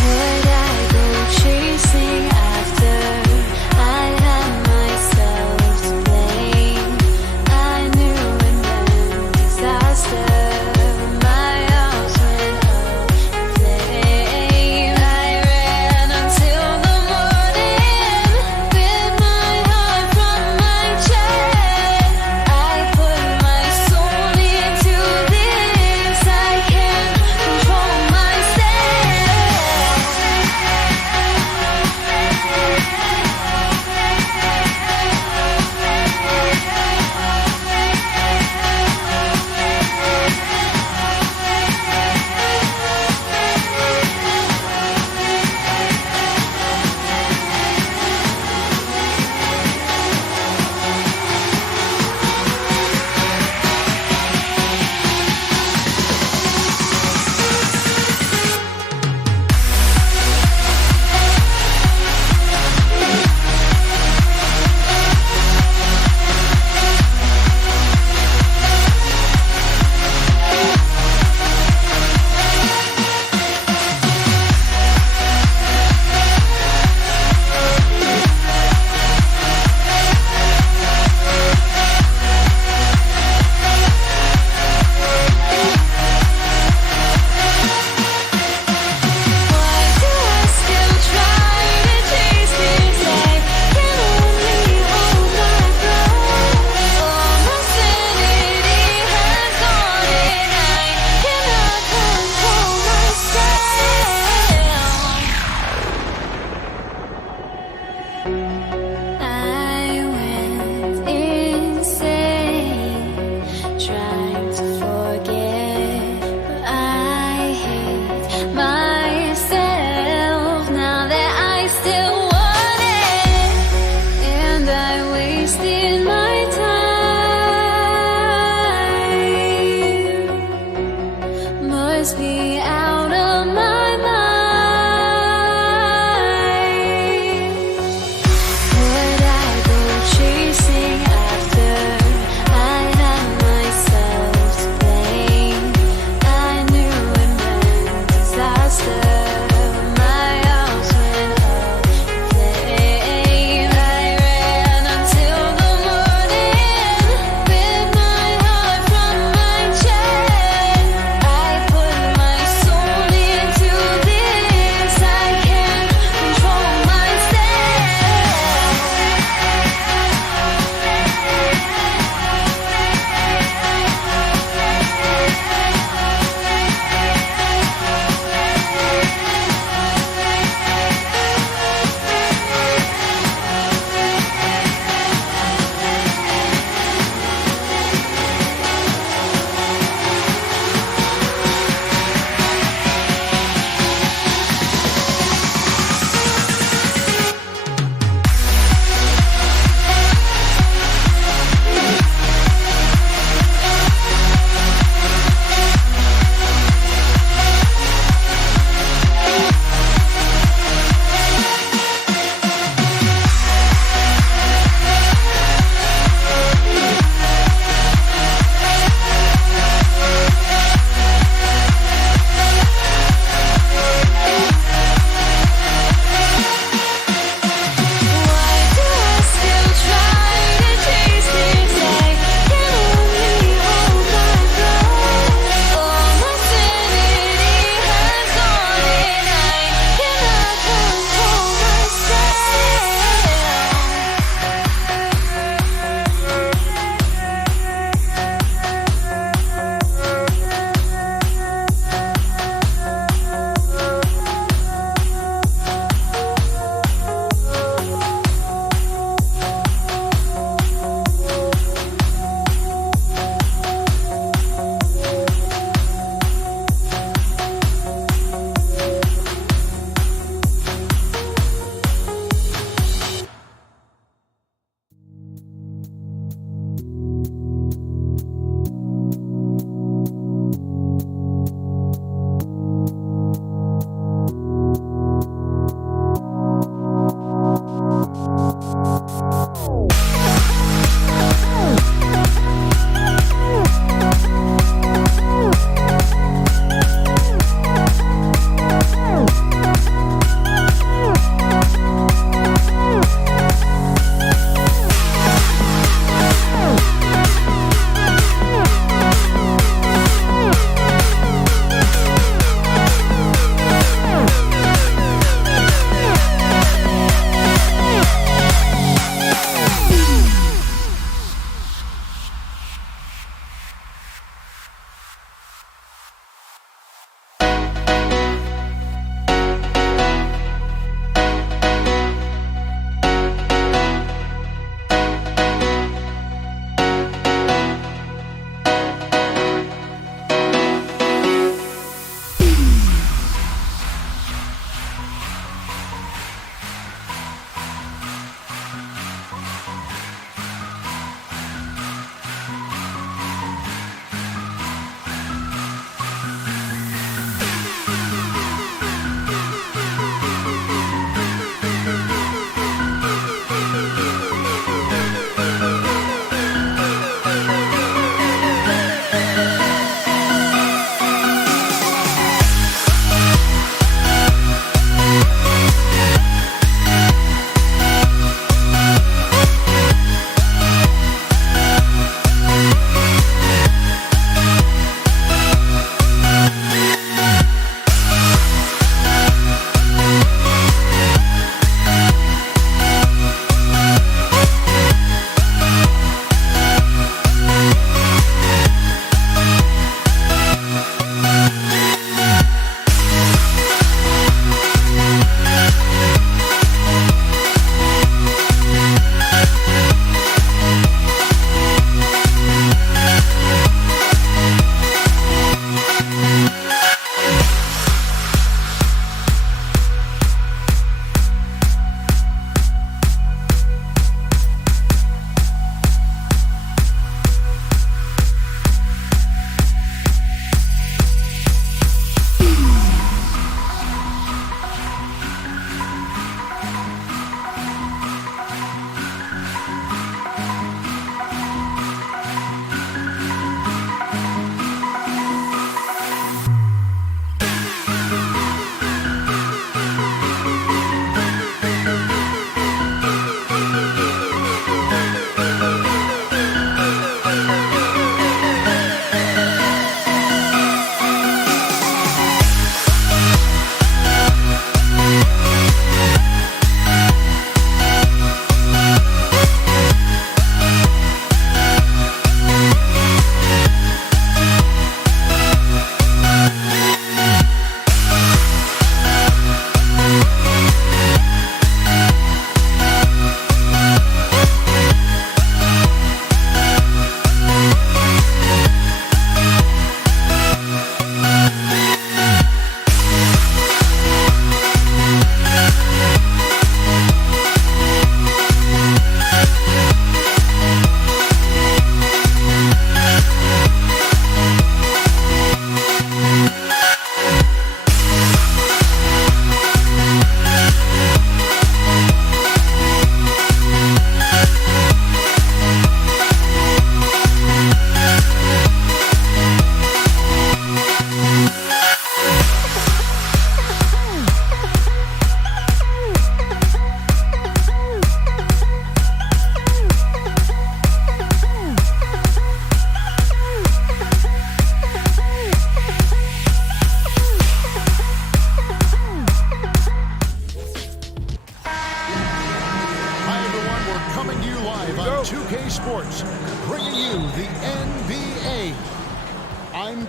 Would I go chasing after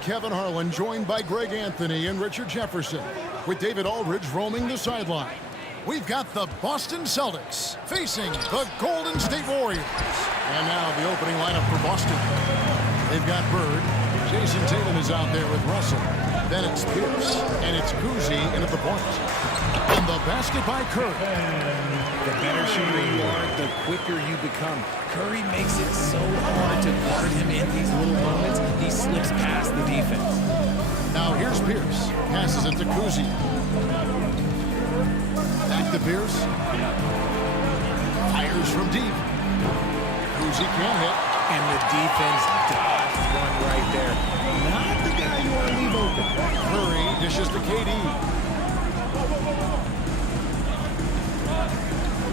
Kevin Harlan, joined by Greg Anthony and Richard Jefferson, with David Aldridge roaming the sideline. We've got the Boston Celtics facing the Golden State Warriors. And now the opening lineup for Boston. They've got Bird. Jason Tatum is out there with Russell. Then it's Pierce, and it's Cousy in at the point. And the basket by Curry. The better shooter you are, the quicker you become. Curry makes it so hard to guard him in these little moments. He slips past the defense. Now here's Pierce. Passes it to Cousy. Back to Pierce. Fires from deep. Cousy can't hit. And the defense dodged one right there. Not the guy you want to leave open. Curry dishes to KD.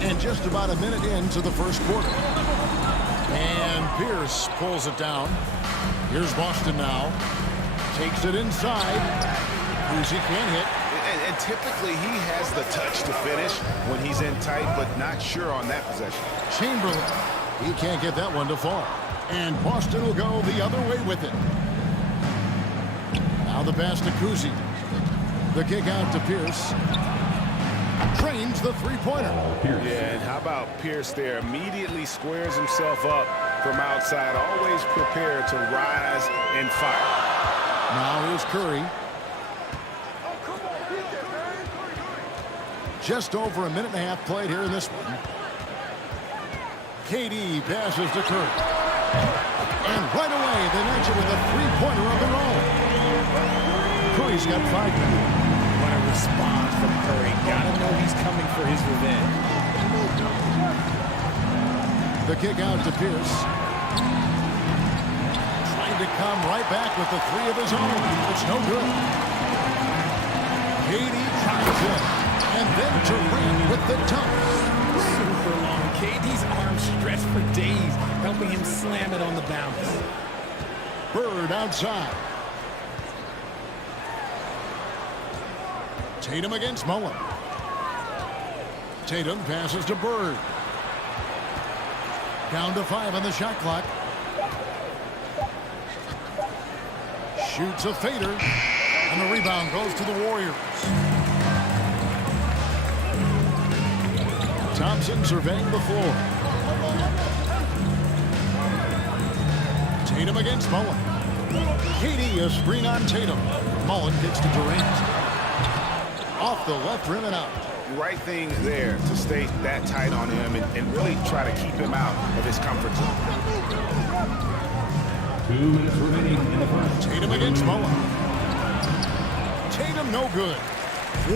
And just about a minute into the first quarter. And Pierce pulls it down. Here's Boston now. Takes it inside. Cousy can't hit. And typically he has the touch to finish when he's in tight, but not sure on that possession. Chamberlain. He can't get that one to fall. And Boston will go the other way with it. Now the pass to Cousy. The kick out to Pierce. Trains the three-pointer. Yeah, and how about Pierce there? Immediately squares himself up from outside. Always prepared to rise and fire. Now here's Curry. Just over a minute and a half played here in this one. KD passes to Curry. And right away, they match it with a three-pointer of their own. Curry's got 5 minutes. What a response from Curry. Gotta know he's coming for his revenge. The kick out to Pierce. Trying to come right back with the three of his own. It's no good. KD tries it. And then Durant with the dunk. Super long. KD's arms stretched for days, helping him slam it on the bounce. Bird outside. Tatum against Mullen. Tatum passes to Bird. Down to 5 on the shot clock. Shoots a fader. And the rebound goes to the Warriors. Thompson surveying the floor. Tatum against Mullen. KD a screen on Tatum. Mullen kicks to Durant. Off the left rim and out. Right thing there to stay that tight on him and really try to keep him out of his comfort zone. 2 minutes remaining in the first. Tatum against Mullen. Tatum no good.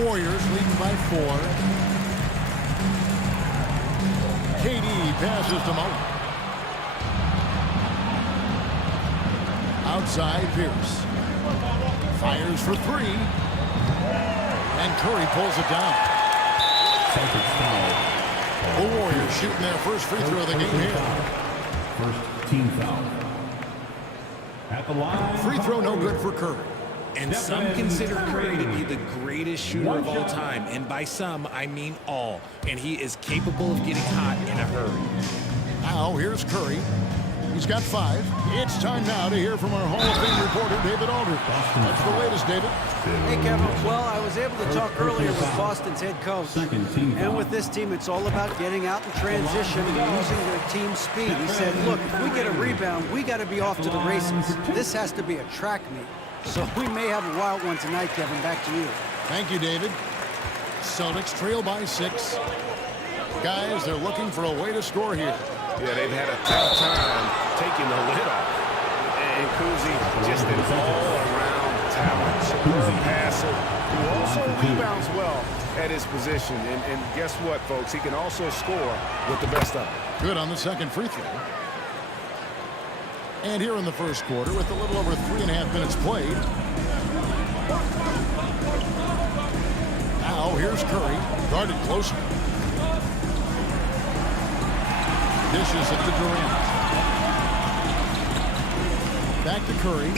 Warriors leading by 4. KD passes to Mullen. Outside Pierce. Fires for 3. And Curry pulls it down. The Warriors shooting their first free throw of the game here. First team foul. At the line. Free throw no good for Curry. And some consider Curry to be the greatest shooter of all time. And by some, I mean all. And he is capable of getting hot in a hurry. Now here's Curry. He's got 5. It's time now to hear from our Hall of Fame reporter, David Aldridge. What's the latest, David? Hey, Kevin. Well, I was able to talk earlier with Boston's head coach. And with this team, it's all about getting out in transition and using their team speed. He said, look, if we get a rebound, we got to be off to the races. This has to be a track meet. So we may have a wild one tonight, Kevin. Back to you. Thank you, David. Celtics trail by 6. Guys, they're looking for a way to score here. Yeah, they've had a tough time taking the lid off. And Cousy just an all-around talent. Superb passer who also rebounds well at his position. And guess what, folks? He can also score with the best of them. Good on the second free throw. And here in the first quarter, with a little over 3.5 minutes played. Now here's Curry, guarded closely. Dishes it to Durant. Back to Curry.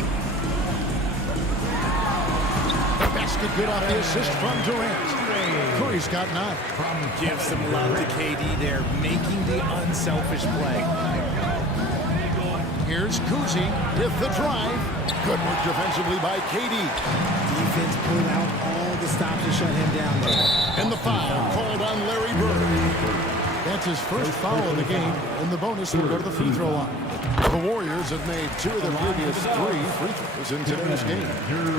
Basket good off the assist from Durant. Curry's got 9. Give some love to KD there, making the unselfish play. Here's Cousy with the drive. Good work defensively by KD. Defense pulled out all the stops to shut him down there. And the foul called on Larry Bird. That's his first foul of the game, and the bonus will go to the free throw line. The Warriors have made 2 of their previous 3 free throws in today's game.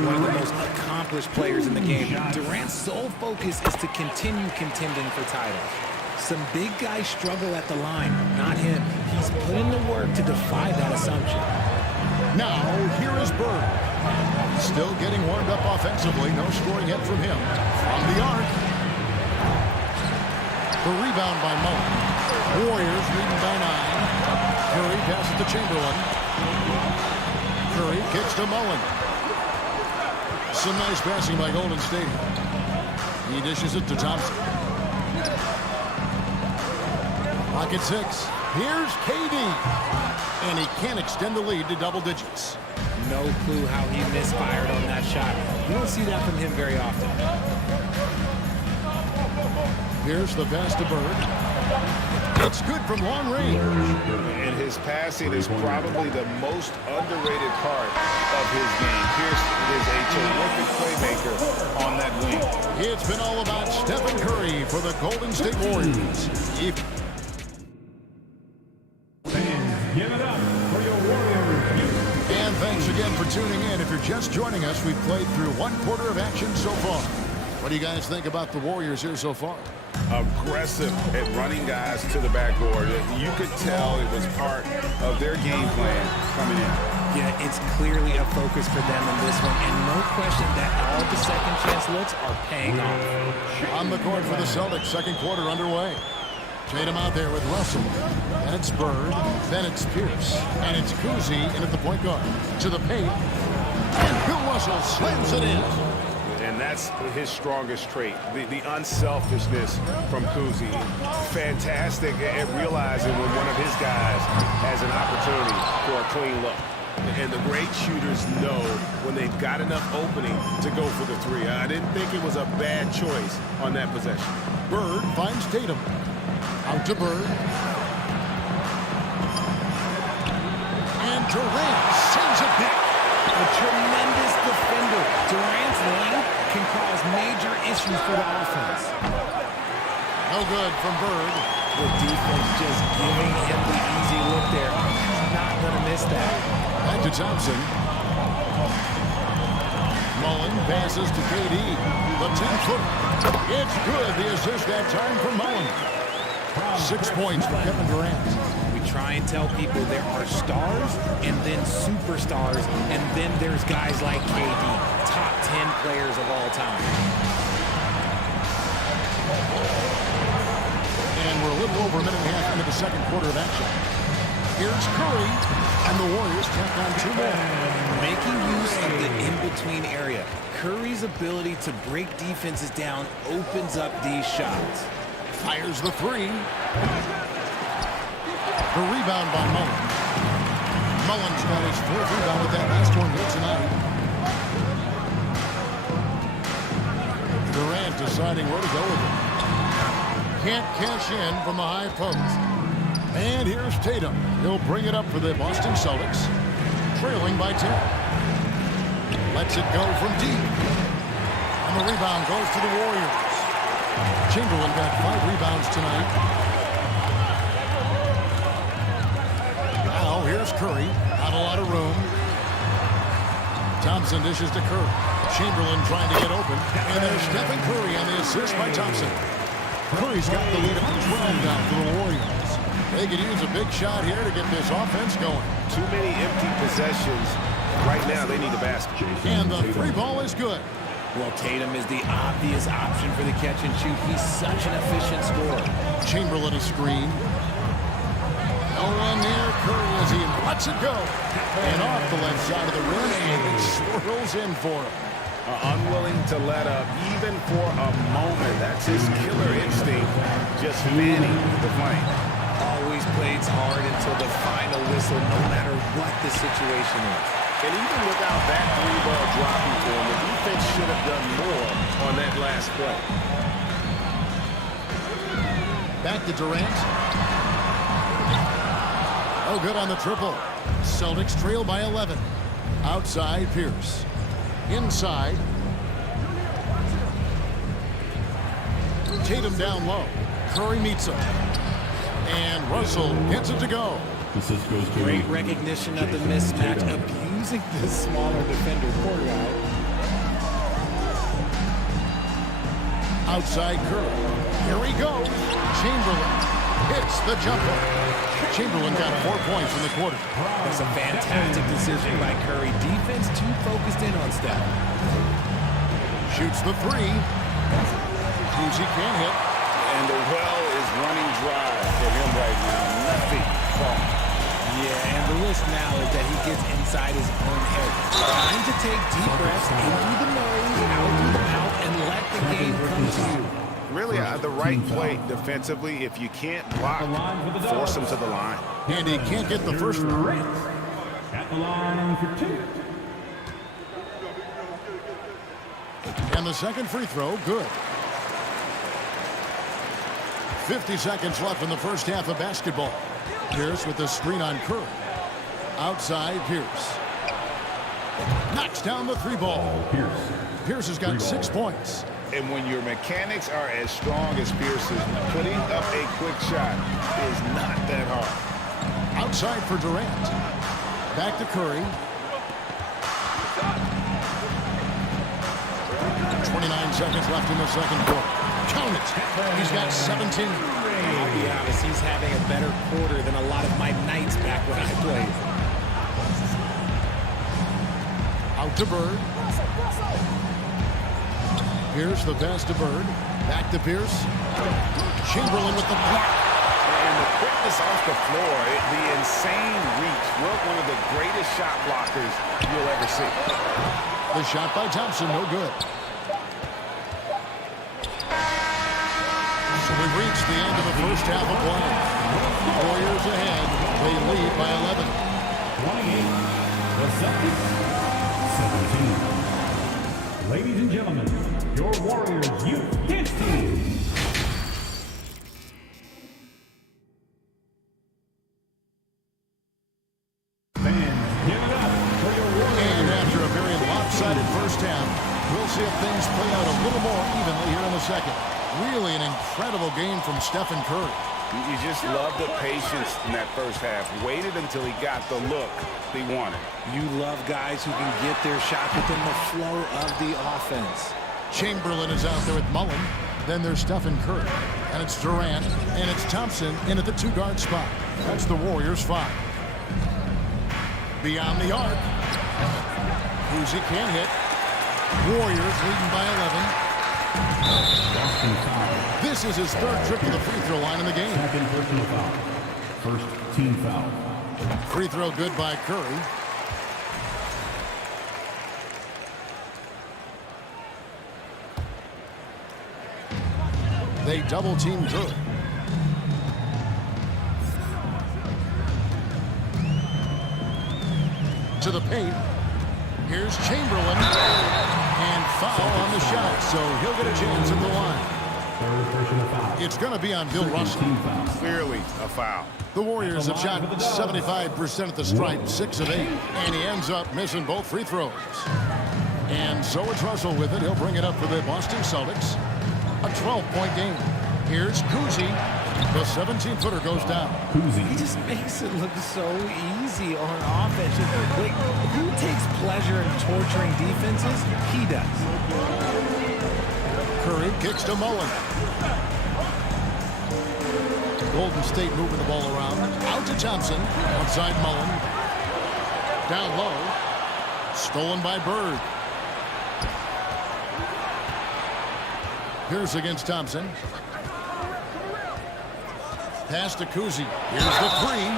One of the most accomplished players in the game. Durant's sole focus is to continue contending for titles. Some big guys struggle at the line, not him. He's put in the work to defy that assumption. Now, here is Bird. Still getting warmed up offensively. No scoring hit from him. From the arc. The rebound by Mullen. Warriors leading by 9. Curry passes to Chamberlain. Curry kicks to Mullen. Some nice passing by Golden State. He dishes it to Thompson. Pocket 6. Here's KD. And he can't extend the lead to double digits. No clue how he misfired on that shot. You don't see that from him very often. Here's the pass to Bird. It's good from long range. And his passing is probably the most underrated part of his game. Pierce is a terrific playmaker on that wing. It's been all about Stephen Curry for the Golden State Warriors. Give it up for your Warriors. And thanks again for tuning in. If you're just joining us, we've played through 1 quarter of action so far. What do you guys think about the Warriors here so far? Aggressive at running guys to the backboard. You could tell it was part of their game plan coming in. Yeah, it's clearly a focus for them in this one, and no question that all the second chance looks are paying off. On the court for the Celtics, second quarter underway. Tatum out there with Russell. Then it's Bird. Then it's Pierce. And it's Cousy in at the point guard. To the paint. And Bill Russell slams it in. And that's his strongest trait, the unselfishness from Cousy. Fantastic at realizing when one of his guys has an opportunity for a clean look. And the great shooters know when they've got enough opening to go for the 3. I didn't think it was a bad choice on that possession. Bird finds Tatum. Out to Bird. And Durant sends it back. A tremendous defender. Durant's length can cause major issues for the offense. No good from Bird. The defense just giving him the easy look there. He's not going to miss that. Back to Thompson. Mullen passes to KD. The 10-footer. It's good. The assist that time from Mullen. 6 points for Kevin Durant. We try and tell people there are stars and then superstars, and then there's guys like KD, top 10 players of all time. And we're a little over a minute and a half into the second quarter of action. Here's Curry, and the Warriors tack on 2 more. Making use of the in-between area. Curry's ability to break defenses down opens up these shots. Fires the 3. The rebound by Mullen. Mullen's got his 4th rebound with that last one here tonight. Durant deciding where to go with it. Can't cash in from the high post. And here's Tatum. He'll bring it up for the Boston Celtics. Trailing by 10. Lets it go from deep. And the rebound goes to the Warriors. Chamberlain got 5 rebounds tonight. Now here's Curry. Not a lot of room. Thompson dishes to Curry. Chamberlain trying to get open. And there's Stephen Curry on the assist by Thompson. Curry's got the lead at 12 down for the Warriors. They could use a big shot here to get this offense going. Too many empty possessions. Right now, they need a basket. And the 3 ball is good. Well, Tatum is the obvious option for the catch and shoot. He's such an efficient scorer. Chamberlain a screen. No one near Curry as he lets it go. And off the left side of the rim, and it swirls in for him. Unwilling to let up even for a moment. That's his killer instinct. Just manning the flame. Always plays hard until the final whistle, no matter what the situation is. And even without that 3-ball dropping for him, the defense should have done more on that last play. Back to Durant. Oh, good on the triple. Celtics trail by 11. Outside, Pierce. Inside. Tatum down low. Curry meets him. And Russell gets it to go. Assist goes to Great recognition of the mismatch, abusing the smaller defender court out. Outside Curry. Here he goes. Chamberlain hits the jumper. Chamberlain got 4 points in the quarter. That's a fantastic decision by Curry. Defense too focused in on Steph. Shoots the three. Cousy can't hit. And the well is running dry for him right now. Nothing falling. Yeah, and the risk now is that he gets inside his own head. Time to take deep breaths in through the nose, out through the mouth, and let the game come to you. Really, the right play defensively. If you can't block, force him to the line. And he can't get the first one. At the line for 2. And the second free throw, good. 50 seconds left in the first half of basketball. Pierce with the screen on Curry. Outside, Pierce. Knocks down the three ball. Pierce has got 6 points. And when your mechanics are as strong as Pierce's, putting up a quick shot is not that hard. Outside for Durant. Back to Curry. 29 seconds left in the second quarter. Count it. He's got 17. I'll be honest, he's having a better quarter than a lot of my nights back when I played. Out to Bird. Pierce the pass to Bird. Back to Pierce. Chamberlain with the block. And the quickness off the floor, the insane reach. One of the greatest shot blockers you'll ever see. The shot by Thompson, no good. So we've reached the end of the first half of play. Warriors ahead. They lead by 11. 28. The Celtics. 17. Ladies and gentlemen, your Warriors Youth Kids team. Fans, give it up for your Warriors. And after a very lopsided first half, we'll see if things play out a little more evenly here in the second. Really an incredible game from Stephen Curry. You just love the patience in that first half. Waited until he got the look he wanted. You love guys who can get their shot within the flow of the offense. Chamberlain is out there with Mullen. Then there's Stephen Curry. And it's Durant. And it's Thompson in at the two-guard spot. That's the Warriors' 5. Beyond the arc. Cousy can't hit. Warriors leading by 11. This is his third trip to the free throw line in the game. Second personal foul. First team foul. Free throw good by Curry. They double team Curry. To the paint. Here's Chamberlain. And foul on the shot, so he'll get a chance at the line. Third personal foul. It's going to be on Bill Russell. Team foul. Clearly a foul. The Warriors have shot 75% at the stripe, 6 of 8, and he ends up missing both free throws. And so it's Russell with it. He'll bring it up for the Boston Celtics. A 12-point game. Here's Cousy. The 17-footer goes down. He just makes it look so easy on offense. Like, who takes pleasure in torturing defenses? He does. Curry kicks to Mullen. Golden State moving the ball around. Out to Thompson. Outside Mullen. Down low. Stolen by Bird. Pierce against Thompson. Pass to Cousy. Here's the three.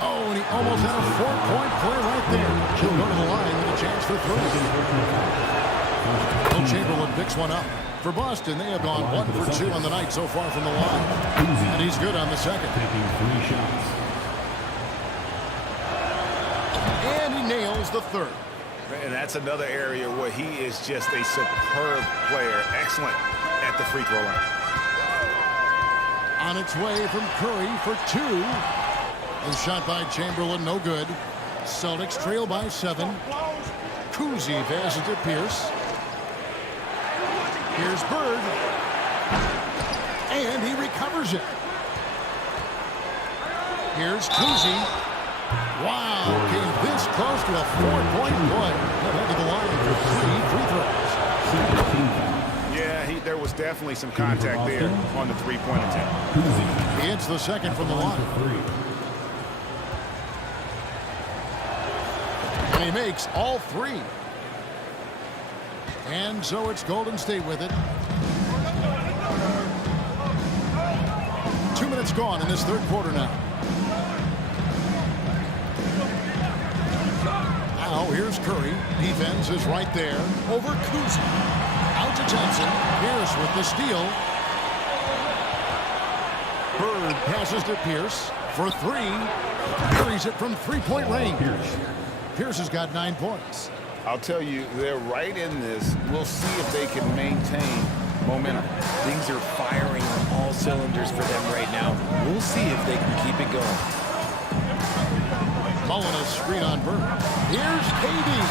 Oh, and he almost had a 4-point play right there. He'll go to the line with a chance for 3. Will Chamberlain picks one up. For Boston, they have gone 1 for 2 on the night so far from the line. And he's good on the second. Taking 3 shots. And he nails the third. And that's another area where he is just a superb player. Excellent at the free throw line. On its way from Curry for 2. The shot by Chamberlain, no good. Celtics trail by 7. Cousy passes to Pierce. Here's Bird. And he recovers it. Here's Cousy. Wow, came this close to a 4-point play. Head to the line for 3 free throws. Yeah, there was definitely some contact there on the three-point attempt. He hits the second from the line. And he makes all 3. And so it's Golden State with it. 2 minutes gone in this third quarter now. Now here's Curry. Defense is right there. Over Cousy. Out to Thompson. Pierce with the steal. Bird passes to Pierce for 3. Buries it from 3-point range. Pierce has got 9 points. I'll tell you, they're right in this. We'll see if they can maintain momentum. Things are firing on all cylinders for them right now. We'll see if they can keep it going. Mullen a screen on Bird. Here's KD.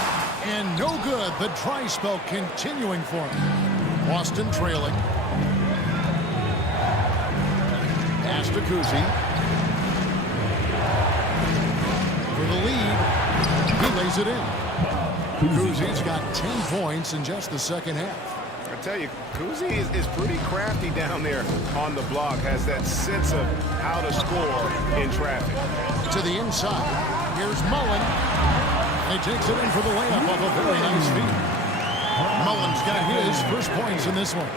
And no good. The dry spell continuing for him. Boston trailing. Pass to Cousy. For the lead. He lays it in. Cousy's got 10 points in just the second half. I tell you, Cousy is pretty crafty down there on the block. Has that sense of how to score in traffic. To the inside. Here's Mullen. He takes it in for the layup off a very nice feed. Mullen's got his first points in this one.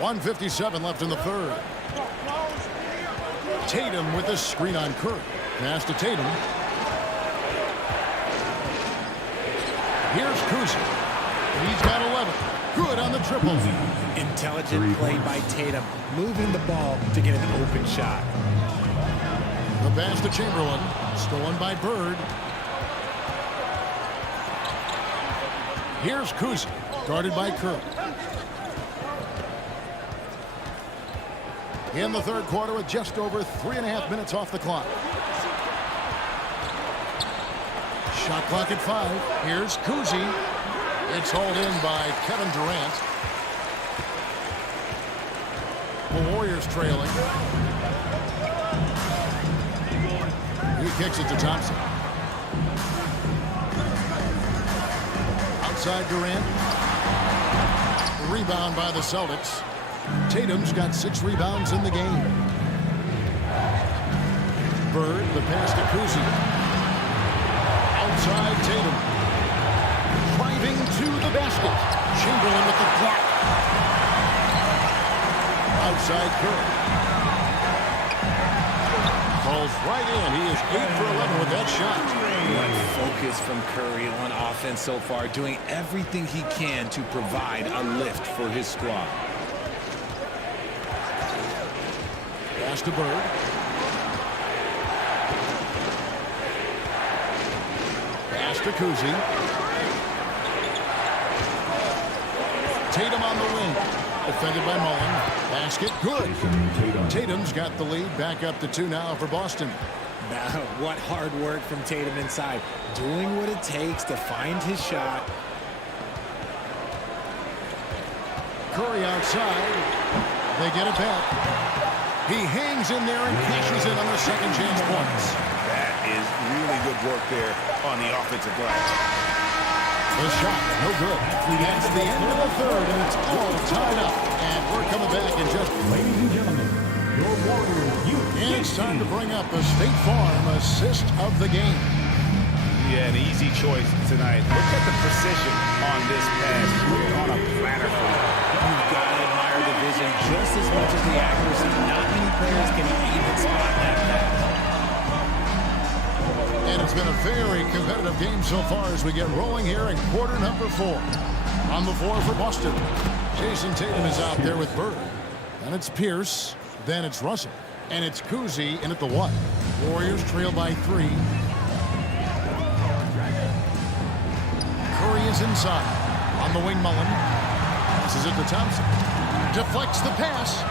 1:57 left in the third. Tatum with the screen on Curry. Pass to Tatum. Here's Cousy. He's got 11. Good on the triple. Intelligent play by Tatum, moving the ball to get an open shot. The pass to Chamberlain. Stolen by Bird. Here's Cousy, guarded by Curry. In the third quarter with just over 3.5 minutes off the clock. Shot clock at 5. Here's Cousy. It's hauled in by Kevin Durant. The Warriors trailing. He kicks it to Thompson. Outside Durant. Rebound by the Celtics. Tatum's got 6 rebounds in the game. Bird, the pass to Cousy. Outside Tatum. Driving to the basket. Chamberlain with the block. Outside Curry. Falls right in. He is 8 for 11 with that shot. What focus from Curry on offense so far, doing everything he can to provide a lift for his squad. Pass to Bird. Pass to Cousy. Tatum on the wing. Defended by Mullen. Basket good. Tatum's got the lead. Back up to 2 now for Boston. What hard work from Tatum inside. Doing what it takes to find his shot. Curry outside. They get it back. He hangs in there and cashes in on the second chance points. That is really good work there on the offensive glass. The shot, no good. That's the end of the third, and it's all tied up. And we're coming back in just... Ladies and gentlemen, your Warriors Youth. And it's time to bring up the State Farm assist of the game. Yeah, an easy choice tonight. Look at the precision on this pass. We're on a platter for it. You've got to admire the vision just as much as the accuracy. Not many players can even spot that pass. And it's been a very competitive game so far as we get rolling here in quarter number 4. On the floor for Boston, Jason Tatum is out there with Bird. And it's Pierce. Then it's Russell. And it's Cousy in at the 1. Warriors trail by 3. Curry is inside. On the wing, Mullen. Passes it to Thompson. Deflects the pass.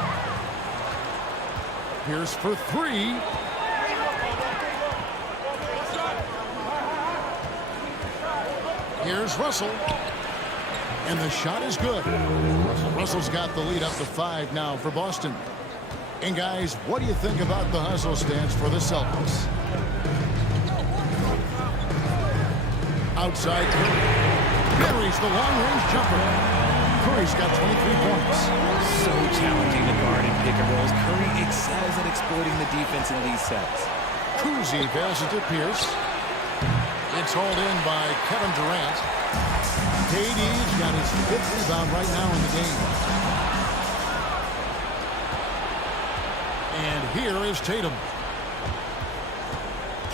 Pierce for 3. Here's Russell. And the shot is good. Russell's got the lead up to 5 now for Boston. And guys, what do you think about the hustle stance for the Celtics? Outside Curry. Carries the long-range jumper. Curry's got 23 points. So challenging to guard in pick and rolls. Curry excels at exploiting the defense in these sets. Cousy passes to Pierce. It's hauled in by Kevin Durant. KD's got his 5th rebound right now in the game. And here is Tatum.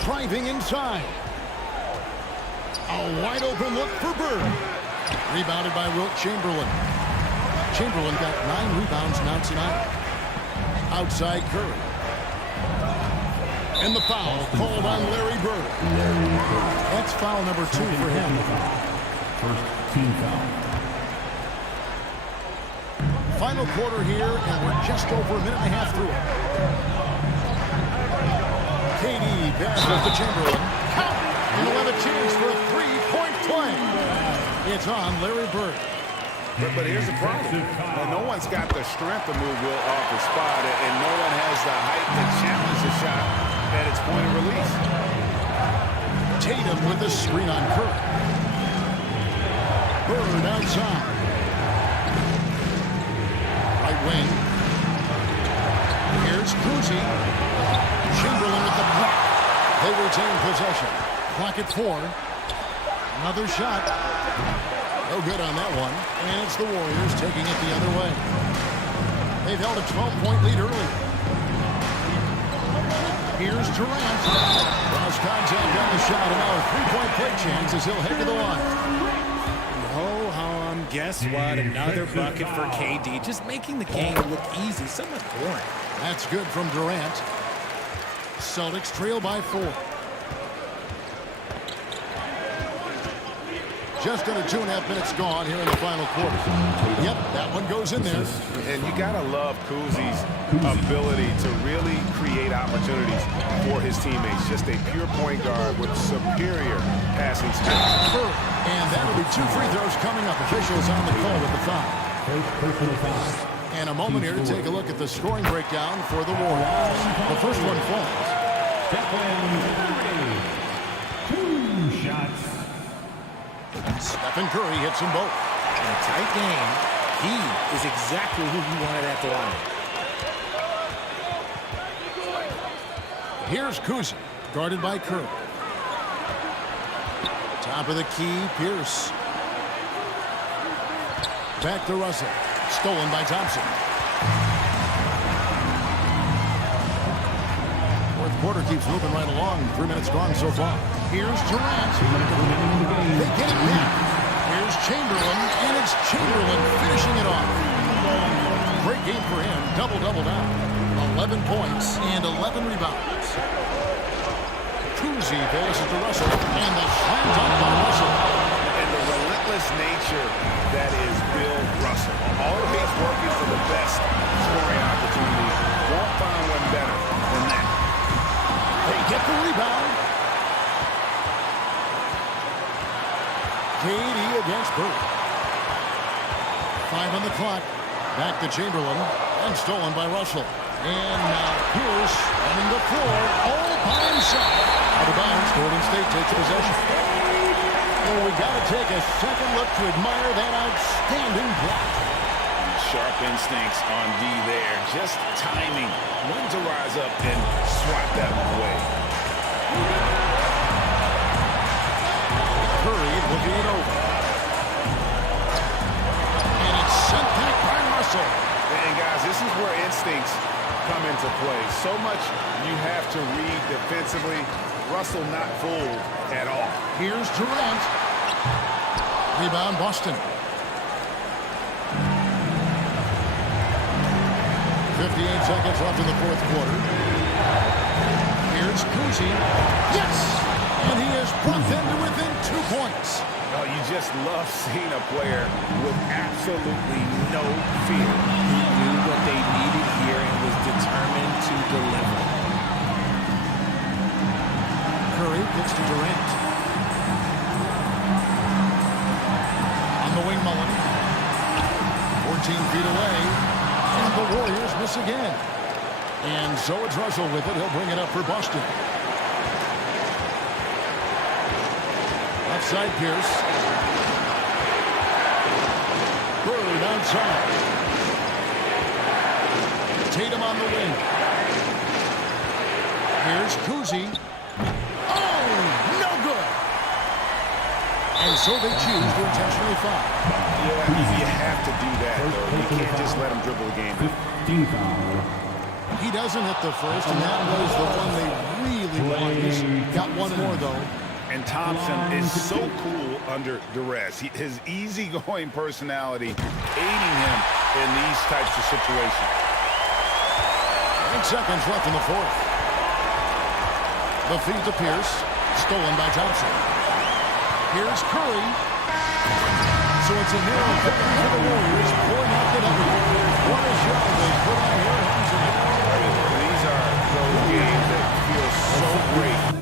Driving inside. A wide open look for Bird. Rebounded by Wilt Chamberlain. Chamberlain got 9 rebounds now tonight. Outside Curry. And the foul called on Larry Bird. That's foul number 2 for him. First team foul. Final quarter here, and we're just over a minute and a half through it. KD passes to Chamberlain. Count! And he'll have a chance for a 3-point play. It's on Larry Bird. But here's the problem. No one's got the strength to move Will off the spot, and no one has the height to challenge the shot at its point of release. Tatum with the screen on Curry. Bird outside. Right wing. Here's Cousy. Chamberlain with the block. They retain possession. Clock at 4. Another shot. No good on that one. And it's the Warriors taking it the other way. They've held a 12-point lead early. Here's Durant. Cross contact on the shot, and now a 3-point play chance as he'll head to the line. Ho-hum, guess what? Another bucket for KD. Just making the game look easy, somewhat boring. That's good from Durant. Celtics trail by 4. Just under 2.5 minutes gone here in the final quarter. Yep, that one goes in there. And you got to love Cousy's ability to really create opportunities for his teammates. Just a pure point guard with superior passing skills. And that'll be 2 free throws coming up. Officials on the call with the foul. Personal foul. And a moment here to take a look at the scoring breakdown for the Warriors. The first one falls. Stephen Curry. 2 shots. Stephen Curry hits them both. In a tight game, he is exactly who you wanted at the line. Here's Cousy, guarded by Curry. Top of the key, Pierce. Back to Russell. Stolen by Thompson. Fourth quarter keeps moving right along. 3 minutes gone so far. Here's Durant. They get it back. Here's Chamberlain, and it's Chamberlain finishing it off. Great game for him. Double-double now. 11 points and 11 rebounds. Cousy passes to Russell, and the slam dunk by Russell. And the relentless nature that is Bill Russell. Always working for the best scoring opportunities. Won't find one better than that. They get the rebound. KD against Bird. 5 on the clock. Back to Chamberlain, and stolen by Russell. And now Pierce running the floor all by himself. Out of bounds, Golden State takes possession. And we got to take a second look to admire that outstanding block. Sharp instincts on D there. Just timing when to rise up and swat that one away. Curry looking it over. And it's sent back by Russell. And guys, this is where instincts come into play. So much you have to read defensively. Russell not fooled at all. Here's Durant. Rebound Boston. 58 seconds left in the fourth quarter. Here's Cousy. Yes! And he has brought them to within 2 points. Oh, you just love seeing a player with absolutely no fear. He knew what they needed here and was determined to deliver. Curry gets to Durant. miss again. And so it's Russell with it. He'll bring it up for Boston. Outside Pierce. Bird outside. Tatum on the wing. Here's Kuzi. Oh, no good. And so they choose to intentionally foul. Yeah, you have to do that, though. You can't just let him dribble the game. 15 foul. He doesn't hit the first, and that was the one they really wanted. He's got one more, though. And Thompson is so cool under duress. His easygoing personality aiding him in these types of situations. 8 seconds left in the fourth. The feed to Pierce. Stolen by Thompson. Here's Curry. So it's a narrow victory for the Warriors. Pulling out the W. What a shot they put on here. These are those games that feel so great.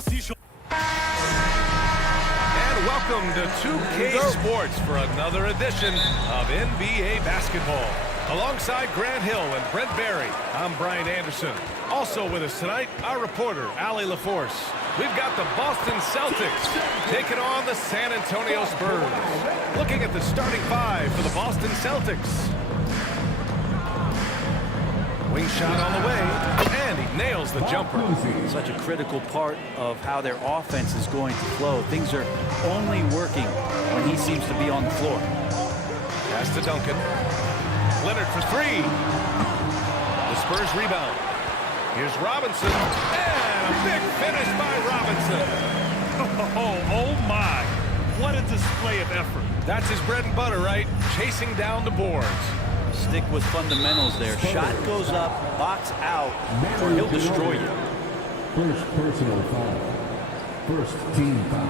And welcome to 2K Sports for another edition of NBA basketball. Alongside Grant Hill and Brent Barry, I'm Brian Anderson. Also with us tonight, our reporter, Allie LaForce. We've got the Boston Celtics taking on the San Antonio Spurs. Looking at the starting five for the Boston Celtics. Wing shot on the way, and he nails the jumper. Such a critical part of how their offense is going to flow. Things are only working when he seems to be on the floor. Pass to Duncan. Leonard for three. The Spurs rebound. Here's Robinson, and a big finish by Robinson. Oh my. What a display of effort. That's his bread and butter, right? Chasing down the boards. Stick with fundamentals there. Shot goes up, box out, or he'll destroy you. First personal foul. First team foul.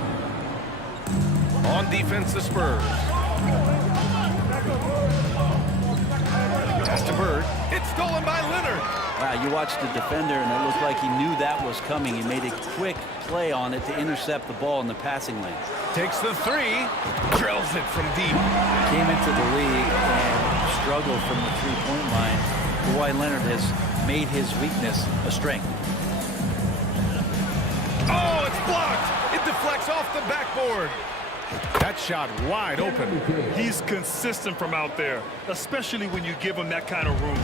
On defense, the Spurs. Pass to Bird. It's stolen by Leonard. Wow, you watched the defender, and it looked like he knew that was coming. He made a quick play on it to intercept the ball in the passing lane. Takes the three. Drills it from deep. Came into the league and struggled from the three-point line. Kawhi Leonard has made his weakness a strength. Oh, it's blocked. It deflects off the backboard. That shot wide open. He's consistent from out there, especially when you give him that kind of room.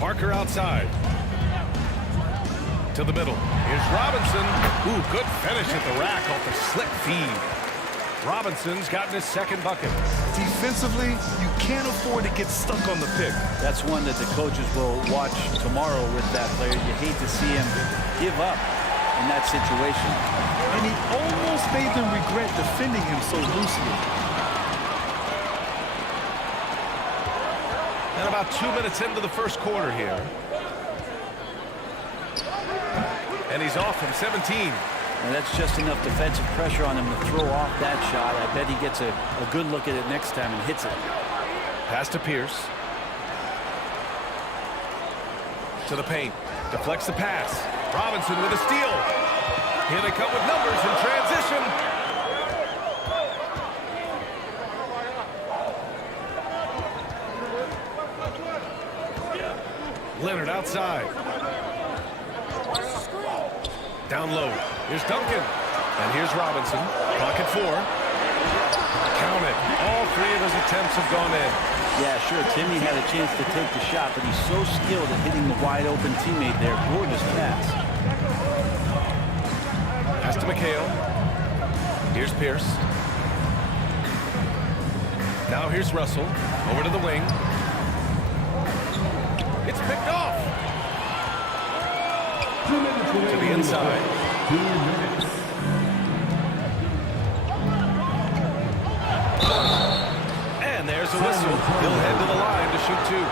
Parker outside. To the middle. Here's Robinson. Ooh, good finish at the rack off the slick feed. Robinson's gotten his second bucket. Defensively, you can't afford to get stuck on the pick. That's one that the coaches will watch tomorrow with that player. You hate to see him give up in that situation. And he almost made them regret defending him so loosely. And about 2 minutes into the first quarter here. And he's off from 17. And that's just enough defensive pressure on him to throw off that shot. I bet he gets a good look at it next time and hits it. Pass to Pierce. To the paint. Deflects the pass. Robinson with a steal. Here they come with numbers in transition. Leonard outside. Down low. Here's Duncan. And here's Robinson. Pocket four. Count it. All three of his attempts have gone in. Yeah, sure, Timmy had a chance to take the shot, but he's so skilled at hitting the wide-open teammate there. Gorgeous pass. Pass to McHale. Here's Pierce. Now here's Russell. Over to the wing. It's picked off. To the inside. 2 minutes. And there's a whistle. He'll head to the line to shoot two.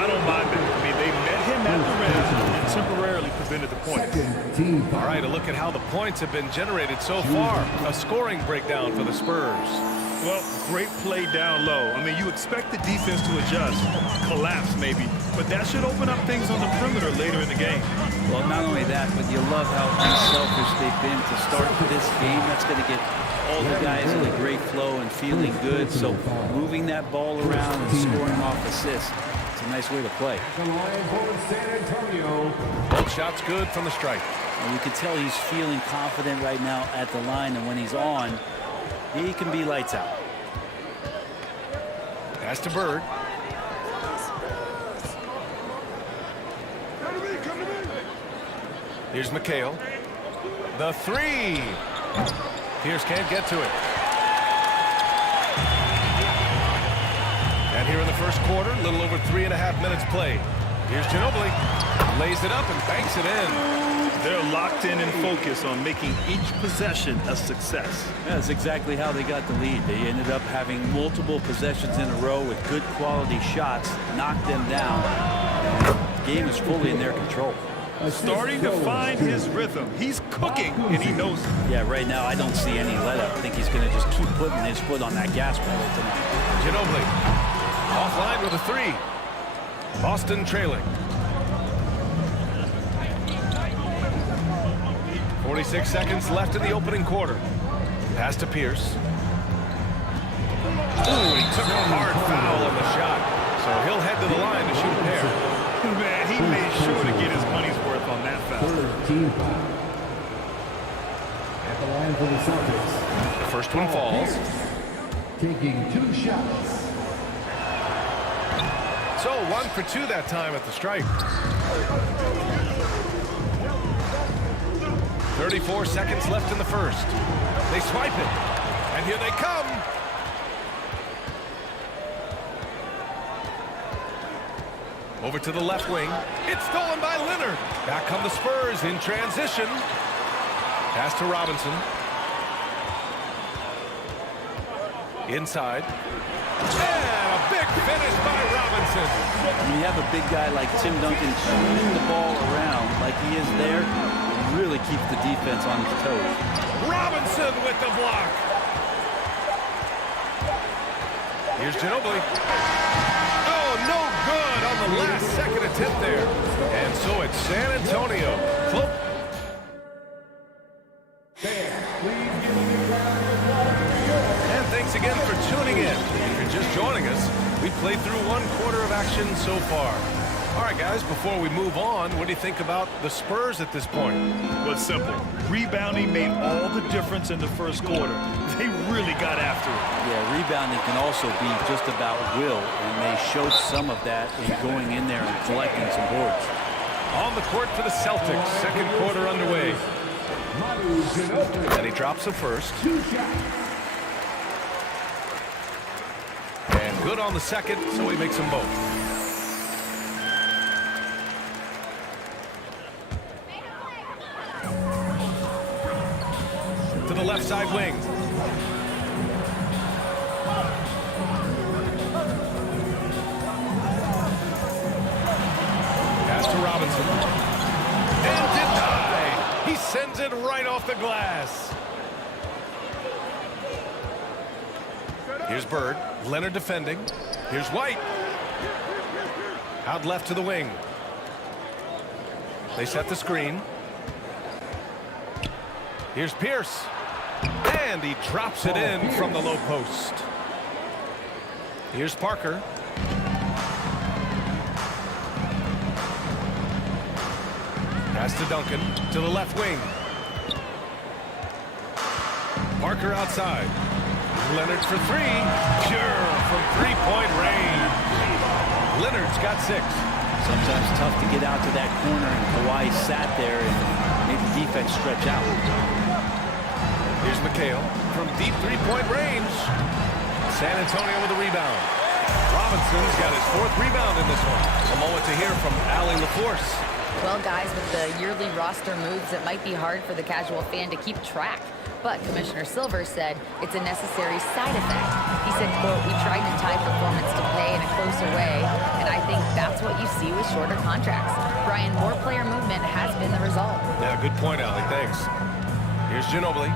I don't mind it. I mean, they met him at the rim and temporarily prevented the point. Second team foul. All right, a look at how the points have been generated so far. A scoring breakdown for the Spurs. Well, great play down low. I mean, you expect the defense to adjust, collapse maybe, but that should open up things on the perimeter later in the game. Well, not only that, but you love how unselfish they've been to start this game. That's going to get all the guys in a great flow and feeling good. So moving that ball around and scoring off assists, it's a nice way to play. The line for San Antonio. Both shots good from the strike. And you can tell he's feeling confident right now at the line, and when he's on, he can be lights out. Pass to Bird. Here's McHale. The three. Pierce can't get to it. And here in the first quarter, a little over 3.5 minutes played. Here's Ginobili. Lays it up and banks it in. They're locked in and focused on making each possession a success. Yeah, that's exactly how they got the lead. They ended up having multiple possessions in a row with good quality shots, knocked them down. The game is fully in their control. Starting to find his rhythm. He's cooking, and he knows it. Yeah, right now I don't see any let up. I think he's going to just keep putting his foot on that gas pedal tonight. Ginobili. Offline with a three. Boston trailing. 46 seconds left in the opening quarter. Pass to Pierce. Ooh, he took a hard foul on the shot. So he'll head to the line to shoot a pair. Man, he made sure to get his money's worth on that foul. Third team foul. At the line for the Celtics. The first one falls. Taking 2 shots. So 1 for 2 that time at the stripe. 34 seconds left in the first. They swipe it. And here they come. Over to the left wing. It's stolen by Leonard. Back come the Spurs in transition. Pass to Robinson. Inside. And a big finish by Robinson. When you have a big guy like Tim Duncan shooting the ball around like he is there, it really keeps the defense on its toes. Robinson with the block. Here's Ginobili. Oh, no good on the last second attempt there. And so it's San Antonio. And thanks again for tuning in. If you're just joining us, we've played through 1 quarter of action so far. All right, guys, before we move on, what do you think about the Spurs at this point? Well, it's simple. Rebounding made all the difference in the first quarter. They really got after it. Yeah, rebounding can also be just about will, and they showed some of that in going in there and collecting some boards. On the court for the Celtics, second quarter underway. And he drops the first. And good on the second, so he makes them both. To the left side wing. Pass to Robinson. And denied. He sends it right off the glass. Here's Bird. Leonard defending. Here's White. Out left to the wing. They set the screen. Here's Pierce. And he drops it in from the low post. Here's Parker. Pass to Duncan. To the left wing. Parker outside. Leonard for 3. Pure from 3-point range. Leonard's got 6. Sometimes tough to get out to that corner, and Kawhi sat there and made the defense stretch out. Here's McHale from deep 3-point range. San Antonio with a rebound. Robinson's got his 4th rebound in this one. A moment to hear from Allie LaForce. Well, guys, with the yearly roster moves, it might be hard for the casual fan to keep track. But Commissioner Silver said it's a necessary side effect. He said, quote, "We tried to tie performance to pay in a closer way, and I think that's what you see with shorter contracts." Brian, more player movement has been the result. Yeah, good point, Allie. Thanks. Here's Ginobili.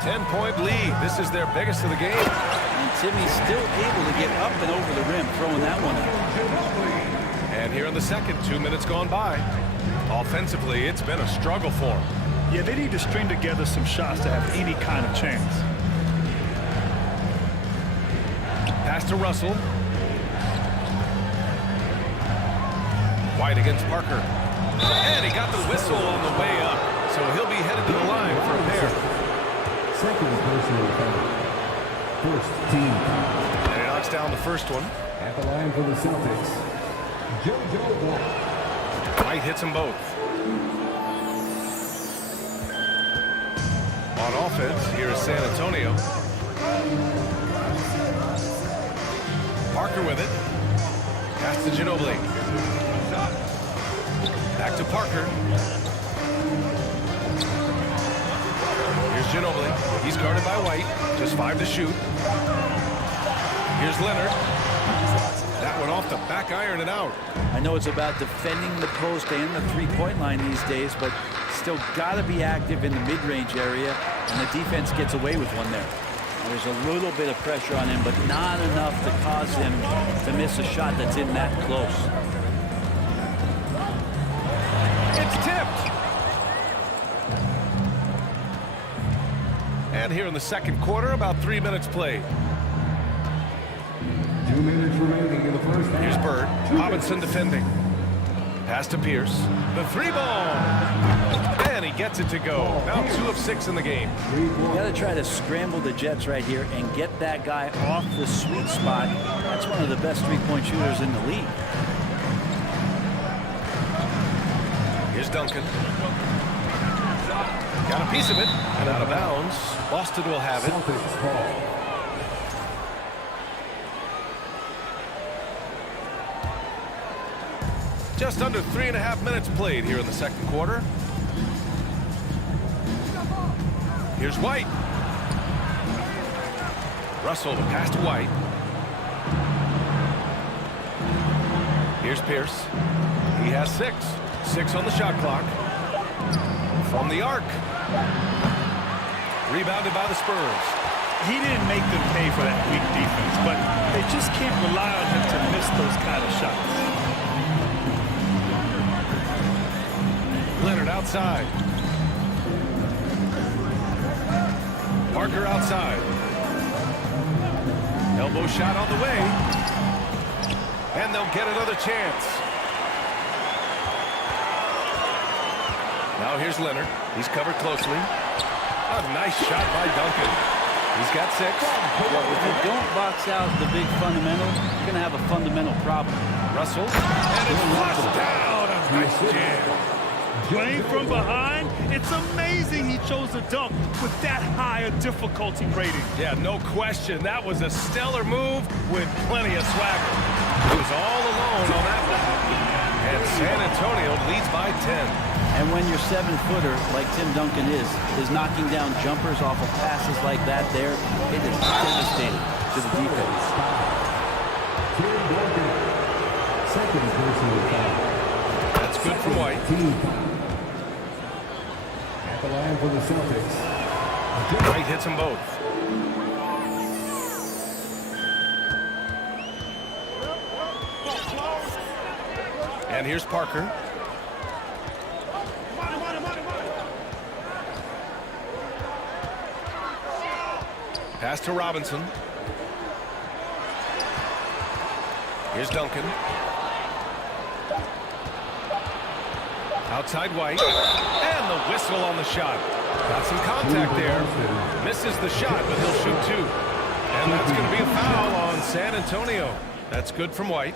10-point lead. This is their biggest of the game. And Timmy's still able to get up and over the rim, throwing that one out. And here in the second, 2 minutes gone by. Offensively, it's been a struggle for them. Yeah, they need to string together some shots to have any kind of chance. Pass to Russell. White against Parker. And he got the whistle on the way up. So he'll be headed to the line for a pair. Second personal foul. First team foul. And he knocks down the first one. At the line for the Celtics, JoJo Ball. White hits them both. On offense, here is San Antonio. Parker with it. Pass to Ginobili. Back to Parker. Here's Ginobili. He's guarded by White. Just 5 to shoot. Here's Leonard. That one off the back iron and out. I know it's about defending the post and the three-point line these days, but still got to be active in the mid-range area, and the defense gets away with one there. There's a little bit of pressure on him, but not enough to cause him to miss a shot that's in that close. It's tipped. And here in the second quarter, about 3 minutes played. 2 minutes remaining in the first half. Here's Bird. Robinson defending. Pass to Pierce. The 3-ball. And he gets it to go. Now 2 of 6 in the game. You got to try to scramble the Jets right here and get that guy off the sweet spot. That's one of the best three-point shooters in the league. Here's Duncan. Got a piece of it and out of bounds. Boston will have it. Celtics ball. Just under 3.5 minutes played here in the second quarter. Here's White. Russell, the pass to White. Here's Pierce. He has 6. 6 on the shot clock. From the arc. Rebounded by the Spurs. He didn't make them pay for that weak defense, but they just can't rely on him to miss those kind of shots. Leonard outside. Parker outside. Elbow shot on the way. And they'll get another chance. Now here's Leonard. He's covered closely. A nice shot by Duncan. He's got 6. Well, if you don't box out the big fundamental, you're going to have a fundamental problem. Russell. And it's flushed down. A nice jam. Playing from behind, it's amazing he chose a dunk with that high a difficulty rating. Yeah, no question. That was a stellar move with plenty of swagger. He was all alone on that one. And San Antonio leads by 10. And when your 7-footer, like Tim Duncan is knocking down jumpers off of passes like that there, it is devastating to the defense. Tim Duncan. Second personal foul. That's good for White. At the line for the Celtics. White hits them both. And here's Parker. Pass to Robinson. Here's Duncan. Outside White. And the whistle on the shot. Got some contact there. Misses the shot, but he'll shoot 2. And that's going to be a foul on San Antonio. That's good from White.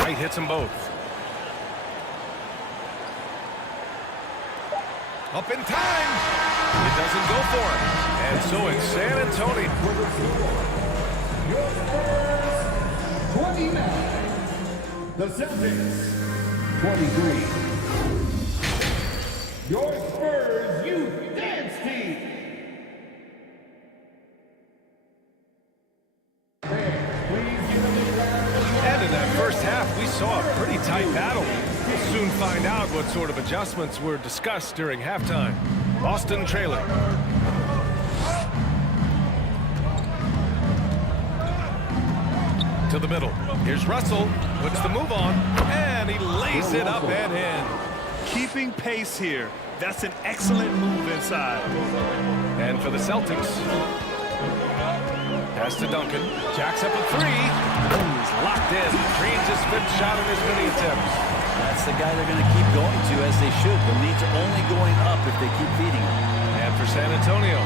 White hits them both. Up in time. It doesn't go for it. And so it's San Antonio. 29. The Celtics. 23. Your Spurs Youth Dance Team. And in that first half, we saw a pretty tight battle. We'll soon find out what sort of adjustments were discussed during halftime. Boston trailing. To the middle. Here's Russell. Puts the move on. And he lays it up and in. Keeping pace here. That's an excellent move inside. And for the Celtics. Pass to Duncan. Jacks up a 3. He's locked in. Drains his 5th shot in as many attempts. That's the guy they're going to keep going to, as they should. The lead's only going up if they keep feeding him. And for San Antonio.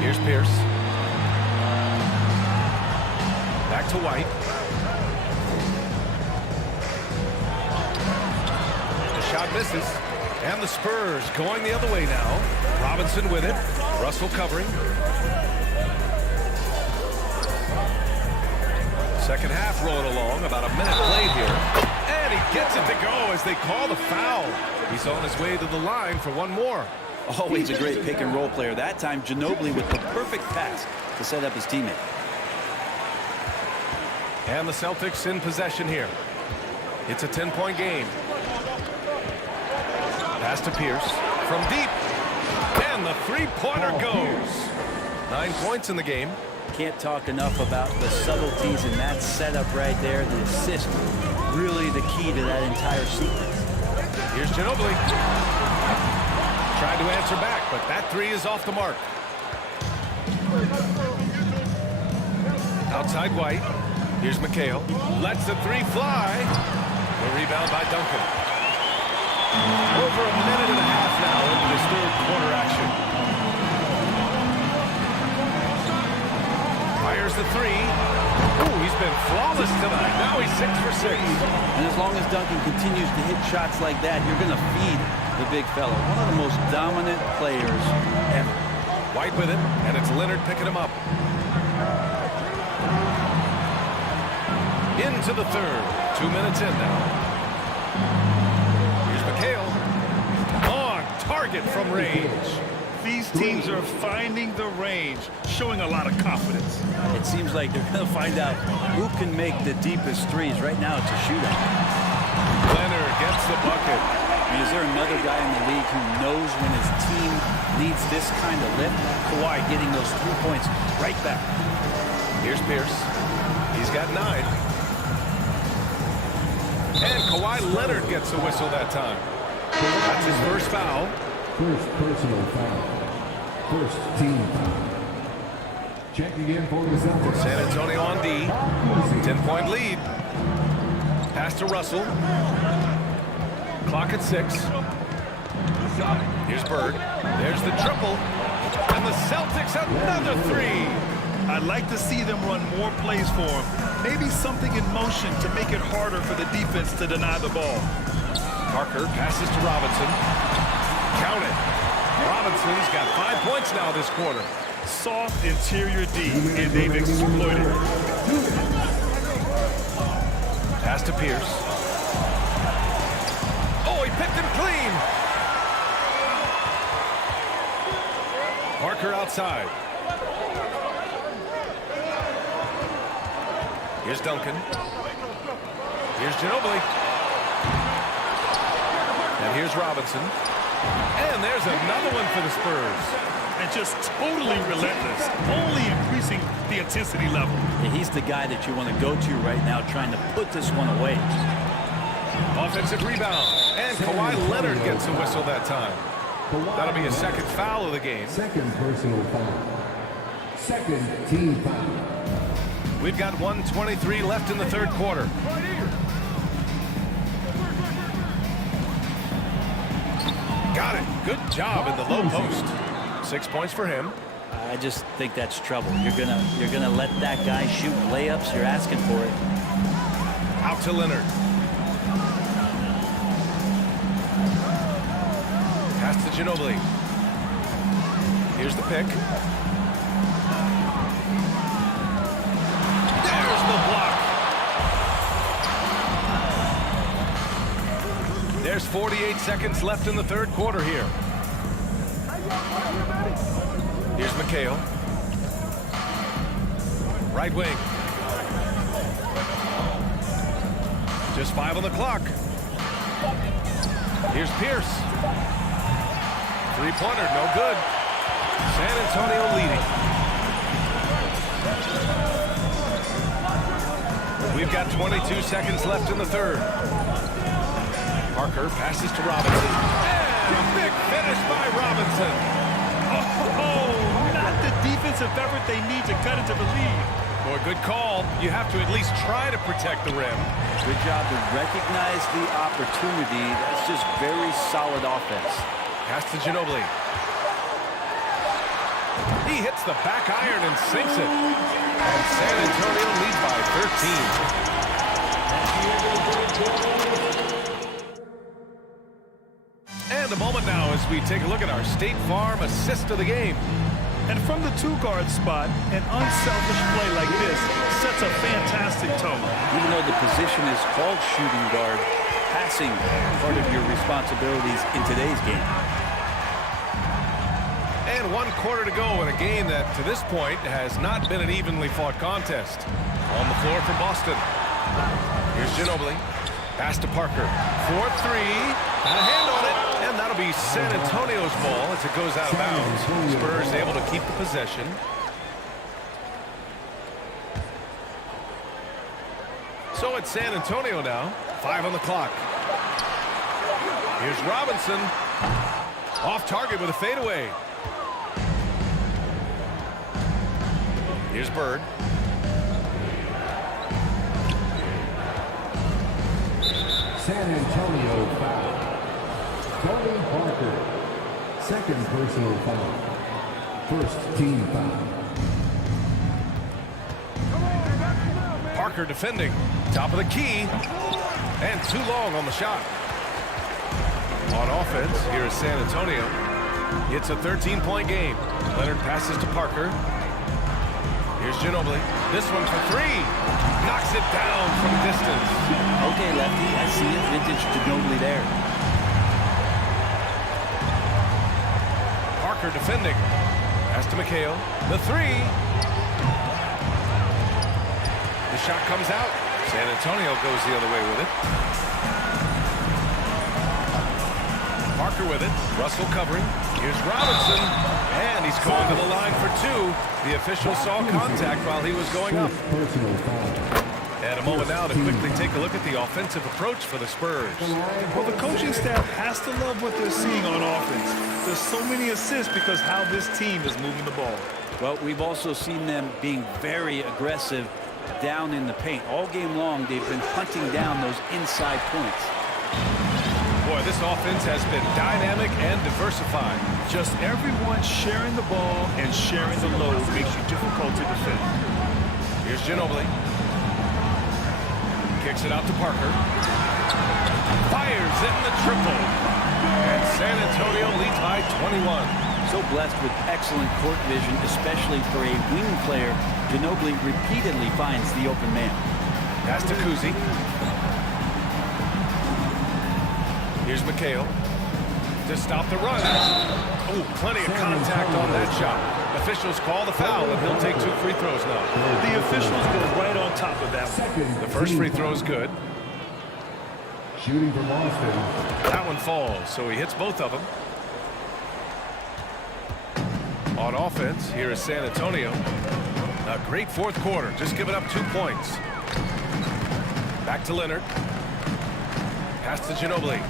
Here's Pierce. Back to White. The shot misses. And the Spurs going the other way now. Robinson with it. Russell covering. Second half rolling along. About a minute played here. And he gets it to go as they call the foul. He's on his way to the line for one more. Always a great pick and roll player. That time, Ginobili with the perfect pass to set up his teammate. And the Celtics in possession here. It's a 10-point game. Pass to Pierce from deep. And the 3-pointer goes. 9 points in the game. Can't talk enough about the subtleties in that setup right there. The assist, really the key to that entire sequence. Here's Ginobili. tried to answer back, but that three is off the mark. Outside White. Here's McHale. Lets the three fly. The rebound by Duncan. Over a minute and a half now into this third quarter action. Fires the three. Ooh, he's been flawless tonight. Now he's 6 for 6. And as long as Duncan continues to hit shots like that, you're going to feed the big fella. One of the most dominant players ever. White with it, and it's Leonard picking him up. Into the third. 2 minutes in now. Here's McHale. On target from range. These teams are finding the range, showing a lot of confidence. It seems like they're going to find out who can make the deepest threes. Right now, it's a shootout. Leonard gets the bucket. I mean, is there another guy in the league who knows when his team needs this kind of lift? Kawhi getting those 3 points right back. Here's Pierce. He's got 9. And Kawhi Leonard gets a whistle that time. That's his first foul. First personal foul. First team foul. Check again for the Celtics. San Antonio on D. 10-point lead. Pass to Russell. Clock at 6. Here's Bird. There's the triple. And the Celtics another three. I'd like to see them run more plays for him. Maybe something in motion to make it harder for the defense to deny the ball. Parker passes to Robinson. Count it. Robinson's got 5 points now this quarter. Soft interior D, and they've exploited it. Pass to Pierce. Oh, he picked him clean. Parker outside. Here's Duncan. Here's Ginobili. And here's Robinson. And there's another one for the Spurs. And just totally relentless, only increasing the intensity level. Yeah, he's the guy that you want to go to right now, trying to put this one away. Offensive rebound. And Kawhi Leonard gets a whistle that time. That'll be a second foul of the game. Second personal foul. Second team foul. We've got 1:23 left in the third quarter. Got it. Good job in the low post. 6 points for him. I just think that's trouble. You're gonna let that guy shoot layups. You're asking for it. Out to Leonard. Pass to Ginobili. Here's the pick. There's the block. There's 48 seconds left in the third quarter here. Here's McHale. Right wing. Just 5 on the clock. Here's Pierce. Three-pointer, no good. San Antonio leading. We've got 22 seconds left in the third. Parker passes to Robinson. And a big finish by Robinson. Oh, not the defensive effort they need to cut into the lead. Boy, good call. You have to at least try to protect the rim. Good job to recognize the opportunity. That's just very solid offense. Pass to Ginobili. He hits the back iron and sinks it. And San Antonio leads by 13. And a moment now as we take a look at our State Farm assist of the game. And from the two-guard spot, an unselfish play like this sets a fantastic tone. Even though the position is called shooting guard, passing part of your responsibilities in today's game. And 1 quarter to go in a game that, to this point, has not been an evenly fought contest. On the floor for Boston. Here's Ginobili. Pass to Parker. 4-3. Got a hand on it. And that'll be San Antonio's ball as it goes out of bounds. Spurs able to keep the possession. So it's San Antonio now. 5 on the clock. Here's Robinson. Off target with a fadeaway. Here's Bird. San Antonio foul. Tony Parker. Second personal foul. First team foul. Parker defending. Top of the key. And too long on the shot. On offense, here is San Antonio. It's a 13-point game. Leonard passes to Parker. Here's Ginobili. This one for three. Knocks it down from distance. Okay, Lefty, I see it. Vintage Ginobili there. Parker defending. Pass to McHale. The three. The shot comes out. San Antonio goes the other way with it. Parker with it. Russell covering. Here's Robinson. And he's going to the line for two. The official saw contact while he was going up. Personal foul. And a moment now to quickly take a look at the offensive approach for the Spurs. Well, the coaching staff has to love what they're seeing on offense. There's so many assists because how this team is moving the ball. Well, we've also seen them being very aggressive down in the paint. All game long, they've been hunting down those inside points. Boy, this offense has been dynamic and diversified. Just everyone sharing the ball and sharing the load makes you difficult to defend. Here's Ginobili. Kicks it out to Parker. Fires in the triple. And San Antonio leads by 21. So blessed with excellent court vision, especially for a wing player. Ginobili repeatedly finds the open man. Pass to Kuzi. Here's McHale to stop the run. Oh, plenty of contact on that shot. Officials call the foul, and he'll take 2 free throws now. The officials were right on top of that one. The first free throw is good. Shooting from Boston. That one falls, so he hits both of them. On offense, here is San Antonio. A great fourth quarter, just giving up 2 points. Back to Leonard. Pass to Ginobili.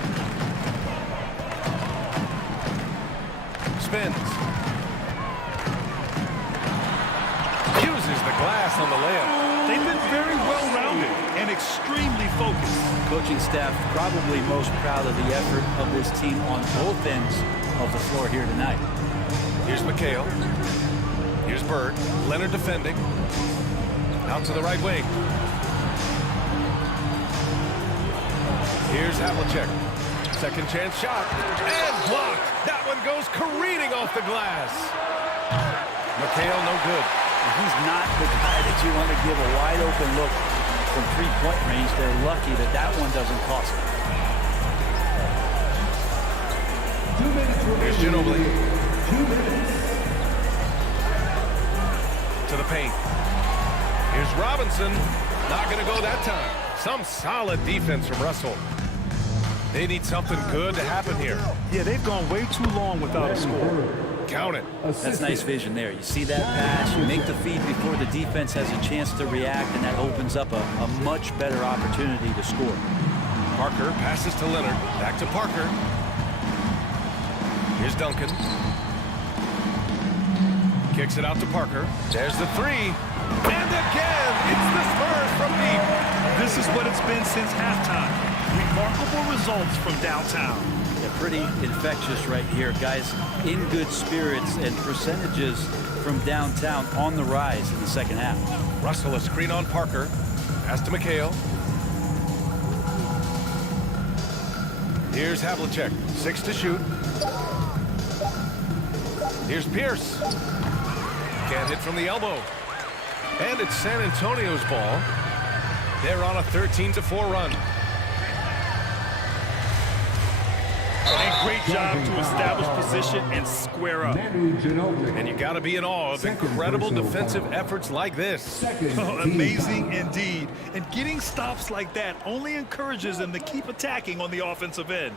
Spins. Uses the glass on the layup. They've been very well-rounded and extremely focused. Coaching staff probably most proud of the effort of this team on both ends of the floor here tonight. Here's McHale. Here's Bird. Leonard defending. Out to the right wing. Here's Havlicek. Second chance shot. And blocked. That one goes careening off the glass. McHale no good. He's not the guy that you want to give a wide open look from three-point range. They're lucky that that one doesn't cost them. 2 minutes remaining. Here's Ginobili. 2 minutes. To the paint. Here's Robinson. Not going to go that time. Some solid defense from Russell. They need something good to happen here. Yeah, they've gone way too long without a score. Count it. That's nice vision there. You see that pass, you make the feed before the defense has a chance to react, and that opens up a much better opportunity to score. Parker passes to Leonard. Back to Parker. Here's Duncan. Kicks it out to Parker. There's the three. And again, it's the Spurs from deep. This is what it's been since halftime. Remarkable results from downtown. Yeah, pretty infectious right here. Guys in good spirits, and percentages from downtown on the rise in the second half. Russell a screen on Parker. Pass to McHale. Here's Havlicek. 6 to shoot. Here's Pierce. Can't hit from the elbow. And it's San Antonio's ball. They're on a 13-4 run. A great job to establish position and square up. And you got to be in awe of incredible defensive efforts like this. Amazing indeed. And getting stops like that only encourages them to keep attacking on the offensive end.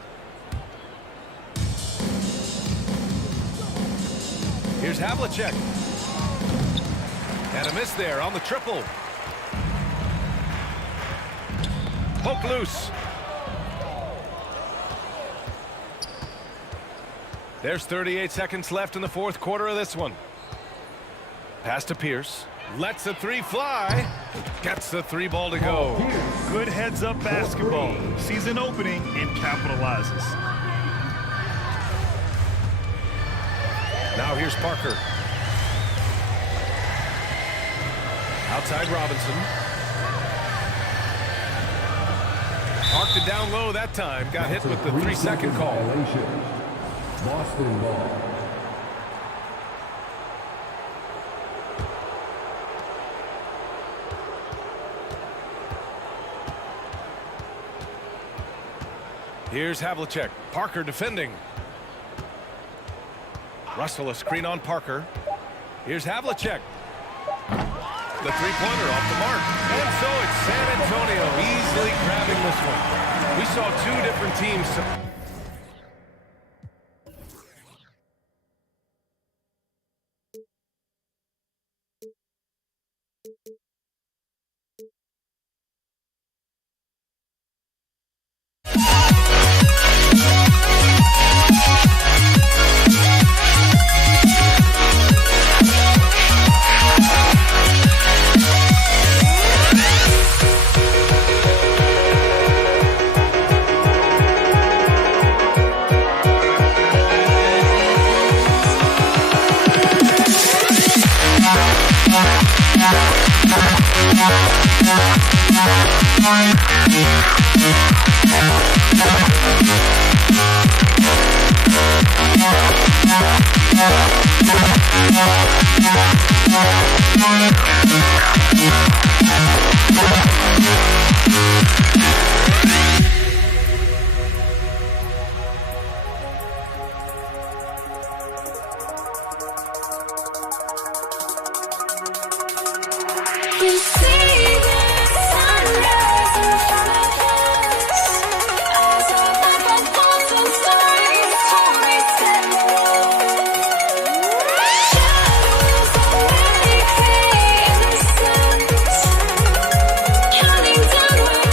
Here's Havlicek. And a miss there on the triple. Poke loose. There's 38 seconds left in the fourth quarter of this one. Pass to Pierce. Lets the three fly. Gets the three ball to go. Good heads-up basketball. Sees an opening and capitalizes. Now here's Parker. Outside Robinson. Parked it down low that time. Got hit with the 3-second call. Boston ball. Here's Havlicek. Parker defending. Russell a screen on Parker. Here's Havlicek. The three-pointer off the mark. And so it's San Antonio easily grabbing this one. We saw two different teams. Counting downward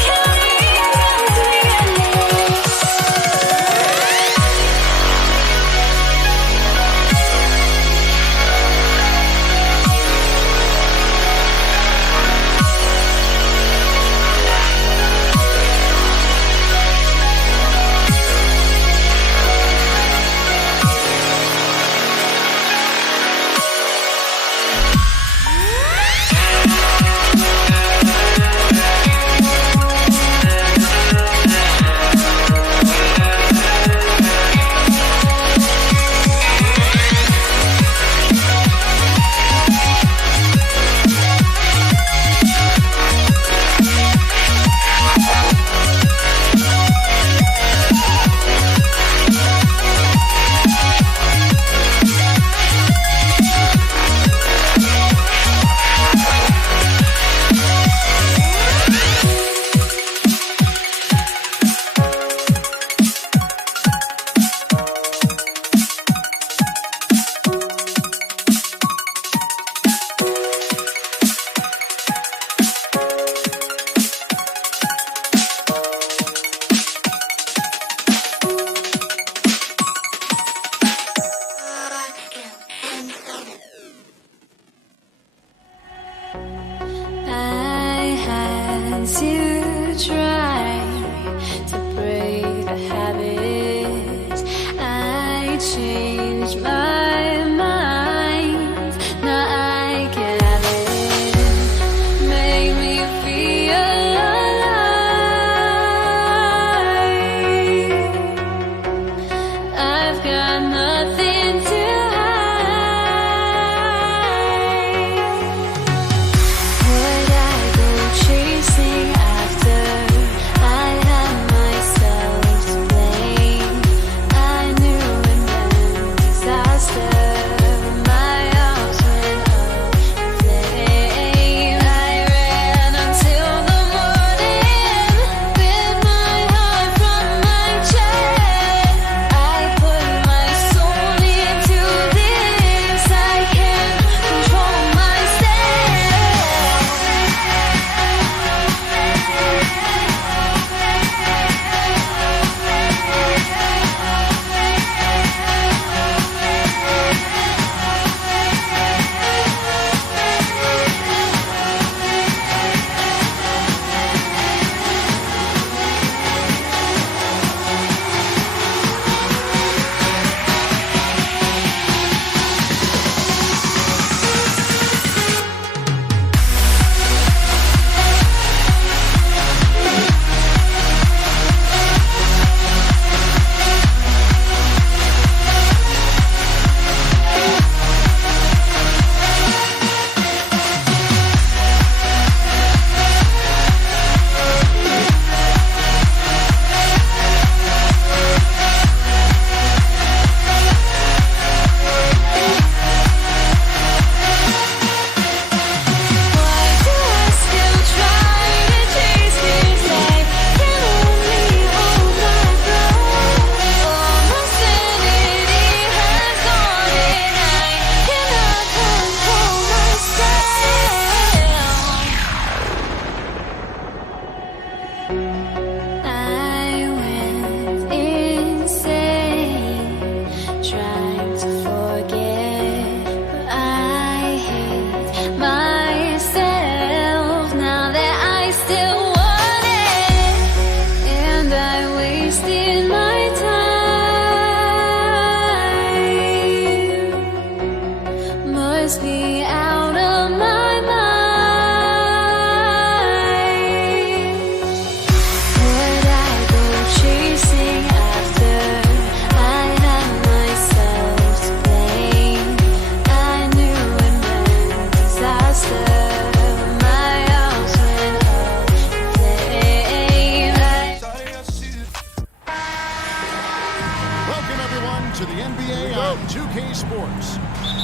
Sports.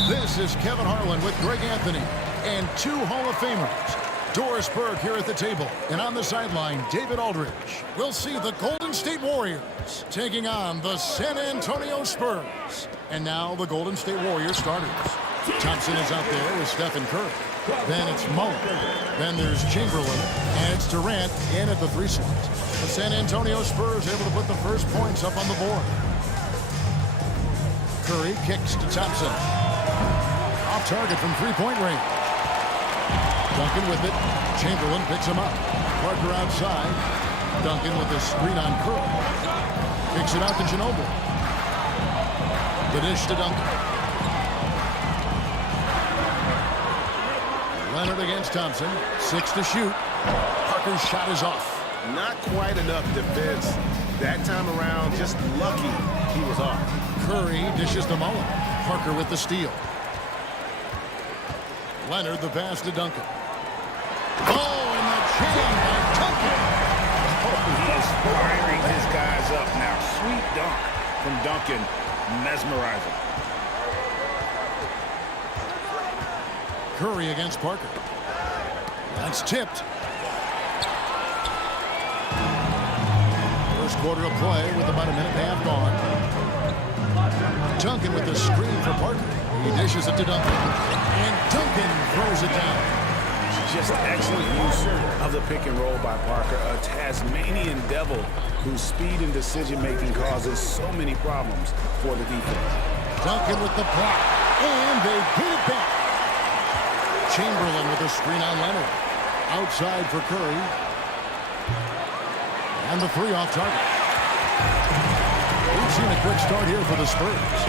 This is Kevin Harlan with Greg Anthony and 2 Hall of Famers. Doris Burke here at the table, and on the sideline, David Aldridge. We'll see the Golden State Warriors taking on the San Antonio Spurs. And now the Golden State Warriors starters. Thompson is out there with Stephen Curry. Then it's Mullen. Then there's Chamberlain, and it's Durant in at the 3 slot. The San Antonio Spurs able to put the first points up on the board. Curry kicks to Thompson. Off target from 3-point range. Duncan with it. Chamberlain picks him up. Parker outside. Duncan with the screen on Curry. Kicks it out to Ginobili. The dish to Duncan. Leonard against Thompson. 6 to shoot. Parker's shot is off. Not quite enough defense. That time around, just lucky he was off. Curry dishes to Mullen. Parker with the steal. Leonard the pass to Duncan. Oh, and the jam by Duncan. He is firing his guys up now. Sweet dunk from Duncan. Mesmerizing. Curry against Parker. That's tipped. First quarter of play with about a minute and a half gone. Duncan with the screen for Parker. He dishes it to Duncan. And Duncan throws it down. Just excellent use of the pick and roll by Parker, a Tasmanian devil whose speed and decision-making causes so many problems for the defense. Duncan with the block, and they put it back. Chamberlain with a screen on Leonard. Outside for Curry. And the 3 off target. We've seen a quick start here for the Spurs.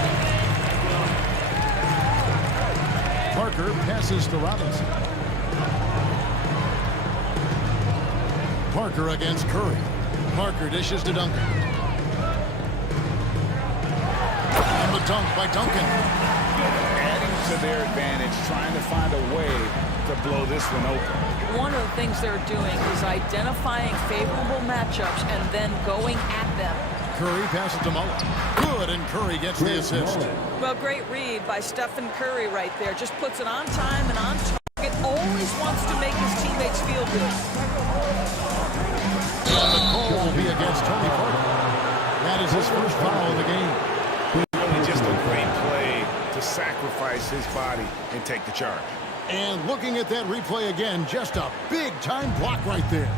Parker passes to Robinson. Parker against Curry. Parker dishes to Duncan. And the dunk by Duncan. Adding to their advantage, trying to find a way to blow this one open. One of the things they're doing is identifying favorable matchups and then going at them. Curry passes to Mullen. Good, and Curry gets the assist. Well, great read by Stephen Curry right there. Just puts it on time and on target. Always wants to make his teammates feel good. And the call will be against Tony Parker. That is his first foul of the game. Really just a great play to sacrifice his body and take the charge. And looking at that replay again, just a big-time block right there.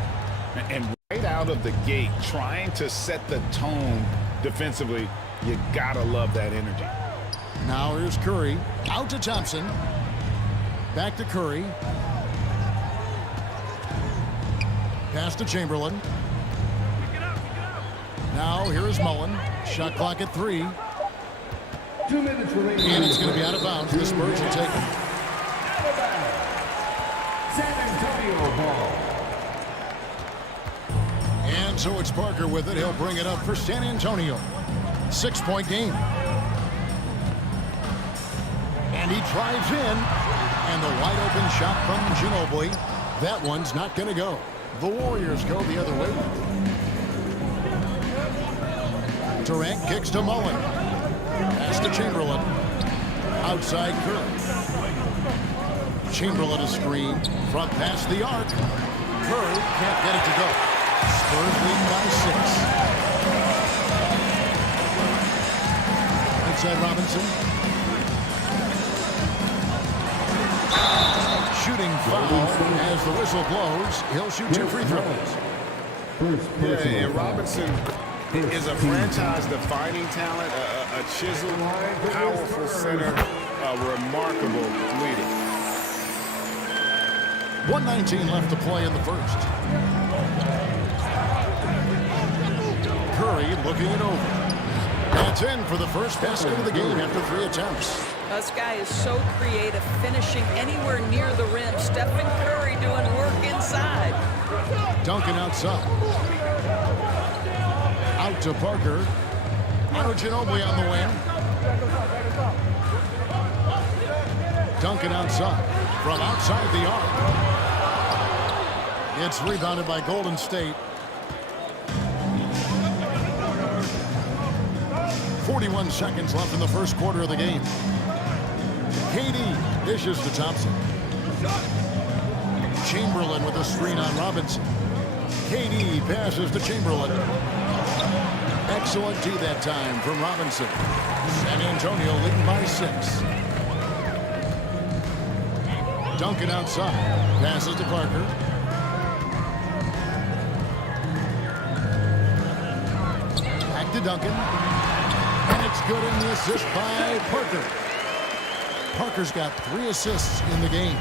And right out of the gate, trying to set the tone defensively, you gotta love that energy. Now here's Curry. Out to Thompson. Back to Curry. Pass to Chamberlain. Now here is Mullen. Shot clock at 3. 2 minutes remaining. And it's going to be out of bounds. The Spurs will take it. San Antonio ball. And so it's Parker with it. He'll bring it up for San Antonio. 6-point game. And he drives in. And the wide open shot from Ginobili. That one's not going to go. The Warriors go the other way. Durant kicks to Mullen. Pass to Chamberlain. Outside Curry. Chamberlain a screen. Front past the arc. Curry can't get it to go. Spurs lead by 6. Inside Robinson. Shooting foul as the whistle blows. He'll shoot 2 free throws. Yeah, and Robinson is a franchise-defining talent, a chiseled, powerful center, a remarkable leader. 1:19 left to play in the first. Curry looking it over. That's in for the first basket of the game after 3 attempts. This guy is so creative, finishing anywhere near the rim. Stephen Curry doing work inside. Duncan outside. Out to Parker. Manu Ginobili on the wing. Duncan outside. From outside the arc. It's rebounded by Golden State. 41 seconds left in the first quarter of the game. KD dishes to Thompson. Chamberlain with a screen on Robinson. KD passes to Chamberlain. Excellent D that time from Robinson. San Antonio leading by 6. Duncan outside. Passes to Parker. Back to Duncan. And it's good in the assist by Parker. Parker's got 3 assists in the game.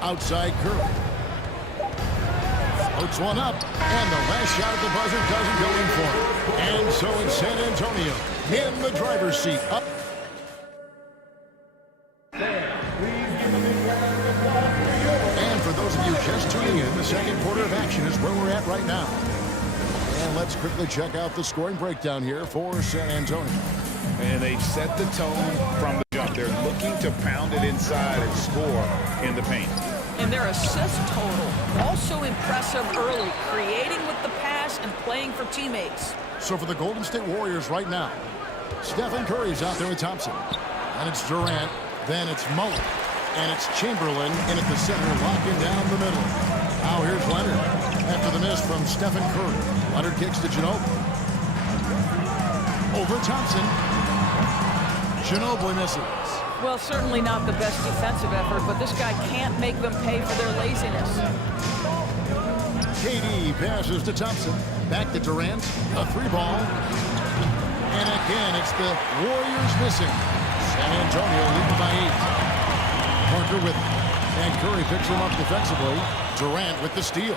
Outside Curry. Floats one up. And the last shot at the buzzer doesn't go in for him. And so it's San Antonio in the driver's seat. Up. And for those of you just tuning in, the second quarter of action is where we're at right now. And let's quickly check out the scoring breakdown here for San Antonio. And they've set the tone from the jump. They're looking to pound it inside and score in the paint. And their assist total, also impressive early, creating with the pass and playing for teammates. So for the Golden State Warriors right now, Stephen Curry's out there with Thompson. And it's Durant, then it's Mullen, and it's Chamberlain in at the center, locking down the middle. Now here's Leonard. After the miss from Stephen Curry, Leonard kicks to Ginobili. Over Thompson. Ginobili misses. Well, certainly not the best defensive effort, but this guy can't make them pay for their laziness. KD passes to Thompson. Back to Durant. A 3-ball. And again, it's the Warriors missing. San Antonio leading by 8. Parker with it. And Curry picks him up defensively. Durant with the steal.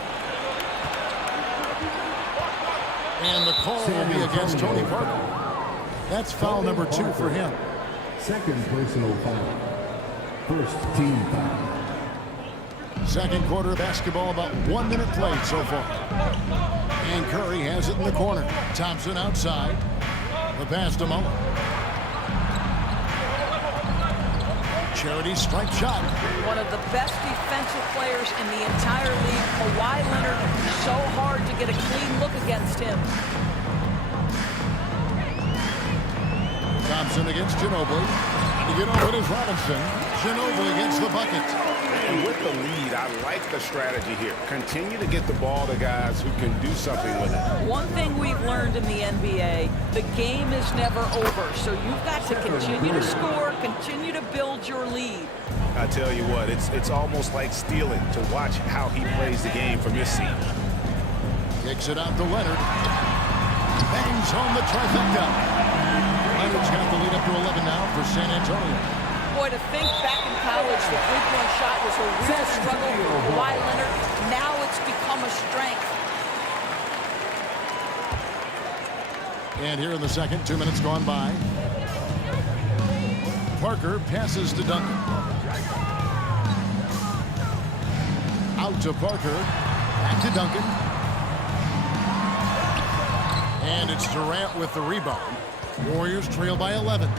And the call will be against Tony Parker. That's foul number 2 for him. Second personal foul. First team foul. Second quarter of basketball, about 1 minute played so far. And Curry has it in the corner. Thompson outside. The pass to Mullen. Charity strike shot. One of the best defensive players in the entire league. Kawhi Leonard, so hard to get a clean look against him. Thompson against Ginobili. To get open is Robinson. Ginobili against the bucket. And with the lead, I like the strategy here. Continue to get the ball to guys who can do something with it. One thing we've learned in the NBA, the game is never over. So you've got to continue to score, continue to build your lead. I tell you what, it's almost like stealing to watch how he plays the game from this seat. Kicks it out to Leonard. Bangs home the trifecta. Leonard's got the lead up to 11 now for San Antonio. Boy, to think back in college, the three-point shot was a real struggle for Kawhi Leonard. Now it's become a strength. And here in the second, 2 minutes gone by. Parker passes to Duncan. Out to Parker. Back to Duncan. And it's Durant with the rebound. Warriors trail by 11.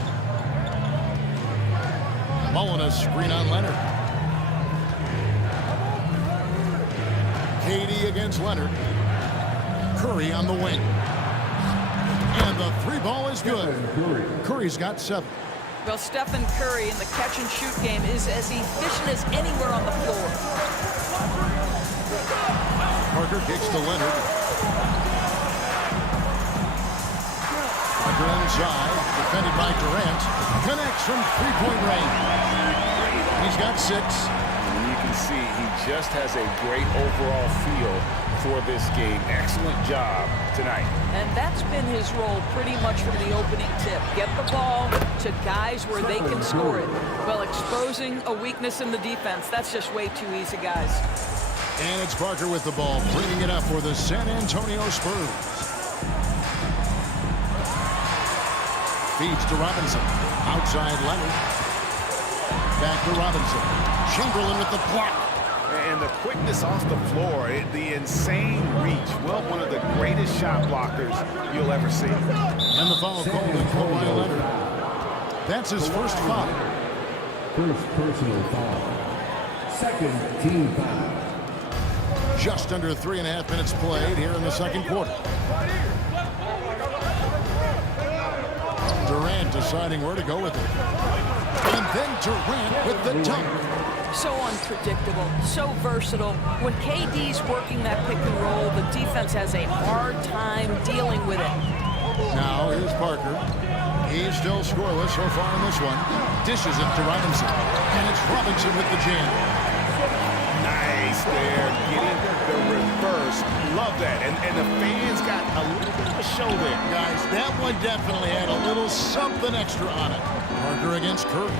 Mullen a screen on Leonard. KD against Leonard. Curry on the wing. And the 3-ball is good. Curry's got 7. Well, Stephen Curry in the catch-and-shoot game is as efficient as anywhere on the floor. Parker kicks to Leonard. Parker inside, defended by Durant. Connects from 3-point range. He's got 6. And you can see he just has a great overall feel for this game. Excellent job tonight. And that's been his role pretty much from the opening tip. Get the ball to guys where they can score it. Well, exposing a weakness in the defense, that's just way too easy, guys. And it's Parker with the ball, bringing it up for the San Antonio Spurs. Feeds to Robinson. Outside Leonard. Back to Robinson. Chamberlain with the block. And the quickness off the floor, the insane reach. Well, one of the greatest shot blockers you'll ever see. And the foul called on Kawhi Leonard. That's his first foul. First personal foul. Second team foul. Just under 3.5 minutes played here in the second quarter. Durant deciding where to go with it. And then Durant with the dunk. So unpredictable, so versatile. When KD's working that pick and roll, the defense has a hard time dealing with it. Now here's Parker. He's still scoreless so far in this one. Dishes it to Robinson. And it's Robinson with the jam. Nice there, getting the reverse. Love that. And the fans got a little bit of a show there. Guys, that one definitely had a little something extra on it. Parker against Curry.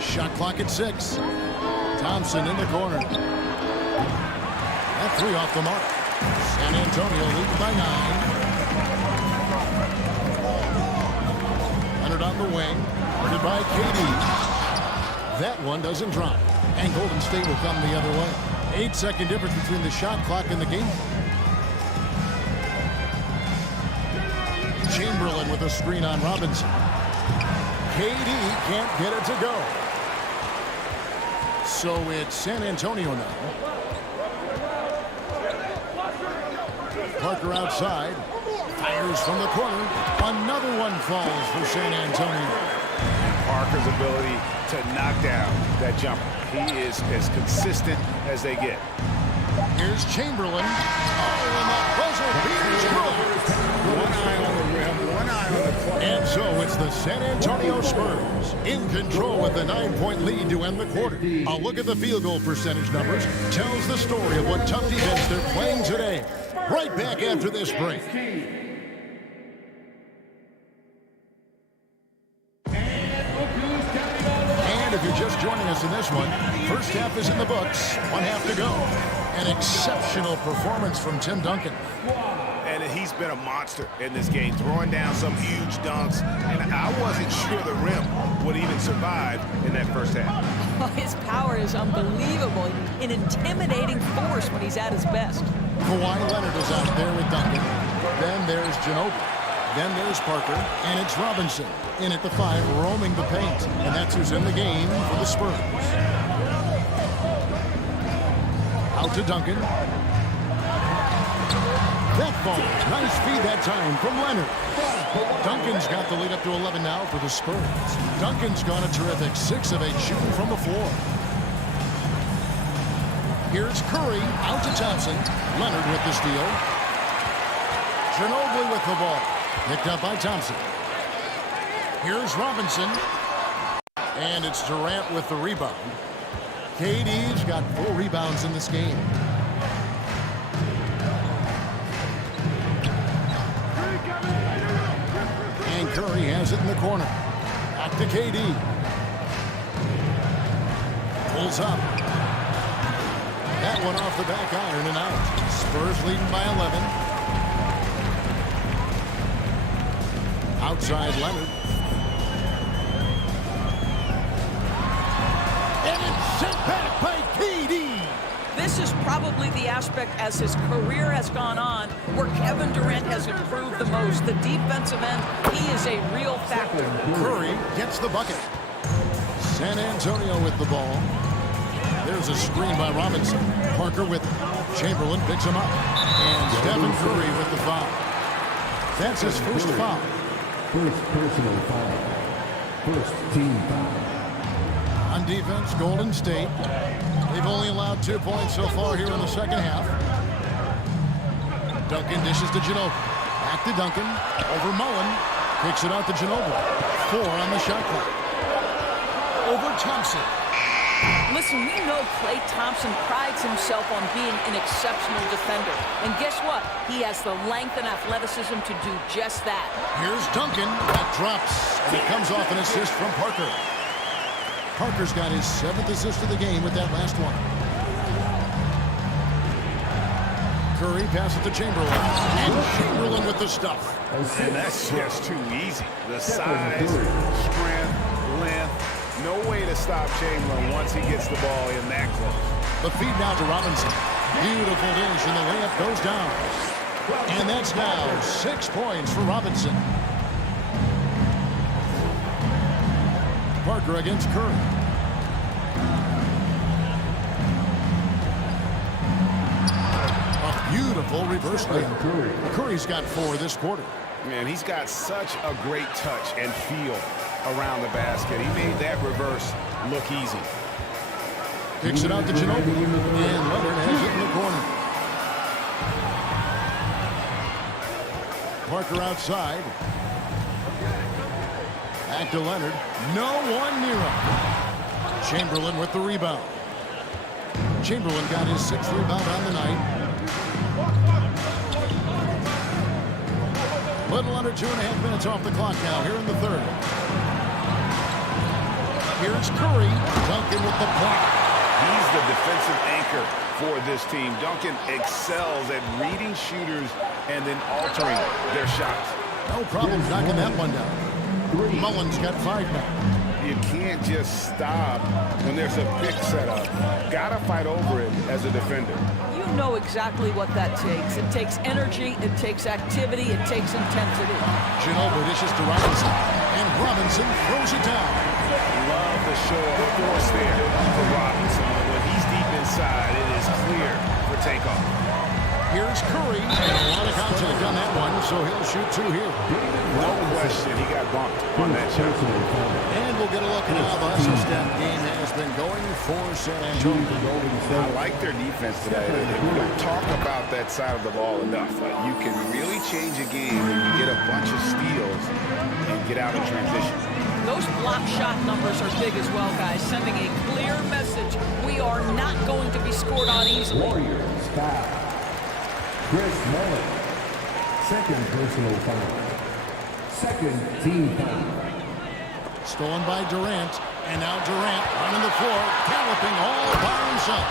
Shot clock at 6. Thompson in the corner. That three off the mark. San Antonio leads by 9. Leonard on the wing. Guarded by KD. That one doesn't drop. And Golden State will come the other way. 8-second difference between the shot clock and the game. Chamberlain with a screen on Robinson. KD can't get it to go. So it's San Antonio now. Parker outside. Fires from the corner. Another one falls for San Antonio. Parker's ability to knock down that jumper. He is as consistent as they get. Here's Chamberlain. Oh, and that buzzer beater's good. One eye on the rim, one eye on the clock. And so it's the San Antonio Spurs in control with a 9-point lead to end the quarter. A look at the field goal percentage numbers tells the story of what tough defense they're playing today. Right back after this break. And if you're just joining us in this one, first half is in the books. 1 half to go. An exceptional performance from Tim Duncan. And he's been a monster in this game, throwing down some huge dunks. And I wasn't sure the rim would even survive in that first half. His power is unbelievable, an intimidating force when he's at his best. Kawhi Leonard is out there with Duncan. Then there's Ginobili. Then there's Parker. And it's Robinson in at the 5, roaming the paint. And that's who's in the game for the Spurs. Out to Duncan. That falls. Nice feed that time from Leonard. Duncan's got the lead up to 11 now for the Spurs. Duncan's gone a terrific 6 of 8 shooting from the floor. Here's Curry out to Thompson. Leonard with the steal. Ginobili with the ball. Picked up by Thompson. Here's Robinson. And it's Durant with the rebound. KD's got 4 rebounds in this game. And Curry has it in the corner. Back to KD. Pulls up. That one off the back iron and out. Spurs leading by 11. Outside Leonard. And it's sent back by KD. This is probably the aspect as his career has gone on where Kevin Durant has improved the most. The defensive end, he is a real factor. Curry gets the bucket. San Antonio with the ball. There's a screen by Robinson. Parker with it. Chamberlain picks him up. And Stephen Curry with the foul. That's his first foul. First personal foul. First team foul. On defense, Golden State. They've only allowed 2 points so far here in the second half. Duncan dishes to Ginobili. Back to Duncan. Over Mullen. Kicks it out to Ginobili. 4 on the shot clock. Over Thompson. Listen, we know Klay Thompson prides himself on being an exceptional defender. And guess what? He has the length and athleticism to do just that. Here's Duncan. That drops. And it comes off an assist from Parker. Parker's got his 7th assist of the game with that last one. Curry passes to Chamberlain. And Chamberlain with the stuff. And that's just too easy. The size, strength, length. No way to stop Chamberlain once he gets the ball in that close. The feed now to Robinson. Beautiful dish, and the layup goes down. And that's now 6 points for Robinson. Parker against Curry. A Beautiful reverse layup. Curry's got 4 this quarter. Man, he's got such a great touch and feel around the basket. He made that reverse look easy. Kicks it out to Ginobili, and Leonard has it in the corner. Parker outside. Back to Leonard. No one near him. Chamberlain with the rebound. Chamberlain got his 6th rebound on the night. Little under 2.5 minutes off the clock now here in the third. Here's Curry. Duncan with the block. He's the defensive anchor for this team. Duncan excels at reading shooters and then altering their shots. No problem knocking that one down. Mullins got 5 now. You can't just stop when there's a pick set up. Gotta fight over it as a defender. You know exactly what that takes. It takes energy, it takes activity, it takes intensity. Ginobili dishes to Robinson, and Robinson throws it down. Love the show of force there for Robinson. When he's deep inside, it is clear for takeoff. Here's Curry, and a lot of contact on that one, so he'll shoot 2 here. No question, he got bumped on that shot. And we'll get a look at how the hustle step game has been going for San Antonio. I like their defense today. We don't talk about that side of the ball enough. You can really change a game when you get a bunch of steals and get out in transition. Those block shot numbers are big as well, guys, sending a clear message. We are not going to be scored on easily. Warriors foul. Chris Mullin. 2nd personal foul. 2nd team foul. Stolen by Durant, and now Durant running the floor, galloping all by himself.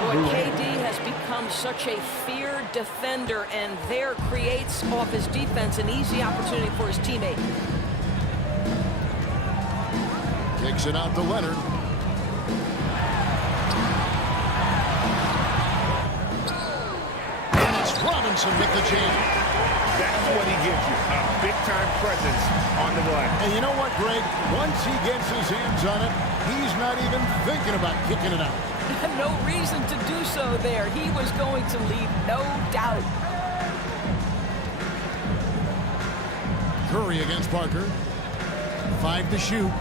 Boy, KD has become such a feared defender, and there creates off his defense an easy opportunity for his teammate. Kicks it out to Leonard. And it's Robinson with the jam. That's what he gives you, a big-time presence on the glass. And you know what, Greg? Once he gets his hands on it, he's not even thinking about kicking it out. No reason to do so there. He was going to leave, no doubt. Curry against Parker. 5 to shoot.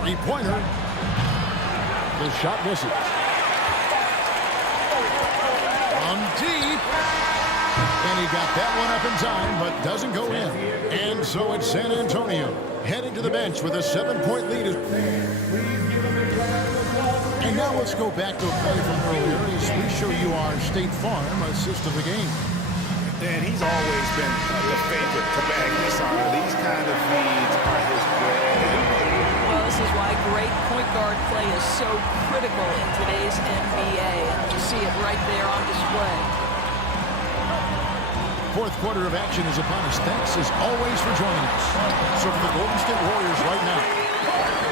3-pointer. The shot misses. From deep. And he got that one up in time, but doesn't go in. And so it's San Antonio heading to the bench with a 7-point lead. And now let's go back to a play from earlier as we show you our State Farm assist of the game. And he's always been the favorite to bag this honor. These kind of feeds are his bread and butter. Well, this is why great point guard play is so critical in today's NBA. And you see it right there on display. 4th quarter of action is upon us. Thanks as always for joining us. So for the Golden State Warriors right now,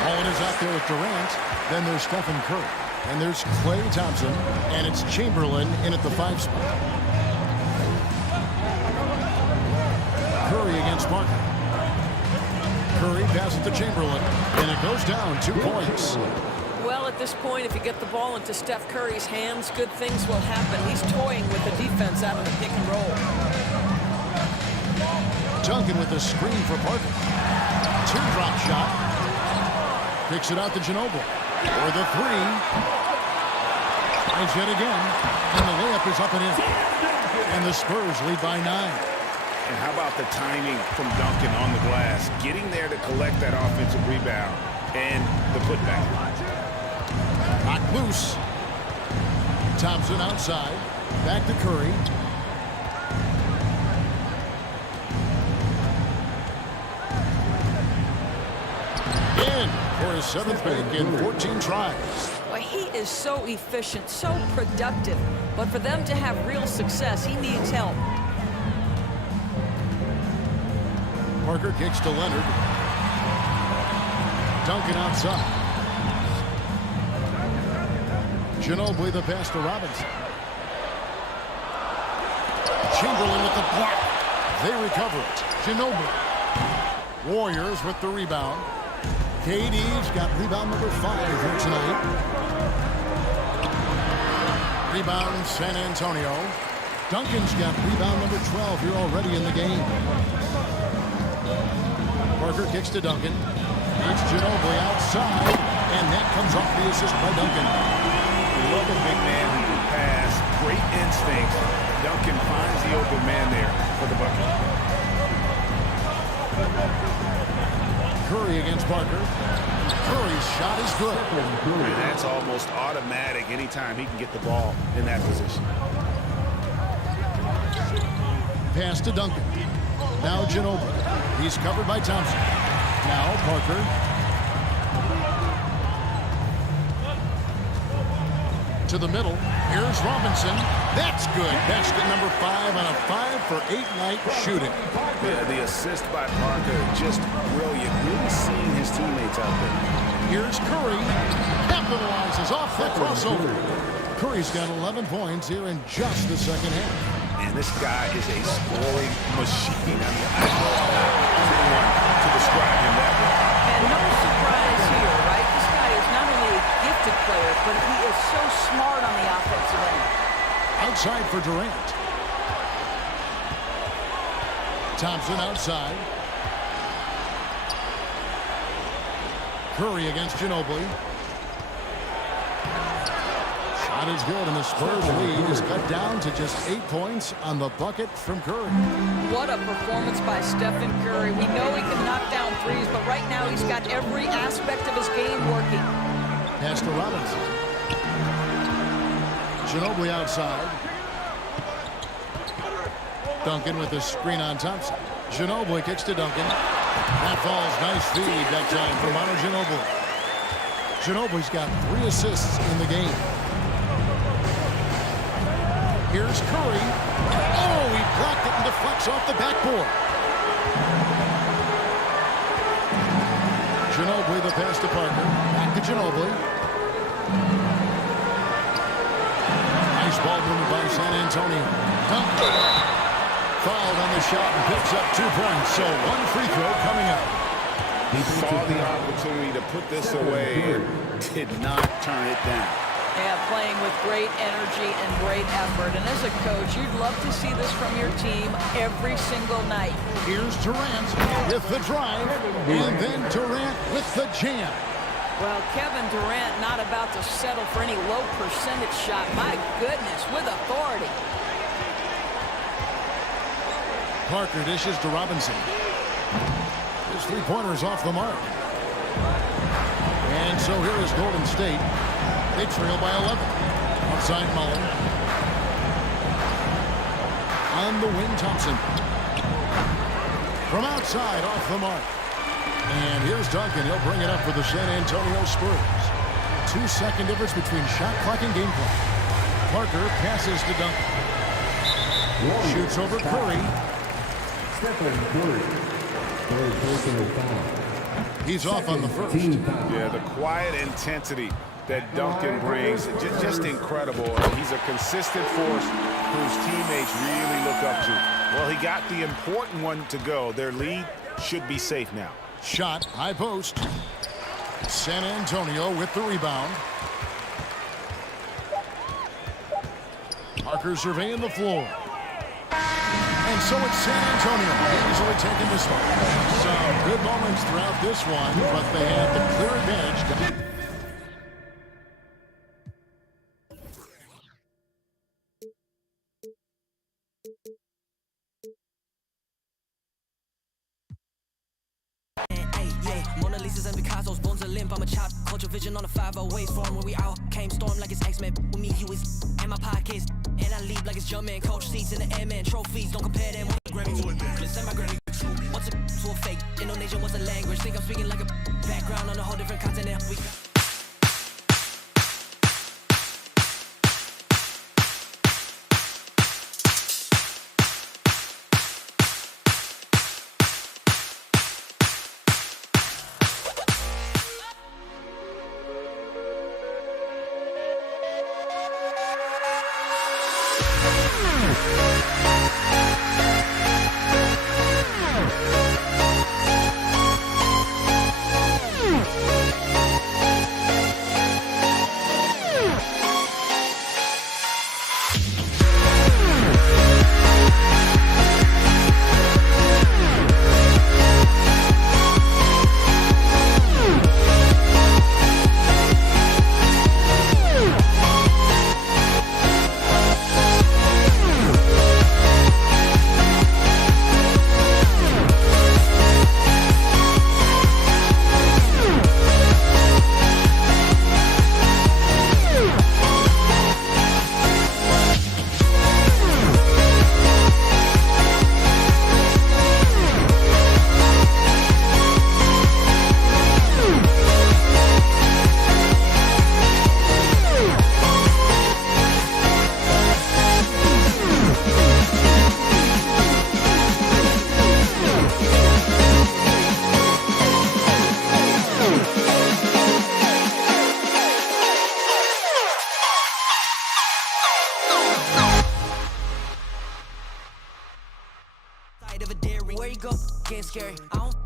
Mullen is out there with Durant. Then there's Stephen Curry. And there's Klay Thompson. And it's Chamberlain in at the 5 spot. Curry against Parker. Curry passes to Chamberlain. And it goes down 2 points. Well, at this point, if you get the ball into Steph Curry's hands, good things will happen. He's toying with the defense out of the pick and roll. Duncan with the screen for Parker. 2-drop shot. Kicks it out to Ginobili. For the 3. Tries yet again. And the layup is up and in. And the Spurs lead by 9. And how about the timing from Duncan on the glass? Getting there to collect that offensive rebound and the putback. Knocked loose. Thompson outside. Back to Curry. In for his 7th pick in 14 tries. Well, he is so efficient, so productive. But for them to have real success, he needs help. Parker kicks to Leonard. Duncan outside. Ginobili the pass to Robinson. Chamberlain with the block. They recover it. Ginobili. Warriors with the rebound. KD's got rebound number 5 here tonight. Rebound San Antonio. Duncan's got rebound number 12 here already in the game. Parker kicks to Duncan. It's Ginobili outside, and that comes off the assist by Duncan. Love a big man who can pass. Great instincts. Duncan finds the open man there for the bucket. Curry against Parker. Curry's shot is good. And that's almost automatic anytime he can get the ball in that position. Pass to Duncan. Now Ginobili. He's covered by Thompson. Now Parker. To the middle. Here's Robinson. That's good. Basket number 5 on a 5-for-8 night shooting. Yeah, the assist by Parker, just brilliant. Really seeing his teammates out there. Here's Curry. Capitalizes off the crossover. Curry's got 11 points here in just the second half. And this guy is a scoring machine. I mean, I don't know anyone to describe him that way. And no surprise here, right? This guy is not only a gifted player, but he is so smart on the offensive end. Outside for Durant. Thompson outside. Curry against Ginobili. Shot is good, and the Spurs lead is cut down to just 8 points on the bucket from Curry. What a performance by Stephen Curry. We know he can knock down threes, but right now he's got every aspect of his game working. Pass to Robinson. Ginobili outside. Duncan with the screen on Thompson. Ginobili kicks to Duncan. That falls. Nice feed that time from Manu Ginobili. Ginobili's got 3 assists in the game. Here's Curry. Oh, he blocked it and deflects off the backboard. Ginobili, the pass to Parker. Back to Ginobili. Nice ball movement by San Antonio. Duncan. Fouled on the shot and picks up 2 points. So 1 free throw coming up. He saw the opportunity to put this away and did not turn it down. Yeah, playing with great energy and great effort. And as a coach, you'd love to see this from your team every single night. Here's Durant with the drive, and then Durant with the jam. Well, Kevin Durant not about to settle for any low percentage shot. My goodness, with authority. Parker dishes to Robinson. His 3-pointer's off the mark. And so here is Golden State. They trail by 11. Outside Mullen. On the wing, Thompson. From outside, off the mark. And here's Duncan. He'll bring it up for the San Antonio Spurs. 2-second difference between shot clock and game clock. Parker passes to Duncan. Shoots over Curry. Stephen Curry. Third personal foul. He's off on the first. Yeah, the quiet intensity that Duncan brings, just incredible. He's a consistent force whose teammates really look up to. Well, he got the important one to go. Their lead should be safe now. Shot, high post. San Antonio with the rebound. Parker surveying the floor. And so it's San Antonio easily taking this one. Some good moments throughout this one, but they had the clear advantage. Mona Lisa's and Picasso's bones are limp. I'm a chop, culture vision on a 508 form. When we out, came storm like it's X-Men. With me, you is in my pockets. And I leave like it's Jumpman. Coach seats in the airman. Trophies, don't compare them. Grammy to a necklace and my Grammy true. What's a to a fake? Indonesian was a language. Think I'm speaking like a background on a whole different continent. We scary. I don't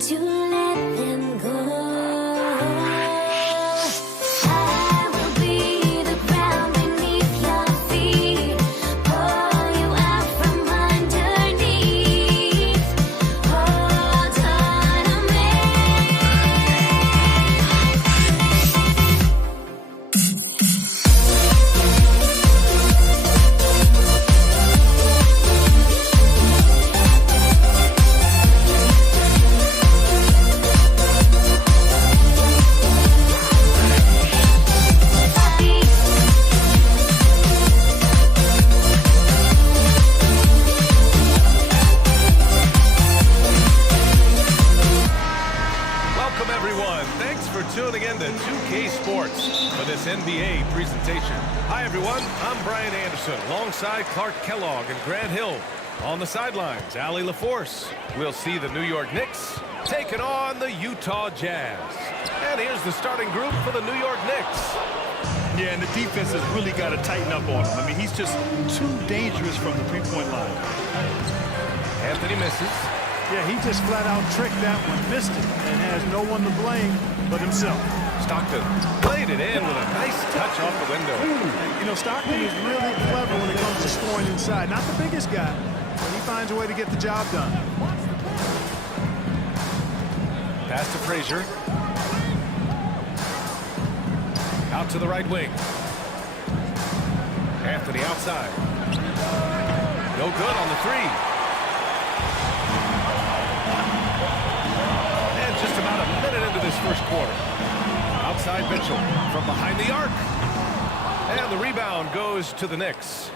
to let them go. Tuning in to 2K Sports for this NBA presentation. Hi, everyone. I'm Brian Anderson alongside Clark Kellogg and Grant Hill. On the sidelines, Allie LaForce. We'll see the New York Knicks taking on the Utah Jazz. And here's the starting group for the New York Knicks. Yeah, and the defense has really got to tighten up on him. I mean, he's just too dangerous from the three-point line. Anthony misses. Yeah, he just flat out tricked that one, missed it, and has no one to blame but himself. Stockton played it in with a nice touch off the window. And, you know, Stockton is really clever when it comes to scoring inside. Not the biggest guy, but he finds a way to get the job done. Pass to Frazier. Out to the right wing. Anthony outside. No good on the three. Just about a minute into this first quarter. Outside Mitchell from behind the arc. And the rebound goes to the Knicks.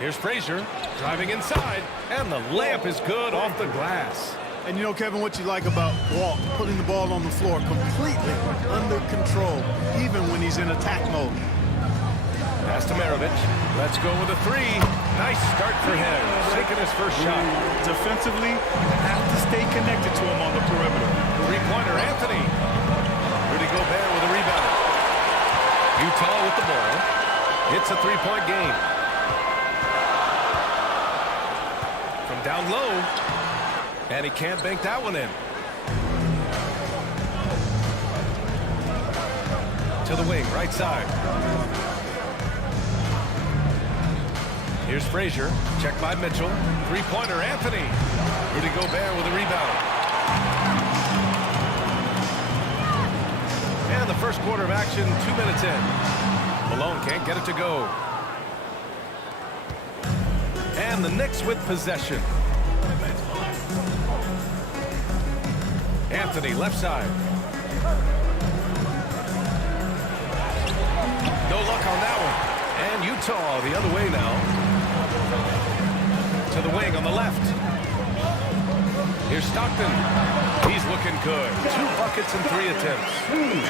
Here's Frazier driving inside. And the layup is good off the glass. And you know, Kevin, what you like about Walt, putting the ball on the floor completely under control, even when he's in attack mode. Pass to Maravich. Let's go with a three. Nice start for him. Taking his first shot. Defensively, have to stay connected to him on the perimeter. Three-pointer, Anthony. Rudy Gobert with a rebound. Utah with the ball. It's a three-point game. From down low. And he can't bank that one in. To the wing, right side. Here's Frazier. Check by Mitchell. Three-pointer, Anthony. Rudy Gobert with a rebound. And the first quarter of action, 2 minutes in. Malone can't get it to go. And the Knicks with possession. Anthony, left side. No luck on that one. And Utah the other way now. To the wing on the left. Here's Stockton. He's looking good. 2 buckets and 3 attempts.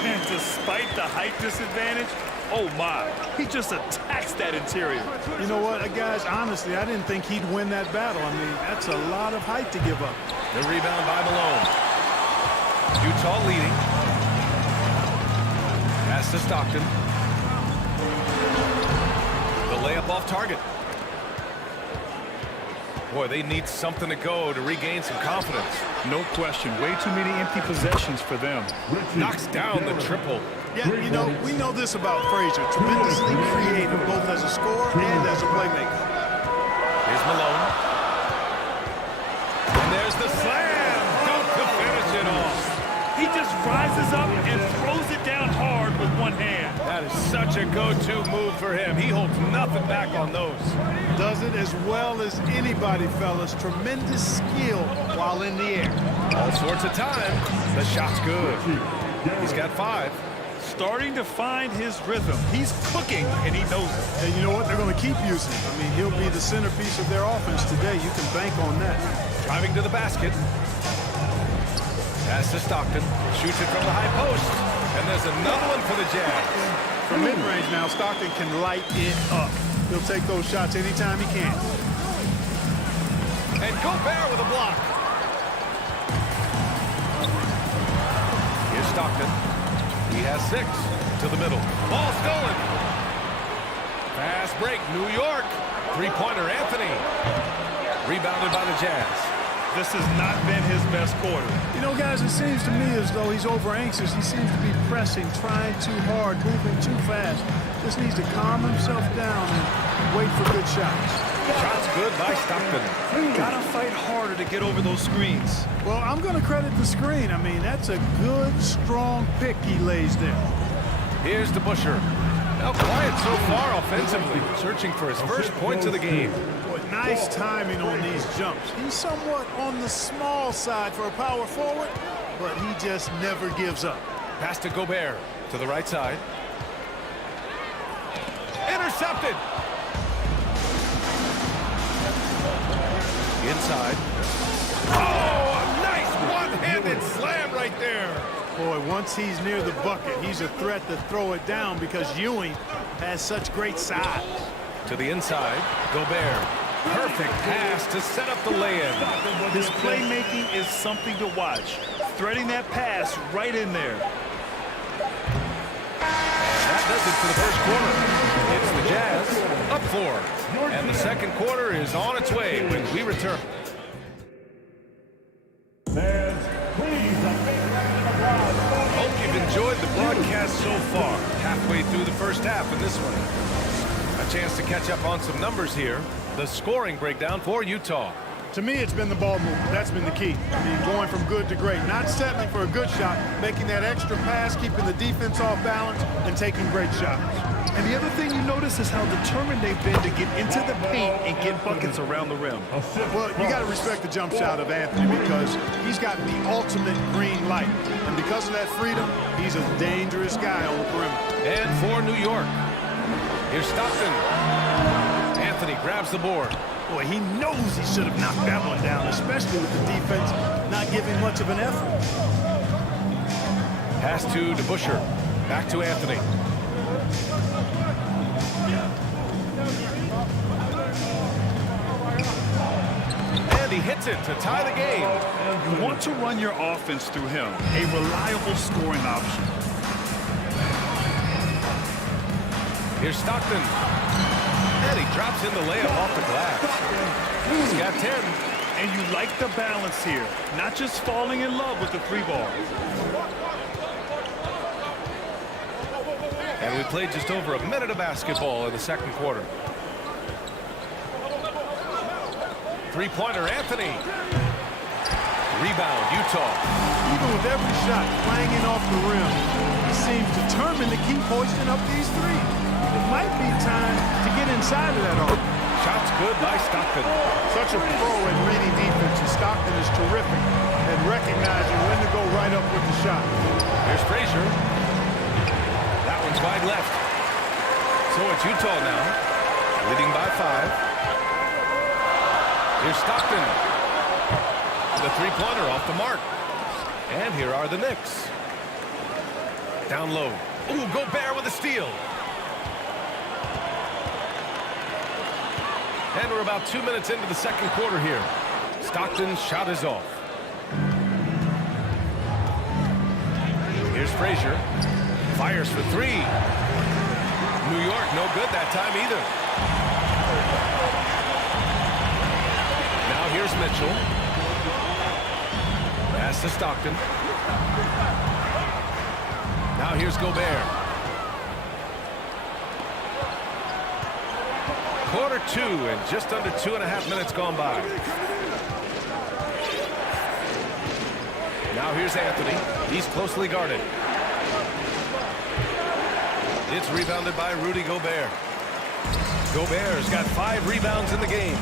And despite the height disadvantage, oh my, he just attacks that interior. You know what, guys, honestly, I didn't think he'd win that battle. I mean, that's a lot of height to give up. The rebound by Malone. Utah leading. Pass to Stockton. The layup off target. Boy, they need something to go to regain some confidence. No question. Way too many empty possessions for them. Knocks down the triple. Yeah, you know, we know this about Frazier. Tremendously creative, both as a scorer and as a playmaker. Here's Malone. And there's the slam. Dunk to finish it off. He just rises up and throws it down hard with one hand. That is such a go-to move for him. He holds nothing back on those. Does it as well as anybody, fellas. Tremendous skill while in the air. All sorts of time. The shot's good. He's got 5. Starting to find his rhythm. He's cooking, and he knows it. And you know what? They're going to keep using him. I mean, he'll be the centerpiece of their offense today. You can bank on that. Driving to the basket. Pass to Stockton. Shoots it from the high post. And there's another one for the Jazz. From mid-range now, Stockton can light it up. He'll take those shots anytime he can. And Gobert with a block. Here's Stockton. He has 6 to the middle. Ball stolen. Fast break, New York. Three-pointer, Anthony. Rebounded by the Jazz. This has not been his best quarter. You know, guys, it seems to me as though he's over-anxious. He seems to be pressing, trying too hard, moving too fast. Just needs to calm himself down and wait for good shots. Shots good by Stockton. Gotta fight harder to get over those screens. Well, I'm going to credit the screen. I mean, that's a good, strong pick he lays there. Here's DeBusschere. Now quiet so far offensively, searching for his first points of the game. Boy, nice timing on these jumps. He's somewhat on the small side for a power forward, but he just never gives up. Pass to Gobert to the right side. Intercepted. Inside. Oh, a nice one-handed slam right there. Boy, once he's near the bucket, he's a threat to throw it down because Ewing has such great size. To the inside, Gobert. Perfect pass to set up the lay-in. His playmaking is something to watch. Threading that pass right in there. That does it for the first quarter. It's the Jazz up 4. And the second quarter is on its way when we return. Hope you've enjoyed the broadcast so far. Halfway through the first half in this one. A chance to catch up on some numbers here. The scoring breakdown for Utah. To me, it's been the ball movement. That's been the key. I mean, going from good to great. Not settling for a good shot, making that extra pass, keeping the defense off balance, and taking great shots. And the other thing you notice is how determined they've been to get into the paint and get buckets around the rim. Well, you got to respect the jump shot of Anthony because he's got the ultimate green light. And because of that freedom, he's a dangerous guy on the perimeter. And for New York, here's Stockton. Anthony grabs the board. Boy, he knows he should have knocked that one down, especially with the defense not giving much of an effort. Pass to DeBusschere. Back to Anthony. And he hits it to tie the game. You want to run your offense through him, a reliable scoring option. Here's Stockton. And he drops in the layup off the glass. He's got 10. And you like the balance here, not just falling in love with the 3-ball. And we played just over a minute of basketball in the second quarter. Three-pointer, Anthony. Rebound, Utah. Even with every shot clanging off the rim, he seems determined to keep hoisting up these threes. It might be time to get inside of that arc. Shots good by Stockton. Such a pro at reading defense, and Stockton is terrific at recognizing when to go right up with the shot. Here's Frazier. That one's wide left. So it's Utah now, leading by 5. Here's Stockton. The three-pointer off the mark. And here are the Knicks. Down low. Ooh, Gobert with a steal. And we're about 2 minutes into the second quarter here. Stockton's shot is off. Here's Frazier. Fires for 3. New York, no good that time either. Now here's Mitchell. Pass to Stockton. Now here's Gobert. Quarter 2 and just under 2.5 minutes gone by. Now here's Anthony. He's closely guarded. It's rebounded by Rudy Gobert. Gobert's got 5 rebounds in the game.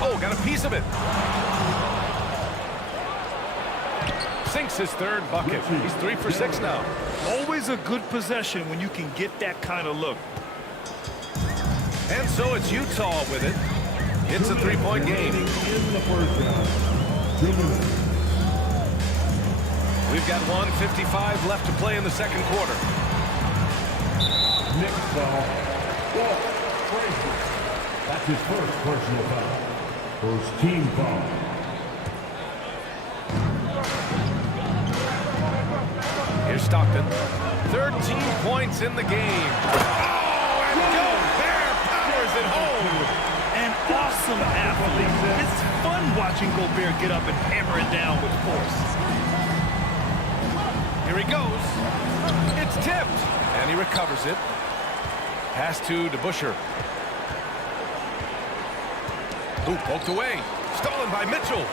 Oh, got a piece of it. Sinks his third bucket. He's 3 for 6 now. Always a good possession when you can get that kind of look. And so it's Utah with it. It's a 3-point game. We've got 1:55 left to play in the second quarter. Nick foul. That's his first personal foul. First team foul. Here's Stockton. 13 points in the game. Oh, and Gobert powers it home. An awesome awesome athlete. It's fun watching Gobert get up and hammer it down with force. Here he goes. It's tipped. And he recovers it. Pass to DeBusschere. Ooh, poked away. Stolen by Mitchell.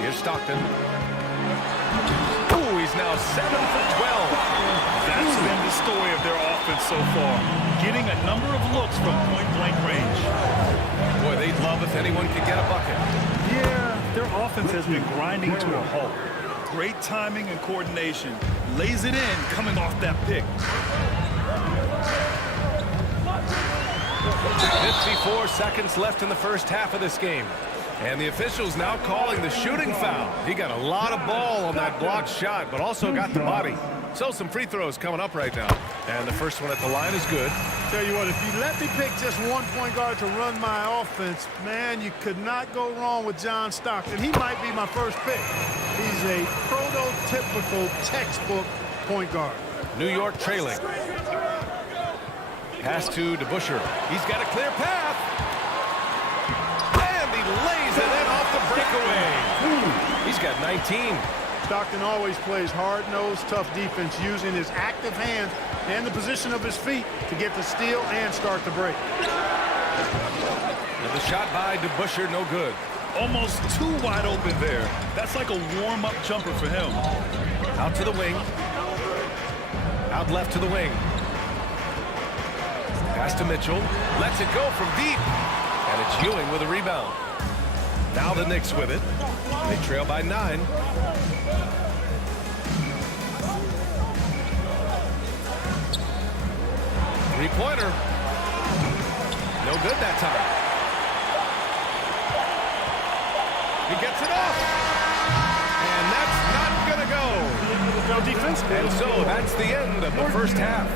Here's Stockton. Ooh, he's now 7 for 12. That's been the story of their offense so far. Getting a number of looks from point-blank range. Boy, they'd love if anyone could get a bucket. Yeah, their offense has been grinding to a halt. Great timing and coordination. Lays it in coming off that pick. 54 seconds left in the first half of this game. And the officials now calling the shooting foul. He got a lot of ball on that blocked shot, but also got the body. So some free throws coming up right now. And the first one at the line is good. Tell you what, if you let me pick just one point guard to run my offense, man, you could not go wrong with John Stockton. He might be my first pick. He's a prototypical textbook point guard. New York trailing. Pass to DeBusschere. He's got a clear path. And he lays it in off the breakaway. He's got 19. Stockton always plays hard-nosed, tough defense using his active hands and the position of his feet to get the steal and start the break. And the shot by DeBusschere, no good. Almost too wide open there. That's like a warm-up jumper for him. Out to the wing. Out left to the wing. Pass to Mitchell. Lets it go from deep. And it's Ewing with a rebound. Now the Knicks with it. They trail by 9. Three-pointer. No good that time. He gets it off. And that's not going to go. No defense. And so that's the end of the first half.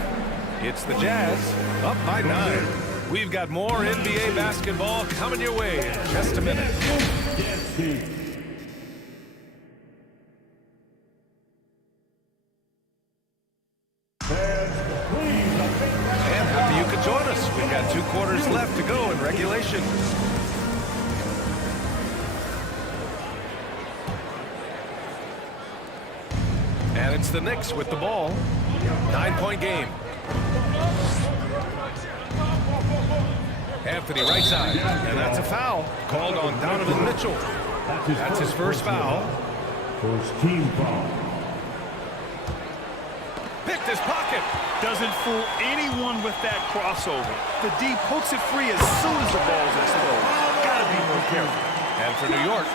It's the Jazz up by 9. We've got more NBA basketball coming your way in just a minute. And happy you could join us. We've got 2 quarters left to go in regulation. And it's the Knicks with the ball. 9-point game. Anthony right side, and that's a foul called on Donovan Mitchell. That's his first foul. First team foul. Picked his pocket. Doesn't fool anyone with that crossover. The D pokes it free as soon as the ball's exposed. Gotta be more careful. And for New York.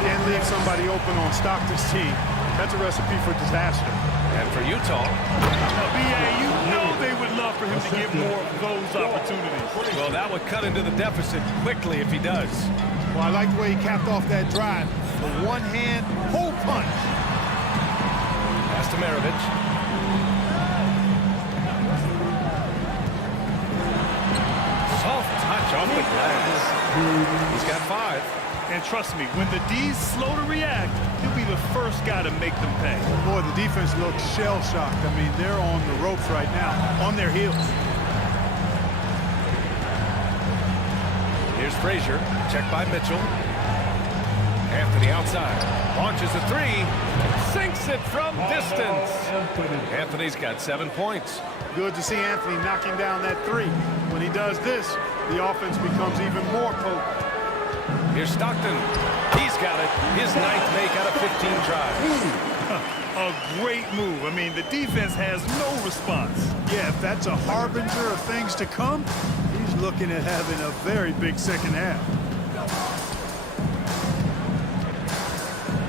Can't leave somebody open on Stockton's team. That's a recipe for disaster. And for Utah. Now, B.A., you know they would love for him to get more of those opportunities. Well, that would cut into the deficit quickly if he does. Well, I like the way he capped off that drive. The one-hand pull punch. Pass to Maravich. Soft touch off the glass. He's got 5. And trust me, when the D's slow to react, he'll be the first guy to make them pay. Boy, the defense looks shell-shocked. I mean, they're on the ropes right now, on their heels. Here's Frazier, checked by Mitchell. Anthony outside, launches a 3, sinks it from distance. Anthony's got 7 points. Good to see Anthony knocking down that 3. When he does this, the offense becomes even more potent. Here's Stockton. He's got it. His 9th make out of 15 tries. A great move. I mean, the defense has no response. Yeah, if that's a harbinger of things to come, he's looking at having a very big second half.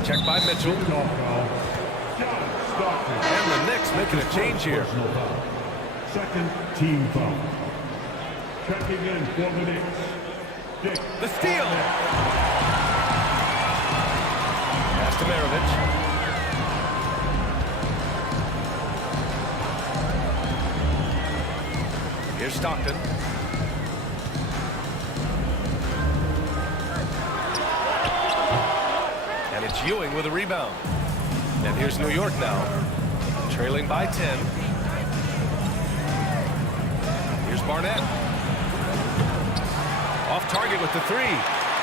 Checked by Mitchell. And the Knicks making a change here. Second team foul. Checking in for the Knicks. The steal. Pass to Maravich. Here's Stockton. And it's Ewing with a rebound. And here's New York now, trailing by 10. Here's Barnett. target with the three.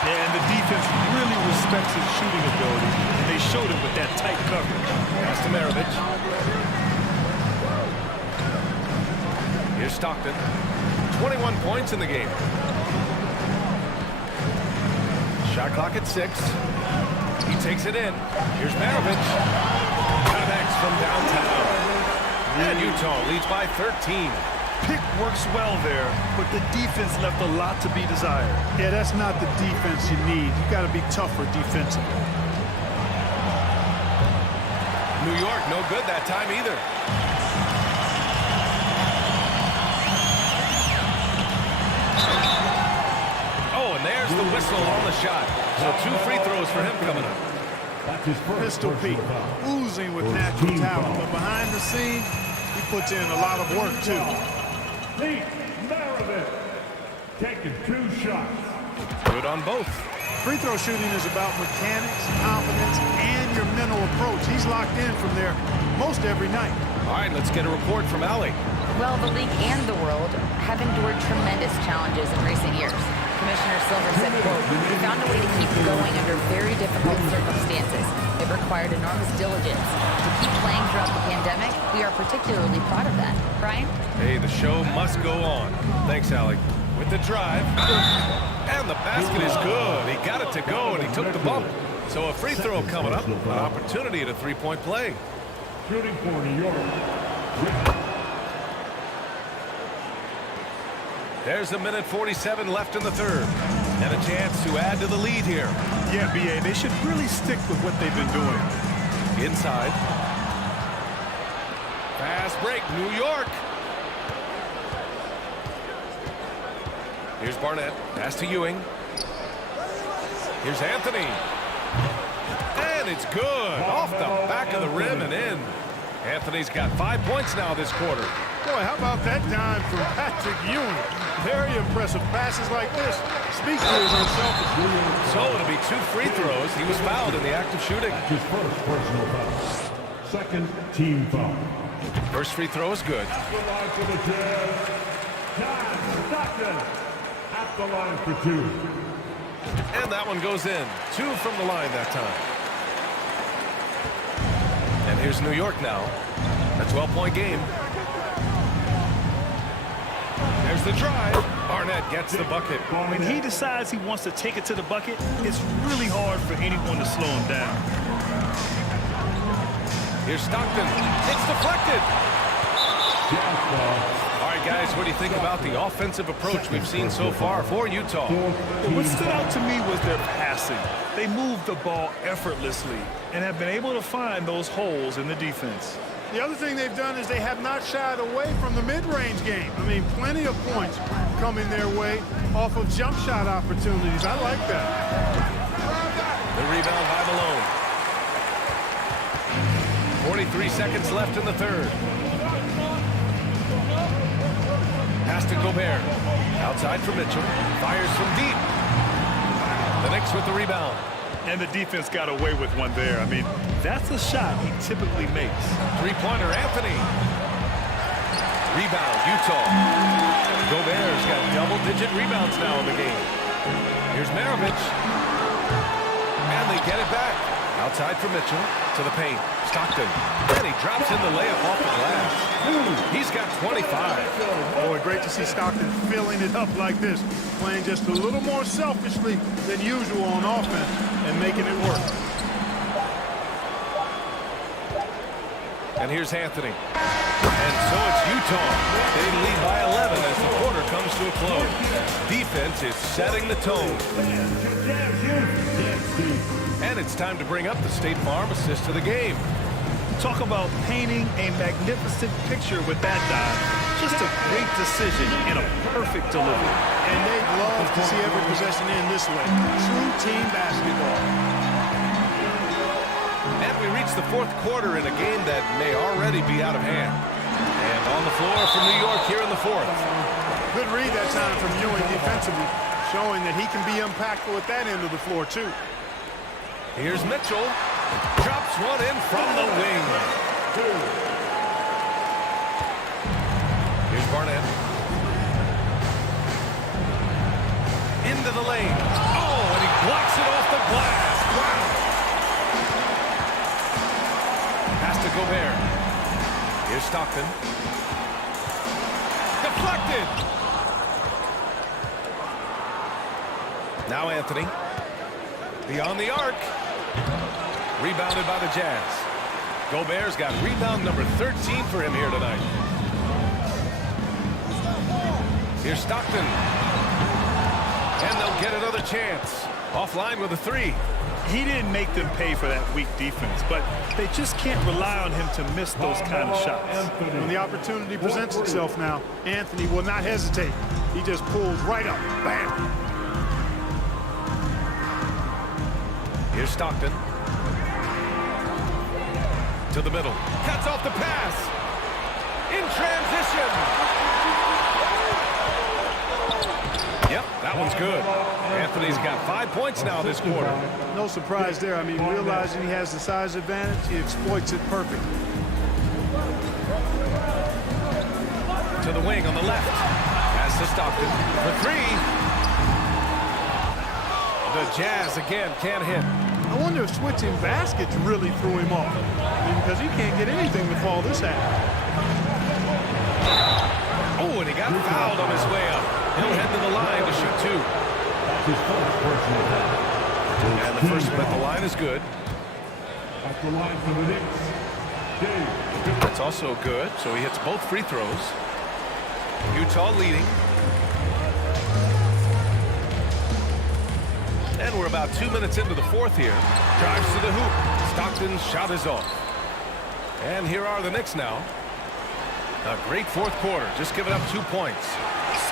Yeah, and the defense really respects his shooting ability, and they showed it with that tight coverage. Pass to Maravich. Here's Stockton. 21 points in the game. Shot clock at 6. He takes it in. Here's Maravich. Connects from downtown. And Utah leads by 13. Pick works well there, but the defense left a lot to be desired. Yeah, that's not the defense you need. You got to be tougher defensively. New York, no good that time either. Oh, and there's the whistle on the shot. So 2 free throws for him coming up. Pistol Pete, oozing with natural talent, but behind the scenes, he puts in a lot of work too. Pete Maravich taking 2 shots. Good on both. Free throw shooting is about mechanics, confidence, and your mental approach. He's locked in from there most every night. All right, let's get a report from Allie. Well, the league and the world have endured tremendous challenges in recent years. Commissioner Silver said, quote, "We found a way to keep going under very difficult circumstances. It required enormous diligence. To keep playing throughout the pandemic, we are particularly proud of that." Brian? Hey, the show must go on. Thanks, Allie. With the drive. And the basket is good. He got it to go, and he took the bump. So a free throw coming up. An opportunity at a 3-point play. Shooting for New York. There's a minute 47 left in the third. And a chance to add to the lead here. Yeah, B.A., they should really stick with what they've been doing. Inside. Fast break, New York. Here's Barnett. Pass to Ewing. Here's Anthony. And it's good. Off the back of the rim and in. Anthony's got 5 points now this quarter. Boy, how about that dime from Patrick Ewing? Very impressive. Passes like this speak to his unselfishness. So it'll be 2 free throws. He was fouled in the act of shooting. His first personal foul. Second team foul. First free throw is good. At the line for the Jazz, John Stockton. At the line for 2. And that one goes in. 2 from the line that time. And here's New York now. A 12-point game. There's the drive. Barnett gets the bucket. When he decides he wants to take it to the bucket, it's really hard for anyone to slow him down. Here's Stockton. It's deflected. All right, guys, what do you think about the offensive approach we've seen so far for Utah? What stood out to me was their passing. They moved the ball effortlessly and have been able to find those holes in the defense. The other thing they've done is they have not shied away from the mid-range game. I mean, plenty of points coming their way off of jump shot opportunities. I like that. The rebound by Malone. 43 seconds left in the third. Pass to Gobert. Outside for Mitchell. Fires from deep. The Knicks with the rebound. And the defense got away with one there. I mean, that's a shot he typically makes. Three-pointer, Anthony. Rebound, Utah. Gobert's got double-digit rebounds now in the game. Here's Maravich. And they get it back. Outside for Mitchell. To the paint. Stockton. And he drops in the layup off the glass. He's got 25. Boy, great to see Stockton filling it up like this. Playing just a little more selfishly than usual on offense and making it work. And here's Anthony. And so it's Utah. They lead by 11 as the quarter comes to a close. Defense is setting the tone. And it's time to bring up the State Farm assist to the game. Talk about painting a magnificent picture with that dive. Just a great decision and a perfect delivery. And they'd love to see every possession end this way. True team basketball. And we reach the fourth quarter in a game that may already be out of hand. And on the floor for New York here in the fourth. Good read that time from Ewing defensively, showing that he can be impactful at that end of the floor, too. Here's Mitchell. Drops one in from the wing. Here's Barnett. In into the lane. Oh, and he blocks it off the glass. Wow. Pass to Gobert. Here's Stockton. Deflected. Now Anthony. Beyond the arc. Rebounded by the Jazz. Gobert's got rebound number 13 for him here tonight. Here's Stockton. And they'll get another chance. Offline with a three. He didn't make them pay for that weak defense, but they just can't rely on him to miss those kind of shots. When the opportunity presents itself now, Anthony will not hesitate. He just pulls right up. Bam! Here's Stockton. To the middle. Cuts off the pass. In transition. Yep, that one's good. Anthony's got 5 points now this quarter. No surprise there. I mean, realizing he has the size advantage, he exploits it perfectly. To the wing on the left. Pass to Stockton for three. The Jazz again can't hit. I wonder if switching baskets really threw him off. I mean, because he can't get anything to fall this half. Oh, and he got fouled on his way up. He'll head to the line to shoot two. And the first one at the line is good. At the line for the Knicks, Dave. That's also good, so he hits both free throws. Utah leading. And we're about 2 minutes into the fourth here. Drives to the hoop. Stockton's shot is off. And here are the Knicks now. A great fourth quarter, just giving up 2 points.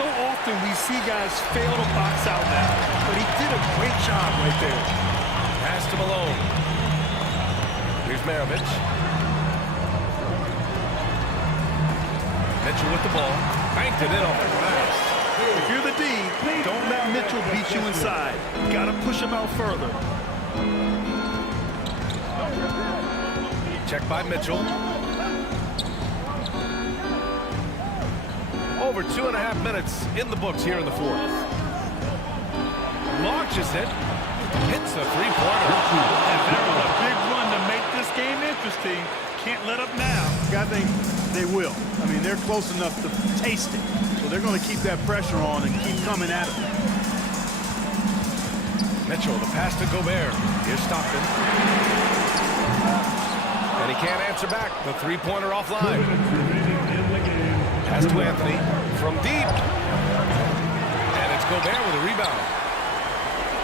So often we see guys fail to box out now, but he did a great job right there. Pass to Malone. Here's Maravich. Mitchell with the ball. Banked it in off the glass. If you're the D, don't let Mitchell beat you inside. You got to push him out further. Check by Mitchell. Over 2.5 minutes in the books here in the fourth. Launches it. Hits a three-pointer. And that was a big run to make this game interesting. Can't let up now. I think they will. I mean, they're close enough to taste it. So they're going to keep that pressure on and keep coming at it. Mitchell, the pass to Gobert. Here's Stockton. And he can't answer back. The three-pointer offline. Pass to Anthony from deep. And it's Gobert with a rebound.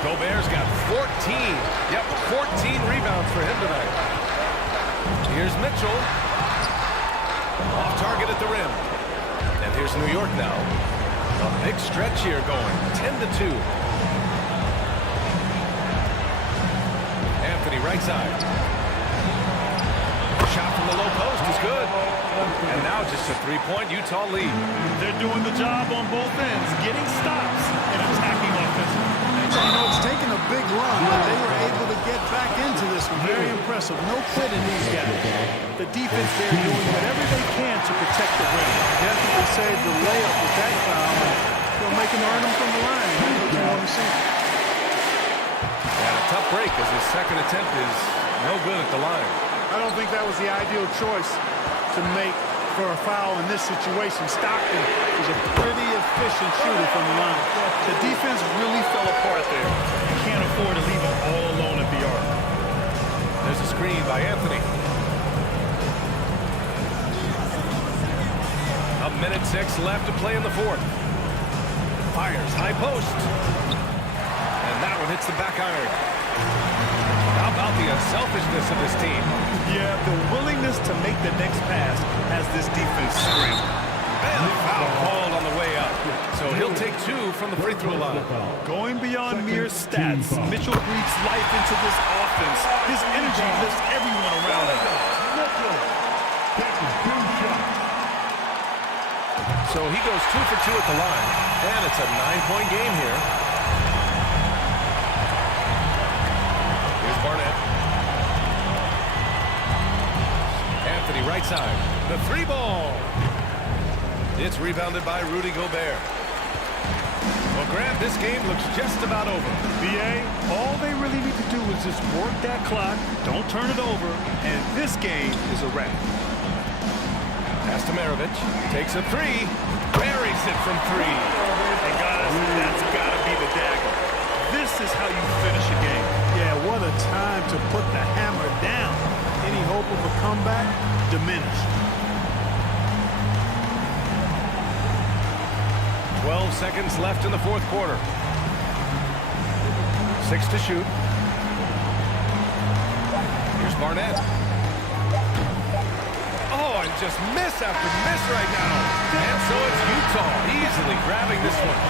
Gobert's got 14. Yep, 14 rebounds for him tonight. Here's Mitchell. Off target at the rim. And here's New York now. A big stretch here going. 10-2. Anthony right side. Shot from the low post is good. And now just a three-point Utah lead. They're doing the job on both ends, getting stops and attacking offensively. You know, it's taken a big run, but they were able to get back into this one. Very impressive. No quit in these guys. The defense there doing whatever they can to protect the rim. Definitely saved the layup with that foul. They'll make him earn them from the line. That's what you want to see. And a tough break as his second attempt is no good at the line. I don't think that was the ideal choice to make for a foul in this situation. Stockton is a pretty efficient shooter from the line. The defense really fell apart there. You can't afford to leave him all alone at the arc. There's a screen by Anthony. A minute 6 left to play in the fourth. Fires high post. And that one hits the back iron. How about the unselfishness of this team? Yeah, the willingness to make the next pass has this defense screaming. And the foul called on the way up. So he'll take 2 from the free throw line. Going beyond mere stats, Mitchell breathes life into this offense. His energy lifts everyone around him. So he goes 2 for 2 at the line. And it's a 9-point game here. Here's Barnett. Anthony right side. The three ball. It's rebounded by Rudy Gobert. Well, Grant, this game looks just about over. BA, all they really need to do is just work that clock, don't turn it over, and this game is a wrap. Astamarovich takes a three, buries it from three. And guys, that's got to be the dagger. This is how you finish a game. Yeah, what a time to put the hammer down. Any hope of a comeback diminished. 12 seconds left in the fourth quarter. 6 to shoot. Here's Barnett. Oh, and just miss after miss right now. And so it's Utah easily grabbing this one.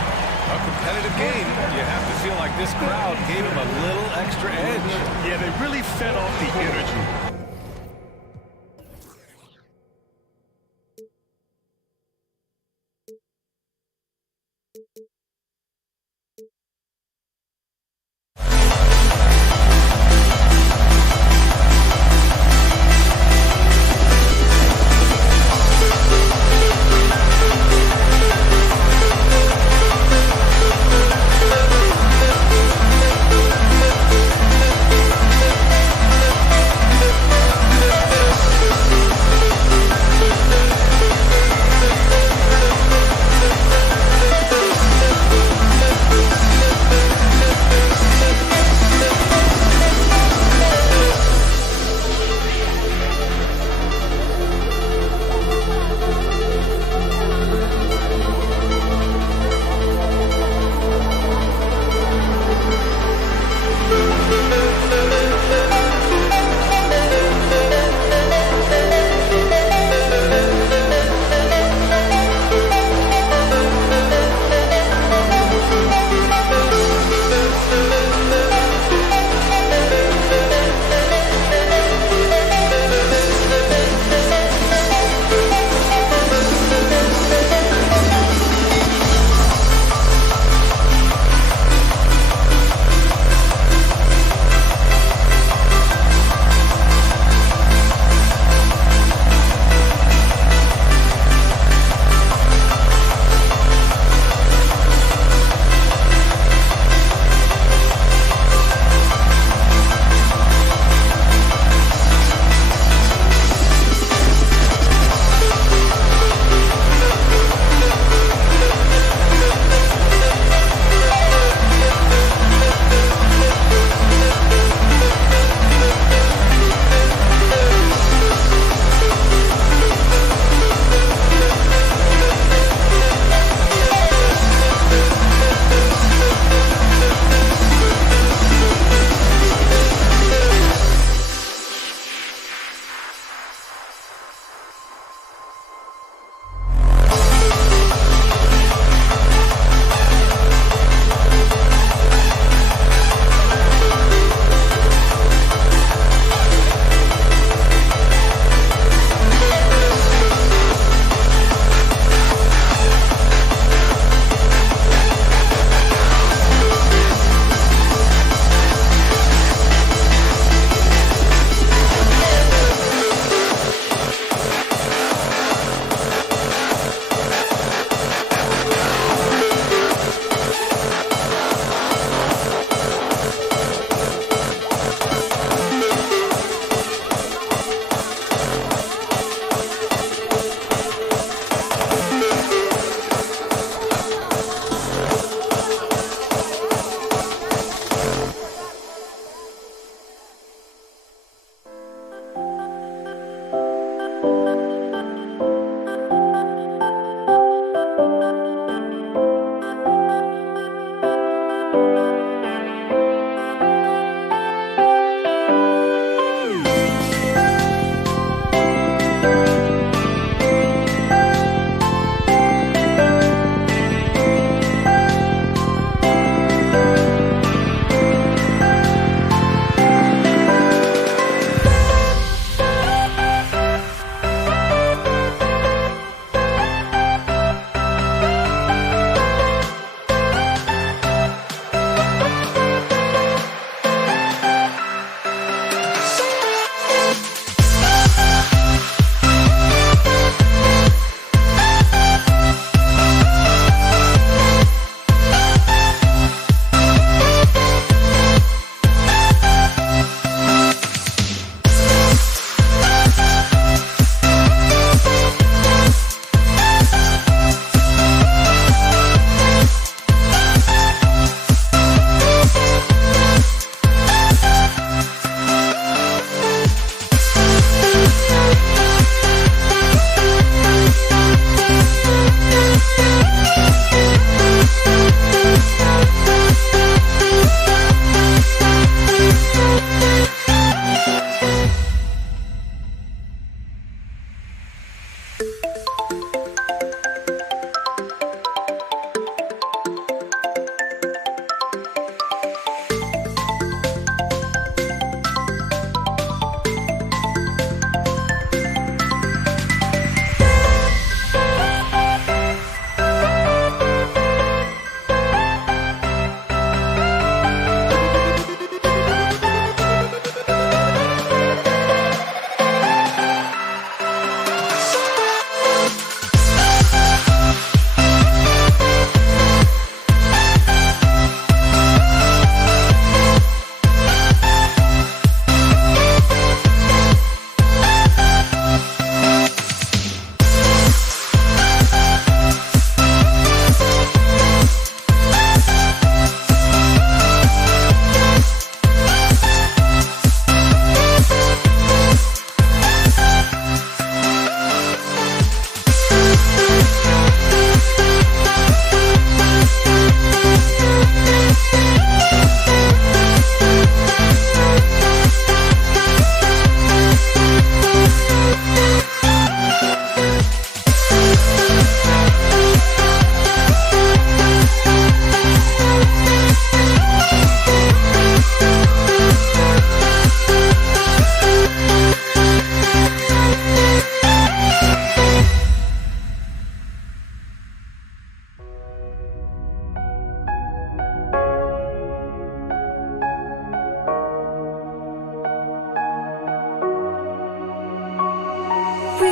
A competitive game. You have to feel like this crowd gave him a little extra edge. Yeah, they really fed off the energy.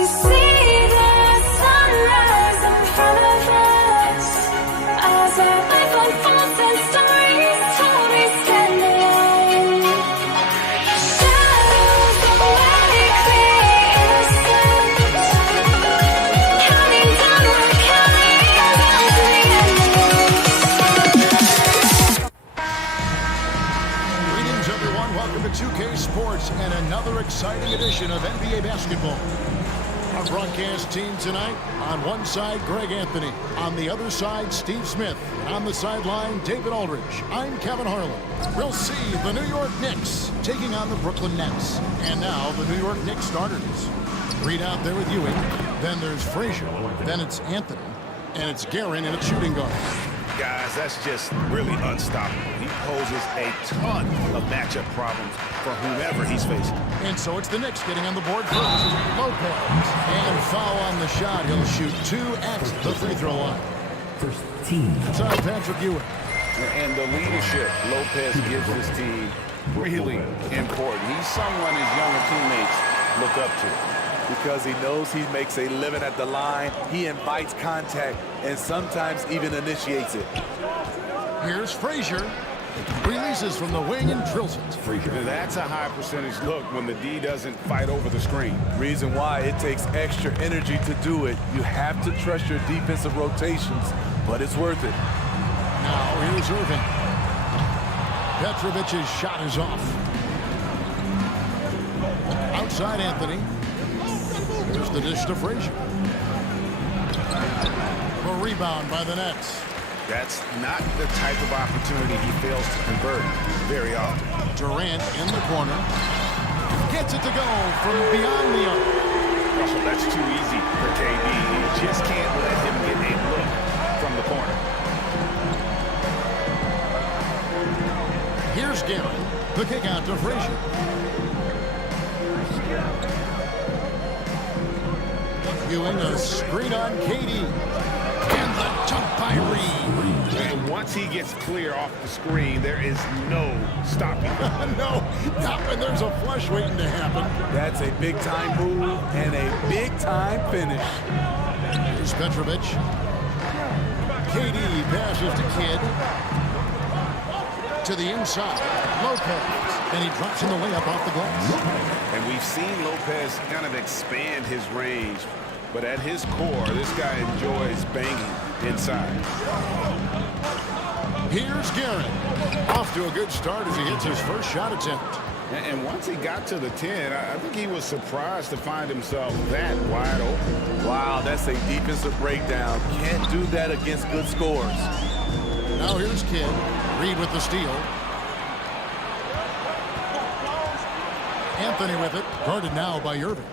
see the sunrise in front of us as our life unfolds and stories told we stand alone. Shadows awake the innocent, counting down the Greetings, everyone. Welcome to 2K Sports and another exciting edition of NBA basketball. Our broadcast team tonight, on one side, Greg Anthony. On the other side, Steve Smith. And on the sideline, David Aldridge. I'm Kevin Harlan. We'll see the New York Knicks taking on the Brooklyn Nets. And now, the New York Knicks starters. Reed out there with Ewing. Then there's Frazier. Then it's Anthony. And it's Guerin in at shooting guard. Guys, that's just really unstoppable. He poses a ton of matchup problems for whomever he's facing. And so it's the Knicks getting on the board first. Lopez. And foul on the shot. He'll shoot 2 at the free throw line. First team. It's on Patrick Ewing. And the leadership Lopez gives his team really important. He's someone his younger teammates look up to. Because he knows he makes a living at the line. He invites contact and sometimes even initiates it. Here's Frazier. Releases from the wing and drills it. Frazier. That's a high percentage look when the D doesn't fight over the screen. Reason why it takes extra energy to do it. You have to trust your defensive rotations, but it's worth it. Now here's Irving. Petrovic's shot is off. Outside Anthony. Here's the dish to Frazier. A rebound by the Nets. That's not the type of opportunity he fails to convert very often. Durant in the corner. Gets it to go from beyond the arc. Russell, that's too easy for KD. You just can't let him get a look from the corner. Here's Guerin. The kick out to Frazier. Ewing a screen on KD. And the jump by Reed. And once he gets clear off the screen, there is no stopping him. No, not when there's a flush waiting to happen. That's a big-time move and a big-time finish. Here's Petrovic. KD passes to Kidd. To the inside. Lopez. And he drops in the layup off the glass. And we've seen Lopez kind of expand his range. But at his core, this guy enjoys banging inside. Here's Guerin. Off to a good start as he hits his first shot attempt. And once he got to the 10, I think he was surprised to find himself that wide open. Wow, that's a defensive breakdown. Can't do that against good scores. Now here's Kidd. Reed with the steal. Anthony with it. Guarded now by Irving.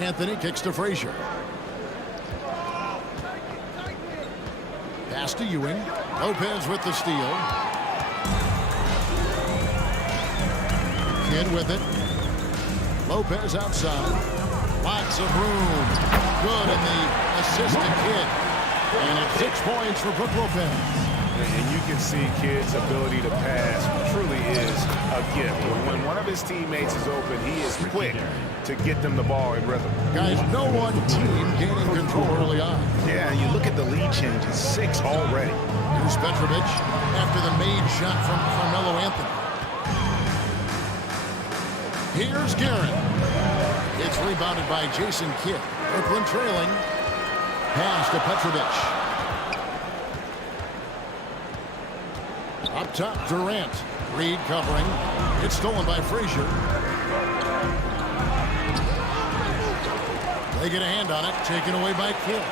Anthony kicks to Frazier. Pass to Ewing. Lopez with the steal. Kidd with it. Lopez outside. Lots of room. Good in the assist to Kidd. And it's 6 points for Brook Lopez. And you can see Kidd's ability to pass truly is a gift. When one of his teammates is open, he is quick to get them the ball in rhythm. Guys, no one team gaining control early on. Yeah, you look at the lead changes, 6 already. Here's Petrovic after the made shot from Carmelo Anthony. Here's Guerin. It's rebounded by Jason Kidd. Brooklyn trailing. Pass to Petrovic. Up top, Durant. Reed covering. It's stolen by Frazier. They get a hand on it. Taken away by Kidd.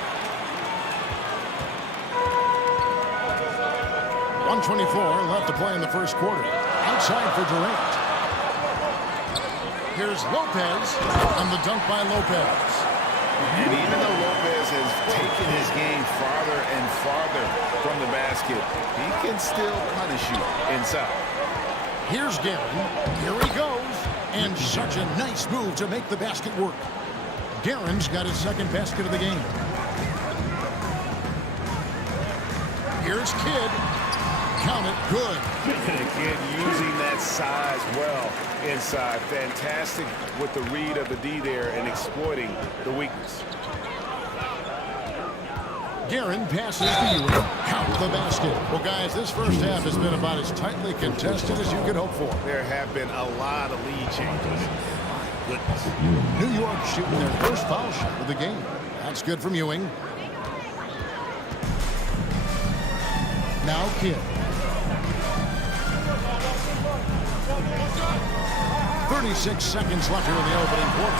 1:24 left to play in the first quarter. Outside for Durant. Here's Lopez. And the dunk by Lopez. And even though Lopez has taken his game farther and farther from the basket, he can still punish you inside. Here's Guerin. Here he goes. And such a nice move to make the basket work. Guerin's got his second basket of the game. Here's Kidd. Count it. Good. And again, using that size well inside. Fantastic with the read of the D there and exploiting the weakness. Guerin passes to Ewing. Count the basket. Well, guys, this first half has been about as tightly contested as you could hope for. There have been a lot of lead changes. My goodness. New York shooting their first foul shot of the game. That's good from Ewing. Now Kidd. 36 seconds left here in the opening quarter.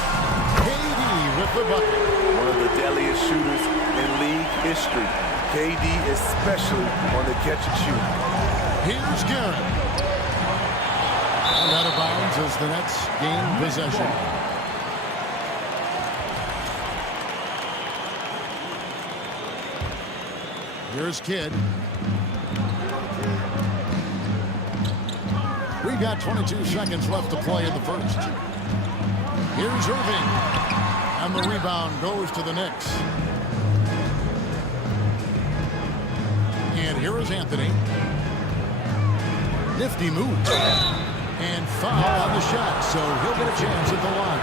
KD with the bucket. One of the deadliest shooters in league history. KD especially on the catch and shoot. Here's Guerin. And out of bounds as the Nets gain possession. Here's Kidd. We've got 22 seconds left to play in the first. Here's Irving. And the rebound goes to the Knicks. And here is Anthony. Nifty move. And foul on the shot, so he'll get a chance at the line.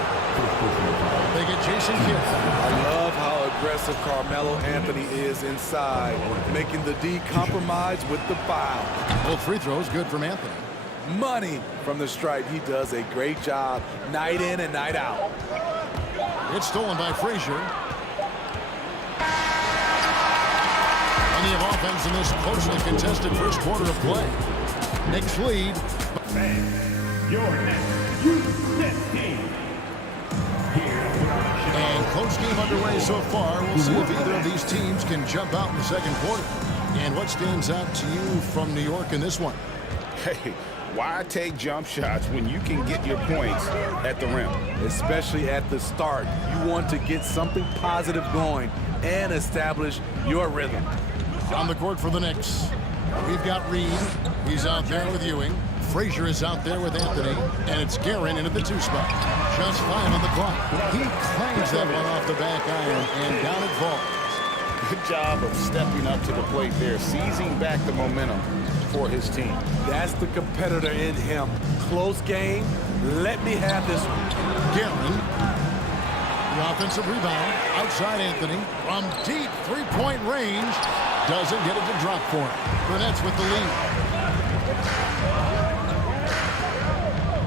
They get Jason Kidd. I love how aggressive Carmelo Anthony is inside, making the D compromise with the foul. Both free throws good from Anthony. Money from the stripe. He does a great job night in and night out. It's stolen by Frazier. Plenty of offense in this closely contested first quarter of play. Knicks lead. Your next U.S. team. And close game underway so far. We'll see if either of these teams can jump out in the second quarter. And what stands out to you from New York in this one? Hey, why take jump shots when you can get your points at the rim? Especially at the start. You want to get something positive going and establish your rhythm. On the court for the Knicks, we've got Reed. He's out there with Ewing. Frazier is out there with Anthony. And it's Guerin in at the 2 spot. Just 5 on the clock. He clangs that one off the back iron and down it falls. Good job of stepping up to the plate there, seizing back the momentum for his team. That's the competitor in him. Close game. Let me have this one. Guerin. The offensive rebound. Outside Anthony. From deep three-point range. Doesn't get it to drop for him. The Nets with the lead.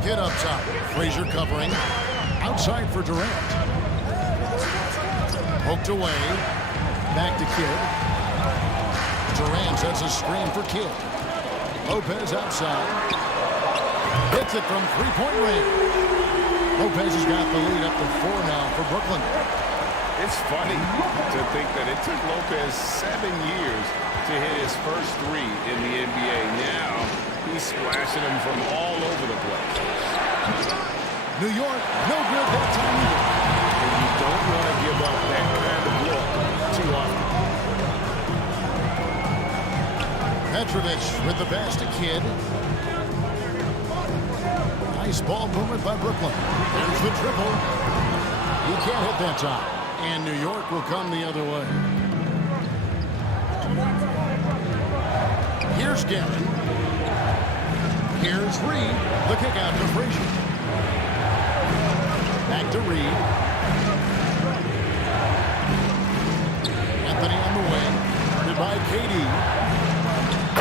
Kidd up top. Frazier covering. Outside for Durant. Poked away. Back to Kidd. Durant sets a screen for Kidd. Lopez outside. Hits it from three-point range. Lopez has got the lead up to 4 now for Brooklyn. It's funny to think that it took Lopez 7 years to hit his first 3 in the NBA. Now he's splashing them from all over the place. New York, no good that time either. And you don't want to give up that kind of look too often. Petrovic with the pass to Kidd. Nice ball movement by Brooklyn. There's the triple. He can't hit that time. And New York will come the other way. Here's Guerin. Here's Reed. The kick out to Frazier. Back to Reed. Anthony on the way. Guarded by KD.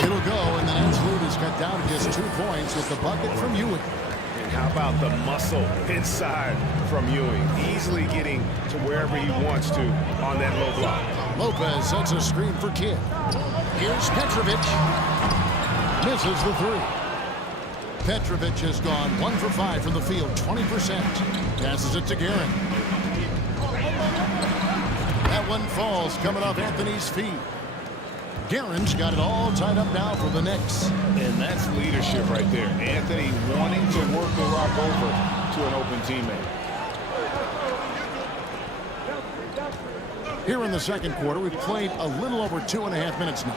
It'll go, and the Nets lead is cut down to just 2 points with the bucket from Ewing. And how about the muscle inside from Ewing? Easily getting to wherever he wants to on that low block. Lopez sets a screen for Kidd. Here's Petrovic. Misses the 3. Petrovic has gone 1 for 5 from the field, 20%. Passes it to Guerin. That one falls coming off Anthony's feet. Guerin's got it all tied up now for the Knicks. And that's leadership right there. Anthony wanting to work the rock over to an open teammate. Here in the second quarter, we've played a little over 2.5 minutes now.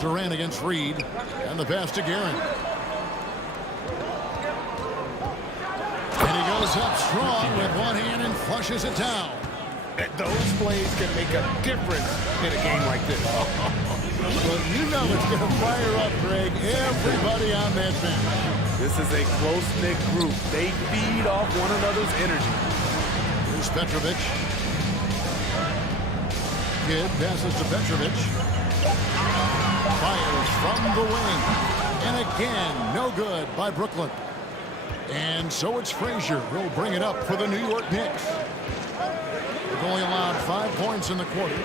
Durant against Reed, and the pass to Guerin. And he goes up strong with one hand and flushes it down. Those plays can make a difference in a game like this. Well, you know it's going to fire up, Greg. Everybody on that bench. This is a close-knit group. They feed off one another's energy. Here's Petrovic. Kidd passes to Petrovic. Fires from the wing. And again, no good by Brooklyn. And so it's Frazier who'll bring it up for the New York Knicks. They've only allowed 5 points in the quarter.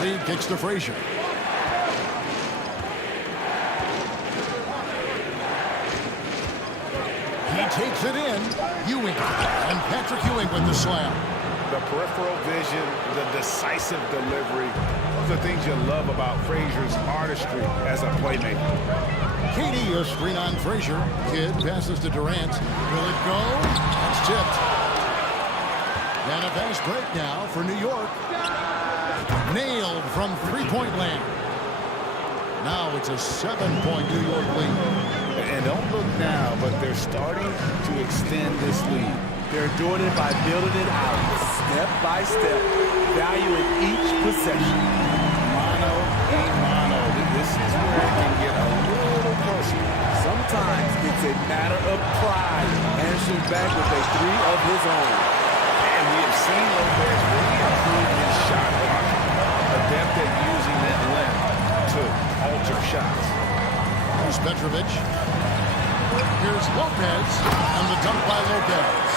Reed kicks to Frazier. He takes it in. Ewing. And Patrick Ewing with the slam. The peripheral vision, the decisive delivery. Those are things you love about Frazier's artistry as a playmaker. Katie, a screen on Frazier. Kidd passes to Durant. Will it go? That's tipped. And a fast break now for New York. Nailed from three-point land. Now it's a 7-point New York lead. And don't look now, but they're starting to extend this lead. They're doing it by building it out, step by step, valuing each possession. Mano a mano. This is where it can get a little personal. Sometimes it's a matter of pride, answering back with a three of his own. And we have seen Lopez really improve his shot blocking, adept at using that length to alter shots. Here's Petrovic. Here's Lopez, and the dunk by Lopez.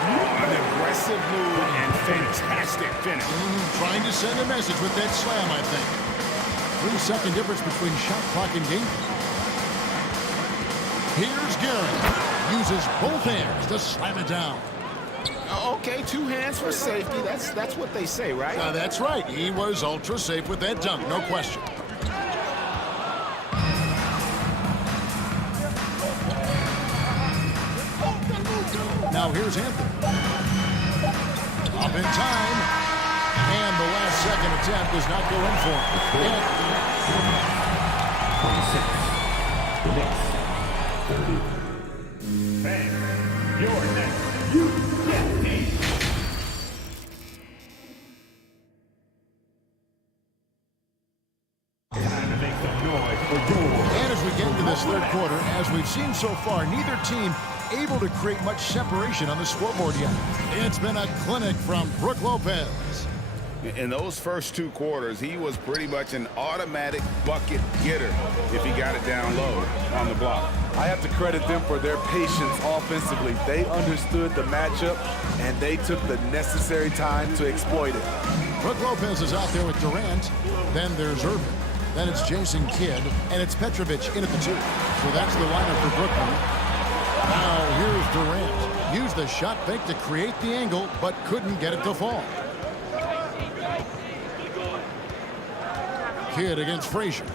An aggressive move and fantastic finish. Trying to send a message with that slam, I think. 3-second difference between shot clock and game. Here's Garrett. Uses both hands to slam it down. Okay, 2 hands for safety. That's what they say, right? That's right. He was ultra safe with that dunk, no question. Now here's Anthony. Up in time. And the last second attempt does not go in for him. 26. The Knicks. 30. Bang. You're next. You get me. Time to make some noise for yours. And as we get into this third quarter, as we've seen so far, neither team able to create much separation on the scoreboard yet. It's been a clinic from Brook Lopez. In those first 2 quarters, he was pretty much an automatic bucket getter if he got it down low on the block. I have to credit them for their patience offensively. They understood the matchup, and they took the necessary time to exploit it. Brook Lopez is out there with Durant. Then there's Irvin. Then it's Jason Kidd, and it's Petrovic in at the 2. So that's the lineup for Brooklyn. Now here's Durant. Used the shot fake to create the angle, but couldn't get it to fall. Kidd against Frazier.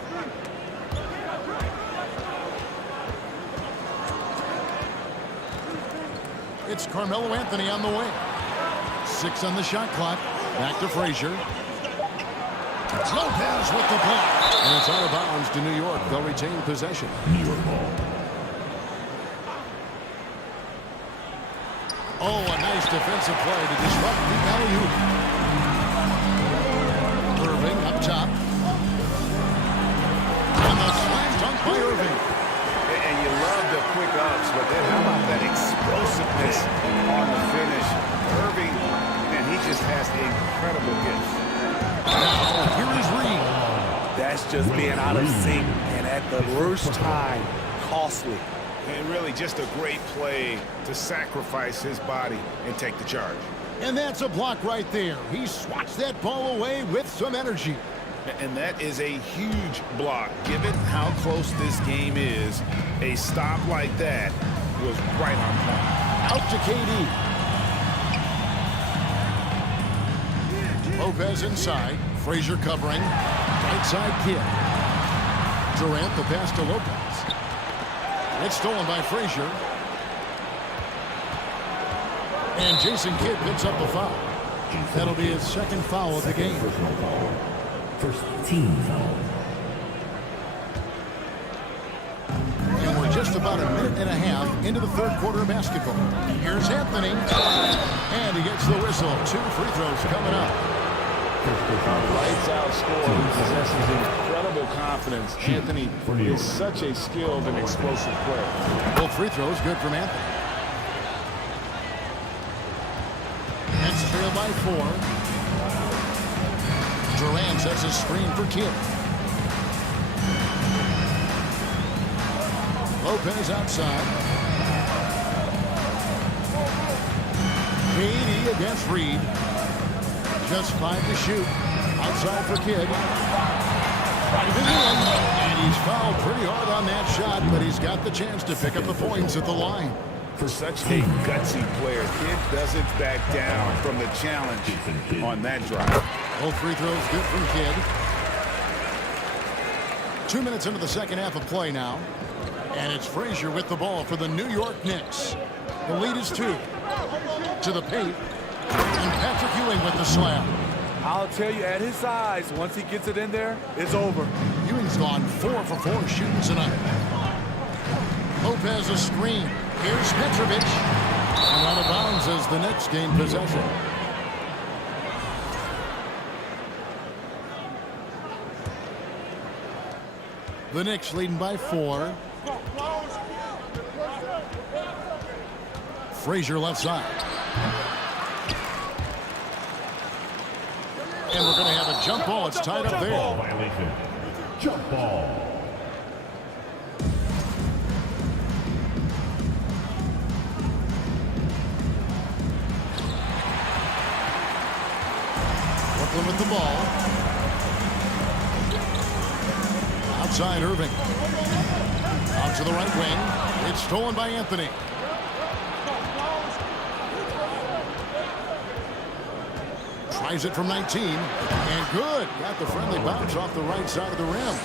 It's Carmelo Anthony on the wing. 6 on the shot clock. Back to Frazier. Lopez with the block. And it's out of bounds to New York. They'll retain possession. New York ball. Oh, a nice defensive play to disrupt the alley-oop. Irving up top. And the slam dunk by Irving. And you love the quick ups, but then how about that explosiveness on the finish? Irving, man, he just has incredible gifts. Now, here is Reed. That's just being out of sync, and at the worst time, costly. And really just a great play to sacrifice his body and take the charge. And that's a block right there. He swats that ball away with some energy. And that is a huge block. Given how close this game is, a stop like that was right on point. Out to KD. Lopez inside. Frazier covering. Right side Kidd. Durant the pass to Lopez. It's stolen by Frazier. And Jason Kidd picks up the foul. That'll be his second foul of the game. First team foul. And we're just about about a minute and a half into the third quarter of basketball. Here's Anthony. And he gets the whistle. 2 free throws coming up. Lights out score. He possesses incredible confidence. Anthony is such a skilled and explosive player. Both free throws good from Anthony. Nets trail by 4. Durant sets a screen for Kidd. Lopez outside. KD against Reed. Just 5 to shoot. Outside for Kidd. Driving in. And he's fouled pretty hard on that shot, but he's got the chance to pick up the points at the line. For such a gutsy player, Kidd doesn't back down from the challenge on that drive. Both free throws good from Kidd. 2 minutes into the second half of play now. And it's Frazier with the ball for the New York Knicks. The lead is 2. To the paint. And Patrick Ewing with the slam. I'll tell you, at his size, once he gets it in there, it's over. Ewing's gone 4 for 4 shooting tonight. Lopez a screen. Here's Petrovic. And out of bounds as the Knicks gain possession. The Knicks leading by 4. Frazier left side. And we're going to have a jump ball. It's tied up there. Violation. Jump ball. Brooklyn with the ball. Outside Irving. Out to the right wing. It's stolen by Anthony. Tries it from 19. And good. Got the friendly bounce off the right side of the rim.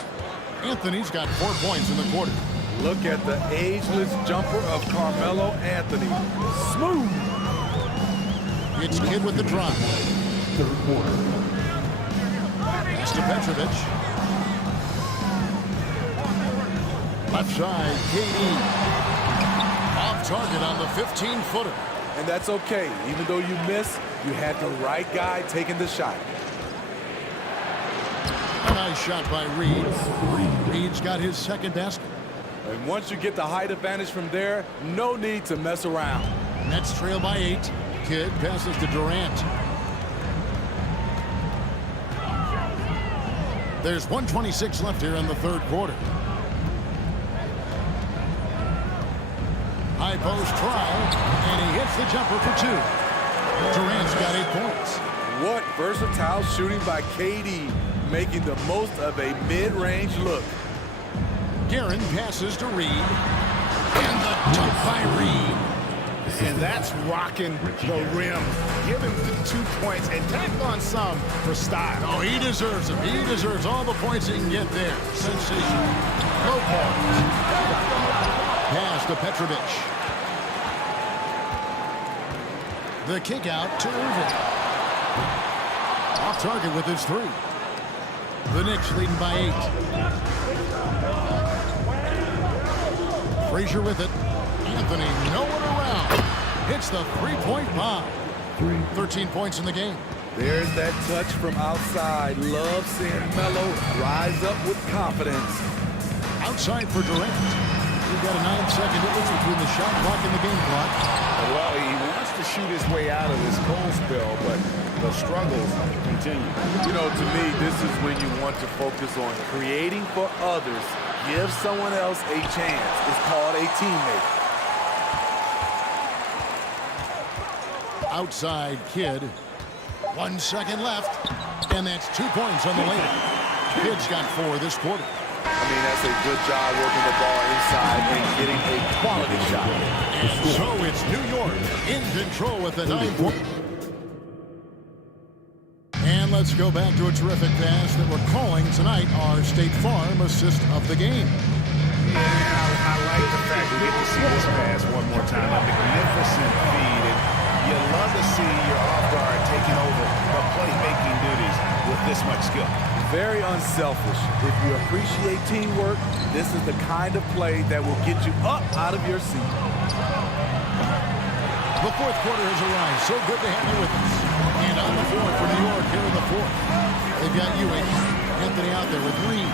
Anthony's got 4 points in the quarter. Look at the ageless jumper of Carmelo Anthony. Smooth. It's Kidd with the drive. Third quarter. Pass to Petrovic. Left side, KD. Off target on the 15-footer. And that's okay. Even though you miss, you had the right guy taking the shot. A nice shot by Reed. Reed's got his second basket. And once you get the height advantage from there, no need to mess around. Nets trail by 8. Kidd passes to Durant. There's 1:26 left here in the third quarter. High post try, and he hits the jumper for 2. Durant's got 8 points. What versatile shooting by KD, making the most of a mid-range look. Guerin passes to Reed. And the dunk by Reed. And that's rocking the rim. Give him the 2 points and tack on some for style. Oh, he deserves them. He deserves all the points he can get there. Sensational. Lopez. Pass to Petrovic. The kick out to Irving. Off target with his 3. The Knicks leading by 8. Frazier with it. Anthony nowhere around. Hits the 3-point bomb. 13 points in the game. There's that touch from outside. Love seeing Melo rise up with confidence. Outside for Durant. We've got a 9-second difference between the shot clock and the game clock. Well, he wants to shoot his way out of this cold spell, but the struggles continue. You know, to me, this is when you want to focus on creating for others. Give someone else a chance. It's called a teammate. Outside Kidd. 1 second left. And that's 2 points on the layup. Kidd's got 4 this quarter. I mean, that's a good job working the ball inside and getting a quality shot. And so it's New York in control with the 9-point. And let's go back to a terrific pass that we're calling tonight our State Farm assist of the game. Yeah, I like the fact we get to see this pass one more time. A magnificent feed. And you love to see your off guard taking over the playmaking duties with this much skill. very unselfish. If you appreciate teamwork, this is the kind of play that will get you up out of your seat. The fourth quarter has arrived. So good to have you with us. And on the floor for New York here in the fourth. They've got Ewing, Anthony out there with Reed.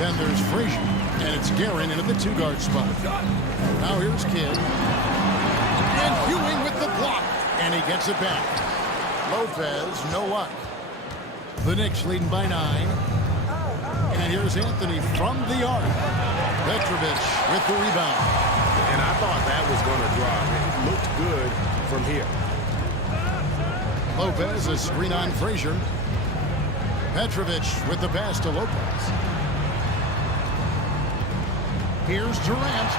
Then there's Frazier. And it's Guerin in at the two-guard spot. Now here's Kidd. And Ewing with the block. And he gets it back. Lopez, no luck. The Knicks leading by 9. And here's Anthony from the arc. Petrovic with the rebound. And I thought that was going to drop. It looked good from here. Lopez, a screen on Frazier. Petrovic with the pass to Lopez. Here's Durant.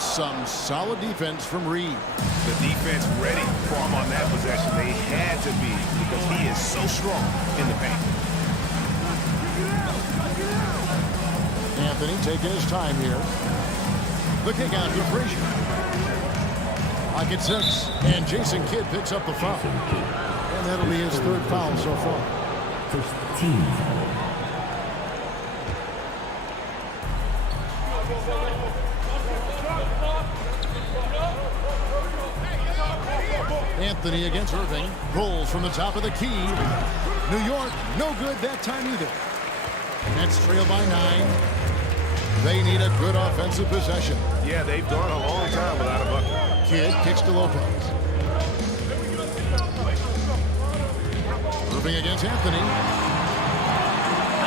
Some solid defense from Reed. The defense ready for him on that possession. They had to be because he is so strong in the paint. Anthony taking his time here. The kick out to Frazier. Lock at 6. And Jason Kidd picks up the foul. And that'll be his third foul so far. First team. Anthony against Irving. Rolls from the top of the key. New York, no good that time either. Nets trail by 9. They need a good offensive possession. Yeah, they've gone a long time without a bucket. Kidd kicks to Lopez. Irving against Anthony.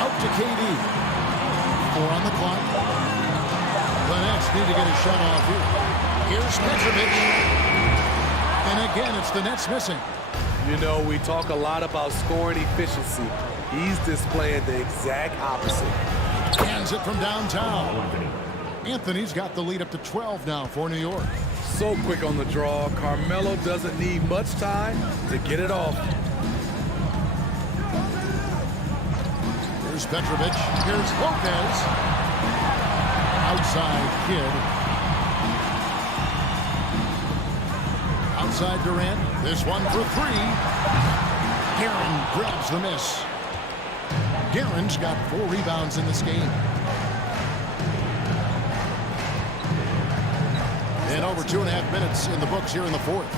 Out to KD. 4 on the clock. The Nets need to get a shot off here. Here's Petrovic. And again, it's the Nets missing. You know, we talk a lot about scoring efficiency. He's displaying the exact opposite. Hands it from downtown. Anthony's got the lead up to 12 now for New York. So quick on the draw. Carmelo doesn't need much time to get it off. Here's Petrovic. Here's Lopez. Outside Kidd. Outside Durant. This one for 3. Guerin grabs the miss. Guerin's got 4 rebounds in this game. And over 2.5 minutes in the books here in the fourth.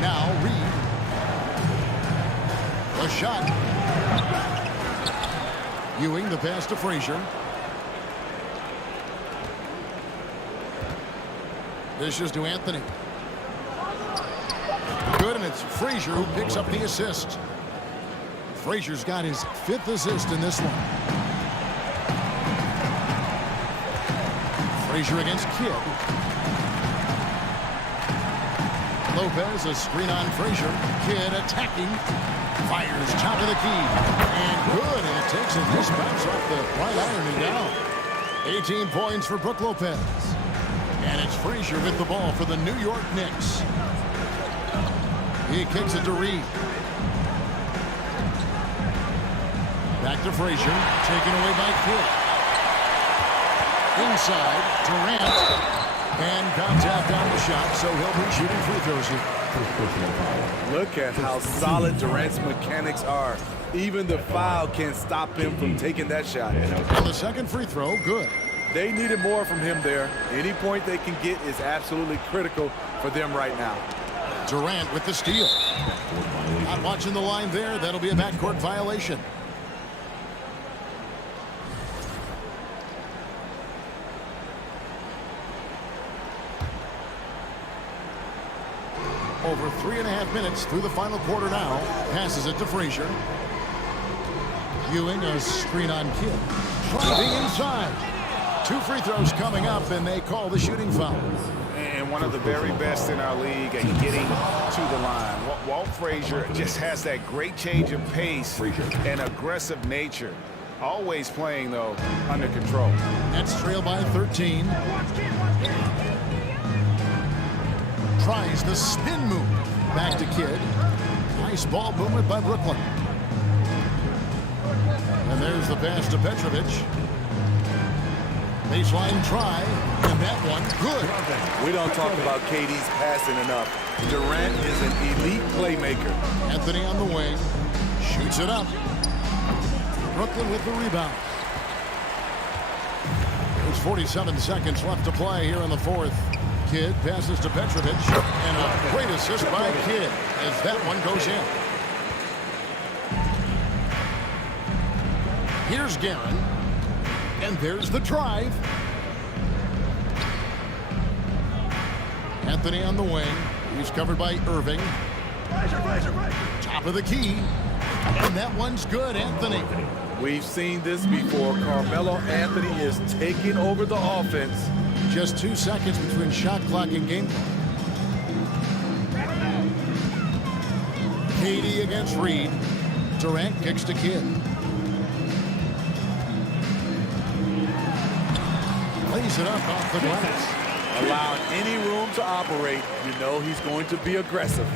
Now Reed. A shot. Ewing the pass to Frazier. Dishes to Anthony. Good, and it's Frazier who picks up the assist. Frazier's got his 5th assist in this one. Frazier against Kidd. Lopez, a screen on Frazier. Kidd attacking. Fires top of the key. And good, and it takes a nice bounce off the right iron and down. 18 points for Brook Lopez. And it's Frazier with the ball for the New York Knicks. He kicks it to Reed. Back to Frazier. Taken away by Kidd. Inside, Durant. And contact on the shot, so he'll be shooting free throws here. Look at how solid Durant's mechanics are. Even the foul can't stop him from taking that shot. And the second free throw, good. They needed more from him there. Any point they can get is absolutely critical for them right now. Durant with the steal. Not watching the line there. That'll be a backcourt violation. Over 3.5 minutes through the final quarter now. Passes it to Frazier. Ewing, a screen on Kidd. Driving inside. 2 free throws coming up, and they call the shooting foul. And one of the very best in our league at getting to the line. Walt Frazier just has that great change of pace and aggressive nature. Always playing, though, under control. Nets trail by 13. Tries the spin move. Back to Kidd. Nice ball movement by Brooklyn. And there's the pass to Petrovic. Baseline try, and that one good. We don't talk about KD's passing enough. Durant is an elite playmaker. Anthony on the wing, shoots it up. Brooklyn with the rebound. There's 47 seconds left to play here in the fourth. Kidd passes to Petrovic, and a great assist by Kidd as that one goes in. Here's Guerin, and there's the drive. Anthony on the wing. He's covered by Irving. Top of the key, and that one's good, Anthony. We've seen this before. Carmelo Anthony is taking over the offense. Just 2 seconds between shot clock and game. KD against Reed. Durant kicks to Kidd. Lays it up off the glass. Allowing any room to operate, you know he's going to be aggressive.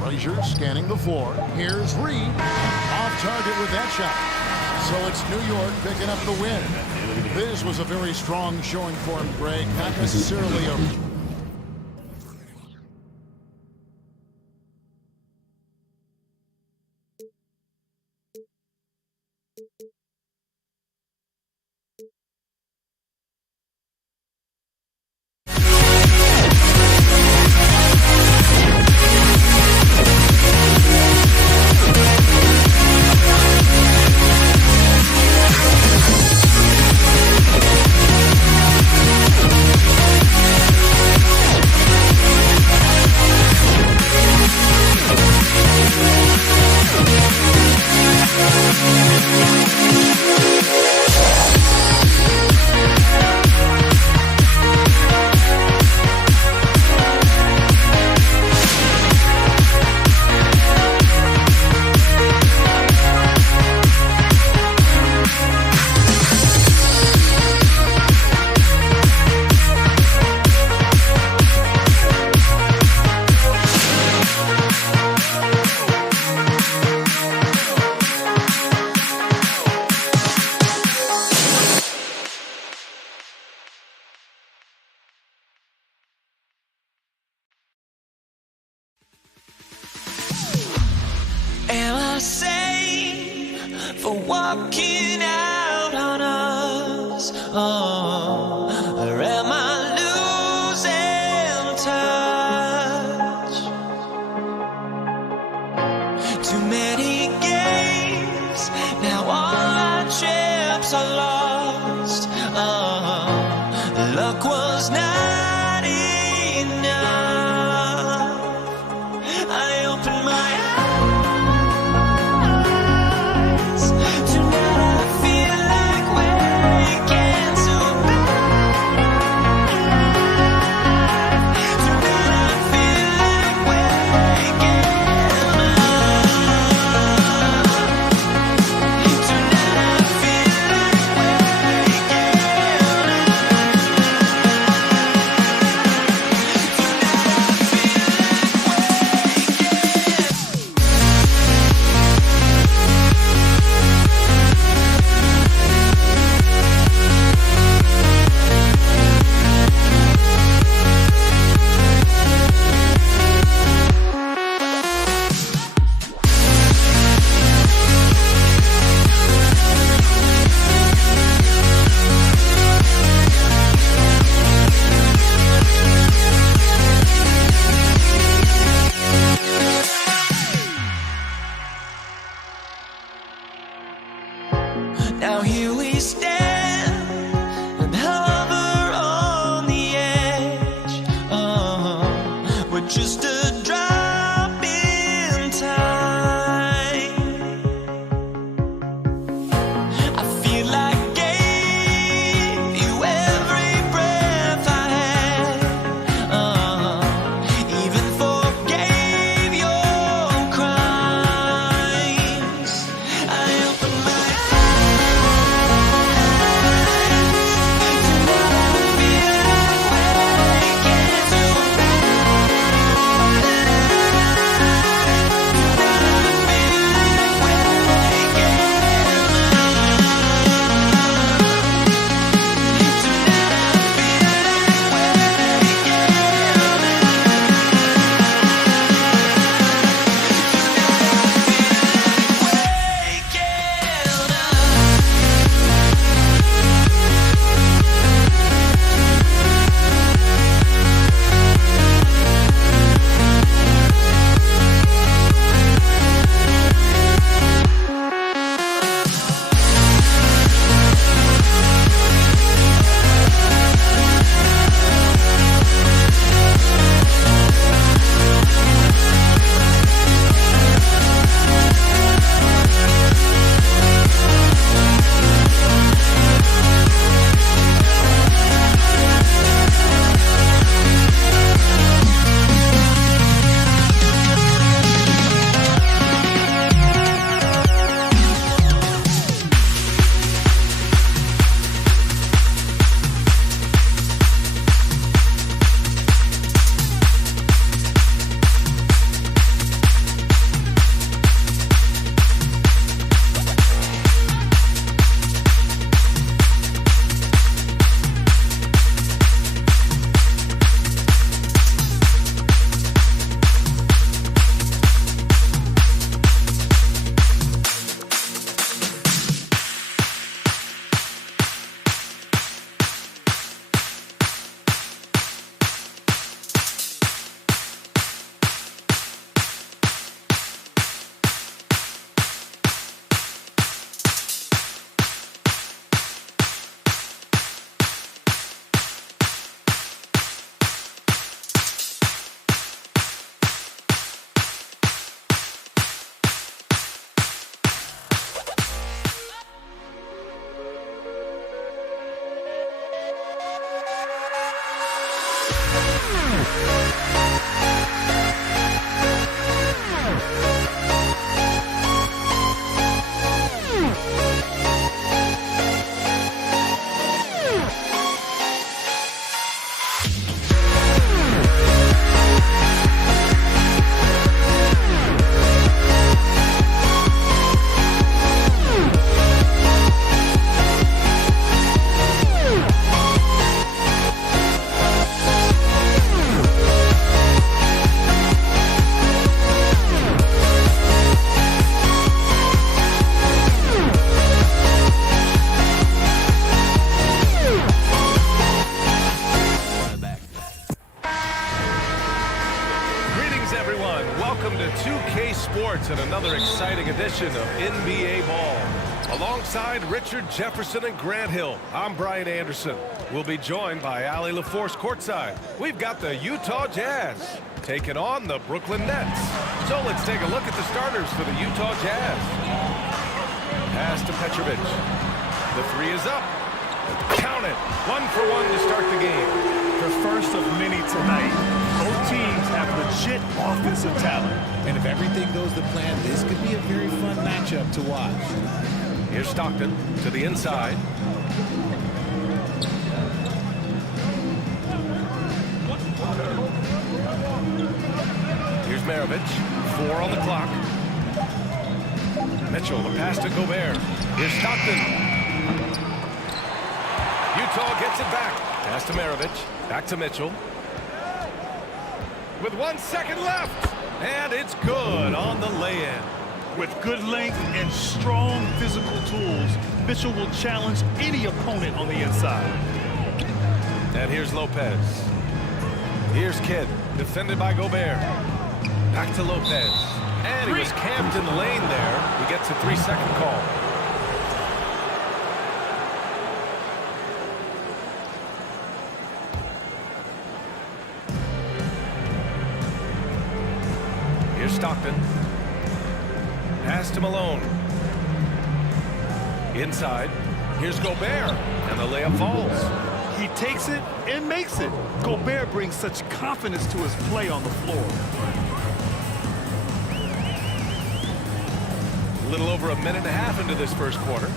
Frazier scanning the floor. Here's Reed. Off target with that shot. So it's New York picking up the win. This was a very strong showing for him, Greg. Not necessarily a... Am I safe for walking out on us? Oh, or am I losing touch? Too many games, now all our chips are lost. Oh, luck was not enough. I opened my eyes. Now here we stand and hover on the edge. We're just a drop in time. I feel like I gave you every breath I had. Even forgave your crimes. I opened my eyes. And another exciting edition of NBA Ball. Alongside Richard Jefferson and Grant Hill, I'm Brian Anderson. We'll be joined by Allie LaForce courtside. We've got the Utah Jazz taking on the Brooklyn Nets. So let's take a look at the starters for the Utah Jazz. Pass to Petrovic. The three is up. Count it. 1 for 1 to start the game. The first of many tonight. Both teams have legit offensive talent. And if everything goes to plan, this could be a very fun matchup to watch. Here's Stockton to the inside. Here's Maravich. 4 on the clock. Mitchell, the pass to Gobert. Here's Stockton. Utah gets it back. Pass to Maravich. Back to Mitchell. With 1 second left. And it's good on the lay-in. With good length and strong physical tools, Mitchell will challenge any opponent on the inside. And here's Lopez. Here's Kidd, defended by Gobert. Back to Lopez. And he was camped in the lane there. He gets a 3-second call. Here's Stockton. Pass to Malone. Inside. Here's Gobert. And the layup falls. He takes it and makes it. Gobert brings such confidence to his play on the floor. A little over a minute and a half into this first quarter.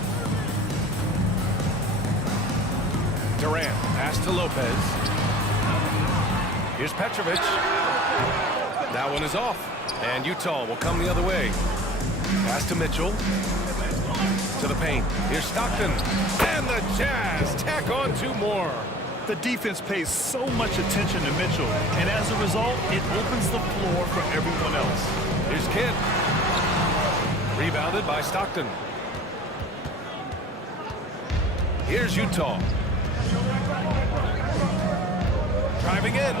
Durant. Pass to Lopez. Here's Petrovic. That one is off. And Utah will come the other way. Pass to Mitchell. To the paint. Here's Stockton. And the Jazz tack on 2 more. The defense pays so much attention to Mitchell, and as a result, it opens the floor for everyone else. Here's Kidd. Rebounded by Stockton. Here's Utah. Driving in.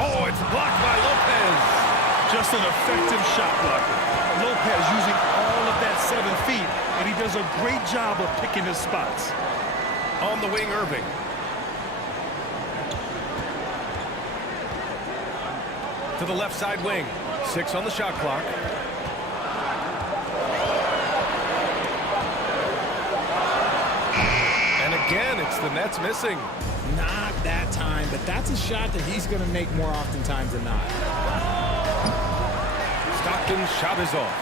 Oh, it's blocked by Lopez. Just an effective shot blocker. Lopez using all of that 7 feet, and he does a great job of picking his spots. On the wing, Irving. To the left side wing. 6 on the shot clock. And again, it's the Nets missing. Not that time, but that's a shot that he's going to make more oftentimes than not. Stockton's shot is off.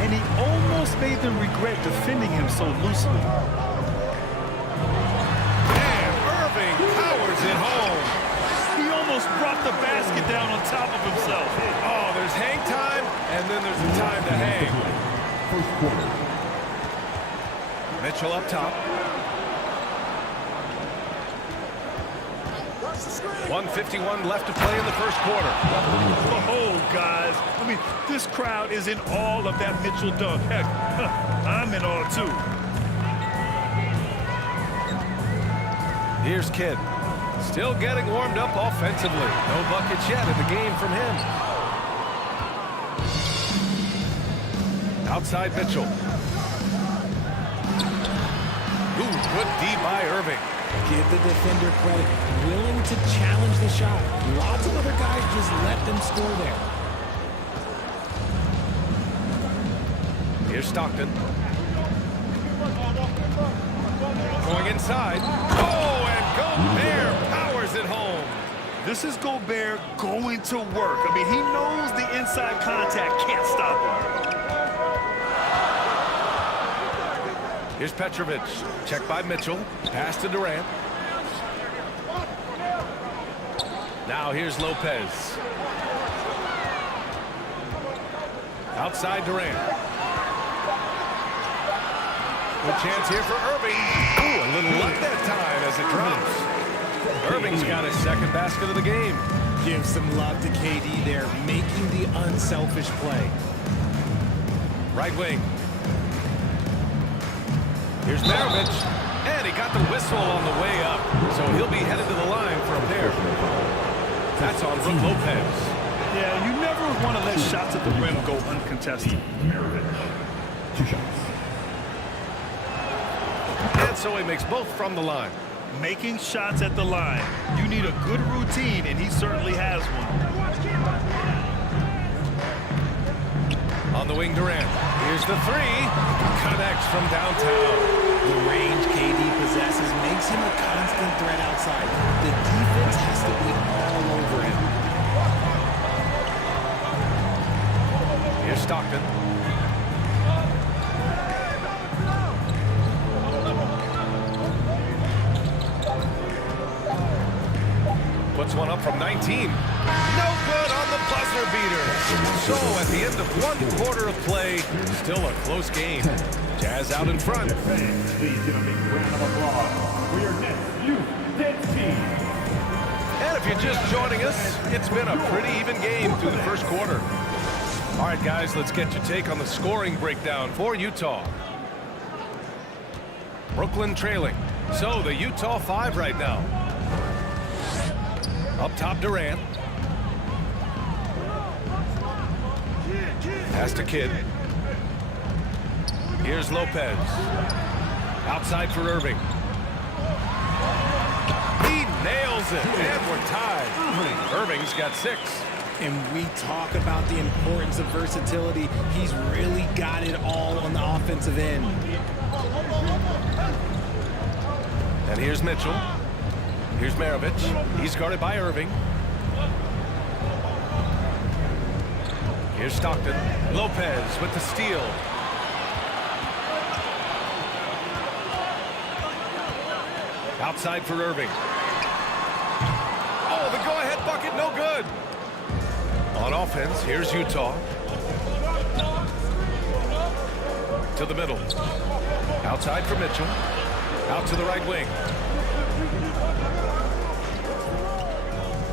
And he almost made them regret defending him so loosely. And Irving powers it home. He almost brought the basket down on top of himself. Oh, there's hang time, and then there's the time to hang. First quarter. Mitchell up top. 1:51 left to play in the first quarter. Oh, guys. I mean, this crowd is in awe of that Mitchell dunk. Heck, I'm in awe, too. Here's Kidd. Still getting warmed up offensively. No buckets yet in the game from him. Outside Mitchell. Ooh, good D by Irving. Give the defender credit. Willing to challenge the shot. Lots of other guys just let them score there. Here's Stockton. Going inside. Oh, and Gobert powers it home. This is Gobert going to work. I mean, he knows the inside contact can't stop him. Here's Petrovic. Check by Mitchell. Pass to Durant. Now here's Lopez. Outside Durant. Good chance here for Irving. Ooh, a little luck that time as it drops. Irving's got his second basket of the game. Give some love to KD there, making the unselfish play. Right wing. Here's Maravich. And he got the whistle on the way up. So he'll be headed to the line for a pair. That's on Brook Lopez. Yeah, you never want to let shots at the rim go uncontested. Two shots. And so he makes both from the line. Making shots at the line. You need a good routine, and he certainly has one. On the wing, Durant. Here's the three. Connects from downtown. The range KD possesses makes him a constant threat outside. The defense has to be all over him. Here's Stockton. Puts one up from 19. No good on the buzzer beater. So at the end of one quarter of play, still a close game. Jazz out in front. Please give a big round of applause for your next youth dance team. And if you're just joining us, it's been a pretty even game through the first quarter. All right, guys, let's get your take on the scoring breakdown for Utah. Brooklyn trailing. So the Utah 5 right now. Up top, Durant. Pass to Kidd. Here's Lopez. Outside for Irving. He nails it, and we're tied. Irving's got 6. And we talk about the importance of versatility. He's really got it all on the offensive end. And here's Mitchell. Here's Maravich. He's guarded by Irving. Here's Stockton. Lopez with the steal. Outside for Irving. Oh, the go-ahead bucket, no good. On offense, here's Utah. To the middle. Outside for Mitchell. Out to the right wing.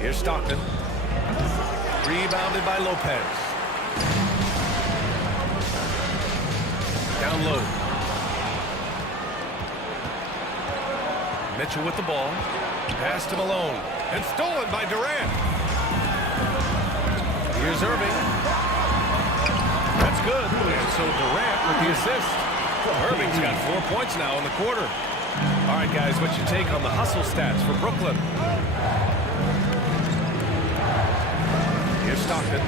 Here's Stockton. Rebounded by Lopez. Down low. Mitchell with the ball. Pass to Malone. And stolen by Durant. Here's Irving. That's good. And so Durant with the assist. Irving's got 4 points now in the quarter. All right, guys, what's your take on the hustle stats for Brooklyn? Here's Stockton.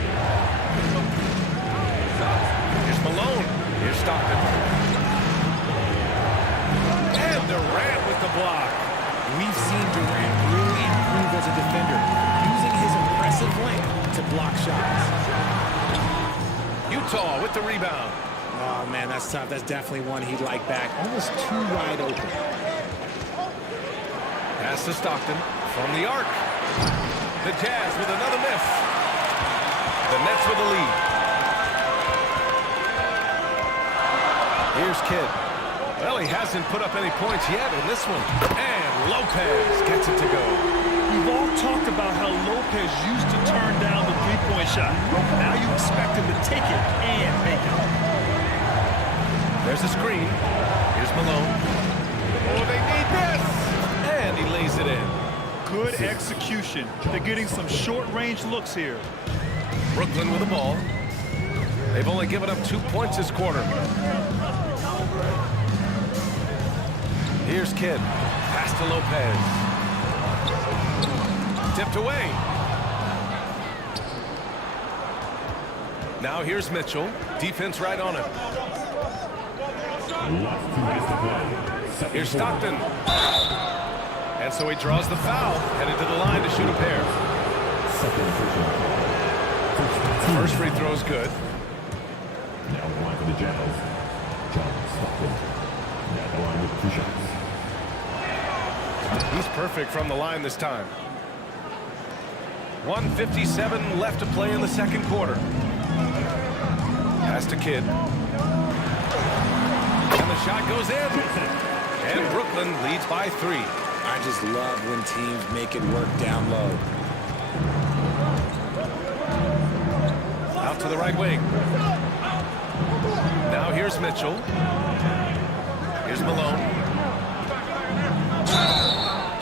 Here's Malone. Here's Stockton. And Durant with the block. We've seen Durant really improve as a defender, using his impressive length to block shots. Utah with the rebound. Oh, man, that's tough. That's definitely one he'd like back. Almost too wide open. Pass to Stockton from the arc. The Jazz with another miss. The Nets with the lead. Here's Kidd. Well, he hasn't put up any points yet in this one. And Lopez gets it to go. We've all talked about how Lopez used to turn down the three-point shot. Now you expect him to take it and make it. There's a screen. Here's Malone. Oh, they need this. And he lays it in. Good execution. They're getting some short-range looks here. Brooklyn with the ball. They've only given up 2 points this quarter. Here's Kidd. Pass to Lopez. Tipped away. Now here's Mitchell. Defense right on him. Here's Stockton. And so he draws the foul. Headed to the line to shoot a pair. First free throw is good. Now the line for the Jazz. John Stockton. Now the line with 2 shots. He's perfect from the line this time. 1:57 left to play in the second quarter. Pass to Kidd. And the shot goes in. And Brooklyn leads by 3. I just love when teams make it work down low. Out to the right wing. Now here's Mitchell. Here's Malone.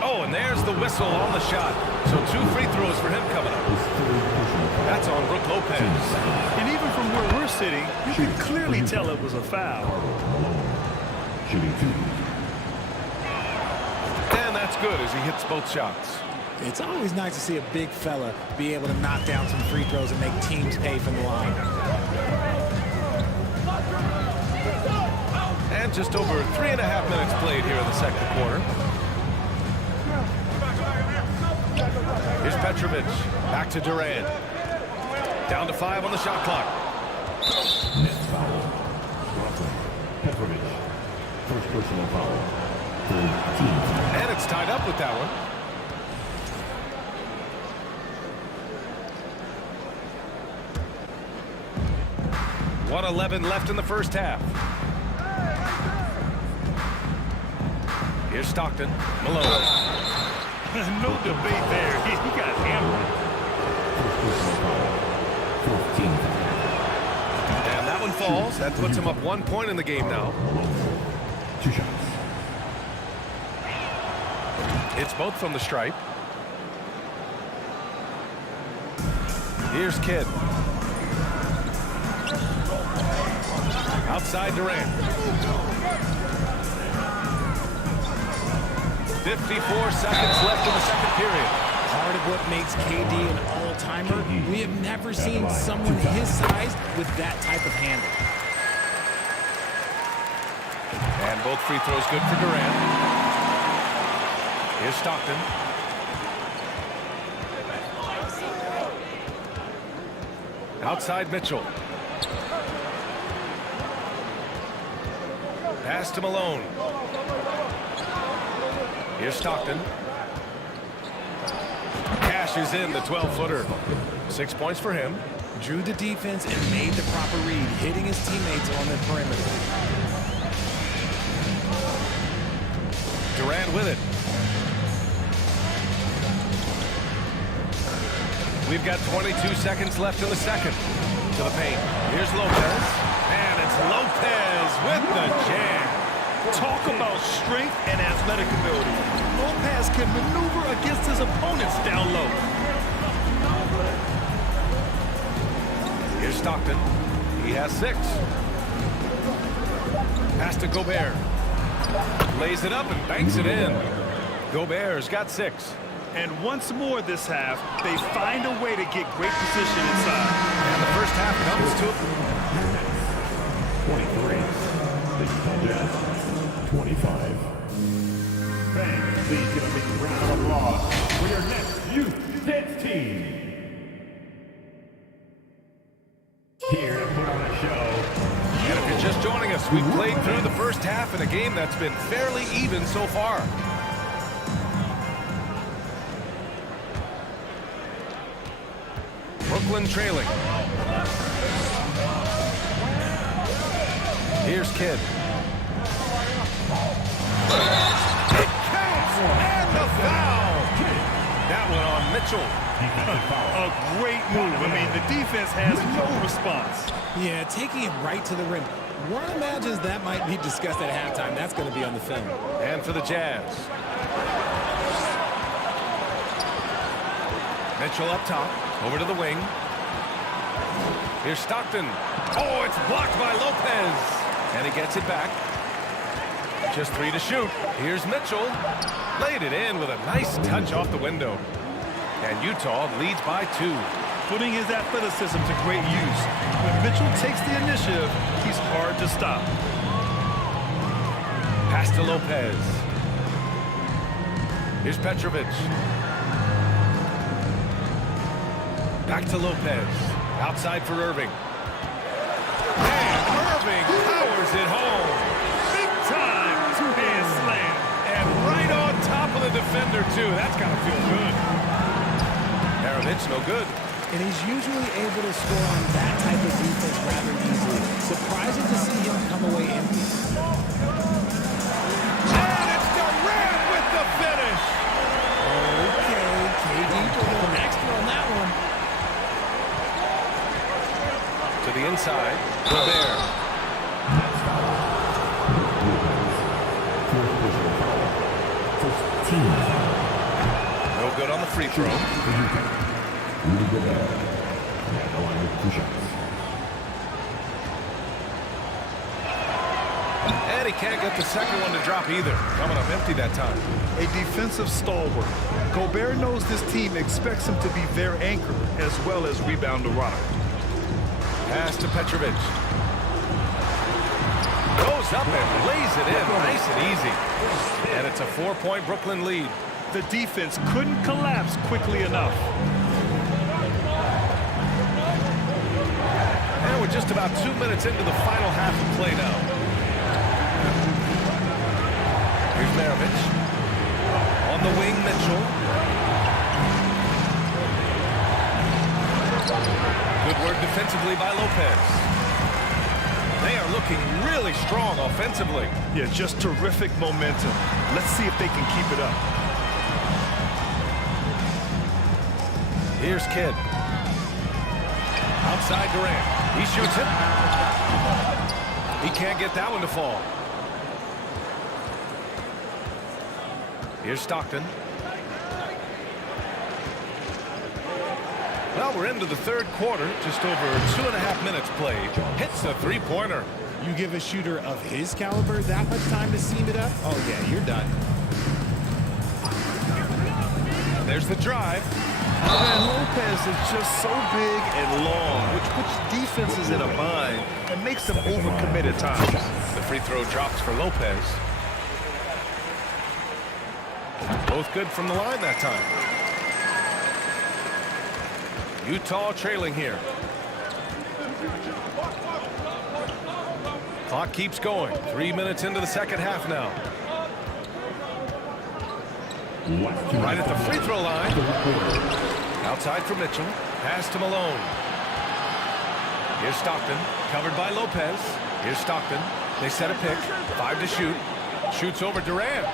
Oh, and there's the whistle on the shot. So 2 free throws for him coming up. That's on Brook Lopez. And even from where we're sitting, you can clearly tell it was a foul. Shooting 2. And that's good as he hits both shots. It's always nice to see a big fella be able to knock down some free throws and make teams pay from the line. And just over 3.5 minutes played here in the second quarter. Here's Petrovic. Back to Durant. Down to 5 on the shot clock. Net foul. Petrovic. First personal foul. And it's tied up with that one. .111 left in the first half. Here's Stockton. Malone. No debate there. He got hammered. And that one falls. That puts him up 1 point in the game now. 2 shots. It's both from the stripe. Here's Kidd. Outside Durant. 54 seconds left in the second period. Part of what makes KD an all-timer, we have never seen someone his size with that type of handle. And both free throws good for Durant. Here's Stockton. Outside Mitchell. Pass to Malone. Here's Stockton. Cashes in the 12-footer. 6 points for him. Drew the defense and made the proper read, hitting his teammates on the perimeter. Durant with it. We've got 22 seconds left in the second. To the paint. Here's Lopez. And it's Lopez with the jam. Talk about strength and athletic ability. Lopez can maneuver against his opponents down low. Here's Stockton. He has 6. Pass to Gobert. Lays it up and banks it in. Gobert's got 6. And once more this half, they find a way to get great position inside. And the first half comes to 23. The Jazz. 25. Fans, please give a big round of applause for your next youth dance team. Here to put on a show. And if you're just joining us, we've played through the first half in a game that's been fairly even so far. Brooklyn trailing. Here's Kidd. It counts! And the foul! That one on Mitchell. A great move. I mean, the defense has no response. Yeah, taking it right to the rim. One imagines that might be discussed at halftime. That's going to be on the film. And for the Jazz. Mitchell up top. Over to the wing. Here's Stockton. Oh, it's blocked by Lopez. And he gets it back. Just 3 to shoot. Here's Mitchell. Laid it in with a nice touch off the window. And Utah leads by 2. Putting his athleticism to great use. When Mitchell takes the initiative, he's hard to stop. Pass to Lopez. Here's Petrovic. Back to Lopez. Outside for Irving. And Irving powers it home. Big time two-hand slam. And right on top of the defender, too. That's got to feel good. Maravich, no good. And he's usually able to score on that type of defense rather easily. Surprising to see him come away empty. And it's Durant with the finish. Okay, KD put an extra on that one. To the inside, Gobert. No good on the free throw. And he can't get the second one to drop either. Coming up empty that time. A defensive stalwart. Gobert knows this team expects him to be their anchor as well as rebound the rock. Pass to Petrovic. Goes up and lays it in. Nice and easy. And it's a 4-point Brooklyn lead. The defense couldn't collapse quickly enough. And we're just about 2 minutes into the final half of play now. Here's Maravich. On the wing, Mitchell. Good work defensively by Lopez. They are looking really strong offensively. Yeah, just terrific momentum. Let's see if they can keep it up. Here's Kidd. Outside Durant. He shoots it. He can't get that one to fall. Here's Stockton. Well, we're into the third quarter. Just over 2.5 minutes played. Hits the three-pointer. You give a shooter of his caliber that much time to seam it up? Oh, yeah, you're done. There's the drive. Man, Lopez is just so big and long, which puts defenses in a bind and makes them overcommit at times. The free throw drops for Lopez. Both good from the line that time. Utah trailing here. Clock keeps going. 3 minutes into the second half now. Right at the free throw line. Outside for Mitchell. Pass to Malone. Here's Stockton. Covered by Lopez. Here's Stockton. They set a pick. 5 to shoot. Shoots over Durant.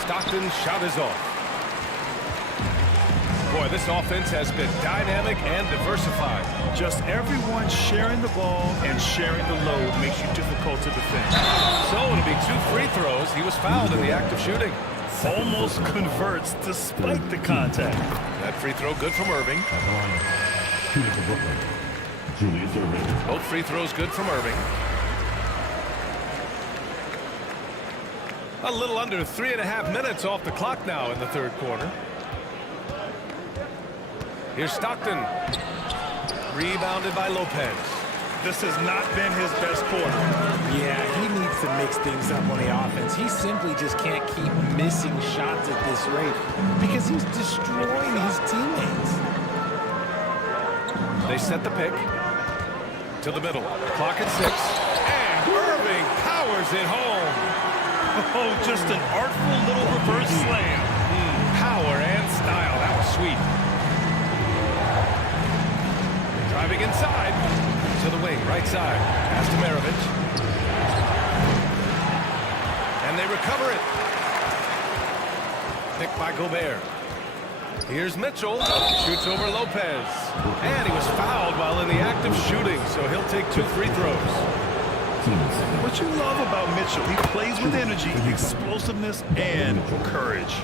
Stockton's shot is off. Boy, this offense has been dynamic and diversified. Just everyone sharing the ball and sharing the load makes you difficult to defend. So it'll be 2 free throws. He was fouled in the act of shooting. Almost converts despite the contact. That free throw good from Irving. Both free throws good from Irving. A little under 3.5 minutes off the clock now in the third quarter. Here's Stockton. Rebounded by Lopez. This has not been his best quarter. Yeah, he needs to mix things up on the offense. He simply just can't keep missing shots at this rate because he's destroying his teammates. They set the pick to the middle. Clock at 6. And Irving powers it home. Oh, just an artful little reverse slam. Power and style. That was sweet. Driving inside. To the wing, right side. Pass to Maravich. And they recover it. Picked by Gobert. Here's Mitchell. Shoots over Lopez. And he was fouled while in the act of shooting, so he'll take 2 free throws. What you love about Mitchell, he plays with energy, explosiveness, and courage.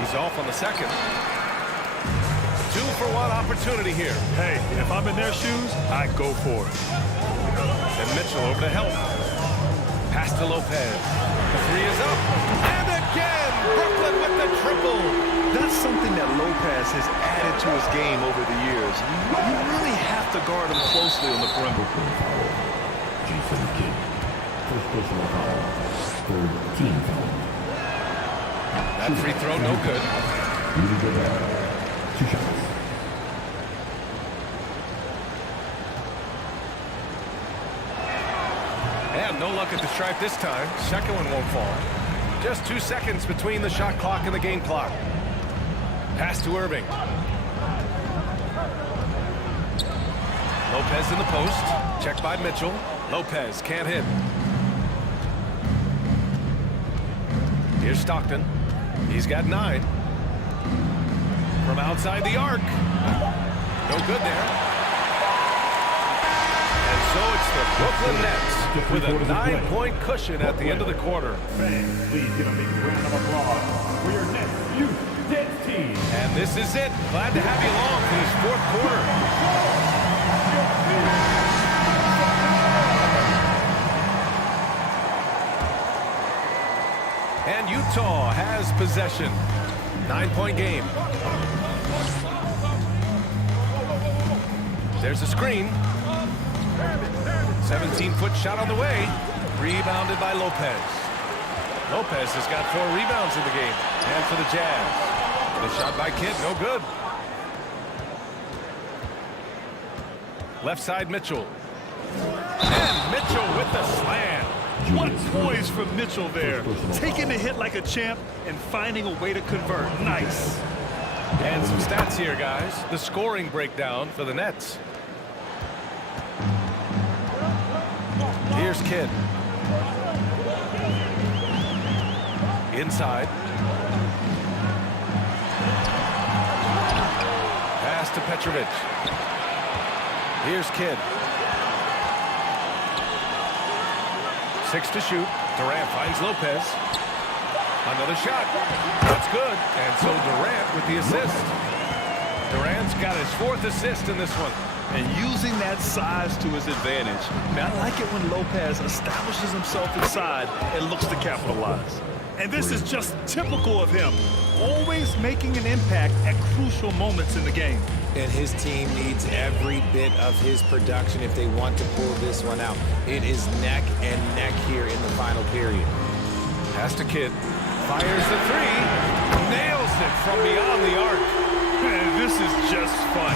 He's off on the second. 2-for-1 opportunity here. Hey, if I'm in their shoes, I go for it. And Mitchell over to help. Pass to Lopez. The 3 is up. And again, Brooklyn with the triple. That's something that Lopez has added to his game over the years. You really have to guard him closely on the perimeter. Jason Kidd. First personal foul. Third team foul. That free throw, no good. Rudy Gobert, 2 shots. And no luck at the stripe this time. Second one won't fall. Just 2 seconds between the shot clock and the game clock. Pass to Irving. Lopez in the post. Checked by Mitchell. Lopez can't hit. Here's Stockton. He's got 9. From outside the arc. No good there. And so it's the Brooklyn Nets with a 9-point cushion at the end of the quarter. Fans, please give a big round of applause for your next Youth Nets team. And this is it. Glad to have you along for this 4th quarter. And Utah has possession. 9-point game. There's a screen. 17-foot shot on the way. Rebounded by Lopez. Lopez has got 4 rebounds in the game. And for the Jazz. The shot by Kidd, no good. Left side, Mitchell. And Mitchell with the slam. What poise from Mitchell there. Taking the hit like a champ and finding a way to convert. Nice. And some stats here, guys. The scoring breakdown for the Nets. Here's Kidd. Inside. Pass to Petrovic. Here's Kidd. 6 to shoot. Durant finds Lopez. Another shot. That's good. And so Durant with the assist. Durant's got his 4th assist in this one. And using that size to his advantage. Now, I like it when Lopez establishes himself inside and looks to capitalize. And this is just typical of him. Always making an impact at crucial moments in the game. And his team needs every bit of his production if they want to pull this one out. It is neck and neck here in the final period. Pass to Kidd. Fires the 3. Nails it from beyond the arc. Man, this is just fun.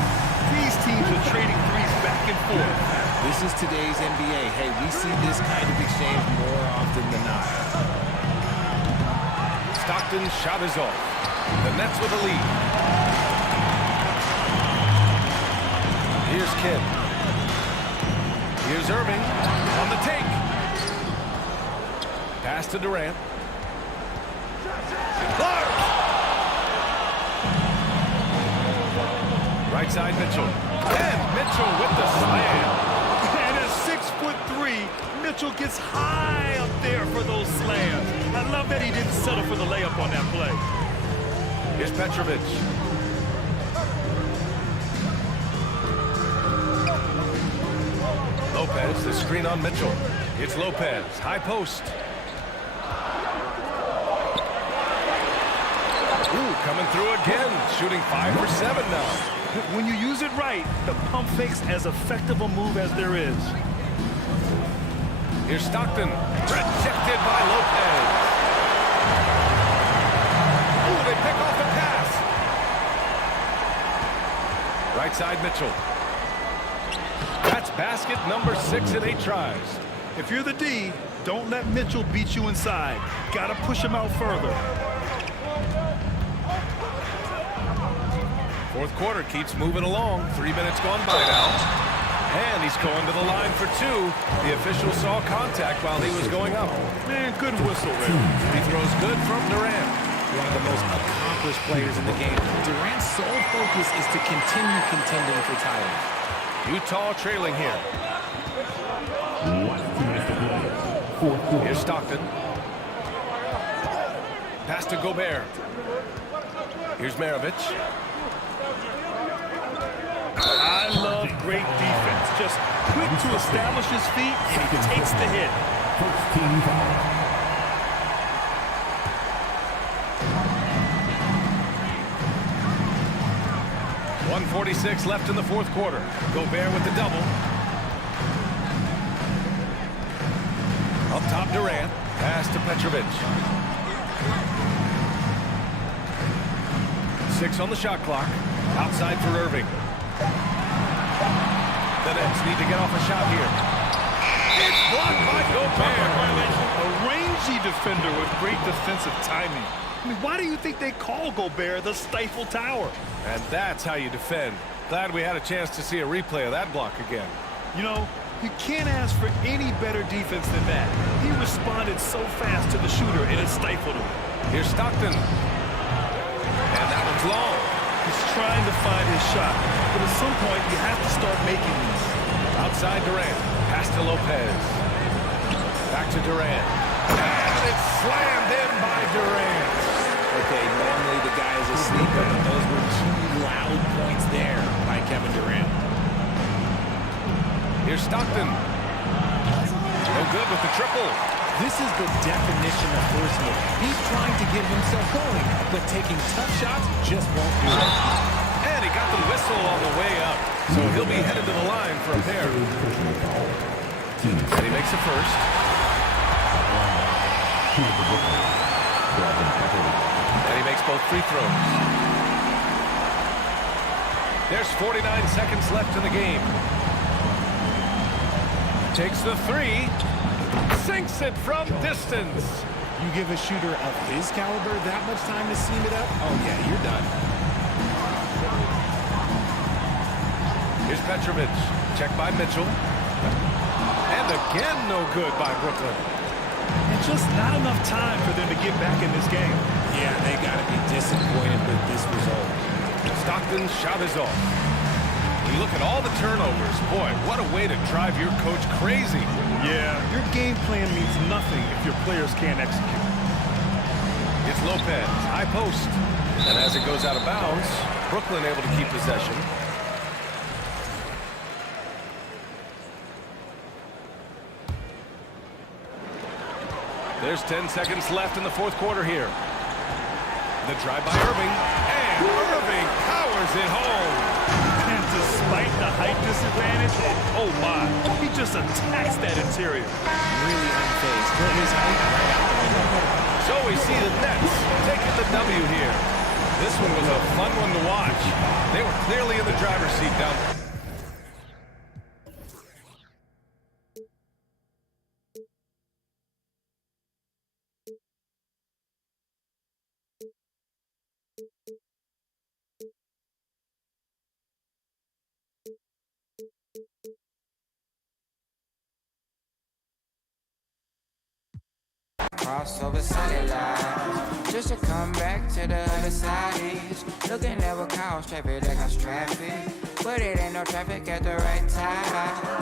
These teams are trading threes back and forth. This is today's NBA. Hey, we see this kind of exchange more often than not. Stockton's shot is off. The Nets with a lead. Here's Kidd. Here's Irving on the take. Pass to Durant. Clark! Right side Mitchell. And Mitchell with the slam. And at 6'3", Mitchell gets high up there for those slams. I love that he didn't settle for the layup on that play. Here's Petrovic. Lopez, the screen on Mitchell. It's Lopez, high post. Ooh, coming through again, shooting 5 for 7 now. When you use it right, the pump fake's as effective a move as there is. Here's Stockton, rejected by Lopez. Ooh, they pick off the pass. Right side Mitchell. That's basket number 6 in 8 tries. If you're the D, don't let Mitchell beat you inside. Gotta push him out further. 4th quarter keeps moving along. 3 minutes gone by now. And he's going to the line for 2. The official saw contact while he was going up. Man, good whistle there. He throws good from Durant. One of the most accomplished players in the game. Durant's sole focus is to continue contending for titles. Utah trailing here. Here's Stockton. Pass to Gobert. Here's Maravich. I love great defense. Just quick to establish his feet, and he takes the hit. First team foul. .146 left in the 4th quarter. Gobert with the double. Up top Durant. Pass to Petrovic. 6 on the shot clock. Outside for Irving. The Nets need to get off a shot here. It's blocked by Gobert. A rangy defender with great defensive timing. I mean, why do you think they call Gobert the Stifle Tower? And that's how you defend. Glad we had a chance to see a replay of that block again. You know, you can't ask for any better defense than that. He responded so fast to the shooter, and it stifled him. Here's Stockton. And that one's long. He's trying to find his shot, but at some point, you have to start making these. Outside Durant. Pass to Lopez. Back to Durant. And it's slammed in by Durant. Okay, normally the guy is asleep, but those were 2 loud points there by Kevin Durant. Here's Stockton. No good with the triple. This is the definition of forcing it. He's trying to get himself going, but taking tough shots just won't do it. And he got the whistle on the way up. So he'll be headed to the line for a pair. And he makes a first. And he makes both free throws. There's 49 seconds left in the game. Takes the 3. Sinks it from distance. You give a shooter of his caliber that much time to seam it up? Oh, yeah, you're done. Here's Petrovic. Check by Mitchell. And again, no good by Brooklyn. And just not enough time for them to get back in this game. Yeah, they got to be disappointed with this result. Stockton's shot is off. You look at all the turnovers. Boy, what a way to drive your coach crazy. Yeah, your game plan means nothing if your players can't execute. It's Lopez, high post. And as it goes out of bounds, Brooklyn able to keep possession. There's 10 seconds left in the fourth quarter here. The drive by Irving. And Irving powers it home. And despite the height disadvantage, oh my, he just attacks that interior. Really unfazed. Put his height right out the window. So we see the Nets taking the W here. This one was a fun one to watch. They were clearly in the driver's seat down there. Crossover satellite, just to come back to the other side. Looking at what cause traffic like cause traffic, but it ain't no traffic at the right time.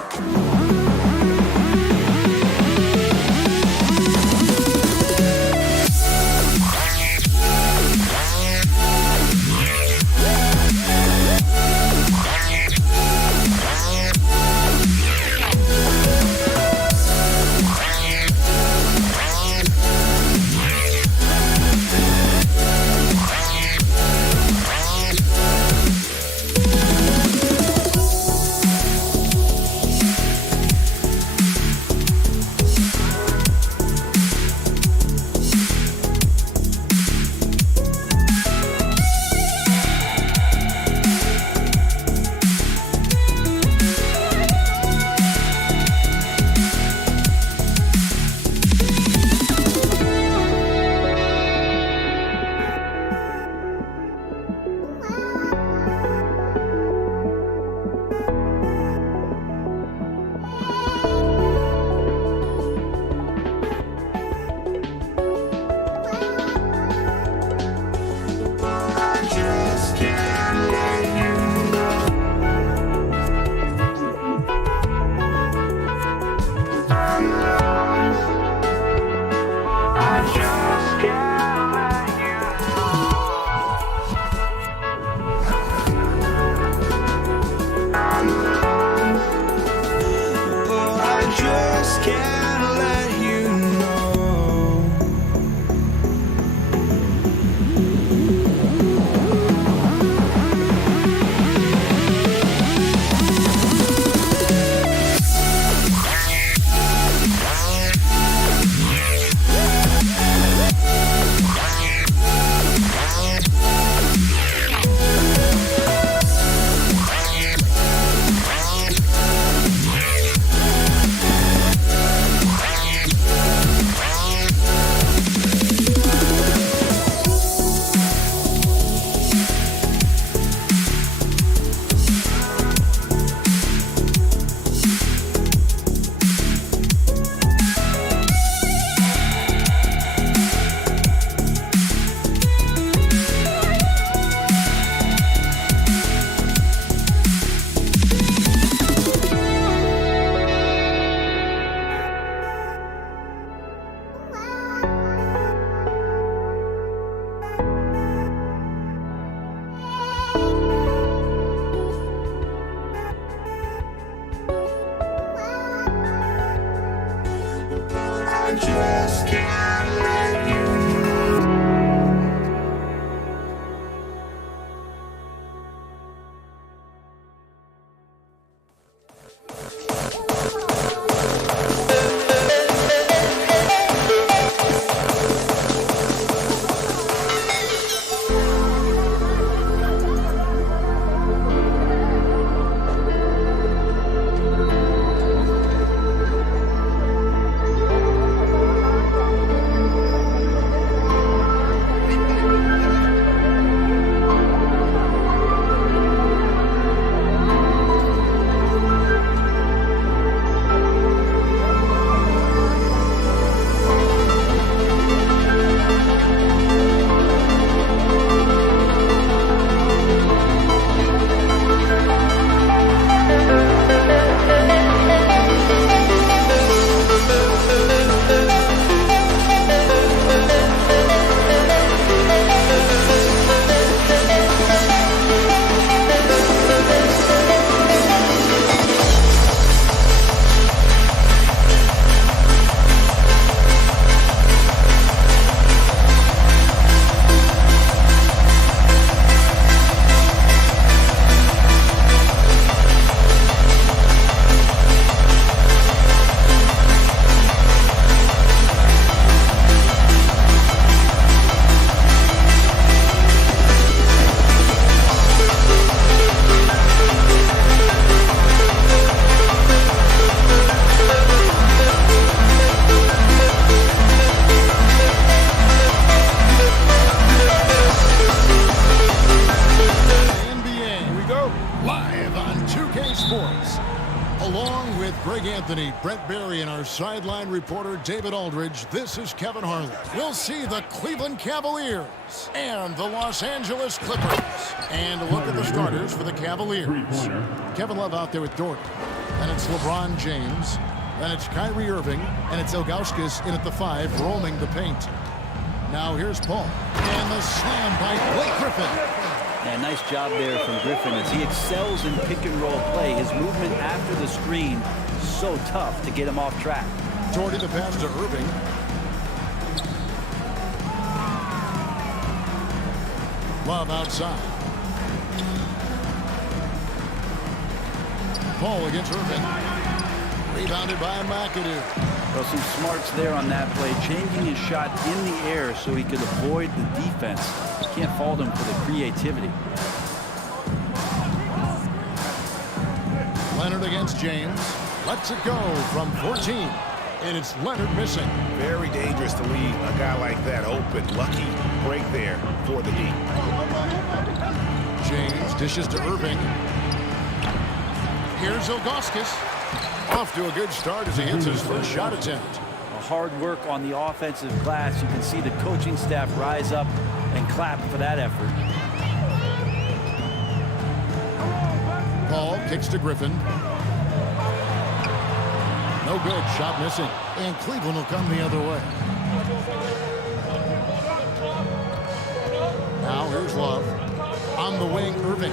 Greg Anthony, Brent Barry, and our sideline reporter David Aldridge. This is Kevin Harlan. We'll see the Cleveland Cavaliers and the Los Angeles Clippers. And a look at the starters for the Cavaliers. Kevin Love out there with Dort. Then it's LeBron James. Then it's Kyrie Irving. And it's Ilgauskas in at the 5, roaming the paint. Now here's Paul. And the slam by Blake Griffin. Yeah, nice job there from Griffin as he excels in pick-and-roll play. His movement after the screen, so tough to get him off track. Jordy the pass to Irving. Love outside. Paul against Irving. Rebounded by McAdoo. Well, some smarts there on that play, changing his shot in the air so he could avoid the defense. You can't fault him for the creativity. Leonard against James. Lets it go from 14. And it's Leonard missing. Very dangerous to leave a guy like that open. Lucky break there for the D. James dishes to Irving. Here's Ilgauskas. Off to a good start as he hits his first shot attempt. Hard work on the offensive glass. You can see the coaching staff rise up and clap for that effort. Paul kicks to Griffin. No good. Shot missing. And Cleveland will come the other way. Now here's Love. On the wing, Irving.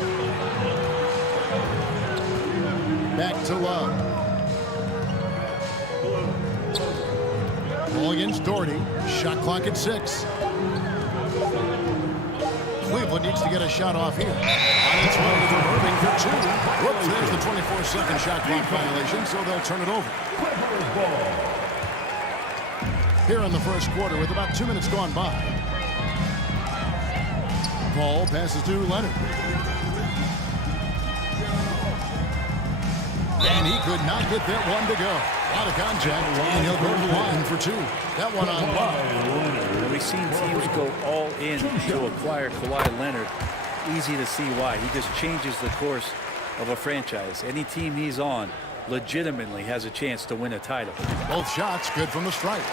Back to Love. Ball against Doherty. Shot clock at 6. Cleveland needs to get a shot off here. On its way to Irving for 2. Whoops, there's the 24-second shot clock violation, so they'll turn it over. Here in the first quarter with about 2 minutes gone by. Paul passes to Leonard. And he could not get that one to go. Out of contact, and he'll go to the line for 2. That one on Love. We've seen teams go all in to acquire Kawhi Leonard. Easy to see why. He just changes the course of a franchise. Any team he's on legitimately has a chance to win a title. Both shots good from the stripe.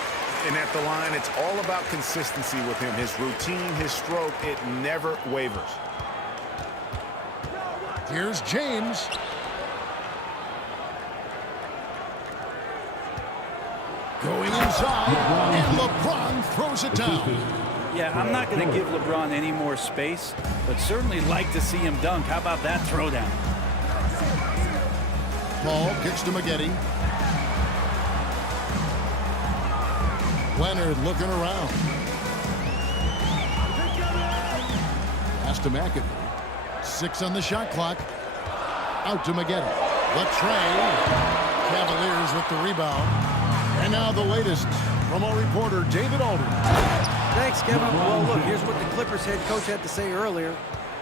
And at the line, it's all about consistency with him. His routine, his stroke, it never wavers. Here's James. Going inside, and LeBron throws it down. Yeah, I'm not going to give LeBron any more space, but certainly like to see him dunk. How about that throwdown? Paul kicks to Maggette. Leonard looking around. Pass to McAdoo. 6 on the shot clock. Out to Maggette. The tray. Cavaliers with the rebound. And now the latest from our reporter, David Aldridge. Thanks, Kevin. Well, look, here's what the Clippers head coach had to say earlier.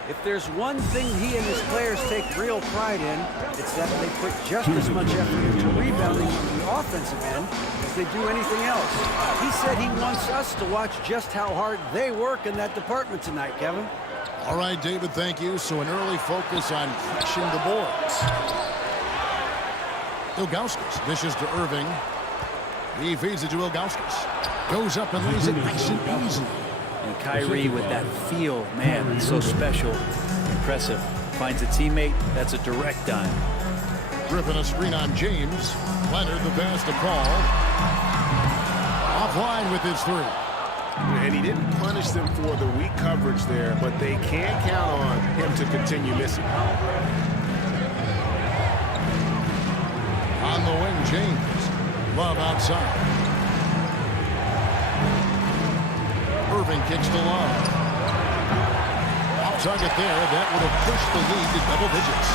If there's one thing he and his players take real pride in, it's that they put just as much effort into rebounding on the offensive end as they do anything else. He said he wants us to watch just how hard they work in that department tonight, Kevin. All right, David, thank you. So an early focus on crashing the boards. Ilgauskas dishes to Irving. He feeds it to Ilgauskas. Goes up and lays it nice and easy. And Kyrie with that feel, man, it's so special. Impressive. Finds a teammate, that's a direct dime. Griffin a screen on James. Leonard the pass to Paul. Offline with his 3. And he didn't punish them for the weak coverage there, but they can't count on him to continue missing. On the wing, James. Love outside. Irving kicks to Love. Off target there. That would have pushed the lead to double digits.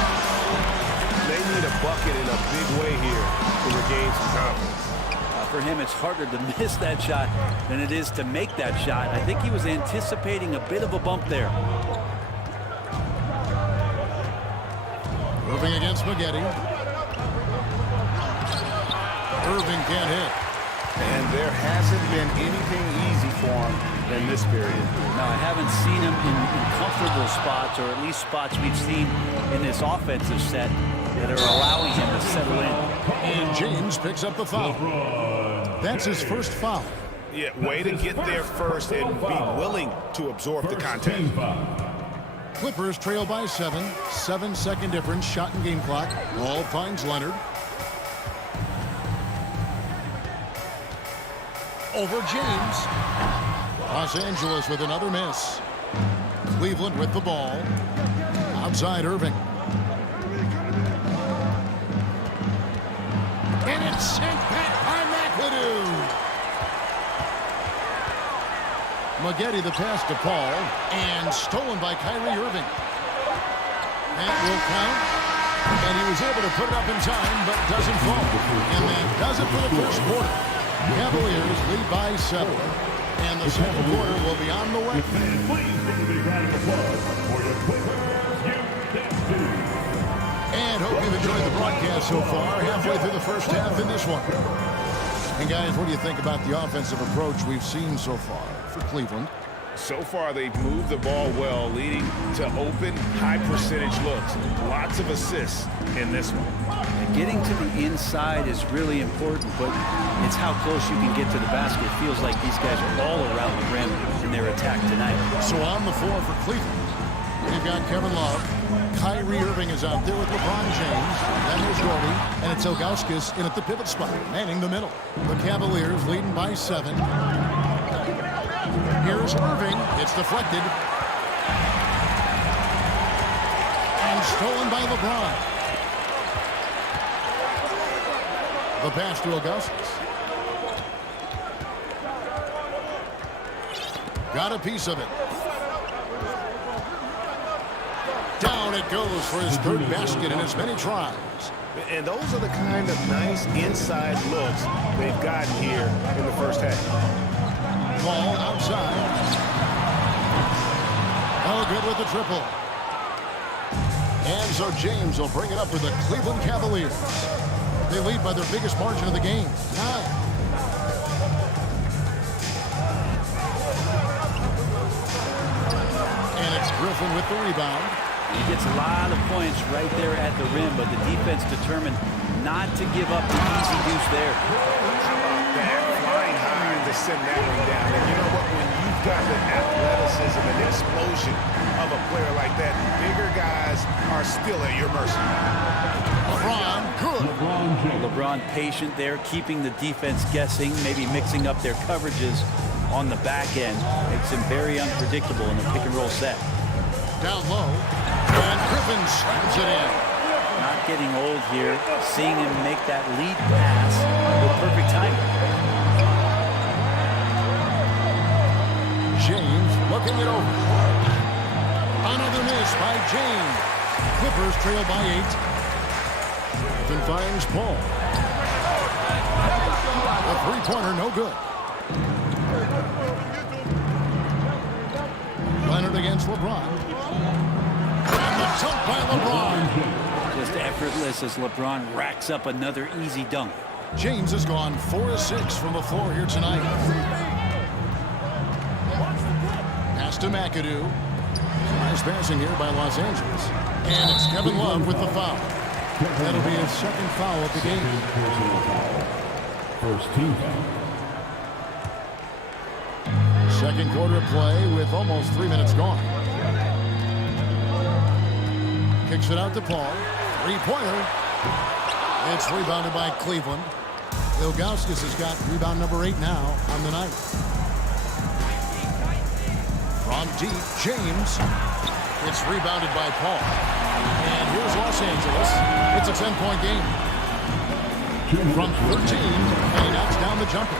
They need a bucket in a big way here to regain some confidence. For him, it's harder to miss that shot than it is to make that shot. I think he was anticipating a bit of a bump there. Irving against Maggette. Irving can't hit. And there hasn't been anything easy for him in this period. No, I haven't seen him in comfortable spots, or at least spots we've seen in this offensive set. that are allowing him to settle in. And James picks up the foul. That's his first foul. Yeah, way to get there first and be willing to absorb the contact. Clippers trail by 7. 7-second difference, shot and game clock. Ball finds Leonard. Over James. Los Angeles with another miss. Cleveland with the ball. Outside Irving. And it's sent back by McAdoo. Maggette the pass to Paul. And stolen by Kyrie Irving. That will count. And he was able to put it up in time, but doesn't fall. And that does it for the first quarter. Cavaliers lead by 7. And the second quarter will be on the way. And hope you've enjoyed the broadcast so far. Halfway through the first half in this one. And guys, what do you think about the offensive approach we've seen so far for Cleveland? So far, they've moved the ball well, leading to open, high-percentage looks. Lots of assists in this one. And getting to the inside is really important, but it's how close you can get to the basket. It feels like these guys are all around the rim in their attack tonight. So on the floor for Cleveland, we've got Kevin Love. Kyrie Irving is out there with LeBron James. Then there's Gordy, and it's Ilgauskas in at the pivot spot, manning the middle. The Cavaliers leading by 7. Here's Irving. It's deflected. And stolen by LeBron. The pass to Ilgauskas. Got a piece of it. Down it goes for his third basket in as many tries. And those are the kind of nice inside looks they've gotten here in the first half. Ball outside. Oh, good with the triple. And so James will bring it up for the Cleveland Cavaliers. They lead by their biggest margin of the game, 9. And it's Griffin with the rebound. He gets a lot of points right there at the rim, but the defense determined not to give up the easy deuce there. Flying high to send that one down. And you know what? When you've got the athleticism and explosion of a player like that, bigger guys are still at your mercy. LeBron, good. LeBron patient there, keeping the defense guessing, maybe mixing up their coverages on the back end. Makes him very unpredictable in the pick-and-roll set. Down low, and Griffin slams it in. Not getting old here, seeing him make that lead pass with perfect timing. James looking it over. Another miss by James. Clippers trail by 8. Griffin finds Paul. A three-pointer, no good. Leonard against LeBron. And the dunk by LeBron. Just effortless as LeBron racks up another easy dunk. James has gone 4 of 6 from the floor here tonight. Pass to McAdoo. Nice passing here by Los Angeles. And it's Kevin Love with the foul. That'll be his second foul of the game. First team foul. Second quarter play with almost 3 minutes gone. Kicks it out to Paul. Three-pointer. It's rebounded by Cleveland. Ilgauskas has got rebound number 8 now on the night. From deep, James. It's rebounded by Paul. And here's Los Angeles. It's a 10-point game. From 13, and he knocks down the jumper.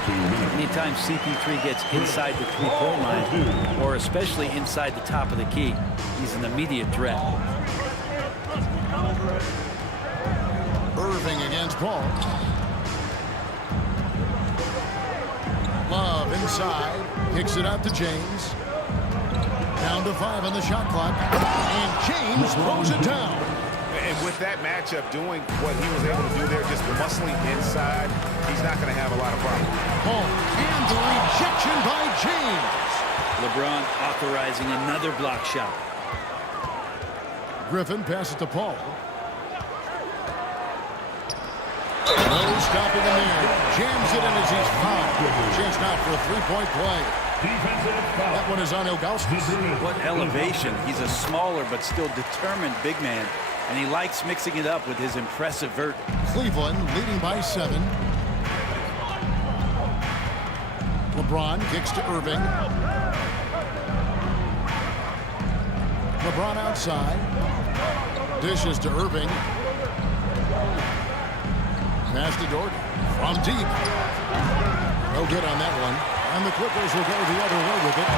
Anytime CP3 gets inside the three-point line, or especially inside the top of the key, he's an immediate threat. Irving against Paul. Love inside. Kicks it out to James. Down to 5 on the shot clock. And James throws it down. And with that matchup, doing what he was able to do there, just muscling inside, he's not going to have a lot of problems. Oh, and the rejection by James. LeBron authorizing another block shot. Griffin passes to Paul. stopping him there. Jams it in as he's fouled. Chance now for a three-point play. That one is on Ilgauskas. What elevation. He's a smaller but still determined big man, and he likes mixing it up with his impressive vert. Cleveland leading by 7. LeBron kicks to Irving. LeBron outside. Dishes to Irving. Pass to Jordan. From deep. No good on that one. And the Clippers will go the other way with it.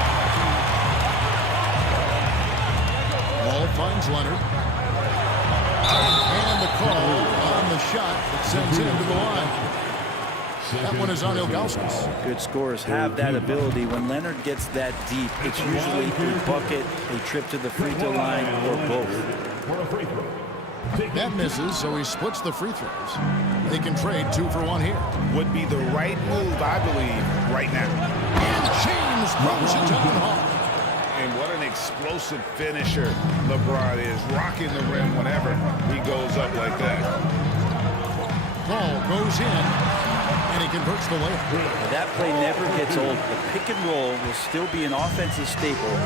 Ball finds Leonard. And the call on the shot that sends it into the line. That one is on Ilgauskas. Good scorers have that ability. When Leonard gets that deep, it's usually a bucket, a trip to the free throw line, or both. That misses, so he splits the free throws. They can trade 2 for 1 here. Would be the right move, I believe, right now. And James throws it down hard. And what an explosive finisher LeBron is, rocking the rim whenever he goes up like that. Ball goes in, and he converts the layup. That play never gets old. The pick and roll will still be an offensive staple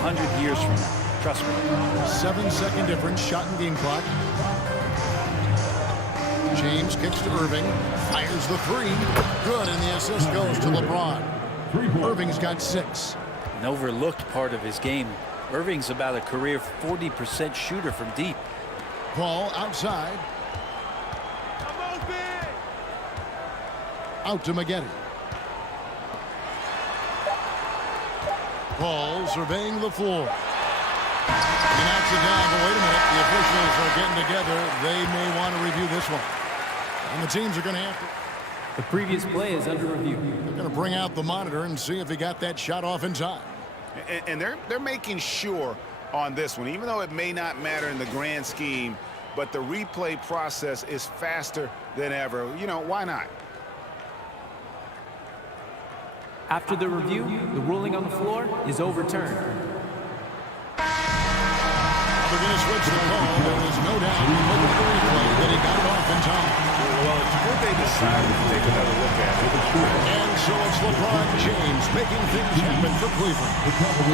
100 years from now. Trust me. 7-second difference, shot and game clock. James kicks to Irving, fires the 3. Good, and the assist goes to LeBron. Irving's got 6. An overlooked part of his game. Irving's about a career 40% shooter from deep. Ball outside. Out to Maggette. Paul surveying the floor. He knocks it down, but wait a minute. The officials are getting together. They may want to review this one. And the teams are going to have to. The previous play is under review. They're going to bring out the monitor and see if he got that shot off in time. And they're making sure on this one, even though it may not matter in the grand scheme, but the replay process is faster than ever. You know, why not? After the review, the ruling on the floor is overturned. They're going to switch the call. There was no doubt when you look at the replay that he got it off in time. Well, it's good they decided to take another look at it. And so it's LeBron James making things happen for Cleveland.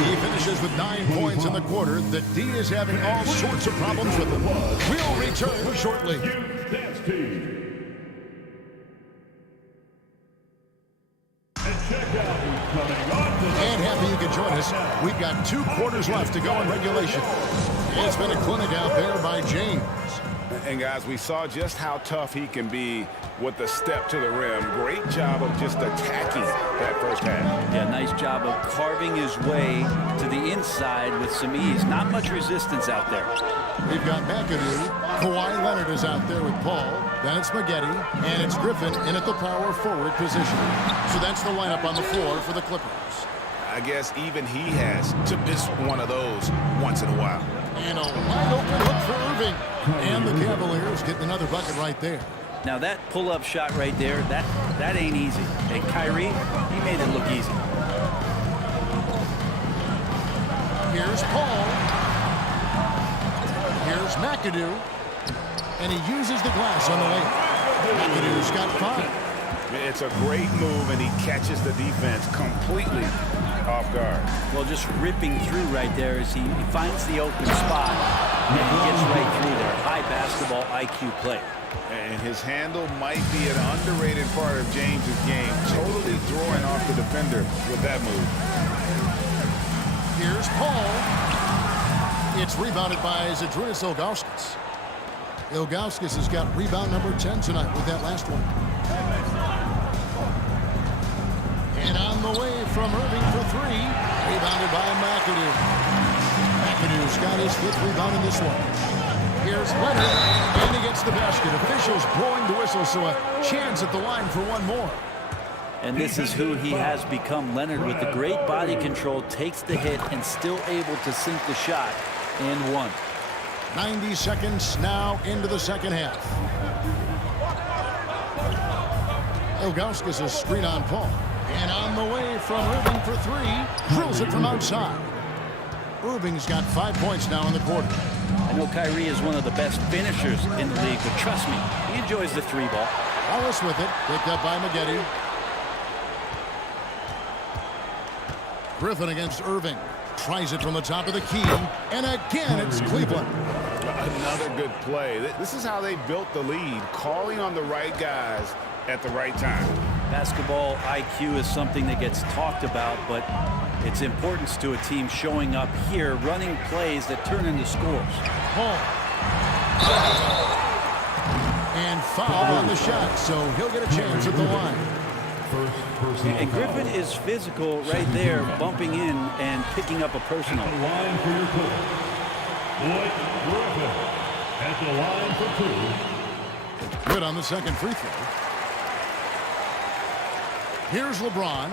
He finishes with 9 points in the quarter. The D is having all sorts of problems with him. We'll return shortly. And happy you could join us. We've got 2 quarters left to go in regulation. It's been a clinic out there by James. And guys, we saw just how tough he can be with the step to the rim. Great job of just attacking that first half. Yeah, nice job of carving his way to the inside with some ease. Not much resistance out there. We've got McAdoo. Kawhi Leonard is out there with Paul. Then it's Maggette. And it's Griffin in at the power forward position. So that's the lineup on the floor for the Clippers. I guess even he has to miss one of those once in a while. And a wide open look for Irving. And the Cavaliers getting another bucket right there. Now that pull-up shot right there, that ain't easy. And Kyrie, he made it look easy. Here's Paul. Here's McAdoo. And he uses the glass on the layup. McAdoo's got 5. It's a great move, and he catches the defense completely off guard. Well, just ripping through right there as he finds the open spot, and he gets right through there. High basketball IQ play. And his handle might be an underrated part of James's game. Totally throwing off the defender with that move. Here's Paul. It's rebounded by Zydrunas Ilgauskas. Ilgauskas has got rebound number 10 tonight with that last one. And on the way from Irving for 3. Rebounded by McAdoo. McAdoo's got his 5th rebound in this one. Here's Leonard, and he gets the basket. Officials blowing the whistle, so a chance at the line for one more. And this is who he has become. Leonard, with the great body control, takes the hit and still able to sink the shot and 1. 90 seconds now into the second half. Ilgauskas' screen on Paul. And on the way from Irving for 3. Drills it from outside. Irving's got 5 points now in the quarter. I know Kyrie is one of the best finishers in the league, but trust me, he enjoys the 3 ball. Wallace with it. Picked up by Maggette. Griffin against Irving. Tries it from the top of the key. And again, it's Cleveland. Another good play. This is how they built the lead, calling on the right guys at the right time. Basketball IQ is something that gets talked about, but its importance to a team showing up here, running plays that turn into scores. Hall. And foul on the shot, so he'll get a chance at the line. And Griffin is physical right there, bumping in and picking up a personal. Line for your goal. Blake Griffin at the line for 2. Good on the second free throw. Here's LeBron.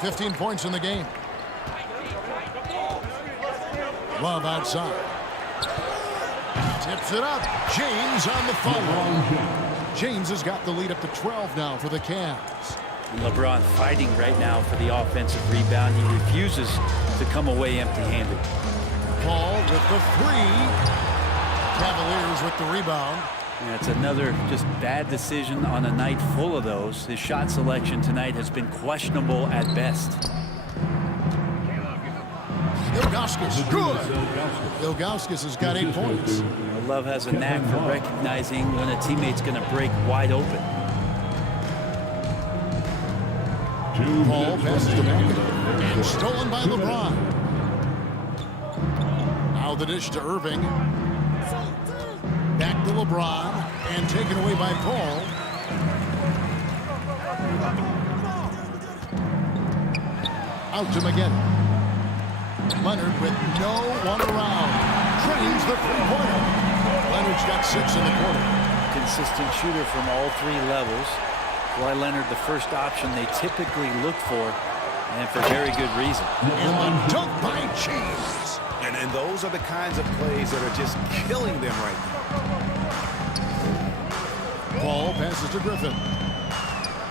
15 points in the game. Love outside. Tips it up. James on the follow. James has got the lead up to 12 now for the Cavs. And LeBron fighting right now for the offensive rebound. He refuses to come away empty-handed. Paul with the three. Cavaliers with the rebound. Yeah, it's another just bad decision on a night full of those. His shot selection tonight has been questionable at best. Ilgauskas, good. Ilgauskas has got 8 points. Love has a knack for recognizing when a teammate's going to break wide open. Paul passes to McAdoo. And stolen by LeBron. Now the dish to Irving. Back to LeBron. And taken away by Paul. Out to Maggette. Leonard with no one around. Drains the three-pointer. Leonard's got 6 in the quarter. Consistent shooter from all 3 levels. Kawhi Leonard, the first option they typically look for, and for very good reason. And the dunk by James. And those are the kinds of plays that are just killing them right now. Paul passes to Griffin.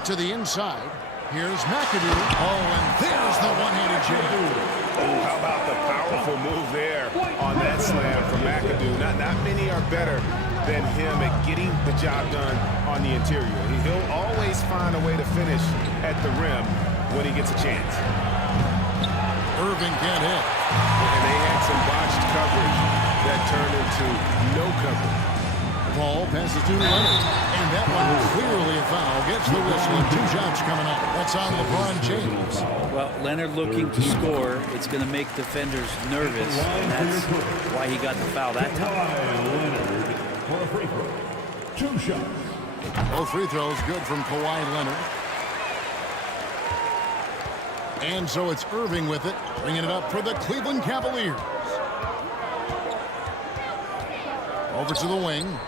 To the inside. Here's McAdoo. Oh, and there's the one-handed jam. Oh, how about the powerful move there on that slam from McAdoo. Not many are better than him at getting the job done on the interior. He'll always find a way to finish at the rim when he gets a chance. Irving can't hit. And they had some botched coverage that turned into no coverage. Paul passes to Leonard. And that one is clearly a foul. Gets the whistle and 2 shots coming up. That's on LeBron James. Well, Leonard looking to score. It's going to make defenders nervous. And that's why he got the foul that time. Leonard for a free throw. 2 shots. Both free throws good from Kawhi Leonard. And so it's Irving with it, bringing it up for the Cleveland Cavaliers. Over to the wing.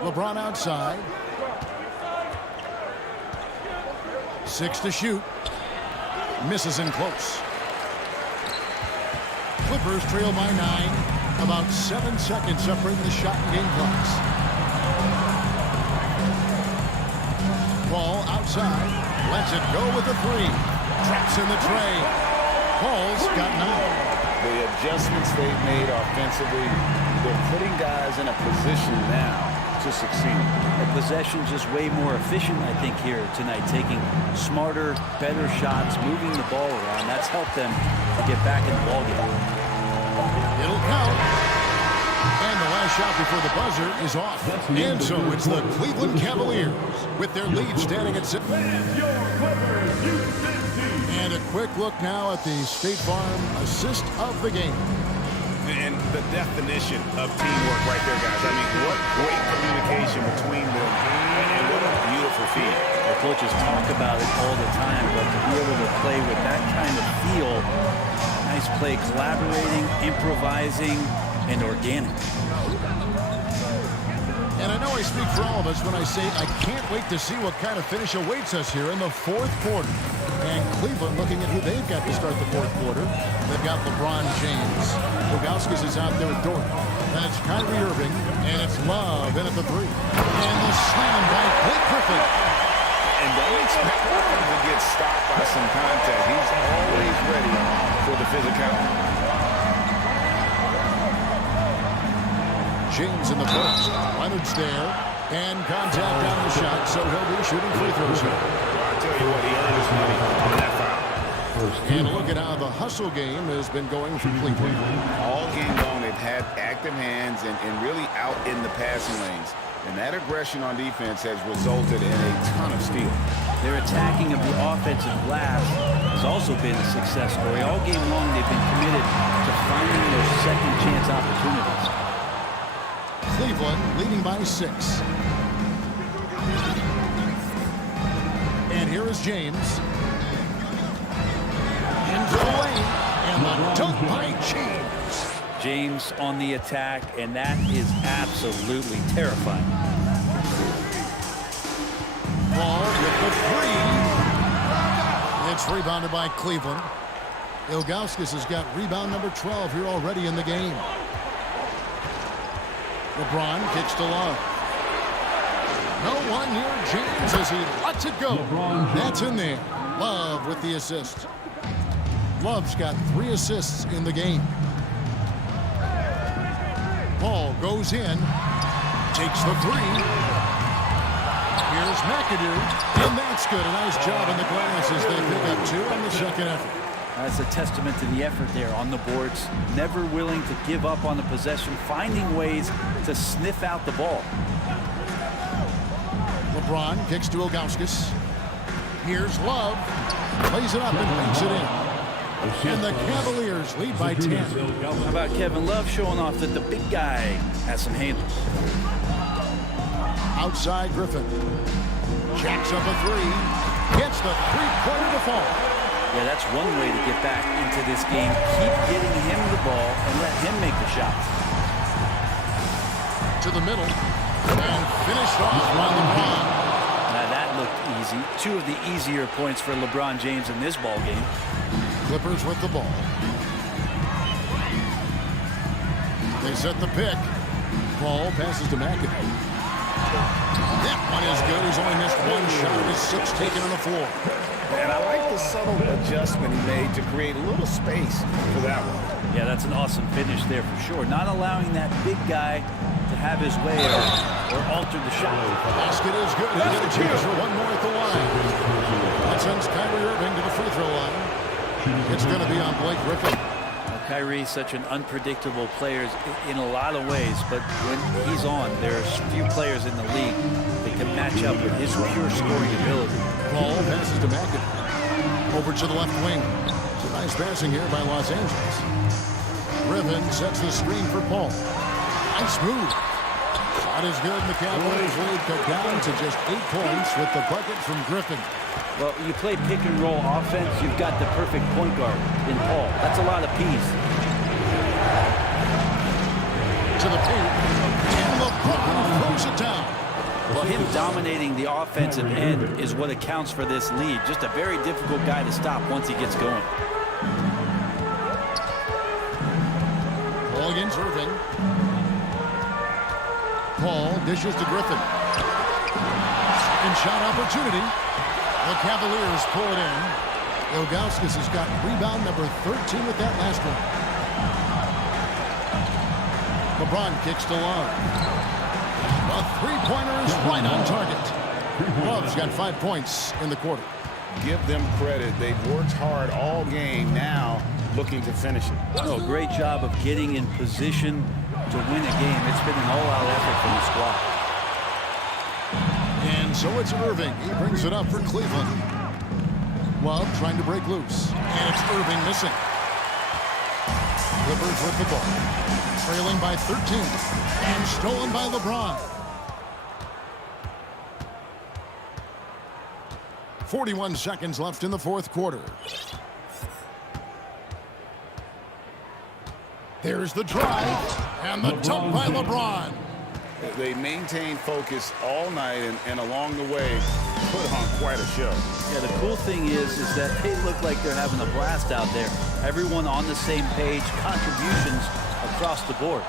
LeBron outside. 6 to shoot. Misses in close. Clippers trail by 9. About 7 seconds separating the shot and game clocks. Paul outside. Lets it go with the 3. Traps in the tray. Paul's got 9. The adjustments they've made offensively, they're putting guys in a position now to succeed. The possession just way more efficient, I think, here tonight. Taking smarter, better shots, moving the ball around. That's helped them to get back in the ballgame. It'll count. And the last shot before the buzzer is off. And so it's the Cleveland Cavaliers with their lead standing at 6. And a quick look now at the State Farm assist of the game. And the definition of teamwork right there, guys. I mean, what great communication between them, and what a beautiful feat. The coaches talk about it all the time, but to be able to play with that kind of feel, nice play, collaborating, improvising, and organic. And I know I speak for all of us when I say I can't wait to see what kind of finish awaits us here in the 4th quarter. And Cleveland looking at who they've got to start the 4th quarter. They've got LeBron James. Ilgauskas is out there with Dort. Then it's Kyrie Irving. And it's Love in at the 3. And the slam by Blake Griffin. And don't expect him to get stopped by some contact. He's always ready for the physicality. James in the post. Leonard's there. And contact on the shot, so he'll be shooting free throws here. Well, I tell you what, he earned his money on that foul. And look at how the hustle game has been going for Cleveland. All game long, they've had active hands and really out in the passing lanes. And that aggression on defense has resulted in a ton of steals. Their attacking of the offensive glass has also been a success story. All game long, they've been committed to finding those second chance opportunities. Cleveland leading by 6. And here is James. Into the lane. And the dunk by James. James on the attack, and that is absolutely terrifying. Ball with the 3. It's rebounded by Cleveland. Ilgauskas has got rebound number 12 here already in the game. LeBron kicks to Love. No one near James as he lets it go. That's in there. Love with the assist. Love's got 3 assists in the game. Ball goes in. Takes the 3. Here's McAdoo. And that's good. A nice job in the glass as they pick up 2 on the second effort. That's a testament to the effort there on the boards. Never willing to give up on the possession, finding ways to sniff out the ball. LeBron kicks to Ilgauskas. Here's Love. Plays it up and makes it in. And the Cavaliers lead by 10. How about Kevin Love showing off that the big guy has some handles? Outside Griffin. Jacks up a 3. Gets the three-pointer to fall. Yeah, that's one way to get back into this game. Keep getting him the ball and let him make the shots. To the middle. And finished off by LeBron. Now that looked easy. 2 of the easier points for LeBron James in this ball game. Clippers with the ball. They set the pick. Ball passes to McAdoo. That one is good. He's only missed 1 shot of his 6 taken on the floor. And I like the subtle adjustment he made to create a little space for that one. Yeah, that's an awesome finish there for sure. Not allowing that big guy to have his way or alter the shot. Basket is good. He'll get a chance for 1 more at the line. That sends Kyrie Irving to the free throw line. It's going to be on Blake Griffin. Kyrie is such an unpredictable player in a lot of ways, but when he's on, there's few players in the league that can match up with his pure scoring ability. Ball passes to McAdoo. Over to the left wing. Some nice passing here by Los Angeles. Griffin sets the screen for Paul. Nice move. Shot is good, and the Cavaliers lead cut down to just 8 points with the bucket from Griffin. Well, you play pick and roll offense, you've got the perfect point guard in Paul. That's a lot of P's. To the paint, and LeBron throws it down. Well, him dominating the offensive end is what accounts for this lead. Just a very difficult guy to stop once he gets going. Ball against Irving. Paul dishes to Griffin. Second shot opportunity. The Cavaliers pull it in. Ilgauskas has got rebound number 13 with that last one. LeBron kicks to Love. A three-pointer is right on target. Love's got 5 points in the quarter. Give them credit. They've worked hard all game, now looking to finish it. Oh, great job of getting in position to win a game. It's been an all-out effort from the squad. And so it's Irving. He brings it up for Cleveland. Love trying to break loose. And it's Irving missing. Clippers with the ball. Trailing by 13. And stolen by LeBron. 41 seconds left in the fourth quarter. There's the drive. And the dunk by LeBron. They maintained focus all night and along the way put on quite a show. Yeah, the cool thing is that they look like they're having a blast out there. Everyone on the same page, contributions across the board.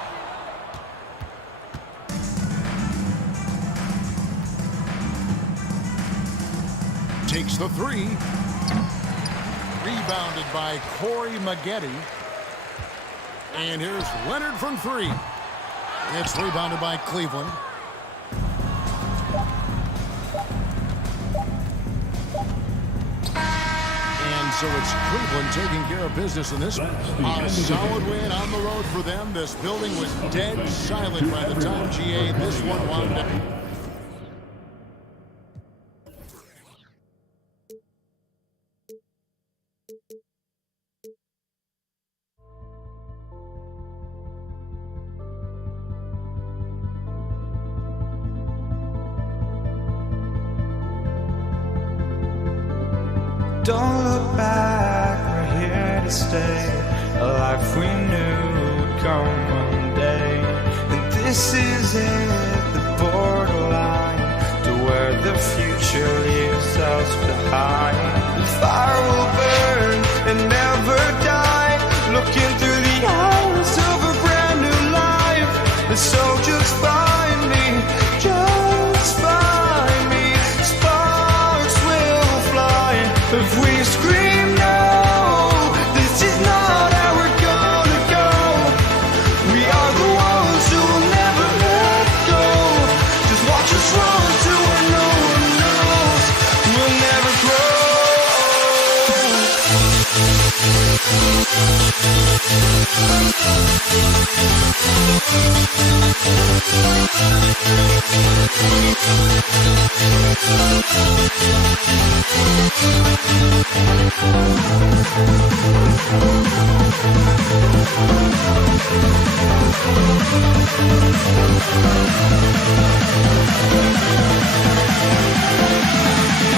Takes the 3. Rebounded by Corey Maggette. And here's Leonard from 3. It's rebounded by Cleveland. And so it's Cleveland taking care of business in this one. A solid win on the road for them. This building was dead silent by the time GA this one wound up. Don't look back, we're here to stay. A life we knew would come one day. And this is it, the borderline to where the future leaves us behind. The fire will burn and never die, looking through the eyes of a brand new life. And so just find me, just find me. Sparks will fly if we scream no. This is not how we're gonna go. We are the ones who will never let go. Just watch us run to where no one knows. We'll never grow.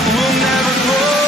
We'll never grow.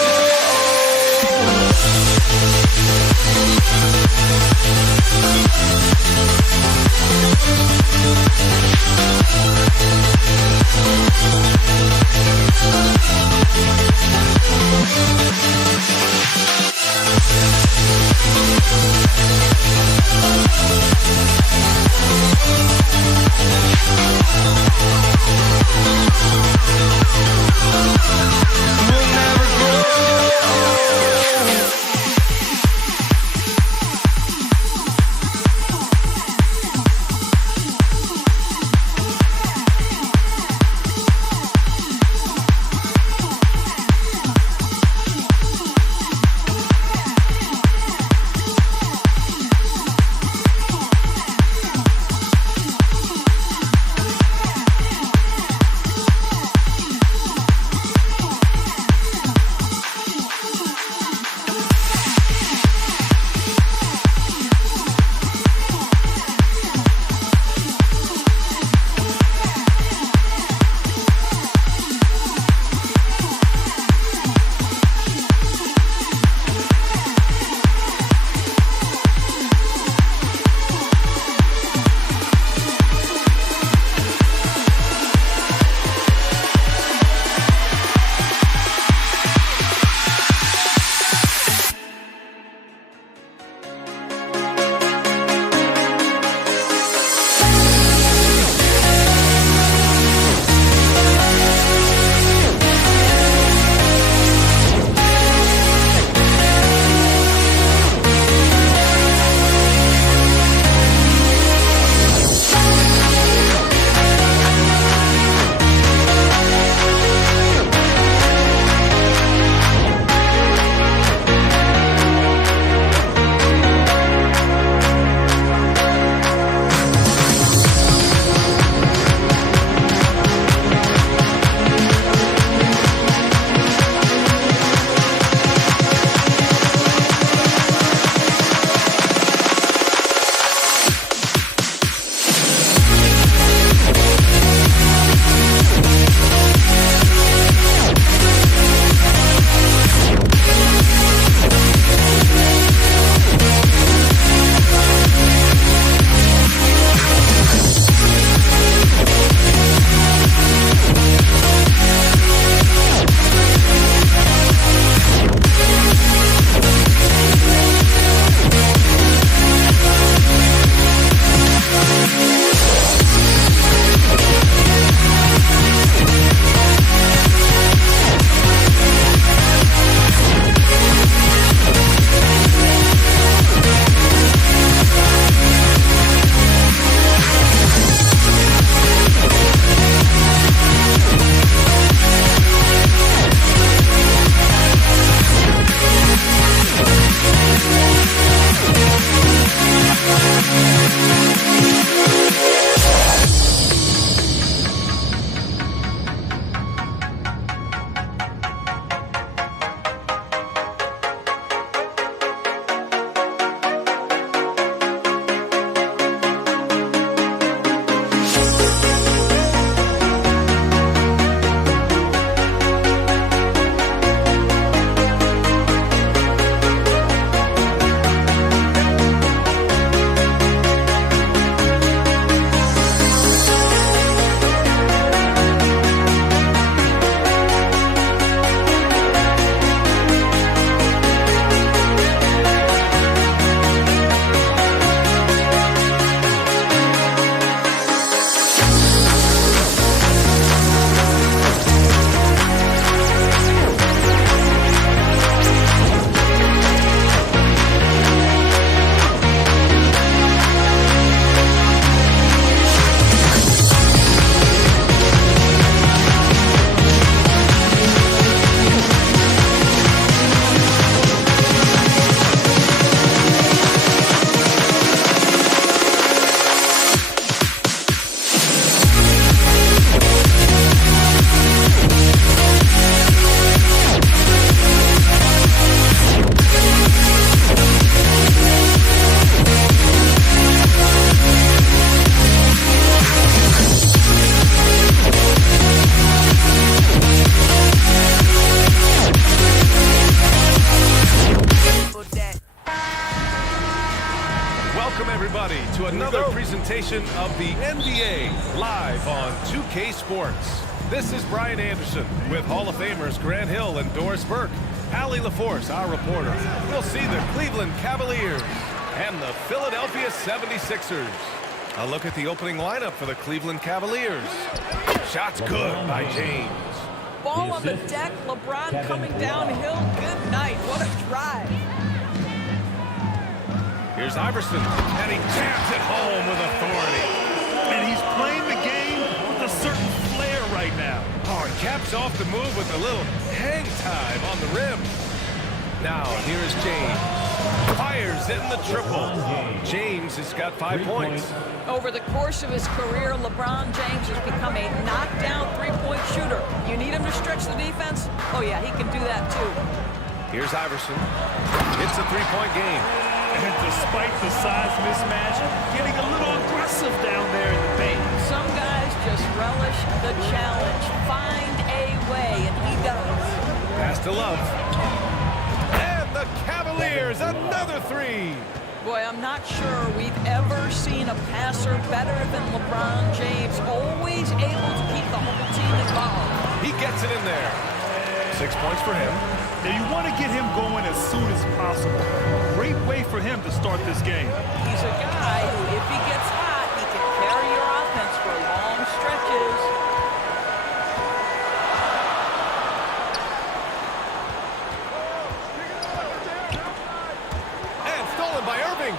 Welcome, everybody, to another presentation of the NBA live on 2K Sports. This is Brian Anderson with Hall of Famers Grant Hill and Doris Burke. Allie LaForce, our reporter. We'll see the Cleveland Cavaliers and the Philadelphia 76ers. A look at the opening lineup for the Cleveland Cavaliers. Shots good by James. Ball on the deck, LeBron coming downhill. Good night. What a drive. Here's Iverson, and he jams it home with authority. And he's playing the game with a certain flair right now. Oh, and caps off the move with a little hang time on the rim. Now, here's James. Fires in the triple. James has got 5 points. Over the course of his career, LeBron James has become a knockdown three-point shooter. You need him to stretch the defense? Oh, yeah, he can do that, too. Here's Iverson. It's a three-point game. And despite the size mismatch, getting a little aggressive down there in the paint. Some guys just relish the challenge. Find a way, and he does. Pass to Love. And the Cavaliers, another three. Boy, I'm not sure we've ever seen a passer better than LeBron James. Always able to keep the whole team involved. He gets it in there. 6 points for him. Now you want to get him going as soon as possible. Great way for him to start this game. He's a guy who, if he gets hot, he can carry your offense for long stretches. And stolen by Irving.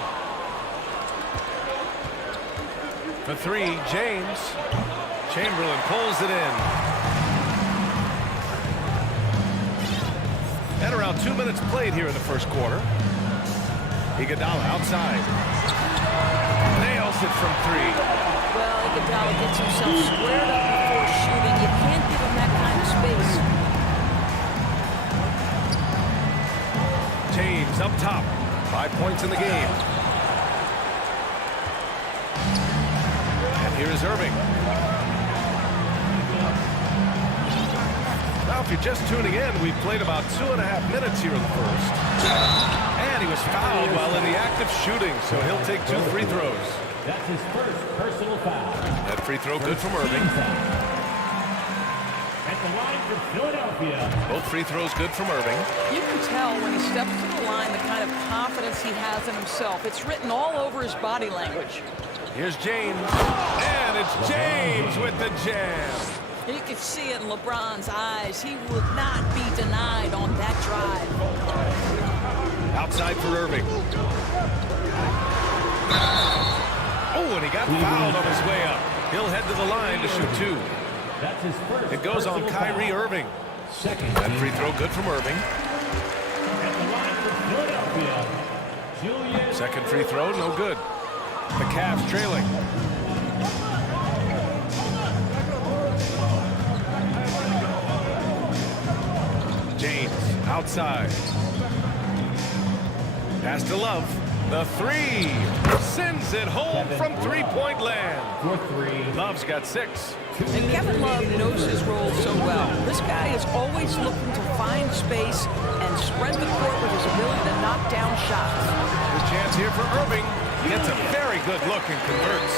For three, James. Chamberlain pulls it in. And around 2 minutes played here in the first quarter. Iguodala outside. Nails it from three. Well, Iguodala gets himself squared up before shooting. You can't give him that kind of space. James up top. 5 points in the game. And here is Irving. Now, if you're just tuning in, we've played about 2.5 minutes here in the first. And he was fouled while in the act of shooting, so he'll take 2 free throws. That's his first personal foul. That free throw good from Irving. At the line for Philadelphia. Both free throws good from Irving. You can tell when he steps to the line the kind of confidence he has in himself. It's written all over his body language. Here's James. And it's James with the jam. You can see it in LeBron's eyes. He would not be denied on that drive. Outside for Irving. Oh, and he got fouled on his way up. He'll head to the line to shoot 2. That's his first. It goes on Kyrie Irving. That free throw good from Irving. At the line for Philadelphia, Julius. Second free throw, no good. The Cavs trailing. James outside. Pass to Love. The three. Sends it home from three-point land. For three. Love's got 6. And Kevin Love knows his role so well. This guy is always looking to find space and spread the court with his ability to knock down shots. Good chance here for Irving. Gets a very good look and converts.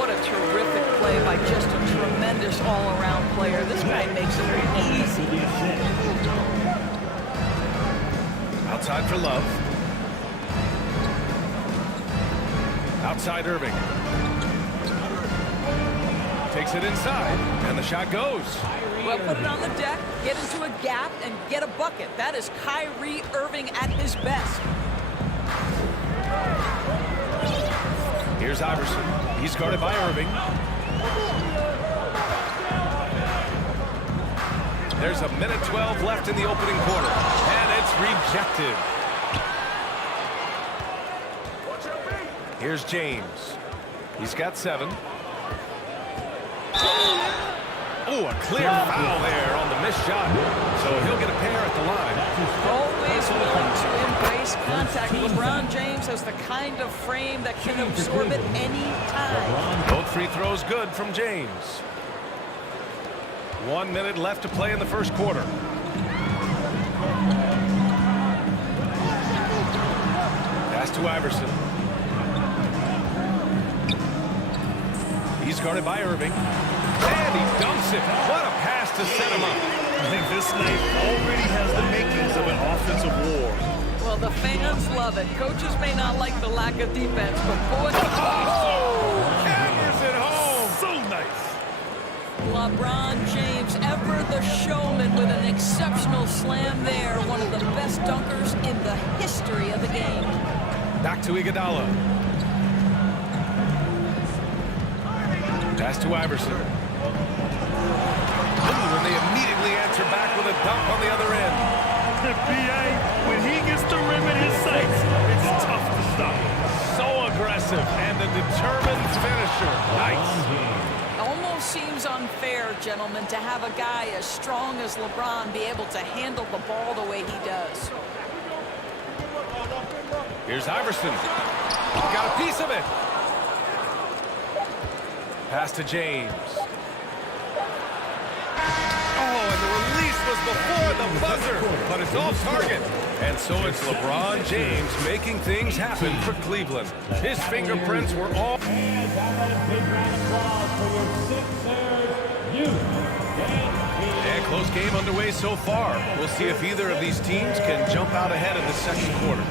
What a terrific play by just a tremendous all-around player. This guy makes it easy. Outside for Love. Outside Irving. Takes it inside, and the shot goes. Well, put it on the deck, get into a gap, and get a bucket. That is Kyrie Irving at his best. Here's Iverson. He's guarded by Irving. There's a minute 12 left in the opening quarter, and it's rejected. Here's James. He's got 7. Oh, a clear foul there on the missed shot. So he'll get a pair at the line. Always willing to embrace contact. LeBron James has the kind of frame that can absorb it any time. Both free throws good from James. 1 minute left to play in the first quarter. Pass to Iverson. guarded by Irving. And he dumps it. What a pass to set him up. I think this night already has the makings of an offensive war. Well, the fans love it. Coaches may not like the lack of defense, but boy... Hammers it home. So nice. LeBron James, ever the showman with an exceptional slam there. One of the best dunkers in the history of the game. Back to Iguodala. Pass to Iverson. Ooh, and they immediately answer back with a dunk on the other end. B.A., when he gets the rim in his sights, it's tough to stop. So aggressive and a determined finisher. Nice. Almost seems unfair, gentlemen, to have a guy as strong as LeBron be able to handle the ball the way he does. Here's Iverson. Got a piece of it. Pass to James. Oh, and the release was before the buzzer, but it's off target. And so it's LeBron James making things happen for Cleveland. His fingerprints were all... And close game underway so far. We'll see if either of these teams can jump out ahead in the second quarter.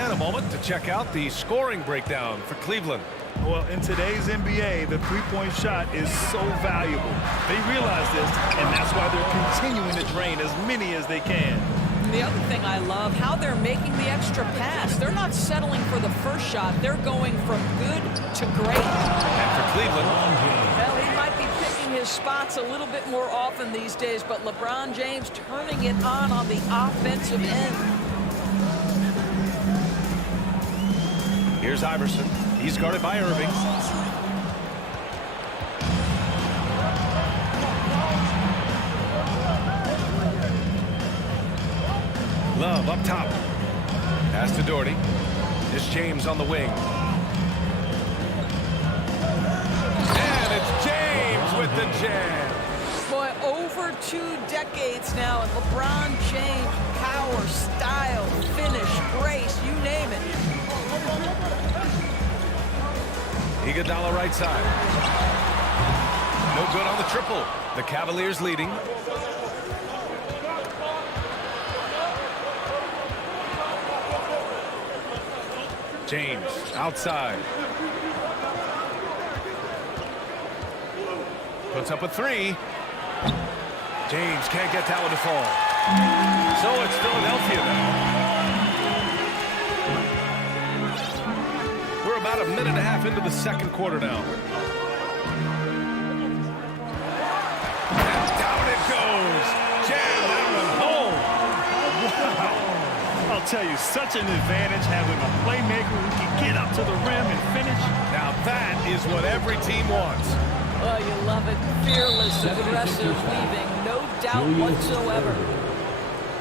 And a moment to check out the scoring breakdown for Cleveland. Well, in today's NBA, the three-point shot is so valuable. They realize this, and that's why they're continuing to drain as many as they can. The other thing I love, how they're making the extra pass. They're not settling for the first shot. They're going from good to great. And for Cleveland, well, he might be picking his spots a little bit more often these days, but LeBron James turning it on the offensive end. here's Iverson. He's guarded by Irving. Love up top. Pass to Doherty. It's James on the wing. And it's James with the jam. Boy, over 2 decades now, and LeBron James, power, style, finish, grace, you name it. Iguodala right side. No good on the triple. The Cavaliers leading. James outside. Puts up a 3. James can't get that one to fall. So it's Philadelphia now. We're about a minute and a half into the second quarter now. And down it goes. Jam that one home. Wow. I'll tell you, such an advantage having a playmaker who can get up to the rim and finish. Now that is what every team wants. Oh, you love it. Fearless, aggressive, leaving. No doubt whatsoever.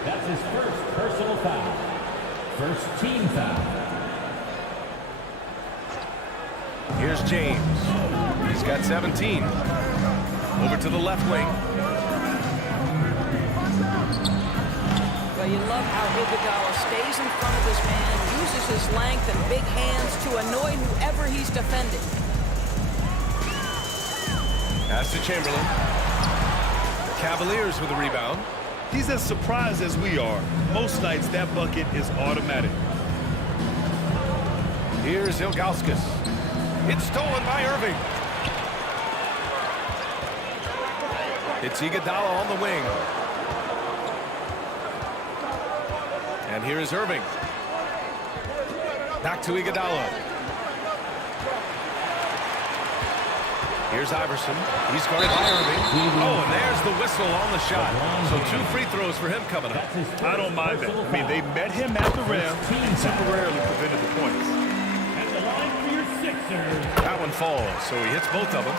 That's his first personal foul. First team foul. Here's James. He's got 17. Over to the left wing. Well, you love how Iguodala stays in front of his man, uses his length and big hands to annoy whoever he's defending. Pass to Chamberlain. The Cavaliers with the rebound. He's as surprised as we are. Most nights, that bucket is automatic. Here's Ilgauskas. It's stolen by Irving. It's Iguodala on the wing. And here is Irving. Back to Iguodala. Here's Iverson. He's guarded by Irving. Oh, and there's the whistle on the shot. So 2 free throws for him coming up. I don't mind that. I mean, they met him at the rim and temporarily prevented the points. At the line for your Sixers. That one falls, so he hits both of them.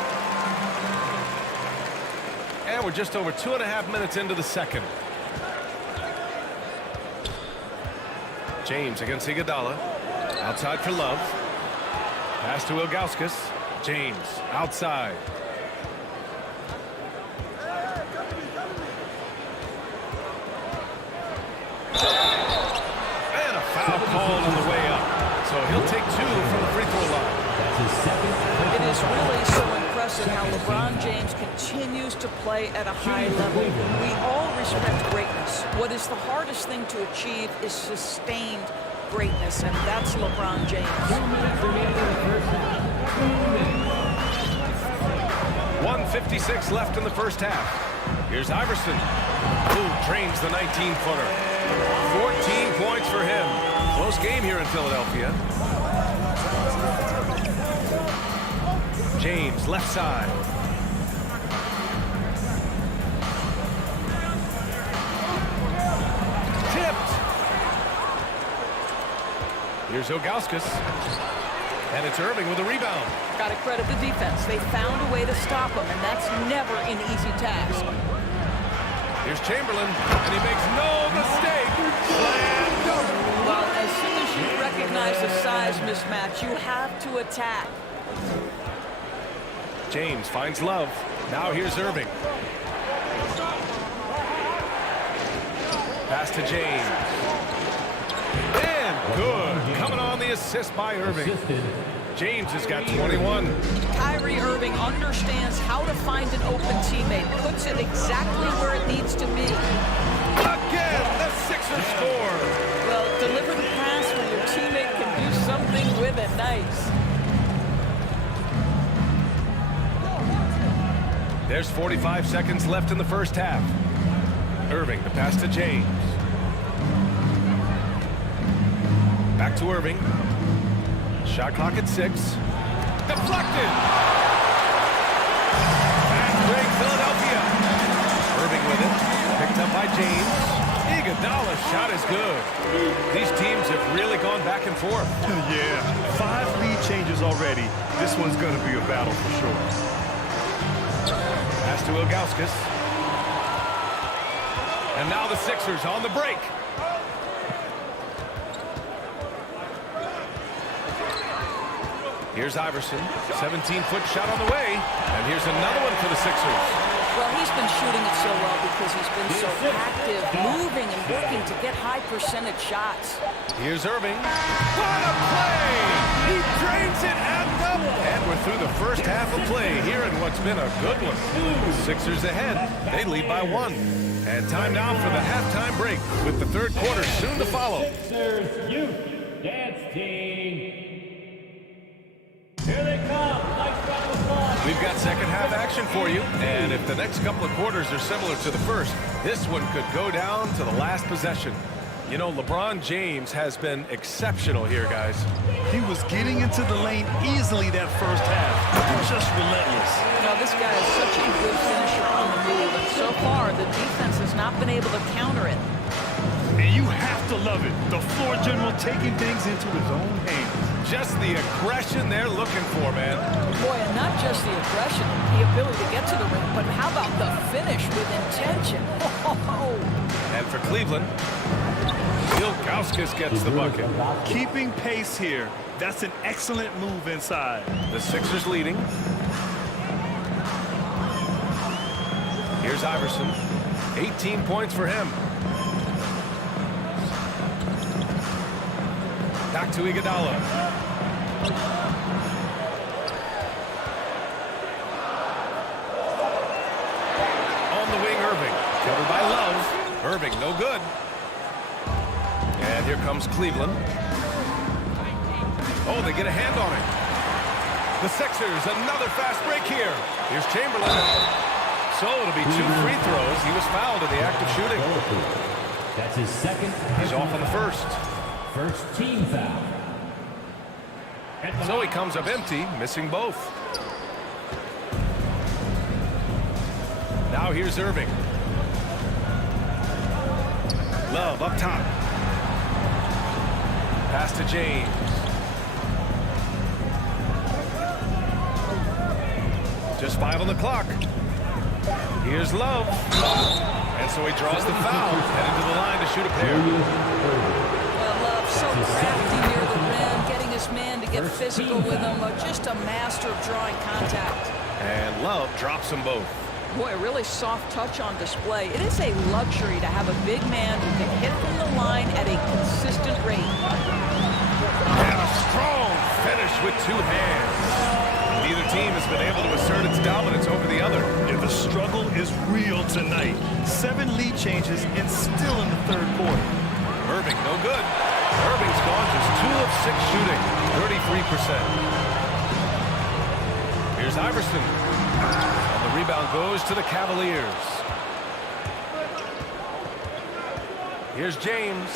And we're just over 2.5 minutes into the second. James against Iguodala. Outside for Love. Pass to Ilgauskas. James outside. And a foul called on the way up. So he'll take 2 from the free throw line. That's his second. It is really so shows that how LeBron James continues to play at a high level. We all respect greatness. What is the hardest thing to achieve is sustained greatness, and that's LeBron James. 1:56 left in the first half. Here's Iverson, who drains the 19-footer. 14 points for him. Close game here in Philadelphia. James, left side. Tipped. Here's Ilgauskas. And it's Irving with a rebound. Got to credit the defense. They found a way to stop him, and that's never an easy task. Here's Chamberlain, and he makes no mistake. Slam dunk. Well, as soon as you recognize the size mismatch, you have to attack. James finds Love. Now here's Irving. Pass to James. And good. Coming on the assist by Irving. James has got 21. Kyrie Irving understands how to find an open teammate, puts it exactly where it needs to be. Again, the Sixers score. Well, deliver the pass when your teammate can do something with it. Nice. There's 45 seconds left in the first half. Irving, the pass to James. Back to Irving. Shot clock at 6. Deflected. Back break Philadelphia. Irving with it. Picked up by James. Iguodala's shot is good. These teams have really gone back and forth. Yeah, 5 lead changes already. This one's going to be a battle for sure. Pass to Ilgauskas. And now the Sixers on the break. Here's Iverson. 17-foot shot on the way. And here's another one for the Sixers. Well, he's been shooting it so well because he's been so active, moving and working to get high percentage shots. Here's Irving. What a play! He drains it at the... And we're through the first half of play here in what's been a good one. Sixers ahead. They lead by 1. And time now for the halftime break with the third quarter soon to follow. Sixers Youth Dance Team. Here they come. Nice round of applause. We've got second half action for you. And if the next couple of quarters are similar to the first, this one could go down to the last possession. You know, LeBron James has been exceptional here, guys. He was getting into the lane easily that first half. Just relentless. You know, this guy is such a good finisher on the move, and so far the defense has not been able to counter it. And you have to love it. The floor general taking things into his own hands. Just the aggression they're looking for, man. Boy, and not just the aggression, the ability to get to the ring, but how about the finish with intention? And for Cleveland, Ilgauskas gets the bucket. Keeping pace here. That's an excellent move inside. The Sixers leading. Here's Iverson. 18 points for him. Back to Iguodala. On the wing, Irving. Covered by Love. Irving, no good. And here comes Cleveland. Oh, they get a hand on it. The Sixers, another fast break here. Here's Chamberlain. So it'll be 2 free throws. He was fouled in the act of shooting. That's his second. He's off on the first. First team foul. So he comes up empty, missing both. Now here's Irving. Love up top. Pass to James. Just 5 on the clock. Here's Love. And so he draws the foul. Heading to the line to shoot a pair. Well, Love so crafty near the rim, getting his man to get physical with him. Just a master of drawing contact. And Love drops them both. Boy, a really soft touch on display. It is a luxury to have a big man who can hit from the line at a consistent rate. And a strong finish with 2 hands. Neither team has been able to assert its dominance over the other. Yeah, the struggle is real tonight. 7 lead changes and still in the third quarter. Irving, no good. Irving's gone just 2 of 6 shooting, 33%. Here's Iverson. And the rebound goes to the Cavaliers. Here's James.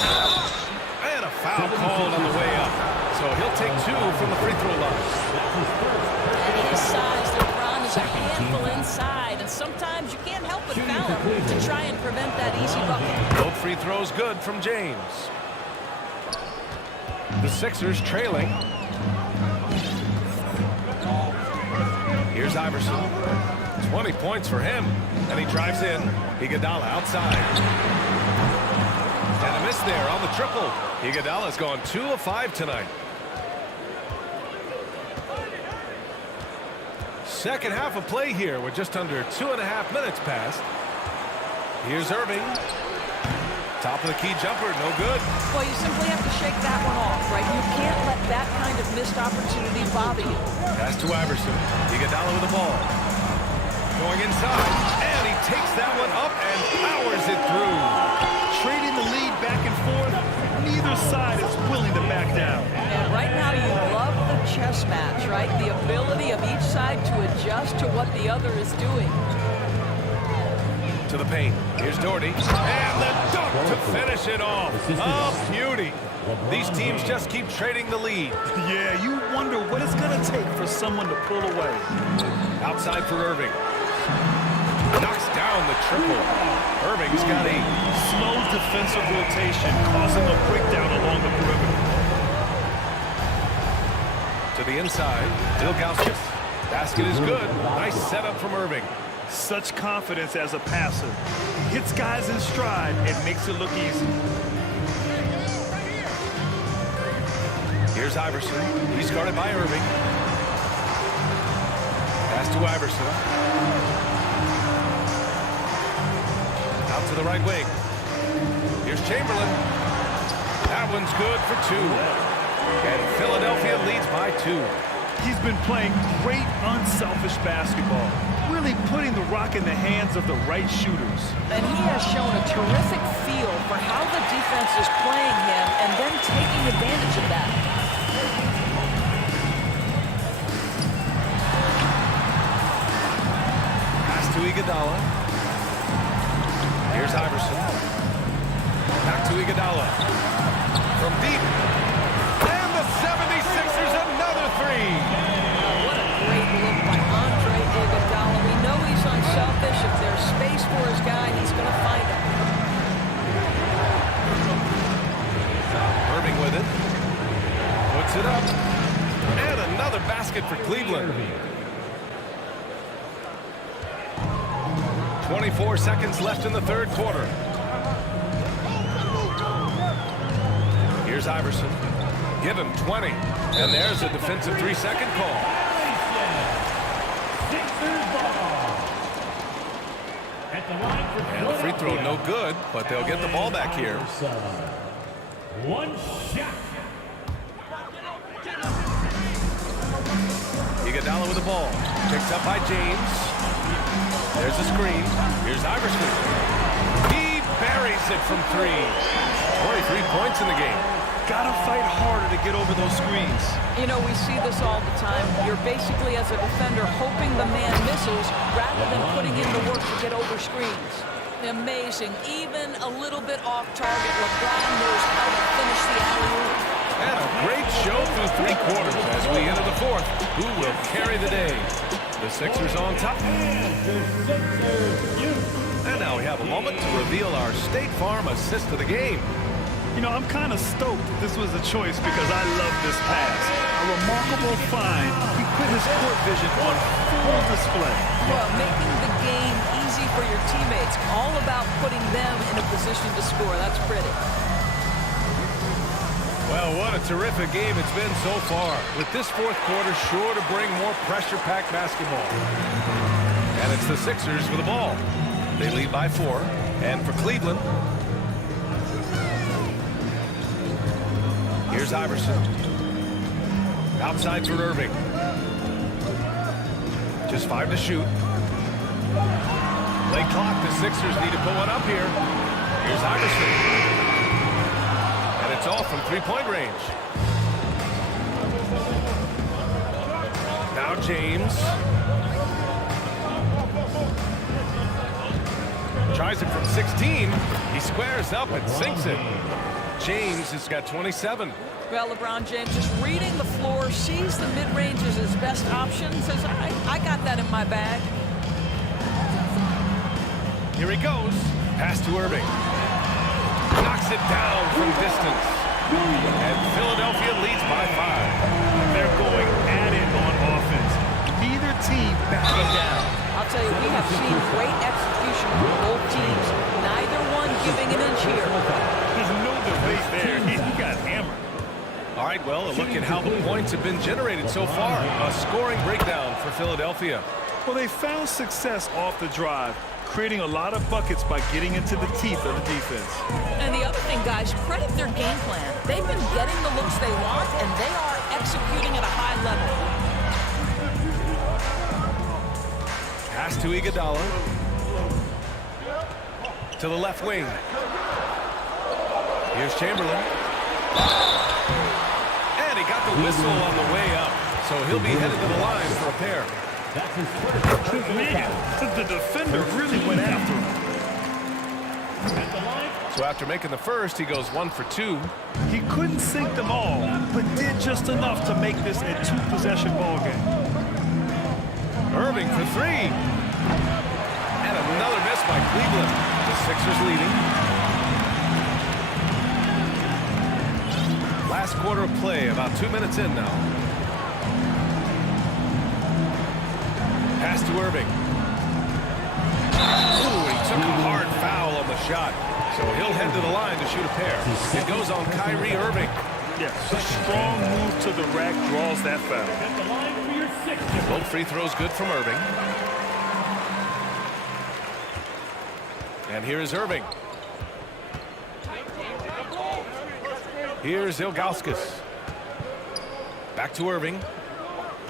And a foul called on the way up. So he'll take 2 from the free throw line. At his size, LeBron is a handful inside, and sometimes you can't help but foul him to try and prevent that easy bucket. Both free throws good from James. The Sixers trailing. Here's Iverson. 20 points for him. And he drives in. Iguodala outside. And a miss there on the triple. Iguodala's gone 2 of 5 tonight. Second half of play here with just under 2.5 minutes passed. Here's Irving. Top of the key jumper, no good. Well, you simply have to shake that one off, right? You can't let that kind of missed opportunity bother you. Pass to Iverson. Iguodala with the ball. Going inside, and he takes that one up and powers it through. Trading the lead back and forth, neither side is willing to back down. And right now you love the chess match, right? The ability of each side to adjust to what the other is doing. To the paint. Here's Doherty. And the dunk to finish it off. A beauty. These teams just keep trading the lead. Yeah, you wonder what it's going to take for someone to pull away. Outside for Irving. Knocks down the triple. Irving's got 8. Slow defensive rotation causing a breakdown along the perimeter. To the inside. Ilgauskas. Basket is good. Nice setup from Irving. Such confidence as a passer. Hits guys in stride and makes it look easy. Here's Iverson. He's guarded by Irving. Pass to Iverson. Out to the right wing. Here's Chamberlain. That one's good for 2. And Philadelphia leads by 2. He's been playing great unselfish basketball. Really putting the rock in the hands of the right shooters. And he has shown a terrific feel for how the defense is playing him and then taking advantage of that. Pass to Iguodala. Here's Iverson. Back to Iguodala. From deep. And the 76ers another 3. What a great look by Andre Iguodala. We know he's unselfish. If there's space for his guy, he's going to find it. Irving with it. Puts it up. And another basket for Cleveland. 24 seconds left in the third quarter. Here's Iverson. Give him 20. And there's a defensive 3-second call. And the free throw no good, but they'll get the ball back here. One shot. Iguodala with the ball. Picked up by James. There's a screen. Here's Iverson. He buries it from 3. 23 points in the game. Gotta fight harder to get over those screens. You know, we see this all the time. You're basically, as a defender, hoping the man misses rather than putting in the work to get over screens. Amazing. Even a little bit off target, LeBron knows how to finish the alley-oop. And a great show through 3 quarters as we enter the 4th. Who will carry the day? The Sixers on top. And now we have a moment to reveal our State Farm assist of the game. You know, I'm kind of stoked that this was a choice because I love this pass. A remarkable find. He put his court vision on full display. Well, making the game easy for your teammates. All about putting them in a position to score. That's pretty. Well, what a terrific game it's been so far. With this 4th quarter sure to bring more pressure-packed basketball. And it's the Sixers with the ball. They lead by 4. And for Cleveland, here's Iverson. Outside for Irving. Just 5 to shoot. Late clock. The Sixers need to put one up here. Here's Iverson. And it's all from three-point range. Now James. Tries it from 16. He squares up and sinks it. James has got 27. Well, LeBron James just reading the floor, sees the mid-range as his best option, says, I got that in my bag. Here he goes. Pass to Irving. Knocks it down from distance. And Philadelphia leads by 5. They're going at it on offense. Neither team backing down. I'll tell you, we have seen great execution from both teams. Neither one giving an inch here. There's no debate there. He got hammered. All right, well, a look at how the points have been generated so far. A scoring breakdown for Philadelphia. Well, they found success off the drive, creating a lot of buckets by getting into the teeth of the defense. And the other thing, guys, credit their game plan. They've been getting the looks they want, and they are executing at a high level. Pass to Iguodala. To the left wing. Here's Chamberlain. And he got the whistle on the way up. So he'll be headed to the line for a pair. Man, the defender really went after him. So after making the first, he goes 1 for 2. He couldn't sink them all, but did just enough to make this a 2-possession ball game. Irving for 3. And another miss by Cleveland. The Sixers leading. Last quarter of play, about 2 minutes in now. Pass to Irving. Ooh, he took a hard foul on the shot. So he'll head to the line to shoot a pair. It goes on Kyrie Irving. Yes, a strong move to the rack draws that foul. Both free throws good from Irving. And here is Irving. Here's Ilgauskas. Back to Irving.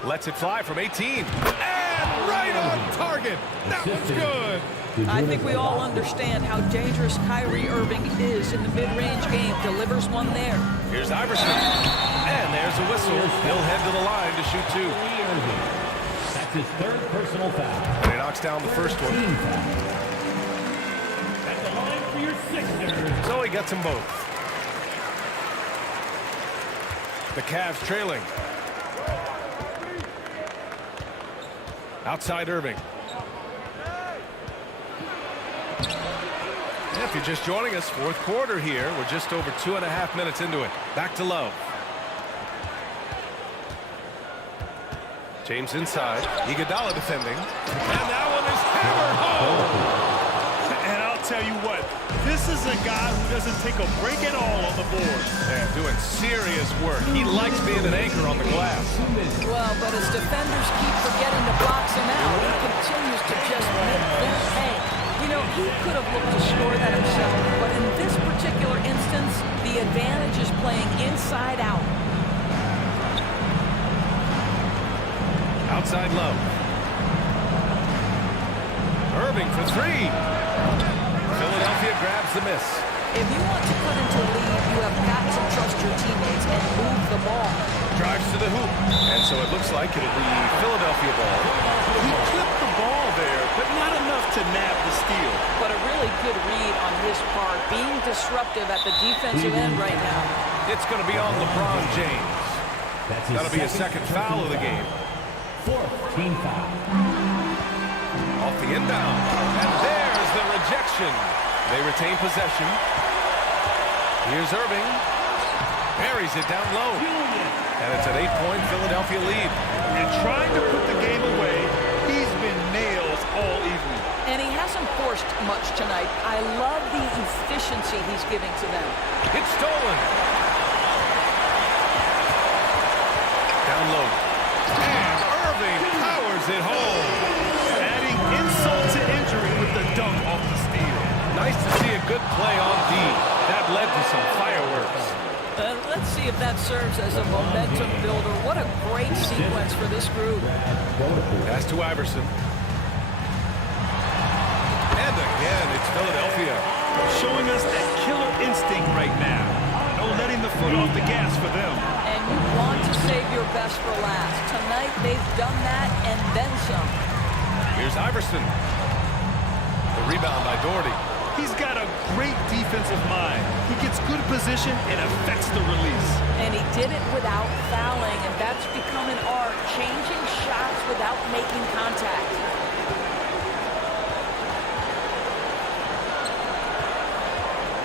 Lets it fly from 18. And right on target. That one's good. I think we all understand how dangerous Kyrie Irving is in the mid-range game. Delivers one there. Here's Iverson. And there's a whistle. He'll head to the line to shoot 2. That's his 3rd personal foul. And he knocks down the first one. At the line for your Sixers. So he gets them both. The Cavs trailing. Outside Irving. And if you're just joining us, 4th quarter here. We're just over 2.5 minutes into it. Back to Love. James inside. Iguodala defending. And that one is hammered home. And I'll tell you what, this is a guy who doesn't take a break at all on the board. Yeah, doing serious work. He likes being an anchor on the glass. Well, but as defenders keep forgetting to box him out, he continues to just make them pay. You know, he could have looked to score that himself, but in this particular instance, the advantage is playing inside out. Outside Love. Irving for 3. Philadelphia grabs the miss. If you want to cut into a lead, you have got to trust your teammates and move the ball. Drives to the hoop. And so it looks like it'll be Philadelphia ball. He clipped the ball there, but not enough to nab the steal. But a really good read on his part, being disruptive at the defensive end right now. It's going to be on LeBron James. That'll be his 2nd foul of the game. 4th team foul. Off the inbound. And there's the rejection. They retain possession. Here's Irving. Buries it down low. And it's an 8-point Philadelphia lead. And trying to put the game away, he's been nails all evening. And he hasn't forced much tonight. I love the efficiency he's giving to them. It's stolen. Down low. And Irving powers it home. Adding insult to injury with the dunk off the steal. Nice to see a good play on D. That led to some fireworks. Let's see if that serves as a momentum builder. What a great great sequence for this group. Pass to Iverson. And again, it's Philadelphia. Showing us that killer instinct right now. No letting the foot off the gas for them. And you want to save your best for last. Tonight, they've done that and then some. Here's Iverson. The rebound by Doherty. He's got a great defensive mind. He gets good position and affects the release. And he did it without fouling, and that's become an art, changing shots without making contact.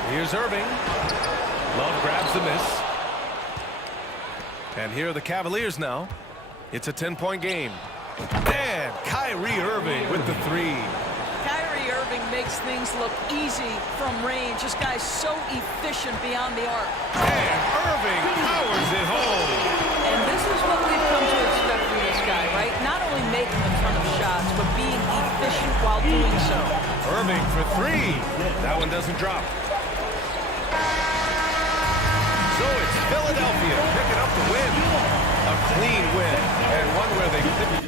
Here's Irving. Love grabs the miss. And here are the Cavaliers now. It's a 10-point game. And Kyrie Irving with the three. Kyrie Irving makes things look easy from range. This guy's so efficient beyond the arc. And Irving powers it home. And this is what we've come to expect from this guy, right? Not only making a ton of shots, but being efficient while doing so. Irving for three. That one doesn't drop. So it's Philadelphia picking up the win. A clean win, and one where they didn't.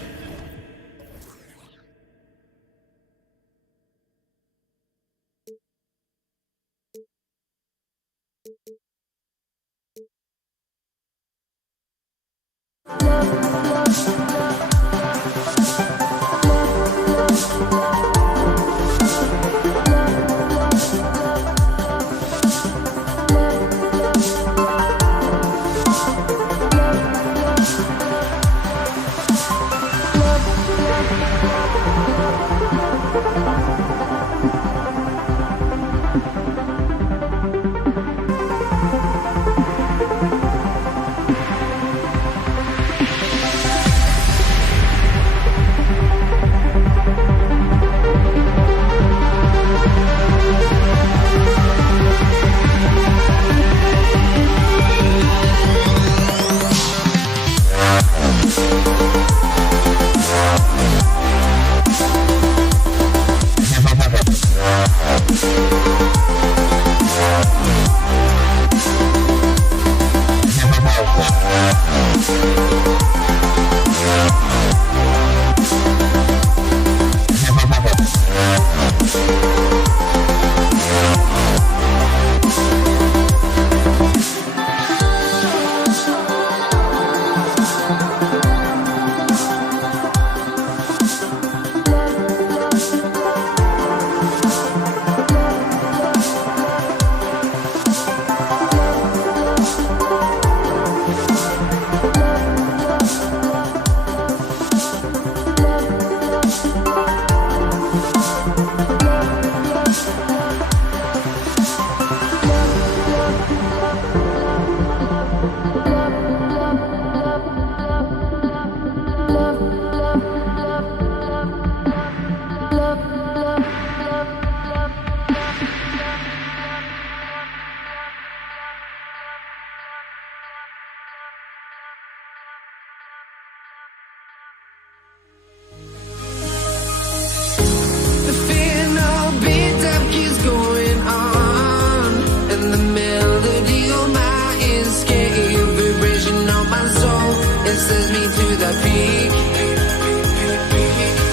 Says me to the peak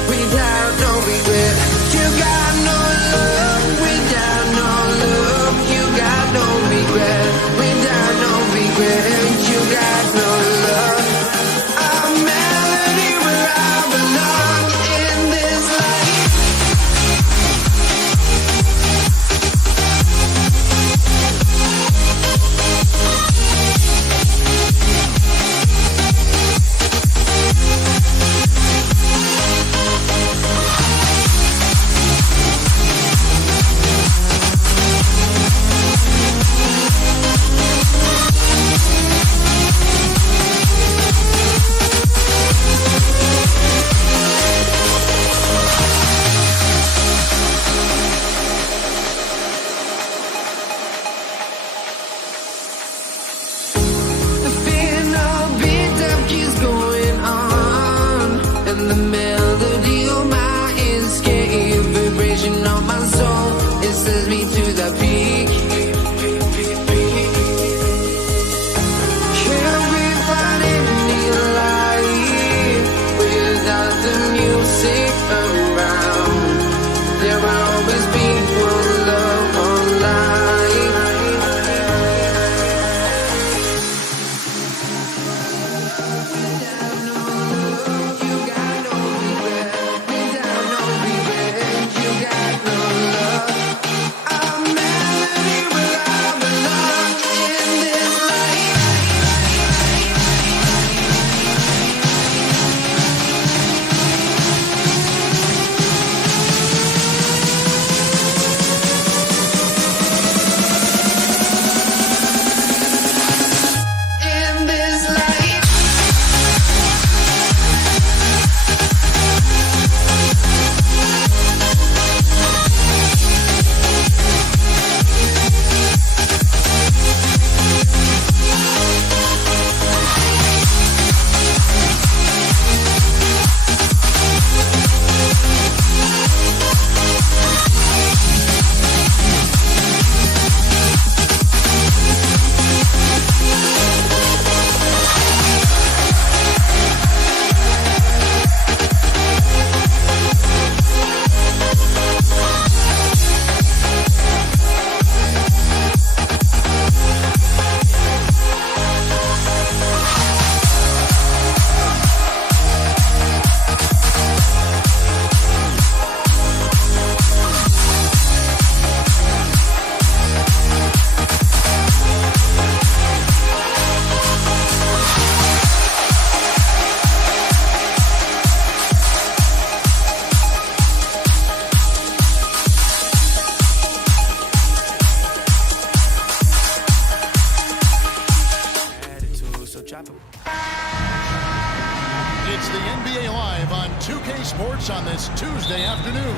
without no regret. You got no love without no love. You got no regret without no regret. You got no love. A melody where I belong in this life. It's the NBA Live on 2K Sports on this Tuesday afternoon.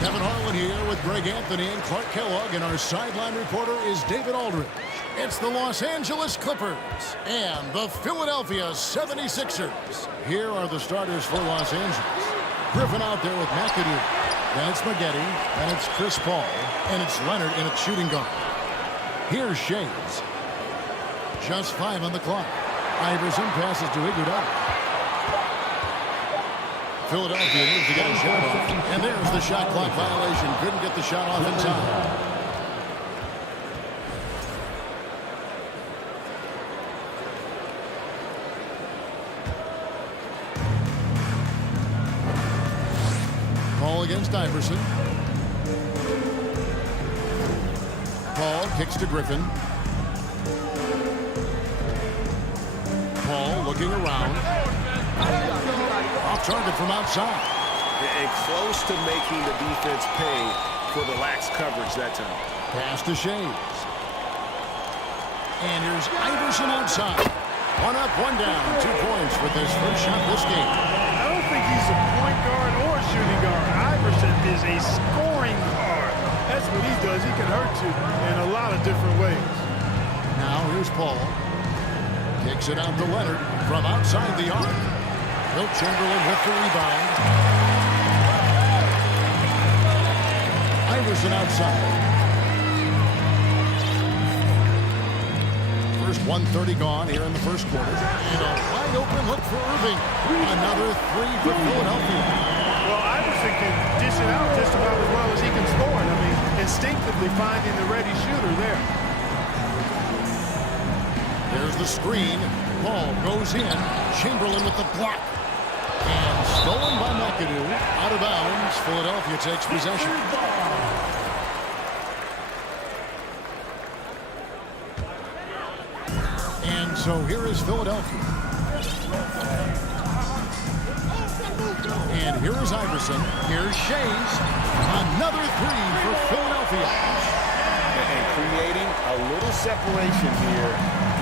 Kevin Harlan here with Greg Anthony and Clark Kellogg, and our sideline reporter is David Aldridge. It's the Los Angeles Clippers and the Philadelphia 76ers. Here are the starters for Los Angeles. Griffin out there with McAdoo. Then it's Maggette, then it's Chris Paul, and it's Leonard in at shooting guard. Here's Shades. Just 5 on the clock. Iverson passes to Iguodala. Philadelphia needs to get a shot off. And there's the shot clock violation. Couldn't get the shot off in time. Paul against Iverson. Paul kicks to Griffin. Paul looking around. Off target from outside. And close to making the defense pay for the lax coverage that time. Pass to Shades. And here's Iverson outside. 1 up, 1 down. 2 points with his first shot this game. I don't think he's a point guard or shooting guard. Iverson is a scoring guard. That's what he does. He can hurt you in a lot of different ways. Now here's Paul. Kicks it out to Leonard from outside the arc. Wilt Chamberlain with the rebound. Iverson outside. First 1:30 gone here in the first quarter. And a wide open look for Irving. Another 3 for Philadelphia. Well, Iverson can dish it out just about as well as he can score it. I mean, instinctively finding the ready shooter there. There's the screen. Paul goes in. Chamberlain with the block. And stolen by McAdoo. Out of bounds. Philadelphia takes possession. And so here is Philadelphia. And here is Iverson. Here's Shades. Another 3 for Philadelphia. And creating a little separation here,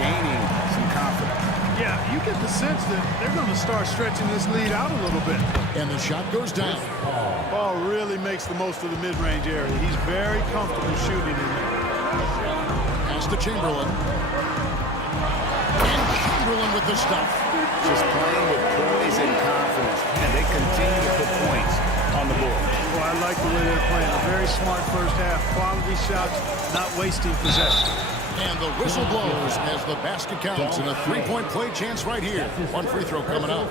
gaining some confidence. Yeah, you get the sense that they're going to start stretching this lead out a little bit. And the shot goes down. Paul really makes the most of the mid-range area. He's very comfortable shooting in there. Pass to Chamberlain. And Chamberlain with the stuff. Just playing with poise and confidence. And they continue to put points on the board. Well, I like the way they're playing. A very smart first half. Quality shots, not wasting possession. And the whistle blows as the basket counts, and a 3-point play chance right here. 1 free throw coming up.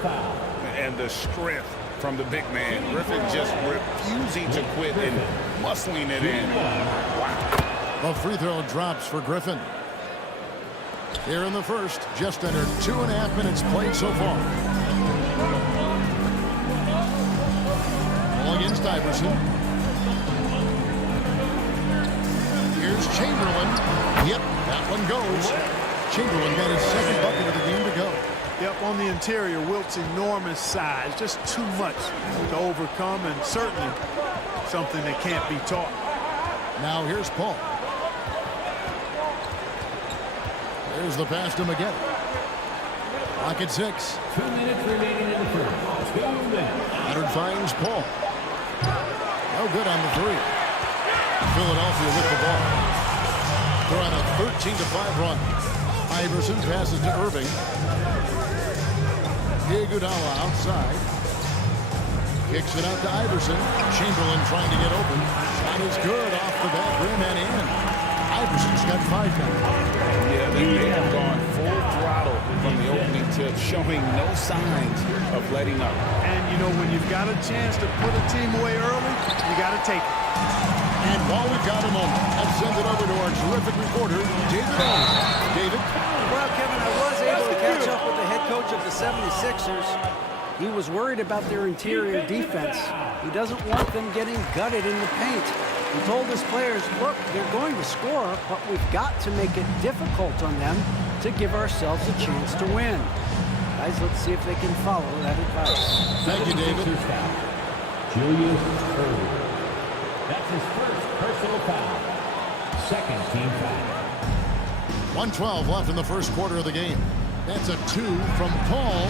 And the strength from the big man. Griffin just refusing to quit and muscling it in. Wow. The free throw drops for Griffin. Here in the first, just under 2.5 minutes played so far. Ball against Iverson. Here's Chamberlain. Yep, that one goes. Chamberlain got his second bucket of the game to go. Yep, on the interior, Wilt's enormous size. Just too much to overcome, and certainly something that can't be taught. Now here's Paul. There's the pass to Maggette. Clock at 6. 2 minutes remaining in the first. 2 minutes. Leonard finds Paul. No good on the 3. Philadelphia with the ball. They're on a 13-5 run. Iverson passes to Irving. Iguodala outside. Kicks it out to Iverson. Chamberlain trying to get open. Shot is good off the back rim and in. Iverson's got 5 now. Yeah, they have gone full throttle from the opening tip, showing no signs of letting up. And, you know, when you've got a chance to put a team away early, you got to take it. And while we've got a moment, let's send it over to our terrific reporter, David Aldridge. David? Well, Kevin, I was able to catch up with the head coach of the 76ers. He was worried about their interior defense. He doesn't want them getting gutted in the paint. He told his players, look, they're going to score, but we've got to make it difficult on them to give ourselves a chance to win. Guys, let's see if they can follow that advice. Thank you, David. Julius Erving. That's his first personal foul. Second team foul. 1:12 left in the first quarter of the game. That's a 2 from Paul.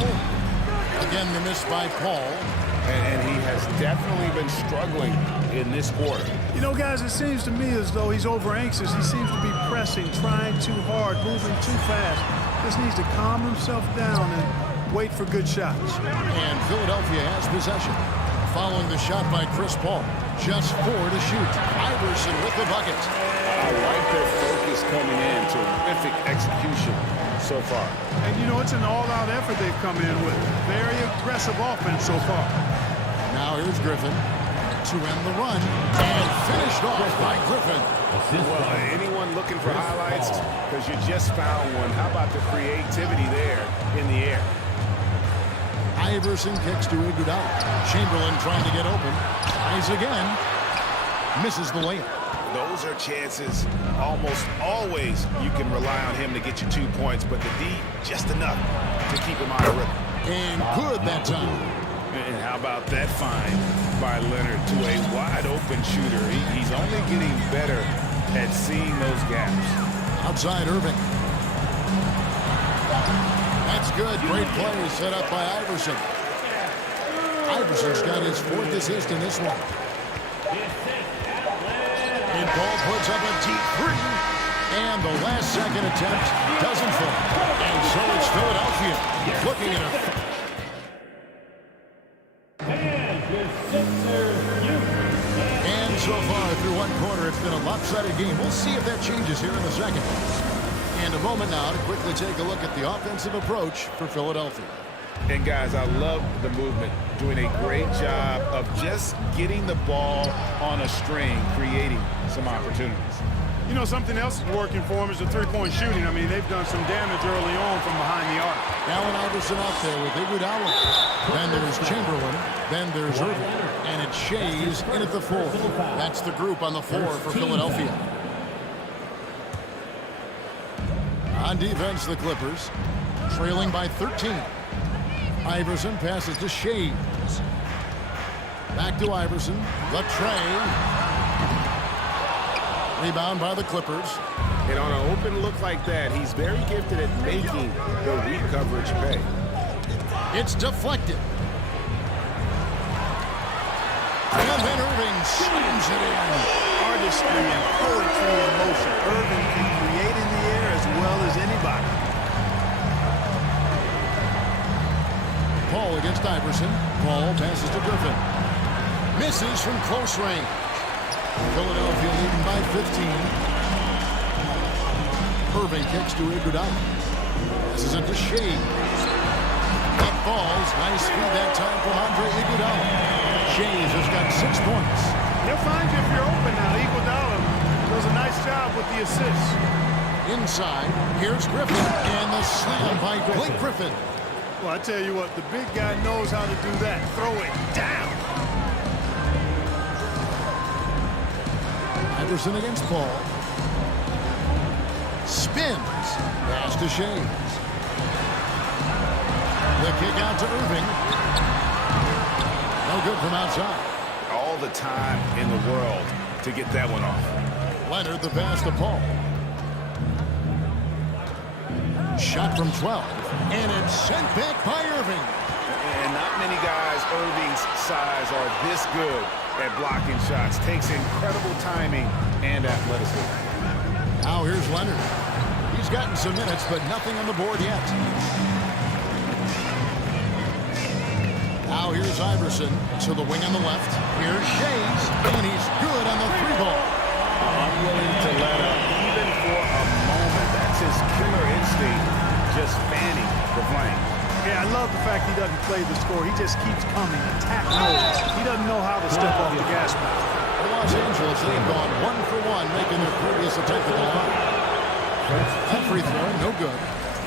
Again, the miss by Paul. And he has definitely been struggling in this quarter. You know, guys, it seems to me as though he's over anxious. He seems to be pressing, trying too hard, moving too fast. Just needs to calm himself down and wait for good shots. And Philadelphia has possession. Following the shot by Chris Paul. Just 4 to shoot. Iverson with the bucket. I like their focus coming in. Terrific execution so far. And, you know, it's an all-out effort they've come in with. Very aggressive offense so far. Now here's Griffin to end the run. And finished off by Griffin. Well, anyone looking for highlights? Because you just found one. How about the creativity there in the air? Iverson kicks to Iguodala. Chamberlain trying to get open. Tries again. Misses the layup. Those are chances. Almost always you can rely on him to get you 2 points, but the D, just enough to keep him out of rhythm. And good that time. And how about that find by Leonard to a wide-open shooter? He's only getting better at seeing those gaps. Outside Irving. That's good. Great play set up by Iverson. Iverson's got his 4th assist in this one. And Paul puts up a deep 3. And the last second attempt doesn't fall. And so it's Philadelphia looking at a... And so far through one quarter, it's been a lopsided game. We'll see if that changes here in the second. And a moment now to quickly take a look at the offensive approach for Philadelphia. And guys, I love the movement. Doing a great job of just getting the ball on a string, creating some opportunities. You know, something else is working for him is the three-point shooting. I mean, they've done some damage early on from behind the arc. Allen Iverson out there with Iguodala. Then there's Chamberlain. Then there's Irving. And it's Shays in at the 4. That's the group on the floor for Philadelphia. On defense, the Clippers trailing by 13. Iverson passes to Shays. Back to Iverson. The tray. Rebound by the Clippers. And on an open look like that, he's very gifted at making the weak coverage pay. It's deflected. And then Irving slams it in. Artistry and poetry in motion. Irving can create in the air as well as anybody. Paul against Iverson. Paul passes to Griffin. Misses from close range. Philadelphia leading by 15. Irving kicks to Iguodala. Passes it to Shays. Up falls. Nice feed that time from Andre Iguodala. Shays has got 6 points. He'll find you if you're open now. Iguodala does a nice job with the assists. Inside, here's Griffin. And the slam by Blake Griffin. Well, I tell you what, the big guy knows how to do that. Throw it down. Iverson against Paul. Spins. Pass to Shays. The kick out to Irving. No good from outside. All the time in the world to get that one off. Leonard the pass to Paul. Shot from 12. And it's sent back by Irving. And not many guys Irving's size are this good at blocking shots. Takes incredible timing and athleticism. Now here's Leonard. He's gotten some minutes, but nothing on the board yet. Now here's Iverson to the wing on the left. Here's Shays, and he's good on the 3-ball. Unwilling to let up, even for a moment. That's his killer instinct, just fanning the flame. Yeah, I love the fact he doesn't play the score. He just keeps coming, attack mode. He doesn't know how to step off the gas pedal. Los Angeles, they've gone 1 for 1, making their previous attempt at the line. That free throw, no good.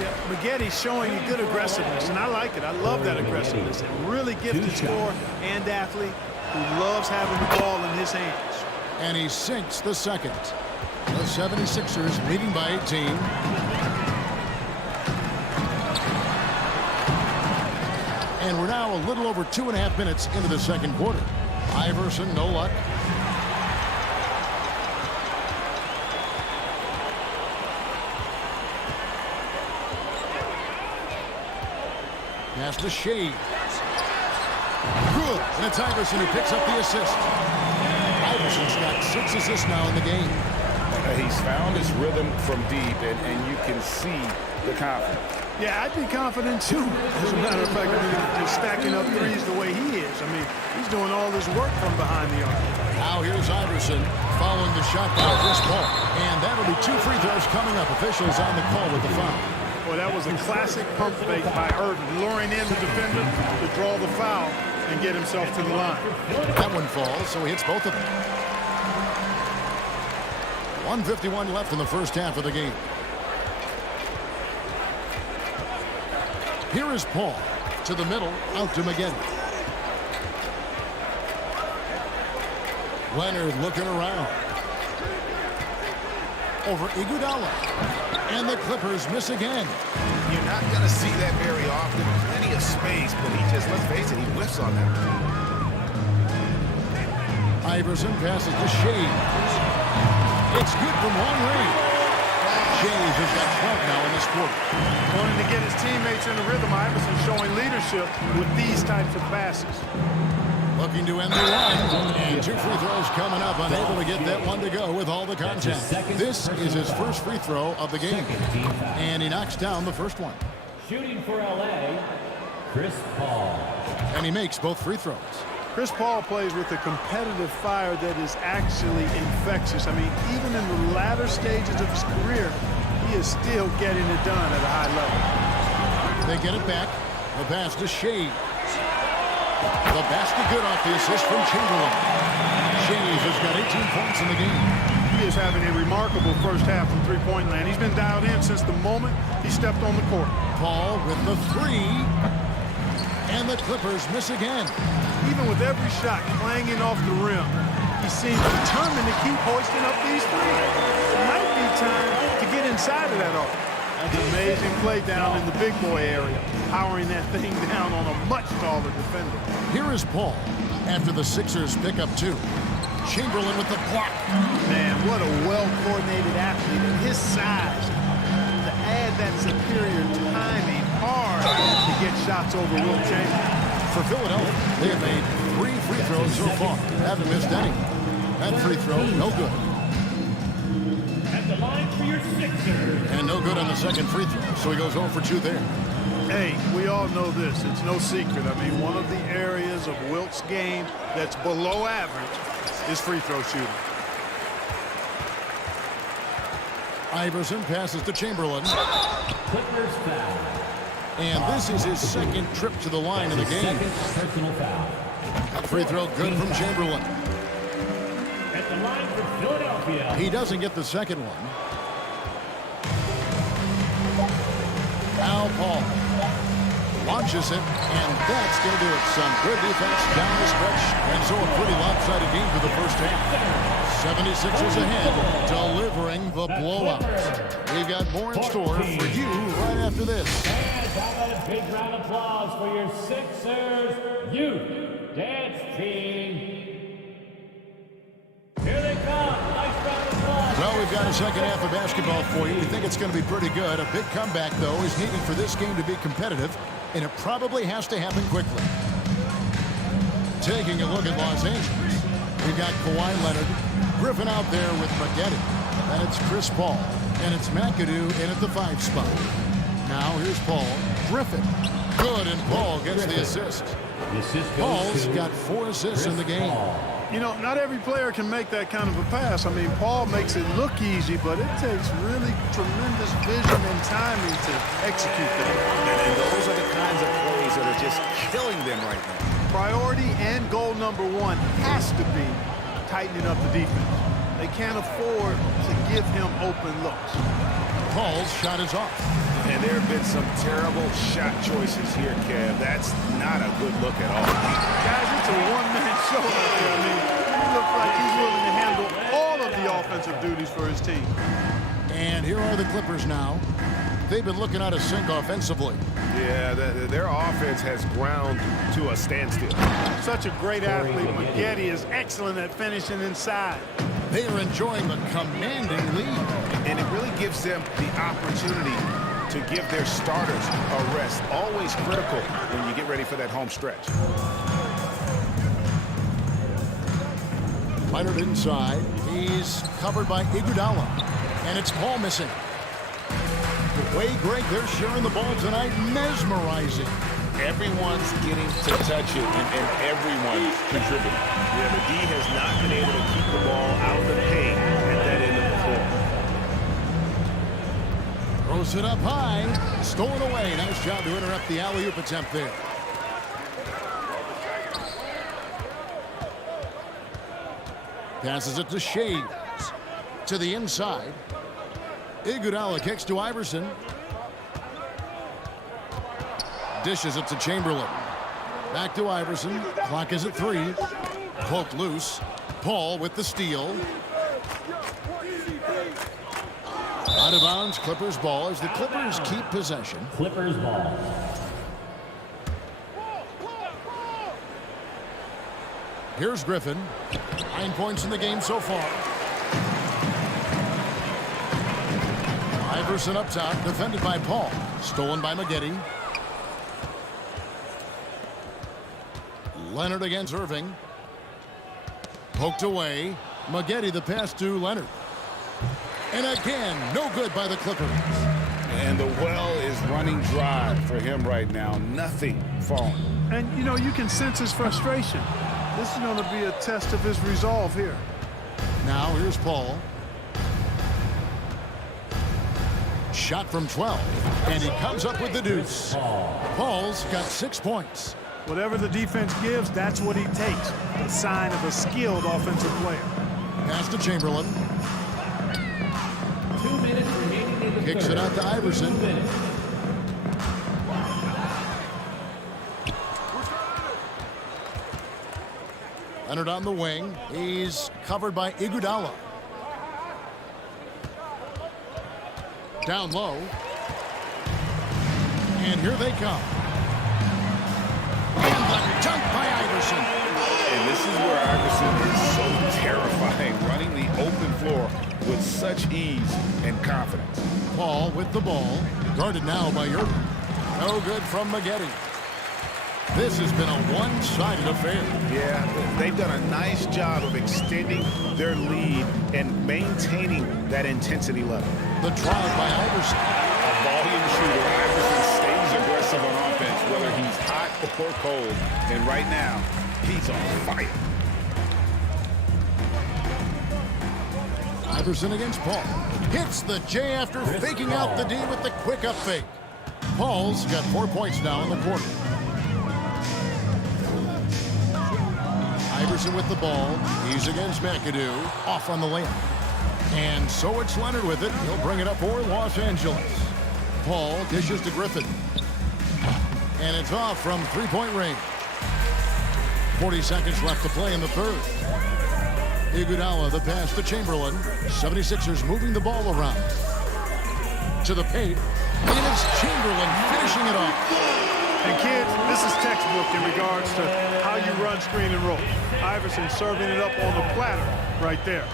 Yeah, Maggetti's showing you good aggressiveness, and I like it. I love that aggressiveness. A really gifted scorer and athlete who loves having the ball in his hands. And he sinks the second. The 76ers leading by 18. And we're now a little over 2.5 minutes into the second quarter. Iverson, no luck. Pass to Shea. Good. And it's Iverson who picks up the assist. Iverson's got 6 assists now in the game. He's found his rhythm from deep, and you can see the confidence. Yeah, I'd be confident too. As a matter of fact, just stacking up threes the way he is. I mean, he's doing all this work from behind the arc. Now here's Iverson following the shot by Chris Paul. And that'll be 2 free throws coming up. Officials on the call with the foul. Well, that was a classic pump fake by Irvin, luring in the defender to draw the foul and get himself to the line. That one falls, so he hits both of them. 1:51 left in the first half of the game. Here is Paul to the middle, out to McGinn. Leonard looking around. Over Iguodala. And the Clippers miss again. You're not going to see that very often. Plenty of space, but he just, let's face it, he whiffs on that. Iverson passes to Shea. It's good from long range. James has got 12 now in this quarter. Wanting to get his teammates in the rhythm, Iverson showing leadership with these types of passes. Looking to end the run. And 2 free throws coming up. Unable to get that one to go with all the contact. This is his first free throw of the game. And he knocks down the first one. Shooting for LA, Chris Paul. And he makes both free throws. Chris Paul plays with a competitive fire that is actually infectious. I mean, even in the latter stages of his career, he is still getting it done at a high level. They get it back. The pass to Shea. The basket good off the assist from Chamberlain. Shea has got 18 points in the game. He is having a remarkable first half from three-point land. He's been dialed in since the moment he stepped on the court. Paul with the 3. And the Clippers miss again. Even with every shot clanging off the rim, he seems determined to keep hoisting up these threes. It might be time to get inside of that arc. That's an amazing play down in the big boy area, powering that thing down on a much taller defender. Here is Paul after the Sixers pick up 2. Chamberlain with the block. Man, what a well-coordinated athlete at his size. To add that superior timing, hard to get shots over Wilt Chamberlain. For Philadelphia, they have made 3 free throws so far. Haven't missed any. That free throw, no good. At the line for your Sixers. And no good on the second free throw, so he goes 0 for 2 there. Hey, we all know this. It's no secret. I mean, one of the areas of Wilt's game that's below average is free throw shooting. Iverson passes to Chamberlain. Clippers foul. And this is his second trip to the line in the game. Second personal foul. That free throw good from Chamberlain. At the line for Philadelphia. He doesn't get the second one. Now Paul launches it, and that's going to do it. Some good defense down the stretch, and so a pretty lopsided game for the first half. 76ers ahead, delivering the blowout. We've got more in store for you right after this. And how about a big round of applause for your Sixers Youth Dance Team. Here they come. Nice round of applause. Well, we've got a second half of basketball for you. We think it's going to be pretty good. A big comeback, though, is needed for this game to be competitive, and it probably has to happen quickly. Taking a look at Los Angeles, we've got Kawhi Leonard, Griffin out there with Maggette, and it's Chris Paul, and it's McAdoo in at the 5 spot. Now here's Paul, Griffin, good, and Paul gets the assist. Paul's got 4 assists in the game. You know, not every player can make that kind of a pass. I mean, Paul makes it look easy, but it takes really tremendous vision and timing to execute that. And those are the kinds of plays that are just killing them right now. Priority and goal number 1 has to be tightening up the defense. They can't afford to give him open looks. Paul's shot is off. And there have been some terrible shot choices here, Kev. That's not a good look at all. Guys, it's a one-man show out there. I mean, he looks like he's willing to handle all of the offensive duties for his team. And here are the Clippers now. They've been looking out of sync offensively. Yeah, their offense has ground to a standstill. Such a great athlete. Maggette is excellent at finishing inside. They are enjoying the commanding lead. And it really gives them the opportunity to give their starters a rest. Always critical when you get ready for that home stretch. Leonard inside. He's covered by Iguodala. And it's Paul missing. The way, Greg, they're sharing the ball tonight, mesmerizing. Everyone's getting to touch it, and everyone's contributing. Yeah, the D has not been able to keep the ball out of the paint at that end of the floor. Throws it up high. Stolen away. Nice job to interrupt the alley-oop attempt there. Passes it to Shades. To the inside. Iguodala kicks to Iverson. Dishes it to Chamberlain. Back to Iverson. Clock is at 3. Poked loose. Paul with the steal. Out of bounds, Clippers ball as the Clippers keep possession. Clippers ball. Here's Griffin. 9 points in the game so far. Iverson up top, defended by Paul. Stolen by Maggette. Leonard against Irving. Poked away. Maggette the pass to Leonard. And again, no good by the Clippers. And the well is running dry for him right now. Nothing falling. And, you know, you can sense his frustration. This is going to be a test of his resolve here. Now here's Paul. Shot from 12. And he comes up with the deuce. Paul's got 6 points. Whatever the defense gives, that's what he takes. A sign of a skilled offensive player. Pass to Chamberlain. 2 minutes remaining in the Kicks it out to Iverson. 2 minutes. Leonard on the wing. He's covered by Iguodala. Down low. And here they come. And the dunk by Iverson. And this is where Iverson is so terrifying, running the open floor with such ease and confidence. Paul with the ball. Guarded now by Irving. No good from Maggette. This has been a one-sided affair. Yeah, they've done a nice job of extending their lead and maintaining that intensity level. The drive by Iverson. A volume shooter. Iverson stays aggressive on offense, whether he's hot or cold. And right now, he's on fire. Iverson against Paul. Hits the J after faking out the D with the quick up fake. Paul's got 4 points now in the quarter. Iverson with the ball. He's against McAdoo. Off on the layup. And so it's Leonard with it. He'll bring it up for Los Angeles. Paul dishes to Griffin. And it's off from three-point range. 40 seconds left to play in the third. Iguodala the pass to Chamberlain. 76ers moving the ball around. To the paint. And it's Chamberlain finishing it off. And kids, this is textbook in regards to how you run screen and roll. Iverson serving it up on the platter right there.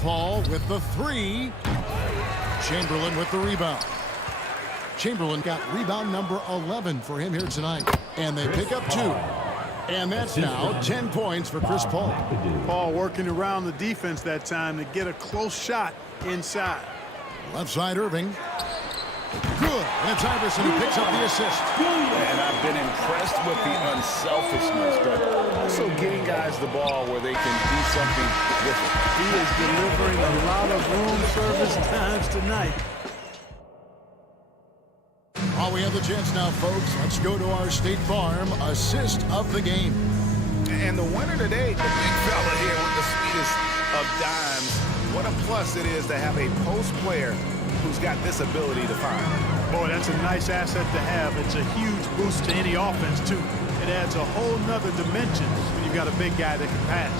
Paul with the three. Chamberlain with the rebound. Chamberlain got rebound number 11 for him here tonight. And they pick up 2. And that's now 10 points for Chris Paul. Paul working around the defense that time to get a close shot inside. Left side Irving. Good. And it's Iverson who picks up the assist. And I've been impressed with the unselfishness, but also getting guys the ball where they can do something with it. He is delivering a lot of room service times tonight. While we have the chance now, folks, let's go to our State Farm assist of the game. And the winner today, the big fella here with the sweetest of dimes. What a plus it is to have a post player who's got this ability to find. Boy, that's a nice asset to have. It's a huge boost to any offense, too. It adds a whole nother dimension when you've got a big guy that can pass.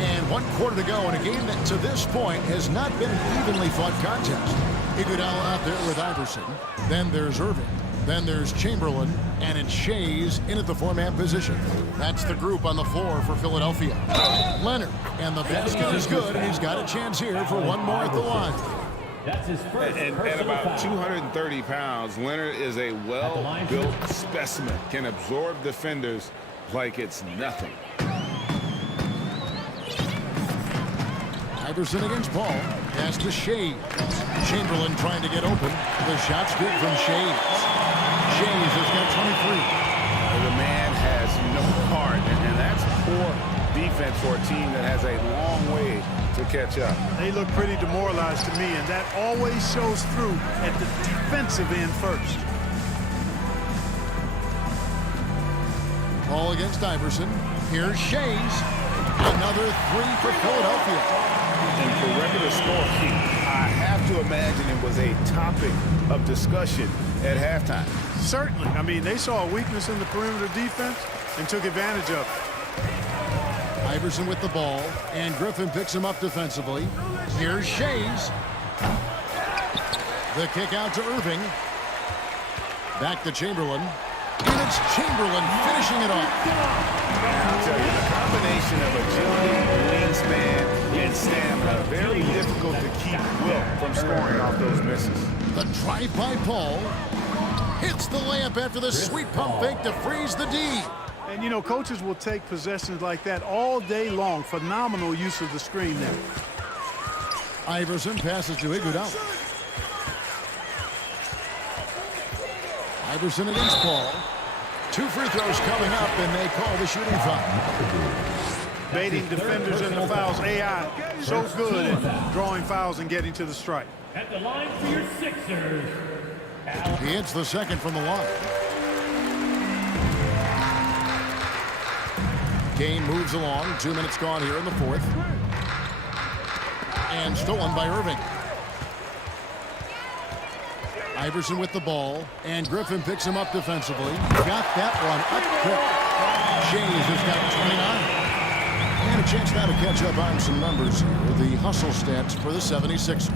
And 1 quarter to go in a game that to this point has not been an evenly fought contest. Iguodala out there with Iverson. Then there's Irving. Then there's Chamberlain, and it's Shays in at the four-man position. That's the group on the floor for Philadelphia. Leonard, and the basket is good, and he's got a chance here for one more at the line. That's his first And at personal about foul. 230 pounds, Leonard is a well-built specimen, can absorb defenders like it's nothing. Iverson against Paul. Pass to Shays. Chamberlain trying to get open. The shot's good from Shays. Shays has got 23. The man has no heart, and that's poor defense for a team that has a long way to catch up. They look pretty demoralized to me, and that always shows through at the defensive end first. Paul against Iverson. Here's Shays. Another three for Philadelphia. And for regular scoring, I have to imagine it was a topic of discussion at halftime. Certainly. I mean, they saw a weakness in the perimeter defense and took advantage of it. Iverson with the ball, and Griffin picks him up defensively. Here's Shays. The kick out to Irving. Back to Chamberlain. And it's Chamberlain finishing it off. I'll tell you, the combination of agility, wingspan, and stamina, very difficult to keep Wilt from scoring off those misses. The drive by Paul. Hits the layup after the sweet pump fake to freeze the D. And, you know, coaches will take possessions like that all day long. Phenomenal use of the screen there. Iverson passes to Iguodala. Iverson against Paul. Two free throws coming up, and they call the shooting foul. Baiting defenders in the fouls. AI so good at drawing fouls and getting to the strike. At the line for your Sixers. He hits the second from the line. Game moves along. 2 minutes gone here in the fourth. And stolen by Irving. Iverson with the ball, and Griffin picks him up defensively. Got that one up quick. Shays has got 29. And a chance now to catch up on some numbers here. The hustle stats for the 76ers.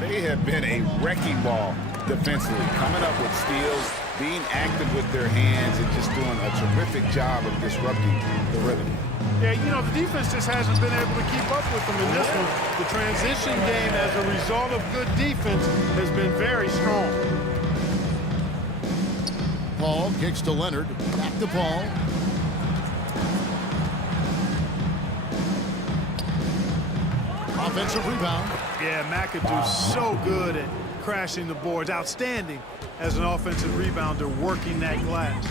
They have been a wrecking ball defensively, coming up with steals, being active with their hands, and just doing a terrific job of disrupting the rhythm. Yeah, you know, the defense just hasn't been able to keep up with them in this one. The transition game, as a result of good defense, has been very strong. Paul kicks to Leonard. Back to Paul. Offensive rebound. Yeah, McAdoo so good at crashing the boards. Outstanding as an offensive rebounder working that glass.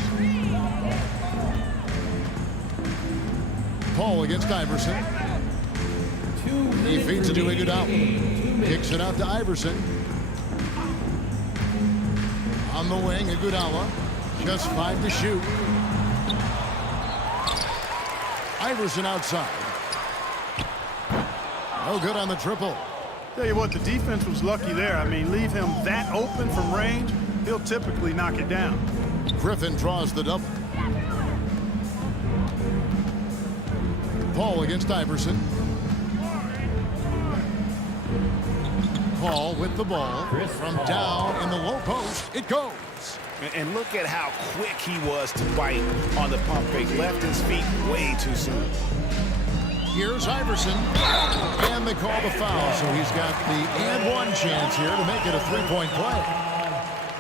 Paul against Iverson. He feeds it to Iguodala. Kicks it out to Iverson. On the wing, Iguodala. Just 5 to shoot. Iverson outside. No good on the triple. Tell you what, the defense was lucky there. I mean, leave him that open from range, he'll typically knock it down. Griffin draws the double. Paul against Iverson. Paul with the ball. From down in the low post, it goes. And look at how quick he was to fight on the pump fake. Left his feet way too soon. Here's Iverson. And they call the foul, so he's got the and one chance here to make it a three-point play.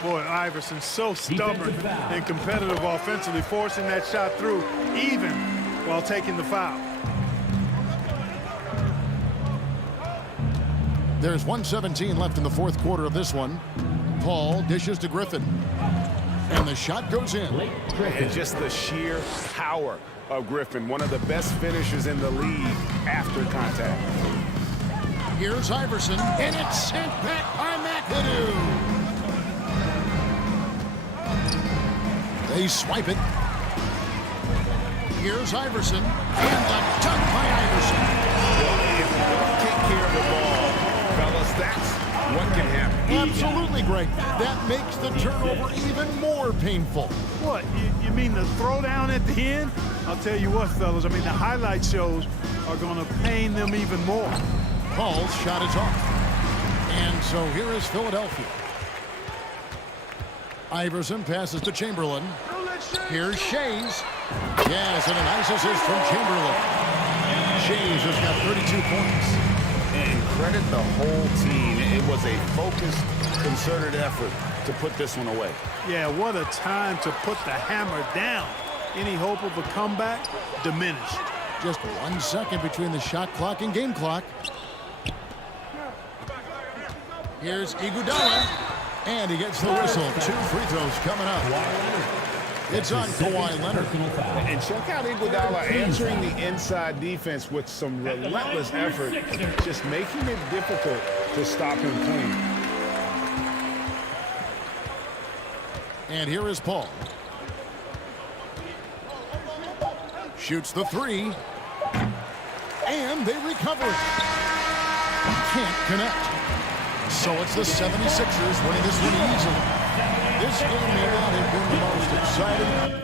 Boy, Iverson's so stubborn and competitive offensively, forcing that shot through even while taking the foul. There's 1:17 left in the fourth quarter of this one. Paul dishes to Griffin. And the shot goes in. And just the sheer power of Griffin, one of the best finishers in the league after contact. Here's Iverson, and it's sent back by McAdoo. They swipe it. Here's Iverson, and the dunk by Iverson. If you don't take care of the ball, fellas, that's what can happen. Absolutely, Greg. That makes the turnover even more painful. What, you mean the throwdown at the end? I'll tell you what, fellas, I mean, the highlight shows are going to pain them even more. Paul's shot is off. And so here is Philadelphia. Iverson passes to Chamberlain. Here's Shays. Yes, and a nice assist from Chamberlain. Shays has got 32 points. And credit the whole team. It was a focused, concerted effort to put this one away. Yeah, what a time to put the hammer down. Any hope of a comeback diminished. Just 1 second between the shot clock and game clock. Here's Iguodala, and he gets the whistle. 2 free throws coming up. It's on Kawhi Leonard. And check out Iguodala answering the inside defense with some relentless effort, just making it difficult to stop him clean. And here is Paul. Shoots the 3. And they recover it. Can't connect. So it's the 76ers winning this one easily. This game may not have been the most exciting.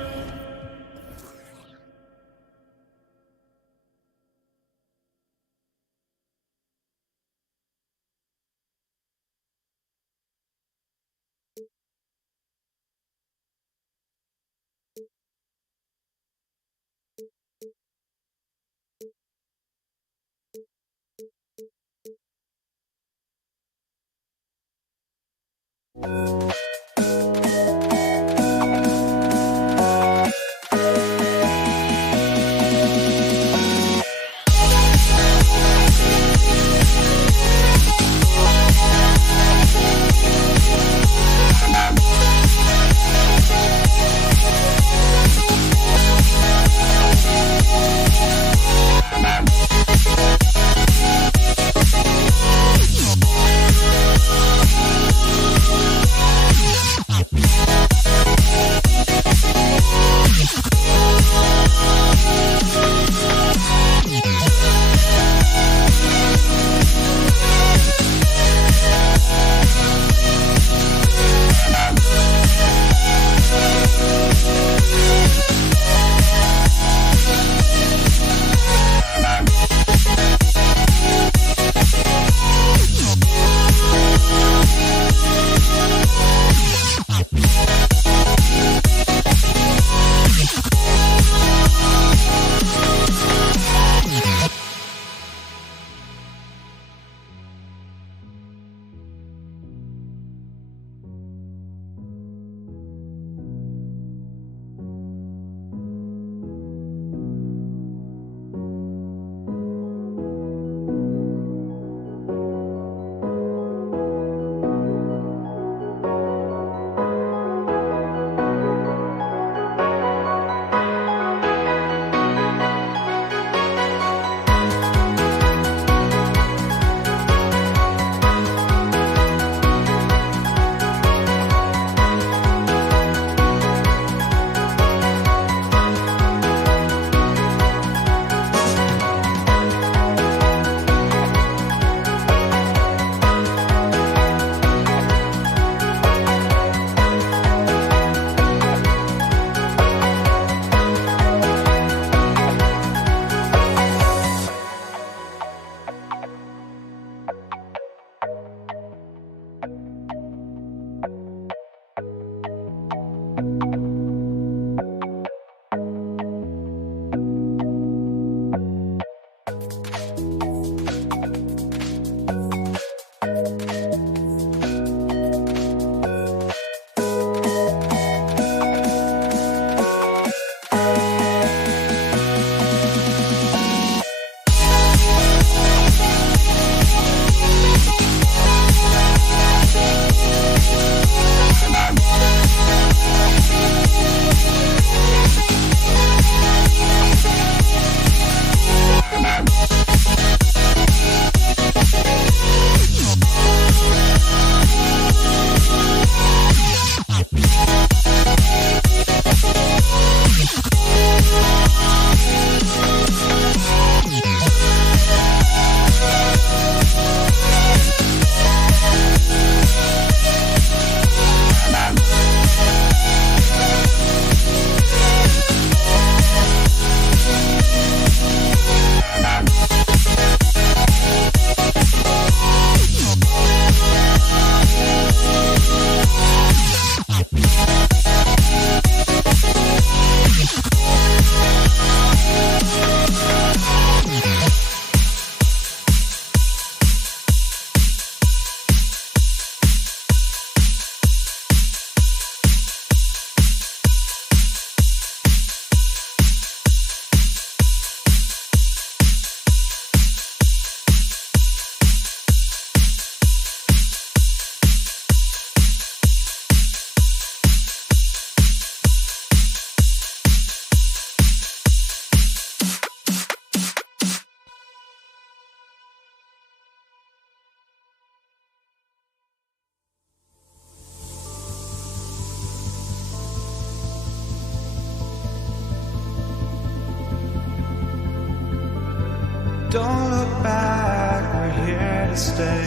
to stay,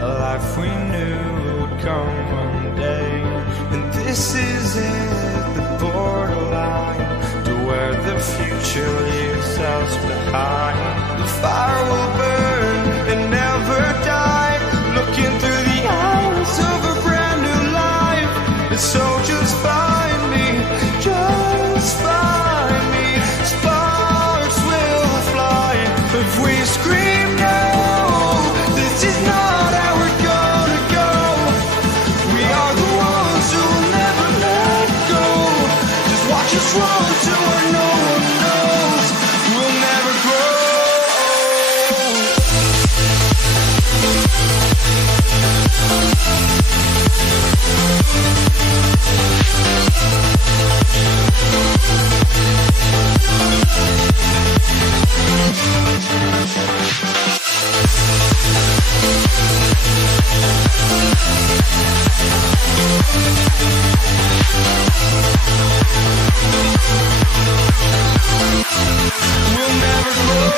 a life we knew would come one day. And this is it, the borderline, to where the future leaves us behind. The fire will burn and never die, looking through the eyes of a brand new life. And so just find me, just find me. Sparks will fly if we scream no. This is not how we're gonna go. We are the ones who will never let go. Just watch us run to where no one knows. We'll never grow. We'll never grow.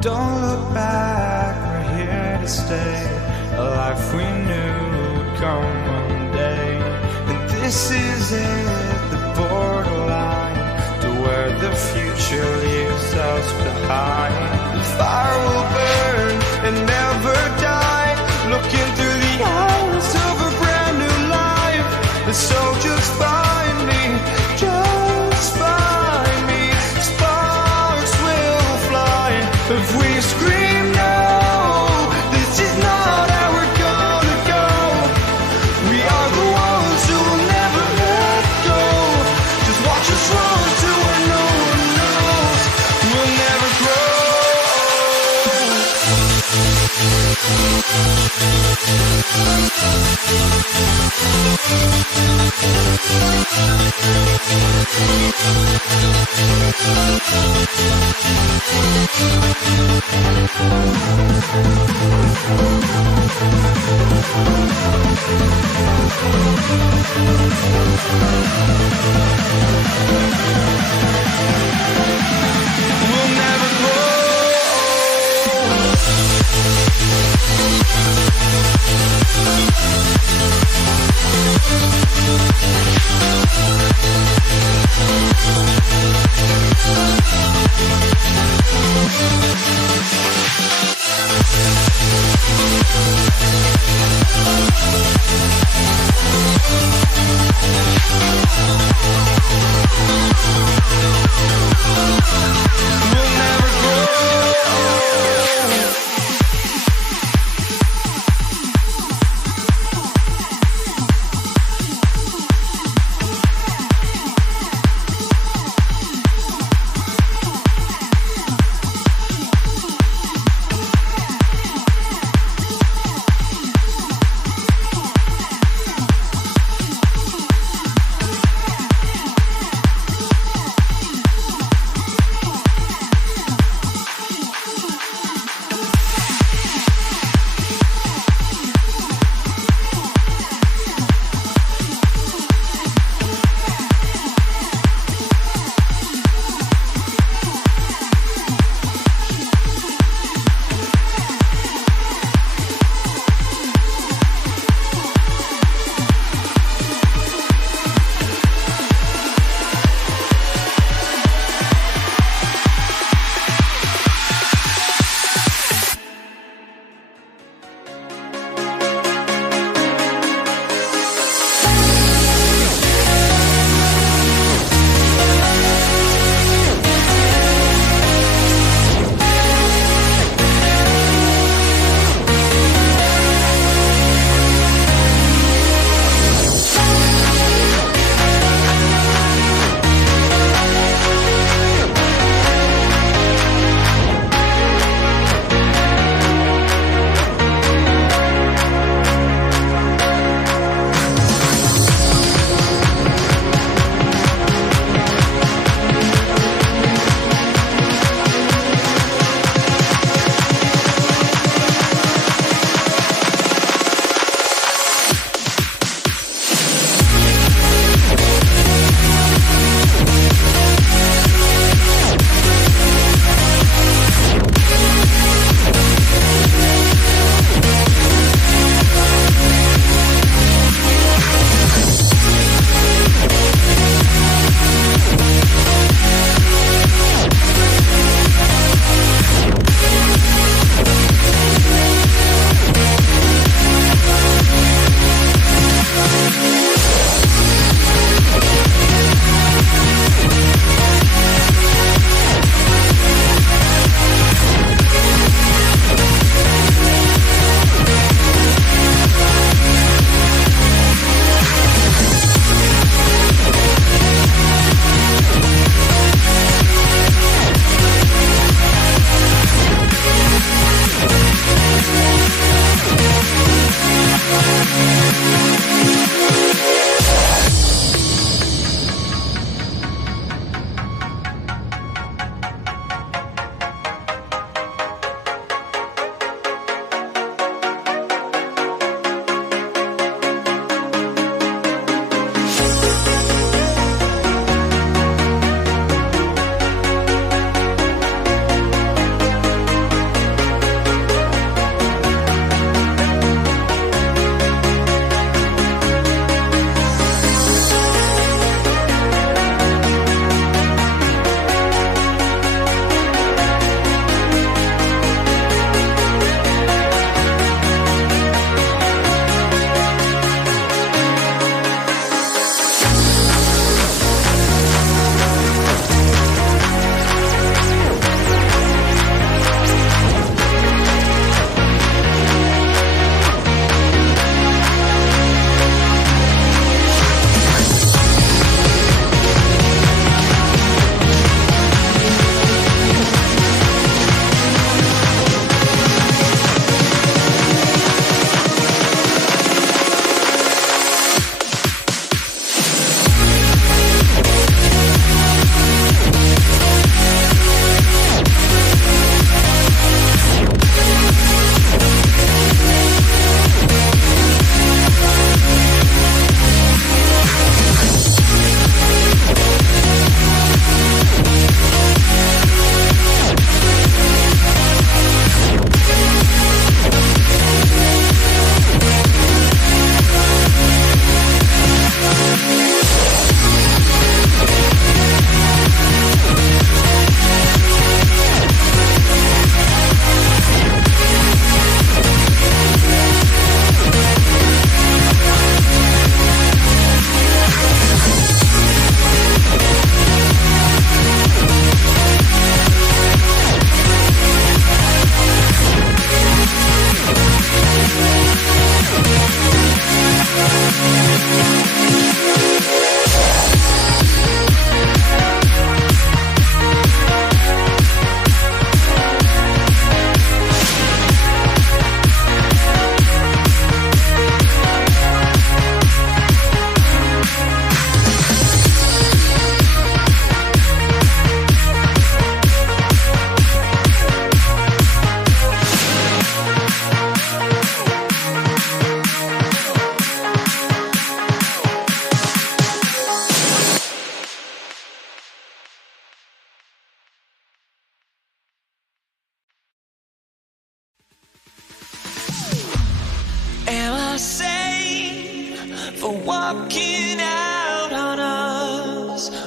Don't look back, we're here to stay, a life we knew would come one day. And this is it, the borderline, to where the future leaves us behind. The fire will burn and never die, looking through the eyes of a brand new life. And so just find me, just find me. Sparks will fly if we scream no. This is not how we're gonna go. We are the ones who will never let go. Just watch us run to where no one knows. We'll never grow. We'll never grow. We'll never grow.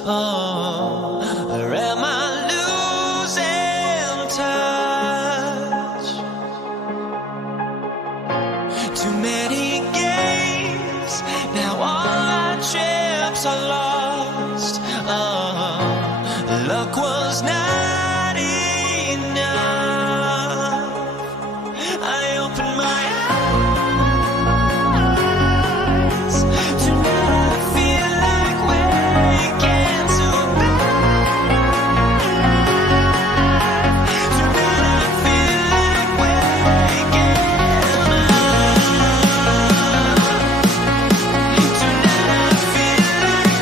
Or am I losing touch? Too many games, now all our chips are lost. Luck was not enough. I opened my eyes. Tonight I feel like waking to life. Tonight I feel like waking up. Tonight I feel like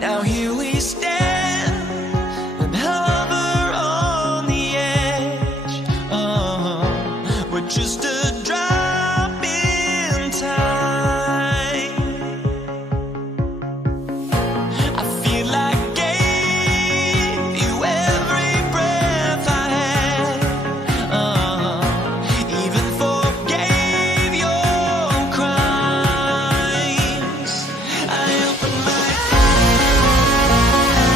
now here we stand and hover on the edge. We're just a drop in time. I feel like I gave you every breath I had. Even forgave your crimes. I opened my eyes.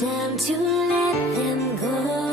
down to let them go.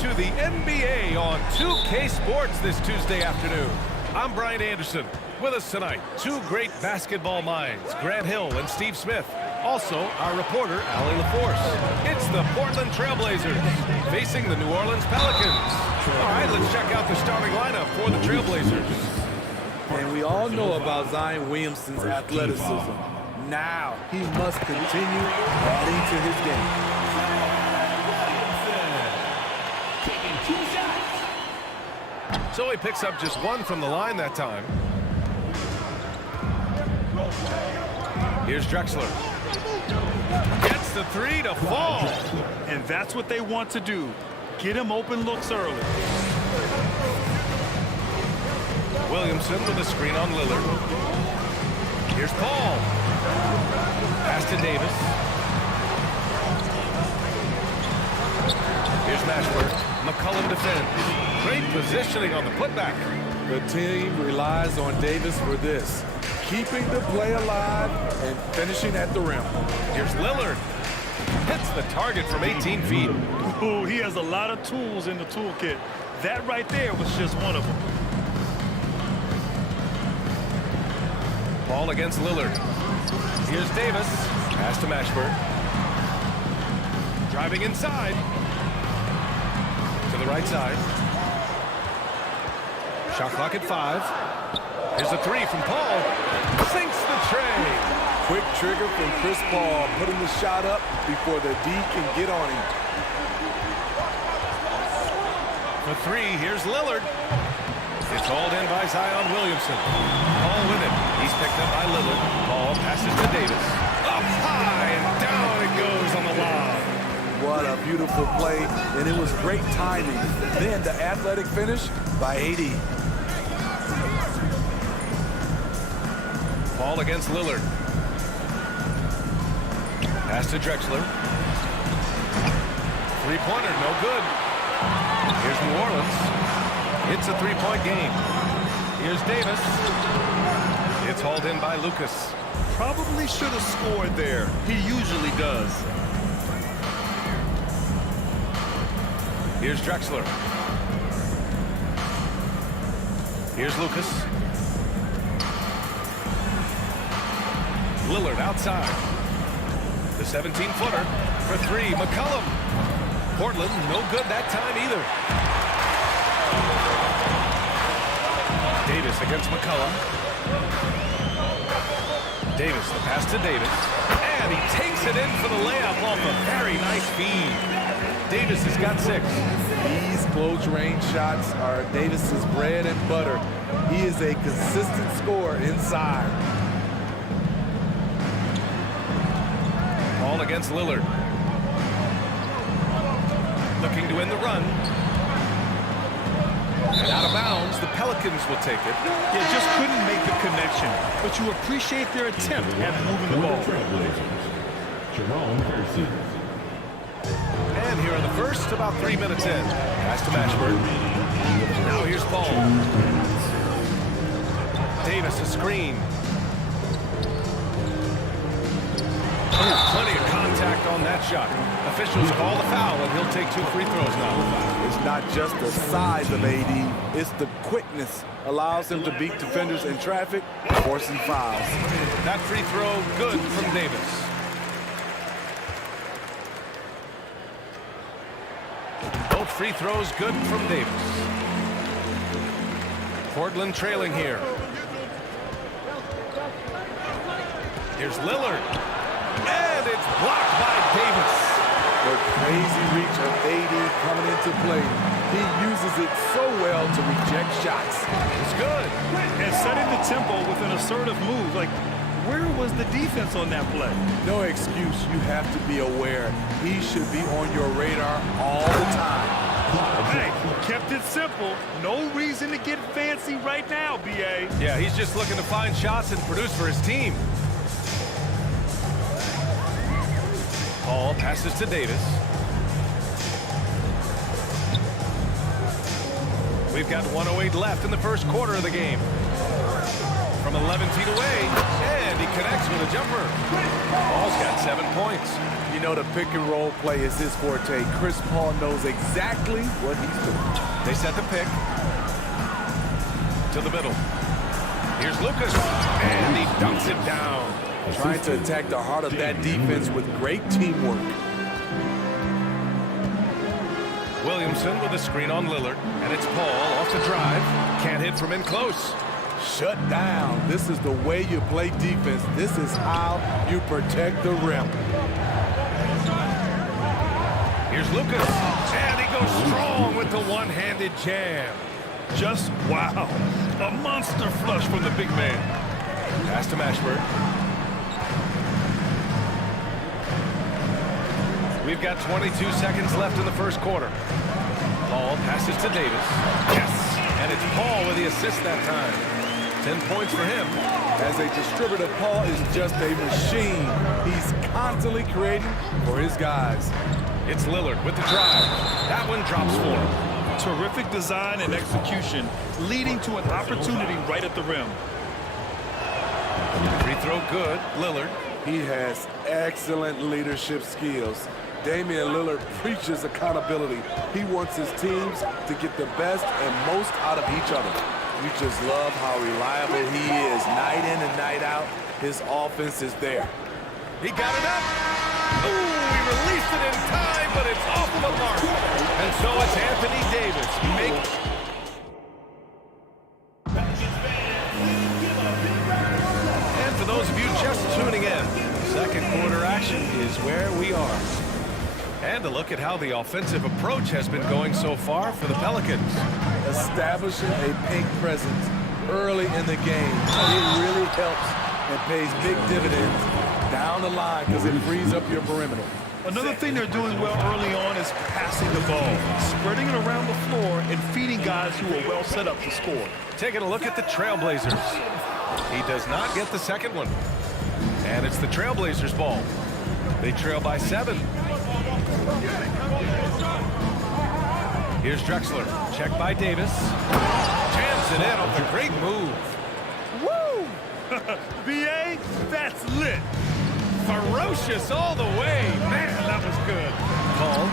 to the NBA on 2K Sports this Tuesday afternoon. I'm Brian Anderson. With us tonight, two great basketball minds, Grant Hill and Steve Smith. Also, our reporter, Allie LaForce. It's the Portland Trailblazers facing the New Orleans Pelicans. All right, let's check out the starting lineup for the Trailblazers. And we all know about Zion Williamson's athleticism. Now he must continue adding to his game. So he picks up just one from the line that time. Here's Drexler. Gets the three to fall. And that's what they want to do. Get him open looks early. Williamson with a screen on Lillard. Here's Paul. Pass to Davis. Here's Mashburn. McCollum defends. Great positioning on the putback. The team relies on Davis for this. Keeping the play alive and finishing at the rim. Here's Lillard. Hits the target from 18 feet. Ooh, he has a lot of tools in the toolkit. That right there was just one of them. Ball against Lillard. Here's Davis. Pass to Mashburn. Driving inside. To the right side. Shot clock at 5. Here's a three from Paul. Sinks the tray. Quick trigger from Chris Paul, putting the shot up before the D can get on him. For three, here's Lillard. It's hauled in by Zion Williamson. Paul with it. He's picked up by Lillard. Paul passes to Davis. Up high and down it goes on the lob. What a beautiful play, and it was great timing. Then the athletic finish by AD. Paul against Lillard. Pass to Drexler. Three-pointer, no good. Here's New Orleans. It's a three-point game. Here's Davis. It's hauled in by Lucas. Probably should have scored there. He usually does. Here's Drexler. Here's Lucas. Lillard outside. The 17-footer for three. McCollum. Portland, no good that time either. Davis against McCollum. Davis, the pass to Davis. And he takes it in for the layup off a very nice feed. Davis has got 6. These close-range shots are Davis's bread and butter. He is a consistent scorer inside. Ball against Lillard. Looking to win the run. And out of bounds, the Pelicans will take it. Yeah, just couldn't make the connection. But you appreciate their attempt at moving the ball. Jerome Kersey. And here in the first, about 3 minutes in. Pass to Mashburn. Now here's Paul. Davis, a screen. Plenty of contact on that shot. Officials call the foul, and he'll take 2 free throws now. It's not just the size of AD, it's the quickness. Allows him to beat defenders in traffic, forcing fouls. That free throw good from Davis. Both free throws good from Davis. Portland trailing here. Here's Lillard. And it's blocked by Davis. The crazy reach of AD coming into play. He uses it so well to reject shots. It's good. And setting the tempo with an assertive move. Like, where was the defense on that play? No excuse. You have to be aware. He should be on your radar all the time. Hey, kept it simple. No reason to get fancy right now, B.A. Yeah, he's just looking to find shots and produce for his team. Paul passes to Davis. We've got 1:08 left in the first quarter of the game. From 11 feet away, and And he connects with a jumper. Paul's got 7 points. You know, the pick and roll play is his forte. Chris Paul knows exactly what he's doing. They set the pick to the middle. Here's Lucas, and he dunks it down. Trying to attack the heart of that defense with great teamwork. Williamson with a screen on Lillard, and it's Paul off the drive. Can't hit from in close. Shut down. This is the way you play defense. This is how you protect the rim. Here's Lucas, and he goes strong with the one-handed jam. Just wow. A monster flush from the big man. Pass to Mashburn. We've got 22 seconds left in the first quarter. Paul passes to Davis. Yes! And it's Paul with the assist that time. 10 points for him. As a distributor, Paul is just a machine. He's constantly creating for his guys. It's Lillard with the drive. That one drops for him. Terrific design and execution, leading to an opportunity right at the rim. Free throw good. Lillard. He has excellent leadership skills. Damian Lillard preaches accountability. He wants his teams to get the best and most out of each other. You just love how reliable he is. Night in and night out, his offense is there. He got it up. Ooh, he released it in time, but it's off the mark. And so it's Anthony Davis. And for those of you just tuning in, second quarter action is where we are. And a look at how the offensive approach has been going so far for the Pelicans. Establishing a paint presence early in the game. It really helps and pays big dividends down the line because it frees up your perimeter. Another thing they're doing well early on is passing the ball, spreading it around the floor and feeding guys who are well set up to score. Taking a look at the Trailblazers. He does not get the second one. And it's the Trailblazers' ball. They trail by 7. Here's Drexler. Check by Davis. Jams it in off a great move. Woo! B.A., that's lit. Ferocious all the way. Man, that was good. Paul.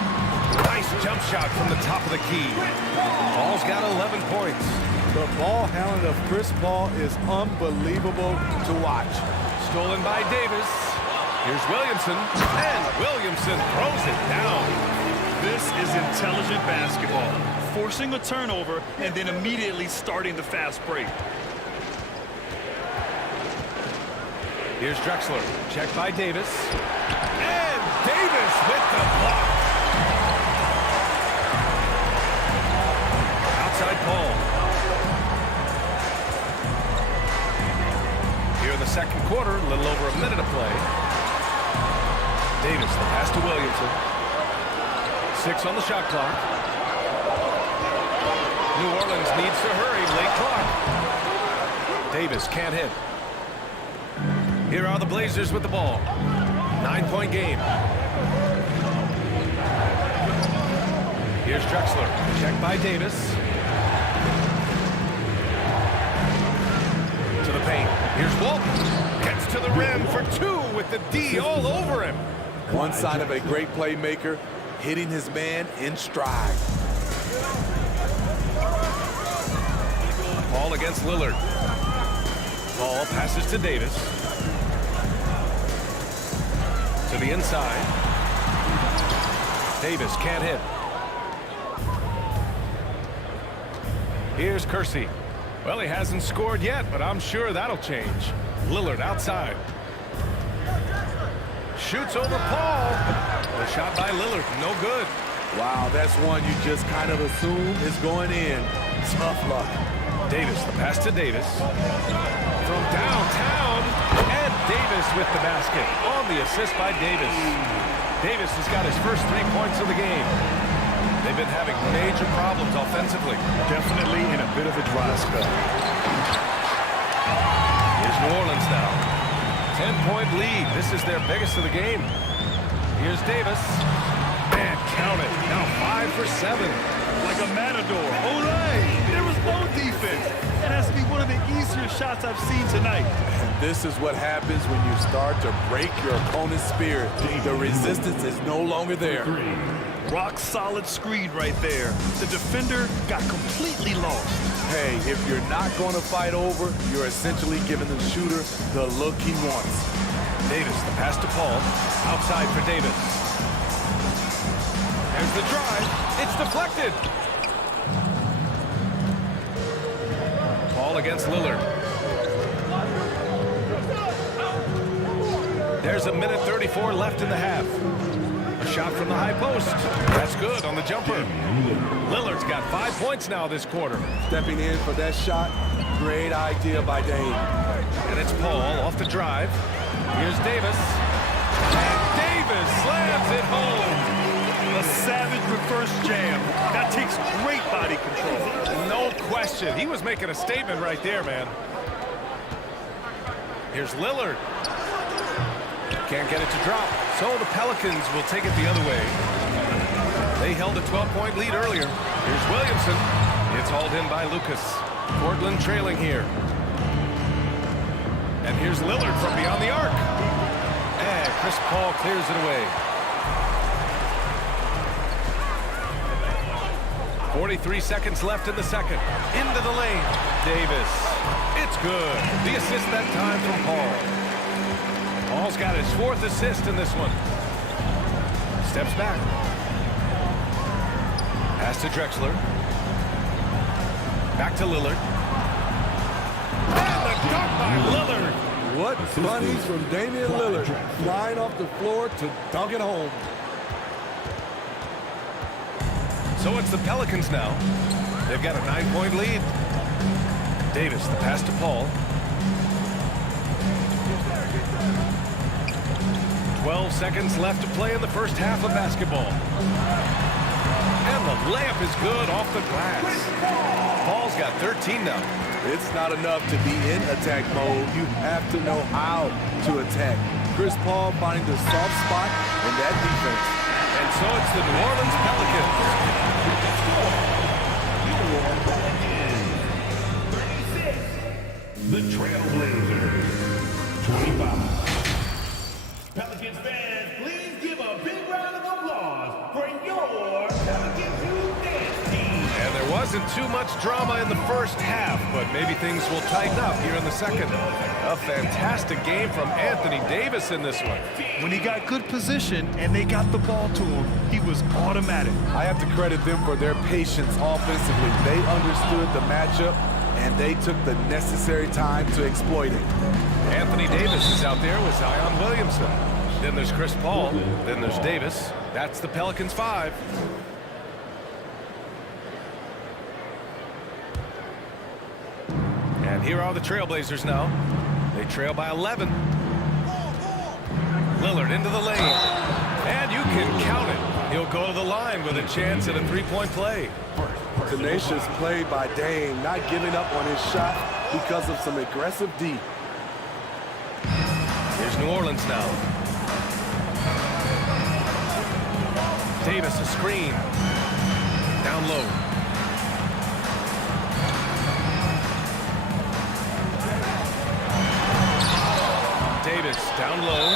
Nice jump shot from the top of the key. Paul's got 11 points. The ball handling of Chris Paul is unbelievable to watch. Stolen by Davis. Here's Williamson, and Williamson throws it down. This is intelligent basketball. Forcing a turnover and then immediately starting the fast break. Here's Drexler. Check by Davis. And Davis with the block. Outside Paul. Here in the second quarter, a little over a minute of play. Davis, the pass to Williamson. 6 on the shot clock. New Orleans needs to hurry. Late clock. Davis can't hit. Here are the Blazers with the ball. 9-point game. Here's Drexler. Check by Davis. To the paint. Here's Walton. Gets to the rim for 2 with the D all over him. One sign of a great playmaker, hitting his man in stride. Paul against Lillard. Paul passes to Davis. To the inside. Davis can't hit. Here's Kersey. Well, he hasn't scored yet, but I'm sure that'll change. Lillard outside. Shoots over Paul. The shot by Lillard, no good. Wow, that's one you just kind of assume is going in. Tough luck. Davis, the pass to Davis. From downtown, and Davis with the basket on the assist by Davis. Davis has got his first 3 points of the game. They've been having major problems offensively. Definitely in a bit of a dry spell. Here's New Orleans now. 10-point lead. This is their biggest of the game. Here's Davis. And count it. Now 5 for 7. like a matador. Olay! There was no defense. That has to be one of the easier shots I've seen tonight. And this is what happens when you start to break your opponent's spirit. The resistance is no longer there. Rock solid screen right there. The defender got completely lost. Hey, if you're not going to fight over, you're essentially giving the shooter the look he wants. Davis, the pass to Paul. Outside for Davis. There's the drive. It's deflected. Paul against Lillard. There's 1:34 left in the half. A shot from the high post. That's good on the jumper. Lillard's got 5 points now this quarter. Stepping in for that shot, great idea by Dame. And it's Paul off the drive. Here's Davis. And Davis slams it home. A savage reverse jam. That takes great body control. No question. He was making a statement right there, man. Here's Lillard. Can't get it to drop. So the Pelicans will take it the other way. They held a 12-point lead earlier. Here's Williamson. It's hauled in by Lucas. Portland trailing here. And here's Lillard from beyond the arc. And Chris Paul clears it away. 43 seconds left in the second. Into the lane. Davis. It's good. The assist that time from Paul. Paul's got his 4th assist in this one. Steps back. Pass to Drexler. Back to Lillard. And the dunk by Lillard. What bunnies from Damian Lillard, flying off the floor to dunk it home. So it's the Pelicans now. They've got a 9-point lead. Davis, the pass to Paul. 12 seconds left to play in the first half of basketball. And the layup is good off the glass. Paul's got 13 now. It's not enough to be in attack mode. You have to know how to attack. Chris Paul finding the soft spot in that defense. And so it's the New Orleans Pelicans. The Trailblazers, 25. Pelicans fans, please give a big round of applause for your Pelicans Youth Dance Team. And there wasn't too much drama in the first half, but maybe things will tighten up here in the second. A fantastic game from Anthony Davis in this one. When he got good position and they got the ball to him, he was automatic. I have to credit them for their patience offensively. They understood the matchup, and they took the necessary time to exploit it. Anthony Davis is out there with Zion Williamson. Then there's Chris Paul. Then there's Davis. That's the Pelicans 5. And here are the Trailblazers now. They trail by 11. Lillard into the lane. And you can count it. He'll go to the line with a chance at a 3-point play. Tenacious play by Dame, not giving up on his shot because of some aggressive D. Here's New Orleans now. Davis a screen. Down low. Davis down low.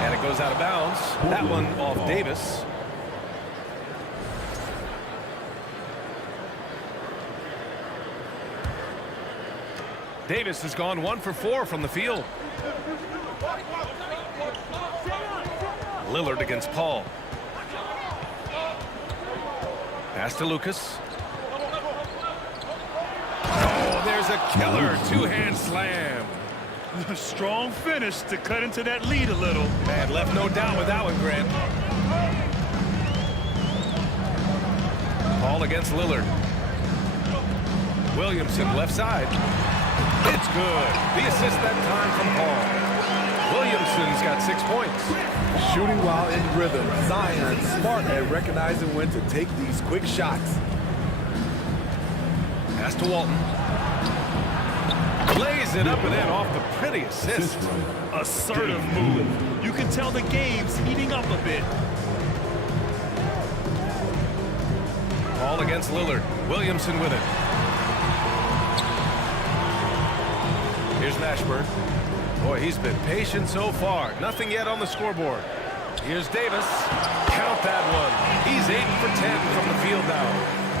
And it goes out of bounds. That one off Davis. Davis has gone 1 for 4 from the field. Lillard against Paul. Pass to Lucas. Oh, there's a killer two-hand slam. A strong finish to cut into that lead a little. Man, left no doubt with that one, Grant. Paul against Lillard. Williamson left side. It's good. The assist that time from Paul. Williamson's got 6 points. Shooting while in rhythm. Zion smart at recognizing when to take these quick shots. Pass to Walton. Lays it up and in off the pretty assist. Assertive move. You can tell the game's heating up a bit. Paul Paul against Lillard. Williamson with it. Here's Mashburn. Boy, he's been patient so far. Nothing yet on the scoreboard. Here's Davis. Count that one. He's 8 for 10 from the field now.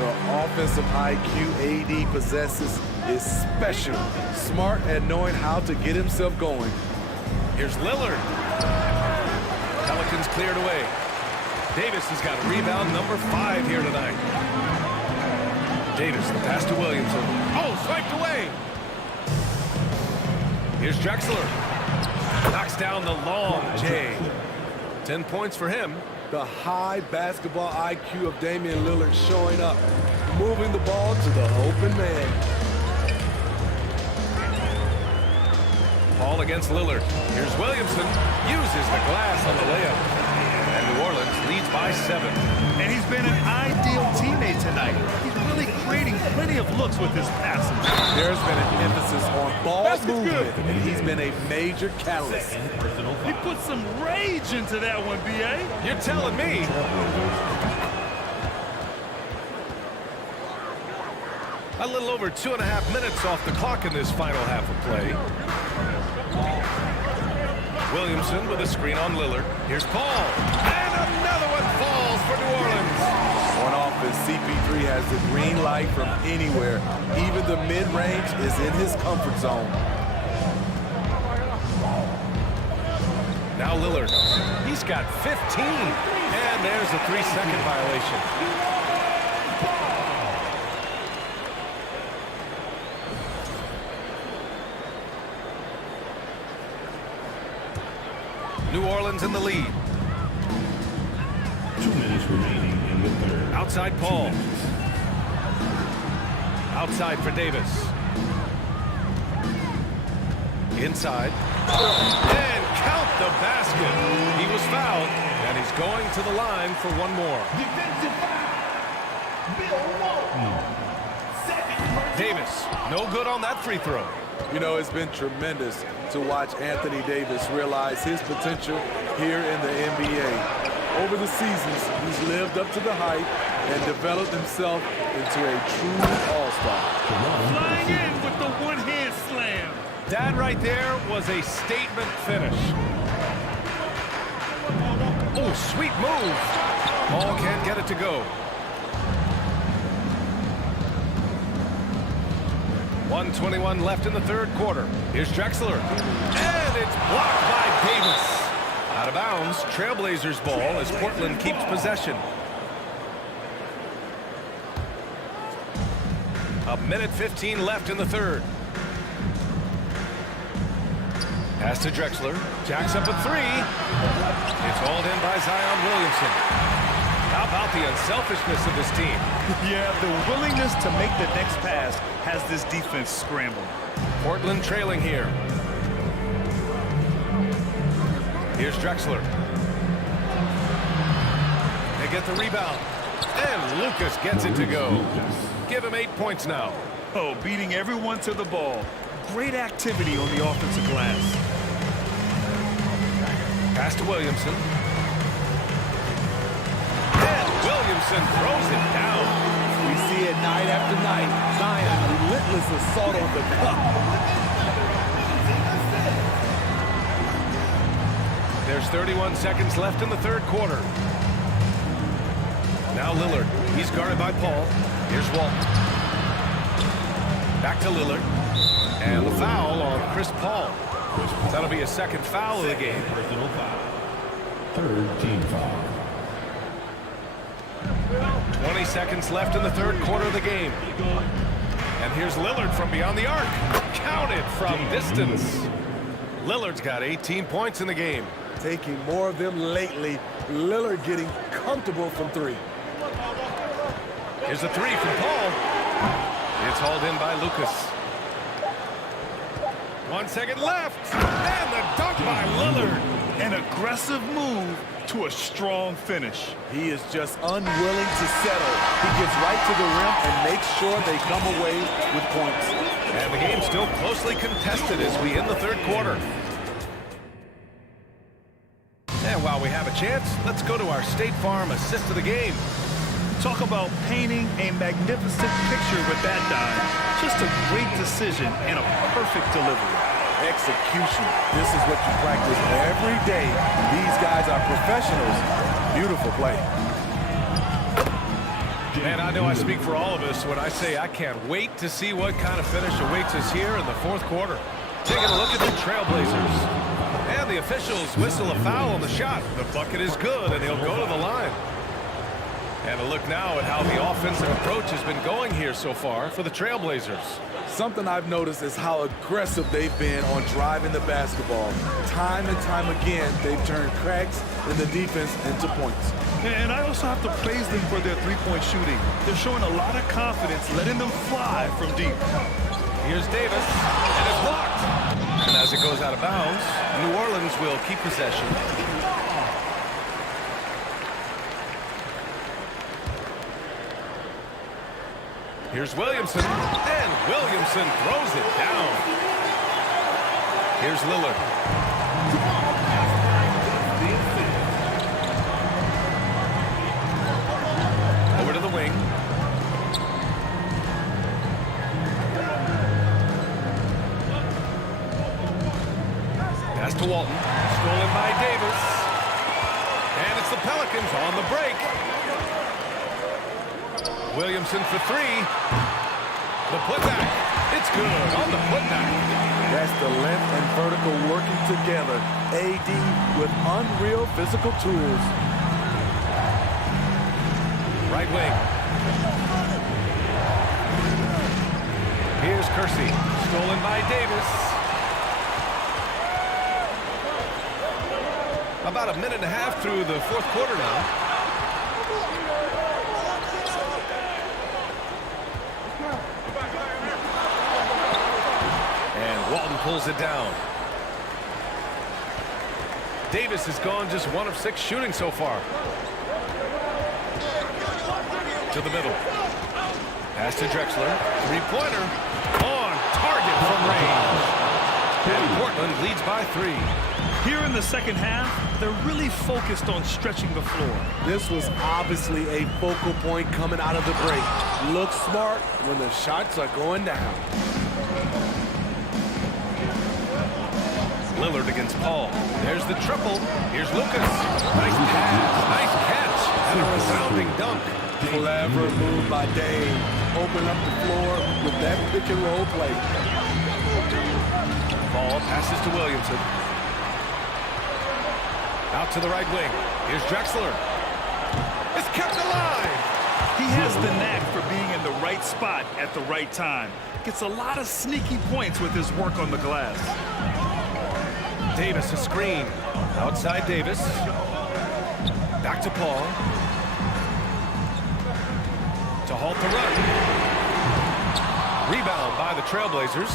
The offensive IQ AD possesses is special. Smart at knowing how to get himself going. Here's Lillard. Pelicans cleared away. Davis has got rebound number 5 here tonight. Davis, the pass to Williamson. Oh, swiped away. Here's Drexler. Knocks down the long J. 10 points for him. The high basketball IQ of Damian Lillard showing up, moving the ball to the open man. Paul against Lillard. Here's Williamson. Uses the glass on the layup. And New Orleans leads by 7. And he's been an ideal teammate tonight. He's really creating plenty of looks with his passes. There's been an emphasis on ball movement, and he's been a major catalyst. He put some rage into that one, B.A. You're telling me. A little over 2.5 minutes off the clock in this final half of play. Williamson with a screen on Lillard. Here's Paul. And another one falls for New Orleans. On offense, CP3 has the green light from anywhere. Even the mid-range is in his comfort zone. Now Lillard. He's got 15. And there's a 3-second violation. New Orleans in the lead. 2 minutes remaining in the third. Outside Paul. Outside for Davis. Inside. And count the basket. He was fouled, and he's going to the line for one more. Defensive foul. Bill Walton. Second. Davis, no good on that free throw. You know, it's been tremendous to watch Anthony Davis realize his potential here in the NBA. Over the seasons, he's lived up to the hype and developed himself into a true all-star. Flying in with the one-hand slam. That right there was a statement finish. Oh, sweet move. Ball can't get it to go. 1:21 left in the third quarter. Here's Drexler. And it's blocked by Davis. Out of bounds, Trailblazers ball as Portland keeps possession. 1:15 left in the third. Pass to Drexler. Jacks up a 3. It's hauled in by Zion Williamson. How about the unselfishness of this team? Yeah, the willingness to make the next pass has this defense scrambling. Portland trailing here. Here's Drexler. They get the rebound. And Lucas gets it to go. Give him 8 points now. Oh, beating everyone to the ball. Great activity on the offensive glass. Pass to Williamson. And Williamson throws it down. We see it night after night. Zion, relentless assault on the cup. There's 31 seconds left in the third quarter. Now Lillard. He's guarded by Paul. Here's Walton. Back to Lillard. And the foul on Chris Paul. That'll be a second foul of the game. Personal foul. Third team foul. 20 seconds left in the third quarter of the game. And here's Lillard from beyond the arc. Counted from distance. Lillard's got 18 points in the game. Taking more of them lately. Lillard getting comfortable from 3. Here's a 3 from Paul. It's hauled in by Lucas. 1 second left. And the dunk by Lillard. An aggressive move to a strong finish. He is just unwilling to settle. He gets right to the rim and makes sure they come away with points. And the game's still closely contested as we end the third quarter. And while we have a chance, let's go to our State Farm assist of the game. Talk about painting a magnificent picture with that dime. Just a great decision and a perfect delivery. Execution. This is what you practice every day. These guys are professionals. Beautiful play. Man, I know I speak for all of us when I say I can't wait to see what kind of finish awaits us here in the fourth quarter. Taking a look at the Trailblazers. And the officials whistle a foul on the shot. The bucket is good, and he'll go to the line. And a look now at how the offensive approach has been going here so far for the Trailblazers. Something I've noticed is how aggressive they've been on driving the basketball. Time and time again, they've turned cracks in the defense into points. And I also have to praise them for their three-point shooting. They're showing a lot of confidence, letting them fly from deep. Here's Davis, and it's blocked. And as it goes out of bounds, New Orleans will keep possession. Here's Williamson, and Williamson throws it down. Here's Lillard. Over to the wing. Pass to Walton. Stolen by Davis. And it's the Pelicans on the break. Williamson for three. The putback. It's good on the putback. That's the length and vertical working together. AD with unreal physical tools. Right wing. Here's Kersey. Stolen by Davis. About a minute and a half through the fourth quarter now. Walton pulls it down. Davis has gone just 1 of 6 shooting so far. To the middle. Pass to Drexler. Three-pointer. On target from range. And Portland leads by 3. Here in the second half, they're really focused on stretching the floor. This was obviously a focal point coming out of the break. Look smart when the shots are going down. Lillard against Paul. There's the triple. Here's Lucas. Nice pass. Nice catch. And a resounding dunk. Clever move by Dame. Open up the floor with that pick and roll play. Paul passes to Williamson. Out to the right wing. Here's Drexler. It's kept alive. He has the knack for being in the right spot at the right time. Gets a lot of sneaky points with his work on the glass. Davis a screen. Outside Davis. Back to Paul. To halt the run. Rebound by the Trailblazers.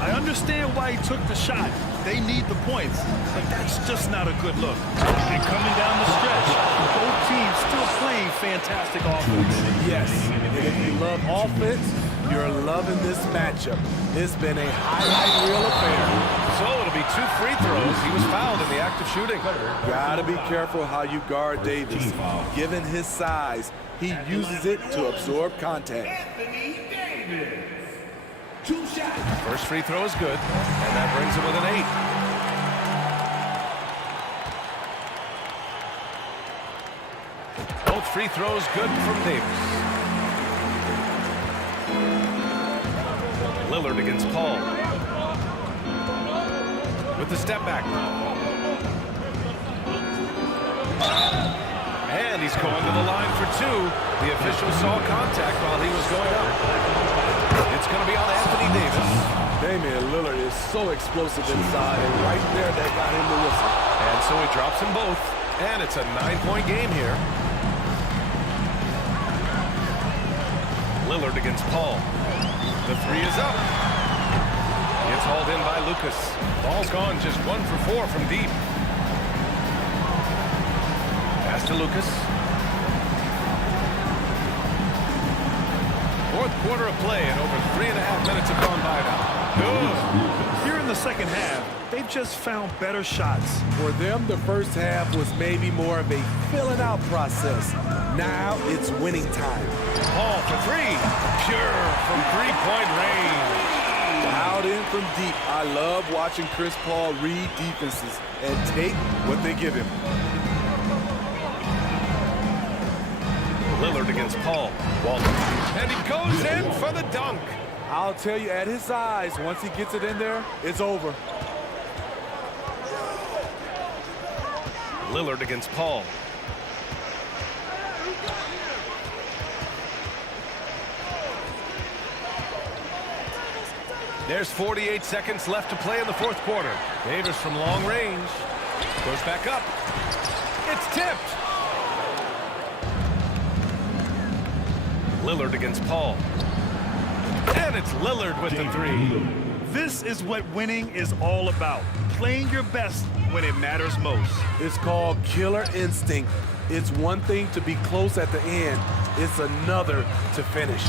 I understand why he took the shot. They need the points, but that's just not a good look. And coming down the stretch, both teams still playing fantastic offense. Yes, and if you love offense, you're loving this matchup. It's been a highlight reel affair. So it'll be 2 free throws. He was fouled in the act of shooting. Gotta be careful how you guard Davis. Given his size, he uses it to absorb contact. First free throw is good, and that brings him with an 8. Both free throws good from Davis. Lillard against Paul. With the step back. And he's going to the line for 2. The official saw contact while he was going up. It's going to be on Anthony Davis. Damian Lillard is so explosive inside, and right there that got him the whistle. And so he drops them both, and it's a 9-point game here. Lillard against Paul. The 3 is up. It's hauled in by Lucas. Ball's gone just 1 for 4 from deep. Pass to Lucas. Fourth quarter of play, and over 3.5 minutes have gone by now. Good. Here in the second half, They've just found better shots. For them, the first half was maybe more of a filling out process. Now it's winning time. Paul for three. Pure from three-point range. Out in from deep. I love watching Chris Paul read defenses and take what they give him. Lillard against Paul. Walton. And he goes in for the dunk. I'll tell you, at his size, once he gets it in there, it's over. Lillard against Paul. There's 48 seconds left to play in the fourth quarter. Davis from long range. Goes back up. It's tipped. Lillard against Paul. And it's Lillard with the three. This is what winning is all about. Playing your best when it matters most. It's called killer instinct. It's one thing to be close at the end. It's another to finish.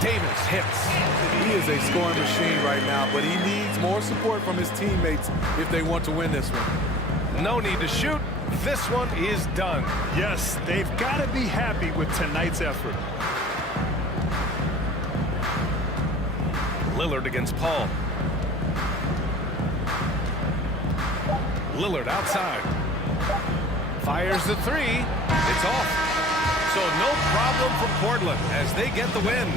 Davis hits. He is a scoring machine right now, but he needs more support from his teammates if they want to win this one. No need to shoot. This one is done. Yes, they've got to be happy with tonight's effort. Lillard against Paul. Lillard outside. Fires the three. It's off. So no problem for Portland as they get the win.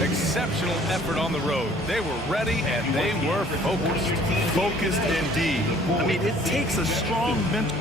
Exceptional effort on the road. They were ready and they were focused. Focused indeed. I mean, it takes a strong mental...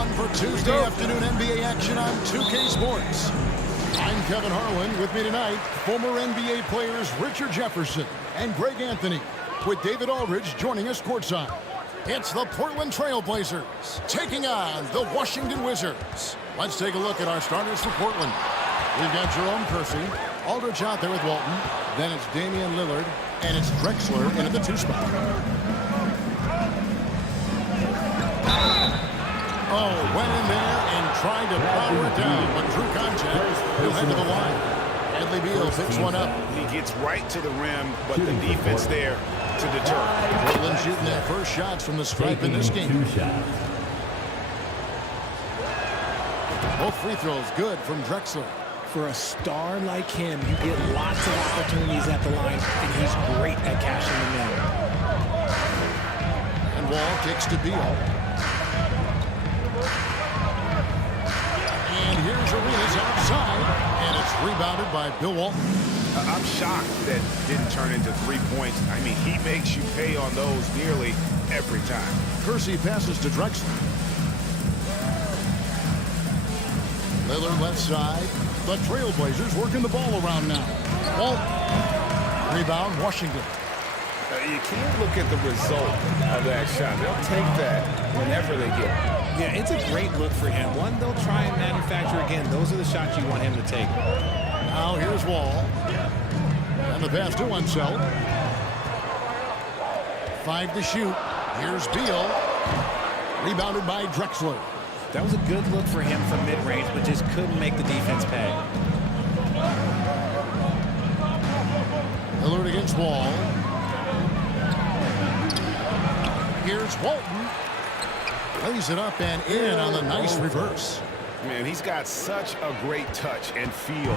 one for Tuesday afternoon NBA action on 2K Sports. I'm Kevin Harlan. With me tonight, former NBA players Richard Jefferson and Greg Anthony, with David Aldridge joining us courtside. It's the Portland Trail Blazers taking on the Washington Wizards. Let's take a look at our starters for Portland. We've got Jerome Kersey, Aldridge out there with Walton. Then it's Damian Lillard, and it's Drexler in at the 2 spot. Oh, went in there and tried to power it down, but drew contact. He'll head to the line. Bradley Beal picks one up. He gets right to the rim, but the defense there to deter. Portland shooting their first shots from the stripe in this game. Both free throws good from Drexler. For a star like him, you get lots of opportunities at the line, and he's great at cashing them in. And Wall kicks to Beal. And here's Arenas outside, and it's rebounded by Bill Walton. I'm shocked that didn't turn into 3 points. I mean, he makes you pay on those nearly every time. Kersey passes to Drexler. Lillard left side. The Trailblazers working the ball around now. Walton. Rebound, Washington. You can't look at the result of that shot. They'll take that whenever they get it. Yeah, it's a great look for him. One, they'll try and manufacture again. Those are the shots you want him to take. Now here's Wall. And the pass to Unseld. 5 to shoot. Here's Beal. Rebounded by Drexler. That was a good look for him from mid-range, but just couldn't make the defense pay. Lillard against Wall. Here's Walton. Lays it up and in on the nice reverse. Man, he's got such a great touch and feel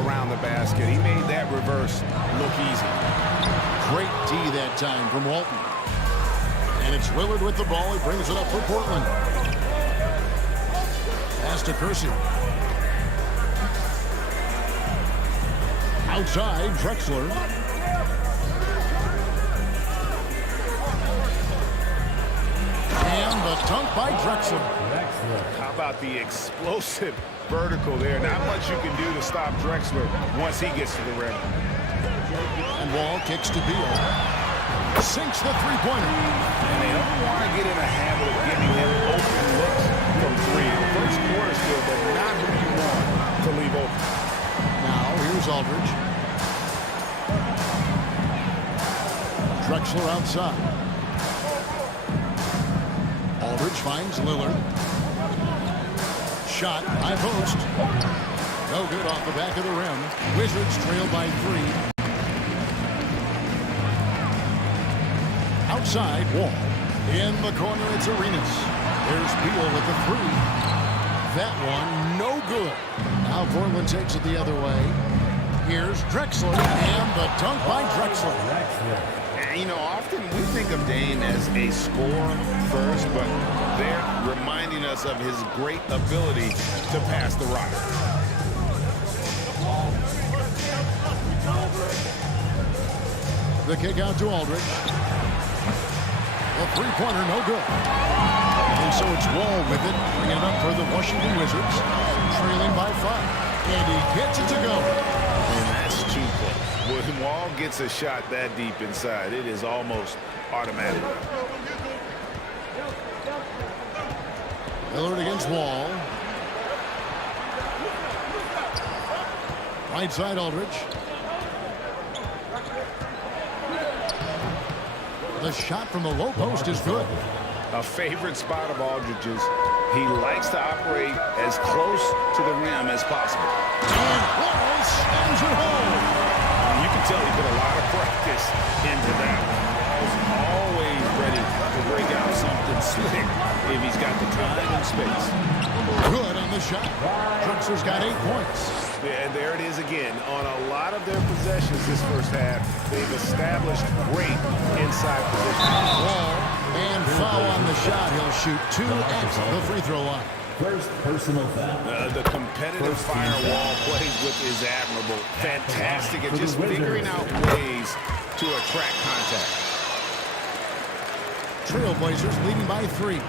around the basket. He made that reverse look easy. Great D that time from Walton. And it's Lillard with the ball. He brings it up for Portland. Pass to Kersey. Outside, Drexler. And the dunk by Drexler. How about the explosive vertical there? Not much you can do to stop Drexler once he gets to the rim. And Wall kicks to Beal. Sinks the three-pointer. And they don't want to get in a habit of giving him open looks from 3. The first quarter still, but not who you want to leave open. Now, here's Aldridge. Drexler outside. Aldridge finds Lillard. Shot, high post. No good off the back of the rim. Wizards trail by 3. Outside, Wall. In the corner, it's Arenas. There's Beal with the 3. That one, no good. Now Portland takes it the other way. Here's Drexler, and the dunk by Drexler. You know, often we think of Dame as a scorer first, but they're reminding us of his great ability to pass the rock. The kick out to Aldridge. The three-pointer, no good. And so it's Wall with it, bringing it up for the Washington Wizards, trailing by 5. And he gets it to go. And that's too close. When Wall gets a shot that deep inside, it is almost automatic. Lillard against Wall. Right side, Aldridge. The shot from the low post is good. A favorite spot of Aldridge's. He likes to operate as close to the rim as possible. And Wall slams it home. You can tell he put a lot of practice into that. He's always ready to break out something slick if he's got the time and space. Good on the shot. Drexler's got 8 points. Yeah, and there it is again. On a lot of their possessions this first half, they've established great inside position. Wall and foul on the shot. He'll shoot 2 at the free throw line. First personal foul. The competitive firewall plays with is admirable. Fantastic at just figuring out ways to attract contact. Trailblazers leading by 3.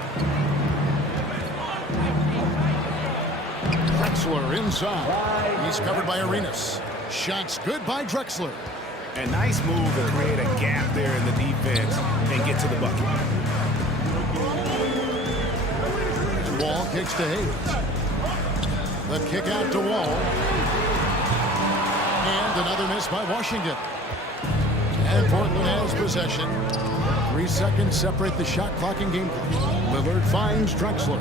Drexler inside. He's covered by Arenas. Shots good by Drexler. A nice move to create a gap there in the defense and get to the bucket. Wall kicks to Hayes. The kick out to Wall. And another miss by Washington. And Portland has possession. 3 seconds separate the shot clock and game clock. Lillard finds Drexler.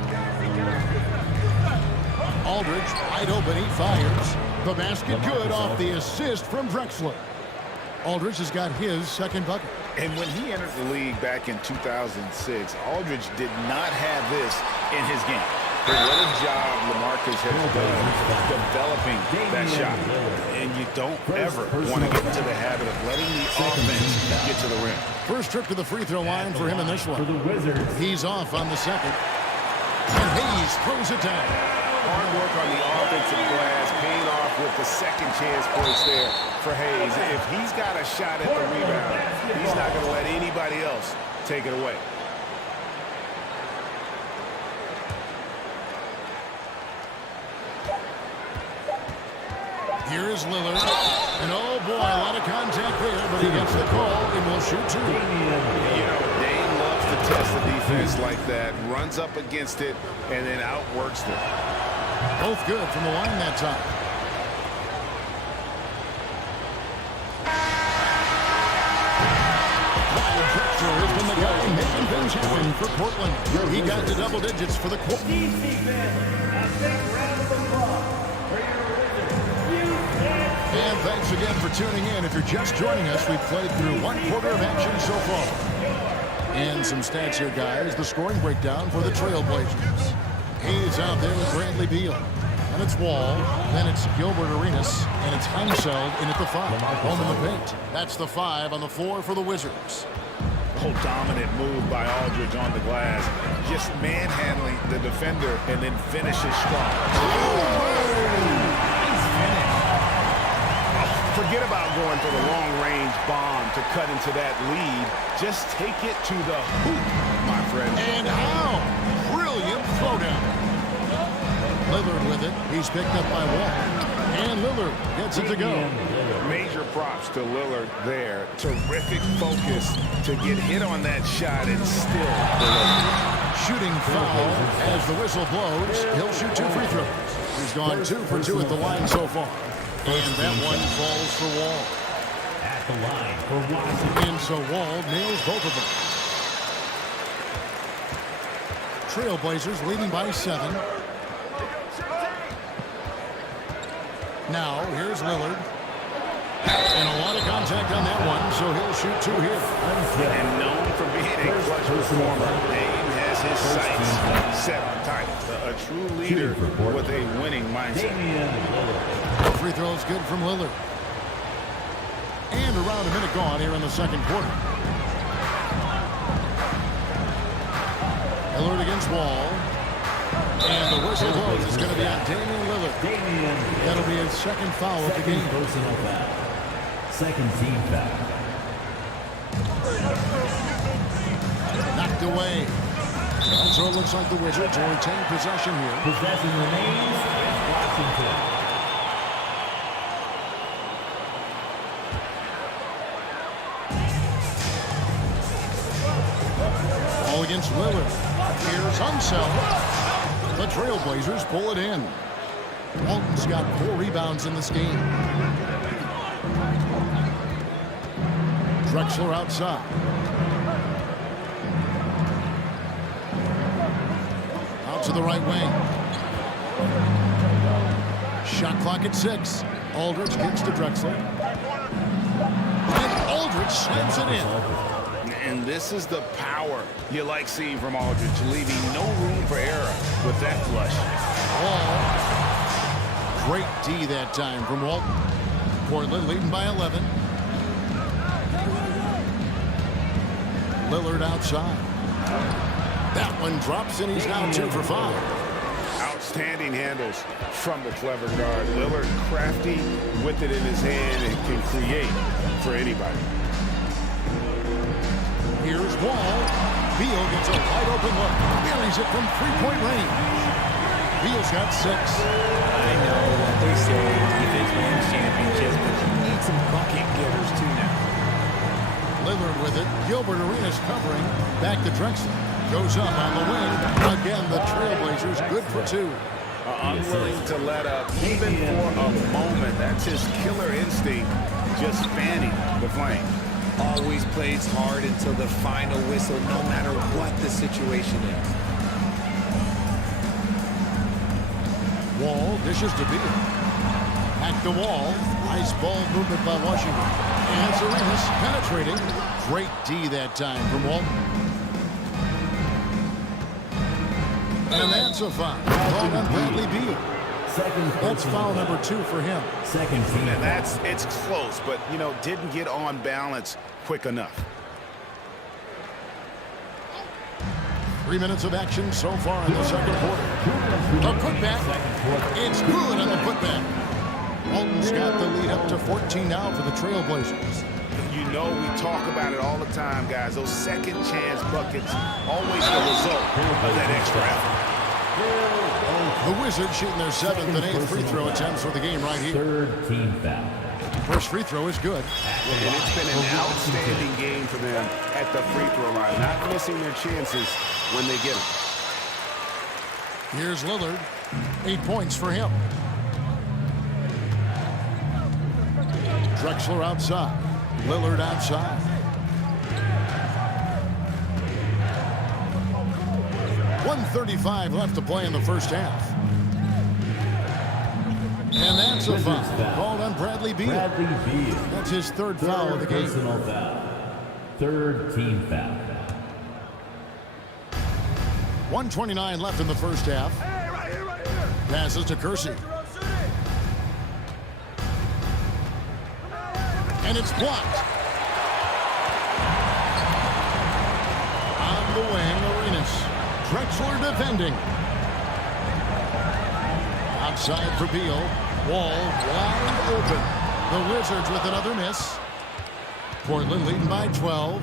Aldridge wide open. He fires. The basket good off the assist from Drexler. Aldridge has got his second bucket. And when he entered the league back in 2006, Aldridge did not have this in his game. But what a job LaMarcus has done developing that shot. And you don't ever want to get into the habit of letting the offense get to the rim. First trip to the free throw line for him in this one. He's off on the second. And Hayes throws it down. Hard work on the offensive glass, paying off with the second chance points there for Hayes. If he's got a shot at the rebound, he's not going to let anybody else take it away. Here is Lillard. And oh boy, a lot of contact there, but he gets the call and will shoot two. You know, Dame loves to test the defense like that, runs up against it, and then outworks them. Both good from the line that time. Kyle Drexler has been the guy making things happen for Portland. He got to double digits for the quarter. And thanks again for tuning in. If you're just joining us, we've played through 1 quarter of action so far. And some stats here, guys. The scoring breakdown for the Trailblazers. Hayes out there with Bradley Beal. And it's Wall. Then it's Gilbert Arenas. And it's Heinseld in at the 5. Home in the paint. That's the 5 on the floor for the Wizards. Oh, dominant move by Aldridge on the glass. Just manhandling the defender and then finishes strong. Nice finish. Forget about going for the long-range bomb to cut into that lead. Just take it to the hoop, my friend. And how? Brilliant throwdown. Lillard with it. He's picked up by Wall. And Lillard gets it to go. Major props to Lillard there. Terrific focus to get hit on that shot and still deliver. Shooting foul as the whistle blows. He'll shoot 2 free throws. He's gone 2 for 2 at the line so far. And that one falls for Wall. At the line for Washington. And so Wall nails both of them. Trailblazers leading by 7. Now, here's Lillard. And a lot of contact on that one, so he'll shoot 2 here. And known for being a clutch performer, Dame has his sights set on titles. A true leader with a winning mindset. Free throws good from Lillard. And around a minute gone here in the second quarter. Lillard against Wall. And the whistle blows. It's going to be on Damian Lillard. That'll be his second foul of the game. Second team foul. Knocked away. And so it looks like the Wizards will retain possession here. Possession remains Washington. Ball against Lillard. Here's Unseld. The Trailblazers pull it in. Walton's got 4 rebounds in this game. Drexler outside. Out to the right wing. Shot clock at 6. Aldridge kicks to Drexler. And Aldridge slams it in. And this is the power you like seeing from Aldridge, leaving no room for error with that flush. Wall. Great D that time from Walton. Portland leading by 11. Lillard outside. That one drops, and he's now 2 for 5. Outstanding handles from the clever guard. Lillard crafty with it in his hand and can create for anybody. Here's Wall. Beal gets a wide open look. Buries it from 3-point range. Beal's got 6. They say defense wins championships, but you need some bucket getters too now. Lillard with it. Gilbert Arenas covering. Back to Drexler. Goes up on the wing. Again, the Trailblazers good for two. Unwilling to let up, even for a moment. That's his killer instinct, just fanning the flame. Always plays hard until the final whistle, no matter what the situation is. Wall dishes to Beal. Back to Wall. Nice ball movement by Washington. And Arenas penetrating. Great D that time from Walton. And that's a foul. Called on Bradley Beal. That's foul number 2 for him. And it's close, but, you know, didn't get on balance quick enough. 3 minutes of action so far in the second quarter. The putback. It's good on the putback. Walton's got the lead up to 14 now for the Trailblazers. You know, we talk about it all the time, guys. Those second chance buckets, always the result of that extra effort. The Wizards shooting their 7th and 8th free throw attempts for the game right here. Third team foul. First free throw is good. And it's been an outstanding game for them at the free throw line, not missing their chances when they get them. Here's Lillard. 8 points for him. Drexler outside. Lillard outside. .135 left to play in the first half. And that's a foul called on Bradley Beal. That's his 3rd foul of the game. Personal foul. Third team foul. 1:29 left in the first half. Passes to Kersey. And it's blocked. On the wing, Arenas. Drexler defending. Outside for Beal. Wall wide open. The Wizards with another miss. Portland leading by 12.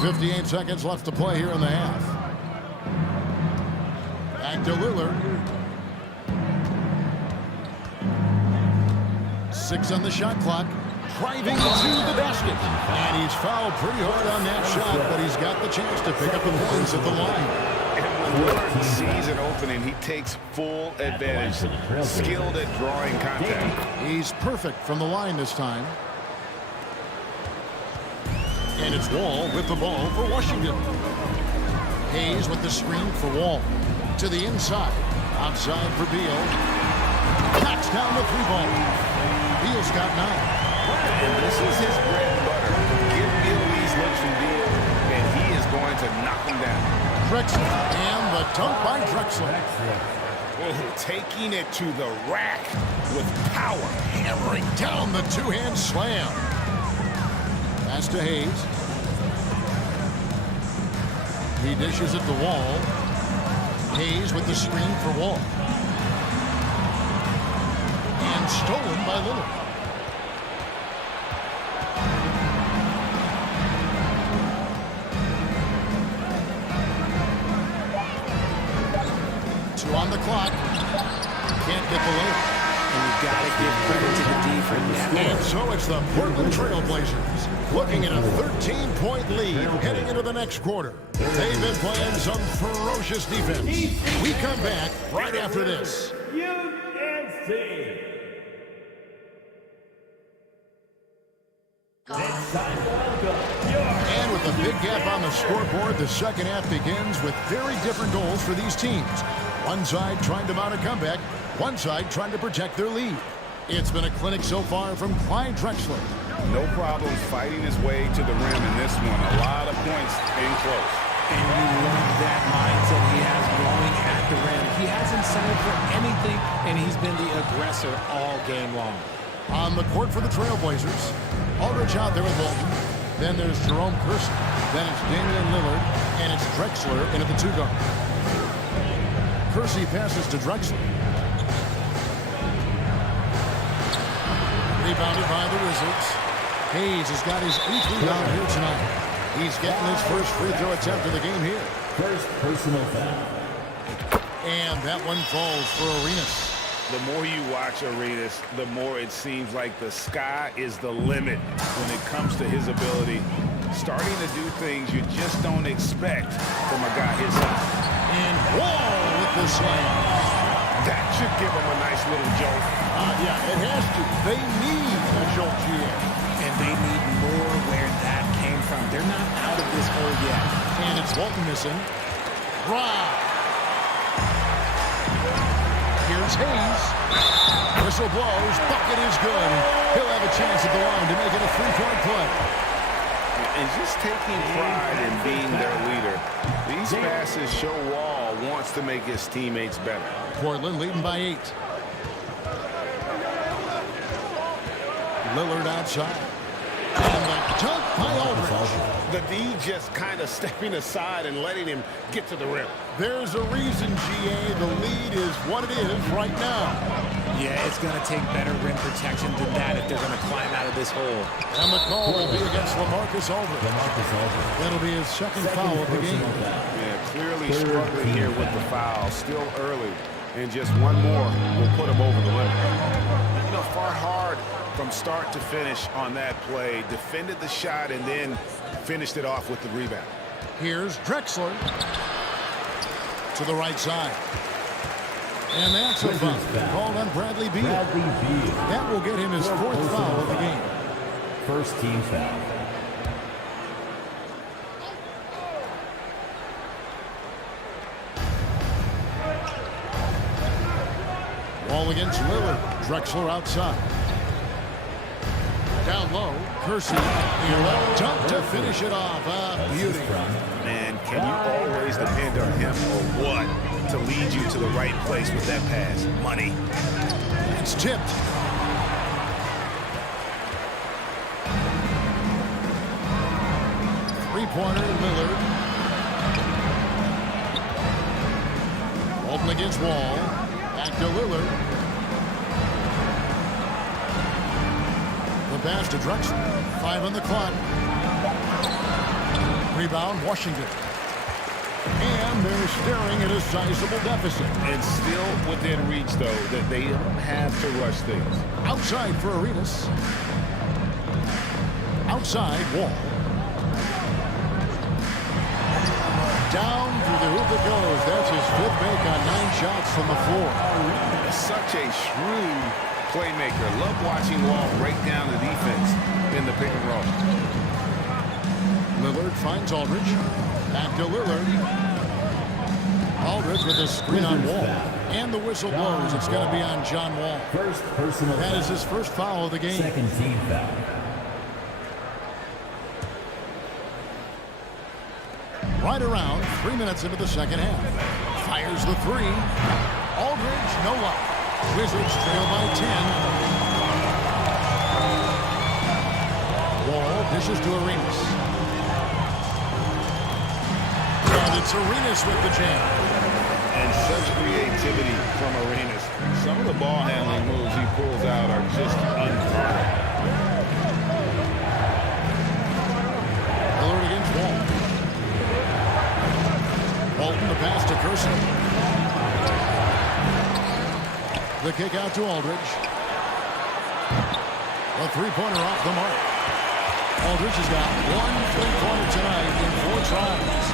58 seconds left to play here in the half. Back to Lillard. 6 on the shot clock. Driving to the basket. And he's fouled pretty hard on that shot, but he's got the chance to pick up the points at the line. And when Lillard sees an opening, he takes full advantage. Skilled at drawing contact. He's perfect from the line this time. And it's Wall with the ball for Washington. Hayes with the screen for Wall. To the inside. Outside for Beal. Knocks down the 3-ball. Beal's got 9. And this is his bread and butter. Give Beal these looks from Beal, and he is going to knock him down. Drexler, and the dunk by Drexler. Oh, taking it to the rack with power. Hammering down the 2-hand slam. Pass to Hayes. He dishes it to Wall. Hayes with the screen for Wall. And stolen by Lillard. On the clock. Can't get the layup. And you got to give credit to the defense. And so it's the Portland Trailblazers looking at a 13-point lead heading into the next quarter. They've been playing some ferocious defense. We come back right after this. UNC. And with a big gap on the scoreboard, the second half begins with very different goals for these teams. One side trying to mount a comeback, one side trying to protect their lead. It's been a clinic so far from Clyde Drexler. No problem fighting his way to the rim in this one. A lot of points in close. And you love that mindset he has going at the rim. He hasn't settled for anything, and he's been the aggressor all game long. On the court for the Trailblazers, Aldridge out there with Walton. Then there's Jerome Kersey. Then it's Damian Lillard, and it's Drexler in at the 2-guard. Kersey passes to Drexler. Rebounded by the Wizards. Hayes has got his 8th rebound here tonight. He's getting his first free throw attempt of the game here. First personal foul. And that one falls for Arenas. The more you watch Arenas, the more it seems like the sky is the limit when it comes to his ability. Starting to do things you just don't expect from a guy his size. And Wall with the slam. That should give him a nice little jolt. Yeah, it has to. They need a jolt here. And they need more where that came from. They're not out of this hole yet. And it's Walton missing. Rob. Here's Hayes. Whistle blows. Bucket is good. He'll have a chance at the line to make it a three-point play. And just taking pride in being their leader. These passes show Wall wants to make his teammates better. Portland leading by 8. Lillard outside. And the dunk by Aldridge. The D just kind of stepping aside and letting him get to the rim. There's a reason, GA. The lead is what it is right now. Yeah, it's going to take better rim protection than that if they're going to climb out of this hole. And the call will be against LaMarcus Aldridge. That'll be his second foul of the game. Yeah, clearly struggling here with the foul. Still early. And just one more will put him over the limit. You know, far hard from start to finish on that play. Defended the shot and then finished it off with the rebound. Here's Drexler to the right side. And that's a foul called on Bradley Beal. That will get him his fourth foul of the game. First team foul. Ball against Lillard. Drexler outside. Down low. Kersey. Dunk to finish it off. Beauty. Man, can you always depend on him or what to lead you to the right place with that pass? Money. It's tipped. Three-pointer, Lillard. Walton against Wall. Back to Lillard. The pass to Drexler. 5 on the clock. Rebound, Washington. And they're staring at a sizable deficit. And still within reach, though, that they don't have to rush things. Outside for Arenas. Outside, Wall. Down through the hoop it goes. That's his fifth make on 9 shots from the floor. Such a shrewd playmaker. Love watching Wall break down the defense in the pick and roll. Lillard finds Aldridge. Back to Lillard. Aldridge with a screen on Wall. And the whistle blows. It's going to be on John Wall. First personal That foul. is his first foul of the game. Second team foul. Right around 3 minutes into the second half. Fires the three. Aldridge, no luck. Wizards trail by 10. Wall dishes to Arenas. And it's Arenas with the jam. And such creativity from Arenas. Some of the ball handling moves he pulls out are just uncommon. Lillard against Wall. Walton the pass to Kersey. The kick out to Aldridge. A three-pointer off the mark. Aldridge has got 1 three-pointer tonight in 4 tries.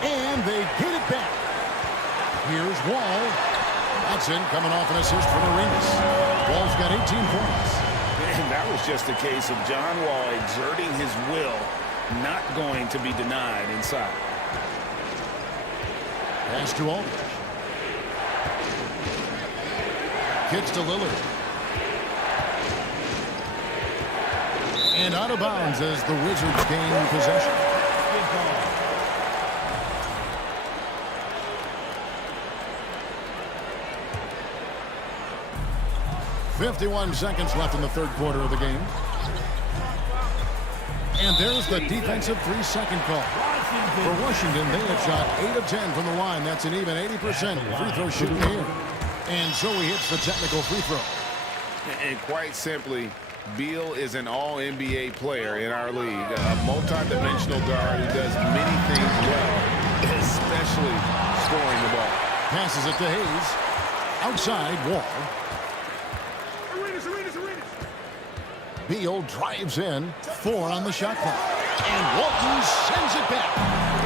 And they get it back. Here's Wall. That's in, coming off an assist from Arenas. Wall's got 18 points. And that was just a case of John Wall exerting his will, not going to be denied inside. Pass to Aldridge. Kicks to Lillard. And out of bounds as the Wizards gain possession. 51 seconds left in the third quarter of the game. And there's the defensive 3-second call. For Washington, they have shot 8 of 10 from the line. That's an even 80% free throw shooting here. And so he hits the technical free throw. And quite simply, Beal is an all-NBA player in our league. A multi-dimensional guard who does many things well. especially scoring the ball. Passes it to Hayes. Outside, Wall. Beal drives in. 4 on the shot clock. And Walton sends it back.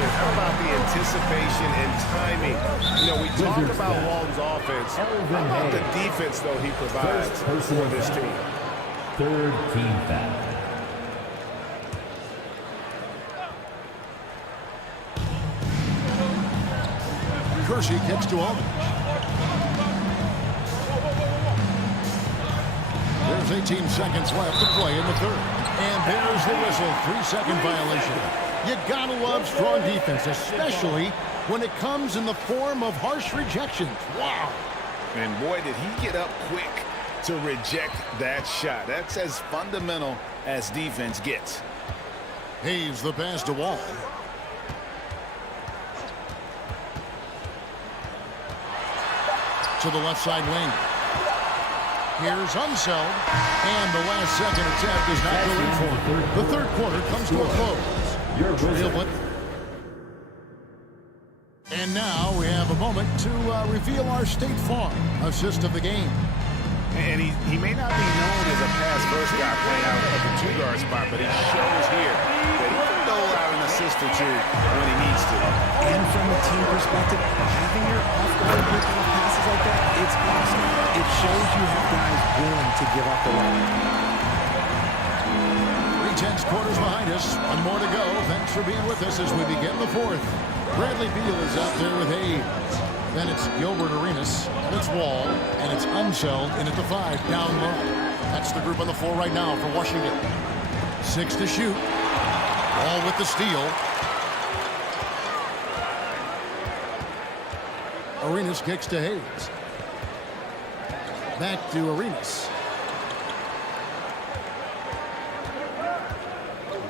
How about the anticipation and timing? You know, we talk about Walton's offense. How about the defense, though, he provides for this team? Third team foul. Kersey kicks to Aldridge. There's 18 seconds left to play in the third. And there's the whistle. 3-second violation. You gotta love strong defense, especially when it comes in the form of harsh rejections. Wow. And boy, did he get up quick to reject that shot. That's as fundamental as defense gets. Hayes the pass to Wall. To the left side wing. Here's Unseld. And the last second attempt is not going for. The third quarter comes to a close. And now we have a moment to reveal our State Farm assist of the game. And he may not be known as a pass-first guy playing out of the 2-guard spot, but he shows here that he can dole out an assist or two when he needs to. And from a team perspective, having your off-guard breaking passes like that, it's awesome. It shows you have guys willing to give up the line. 3/10 quarters behind us. One more to go. Thanks for being with us as we begin the fourth. Bradley Beal is out there with Hayes. Then it's Gilbert Arenas, and it's Wall, and it's Unseld in at the 5, down low. That's the group on the floor right now for Washington. 6 to shoot. Wall with the steal. Arenas kicks to Hayes. Back to Arenas.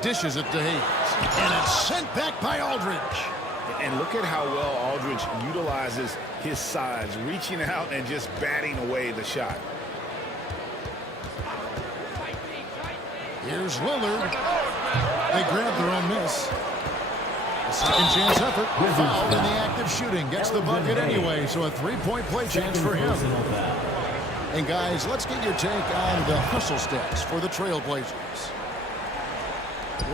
Dishes it to Hayes. And it's sent back by Aldridge. And look at how well Aldridge utilizes his size, reaching out and just batting away the shot. Here's Lillard. They grab their own miss. A second chance effort. Fouled in the act of shooting. Gets the bucket anyway, so a 3-point play chance for him. And guys, let's get your take on the hustle stats for the Trailblazers.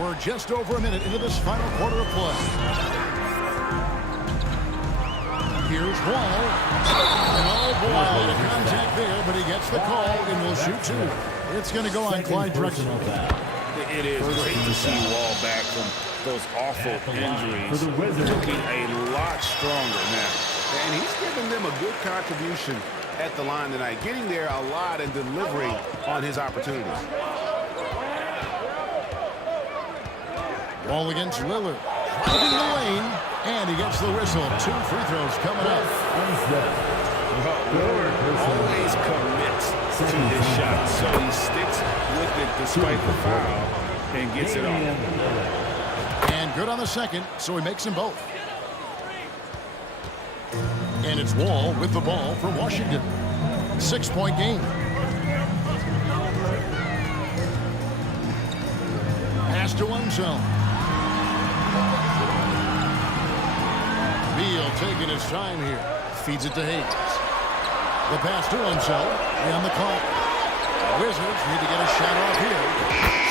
We're just over a minute into this final quarter of play. Here's Wall. And oh boy, the contact there, but he gets the call and will shoot 2. It's going to go on Clyde Drexler. It is great to see Wall back from those awful injuries, looking a lot stronger now. And he's given them a good contribution at the line tonight, getting there a lot and delivering on his opportunities. Ball against Lillard. Driving the lane, and he gets the whistle. 2 free throws coming up. Lillard always commits to his shot, so he sticks with it despite the foul and gets it off. And good on the second, so he makes them both. And it's Wall with the ball for Washington. 6-point game. Pass to Unseld. Beal taking his time here. Feeds it to Hayes. The pass to Unseld. On the clock. Wizards need to get a shot off here.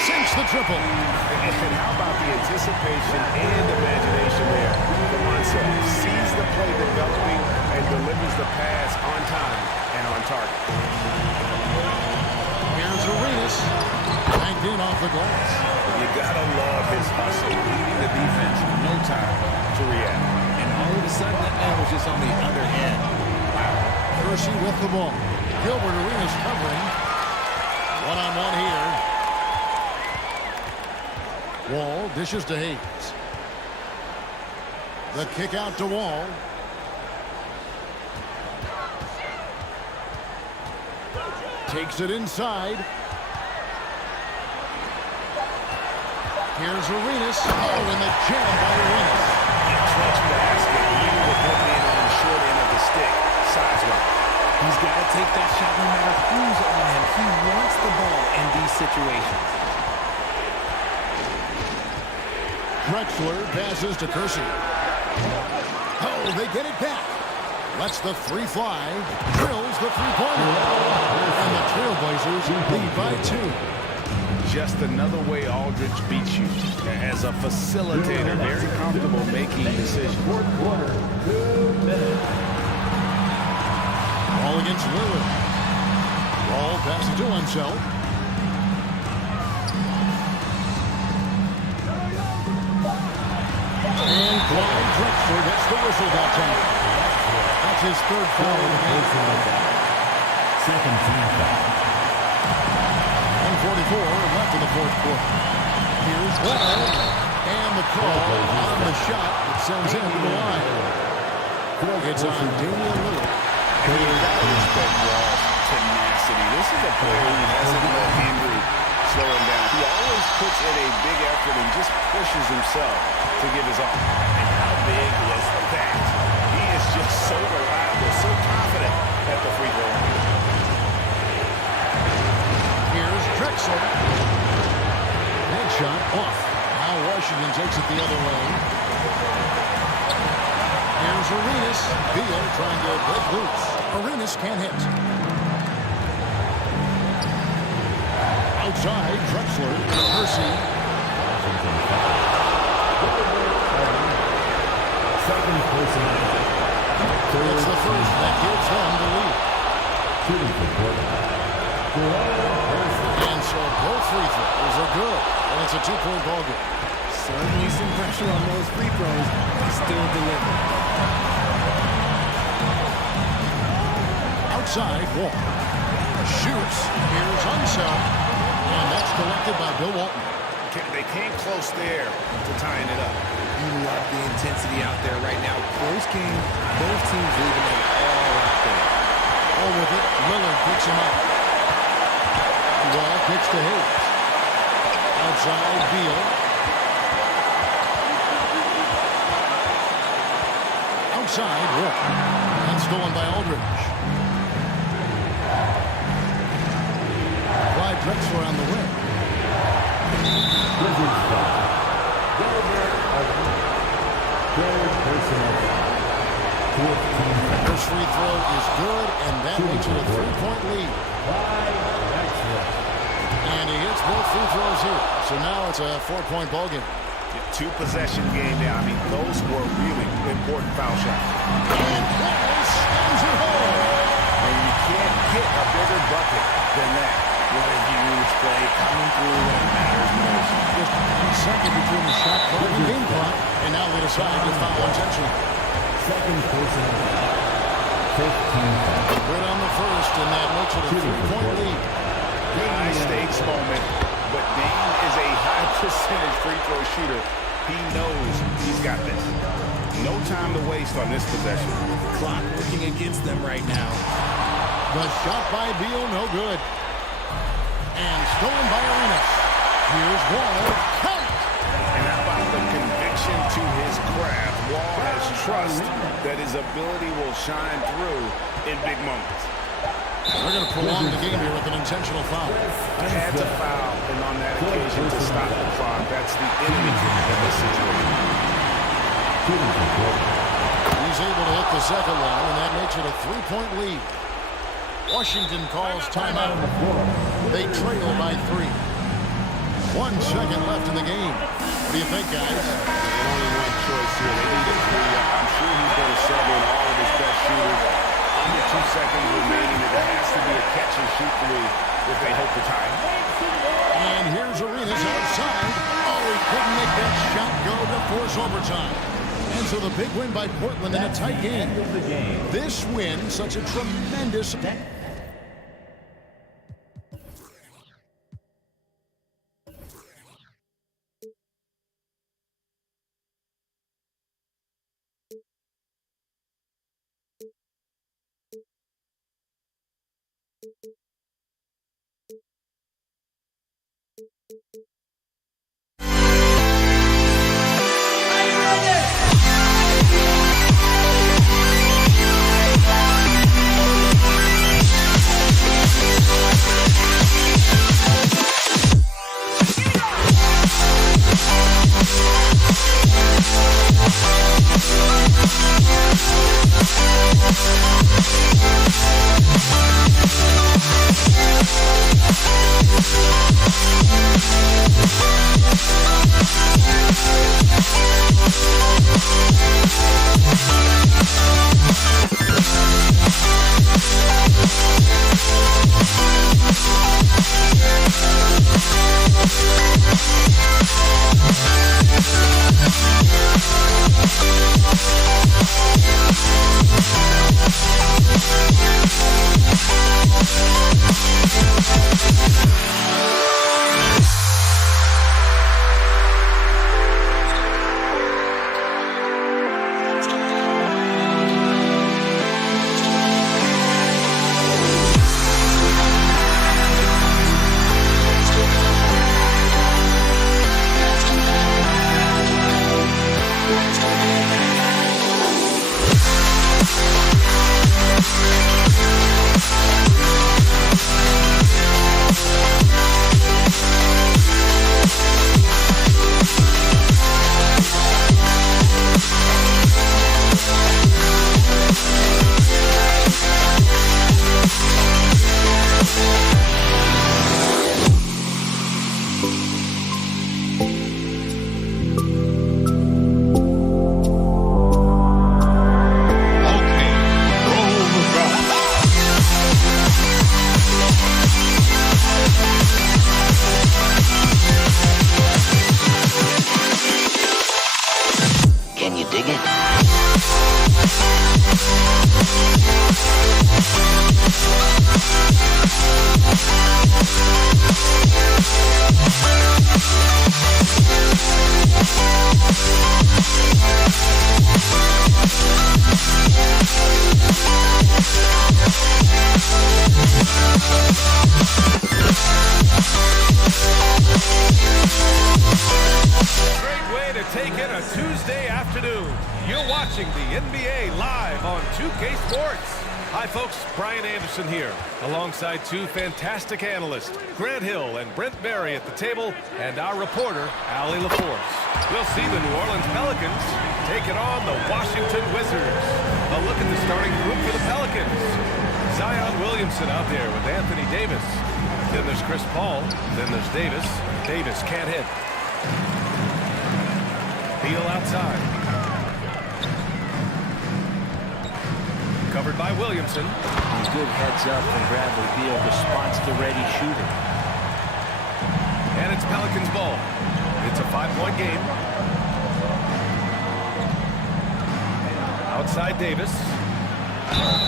Sinks the triple. And how about the anticipation and imagination there from Unseld? Sees the play developing and delivers the pass on time and on target. Here's Arenas. Banked in off the glass. You gotta love his hustle, leading the defense, no time to react. And all of a sudden, that man was just on the other end. Kersey with the ball. Gilbert Arenas covering. One-on-one here. Wall dishes to Hayes. The kick out to Wall. Takes it inside. Here's Arenas. Oh, and the jam by Arenas. Clutch basket, leading with him being on the short end of the stick, size-wise. He's got to take that shot no matter who's on him. He wants the ball in these situations. Drexler passes to Kersey. Oh, they get it back. Lets the three fly. Drills the three-pointer. And the Trailblazers lead by 2. Just another way Aldridge beats you. As a facilitator, very comfortable making decisions. Ball against Lillard. Ball passes to himself. And Clyde Drexler gets the whistle that time. That's his third foul of the game. Second team foul. 1:44 left in the fourth quarter. Here's Leonard. And the call on the shot that sends him to the line. It's on Damian Lillard. And you gotta respect Wall's tenacity. This is a player who hasn't let injury slow him down. He always puts in a big effort and just pushes himself to give his all. And how big was that? He is just so reliable, so confident at the free throw line. Here's Drexler. Headshot off. Now Washington takes it the other way. Here's Arenas. Beal trying to break loose. Arenas can't hit. Outside, Drexler to Percy. Second person. It's the first that gives them the lead. And so both free throws are good. And it's a 2-point ball game. Certainly some pressure on those free throws. He still delivered. Outside, Wall. Shoots. Here's Unseld. And that's collected by Bill Walton. They came close there to tying it up. You love the intensity out there right now. Close game. Both teams leaving it all out there. All with it. Lillard picks him up. Wall kicks to Hayes. Outside, Beal. Outside, Wall. And stolen by Aldridge. Clyde Drexler on the wing. First free throw is good, and that makes it a 3-point lead. And he hits both free throws here. So now it's a 4-point ball game. Two-possession game now. I mean, those were really important foul shots. And Wallace slams it home. And you can't get a bigger bucket than that. What a huge play coming through when it matters most. Just 1 second between the shot clock and game clock, and now they decide to foul intentionally. Second person. 15 foul. Good on the first, and that makes it a 3-point lead. High-stakes moment, but Dame is a high-percentage free throw shooter. He knows he's got this. No time to waste on this possession. Clock working against them right now. The shot by Beal, no good. And stolen by Arenas. Here's Wall. Count it! And how about the conviction to his craft? Wall has trust that his ability will shine through in big moments. We're going to prolong the game here with an intentional foul. Had to foul, and on that occasion to stop the clock. That's the enemy in this situation. He's able to hit the second one, and that makes it a 3-point lead. Washington calls timeout. They trail by 3. 1 second left in the game. What do you think, guys? Only one choice here. They need a 3. I'm sure he's going to sub in all of his best shooters. Under 2 seconds remaining. It has to be a catch-and-shoot 3 if they hope to tie. And here's Arenas outside. Oh, he couldn't make that shot go to force overtime. And so the big win by Portland in a tight game. This win, such a tremendous... Great way to take in a Tuesday afternoon. You're watching the NBA live on 2K Sports. Hi, folks. Brian Anderson here, alongside two fantastic analysts, Grant Hill and Brent Barry at the table, and our reporter, Allie LaForce. We'll see the New Orleans Pelicans taking on the Washington Wizards. A look at the starting group for the Pelicans. Zion Williamson out there with Anthony Davis. Then there's Chris Paul. Then there's Davis. Davis can't hit. Beal outside. Covered by Williamson. Good heads up from Bradley Beal. Response to ready shooter. And it's Pelicans ball. It's a 5-point game. Outside Davis.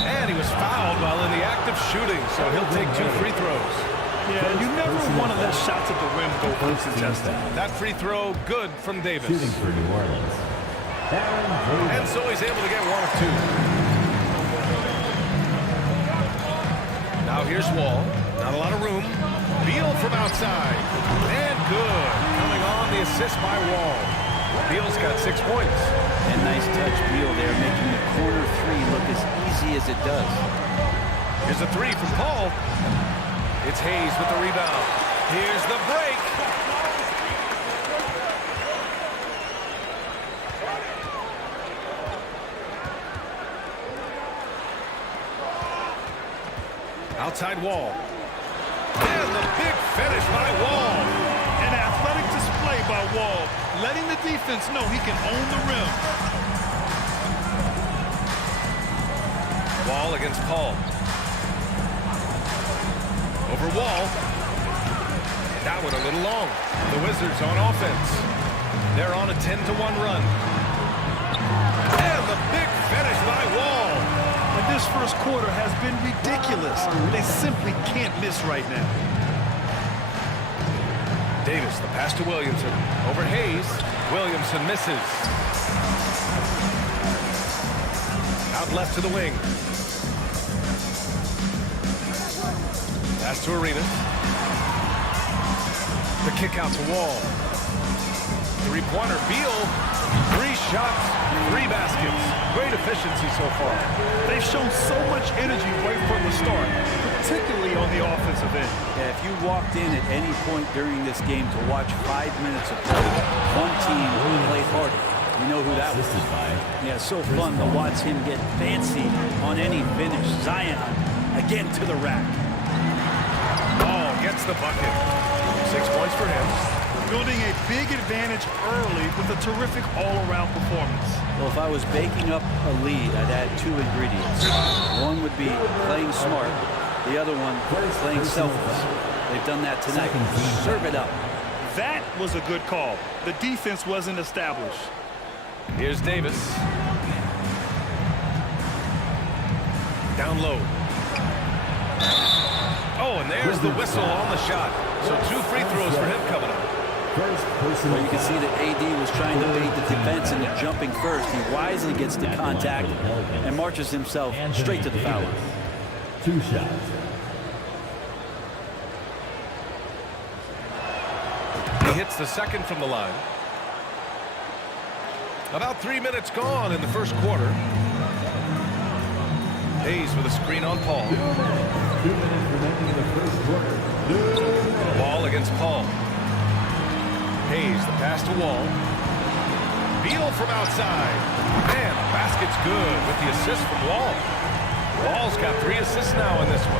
And he was fouled while in the act of shooting, so he'll take 2 free throws. Yeah, you never want to let shots at the rim go uncontested. That free throw good from Davis. Shooting for New Orleans. And so he's able to get 1 of 2. Now here's Wall. Not a lot of room. Beal from outside. And good. Coming on the assist by Wall. Beal's got 6 points. And nice touch, Beal there, making the corner 3 look as easy as it does. Here's a 3 from Paul. It's Hayes with the rebound. Here's the break. Outside Wall. And the big finish by Wall. An athletic display by Wall, letting the defense know he can own the rim. Wall against Paul. Over Wall. That one a little long. The Wizards on offense. They're on a 10-1 run. And the big finish by Wall. And this first quarter has been ridiculous. They simply can't miss right now. Davis, the pass to Williamson. Over Hayes. Williamson misses. Out left to the wing. Pass to Arenas. The kick out to Wall. 3-pointer. Beal. 3 shots, 3 baskets. Great efficiency so far. They've shown so much energy right from the start, particularly on the offensive end. Yeah, if you walked in at any point during this game to watch 5 minutes of play, one team played harder. You know who that was. Yeah, so fun to watch him get fancy on any finish. Zion again to the rack. Ball gets the bucket. 6 points for him. Building a big advantage early with a terrific all-around performance. Well, if I was baking up a lead, I'd add 2 ingredients. One would be playing smart. The other one, playing selfless. They've done that tonight. Serve it up. That was a good call. The defense wasn't established. Here's Davis. Down low. Oh, and there's the whistle on the shot. So 2 free throws for him coming up. Well, you can see that AD was trying to bait the defense into jumping first. He wisely gets the contact and marches himself straight to the foul line. 2 shots. He hits the second from the line. About 3 minutes gone in the first quarter. Hayes with a screen on Paul. 2 minutes remaining in the first quarter. Wall against Paul. Hayes, the pass to Wall. Beal from outside. And the basket's good with the assist from Wall. Wall's got 3 assists now in this one.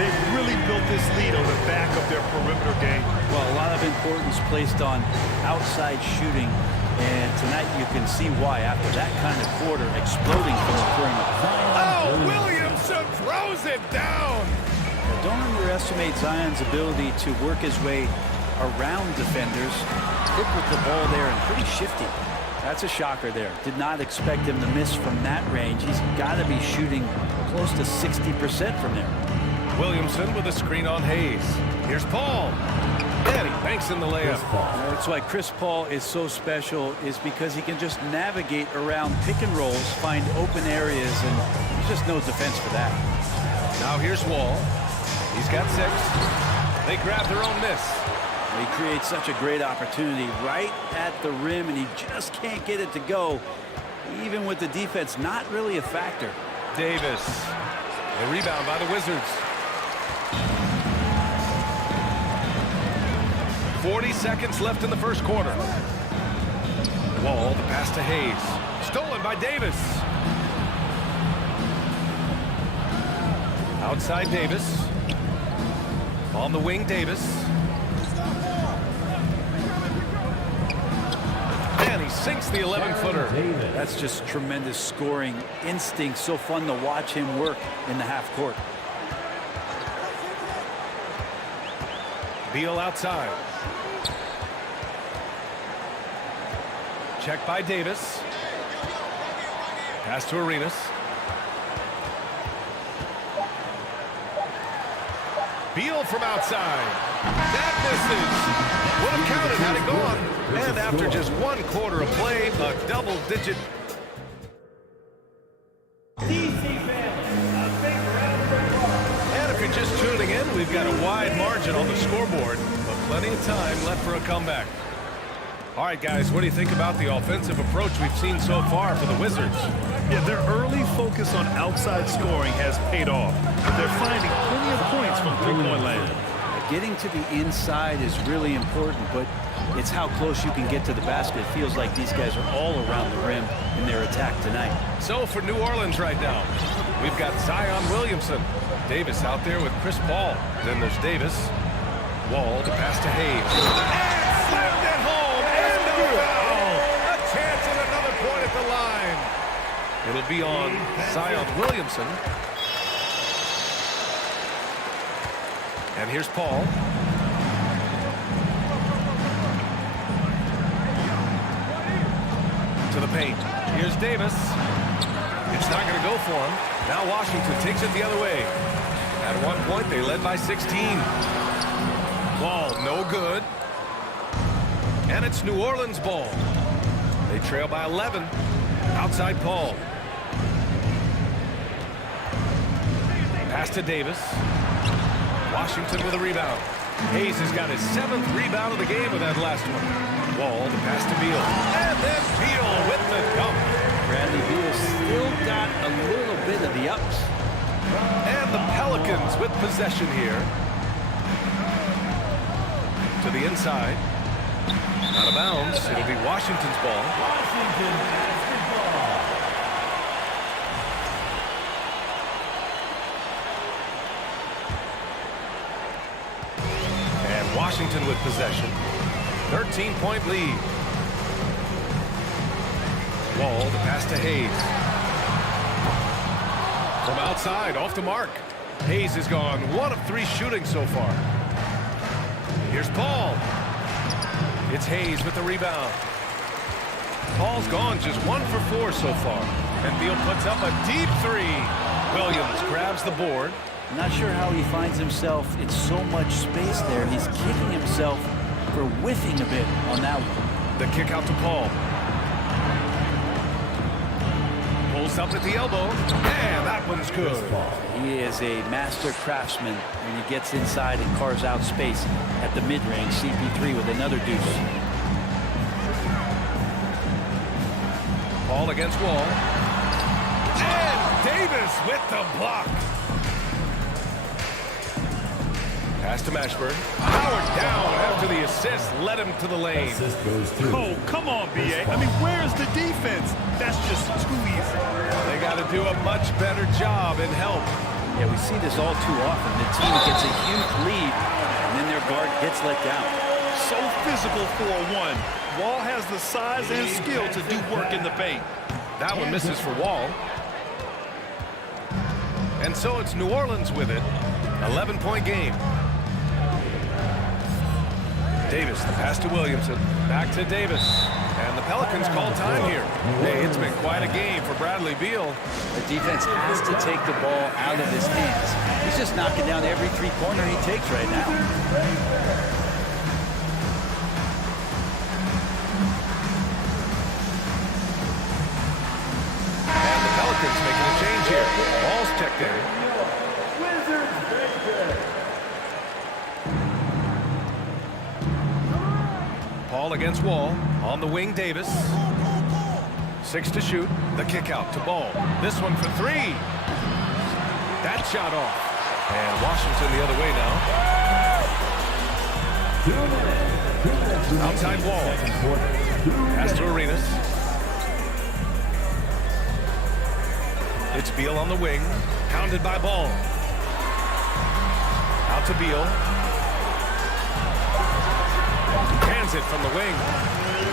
They've really built this lead on the back of their perimeter game. Well, a lot of importance placed on outside shooting. And tonight you can see why after that kind of quarter exploding from the perimeter. Oh, Williamson throws it down. Don't underestimate Zion's ability to work his way around defenders. Quick with the ball there and pretty shifty. That's a shocker there. Did not expect him to miss from that range. He's got to be shooting close to 60% from there. Williamson with a screen on Hayes. Here's Paul. And he banks in the layup. That's why Chris Paul is so special, is because he can just navigate around pick and rolls, find open areas, and there's just no defense for that. Now here's Wall. He's got 6. They grab their own miss. He creates such a great opportunity right at the rim, and he just can't get it to go, even with the defense not really a factor. Davis. The rebound by the Wizards. 40 seconds left in the first quarter. Wall, the pass to Hayes. Stolen by Davis. Outside Davis. On the wing, Davis. And he sinks the 11-footer. That's just tremendous scoring instinct. So fun to watch him work in the half court. Beal outside. Check by Davis. Pass to Arenas. Beal from outside. That misses. Would have counted had it gone. And after just 1 quarter of play, a double-digit. And if you're just tuning in, we've got a wide margin on the scoreboard, but plenty of time left for a comeback. All right, guys, what do you think about the offensive approach we've seen so far for the Wizards? Yeah, their early focus on outside scoring has paid off. They're finding plenty of points from three-point land. Getting to the inside is really important, but it's how close you can get to the basket. It feels like these guys are all around the rim in their attack tonight. So for New Orleans right now, we've got Zion Williamson. Davis out there with Chris Paul. Then there's Davis. Wall, the pass to Hayes. And slammed it home. And no foul. A chance at another point at the line. It'll be on Zion Williamson. And here's Paul. To the paint. Here's Davis. It's not going to go for him. Now Washington takes it the other way. At one point, they led by 16. Ball no good. And it's New Orleans ball. They trail by 11. Outside Paul. Pass to Davis. Washington with a rebound. Hayes has got his 7th rebound of the game with that last one. Wall, the pass to Beal. And then Beal with the dunk. Bradley Beal still got a little bit of the ups. And the Pelicans with possession here. To the inside. Out of bounds. It'll be Washington's ball. Washington basketball. And Washington with possession. 13-point lead. Wall, the pass to Hayes. From outside, off the mark. Hayes has gone 1 of 3 shooting so far. Here's Paul. It's Hayes with the rebound. Paul's gone just 1 for 4 so far. And Beal puts up a deep 3. Williams grabs the board. Not sure how he finds himself. It's so much space there. He's kicking himself for whiffing a bit on that one. The kick out to Paul. Pulls up at the elbow. And that one's good. He is a master craftsman when he gets inside and carves out space at the mid-range. CP3 with another deuce. Paul against Wall. And Davis with the block. Pass to Mashburn. Howard down after the assist led him to the lane. Oh, come on, B.A. I mean, where's the defense? That's just too easy. They got to do a much better job in help. Yeah, we see this all too often. The team gets a huge lead, and then their guard gets let down. So physical for a 1. Wall has the size and skill to do work in the paint. That one misses for Wall. And so it's New Orleans with it. 11-point game. Davis, the pass to Williamson. Back to Davis. And the Pelicans Pelicans call time here. Hey, it's been quite a game for Bradley Beal. The defense has to take the ball out of his hands. He's just knocking down every three-pointer he takes right now. And the Pelicans making a change here. Ball's checked in. Paul against Wall. On the wing, Davis. 6 to shoot. The kick out to Ball. This one for 3. That shot off. And Washington the other way now. Outside Wall. Pass to Arenas. It's Beal on the wing. Pounded by Ball. Out to Beal. Hands it from the wing.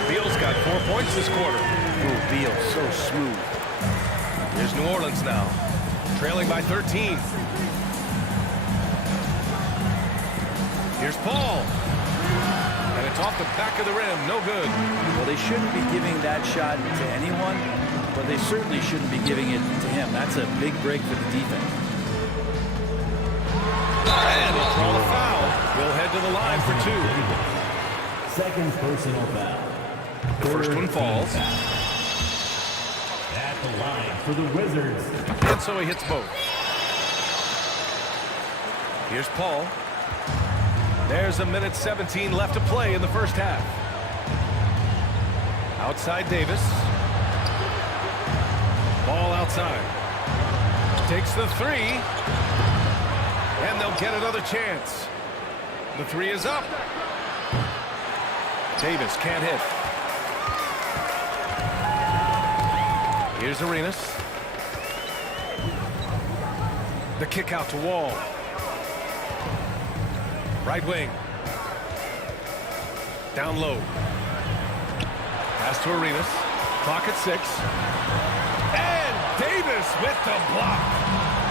Beal's got 4 points this quarter. Ooh, Beal, so smooth. Here's New Orleans now. Trailing by 13. Here's Paul. And it's off the back of the rim. No good. Well, they shouldn't be giving that shot to anyone, but they certainly shouldn't be giving it to him. That's a big break for the defense. And he'll call a foul. He'll head to the line for 2. Second personal foul. The first one falls. At the line for the Wizards. And so he hits both. Here's Paul. There's a minute 17 left to play in the first half. Outside Davis. Ball outside. Takes the 3. And they'll get another chance. The 3 is up. Davis can't hit. Here's Arenas. The kick out to Wall. Right wing. Down low. Pass to Arenas. Clock at 6. And Davis with the block.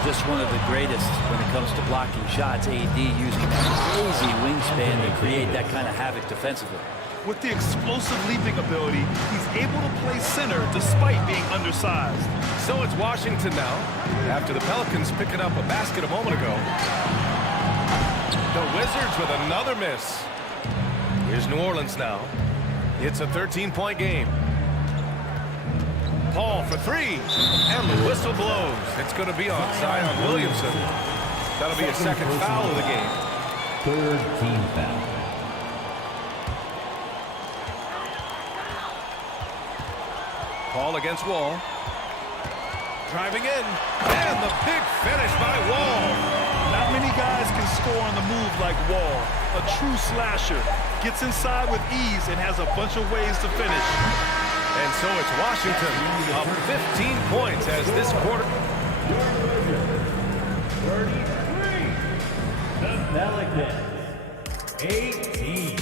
Just one of the greatest when it comes to blocking shots. AD used crazy wingspan to create that kind of havoc defensively. With the explosive leaping ability, he's able to play center despite being undersized. So it's Washington now, after the Pelicans picking up a basket a moment ago. The Wizards with another miss. Here's New Orleans now. It's a 13-point game. Paul for 3, and the whistle blows. It's going to be on Zion Williamson. That'll be a second foul of the game. Third team foul. Paul against Wall. Driving in, and the big finish by Wall. Not many guys can score on the move like Wall. A true slasher. Gets inside with ease and has a bunch of ways to finish. And so it's Washington up 15 points as this quarter. 33. The Pelicans. 18.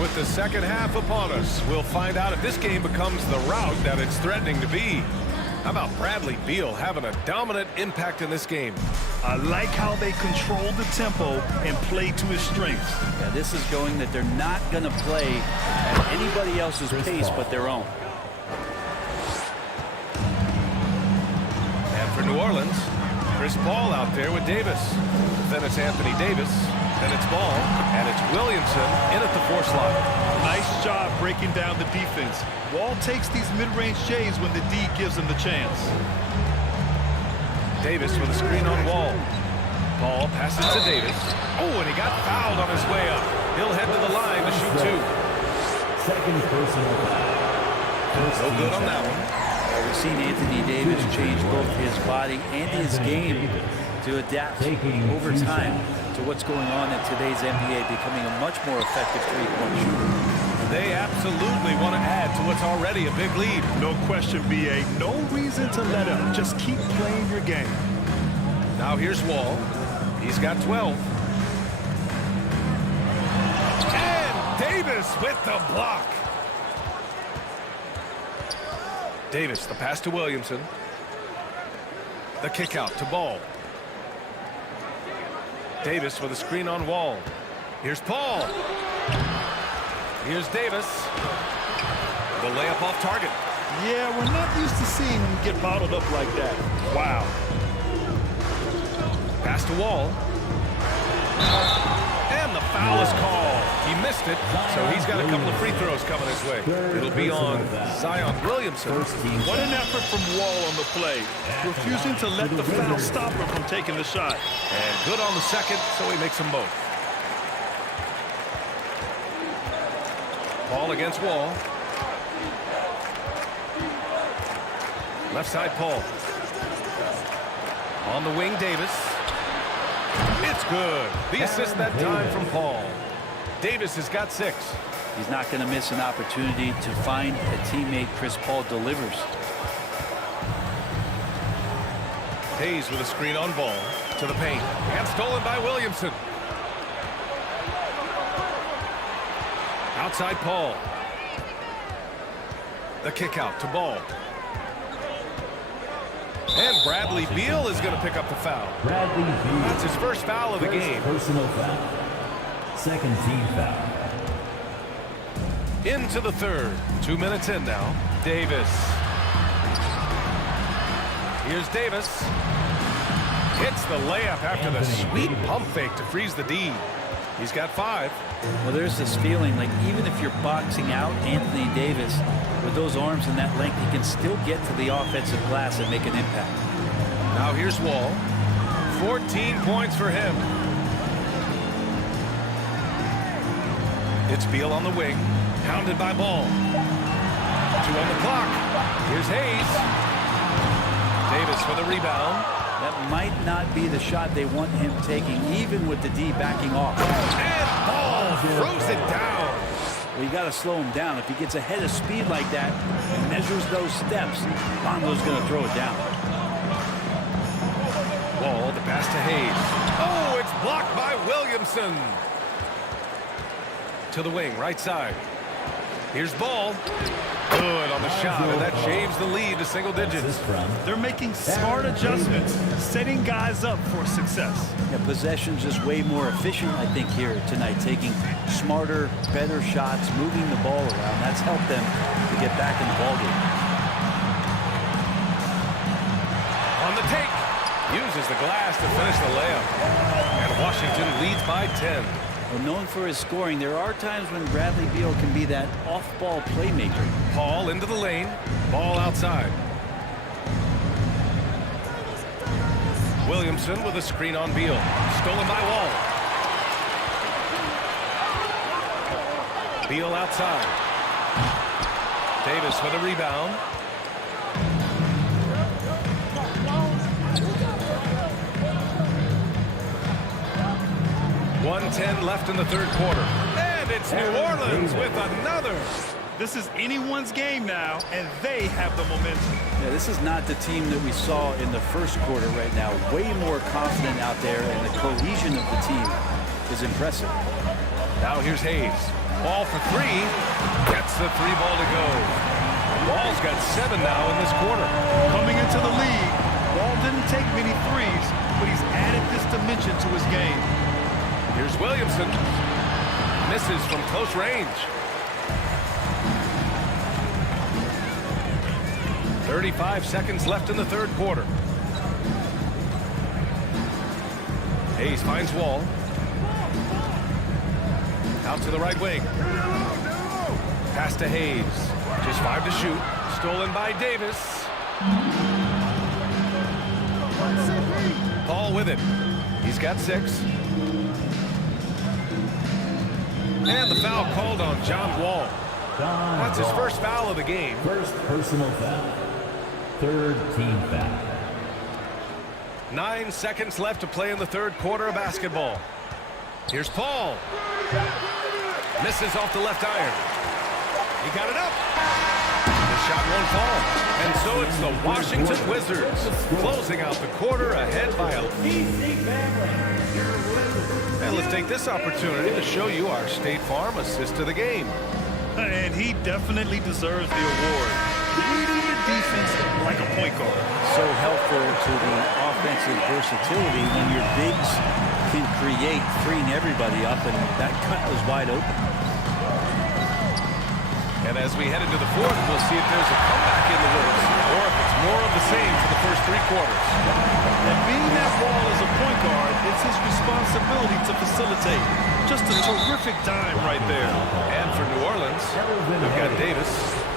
With the second half upon us, we'll find out if this game becomes the rout that it's threatening to be. How about Bradley Beal having a dominant impact in this game? I like how they control the tempo and play to his strengths. Yeah, this is going that they're not going to play at anybody else's pace but their own. And for New Orleans, Chris Paul out there with Davis. Then it's Anthony Davis. Then it's Ball, and it's Williamson in at the 4 slot. Nice job breaking down the defense. Wall takes these mid-range J's when the D gives him the chance. Davis with a screen on Wall. Ball passes to Davis. Oh, and he got fouled on his way up. He'll head to the line to shoot 2. Second personal foul. No good on that one. We've seen Anthony Davis change both his body and his game to adapt over time to what's going on in today's NBA, becoming a much more effective three-point shooter. They absolutely want to add to what's already a big lead. No question, B.A. No reason to let him. Just keep playing your game. Now here's Wall. He's got 12. And Davis with the block. Davis, the pass to Williamson. The kick out to Ball. Davis with a screen on Wall. Here's Paul. Here's Davis. The layup off target. Yeah, we're not used to seeing him get bottled up like that. Wow. Pass to Wall. And the foul is called. He missed it, so he's got a couple of free throws coming his way. It'll be on Zion Williamson. What an effort from Wall on the play, refusing to let the foul stop him from taking the shot. And good on the second, so he makes them both. Paul against Wall. Left side, Paul. On the wing, Davis. It's good. The assist that time from Paul. Davis has got 6. He's not going to miss an opportunity to find a teammate. Chris Paul delivers. Hayes with a screen on Ball to the paint. And stolen by Williamson. Outside Paul. The kick out to Ball. And Bradley Beal is going to pick up the foul. Bradley Beal. That's his first foul of the game. Personal foul. Second team foul. Into the third. 2 minutes in now. Davis. Here's Davis. Hits the layup after the sweet pump fake to freeze the D. He's got 5. Well, there's this feeling like even if you're boxing out Anthony Davis with those arms and that length, he can still get to the offensive glass and make an impact. Now here's Wall. 14 points for him. It's Beal on the wing. Pounded by Ball. 2 on the clock. Here's Hayes. Davis for the rebound. That might not be the shot they want him taking, even with the D backing off. And Ball throws it down. Well, you got to slow him down. If he gets ahead of speed like that and measures those steps, Lonzo's going to throw it down. Wall, the pass to Hayes. Oh, it's blocked by Williamson. To the wing, right side. Here's Ball. Good on the shot, and that shaves the lead to single digits. They're making smart adjustments, setting guys up for success. Yeah, possession's just way more efficient, I think, here tonight. Taking smarter, better shots, moving the ball around. That's helped them to get back in the ballgame. On the take. Uses the glass to finish the layup. And Washington leads by 10. Well, known for his scoring, there are times when Bradley Beal can be that off-ball playmaker. Paul into the lane. Ball outside. Williamson with a screen on Beal. Stolen by Wall. Beal outside. Davis with a rebound. .110 left in the third quarter. And it's New Orleans with another. This is anyone's game now, and they have the momentum. Yeah, this is not the team that we saw in the first quarter right now. Way more confident out there, and the cohesion of the team is impressive. Now here's Hayes. Ball for 3. Gets the 3-ball to go. Wall's got 7 now in this quarter. Coming into the league, Wall didn't take many threes, but he's added this dimension to his game. Here's Williamson. Misses from close range. 35 seconds left in the third quarter. Hayes finds Wall. Out to the right wing. Pass to Hayes. Just 5 to shoot. Stolen by Davis. Paul with it. He's got 6. And the foul called on John Wall. That's his first foul of the game. First personal foul. Third team foul. 9 seconds left to play in the third quarter of basketball. Here's Paul. Misses off the left iron. He got it up. The shot won't fall. And so it's the Washington Wizards closing out the quarter ahead by a lead. And let's take this opportunity to show you our State Farm assist to the game. And he definitely deserves the award. Leading the defense like a point guard. So helpful to the offensive versatility when your bigs can create, freeing everybody up, and that cut was wide open. And as we head into the fourth, we'll see if there's a comeback in the works, or if it's more of the same for the first 3 quarters. And being that Wall as a point guard, it's his responsibility to facilitate. Just a terrific dime right there. And for New Orleans, we've got Davis.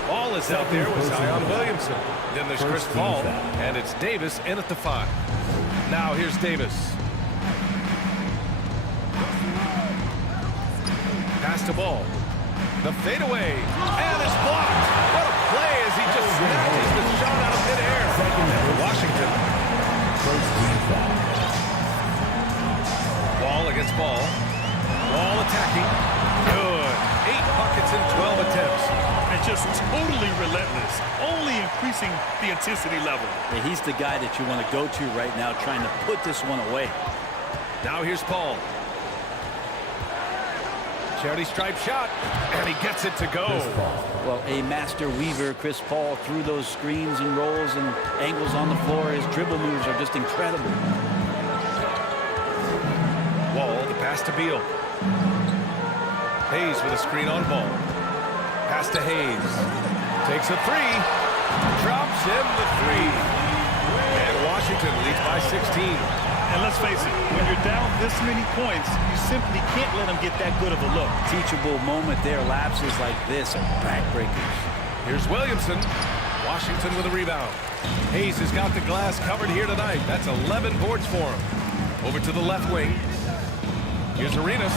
Ball is out there with Zion Williamson. Then there's Chris Paul, and it's Davis in at the 5. Now here's Davis. Pass to Ball. The fadeaway, and it's blocked. What a play as he just snatches the shot out of midair. Washington. Ball against Ball. Ball attacking. Good. 8 buckets in 12 attempts. And just totally relentless, only increasing the intensity level. Yeah, he's the guy that you want to go to right now, trying to put this one away. Now here's Paul. Charity stripe shot, and he gets it to go. Well, a master weaver, Chris Paul, through those screens and rolls and angles on the floor. His dribble moves are just incredible. Wall, the pass to Beal. Hayes with a screen on Ball. Pass to Hayes. Takes a 3. Drops in the 3. And Washington leads by 16. And let's face it, when you're down this many points, you simply can't let them get that good of a look. Teachable moment there. Lapses like this are backbreakers. Here's Williamson. Washington with a rebound. Hayes has got the glass covered here tonight. That's 11 boards for him. Over to the left wing. Here's Arenas.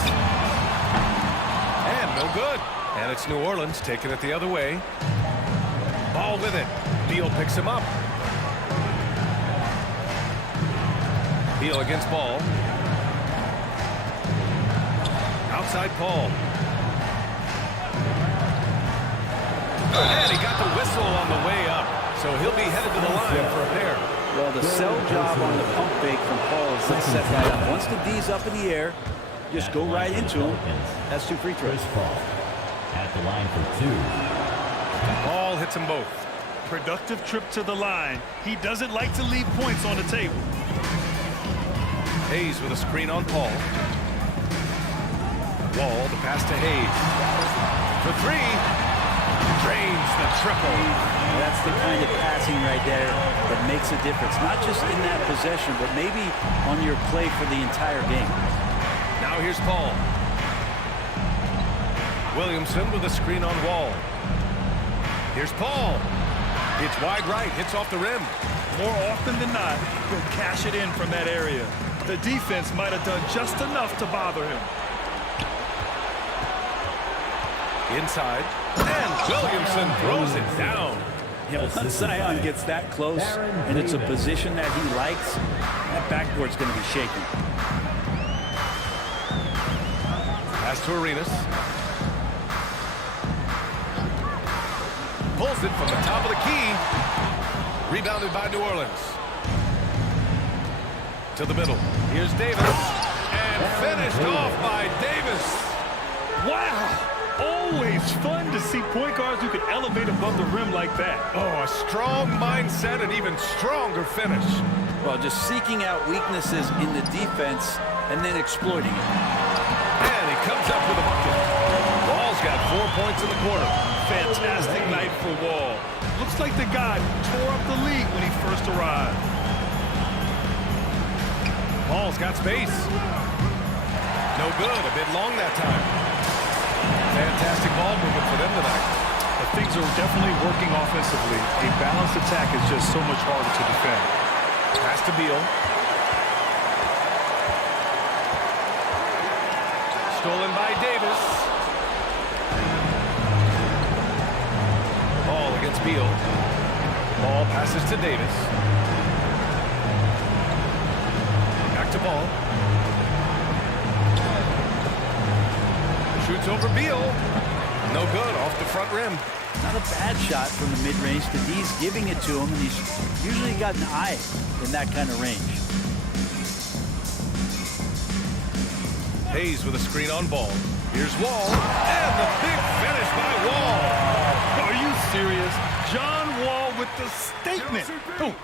And no good. And it's New Orleans taking it the other way. Ball with it. Beal picks him up. Beal against Ball. Outside Paul. And he got the whistle on the way up. So he'll be headed to the line for a pair. Well, the sell job on the pump fake from Paul is to set that up. Once the D's up in the air, just go right into him. That's 2 free throws. At the line for 2. Ball hits them both. Productive trip to the line. He doesn't like to leave points on the table. Hayes with a screen on Paul. Wall, the pass to Hayes. For 3. Drains the triple. That's the kind of passing right there that makes a difference. Not just in that possession, but maybe on your play for the entire game. Now here's Paul. Williamson with a screen on Wall. Here's Paul. It's wide right, hits off the rim. More often than not, he'll cash it in from that area. The defense might have done just enough to bother him. Inside, and Williamson throws it down. Yeah, once Zion gets that close, and it's a position that he likes, that backboard's going to be shaking. Pass to Arenas. Pulls it from the top of the key. Rebounded by New Orleans. To the middle. Here's Davis. And finished off by Davis. Wow! Always fun to see point guards who can elevate above the rim like that. Oh, a strong mindset and even stronger finish. Well, just seeking out weaknesses in the defense and then exploiting it. And he comes up with a bucket. Wall's got 4 points in the quarter. Fantastic night for Wall. Looks like the guy tore up the league when he first arrived. Paul's got space. No good. A bit long that time. Fantastic ball movement for them tonight. But things are definitely working offensively. A balanced attack is just so much harder to defend. Pass to Beal. Stolen by Davis. Ball against Beal. Ball passes to Davis. Back to Ball. Shoots over Beal. No good, off the front rim. Not a bad shot from the mid-range. The D's giving it to him, and he's usually got an eye in that kind of range. Hayes with a screen on Ball. Here's Wall, and the big finish by Wall. Are you serious? John Wall with with the statement. Oh,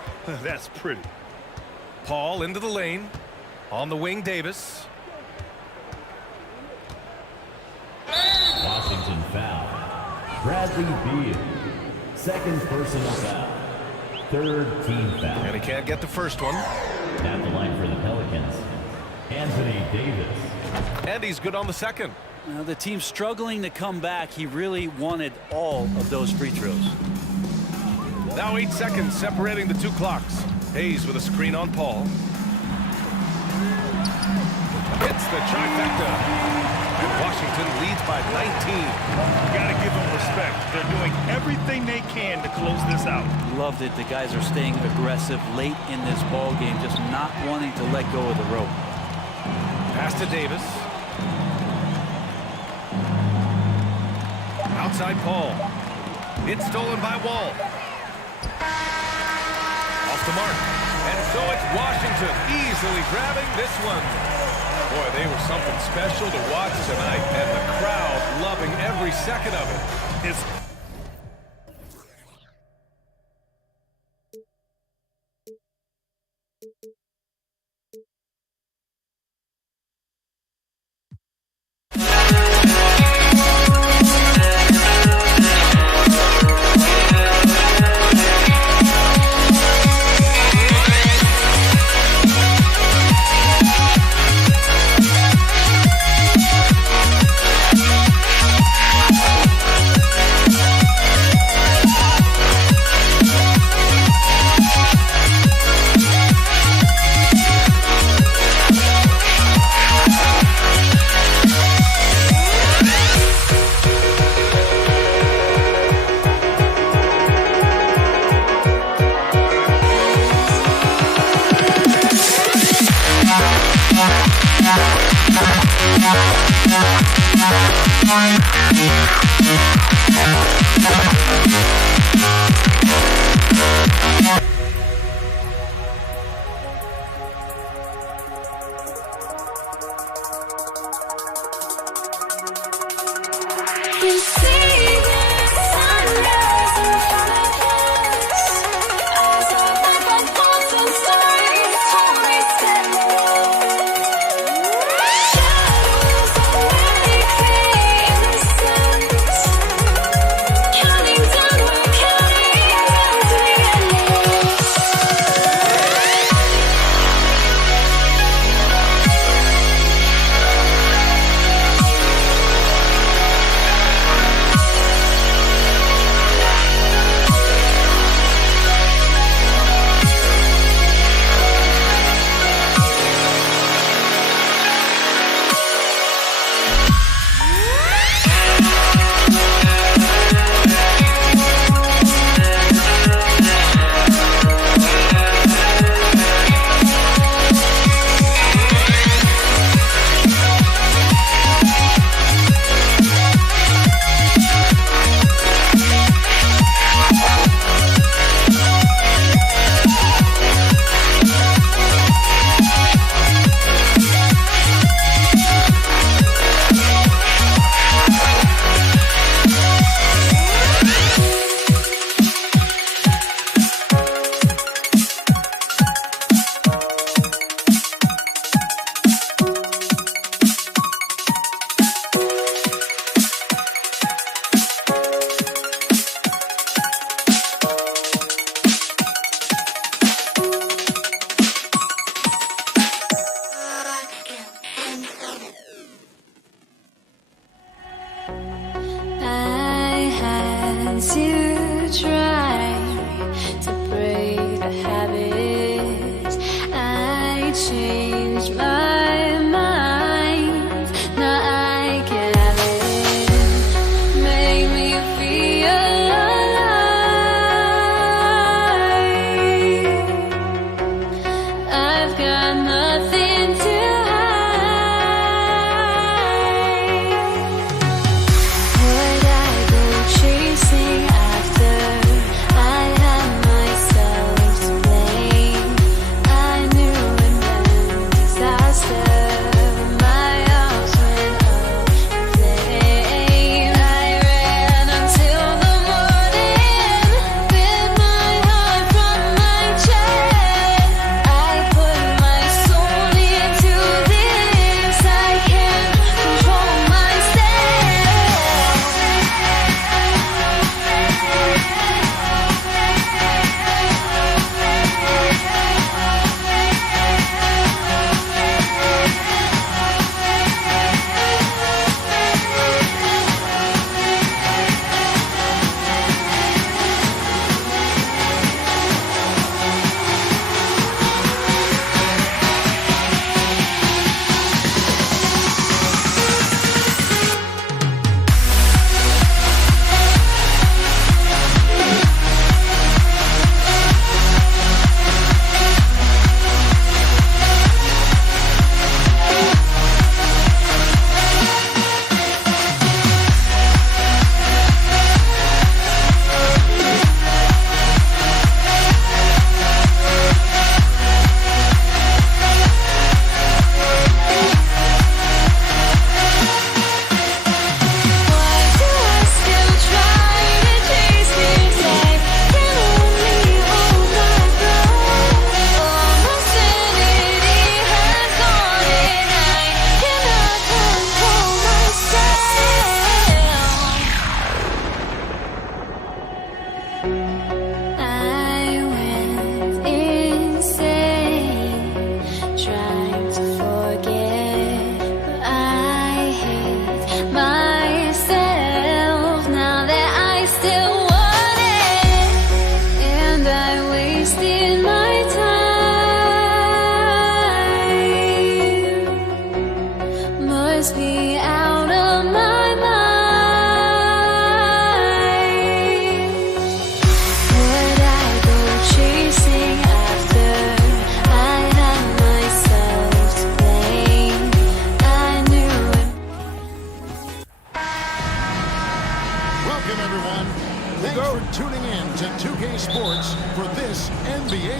that's pretty. Paul into the lane. On the wing, Davis. Washington foul. Bradley Beal. Second personal foul. Third team foul. And he can't get the first one. At the line for the Pelicans, Anthony Davis. And he's good on the second. Now the team's struggling to come back. He really wanted all of those free throws. Now 8 seconds separating the two clocks. Hayes with a screen on Paul. Hits the trifecta. And Washington leads by 19. Got to give them respect. They're doing everything they can to close this out. Love that the guys are staying aggressive late in this ball game, just not wanting to let go of the rope. Pass to Davis. Outside Paul. It's stolen by Wall. Off the mark. And so it's Washington easily grabbing this one. Boy, they were something special to watch tonight, and the crowd loving every second of it. It's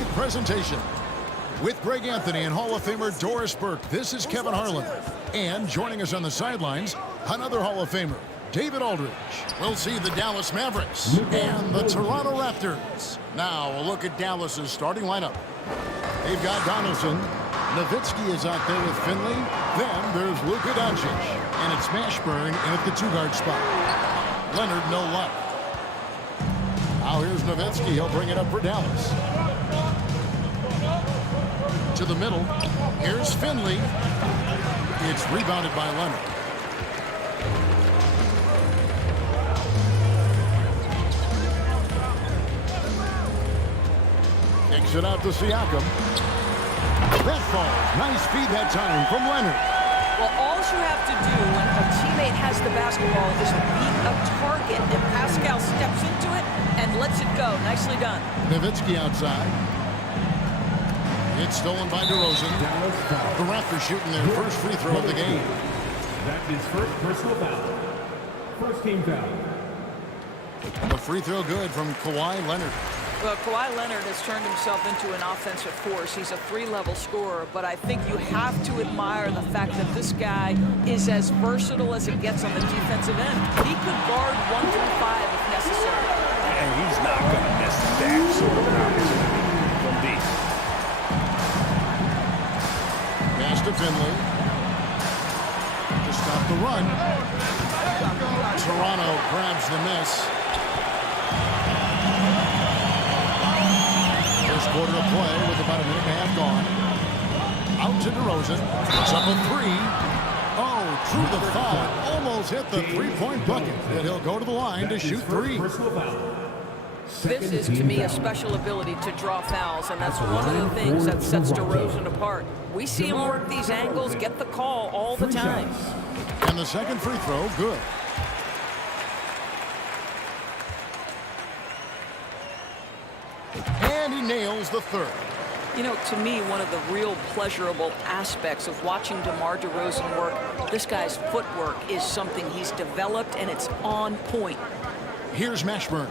live presentation. With Greg Anthony and Hall of Famer Doris Burke, this is Kevin Harlan. And joining us on the sidelines, another Hall of Famer, David Aldridge. We'll see the Dallas Mavericks and the Toronto Raptors. Now, a look at Dallas's starting lineup. They've got Donaldson. Nowitzki is out there with Finley. Then there's Luka Doncic. And it's Mashburn in at the 2-guard spot. Leonard, no luck. Now here's Nowitzki. He'll bring it up for Dallas. To the middle. Here's Finley. It's rebounded by Leonard. Kicks it out to Siakam. That falls. Nice feed that time from Leonard. Well, all you have to do when a teammate has the basketball is beat a target, and Pascal steps into it and lets it go. Nicely done. Nowitzki outside. It's stolen by DeRozan. The Raptors shooting their first free throw of the game. That is first personal foul. First team foul. The free throw good from Kawhi Leonard. Well, Kawhi Leonard has turned himself into an offensive force. He's a 3-level scorer, but I think you have to admire the fact that this guy is as versatile as it gets on the defensive end. He could guard 1 through 5 if necessary. And he's not going to miss that sort of opportunity from deep. Pass to Finley. To stop the run. Toronto grabs the miss. First quarter of play with about a minute and a half gone. Out to DeRozan. Puts up a 3. Oh, through the foul. Almost hit the 3-point bucket. And he'll go to the line to shoot 3. This is, to me, a special ability to draw fouls, and that's one of the things that sets DeRozan apart. We see him work these angles, get the call all the time. And the second free throw, good. And he nails the third. You know, to me, one of the real pleasurable aspects of watching DeMar DeRozan work, this guy's footwork is something he's developed, and it's on point. Here's Mashburn.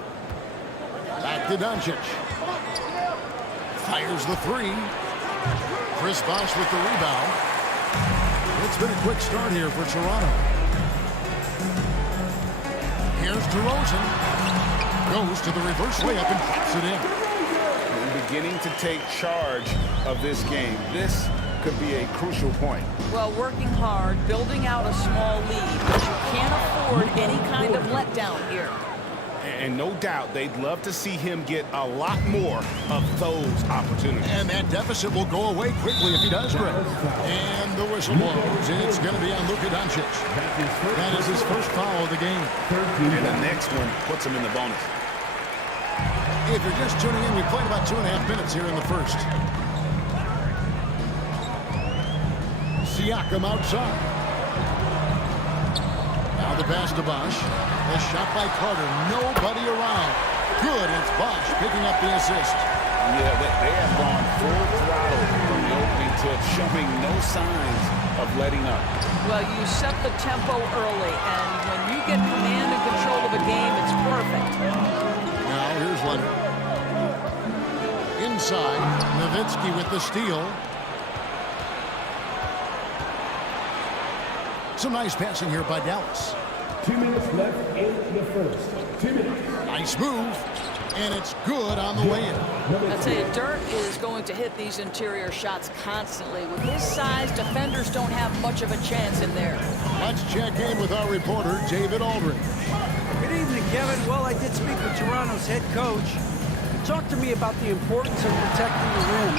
Back to Doncic. Fires the 3. Chris Bosh with the rebound. It's been a quick start here for Toronto. Here's DeRozan. Goes to the reverse layup and pops it in. Beginning to take charge of this game. This could be a crucial point. Well, working hard, building out a small lead, but you can't afford any kind of letdown here. And no doubt they'd love to see him get a lot more of those opportunities. And that deficit will go away quickly if he does, Greg. And the whistle blows, and it's going to be on Luka Doncic. That is his first foul of the game. And the next one puts him in the bonus. If you're just tuning in, we played about 2.5 minutes here in the first. Siakam outside. Now the pass to Bosh. The shot by Carter. Nobody around. Good. It's Bosh picking up the assist. Yeah, they have gone full throttle from the opening tip, showing no signs of letting up. Well, you set the tempo early, and when you get command and control of a game, it's perfect. Now here's Leonard. Inside, Nowitzki with the steal. Some nice passing here by Dallas. 2 minutes left in the first. 2 minutes. Nice move, and it's good on the way in. I tell you, Dirk is going to hit these interior shots constantly. With his size, defenders don't have much of a chance in there. Let's check in with our reporter, David Aldridge. Good evening, Kevin. Well, I did speak with Toronto's head coach. He talked to me about the importance of protecting the rim,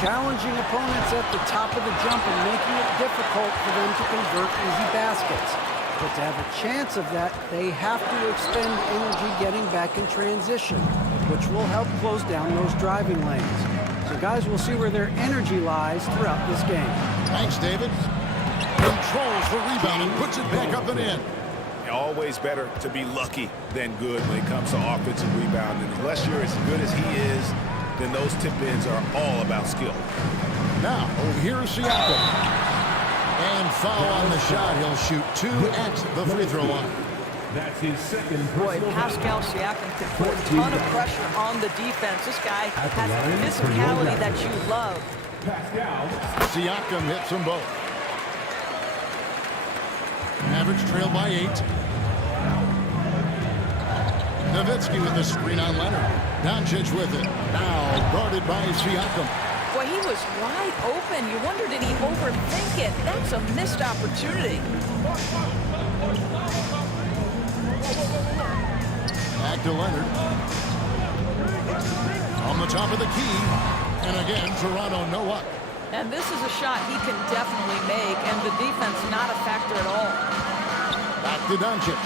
challenging opponents at the top of the jump, and making it difficult for them to convert easy baskets. But to have a chance of that, they have to expend energy getting back in transition, which will help close down those driving lanes. So guys, we'll see where their energy lies throughout this game. Thanks, David. Controls the rebound and puts it back up and in. Always better to be lucky than good when it comes to offensive rebounding. Unless you're as good as he is, then those tip-ins are all about skill. Now, here's Siakam. And foul on the shot. He'll shoot 2 at the free throw line. That's his second Boy, personal Pascal Siakam can put a ton of pressure on the defense. This guy has a physicality that you love. Siakam hits them both. Mavericks trail by 8. Nowitzki with the screen on Leonard. Doncic with it. Now guarded by Siakam. Boy, he was wide open. You wonder, did he overthink it? That's a missed opportunity. Back to Leonard. On the top of the key. And again, Toronto no up. And this is a shot he can definitely make, and the defense not a factor at all. Back to Doncic.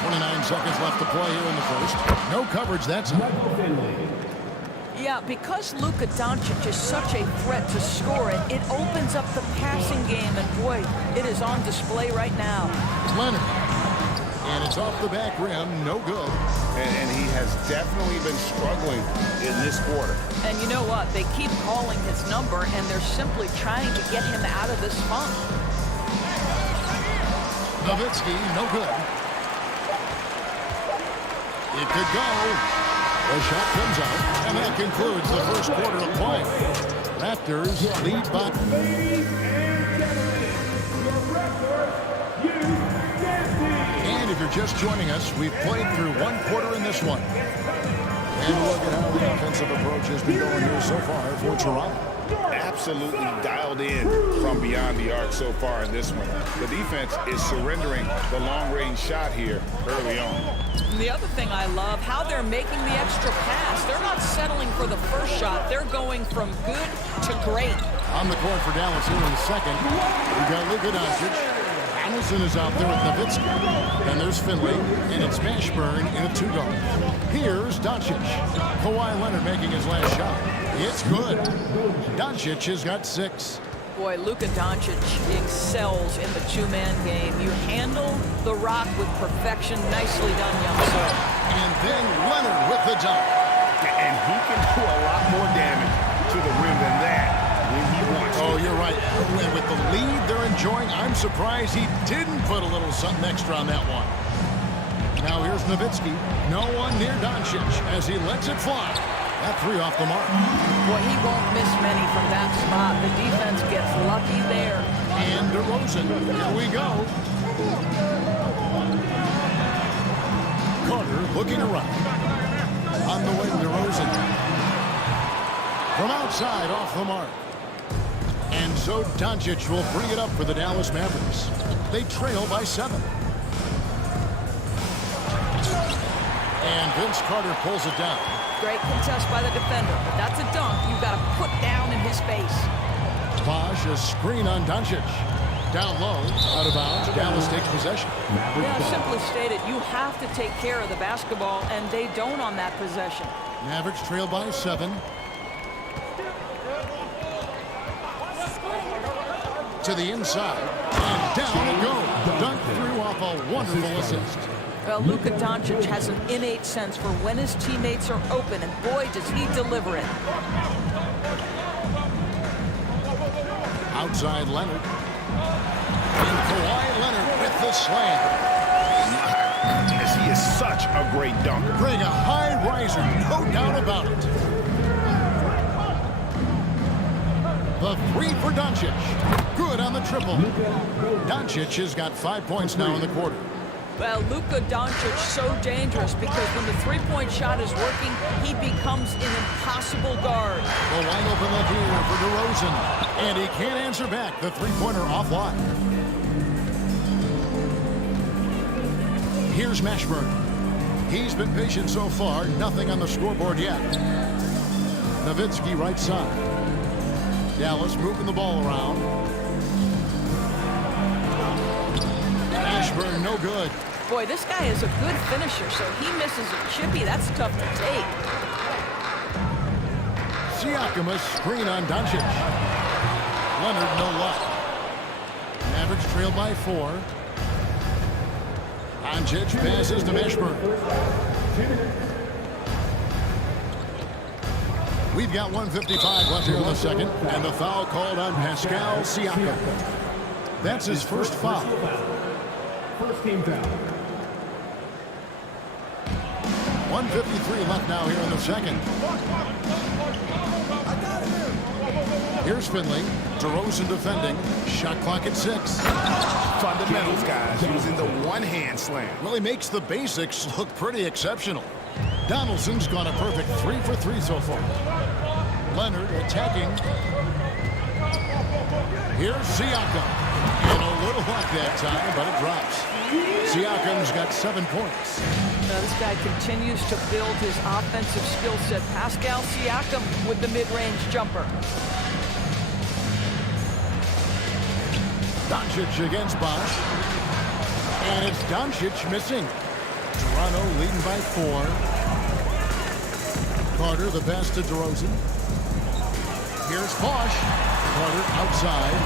29 seconds left to play here in the first. No coverage, that's it. Yeah, because Luka Doncic is such a threat to score it, it opens up the passing game, and boy, it is on display right now. Leonard. And it's off the back rim, no good. And he has definitely been struggling in this quarter. And you know what? They keep calling his number, and they're simply trying to get him out of this funk. Nowitzki, no good. It could go. The shot comes out, and that concludes the first quarter of play. Raptors lead by... And if you're just joining us, we've played through one quarter in this one. And look at how the offensive approach has been going here so far for Toronto. Absolutely dialed in from beyond the arc so far in this one. The defense is surrendering the long-range shot here early on. The other thing I love, how they're making the extra pass. They're not settling for the first shot. They're going from good to great. On the court for Dallas here in the second, we've got Luka Doncic. Anderson is out there with Nowitzki. And there's Finley, and it's Mashburn in a 2-guard. Here's Doncic. Kawhi Leonard making his last shot. It's good. Doncic has got 6. Boy, Luka Doncic excels in the two-man game. You handle the rock with perfection. Nicely done, young sir. And then Leonard with the dunk. And he can do a lot more damage to the rim than that when he wants to. Oh, you're right. And with the lead they're enjoying, I'm surprised he didn't put a little something extra on that one. Now here's Nowitzki. No one near Doncic as he lets it fly. That 3 off the mark. Boy, he won't miss many from that spot. The defense gets lucky there. And DeRozan. Here we go. Carter looking around. On the way to DeRozan. From outside, off the mark. And so Doncic will bring it up for the Dallas Mavericks. They trail by 7. And Vince Carter pulls it down. Great contest by the defender, but that's a dunk you've got to put down in his face. Bosh, a screen on Doncic. Down low, out of bounds. Dallas takes possession. Yeah, simply stated, you have to take care of the basketball, and they don't on that possession. Mavericks trail by 7. To the inside, and down it goes. Dunk through off a wonderful assist. Well, Luka Doncic has an innate sense for when his teammates are open, and boy, does he deliver it. Outside Leonard. And Kawhi Leonard with the slam. Yes, he is such a great dunker. Bring a high riser, no doubt about it. The 3 for Doncic. Good on the triple. Doncic has got 5 points now in the quarter. Well, Luka Doncic so dangerous because when the three-point shot is working, he becomes an impossible guard. The wide open look here for DeRozan. And he can't answer back. The three-pointer offline. Here's Mashburn. He's been patient so far. Nothing on the scoreboard yet. Nowitzki right side. Dallas moving the ball around. Mashburn no good. Boy, this guy is a good finisher, so he misses a chippy. That's tough to take. Siakam a screen on Doncic. Leonard no luck. Mavericks trail by 4. Doncic passes to Mashburn. We've got 1:55 left here in the second, and the foul called on Pascal Siakam. That's his first foul. First team foul. 1:53 left now here in the second. Here's Finley. DeRozan defending. Shot clock at 6. Fundamentals, guys, using the one-hand slam. Well, he makes the basics look pretty exceptional. Donaldson's gone a perfect 3 for 3 so far. Leonard attacking. Here's Siakam. And a little luck that time, but it drops. Siakam's got 7 points. Now this guy continues to build his offensive skill set. Pascal Siakam with the mid-range jumper. Doncic against Bosch. And it's Doncic missing. Toronto leading by 4. Carter, the pass to DeRozan. Here's Bosch. Carter outside.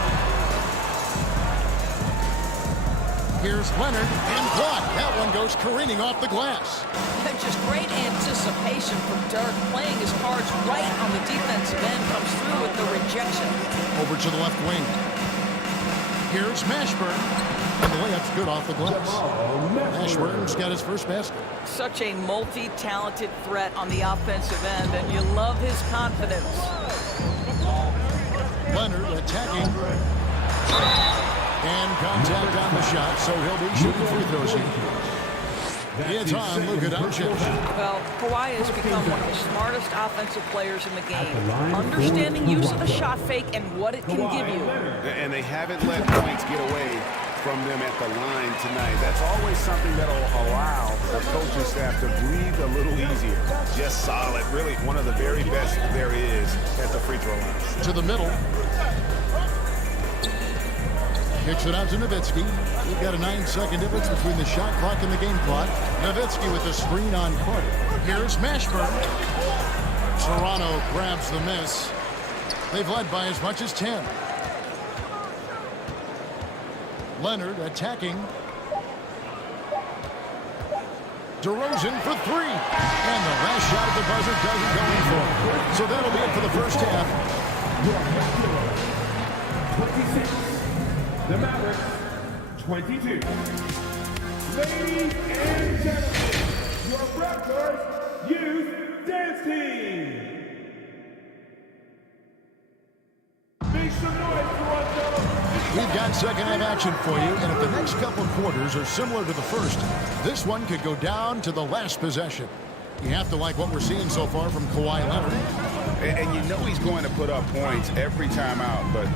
Here's Leonard and blocked. That one goes careening off the glass. And just great anticipation from Dirk, playing his cards right on the defensive end, comes through with the rejection. Over to the left wing. Here's Mashburn. And the layup's good off the glass. Mashburn's got his first basket. Such a multi-talented threat on the offensive end, and you love his confidence. Leonard attacking. And contact on the shot, so he'll be shooting free throws here. It's on Luka Doncic. Well, Kawhi has become one of the smartest offensive players in the game. Understanding use of the shot fake and what it can give you. And they haven't let points get away from them at the line tonight. That's always something that'll allow the coaching staff to breathe a little easier. Just solid. Really one of the very best there is at the free throw line. To the middle. Kicks it out to Nowitzki. We've got a 9-second difference between the shot clock and the game clock. Nowitzki with the screen on Carter. Here's Mashburn. Toronto grabs the miss. They've led by as much as 10. Leonard attacking. DeRozan for 3. And the last shot at the buzzer doesn't go in for him. So that'll be it for the first half. 26. The Mavericks, 22. Ladies and gentlemen, your Raptors Youth Dance Team. Make some noise for us. We've got second half action for you, and if the next couple quarters are similar to the first, this one could go down to the last possession. You have to like what we're seeing so far from Kawhi Leonard. And you know he's going to put up points every time out, but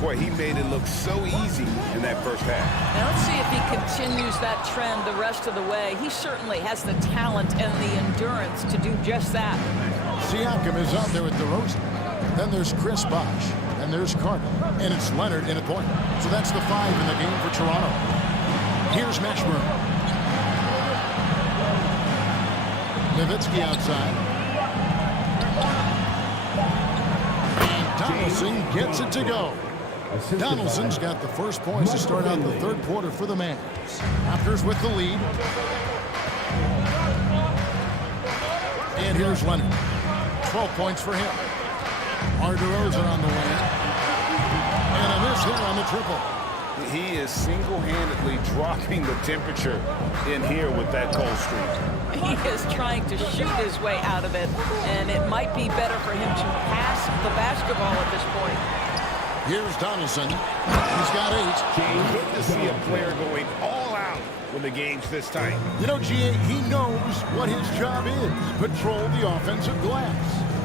boy, he made it look so easy in that first half. Now let's see if he continues that trend the rest of the way. He certainly has the talent and the endurance to do just that. Siakam is out there with DeRozan. Then there's Chris Bosh. And there's Carter. And it's Leonard in a point. So that's the 5 in the game for Toronto. Here's Mashburn. Nowitzki outside. And Donaldson gets it to go. Donaldson's got the first points to start out the third quarter for the Mavs. Raptors with the lead. And here's Leonard. 12 points for him. DeRozan on the wing. And a miss here on the triple. He is single-handedly dropping the temperature in here with that cold streak. He is trying to shoot his way out of it, and it might be better for him to pass the basketball at this point. Here's Donaldson. He's got 8. Good to see a player going all out when the game's this tight. You know, G.A., he knows what his job is. Patrol the offensive glass.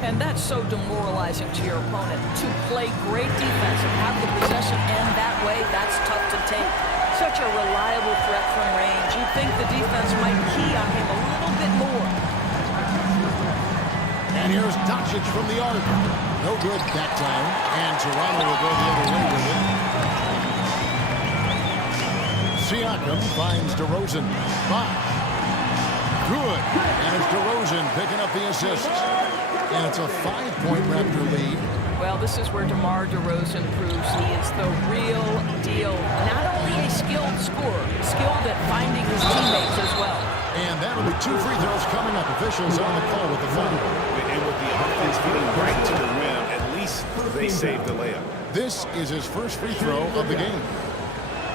And that's so demoralizing to your opponent. To play great defense and have the possession end that way, that's tough to take. Such a reliable threat from range. You'd think the defense might key on him a little bit more. And here's Doncic from the arc. No good that time. And Toronto will go the other way with it. Siakam finds DeRozan. Bosh. Good. And it's DeRozan picking up the assist. And it's a 5-point Raptor lead. Well, this is where DeMar DeRozan proves he is the real deal. Not only a skilled scorer, skilled at finding his teammates as well. And that'll be 2 free throws coming up. Officials on the call with the foul. And with the offense getting right to the rim, at least they saved the layup. This is his first free throw of the game.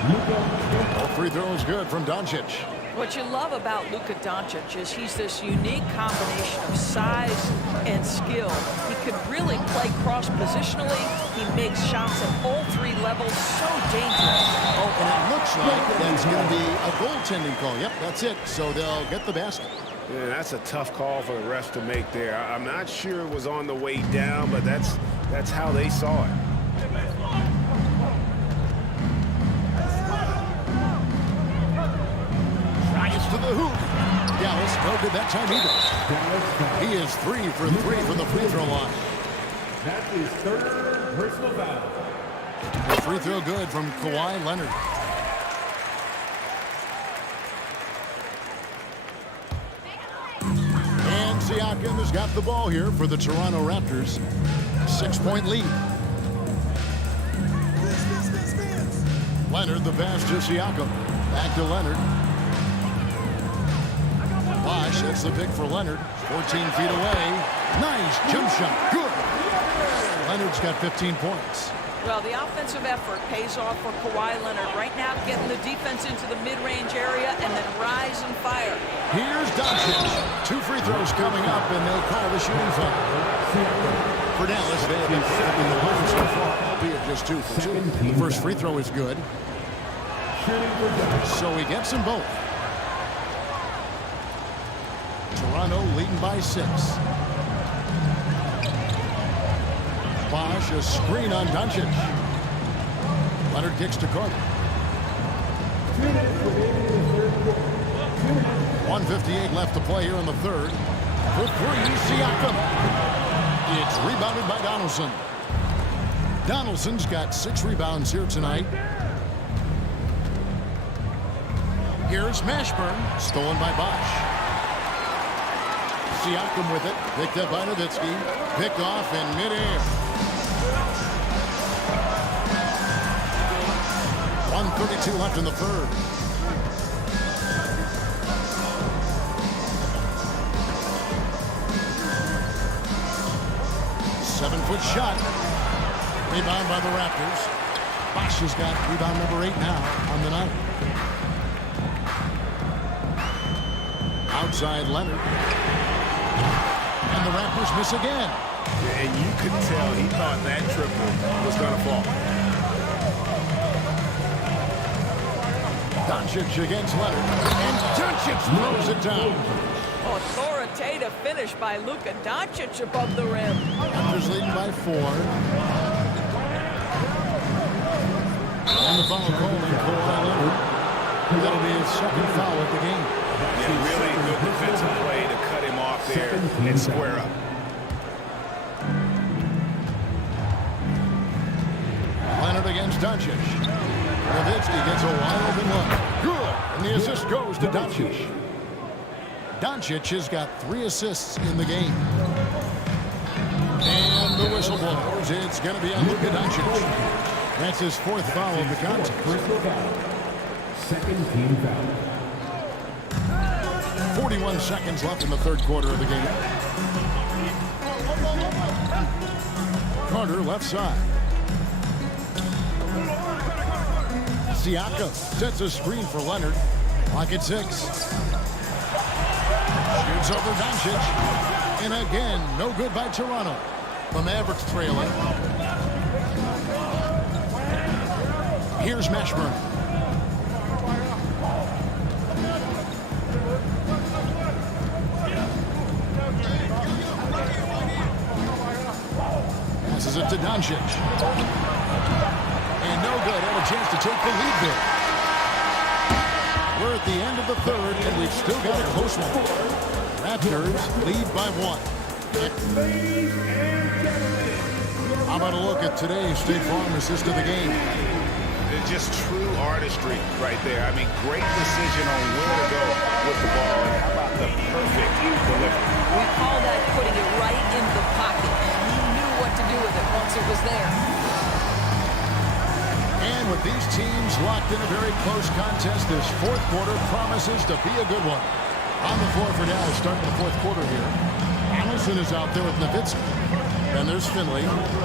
All free throws good from Doncic. What you love about Luka Doncic is he's this unique combination of size and skill. He could really play cross-positionally. He makes shots at all three levels. So dangerous. Oh, and it looks like that's going to be a goaltending call. Yep, that's it. So they'll get the basket. Yeah, that's a tough call for the refs to make there. I'm not sure it was on the way down, but that's how they saw it. Tries to the hoop. Dallas no good that time either. He is 3 for 3 from the free throw line. That is third personal foul. The free throw good from Kawhi Leonard. And Siakam has got the ball here for the Toronto Raptors. 6-point lead. Leonard the pass to Siakam. Back to Leonard. Bosh, that's the pick for Leonard. 14 feet away. Nice jump shot. Good. Leonard's got 15 points. Well, the offensive effort pays off for Kawhi Leonard. Right now, getting the defense into the mid-range area and then rise and fire. Here's Doncic. 2 free throws coming up, and they'll call the shooting foul. For Dallas, they have been perfect in the line so far, albeit just 2 for 2. The first free throw is good. So he gets them both. Toronto leading by 6. Bosh, a screen on Doncic. Leonard kicks to Carter. 1:58 left to play here in the third. For 3, Siakam. It's rebounded by Donaldson. Donaldson's got 6 rebounds here tonight. Here's Mashburn, stolen by Bosh. Siakam with it, picked up by Nowitzki, picked off in midair. 1:32 left in the third. Seven-foot shot. Rebound by the Raptors. Bosh has got rebound number 8 now on the night. Outside Leonard. And the Raptors miss again. Yeah, and you could tell he thought that triple was going to fall. Doncic against Leonard. And Doncic throws it down. Authoritative finish by Luka Doncic above the rim. Raptors leading by 4. And the foul call on Kawhi Leonard. That'll be his second foul of the game. Yeah, really good defensive play to cut him off there and square up. Leonard against Doncic. Nowitzki gets a wide open look. Good. And the assist goes to Doncic. Doncic has got 3 assists in the game. And the whistle blows. It's going to be on Luka Doncic. That's his 4th foul of the contest. Second team foul. 41 seconds left in the third quarter of the game. Carter left side. Siakam sets a screen for Leonard. Clock at 6. Shoots over Doncic. And again, no good by Toronto. The Mavericks trailing. Here's Mashburn. Passes it to Doncic. And no good. Had a chance to take the lead there. We're at the end of the third, and we've still got a close one. Raptors lead by 1. How about a look at today's State Farm assist of the game? It's just true artistry right there. I mean, great decision on where to go with the ball. And how about the perfect delivery? We call that putting it right in the pocket, and he knew what to do with it once it was there. And with these teams locked in a very close contest, this fourth quarter promises to be a good one. On the floor for Dallas, starting the fourth quarter here. Allison is out there with Nowitzki. Then there's Finley.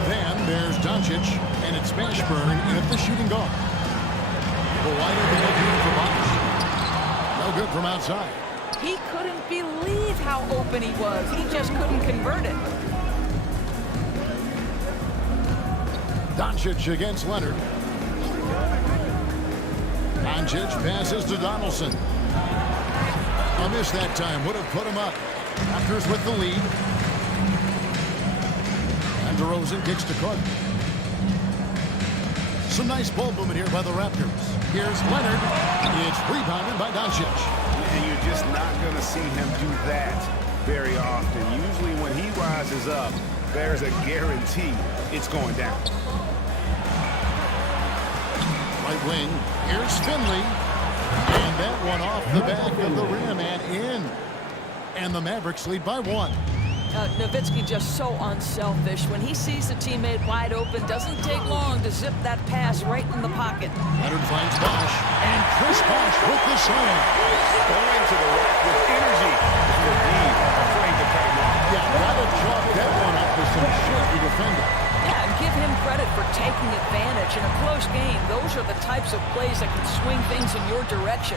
Then there's Doncic. And it's Mashburn in at the shooting guard. The wide open looking for Bosch. No good from outside. He couldn't believe how open he was. He just couldn't convert it. Doncic against Leonard. Doncic passes to Donaldson. A miss that time would have put him up. Raptors with the lead. And DeRozan kicks to Carter. Some nice ball movement here by the Raptors. Here's Leonard. It's rebounded by Doncic. And you're just not going to see him do that very often. Usually when he rises up, there's a guarantee it's going down. Right wing. Here's Finley. And that one off the back of the rim and in. And the Mavericks lead by 1. Nowitzki just so unselfish. When he sees the teammate wide open, doesn't take long to zip that pass right in the pocket. Leonard finds Bosch, and Chris Bosch with the slam. Going to the rack with energy. Afraid to cut him off. Yeah, gotta chalk that one up with some shaky defending. Yeah, and give him credit for taking advantage. In a close game, those are the types of plays that can swing things in your direction.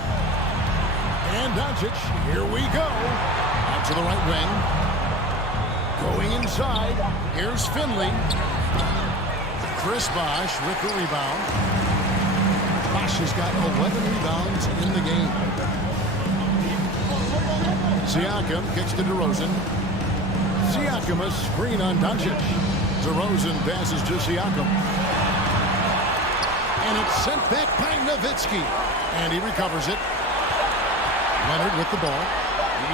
And Doncic, here we go. Out to the right wing. Going inside, here's Finley. Chris Bosch with the rebound. Bosch has got 11 rebounds in the game. Siakam kicks to DeRozan. Siakam a screen on Doncic. DeRozan passes to Siakam. And it's sent back by Nowitzki. And he recovers it. Leonard with the ball.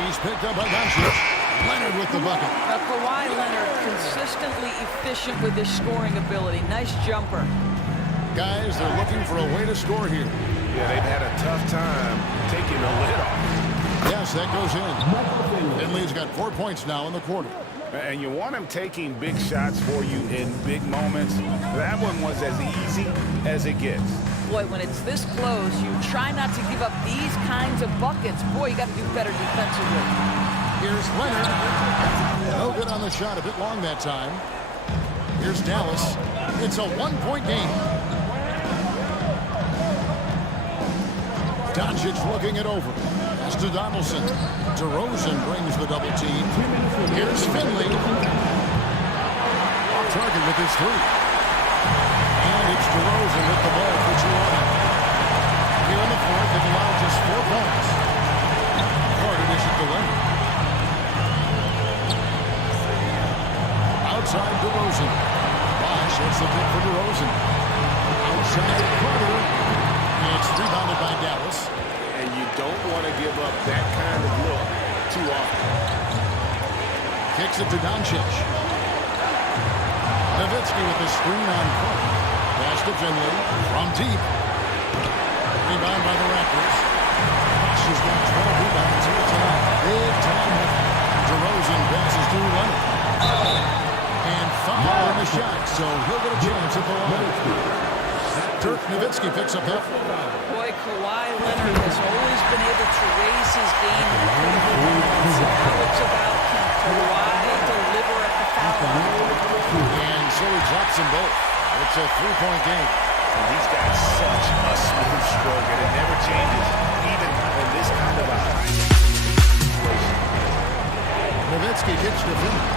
He's picked up by Doncic. Leonard with the bucket. Now, Kawhi Leonard consistently efficient with his scoring ability. Nice jumper. Guys, they're looking for a way to score here. Yeah, they've had a tough time taking the lid off. Yes, that goes in. Finley's got 4 points now in the quarter. And you want him taking big shots for you in big moments. That one was as easy as it gets. Boy, when it's this close, you try not to give up these kinds of buckets. Boy, you got to do better defensively. Here's Leonard. No good on the shot. A bit long that time. Here's Dallas. It's a 1-point game. Doncic looking it over. Pass to Donaldson. DeRozan brings the double team. Here's Finley. Off target with his 3. And it's DeRozan with the ball for Toronto. Here in the fourth, they've allowed just 4 points. Carter issued to Leonard. Outside DeRozan. Bosch hits the pick for DeRozan. Outside Carter. It's rebounded by Dallas. And you don't want to give up that kind of look too often. Kicks it to Doncic. Nowitzki with the screen on Carter. Pass to Finley from deep. Rebound by the Raptors. Bosch has got 12 rebounds here tonight. Big time. DeRozan passes to Leonard. And foul on the shot, so he'll get a chance at the line. Dirk Nowitzki picks up that. Boy, Kawhi Leonard has always been able to raise his game. Now it's about, can Kawhi deliver at the foul line? And so he drops them both. It's a 3-point game. And he's got such a smooth stroke, and it never changes, even in this kind of a high situation. Nowitzki kicks to Finley.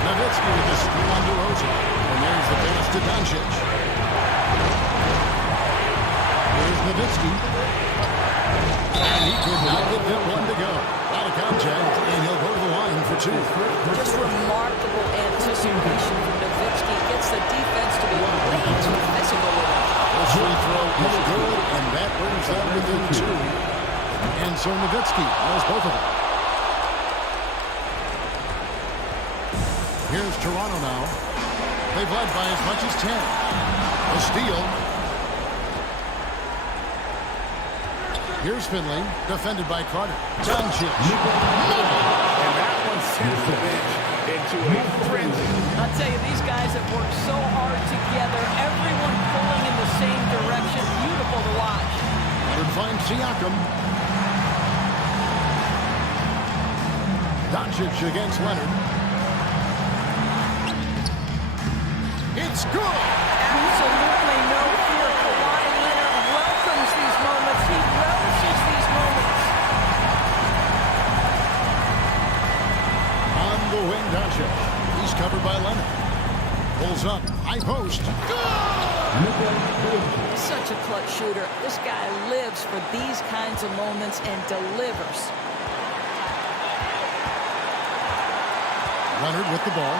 Nowitzki with the screen on DeRozan. And there's the pass to Doncic. Here's Nowitzki. And he could not get that one to go. Out of contact, and he'll go to the line for 2. Just remarkable anticipation from Nowitzki. Gets the defense to be way too physical with him. This free throw is good, and that brings them within 2. And so Nowitzki has both of them. Here's Toronto now. They've led by as much as 10. A steal. Here's Finley, defended by Carter. Doncic. And that one sends the bench into a frenzy. I'll tell you, these guys have worked so hard together. Everyone pulling in the same direction. Beautiful to watch. Leonard finds Siakam. Doncic against Leonard. It's good. Absolutely no fear. Kawhi Leonard welcomes these by Leonard. Pulls up, high post. Such a clutch shooter. This guy lives for these kinds of moments and delivers. Leonard with the ball.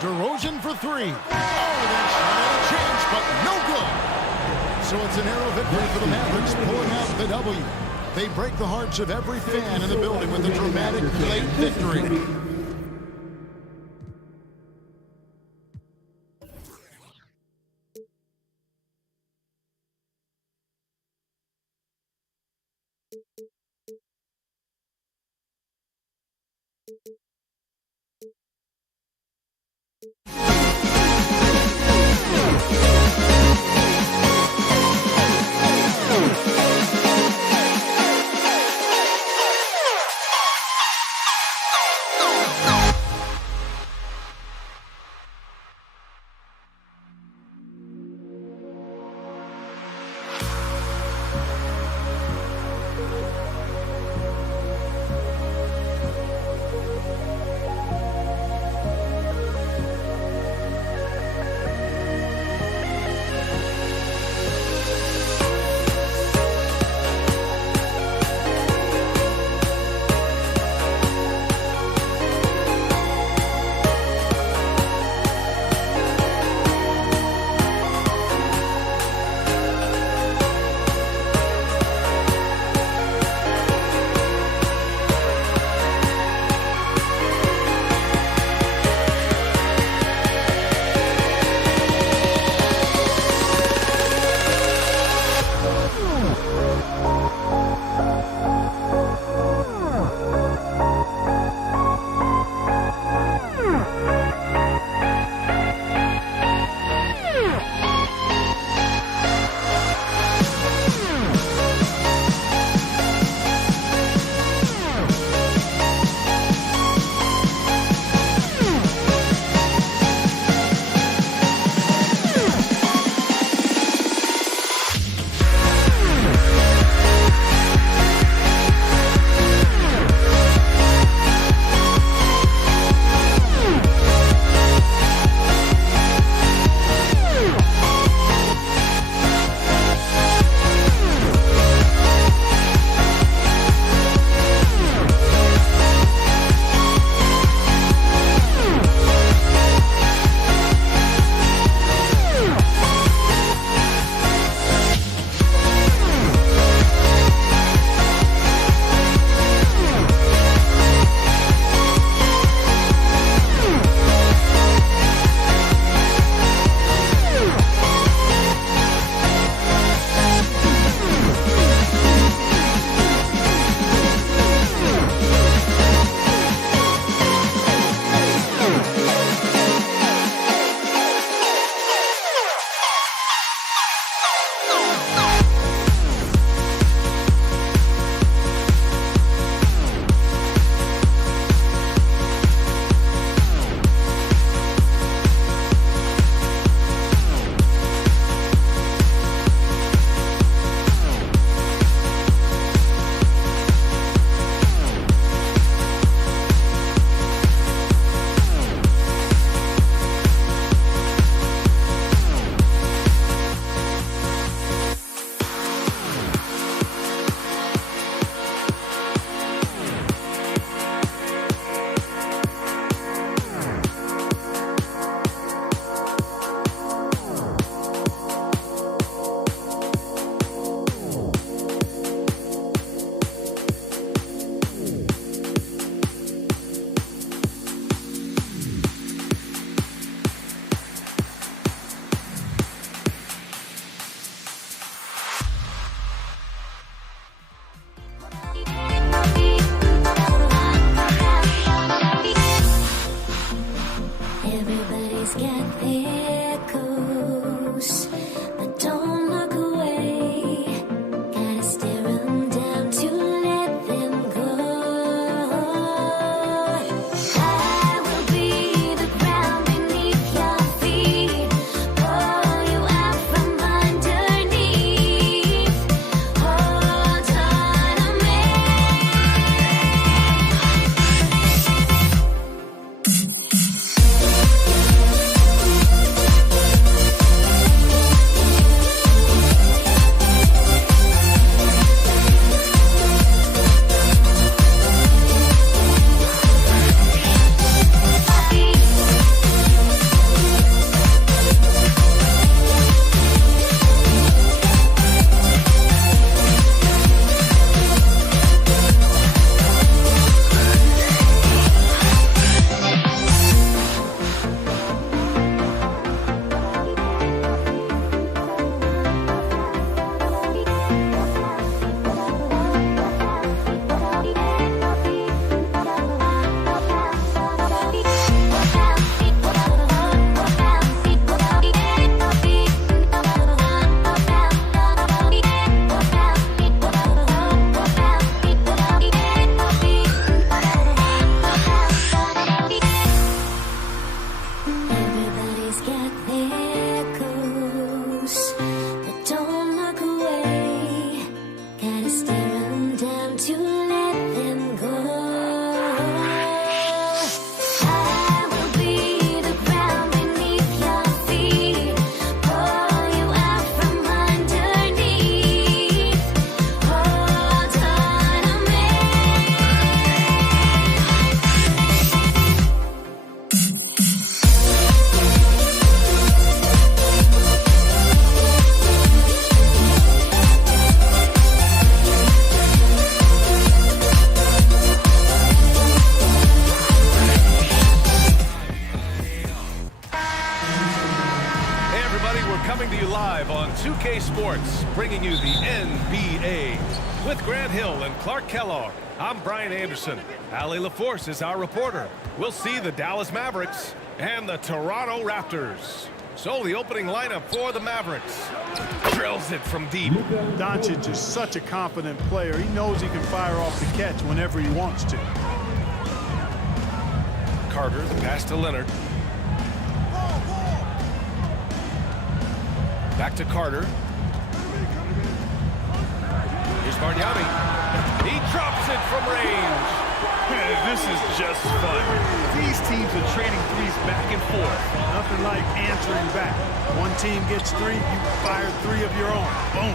DeRozan for three. Oh, that shot had a chance, but no good. So it's a narrow victory for the Mavericks, pulling out the W. They break the hearts of every fan in the building with a dramatic late victory. Coming to you live on 2K Sports, bringing you the NBA. With Grant Hill and Clark Kellogg, I'm Brian Anderson. Allie LaForce is our reporter. We'll see the Dallas Mavericks and the Toronto Raptors. So the opening lineup for the Mavericks. Drills it from deep. Doncic is such a confident player. He knows he can fire off the catch whenever he wants to. Carter, the pass to Leonard. Back to Carter. Here's Bargnani. He drops it from range. This is just fun. These teams are trading threes back and forth. Nothing like answering back. One team gets 3, you fire 3 of your own. Boom.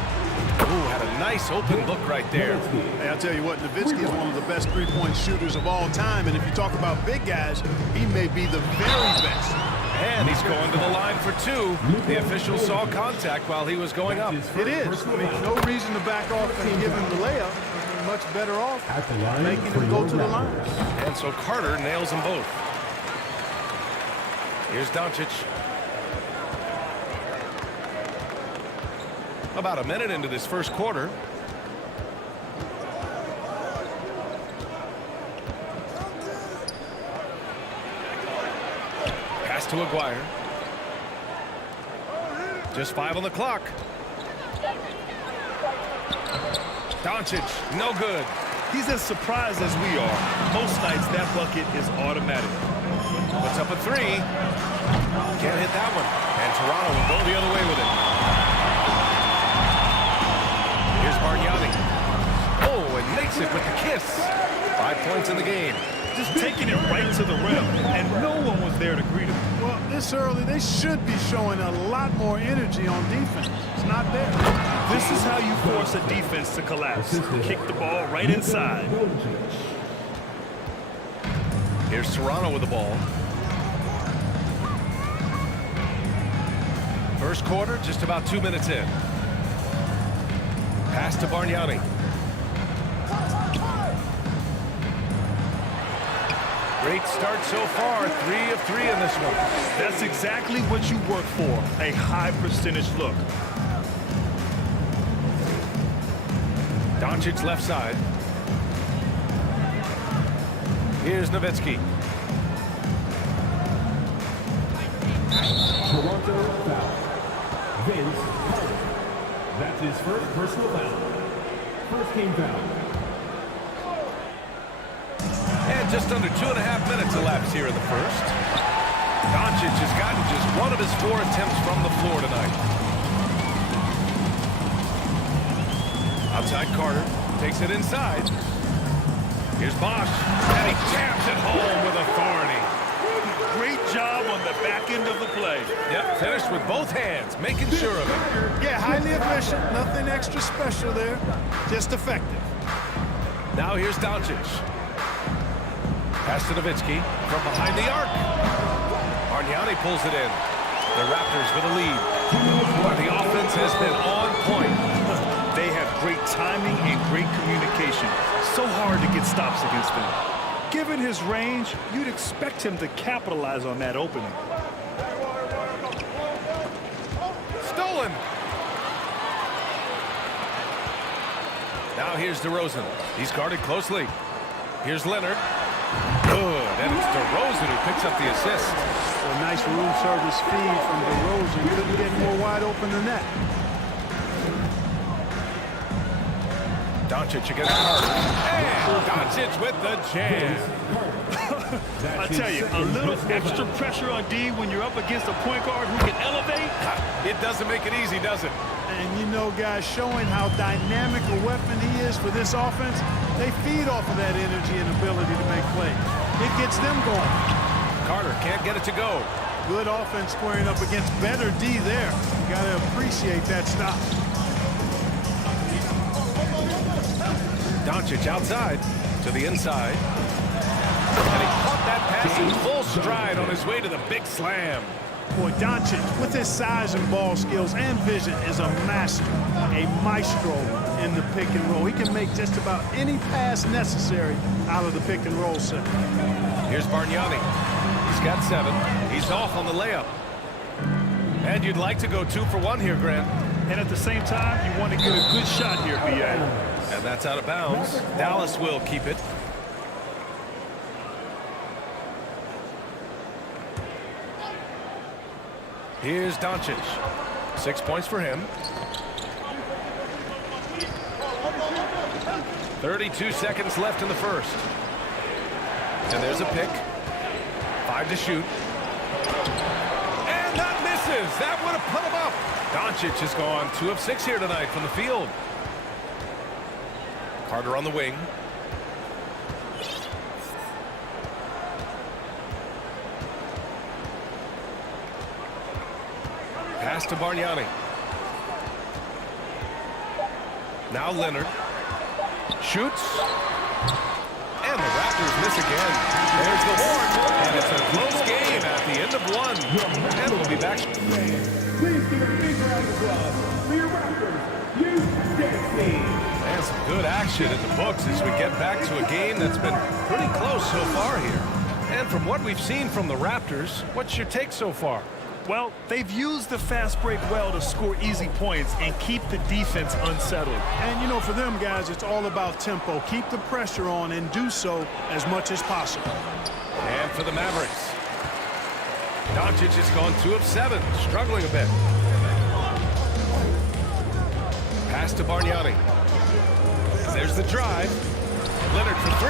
Ooh, had a nice open look right there. Hey, I'll tell you what, Nowitzki is one of the best three-point shooters of all time, and if you talk about big guys, he may be the very best. And he's going to the line for 2. The official saw contact while he was going up. It is. I mean, no reason to back off and give him the layup. He's much better off making him go to the line. And so Carter nails them both. Here's Doncic. About a minute into this first quarter. Pass to Aguirre. Just 5 on the clock. Doncic, no good. He's as surprised as we are. Most nights, that bucket is automatic. Puts up a 3. Can't hit that one. And Toronto will go the other way with it. Here's Bargnani. Oh, and makes it with the kiss. 5 points in the game. Just taking it right to the rim, and no one was there to greet him. Well, this early, they should be showing a lot more energy on defense. It's not there. This is how you force a defense to collapse. Kick the ball right inside. Here's Toronto with the ball. First quarter, just about 2 minutes in. Pass to Bargnani. Great start so far, 3 of 3 in this one. That's exactly what you work for, a high percentage look. Doncic left side. Here's Nowitzki. Toronto foul. Vince Carter. That's his first personal foul. First game foul. And just under 2.5 minutes elapsed here in the first. Doncic has gotten just 1 of his 4 attempts from the floor tonight. Outside Carter. Takes it inside. Here's Bosch. And he jams it home with authority. Great job on the back end of the play. Yep, finished with both hands, making sure of it. Yeah, highly efficient. Nothing extra special there. Just effective. Now here's Doncic. Pass to Nowitzki from behind the arc. Bargnani pulls it in. The Raptors with a lead. Boy, the offense has been on point. They have great timing and great communication. So hard to get stops against them. Given his range, you'd expect him to capitalize on that opening. Stolen. Now here's DeRozan. He's guarded closely. Here's Leonard. Good. And it's DeRozan who picks up the assist. A nice room service feed from DeRozan. Couldn't get more wide open than that. Doncic against Carter. And Doncic with the jam. I tell you, a little extra pressure on D when you're up against a point guard who can elevate. It doesn't make it easy, does it? And you know, guys, showing how dynamic a weapon he is for this offense, they feed off of that energy and ability to make plays. It gets them going. Carter can't get it to go. Good offense squaring up against better D there. You got to appreciate that stop. Doncic outside to the inside. And he caught that pass in full stride on his way to the big slam. Boy, Doncic, with his size and ball skills and vision, is a master, a maestro in the pick and roll. He can make just about any pass necessary out of the pick and roll set. Here's Bargnani. He's got 7. He's off on the layup. And you'd like to go 2 for 1 here, Grant. And at the same time, you want to get a good shot here, B.A. And that's out of bounds. Dallas will keep it. Here's Doncic. 6 points for him. 32 seconds left in the first. And there's a pick. 5 to shoot. And that misses. That would have put him up. Doncic has gone 2 of 6 here tonight from the field. Carter on the wing. Pass to Bargnani. Now Leonard. Shoots. And the Raptors miss again. There's the horn. And it's a close game at the end of 1. And we'll be back. Please give a big round of applause for your Raptors, Dance Team. And some good action in the books as we get back to a game that's been pretty close so far here. And from what we've seen from the Raptors, what's your take so far? Well, they've used the fast break well to score easy points and keep the defense unsettled. And, you know, for them guys, it's all about tempo. Keep the pressure on and do so as much as possible. And for the Mavericks, Doncic has gone 2 of 7, struggling a bit. Pass to Bargnani. There's the drive. Leonard for 3.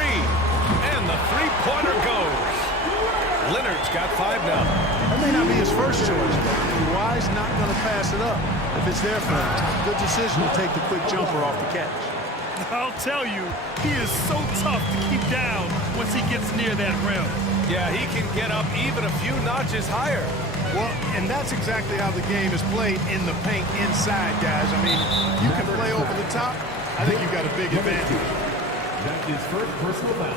And the three-pointer goes. Leonard's got 5 now. That may not be his first choice, but Kawhi's not going to pass it up if it's there for him. Good decision to take the quick jumper off the catch. I'll tell you, he is so tough to keep down once he gets near that rim. Yeah, he can get up even a few notches higher. Well, and that's exactly how the game is played in the paint inside, guys. I mean, you can play over the top. I think you've got a big advantage. That's his first personal foul.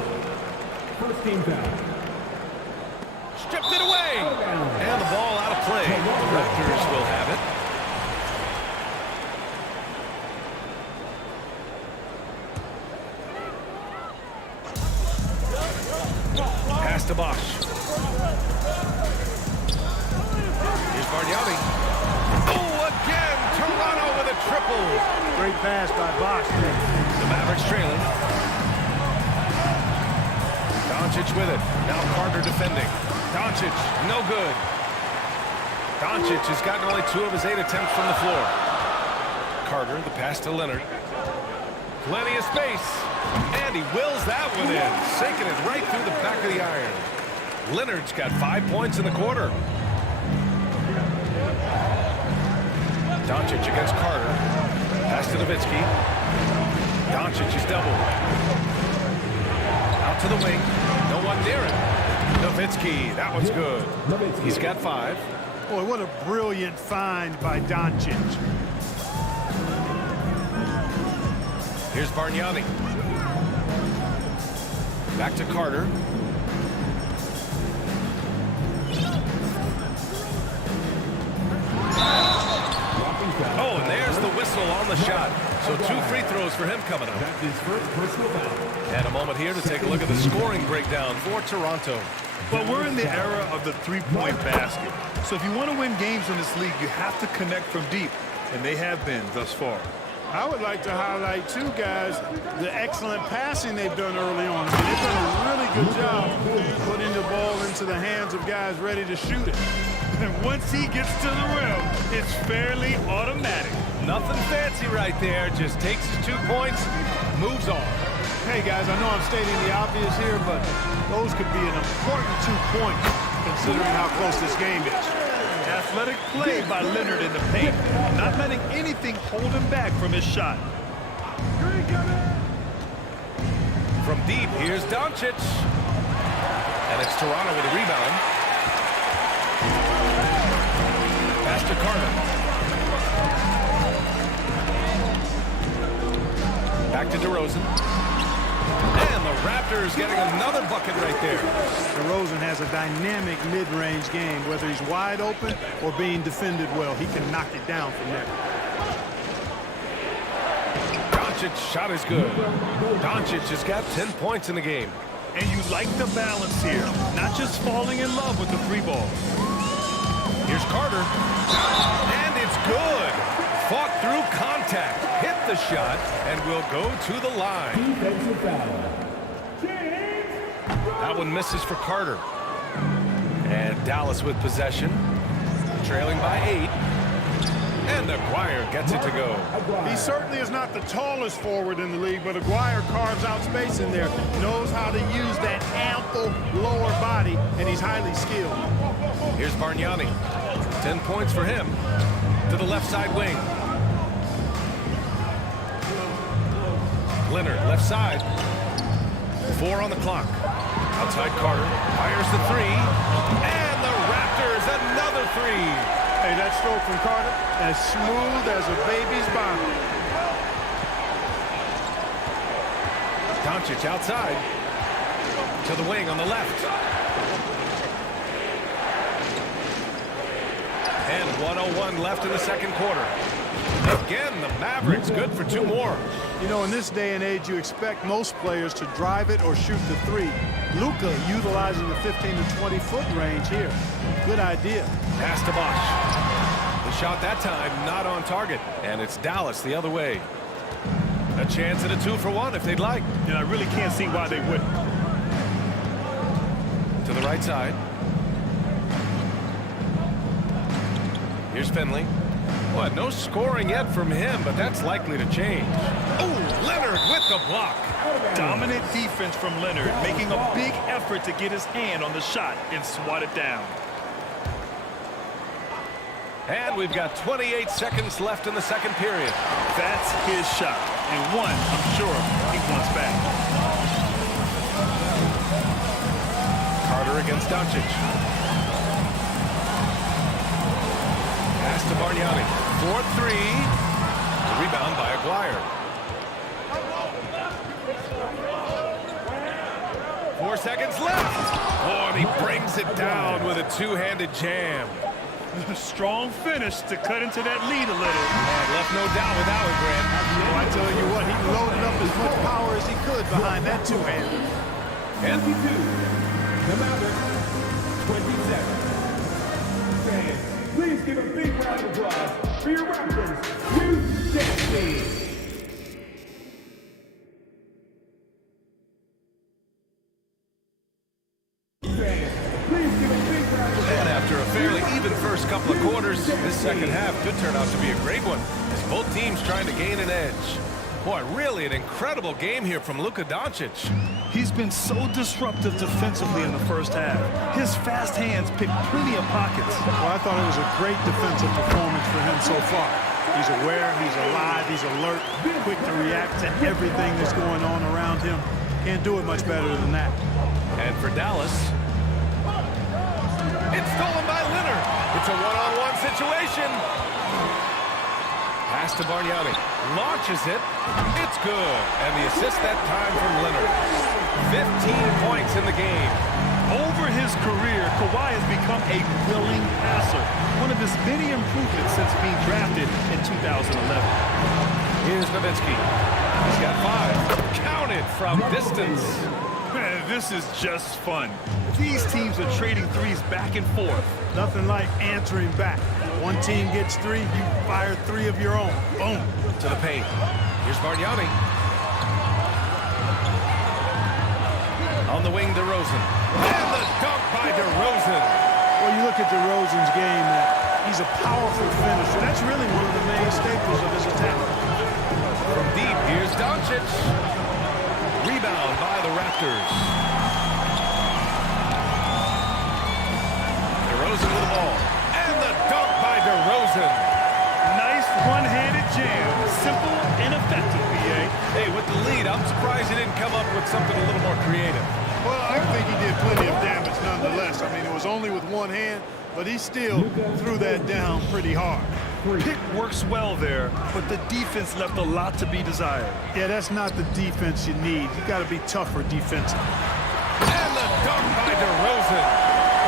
First team foul. Stripped it away. And the ball out of play. The Raptors will have it. Pass to Bosch. Here's Bargnani. Oh, again. Toronto with a triple. Great pass by Bosch. The Mavericks trailing. Doncic with it. Now Carter defending. Doncic, no good. Doncic has gotten only 2 of his 8 attempts from the floor. Carter, the pass to Leonard. Plenty of space. And he wills that one in, sinking it right through the back of the iron. Leonard's got 5 points in the quarter. Doncic against Carter. Pass to Nowitzki. Doncic is doubled. Out to the wing. No one near him. Nowitzki, that one's good. He's got 5. Boy, what a brilliant find by Doncic. Here's Bargnani. Back to Carter. Oh, and there's the whistle on the shot. So 2 free throws for him coming up. That's his first personal foul. And a moment here to take a look at the scoring breakdown for Toronto. But we're in the era of the three-point basket. So if you want to win games in this league, you have to connect from deep. And they have been thus far. I would like to highlight, too, guys, the excellent passing they've done early on. I mean, they've done a really good job putting the ball into the hands of guys ready to shoot it. And once he gets to the rim, it's fairly automatic. Nothing fancy right there. Just takes his 2 points, moves on. Hey, guys, I know I'm stating the obvious here, but those could be an important 2 points considering how close this game is. Athletic play by Leonard in the paint, not letting anything hold him back from his shot. From deep, here's Doncic. And it's Toronto with a rebound. Pass to Carter. Back to DeRozan. And the Raptors getting another bucket right there. DeRozan has a dynamic mid-range game. Whether he's wide open or being defended well, he can knock it down from there. Doncic's shot is good. Doncic has got 10 points in the game. And you like the balance here, not just falling in love with the 3 ball. Here's Carter. contact, hit the shot, and will go to the line. Defensive foul. That one misses for Carter. And Dallas with possession, trailing by 8. And Aguirre gets it to go. He certainly is not the tallest forward in the league, but Aguirre carves out space in there, knows how to use that ample lower body, and he's highly skilled. Here's Bargnani. 10 points for him. To the left side wing. Leonard, left side. 4 on the clock. Outside Carter. Fires the 3. And the Raptors, another 3. Hey, that stroke from Carter, as smooth as a baby's bottom. Doncic outside. To the wing on the left. And 1:01 left in the second quarter. Again, the Mavericks good for 2 more. You know, in this day and age, you expect most players to drive it or shoot the 3. Luka utilizing the 15 to 20 foot range here. Good idea. Pass to Bosh. The shot that time not on target, and it's Dallas the other way. A chance at a 2-for-1 if they'd like. And I really can't see why they wouldn't. To the right side. Here's Finley. Well, no scoring yet from him, but that's likely to change. Oh, Leonard with the block. Dominant defense from Leonard, making a big effort to get his hand on the shot and swat it down. And we've got 28 seconds left in the second period. That's his shot, and one I'm sure he wants back. Carter against Doncic. Pass to Bargnani. 4-3. Rebound by Aguirre. 4 seconds left. Oh, and he brings it down with a 2-handed jam. Strong finish to cut into that lead a little. Left no doubt with that one, Grant. Well, I tell you what, he loaded up as much power as he could behind that 2-hander. And 22. The Mavericks, 20 seconds. Fans, please give a big round of applause for your Raptors, Youth Dance Team. And after a fairly even first couple of quarters, this second half could turn out to be a great one, as both teams trying to gain an edge. Boy, really an incredible game here from Luka Doncic. He's been so disruptive defensively in the first half. His fast hands pick plenty of pockets. Well, I thought it was a great defensive performance for him so far. He's aware, he's alive, he's alert, quick to react to everything that's going on around him. Can't do it much better than that. And for Dallas, it's stolen by Leonard. It's a one-on-one situation. Pass to Bargnani. Launches it. It's good. And the assist that time from Leonard. 15 points in the game. Over his career, Kawhi has become a willing passer. One of his many improvements since being drafted in 2011. Here's Nowitzki. He's got 5. Counted from distance. Man, this is just fun. These teams are trading threes back and forth. Nothing like answering back. One team gets 3, you fire 3 of your own. Boom. To the paint. Here's Bargnani. On the wing, DeRozan. And the dunk by DeRozan. Well, you look at DeRozan's game, he's a powerful finisher. That's really one of the main staples of his attack. From deep, here's Doncic. Rebound by the Raptors. DeRozan with the ball. And the dunk by DeRozan. Nice one-handed jam. Simple and effective, B.A. Hey, with the lead, I'm surprised he didn't come up with something a little more creative. Well, I think he did plenty of damage nonetheless. I mean, it was only with one hand, but he still threw that down pretty hard. Pick works well there, but the defense left a lot to be desired. Yeah, that's not the defense you need. You got to be tougher defensively. And the dunk by DeRozan.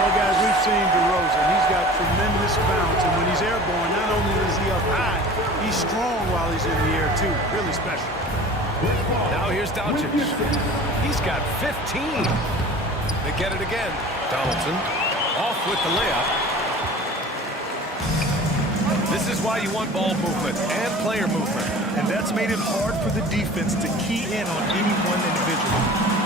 Well, guys, we've seen DeRozan. He's got tremendous bounce, and when he's airborne, not only is he up high, he's strong while he's in the air, too. Really special. Now here's Doncic. He's got 15. They get it again. Donaldson off with the layup. This This is why you want ball movement and player movement. And that's made it hard for the defense to key in on any one individual.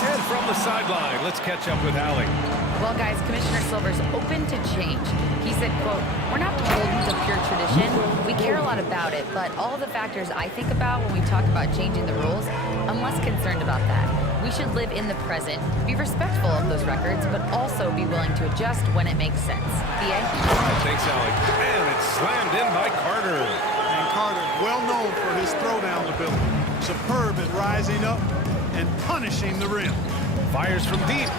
And from the sideline, let's catch up with Allie. Well, guys, Commissioner Silver's open to change. He said, quote, "We're not beholden to pure tradition. We care a lot about it, but all the factors I think about when we talk about changing the rules, I'm less concerned about that. We should live in the present, be respectful of those records, but also be willing to adjust when it makes sense." B.A.? Thanks, Allie. And it's slammed in by Carter. And Carter, well known for his throwdown ability. Superb at rising up and punishing the rim. Fires from deep.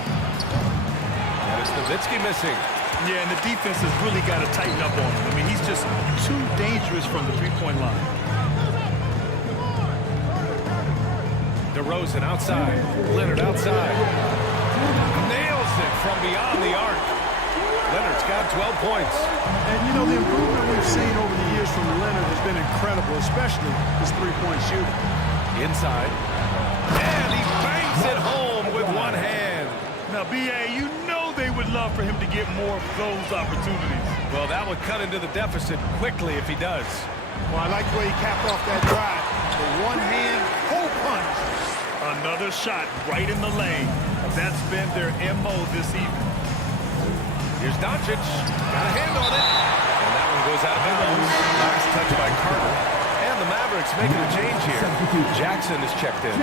And it's Nowitzki missing. Yeah, and the defense has really got to tighten up on him. I mean, he's just too dangerous from the three-point line. DeRozan outside. Leonard outside. Nails it from beyond the arc. Leonard's got 12 points. And, you know, the improvement we've seen over the years from Leonard has been incredible, especially his three-point shooting. Inside. And he bangs it home with one hand. Now, B.A., you know they would love for him to get more of those opportunities. Well, that would cut into the deficit quickly if he does. Well, I like the way he capped off that drive. The one-hand hole punch. Another shot right in the lane. That's been their M.O. this evening. Here's Doncic. Got a hand on it. And that one goes out of bounds. Last touch by Carter. And the Mavericks making a change here. Jackson is checked in.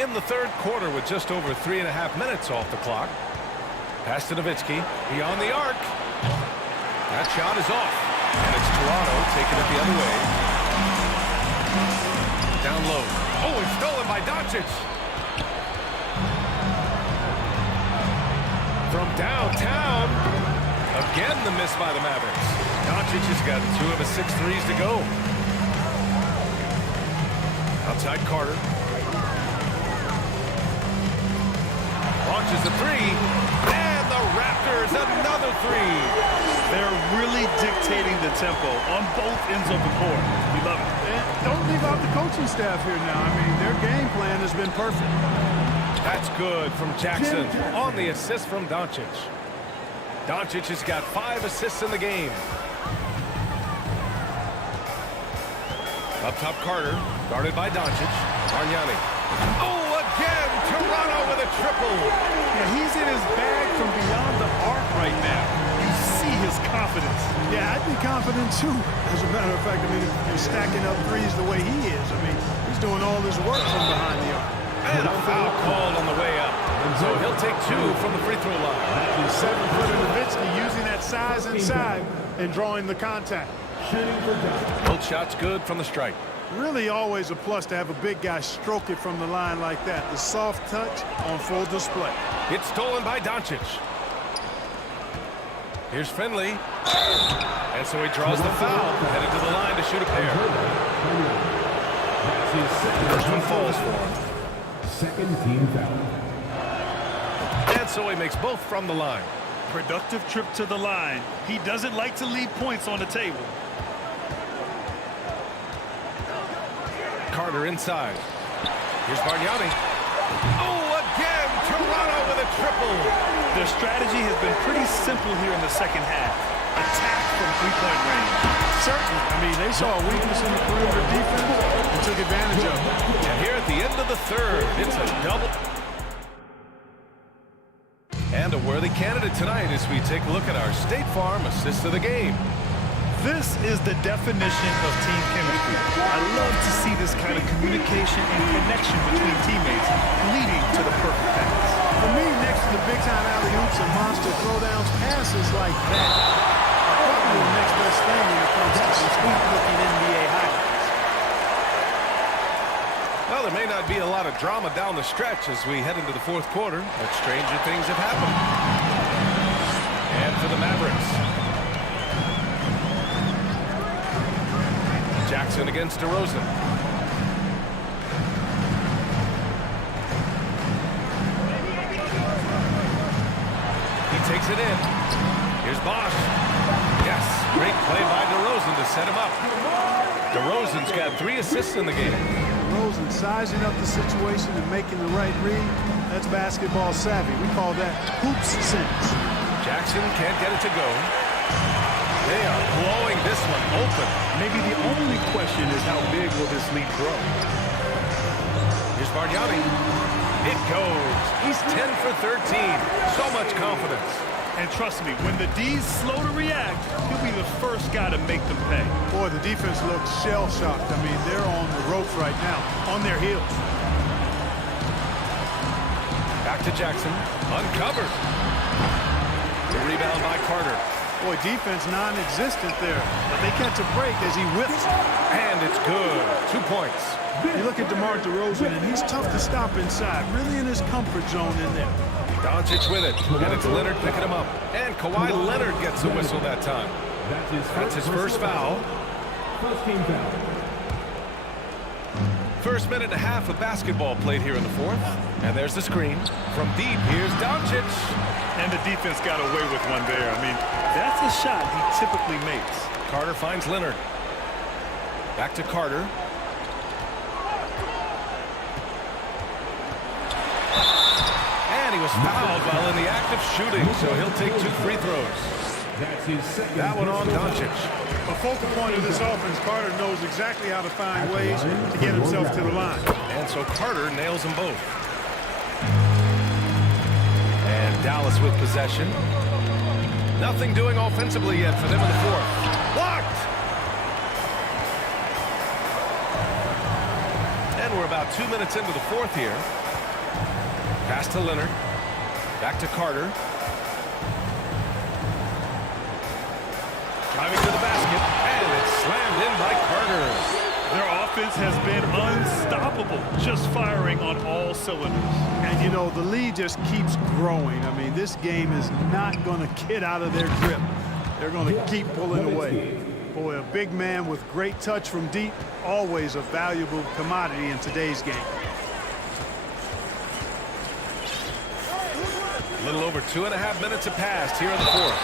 In the third quarter with just over 3.5 minutes off the clock. Pass to Nowitzki. Beyond the arc. That shot is off. And it's Toronto taking it the other way. Down low. Oh, it's stolen by Doncic. From downtown. Again, the miss by the Mavericks. Doncic has got 2 of his 6 threes to go. Outside Carter. Launches a 3. And the Raptors, another 3. They're really dictating the tempo on both ends of the court. We love it. And don't leave out the coaching staff here now. I mean, their game plan has been perfect. That's good from Jackson on the assist from Doncic. Doncic has got 5 assists in the game. Up top Carter, guarded by Doncic. Bargnani. Oh, again, Toronto with a triple. Yeah, he's in his bag from beyond the arc right now. You see his confidence. Yeah, I'd be confident too. As a matter of fact, I mean, if you're stacking up threes the way he is, I mean, he's doing all this work from behind the arc. And a foul called on the way up. So he'll take 2 from the free throw line. 7-footer Nowitzki using that size inside and drawing the contact. Both shots good from the strike. Really always a plus to have a big guy stroke it from the line like that. The soft touch on full display. It's stolen by Doncic. Here's Finley. And so he draws the foul, headed to the line to shoot a pair. First one falls for him. Second team foul. And so he makes both from the line. Productive trip to the line. He doesn't like to leave points on the table. Carter inside. Here's Bargnani. Oh, again, Toronto with a triple. Their strategy has been pretty simple here in the second half. Attack from three-point range. Certainly. I mean, they saw a weakness in the perimeter defense and took advantage of it. And here at the end of the third, it's a double. And a worthy candidate tonight as we take a look at our State Farm assist of the game. This is the definition of team chemistry. I love to see this kind of communication and connection between teammates leading to the perfect pass. For me, next to the big-time alley-oops and monster throwdowns, passes like that are probably the next best thing when it comes to some sweet-looking NBA highlights. Well, there may not be a lot of drama down the stretch as we head into the fourth quarter, but stranger things have happened. And for the Mavericks, Jackson against DeRozan. He takes it in. Here's Bosch. Yes, great play by DeRozan to set him up. DeRozan's got 3 assists in the game. DeRozan sizing up the situation and making the right read. That's basketball savvy. We call that hoops sense. Jackson can't get it to go. They are blowing this one open. Maybe the only question is how big will this lead grow? Here's Bargnani. It goes. He's 10 for 13. So much confidence. And trust me, when the D's slow to react, he'll be the first guy to make them pay. Boy, the defense looks shell-shocked. I mean, they're on the ropes right now, on their heels. Back to Jackson. Uncovered. The rebound by Carter. Boy, defense non-existent there. But they catch a break as he whips. And it's good. 2 points. You look at DeMar DeRozan, and he's tough to stop inside. Really in his comfort zone in there. Doncic with it. And it's Leonard picking him up. And Kawhi Leonard gets a whistle that time. That's his first foul. First team foul. First minute and a half of basketball played here in the fourth. And there's the screen. From deep, here's Doncic. And the defense got away with one there. I mean, that's a shot he typically makes. Carter finds Leonard. Back to Carter. And he was fouled while in the act of shooting, so he'll take 2 free throws. That's his second. That one on Doncic. A focal point of this offense, Carter knows exactly how to find ways to get himself to the line. And so Carter nails them both. And Dallas with possession. Nothing doing offensively yet for them in the fourth. Blocked! And we're about 2 minutes into the fourth here. Pass to Leonard. Back to Carter. Driving to the basket. And it's slammed in by Carter. Their offense has been unstoppable, just firing on all cylinders. And, you know, the lead just keeps growing. I mean, this game is not going to get out of their grip. They're going to keep pulling away. Boy, a big man with great touch from deep, always a valuable commodity in today's game. A little over 2.5 minutes have passed here in the fourth.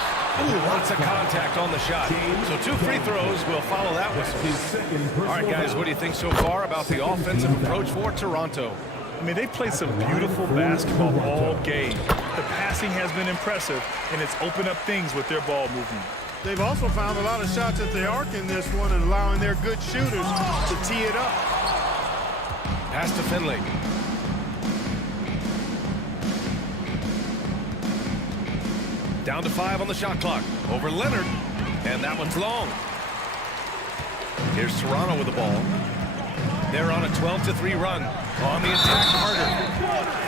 Lots of contact on the shot. So 2 free throws will follow that whistle. All right, guys, what do you think so far about the offensive approach for Toronto? I mean, they played some beautiful basketball all game. The passing has been impressive, and it's opened up things with their ball movement. They've also found a lot of shots at the arc in this one and allowing their good shooters to tee it up. Pass to Finley. Down to 5 on the shot clock. Over Leonard. And that one's long. Here's Toronto with the ball. They're on a 12-3 run. On the attack, Carter.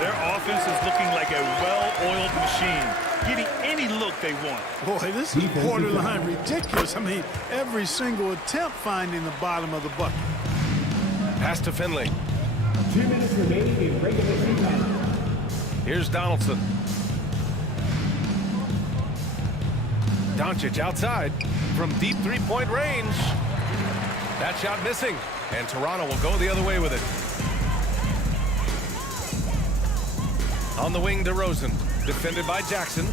Their offense is looking like a well-oiled machine, getting any look they want. Boy, this is borderline ridiculous. I mean, every single attempt finding the bottom of the bucket. Pass to Finley. 2 minutes remaining in regulation time. Here's Donaldson. Doncic outside from deep 3-point range. That shot missing, and Toronto will go the other way with it. On the wing, DeRozan, defended by Jackson.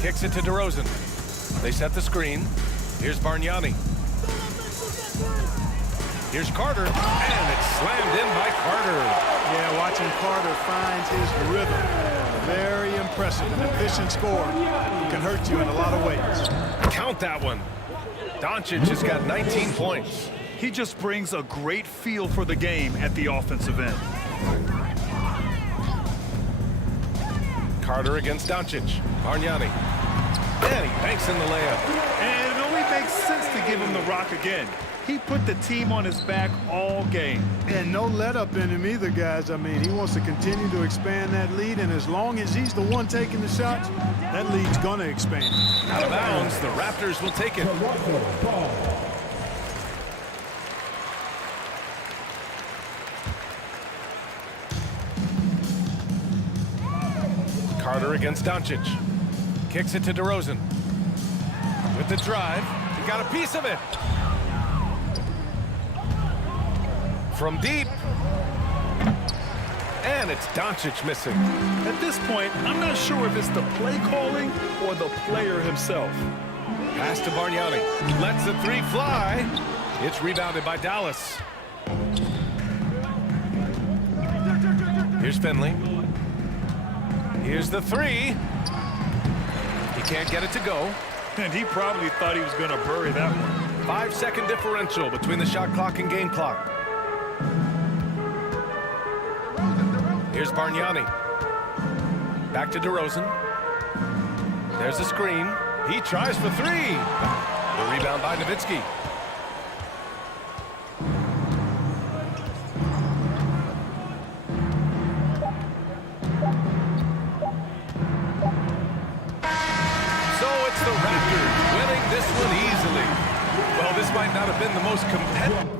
Kicks it to DeRozan. They set the screen. Here's Bargnani. Here's Carter, and it's slammed in by Carter. Yeah, watching Carter find his rhythm. Very impressive. An efficient score can hurt you in a lot of ways. Count that one. Doncic has got 19 points. He just brings a great feel for the game at the offensive end. Carter against Doncic. Bargnani. And he banks in the layup. And it only makes sense to give him the rock again. He put the team on his back all game. And no let-up in him either, guys. I mean, he wants to continue to expand that lead, and as long as he's the one taking the shots, that lead's going to expand. Out of bounds, the Raptors will take it. Carter against Doncic. Kicks it to DeRozan. With the drive, he got a piece of it. From deep. And it's Doncic missing. At this point, I'm not sure if it's the play calling or the player himself. Pass to Bargnani. Lets the 3 fly. It's rebounded by Dallas. Here's Finley. Here's the 3. He can't get it to go. And he probably thought he was going to bury that one. 5-second differential between the shot clock and game clock. Here's Bargnani. Back to DeRozan. There's a screen. He tries for three. The rebound by Nowitzki. This one easily. Well, this might not have been the most competitive.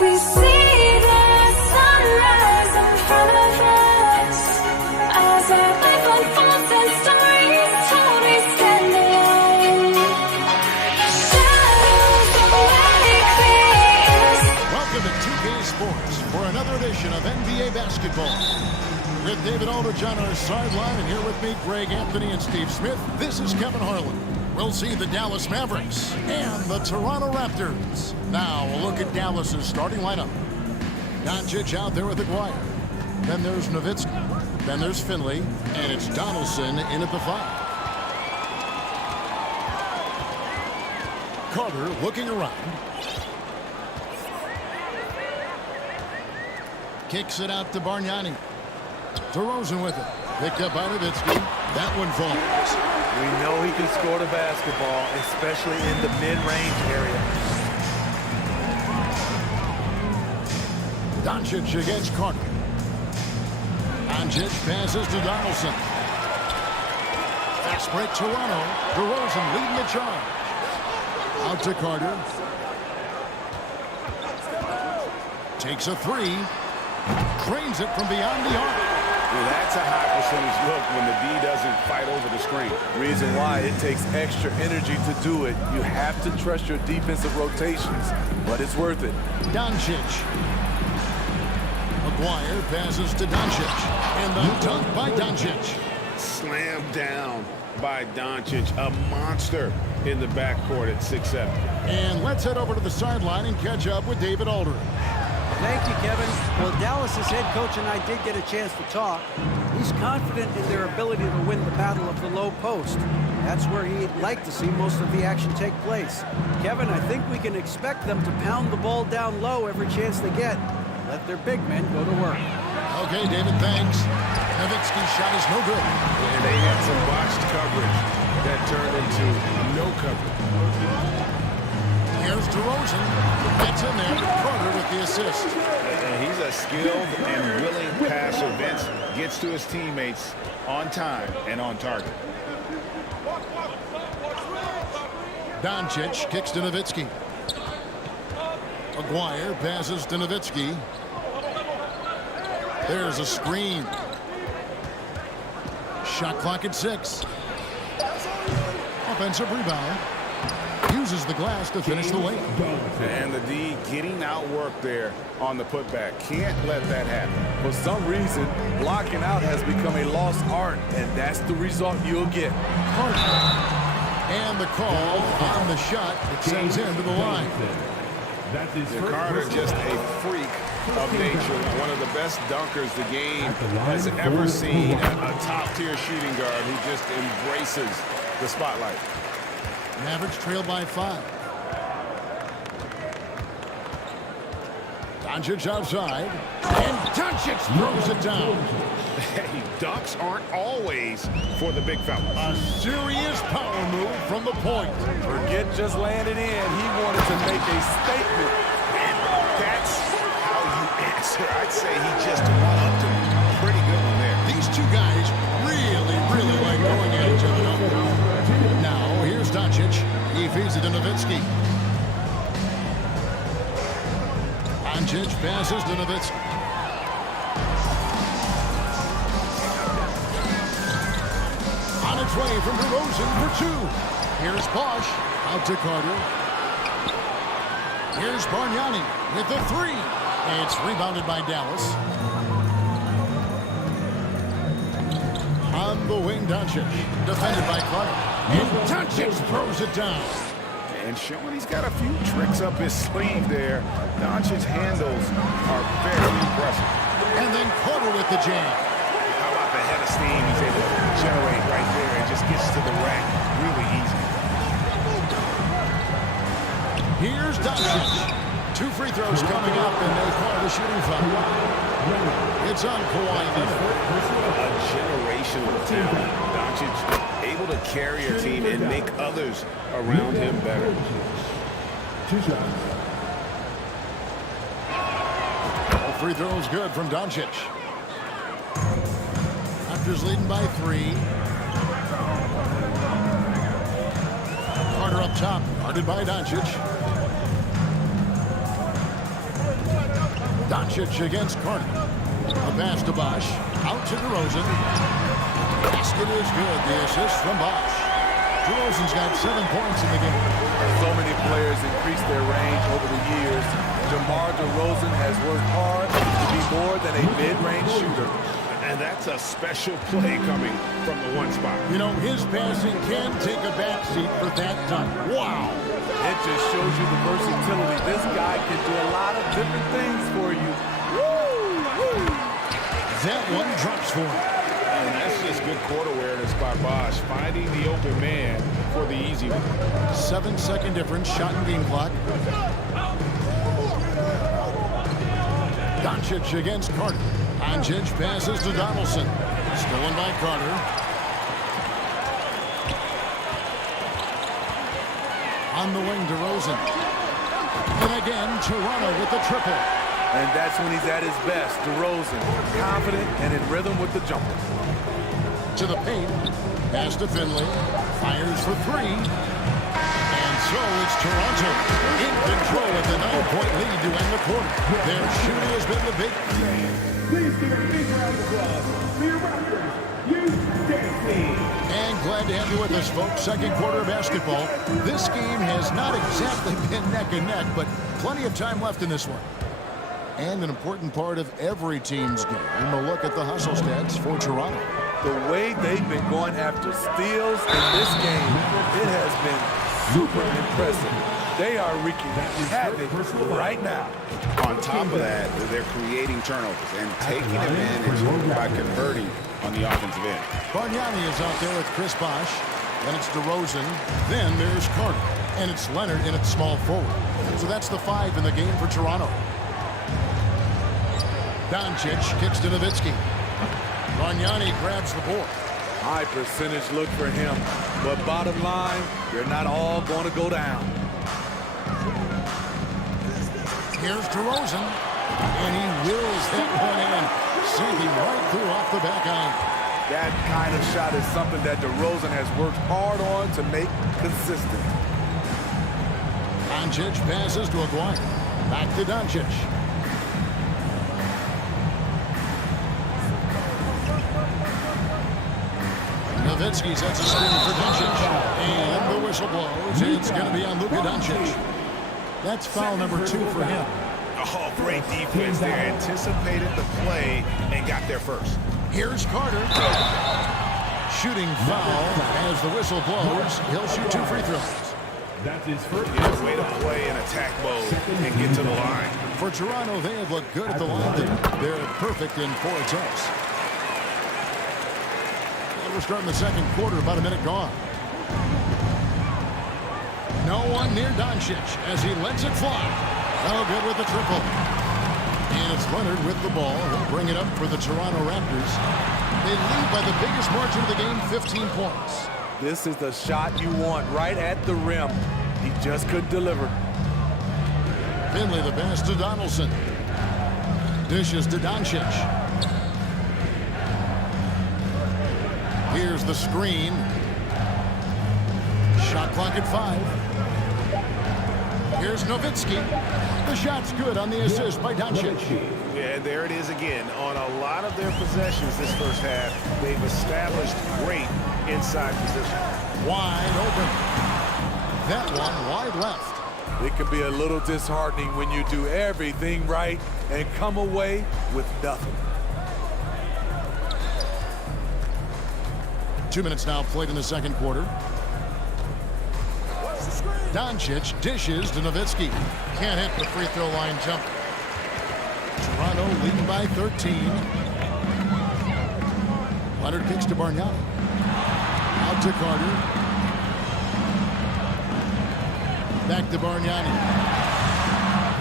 We see the sunrise in front of us. As our life unfolds and stories told, we stand alone. Shadows of likely. Welcome to 2K Sports for another edition of NBA basketball. With David Aldridge on our sideline, and here with me, Greg Anthony and Steve Smith, this is Kevin Harlan. We'll see the Dallas Mavericks and the Toronto Raptors. Now, a look at Dallas's starting lineup. Doncic out there with Aguirre. Then there's Nowitzki. Then there's Finley. And it's Donaldson in at the 5. Carter looking around. Kicks it out to Bargnani. DeRozan with it. Picked up by Nowitzki. That one falls. We know he can score the basketball, especially in the mid-range area. Doncic against Carter. Doncic passes to Donaldson. Fast break Toronto. DeRozan leading the charge. Out to Carter. Takes a 3. Trains it from beyond the arc. Well, that's a high percentage look when the D doesn't fight over the screen. Reason why it takes extra energy to do it. You have to trust your defensive rotations, but it's worth it. Doncic. Aguirre passes to Doncic. And the dunk by Doncic. Slammed down by Doncic, a monster in the backcourt at 6'7". And let's head over to the sideline and catch up with David Aldridge. Thank you, Kevin. Well, Dallas's head coach and I did get a chance to talk. He's confident in their ability to win the battle of the low post. That's where he'd like to see most of the action take place. Kevin, I think we can expect them to pound the ball down low every chance they get. Let their big men go to work. Okay, David, thanks. Nowitzki's shot is no good. And they had some botched coverage that turned into no coverage. Here's DeRozan. That's in there. Carter with the assist. And he's a skilled and willing passer. Vince gets to his teammates on time and on target. Doncic kicks to Nowitzki. Aguirre passes to Nowitzki. There's a screen. Shot clock at 6. Offensive rebound. Uses the glass to finish the layup. And the D getting outworked there on the putback. Can't let that happen. For some reason, blocking out has become a lost art, and that's the result you'll get. And the call on the shot that sends him to the line. Carter just a freak of nature. One of the best dunkers the game has ever seen. A top-tier shooting guard who just embraces the spotlight. Mavericks trail by 5. Doncic outside. And Doncic throws it down. Hey, dunks aren't always for the big fella. A serious power move from the point. Forget just landing in. He wanted to make a statement. And that's how you answer. I'd say he just one-upped him. Pretty good one there. These two guys really like going at each other. Now, here's Doncic. He feeds it to Nowitzki. Doncic passes to Nowitzki. On its way from DeRozan for 2. Here's Bosch. Out to Carter. Here's Bargnani with the 3. It's rebounded by Dallas. On the wing, Doncic. Defended by Carter. And Doncic throws it down. And showing he's got a few tricks up his sleeve there. Doncic's handles are very impressive. And then Carter with the jam. How about the head of steam he's able to generate right there and just gets to the rack really easy. Here's Doncic. 2 free throws coming up, and they call the shooting foul. It's on Kawhi Leonard. A generational talent. Doncic able to carry a team and make others around him better. 2 shots. All free throws good from Doncic. Raptors leading by 3. Carter up top, guarded by Doncic. Doncic against Carter. A pass to Bosch. Out to DeRozan. Basket is good. The assist from Bosch. DeRozan's got 7 points in the game. So many players increased their range over the years. DeMar DeRozan has worked hard to be more than a mid-range shooter. And that's a special play coming from the one spot. You know, his passing can take a backseat for that dunk. Wow. It just shows you the versatility. This guy can do a lot of different things for you. Woo! That one drops for him. And that's just good court awareness by Bosch, finding the open man for the easy one. 7-second difference, shot and game clock. Doncic against Carter. Doncic passes to Donaldson. Stolen by Carter. On the wing, DeRozan. And again, Toronto with the triple. And that's when he's at his best. DeRozan, confident and in rhythm with the jumper. To the paint. Pass to Finley. Fires for 3. And so it's Toronto in control of the 9-point lead to end the quarter. Their shooting has been the big. Please give a big round of applause for your Raptors, UTC. And glad to have you with us, folks. Second quarter of basketball. This game has not exactly been neck and neck, but plenty of time left in this one. And an important part of every team's game, a look at the hustle stats for Toronto. The way they've been going after steals in this game, it has been super impressive. They are wreaking havoc right now. On top of that, they're creating turnovers and taking advantage by converting on the offensive end. Bargnani is out there with Chris Bosh. Then it's DeRozan. Then there's Carter. And it's Leonard in at small forward. So that's the 5 in the game for Toronto. Doncic kicks to Nowitzki. Bargnani grabs the board. High percentage look for him. But bottom line, they're not all going to go down. Here's DeRozan. And he wills that one in. Sinking right through off the back iron. That kind of shot is something that DeRozan has worked hard on to make consistent. Doncic passes to Aguirre. Back to Doncic. Nowitzki sets a screen for Doncic. And the whistle blows. It's going to be on Luka Doncic. That's foul number 2 for him. Oh, great defense there. Anticipated the play and got there first. Here's Carter. Shooting foul as the whistle blows. He'll shoot 2 free throws. That's his first. Good way to play in attack mode and get to the line. For Toronto, they have looked good at the line. They're perfect in 4 attempts. And we're starting the second quarter, about a minute gone. No one near Doncic as he lets it fly. Oh, good with the triple. And it's Leonard with the ball. He'll bring it up for the Toronto Raptors. They lead by the biggest margin of the game, 15 points. This is the shot you want right at the rim. He just couldn't deliver. Finley the pass to Donaldson. Dishes to Doncic. Here's the screen. Shot clock at 5. Here's Nowitzki. The shot's good on the assist by Doncic. Yeah, there it is again. On a lot of their possessions this first half, they've established great inside position. Wide open. That one wide left. It can be a little disheartening when you do everything right and come away with nothing. 2 minutes now played in the second quarter. Doncic dishes to Nowitzki. Can't hit the free throw line jumper. Toronto leading by 13. Leonard kicks to Bargnani. Out to Carter. Back to Bargnani.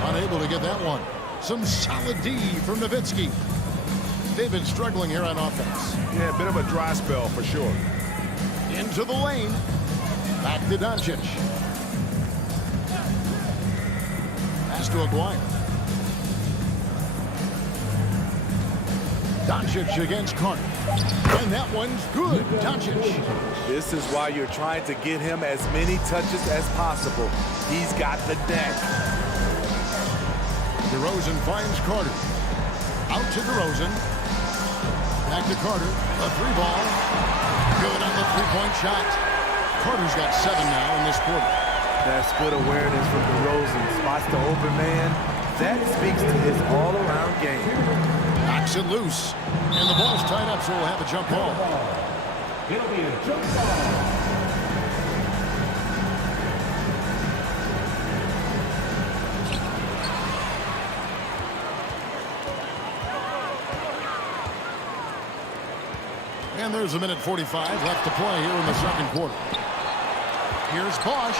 Unable to get that one. Some solid D from Nowitzki. They've been struggling here on offense. Yeah, a bit of a dry spell for sure. Into the lane. Back to Doncic. Pass to Aguirre. Doncic against Carter. And that one's good. Doncic. This is why you're trying to get him as many touches as possible. He's got the deck. DeRozan finds Carter. Out to DeRozan. Back to Carter. A three ball. Good on the three-point shot. Carter's got 7 now in this quarter. That's good awareness from DeRozan. Spots the open man. That speaks to his all-around game. Knocks it loose. And the ball's tied up, so we'll have a jump ball. It'll be a jump ball. And there's a minute 45 left to play here in the second quarter. Here's Bosch.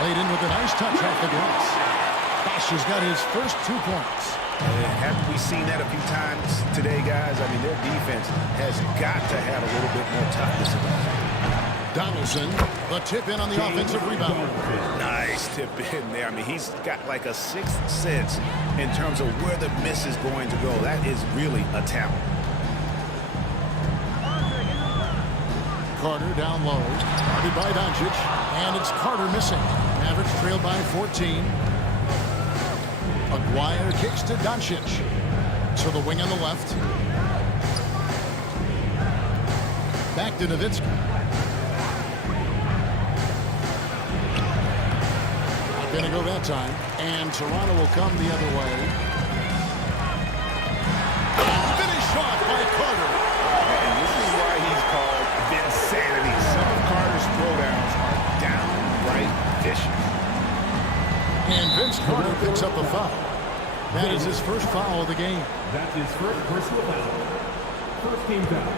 Laid in with a nice touch off the glass. Bosch has got his first 2 points. And haven't we seen that a few times today, guys? I mean, their defense has got to have a little bit more toughness in them. Donaldson, the tip in on the offensive rebound. Nice tip in there. I mean, he's got like a sixth sense in terms of where the miss is going to go. That is really a talent. Carter down low. Guarded by Doncic. And it's Carter missing. Mavericks trailed by 14. Aguirre kicks to Doncic. To the wing on the left. Back to Nowitzki. Not going to go that time. And Toronto will come the other way. Finished off by Carter. And this is why he's called Vinsanity. Some of Carter's throwdowns are downright vicious. And Vince Carter picks up the foul. That is his first foul of the game. That's his first personal foul. First team foul.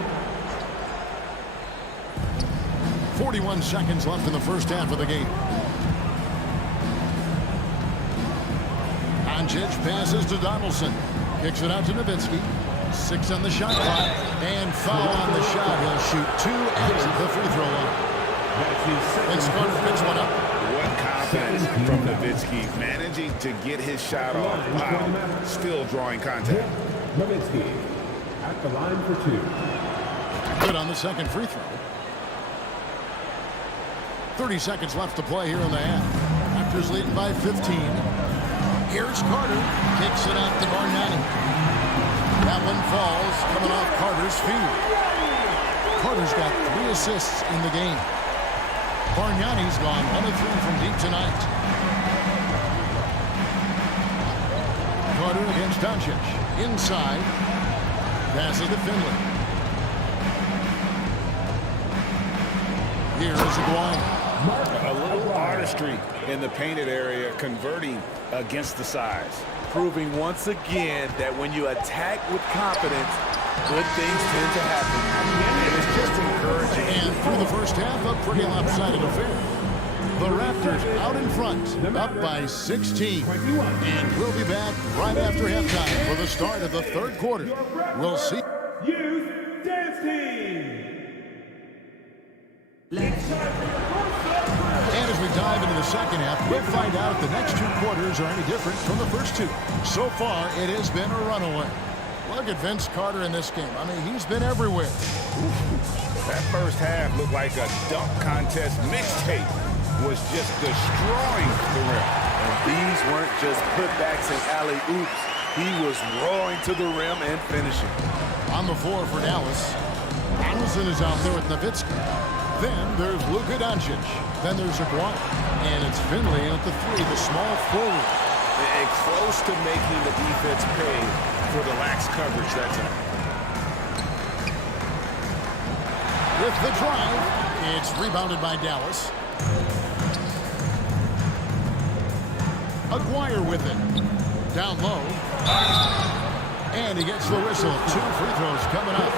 41 seconds left in the first half of the game. Doncic passes to Donaldson. Kicks it out to Nowitzki. 6 on the shot clock. And foul on the shot. He'll shoot 2 at the free throw line. Vince Carter picks one up. What confidence from Nowitzki, managing to get his shot off while still drawing contact. Nowitzki at the line for 2. Good on the second free throw. 30 seconds left to play here in the half. Raptors leading by 15. Here's Carter. Kicks it out to Bargnani. That one falls, coming off Carter's feet. Carter's got 3 assists in the game. Bargnani's gone 1 of 3 from deep tonight. Carter against Doncic. Inside. Passes to Finley. Here is Aguirre. A little artistry in the painted area, converting against the size. Proving once again that when you attack with confidence, good things tend to happen. And it's just encouraging. And through the first half, a pretty lopsided affair. The Raptors out in front, up by 16. And we'll be back right after halftime for the start of the third quarter. We'll see. Youth Dance Team. And as we dive into the second half, we'll find out if the next 2 quarters are any different from the first 2. So far, it has been a runaway. Look at Vince Carter in this game. I mean, he's been everywhere. That first half looked like a dunk contest mixtape. Was just destroying the rim. And these weren't just putbacks and alley-oops. He was rolling to the rim and finishing. On the floor for Dallas. Donaldson is out there with Nowitzki. Then there's Luka Doncic. Then there's Aguirre. And it's Finley at the 3, the small forward. And close to making the defense pay for the lax coverage that time. With the drive, it's rebounded by Dallas. Aguirre with it. Down low. And he gets the whistle. 2 free throws coming up.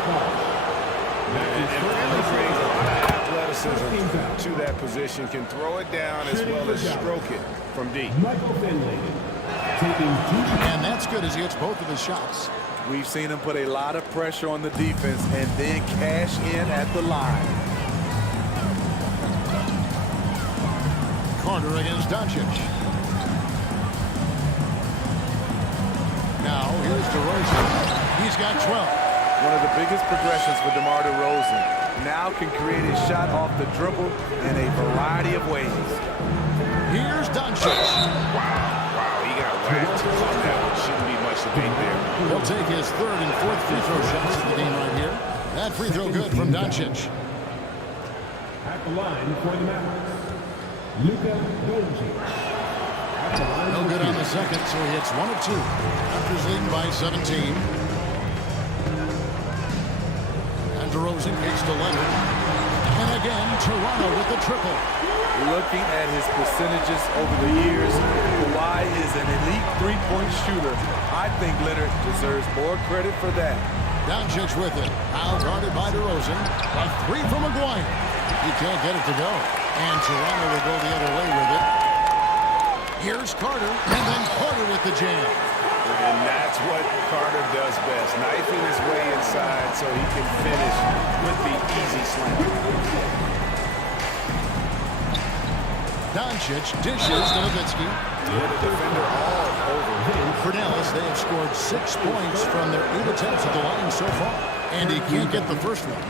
And Finley brings a lot of athleticism to that position. Can throw it down as well as stroke it from deep. Michael Finley taking 2. And that's good as he hits both of his shots. We've seen him put a lot of pressure on the defense and then cash in at the line. Carter against Doncic. Now here's DeRozan. He's got 12. One of the biggest progressions for DeMar DeRozan. Now can create his shot off the dribble in a variety of ways. Here's Doncic. Wow, he got whacked on that paint there. He'll take his third and fourth free throw shots of the game right here. That free throw good from Doncic. At the line for the Mavericks, Luka Doncic. No good on the second, so he hits 1 of 2. Raptors leading by 17. And DeRozan kicks to Leonard. And again, Toronto with the triple. Looking at his percentages over the years, Kawhi is an elite three-point shooter. I think Leonard deserves more credit for that. Doncic with it. Now guarded by DeRozan. A three from Maguire. He can't get it to go. And Toronto will go the other way with it. Here's Carter, and then Carter with the jam. And that's what Carter does best, knifing his way inside so he can finish with the easy slam. Doncic dishes to Nowitzki. The defender all over him. For Dallas, they have scored 6 points from their 8 attempts at the line so far. And he can't get the first one.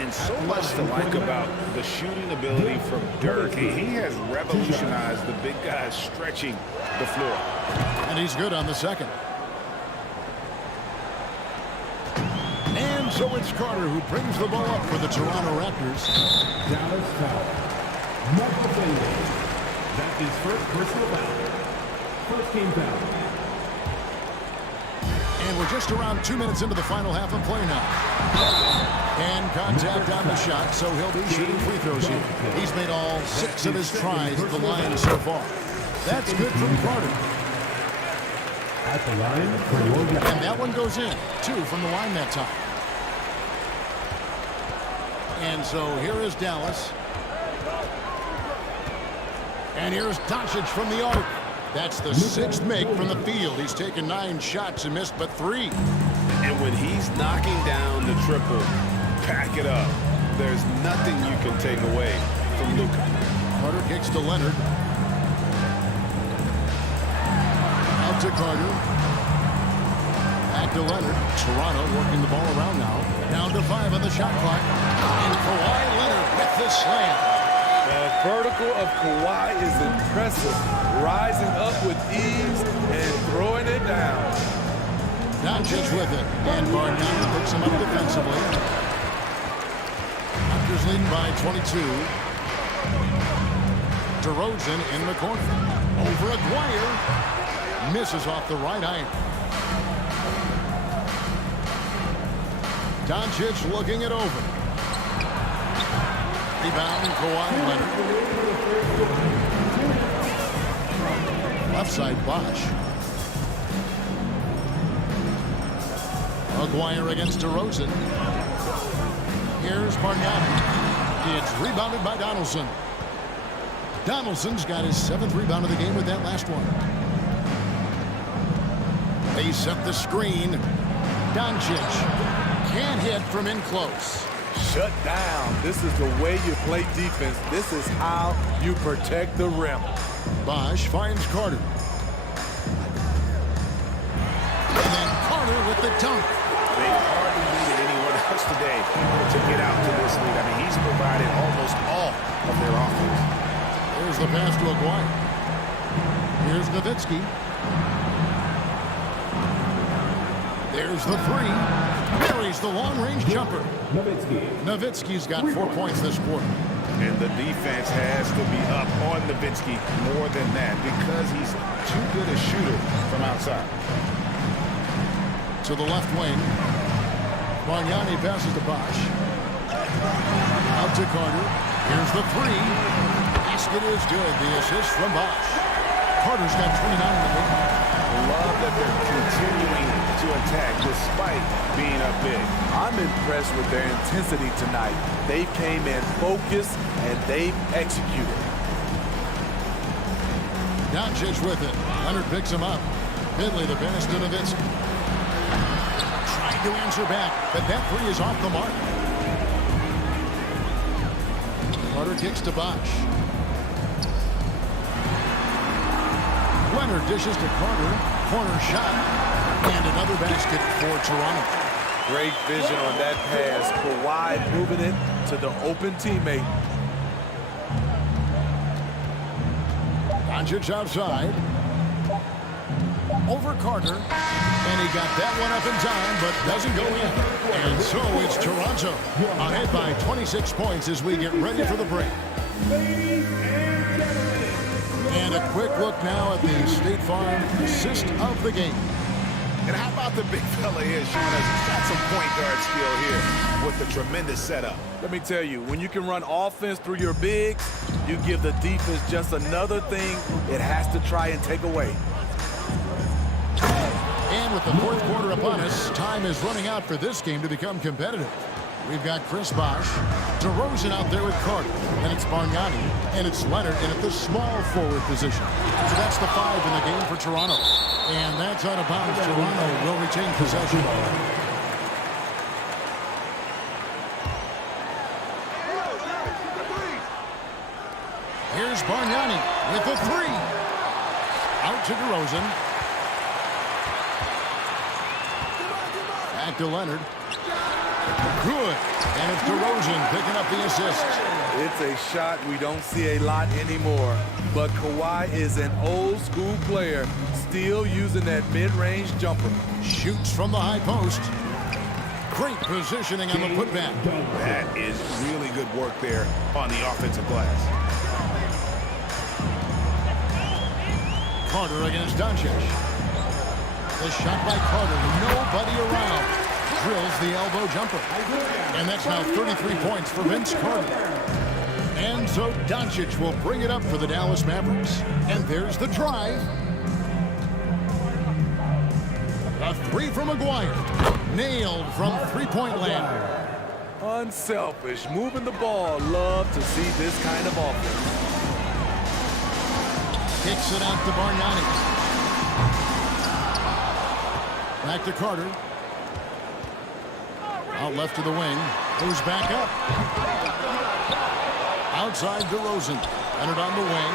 And so much to like about the shooting ability from Dirk. He has revolutionized the big guys stretching the floor. And he's good on the second. And so it's Carter who brings the ball up for the Toronto Raptors. Dallas foul. Michael Finley. That's his first personal foul. First team foul. And we're just around 2 minutes into the final half of play now. And contact on the shot, so he'll be shooting free throws here. He's made all 6 of his tries at the line so far. That's good from Carter. At the line for your And that one goes in. 2 from the line that time. And so here is Dallas. And here's Doncic from the arc. That's the 6th make from the field. He's taken 9 shots and missed but 3. And when he's knocking down the triple, pack it up. There's nothing you can take away from Luka. Carter kicks to Leonard. Out to Carter. Back to Leonard. Toronto working the ball around now. Down to 5 on the shot clock. And Kawhi Leonard with the slam. The vertical of Kawhi is impressive. Rising up with ease and throwing it down. Doncic with it. And Bargnani picks him up defensively. Raptors leading by 22. DeRozan in the corner. Over Aguirre. Misses off the right iron. Doncic looking it over. Rebound, Kawhi Leonard. Left side, Bosch. Aguirre against DeRozan. Here's Bargnani. It's rebounded by Donaldson. Donaldson's got his 7th rebound of the game with that last one. They set the screen. Doncic can't hit from in close. Shut down. This is the way you play defense. This is how you protect the rim. Bosch finds Carter. And then Carter with the dunk. They hardly needed anyone else today to get out to this lead. I mean, he's provided almost all of their offense. Here's the pass to Aguirre. Here's Nowitzki. There's the 3. Buries the long-range jumper. Nowitzki's got 4 points this quarter. And the defense has to be up on Nowitzki more than that because he's too good a shooter from outside. To the left wing. Bargnani passes to Bosch. Out to Carter. Here's the 3. Basket is good. The assist from Bosch. Carter's got 29 in the game. Love that they're continuing to attack despite being up big. I'm impressed with their intensity tonight. They came in focused and they executed. Doncic with it. Leonard picks him up. Finley the pass to Nowitzki. Trying to answer back, but that 3 is off the mark. Carter kicks to Bosch. Leonard dishes to Carter. Corner shot. And another basket for Toronto. Great vision on that pass. Kawhi moving it to the open teammate. Doncic outside. over Carter. And he got that one up in time, but doesn't go in. And so it's Toronto ahead by 26 points as we get ready for the break. And a quick look now at the State Farm assist of the game. And how about the big fella here showing us he's got some point guard skill here with the tremendous setup. Let me tell you, when you can run offense through your bigs, you give the defense just another thing it has to try and take away. And with the fourth quarter upon us, time is running out for this game to become competitive. We've got Chris Bosh, DeRozan out there with Carter, and it's Bargnani, and it's Leonard in at the small forward position. So that's the 5 in the game for Toronto. And that's out of bounds. Toronto will retain possession. Here's Bargnani with the 3. Out to DeRozan. Back to Leonard. Good. And it's DeRozan picking up the assist. It's a shot we don't see a lot anymore. But Kawhi is an old school player, still using that mid-range jumper. Shoots from the high post. Great positioning on the putback. That is really good work there on the offensive glass. Carter against Doncic. The shot by Carter. Nobody around. Drills the elbow jumper. And that's now 33 points for Vince Carter. And so Doncic will bring it up for the Dallas Mavericks. And there's the drive. A 3 from Maguire. Nailed from three-point land. Unselfish, moving the ball. Love to see this kind of offense. Kicks it out to Bargnani. Back to Carter. Out left to the wing. Goes back up. Outside DeRozan. Leonard on the wing.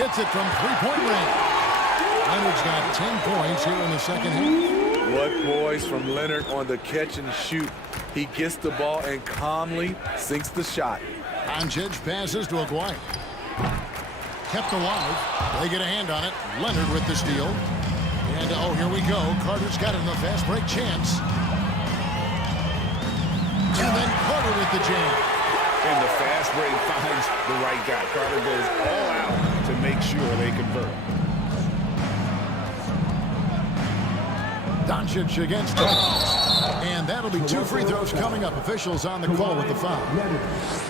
Hits it from three-point range. Leonard's got 10 points here in the second half. What poise from Leonard on the catch and shoot. He gets the ball and calmly sinks the shot. Doncic passes to Aguirre. Kept alive. They get a hand on it. Leonard with the steal. And, oh, here we go. Carter's got it in the fast break chance. And then Carter with the jam. And the fast break finds the right guy. Carter goes all out to make sure they convert. Doncic against Toronto. And that'll be 2 free throws coming up. Officials on the call with the foul.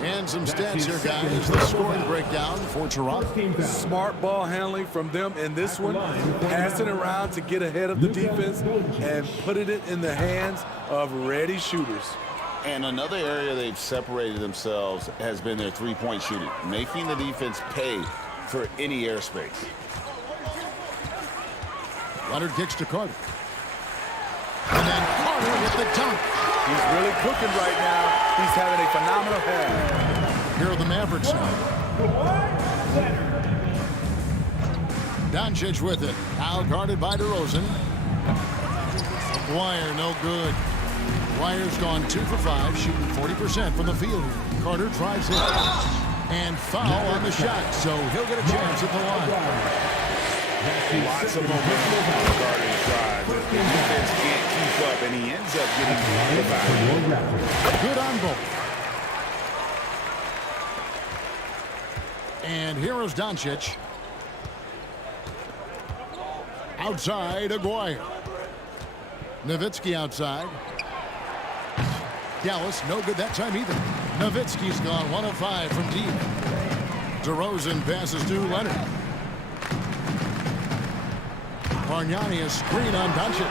And some stats here, guys. The scoring breakdown for Toronto. Smart ball handling from them in this one. Passing around to get ahead of the defense and putting it in the hands of ready shooters. And another area they've separated themselves has been their three-point shooting, making the defense pay for any airspace. Leonard kicks to Carter. And then Carter with the dunk. He's really cooking right now. He's having a phenomenal half. Here are the Mavericks now. Doncic with it. Now guarded by DeRozan. Maguire, no good. Maguire's gone 2 for 5, shooting 40% from the field. Carter tries it. And foul on the shot, so he'll get a chance at the line. Lots of momentum on the Garden's drive. The defense can't keep up, and he ends up getting the foul. Good on both. And here is Doncic. Outside, Aguirre. Nowitzki outside. Dallas, no good that time either. Nowitzki's gone 1 of 5 from deep. DeRozan passes to Leonard. Bargnani, a screen on Doncic.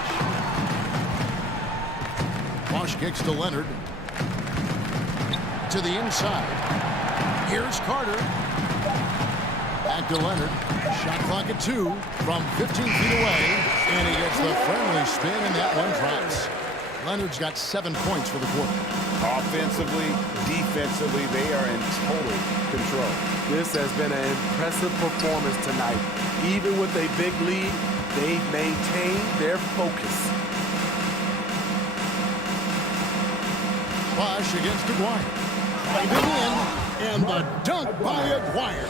Bosh kicks to Leonard. To the inside. Here's Carter. Back to Leonard. Shot clock at 2 from 15 feet away. And he gets the friendly spin, and that one drops. Leonard's got 7 points for the quarter. Offensively, defensively, they are in total control. This has been an impressive performance tonight. Even with a big lead, they maintain their focus. Bosh against Aguirre. Played it in, and the dunk by Aguirre.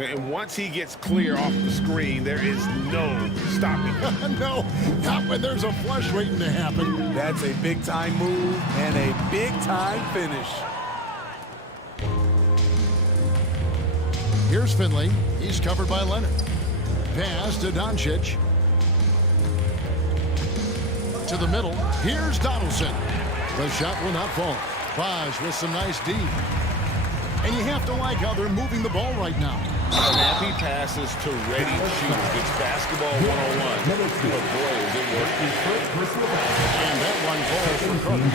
And once he gets clear off the screen, there is no stopping him. No, not when there's a flush waiting to happen. That's a big-time move and a big-time finish. Here's Finley. He's covered by Leonard. Pass to Doncic. To the middle. Here's Donaldson. The shot will not fall. Bosh with some nice D. And you have to like how they're moving the ball right now. Snappy passes to ready shooters. It's basketball 101. But boy, is it working. And that one falls for Carter.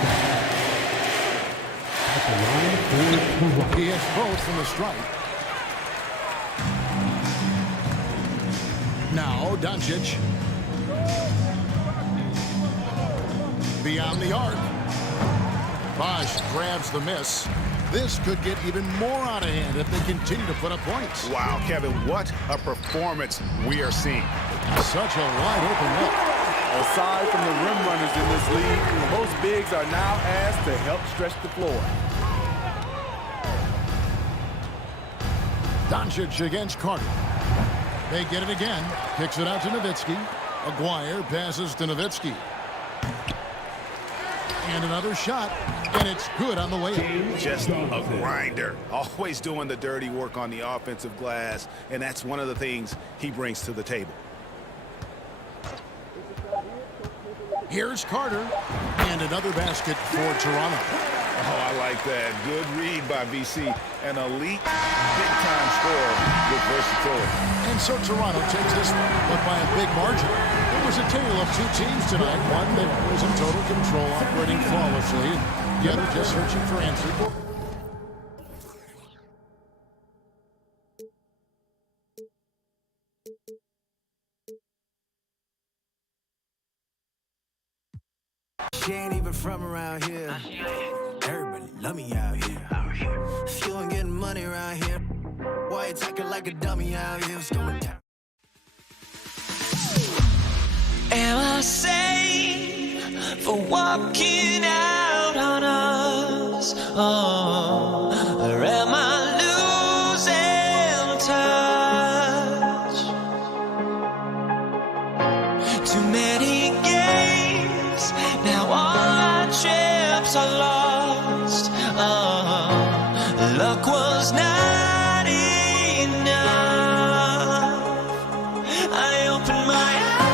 He hits both from the strike. Now Doncic. Beyond the arc. Bosh grabs the miss. This could get even more out of hand if they continue to put up points. Wow, Kevin, what a performance we are seeing. Such a wide open look. Aside from the rim runners in this league, most bigs are now asked to help stretch the floor. Doncic against Carter. They get it again. Kicks it out to Nowitzki. Aguirre passes to Nowitzki. And another shot, and it's good on the way up. Just a grinder. Always doing the dirty work on the offensive glass, and that's one of the things he brings to the table. Here's Carter, and another basket for Toronto. Oh, I like that. Good read by VC. An elite, big-time scorer with versatility. And so Toronto takes this one, but by a big margin. It was a tale of two teams tonight. One that was in total control, operating flawlessly, and the other just searching for answers. She ain't even from around here. Everybody love me out here. If you ain't getting money around here, why you talking like a dummy out here? What's going down? Am I safe for walking out on us? Oh, or am I losing touch? Too many games, now all our chips are lost. Oh, luck was not enough. I opened my eyes.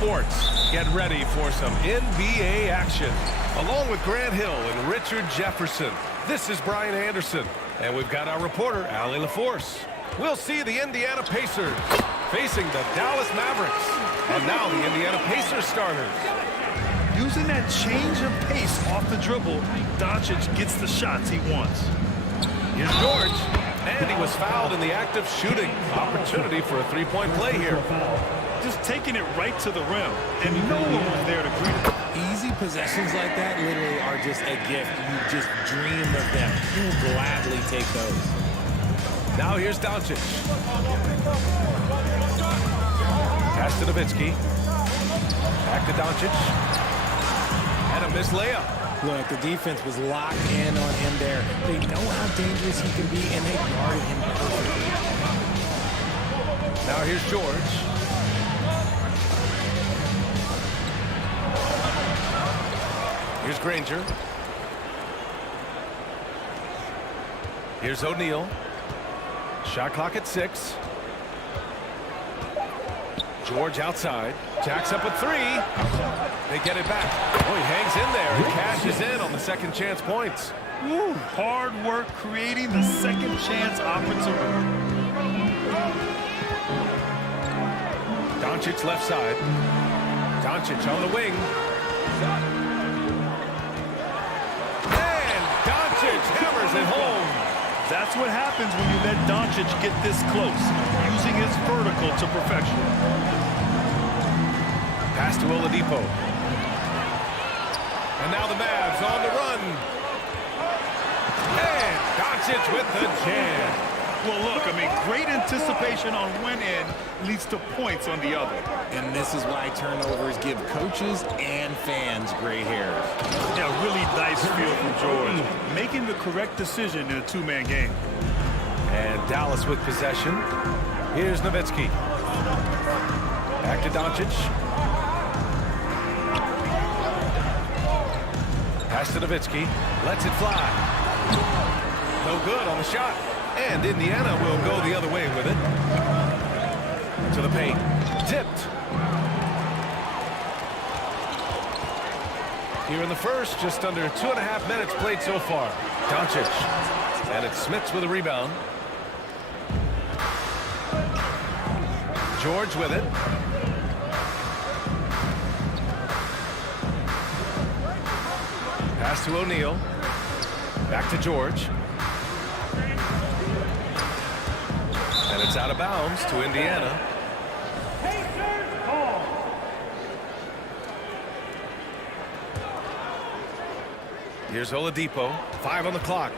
sports. Get ready for some NBA action. Along with Grant Hill and Richard Jefferson, this is Brian Anderson. And we've got our reporter, Allie LaForce. We'll see the Indiana Pacers facing the Dallas Mavericks. And now the Indiana Pacers starters. Using that change of pace off the dribble, Doncic gets the shots he wants. Here's George. And he was fouled in the act of shooting. Opportunity for a three-point play here. Just taking it right to the rim, and no one was there to greet him. Easy possessions like that literally are just a gift. You just dream of them. You'll gladly take those. Now here's Doncic. Pass to Nowitzki. Back to Doncic. And a missed layup. Look, the defense was locked in on him there. They know how dangerous he can be, and they guarded him perfectly. Now here's George. Here's Granger. Here's O'Neal. Shot clock at 6. George outside. Jacks up a 3. They get it back. Oh, he hangs in there and cashes in on the second chance points. Woo, hard work creating the second chance opportunity. Doncic left side. Doncic on the wing. And Doncic hammers it home. That's what happens when you let Doncic get this close, using his vertical to perfection. Pass to Oladipo. And now the Mavs on the run. And Doncic with the jam. Well, look, I mean, great anticipation on one end leads to points on the other. And this is why turnovers give coaches and fans gray hairs. Yeah, really nice feel from George, making the correct decision in a two-man game. And Dallas with possession. Here's Nowitzki. Back to Doncic. Pass to Nowitzki. Lets it fly. No good on the shot. And Indiana will go the other way with it. To the paint. Tipped. Here in the first, just under 2.5 minutes played so far. Doncic. And it's Smits with a rebound. George with it. Pass to O'Neal. Back to George. And it's out of bounds to Indiana. Here's Oladipo. 5 on the clock.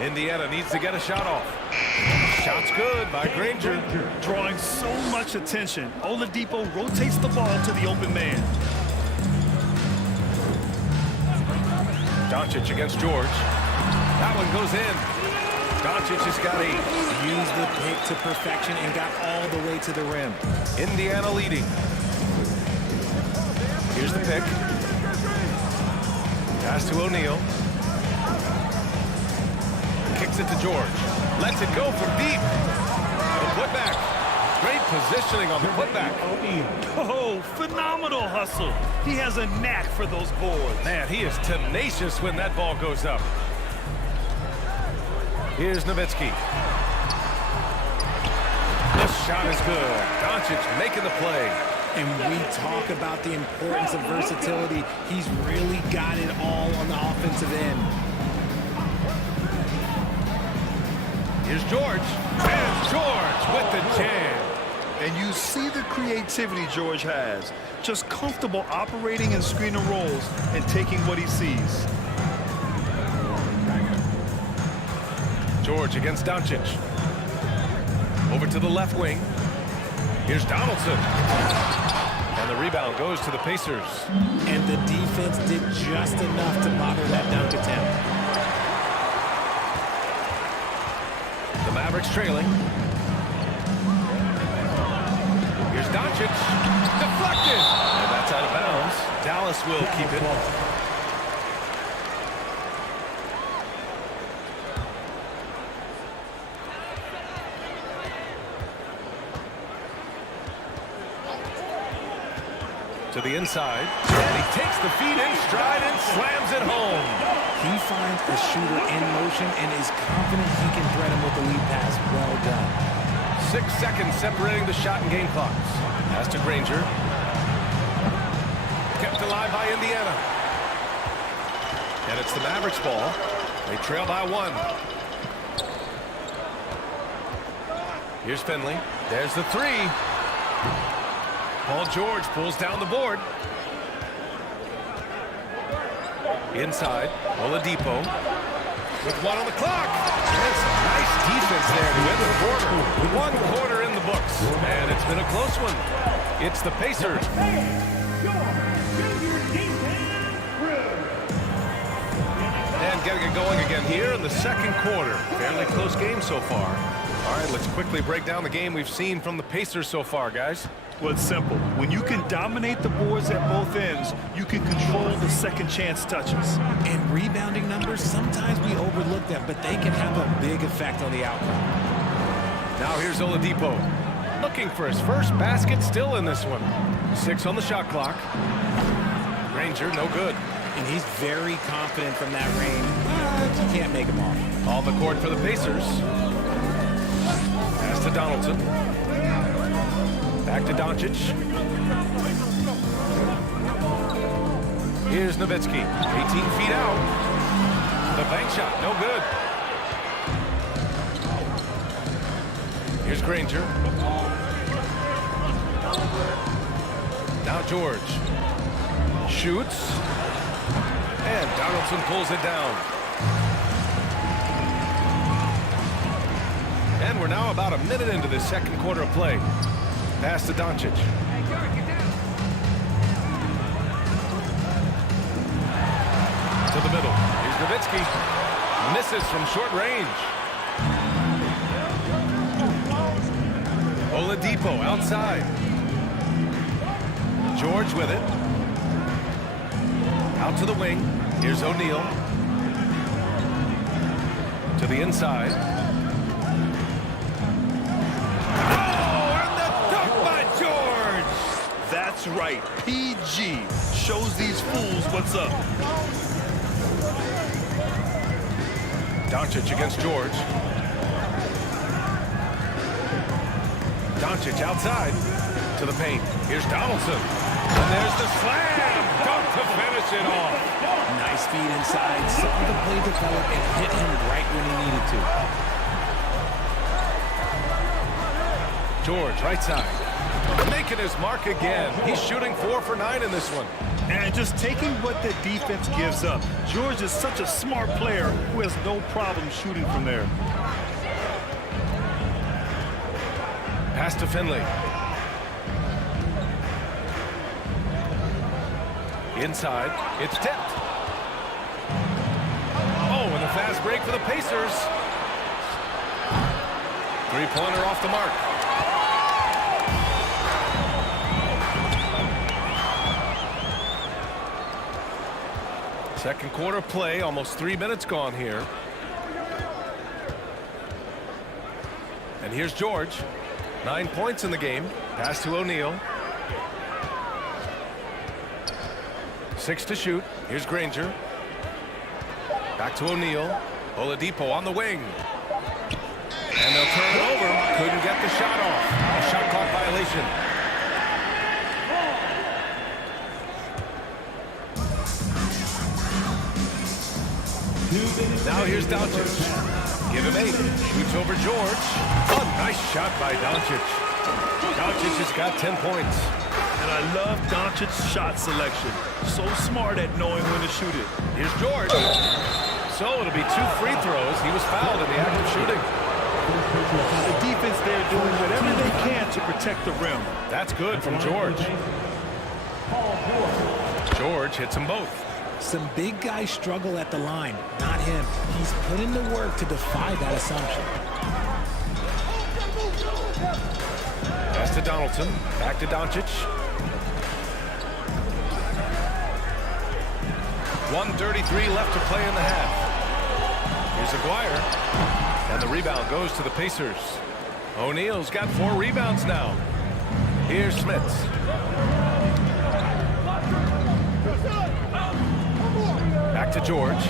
Indiana needs to get a shot off. Shot's good by Granger. Drawing so much attention, Oladipo rotates the ball to the open man. Doncic against George. That one goes in. Doncic has got 8. Used the pick to perfection and got all the way to the rim. Indiana leading. Here's the pick. Pass to O'Neal. Kicks it to George. Lets it go from deep. The putback. Great positioning on the putback. Oh, phenomenal hustle. He has a knack for those boards. Man, he is tenacious when that ball goes up. Here's Nowitzki. The shot is good. Doncic making the play. And we talk about the importance of versatility. He's really got it all on the offensive end. Here's George. And George with the jam. And you see the creativity George has. Just comfortable operating in screen and rolls and taking what he sees. George against Doncic. Over to the left wing. Here's Donaldson. And the rebound goes to the Pacers. And the defense did just enough to bother that dunk attempt. The Mavericks trailing. Here's Doncic. Deflected. And that's out of bounds. Dallas will keep it. To the inside. And he takes the feet in stride and slams it home. He finds a shooter in motion and is confident he can thread him with the lead pass. Well done. 6 seconds separating the shot and game clocks. Pass to Granger. Kept alive by Indiana. And it's the Mavericks ball. They trail by 1. Here's Finley. There's the 3. Paul George pulls down the board. Inside, Oladipo with 1 on the clock. That's nice defense there to end the quarter. 1 quarter in the books, and it's been a close one. It's the Pacers. And getting it going again here in the second quarter. Fairly close game so far. All right, let's quickly break down the game we've seen from the Pacers so far, guys. Well, it's simple. When you can dominate the boards at both ends, you can control the second chance touches. And rebounding numbers, sometimes we overlook them, but they can have a big effect on the outcome. Now here's Oladipo. Looking for his first basket, still in this one. 6 on the shot clock. Granger, no good. And he's very confident from that range. But you can't make him off. On the court for the Pacers. Pass to Donaldson. Back to Doncic. Here's Nowitzki. 18 feet out. The bank shot, no good. Here's Granger. Now George. Shoots. And Donaldson pulls it down. And we're now about a minute into the second quarter of play. Pass to Doncic. To the middle. Here's Nowitzki. Misses from short range. Oladipo outside. George with it. Out to the wing. Here's O'Neal. To the inside. That's right. PG shows these fools what's up. Doncic against George. Doncic outside to the paint. Here's Donaldson. And there's the slam. Dunk to finish it off. Nice feed inside. Saw the play develop and hit him right when he needed to. George, right side. Making his mark again. He's shooting 4 for 9 in this one. And just taking what the defense gives up. George is such a smart player who has no problem shooting from there. Pass to Finley. Inside, it's tipped. Oh, and the fast break for the Pacers. 3-pointer off the mark. Second quarter play, almost 3 minutes gone here. And here's George. 9 points in the game. Pass to O'Neal. 6 to shoot. Here's Granger. Back to O'Neal. Oladipo on the wing. And they'll turn it over. Couldn't get the shot off. A shot clock violation. Now here's Doncic. Give him 8. Shoots over George. Oh, nice shot by Doncic. Doncic has got 10 points. And I love Doncic's shot selection. So smart at knowing when to shoot it. Here's George. So it'll be 2 free throws. He was fouled in the act of shooting. The defense there doing whatever they can to protect the rim. That's good from George. George hits them both. Some big guys struggle at the line, not him. He's put in the work to defy that assumption. Pass to Donaldson. Back to Doncic. 1:33 left to play in the half. Here's Aguirre. And the rebound goes to the Pacers. O'Neal's got 4 rebounds now. Here's Smits. Back to George.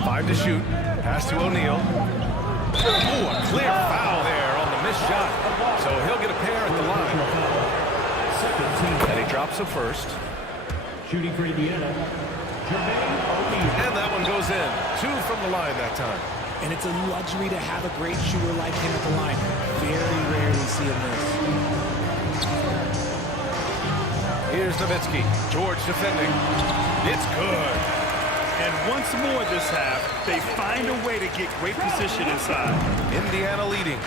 Five to shoot. Pass to O'Neal. Ooh, a clear foul there on the missed shot. So he'll get a pair at the line. And he drops a first. Shooting for Indiana, Jermaine O'Neal. And that one goes in. 2 from the line that time. And it's a luxury to have a great shooter like him at the line. Very rarely see him miss. Here's Nowitzki. George defending. It's good. And once more this half, they find a way to get great position inside. Indiana leading.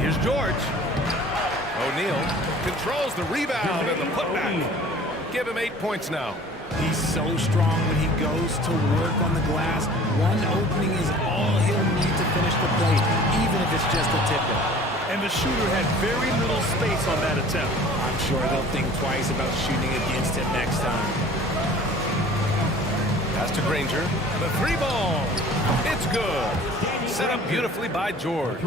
Here's George. O'Neal controls the rebound and the putback. Give him 8 points now. He's so strong when he goes to work on the glass. One opening is all he'll need to finish the play, even if it's just a tip-in. And the shooter had very little space on that attempt. I'm sure they'll think twice about shooting against him next time. Pass to Granger. The 3-ball. It's good. Set up beautifully by George.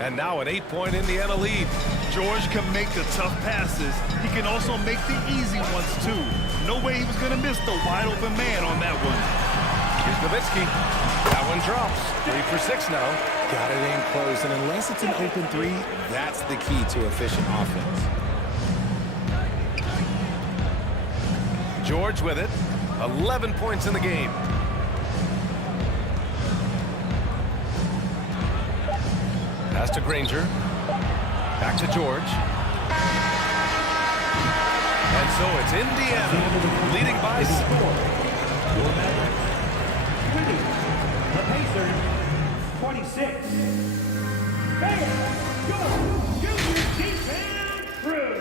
And now an 8-point Indiana lead. George can make the tough passes. He can also make the easy ones, too. No way he was going to miss the wide-open man on that one. Here's Nowitzki. That one drops. 3 for 6 now. Got it in close, and unless it's an open 3, that's the key to efficient offense. George with it. 11 points in the game. Pass to Granger. Back to George. And so it's Indiana leading by 4. The Pacers, 26. Junior defense crew.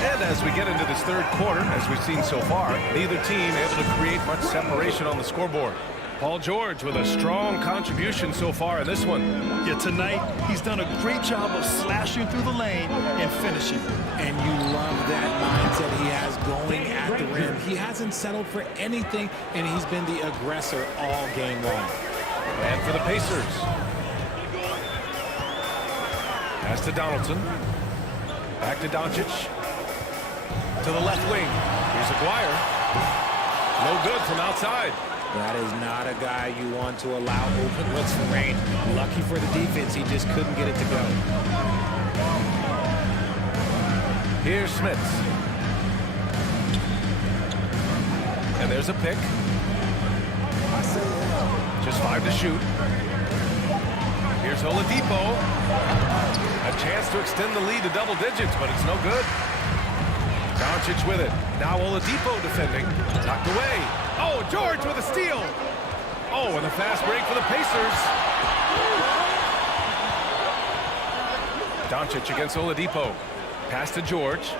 And as we get into this third quarter, as we've seen so far, neither team able to create much separation on the scoreboard. Paul George with a strong contribution so far in this one. Yeah, tonight, he's done a great job of slashing through the lane and finishing. And you love that mindset he has going at the rim. He hasn't settled for anything, and he's been the aggressor all game long. And for the Pacers. Pass to Donaldson. Back to Doncic. To the left wing. Here's Aguirre. No good from outside. That is not a guy you want to allow open looks from Rain. Lucky for the defense, he just couldn't get it to go. Here's Smits. And there's a pick. Just 5 to shoot. Here's Oladipo. A chance to extend the lead to double digits, but it's no good. Doncic with it. Now Oladipo defending. Knocked away. Oh, George with a steal. Oh, and a fast break for the Pacers. Doncic against Oladipo. Pass to George.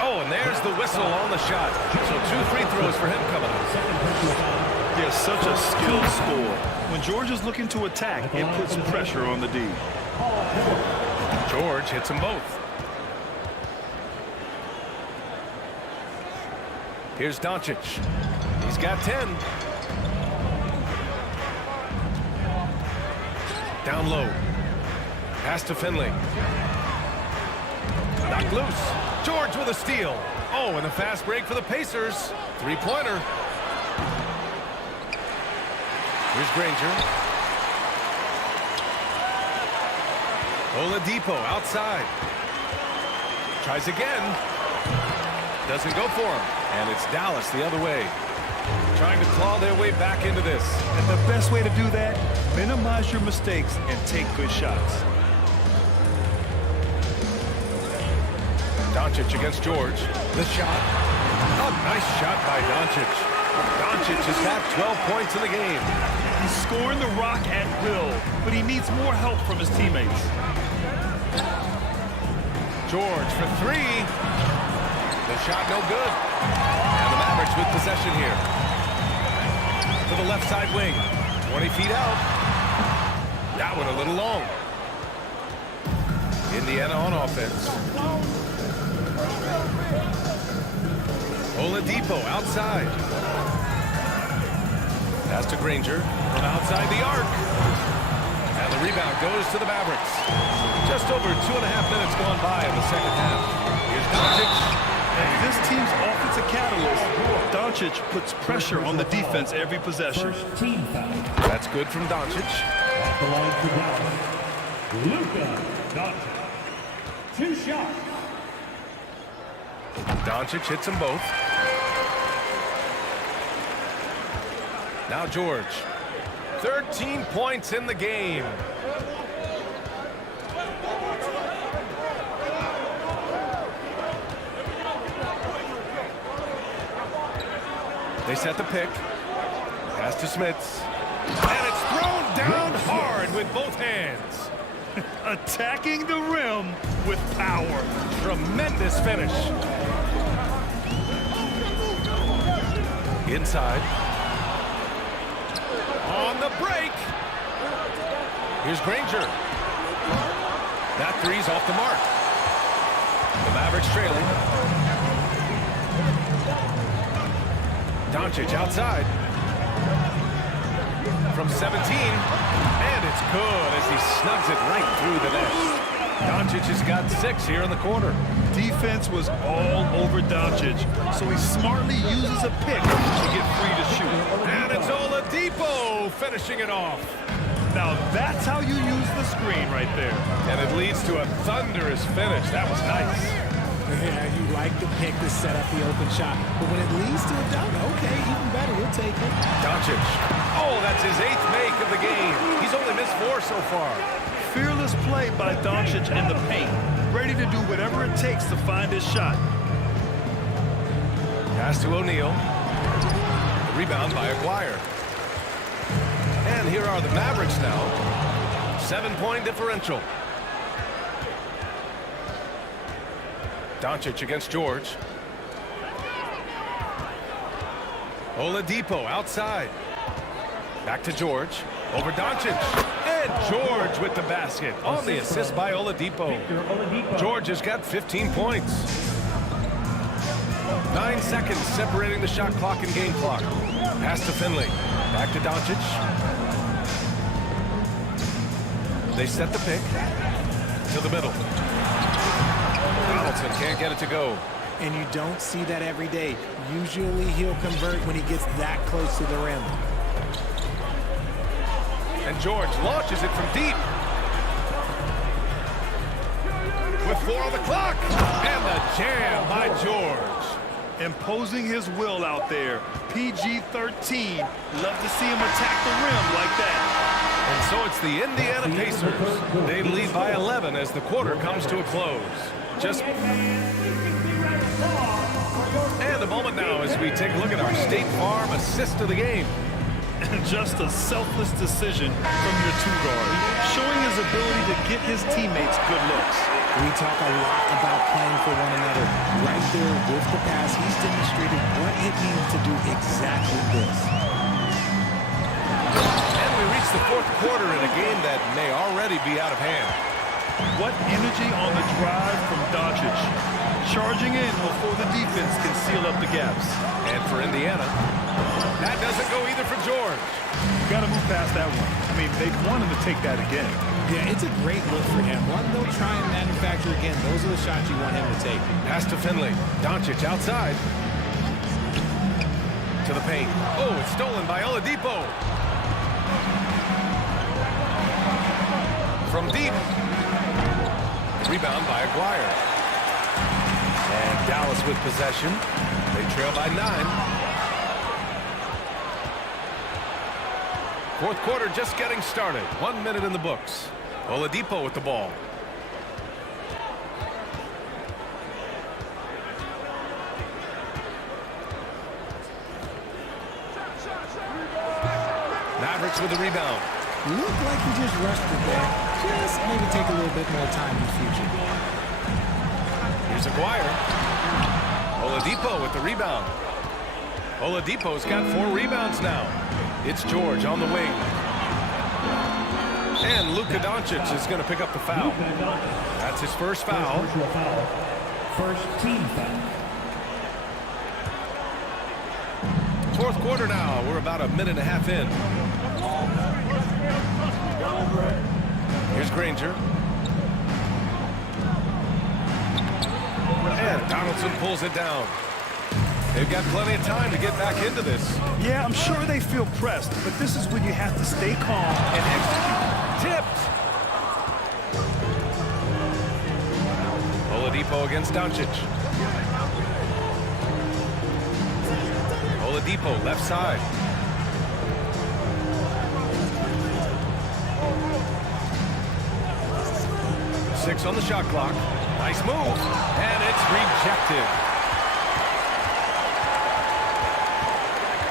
Oh, and there's the whistle on the shot. So 2 free throws for him coming up. Yeah, such a skilled score. When George is looking to attack, it puts pressure on the D. George hits them both. Here's Doncic. He's got 10. Down low. Pass to Finley. Knocked loose. George with a steal. Oh, and a fast break for the Pacers. 3-pointer. Here's Granger. Oladipo outside. Tries again. Doesn't go for him. And it's Dallas the other way. Trying to claw their way back into this. And the best way to do that, minimize your mistakes and take good shots. Doncic against George. The shot. Oh, nice shot by Doncic. Doncic has got 12 points in the game. He's scoring the rock at will, but he needs more help from his teammates. George for 3. The shot no good. And the Mavericks with possession here. To the left side wing. 20 feet out. That one a little long. Indiana on offense. Oladipo outside. Pass to Granger from outside the arc. And the rebound goes to the Mavericks. Just over 2.5 minutes gone by in the second half. Here's Doncic. And this team's offensive catalyst, Doncic, puts pressure on the defense every possession. That's good from Doncic. At the line for Dallas, Luka Doncic. 2 shots. Doncic hits them both. Now George. 13 points in the game. They set the pick. Pass to Smits. And it's thrown down hard with both hands. Attacking the rim with power. Tremendous finish. Inside. On the break. Here's Granger. That three's off the mark. The Mavericks trailing. Doncic outside. From 17. And it's good as he snugs it right through the net. Doncic has got 6 here in the quarter. Defense was all over Doncic, so he smartly uses a pick to get free to shoot. And it's Oladipo finishing it off. Now that's how you use the screen right there. And it leads to a thunderous finish. That was nice. Yeah, you like the pick to set up the open shot. But when it leads to a dunk, okay, even better, we'll take it. Doncic. Oh, that's his 8th make of the game. He's only missed 4 so far. Fearless play by Doncic in the paint. Ready to do whatever it takes to find his shot. Pass to O'Neal. Rebound by Aguirre. And here are the Mavericks now. 7-point differential. Doncic against George. Oladipo outside. Back to George. Over Doncic. And George with the basket on the assist by Oladipo. George has got 15 points. 9 seconds separating the shot clock and game clock. Pass to Finley. Back to Doncic. They set the pick to the middle. Donaldson can't get it to go. And you don't see that every day. Usually he'll convert when he gets that close to the rim. And George launches it from deep. With 4 on the clock. And the jam by George. Imposing his will out there. PG-13. Love to see him attack the rim like that. And so it's the Indiana Pacers. They lead by 11 as the quarter comes to a close. And a moment now as we take a look at our State Farm assist of the game. Just a selfless decision from your 2-guard, showing his ability to get his teammates good looks. We talk a lot about playing for one another. Right there with the pass, he's demonstrated what it means to do exactly this. And we reach the 4th quarter in a game that may already be out of hand. What energy on the drive from Doncic. Charging in before the defense can seal up the gaps. And for Indiana, that doesn't go either for George. Got to move past that one. I mean, they want him to take that again. Yeah, it's a great look for him. One they'll try and manufacture again. Those are the shots you want him to take. Pass to Finley. Doncic outside. To the paint. Oh, it's stolen by Oladipo. From deep. Rebound by Aguirre. And Dallas with possession. They trail by 9. 4th quarter just getting started. 1 minute in the books. Oladipo with the ball. Mavericks with the rebound. Looked like he just rushed it there. Just maybe take a little bit more time in the future. Here's Aguirre. Oladipo with the rebound. Oladipo's got 4 rebounds now. It's George on the wing. And Luka Doncic is going to pick up the foul. That's his first foul. First team foul. For fourth quarter now. We're about a minute and a half in. Here's Granger. And Donaldson pulls it down. They've got plenty of time to get back into this. Yeah, I'm sure they feel pressed, but this is when you have to stay calm and execute. Tipped. Oladipo against Doncic. Oladipo, left side. Six on the shot clock. Nice move. And it's rejected.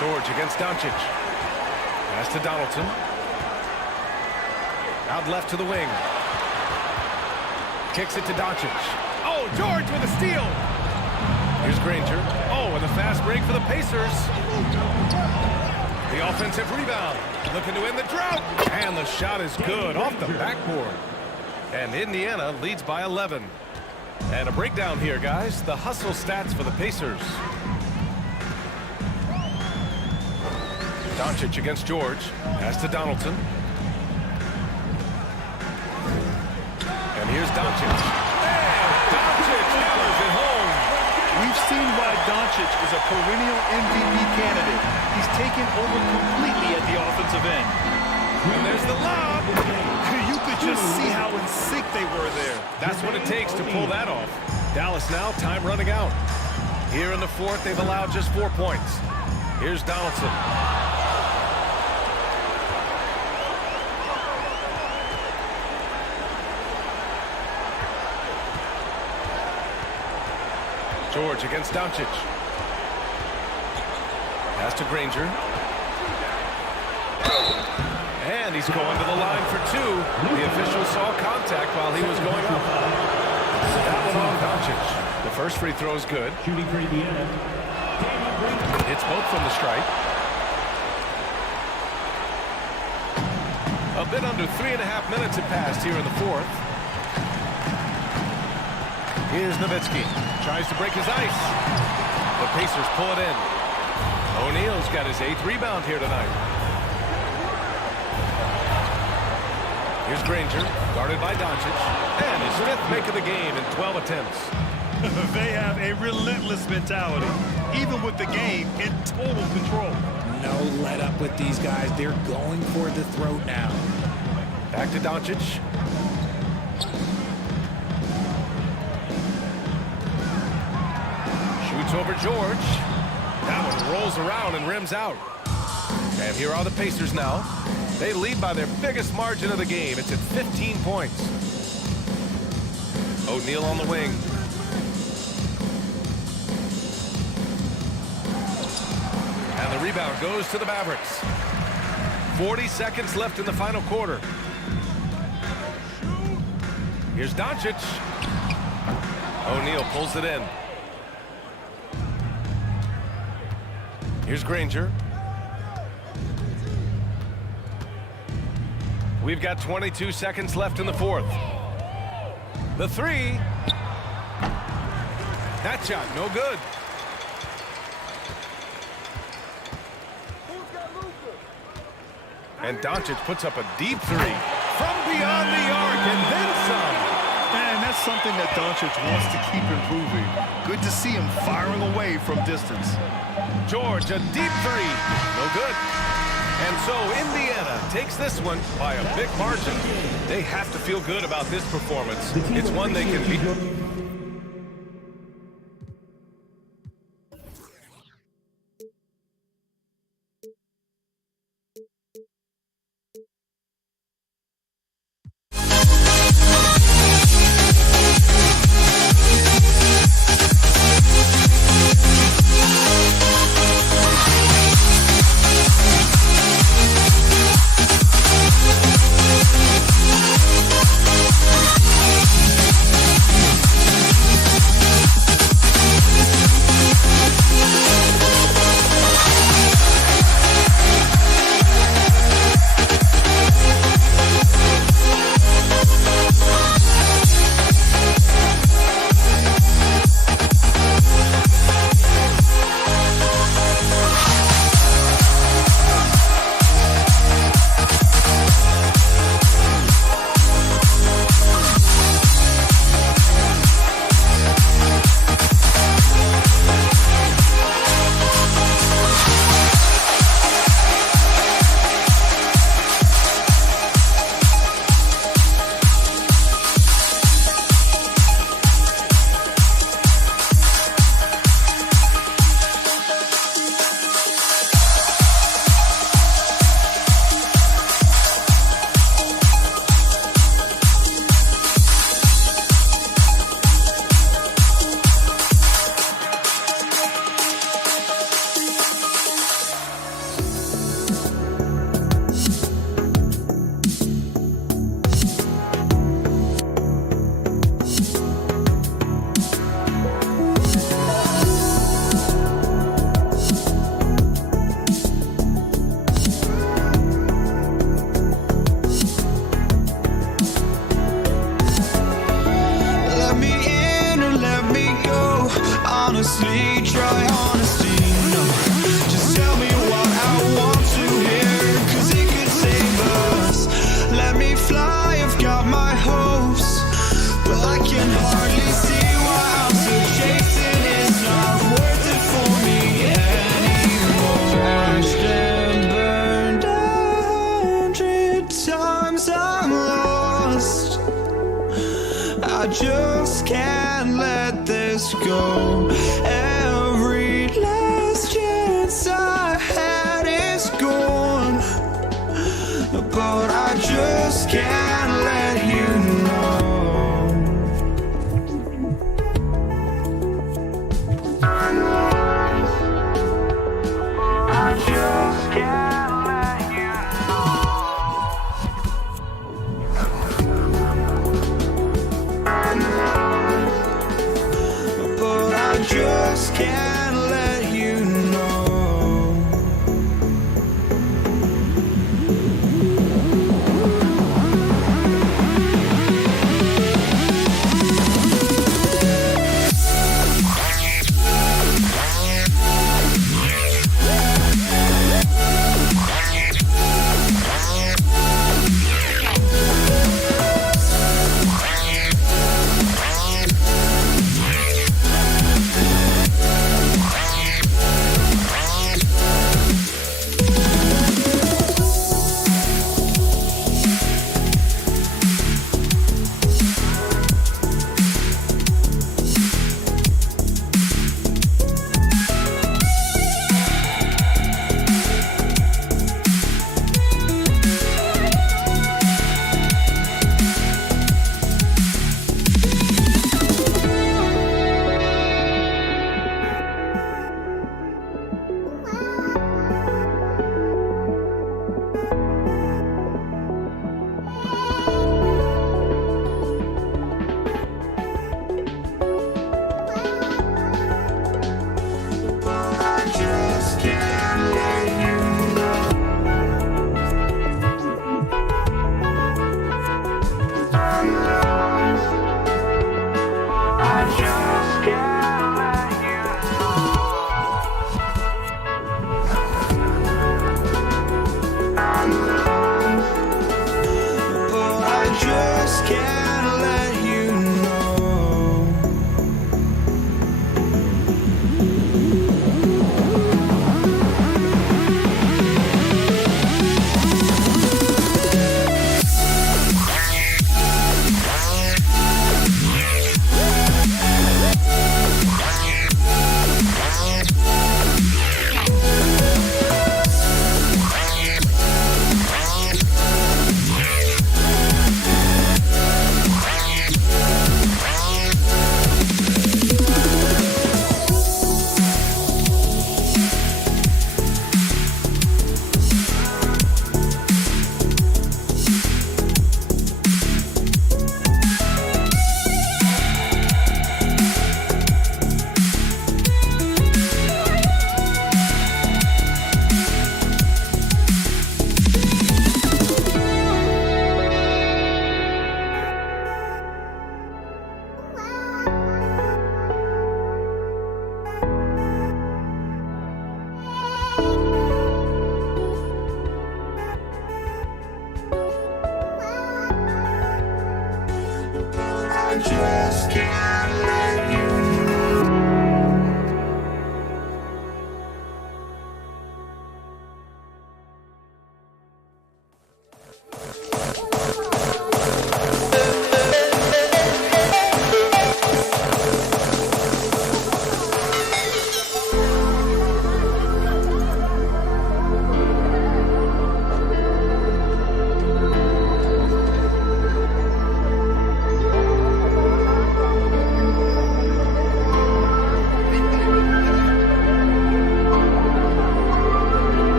George against Doncic. Pass to Donaldson. Out left to the wing. Kicks it to Doncic. Oh, George with a steal. Here's Granger. Oh, and the fast break for the Pacers. The offensive rebound. Looking to end the drought. And the shot is good off the backboard. And Indiana leads by 11. And a breakdown here, guys. The hustle stats for the Pacers. Doncic against George. Pass to Donaldson. And here's Doncic. And Doncic hammers it home. We've seen why Doncic is a perennial MVP candidate. He's taken over completely at the offensive end. And there's the lob. You could just see how in sync they were there. That's what it takes to pull that off. Dallas now, time running out. Here in the fourth, they've allowed just 4 points. Here's Donaldson. George against Doncic. Pass to Granger. And he's going to the line for two. The official saw contact while he was going up. That one on Doncic. The first free throw is good. Shooting for Indiana. Hits both from the stripe. A bit under 3.5 minutes have passed here in the fourth. Here's Nowitzki. Tries to break his ice. The Pacers pull it in. O'Neal's got his 8th rebound here tonight. Here's Granger, guarded by Doncic. And his 5th make of the game in 12 attempts. They have a relentless mentality, even with the game in total control. No let up with these guys. They're going for the throat now. Back to Doncic. Shoots over George. That one rolls around and rims out. And here are the Pacers now. They lead by their biggest margin of the game. It's at 15 points. O'Neal on the wing. And the rebound goes to the Mavericks. 40 seconds left in the final quarter. Here's Doncic. O'Neal pulls it in. Here's Granger. We've got 22 seconds left in the fourth. The three. That shot, no good. And Doncic puts up a deep three from beyond the arc and then some. And that's something that Doncic wants to keep improving. Good to see him firing away from distance. George, a deep three. No good. And so Indiana takes this one by a big margin. They have to feel good about this performance. It's one they can beat. go. Every last chance I had is gone, but I just can't let you know. I just can't let you know. But I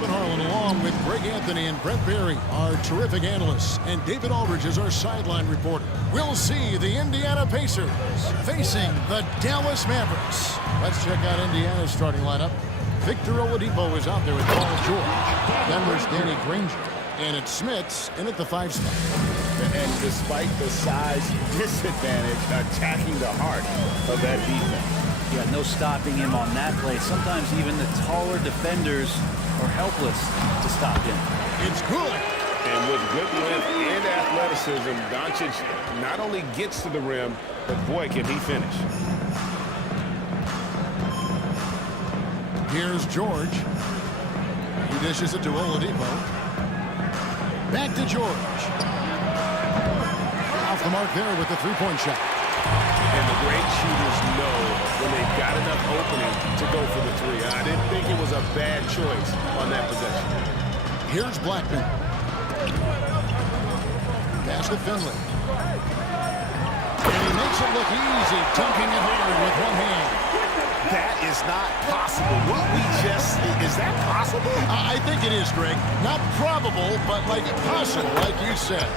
Kevin Harlan along with Greg Anthony and Brent Barry, our terrific analysts, and David Aldridge is our sideline reporter. We'll see the Indiana Pacers facing the Dallas Mavericks. Let's check out Indiana's starting lineup. Victor Oladipo is out there with Paul George. Denver's Danny Granger. And it's Smits in at the 5 spot. And despite the size disadvantage, attacking the heart of that defense. Yeah, no stopping him on that play. Sometimes even the taller defenders are helpless to stop him. It's good. And with good length and athleticism, Doncic not only gets to the rim, but boy, can he finish. Here's George. He dishes it to Oladipo. Back to George. Off the mark there with the three-point shot. And the great shooters know when they've got enough opening to go for the three. I didn't think it was a bad choice on that possession. Here's Blackman. Pass to Finley. And he makes it look easy, dunking it hard with one hand. That is not possible. What we just... Is that possible? I think it is, Greg. Not probable, but like possible, like you said.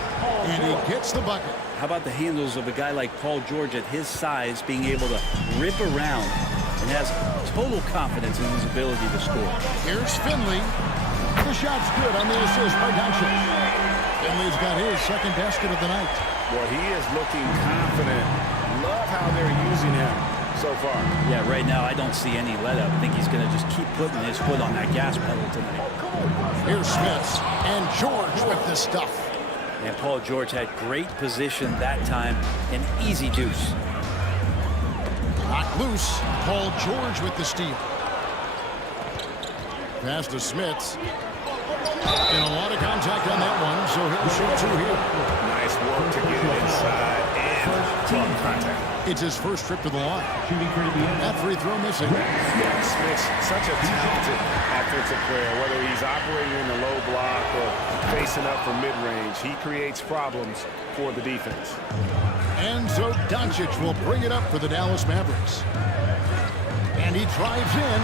And he gets the bucket. How about the handles of a guy like Paul George at his size being able to rip around and has total confidence in his ability to score. Here's Finley. The shot's good on the assist by Doncic. Finley's got his second basket of the night. Well, he is looking confident. Love how they're using him so far. Yeah, right now I don't see any let up. I think he's going to just keep putting his foot on that gas pedal tonight. Here's Smith and George with the stuff. And Paul George had great position that time. An easy deuce. Knocked loose. Paul George with the steal. Pass to Smith. And a lot of contact on that one, so he'll shoot two here. Nice work to get it inside and draw contact. It's his first trip to the line. That free throw missing. Smith's such a talented offensive player. Whether he's operating in the low block or facing up from mid-range, he creates problems for the defense. And so Doncic will bring it up for the Dallas Mavericks. And he drives in.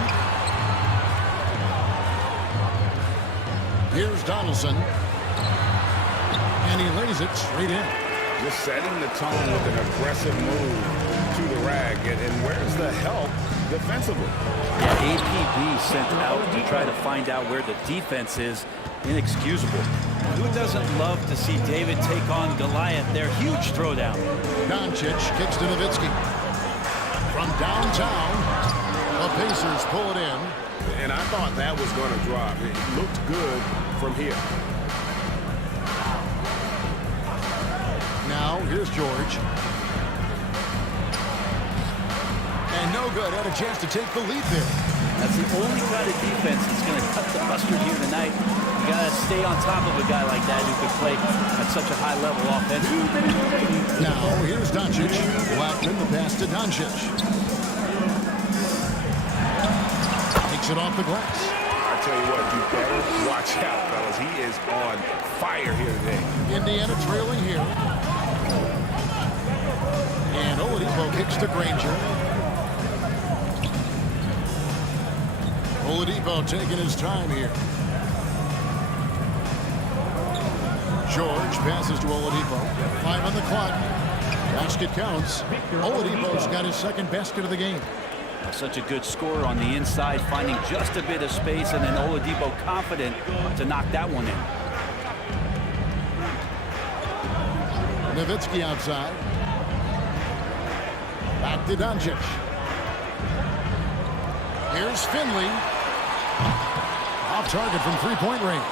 Here's Donaldson. And he lays it straight in. Just setting the tone with an aggressive move to the rack. And where's the help defensively? Yeah, APB sent out to try to find out where the defense is. Inexcusable. Who doesn't love to see David take on Goliath? Their huge throwdown. Doncic kicks to Nowitzki. From downtown, the Pacers pull it in. And I thought that was going to drop. It looked good from here. Now, here's George. And no good. Had a chance to take the lead there. That's the only kind of defense that's going to cut the mustard here tonight. You got to stay on top of a guy like that who can play at such a high level offensively. Now, here's Doncic. Blackman, the pass to Doncic. Takes it off the glass. I tell you what, you better watch out, fellas. He is on fire here today. Indiana trailing here. And Oladipo kicks to Granger. Oladipo taking his time here. George passes to Oladipo. 5 on the clock. Basket counts. Oladipo's got his second basket of the game. Such a good scorer on the inside, finding just a bit of space, and then Oladipo confident to knock that one in. Nowitzki outside. Back to Doncic. Here's Finley. Off target from three-point range.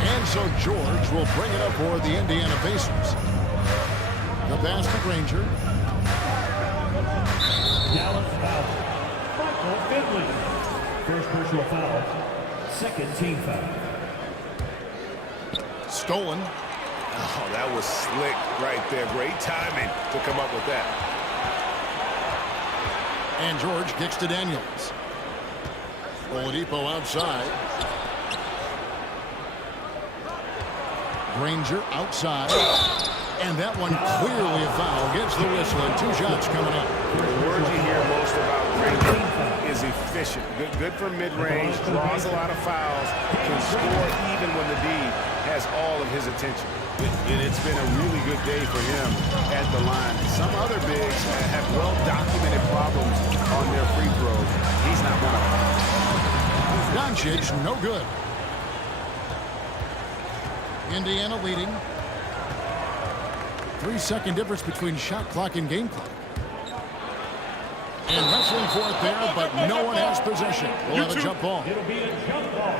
And so George will bring it up for the Indiana Pacers. The pass to Granger. Dallas foul. Michael Finley. First personal foul. Second team foul. Stolen. Oh, that was slick right there. Great timing to come up with that. And George kicks to Daniels. Oladipo outside. Granger outside. And that one clearly a foul. Gets the whistle and 2 shots coming up. The word you hear most about Granger is efficient. good for mid-range, draws a lot of fouls, can score even when the D has all of his attention. And it's been a really good day for him at the line. Some other bigs have well-documented problems on their free throws. He's not one of them. Doncic, no good. Indiana leading. 3-second difference between shot clock and game clock. And wrestling for it there, but no one has possession. We'll have a jump ball. It'll be a jump ball.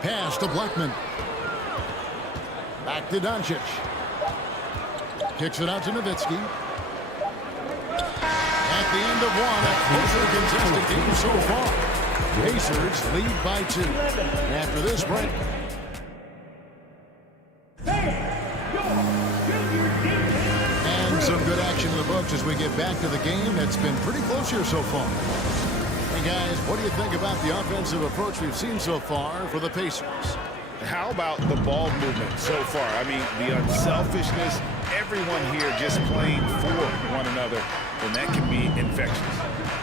Pass to Blackman. Back to Doncic. Kicks it out to Nowitzki. At the end of one, a closer contested game so far. Pacers lead by 2. After this break. And some good action in the books as we get back to the game. That's been pretty close here so far. Hey guys, what do you think about the offensive approach we've seen so far for the Pacers? How about the ball movement so far? I mean, the unselfishness, everyone here just playing for one another, and that can be infectious.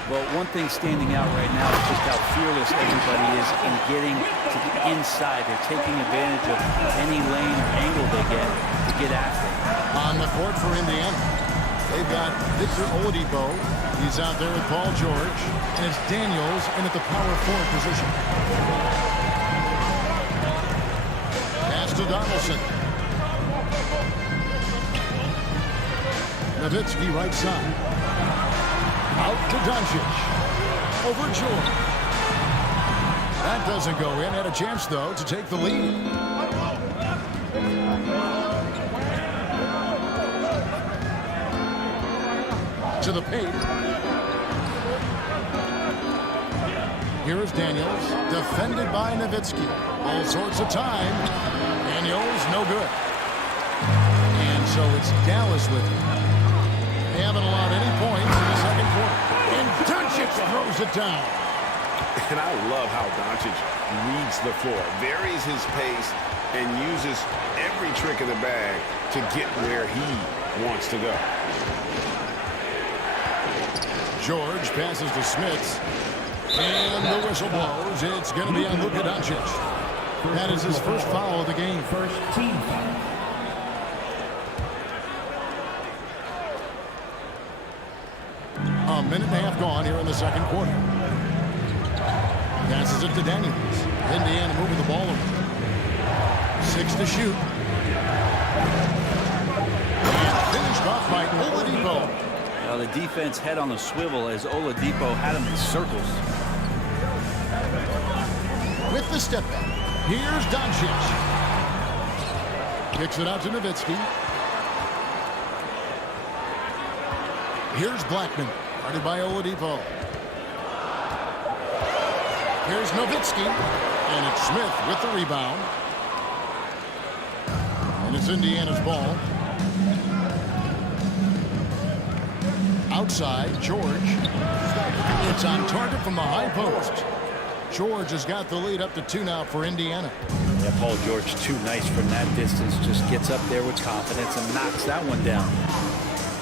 Well, one thing standing out right now is just how fearless everybody is in getting to the inside. They're taking advantage of any lane or angle they get after. On the court for Indiana, they've got Victor Oladipo. He's out there with Paul George, and it's Daniels in at the power forward position. Pass to Donaldson. Nowitzki right side. Out to Doncic. Over George. That doesn't go in. Had a chance, though, to take the lead. To the paint. Here is Daniels, defended by Nowitzki. All sorts of time. Daniels, no good. And so it's Dallas with him. They haven't allowed any points in the second quarter. And Doncic throws it down. And I love how Doncic reads the floor, varies his pace, and uses every trick in the bag to get where he wants to go. George passes to Smits. And the whistle blows. It's going to be on Luka Doncic. That is his first foul of the game. First team foul. A minute and a half gone here in the second quarter. Passes it to Daniels. Indiana moving the ball over. 6 to shoot. And finished off by Oladipo. Well, the defense head on a swivel as Oladipo had him in circles. With the step back, here's Doncic. Kicks it out to Nowitzki. Here's Blackman, guarded by Oladipo. Here's Nowitzki, and it's Smith with the rebound. And it's Indiana's ball. Outside, George. It's on target from the high post. George has got the lead up to 2 now for Indiana. Yeah, Paul George, too nice from that distance. Just gets up there with confidence and knocks that one down.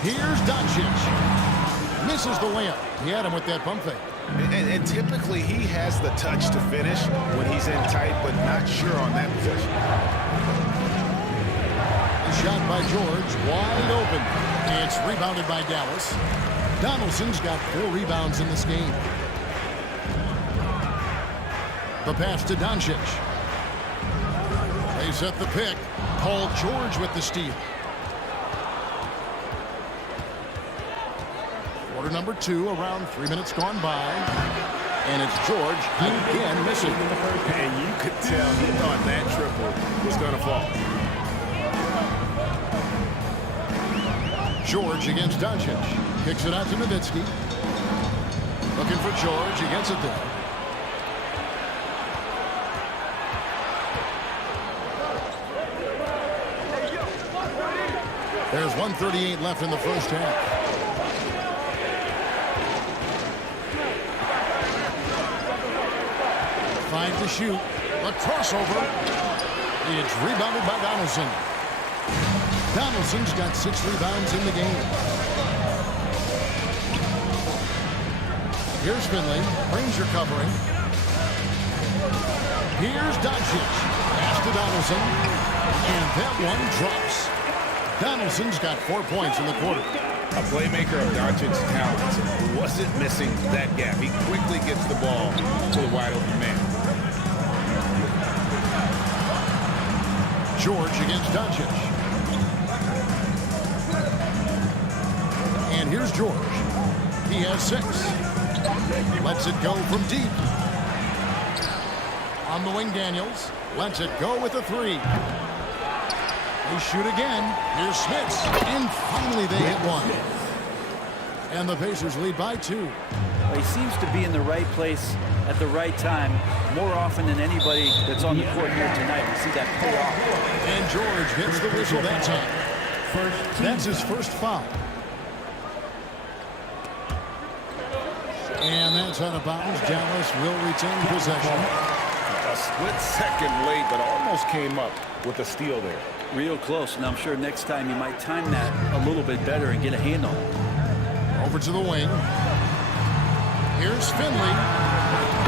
Here's Doncic. Misses the layup. He had him with that pump fake. And typically he has the touch to finish when he's in tight, but not sure on that possession. The shot by George, wide open. It's rebounded by Dallas. Donaldson's got 4 rebounds in this game. The pass to Doncic. They set the pick. Paul George with the steal. Quarter number 2, around 3 minutes gone by. And it's George again missing. And you could tell he thought that triple was going to fall. George against Doncic. Kicks it out to Nowitzki. Looking for George. He gets it there. There's 1:38 left in the first half. Tried to shoot. A crossover. It's rebounded by Donaldson. Donaldson's got 6 rebounds in the game. Here's Finley. Ranger covering. Here's Doncic. Pass to Donaldson. And that one drops. Donaldson's got 4 points in the quarter. A playmaker of Doncic's talents wasn't missing that gap. He quickly gets the ball to the wide open man. George against Doncic. And here's George. He has 6. Lets it go from deep. On the wing, Daniels. Lets it go with a 3. They shoot again. Here's Smits. And finally they hit one. And the Pacers lead by 2. Well, he seems to be in the right place at the right time more often than anybody that's on the court here tonight. We see that pay off. And George hits the whistle that time. That's his first foul. And that's out of bounds. Dallas will retain possession. A split second late, but almost came up with a steal there. Real close, and I'm sure next time he might time that a little bit better and get a handle. Over to the wing. Here's Finley.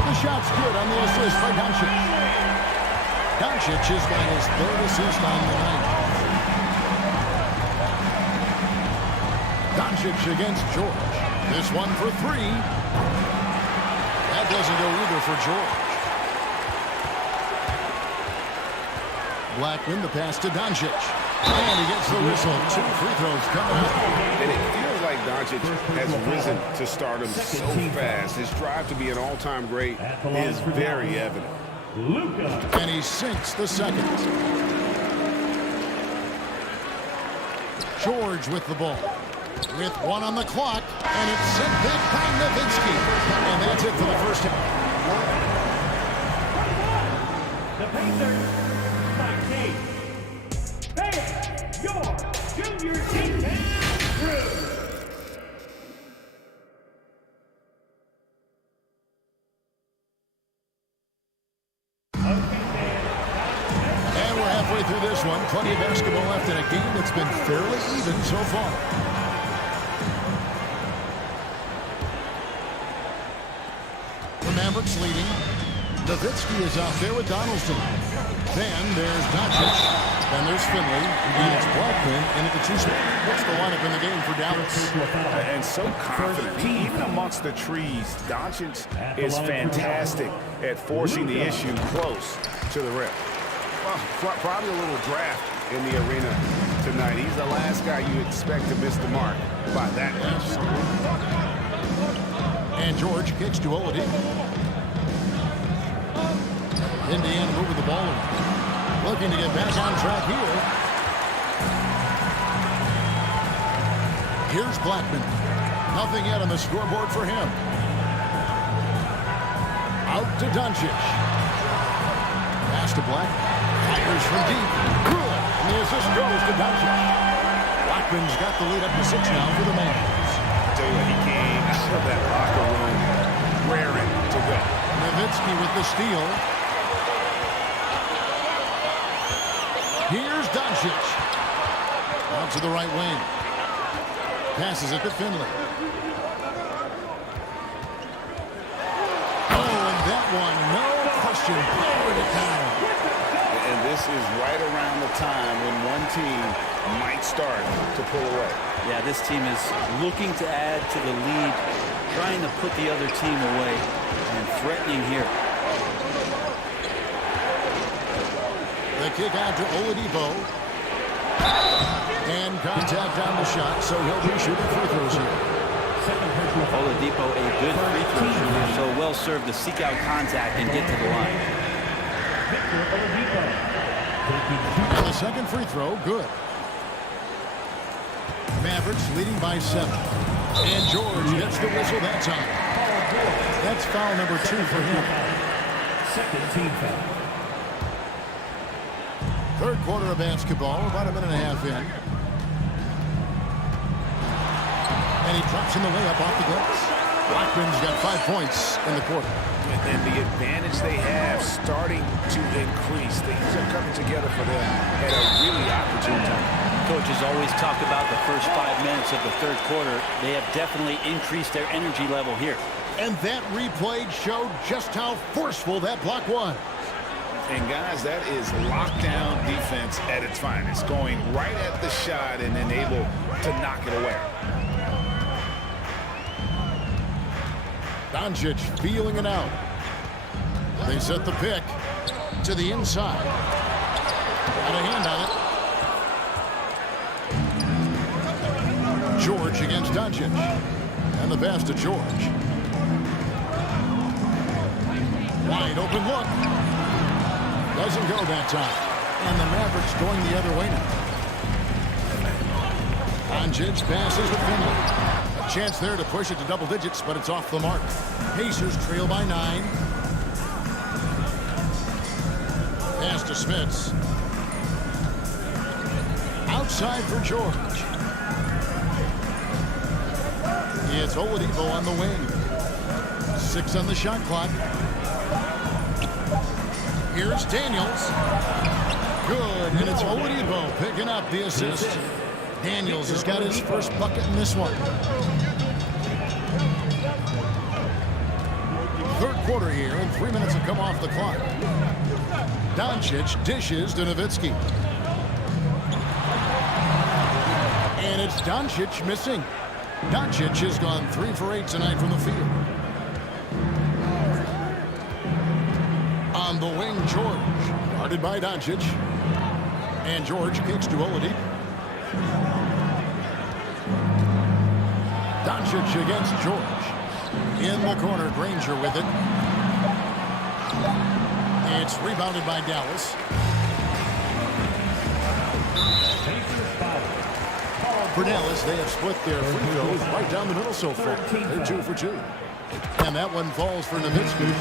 The shot's good on the assist by Doncic. Doncic has got his 3rd assist on the night. Doncic against George. This one for 3. That doesn't go either for George. Blackman, the pass to Doncic. And he gets the whistle. 2 free throws coming up. And it feels like Doncic has risen to stardom so fast. His drive to be an all-time great is very evident. And he sinks the second. George with the ball. With 1 on the clock. And it's sent back by Nowitzki. And that's it for the first half. The Pacers. Your junior defense crew. And we're halfway through this one. Plenty of basketball left in a game that's been fairly even so far. The Mavericks leading. Nowitzki is out there with Donaldson. Then there's Doncic. Then there's Finley. And it's Blackman in at the 2 spot. What's the lineup in the game for Dallas? And so confident. Even amongst the trees, Doncic is fantastic at forcing the issue close to the rim. Well, probably a little draft in the arena tonight. He's the last guy you expect to miss the mark by that much. And George kicks to Oladipo. Indiana moving the ball around. Looking to get back on track here. Here's Blackman. Nothing yet on the scoreboard for him. Out to Doncic. Pass to Black. Fires from deep. Good. And the assist goes to Doncic. Blackman's got the lead up to 6 now for the Mavs. I tell you what, he came out of that locker room raring to go. Nowitzki with the steal. Here's Doncic. Out to the right wing. Passes it to Finley. Oh, and that one, no question, powered it down. And this is right around the time when one team might start to pull away. Yeah, this team is looking to add to the lead, trying to put the other team away, and threatening here. The kick out to Oladipo. And contact on the shot, so he'll be shooting free throws here. Oladipo, a good free throw shooter, so well served to seek out contact and get to the line. And the second free throw, good. Mavericks leading by 7. And George gets the whistle that time. That's foul number 2 for him. Second team foul. Third quarter of basketball, about a minute and a half in. And he drops in the layup off the glass. Blackman's got 5 points in the quarter. And the advantage they have starting to increase. Things are coming together for them at a really opportune time. Coaches always talk about the first 5 minutes of the third quarter. They have definitely increased their energy level here. And that replay showed just how forceful that block was. And guys, that is lockdown defense at its finest. Going right at the shot and then able to knock it away. Doncic feeling it out. They set the pick to the inside. Got a hand on it. George against Doncic. And the pass to George. Wide open look. Doesn't go that time. And the Mavericks going the other way now. Doncic passes to Finley. A chance there to push it to double digits, but it's off the mark. Pacers trail by 9. Pass to Smits. Outside for George. It's Oladipo on the wing. 6 on the shot clock. Here's Daniels. Good, and it's Oladipo picking up the assist. Daniels has got his first bucket in this one. Third quarter here, and 3 minutes have come off the clock. Doncic dishes to Nowitzki. And it's Doncic missing. Doncic has gone 3 for 8 tonight from the field. On the wing, George. Guarded by Doncic. And George kicks to Oladipo. Doncic against George. In the corner, Granger with it. It's rebounded by Dallas. For Dallas, they have split their free throws right down the middle so far. They're 2 for 2. And that one falls for Nowitzki.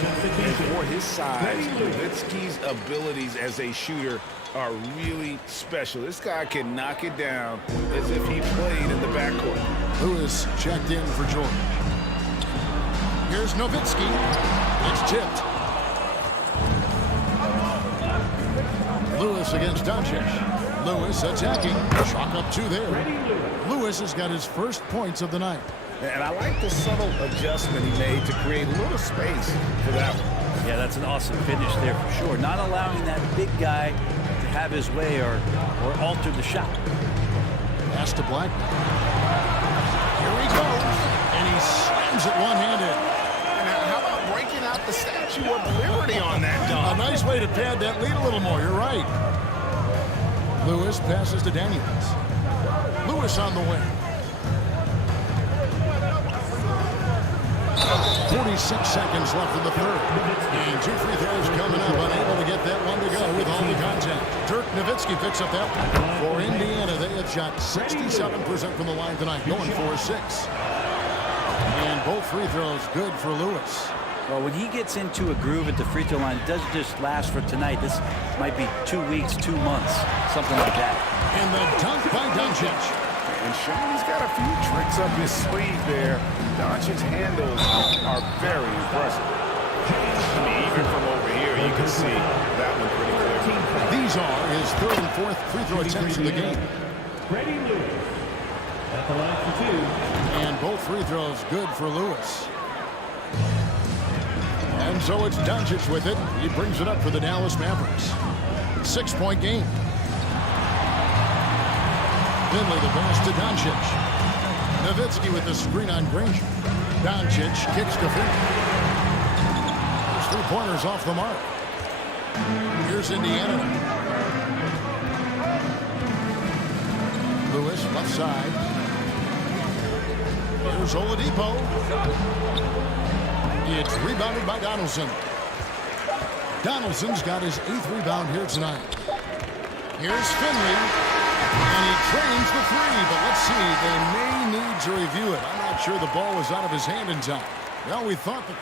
For his size, Nowitzki's abilities as a shooter are really special. This guy can knock it down as if he played in the backcourt. Lewis checked in for Jordan. Here's Nowitzki. It's tipped. Lewis against Doncic. Lewis attacking. Chalk up 2 there. Lewis has got his first points of the night. And I like the subtle adjustment he made to create a little space for that one. Yeah, that's an awesome finish there for sure. Not allowing that big guy to have his way or alter the shot. Pass to Black. Here he goes. And he slams it one-handed. Now, how about breaking out the Statue of Liberty on that dunk? A nice way to pad that lead a little more. You're right. Lewis passes to Daniels. Lewis on the wing. 46 seconds left in the third. And 2 free throws coming up. Unable to get that one to go with all the contact. Dirk Nowitzki picks up that one. For Indiana, they have shot 67% from the line tonight, going for a 6. And both free throws good for Lewis. Well, when he gets into a groove at the free throw line, it doesn't just last for tonight. This might be 2 weeks, 2 months, something like that. And the dunk by Doncic. And Shawnee's got a few tricks up his sleeve there. Doncic's handles are very impressive. I mean, even from over here, you can see that one pretty clear. These are his 3rd and 4th free throw attempts of the game. Brady Lewis at the line for 2. And both free throws good for Lewis. And so it's Doncic with it. He brings it up for the Dallas Mavericks. 6-point game. Finley the pass to Doncic. Nowitzki with the screen on Granger. Doncic kicks to Finley. There's 3 pointers off the mark. Here's Indiana. Lewis left side. Here's Oladipo. It's rebounded by Donaldson. Donaldson's got his 8th rebound here tonight. Here's Finley. And he trains the 3, but let's see. They may need to review it. I'm not sure the ball was out of his hand in time. Well, we thought that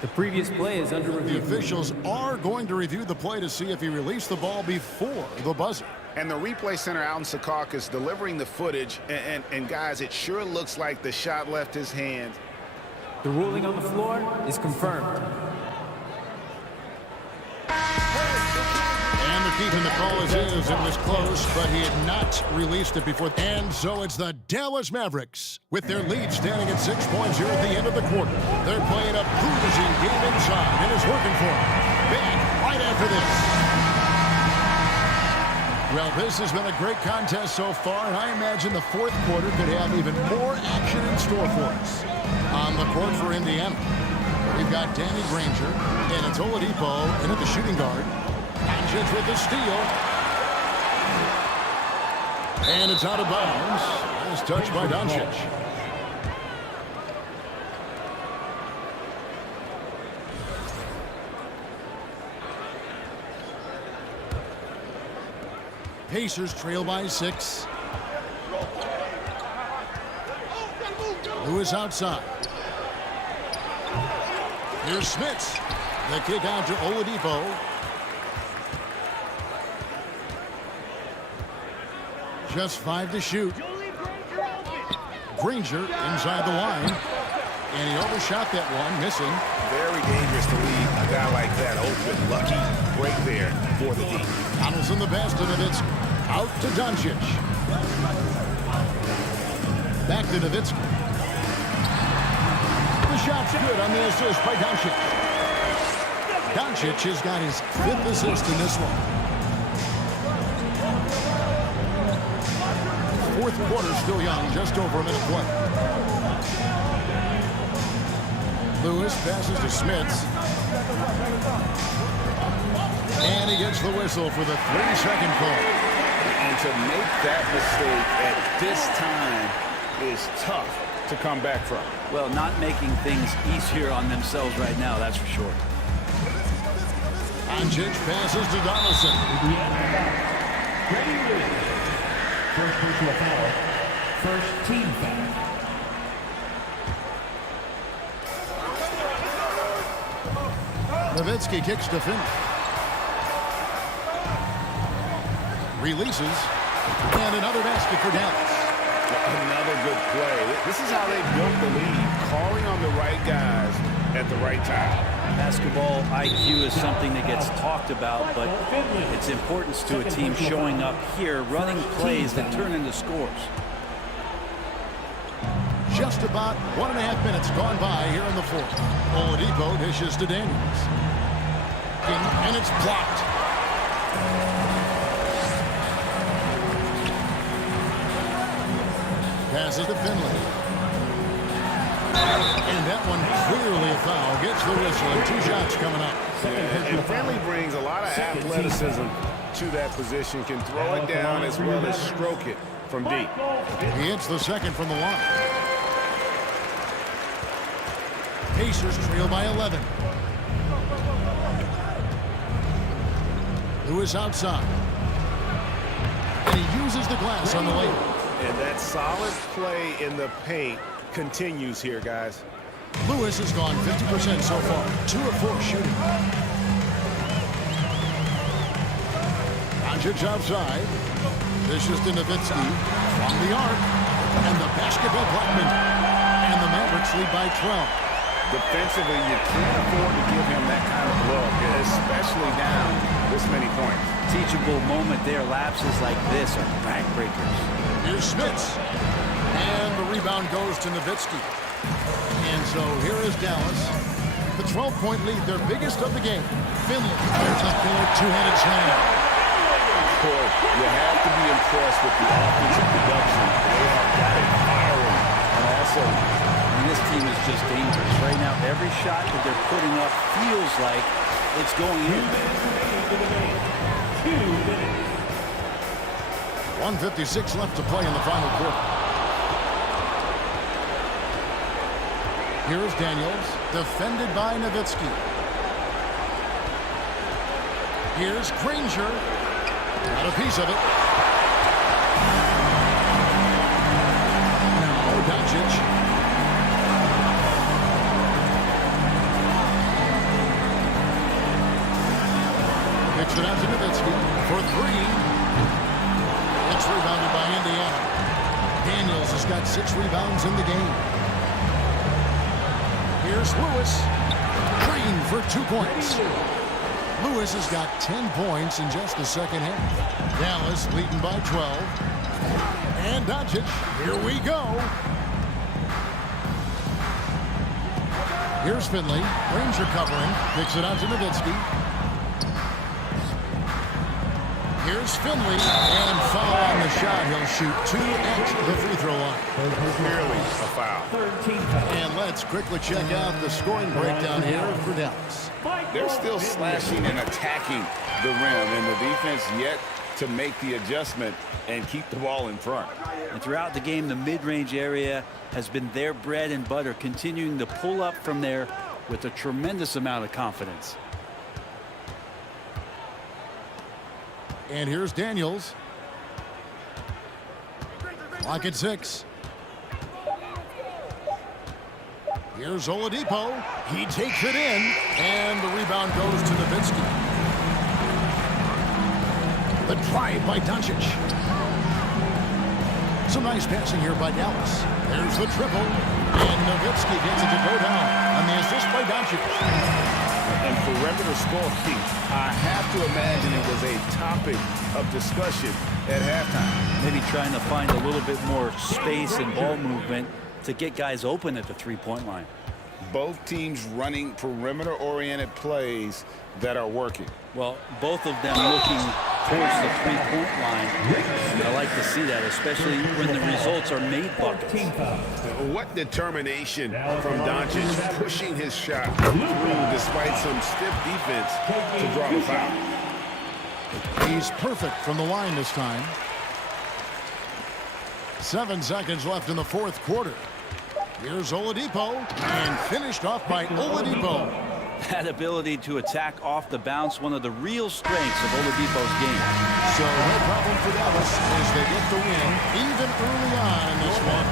the previous play is under review. The officials are going to review the play to see if he released the ball before the buzzer. And the replay center out in Secaucus delivering the footage. And guys, it sure looks like the shot left his hand. The ruling on the floor is confirmed. And the keeping the call as is. It was close, but he had not released it before. And so it's the Dallas Mavericks with their lead standing at 6 points here at the end of the quarter. They're playing a bruising game inside, and it's working for them. Back right after this. Well, this has been a great contest so far, and I imagine the fourth quarter could have even more action in store for us. On the court for Indiana, we've got Danny Granger, and it's Oladipo in at the shooting guard. Doncic with the steal. And it's out of bounds. Nice touch by Doncic. Pacers trail by 6. Lewis outside. Here's Smits. The kick out to Oladipo. Just 5 to shoot. Granger inside the line. And he overshot that one, missing. Very dangerous to leave a guy like that open. Lucky break there for the D. Donaldson the best, and it's out to Doncic. Back to Nowitzki. The shot's good on the assist by Doncic. Doncic has got his 5th assist in this one. Fourth quarter still young, just over a minute play. Lewis passes to Smits. And he gets the whistle for the 3-second call. And to make that mistake at this time is tough to come back from. Well, not making things easier on themselves right now, that's for sure. Doncic passes to Donaldson. First personal foul. First team foul. Nowitzki kicks to finish. Releases. And another basket for Dallas. Another good play. This is how they built the lead. Calling on the right guys at the right time. Basketball IQ is something that gets talked about, but its importance to a team showing up here, running plays that turn into scores. Just about 1.5 minutes gone by here in the fourth. Oladipo dishes to Daniels. And it's blocked. Passes to Finley. And that one clearly a foul. Gets the whistle and 2 shots coming up. And Finley brings a lot of athleticism to that position. Can throw it down as well as stroke it from deep. He hits the second from the line. Pacers trail by 11. Lewis outside. And he uses the glass on the layup. And that solid play in the paint continues here, guys. Lewis has gone 50% so far. 2 of 4 shooting. Doncic outside. This is to Nowitzki from the arc. And the basketball Blackman. And the Mavericks lead by 12. Defensively, you can't afford to give him that kind of look, especially down this many points. Teachable moment there. Lapses like this are backbreakers. Here's Smits. And the rebound goes to Nowitzki. And so here is Dallas. The 12-point lead, their biggest of the game. Finley, there's a killer 2-handed slam. Boy, you have to be impressed with the offensive production. They have got it firing. And also, this team is just dangerous. Right now, every shot that they're putting up feels like it's going in. 1:56 left to play in the final quarter. Here's Daniels, defended by Nowitzki. Here's Granger. Got a piece of it. Now Doncic. Kicks it out to Nowitzki for 3. It's rebounded by Indiana. Daniels has got 6 rebounds in the game. Here's Lewis. Green for 2 points. Lewis has got 10 points in just the second half. Dallas leading by 12. And Doncic, here we go. Here's Finley. Ranger covering. Kicks it out to Nowitzki. Here's Finley. And foul on the shot. He'll shoot 2 at the free throw line. Clearly a foul. And let's quickly check out the scoring breakdown here for Dallas. They're still slashing and attacking the rim, and the defense yet to make the adjustment and keep the ball in front. And throughout the game, the mid-range area has been their bread and butter, continuing to pull up from there with a tremendous amount of confidence. And here's Daniels. Clock at 6. Here's Oladipo. He takes it in, and the rebound goes to Nowitzki. The drive by Doncic. Some nice passing here by Dallas. There's the triple, and Nowitzki gets it to go down on the assist by Doncic. And perimeter scoring, I have to imagine it was a topic of discussion at halftime. Maybe trying to find a little bit more space and ball movement to get guys open at the three-point line. Both teams running perimeter-oriented plays that are working. Well, both of them looking towards the three-point line. I like to see that, especially when the results are made buckets. What determination from Doncic pushing his shot through despite some stiff defense to draw the foul. He's perfect from the line this time. 7 seconds left in the fourth quarter. Here's Oladipo, and finished off by Oladipo. That ability to attack off the bounce, one of the real strengths of Oladipo's game. So no problem for Dallas as they get the win even early on in this one.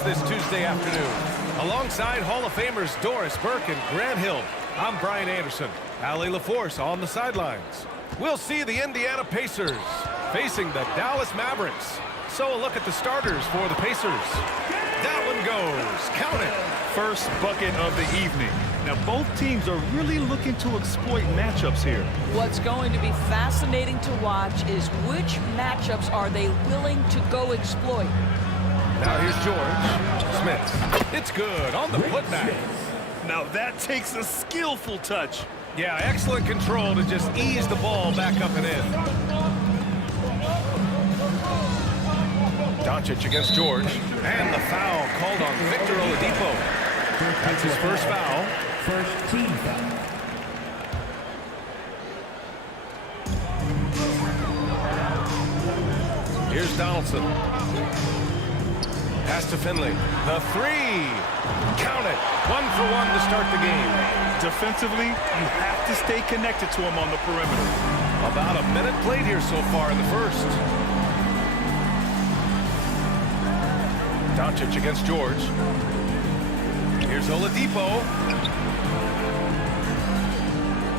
sports this Tuesday afternoon. Alongside Hall of Famers Doris Burke and Grant Hill, I'm Brian Anderson. Allie LaForce on the sidelines. We'll see the Indiana Pacers facing the Dallas Mavericks. So a look at the starters for the Pacers. That one goes. Count it. First bucket of the evening. Now, both teams are really looking to exploit matchups here. What's going to be fascinating to watch is which matchups are they willing to go exploit. Now here's George. Smith. It's good on the putback. Now that takes a skillful touch. Yeah, excellent control to just ease the ball back up and in. Doncic against George. And the foul called on Victor Oladipo. That's his first foul. First team foul. Here's Donaldson. Pass to Finley. The three. Count it. 1 for 1 to start the game. Defensively, you have to stay connected to him on the perimeter. About a minute played here so far in the first. Doncic against George. Here's Oladipo.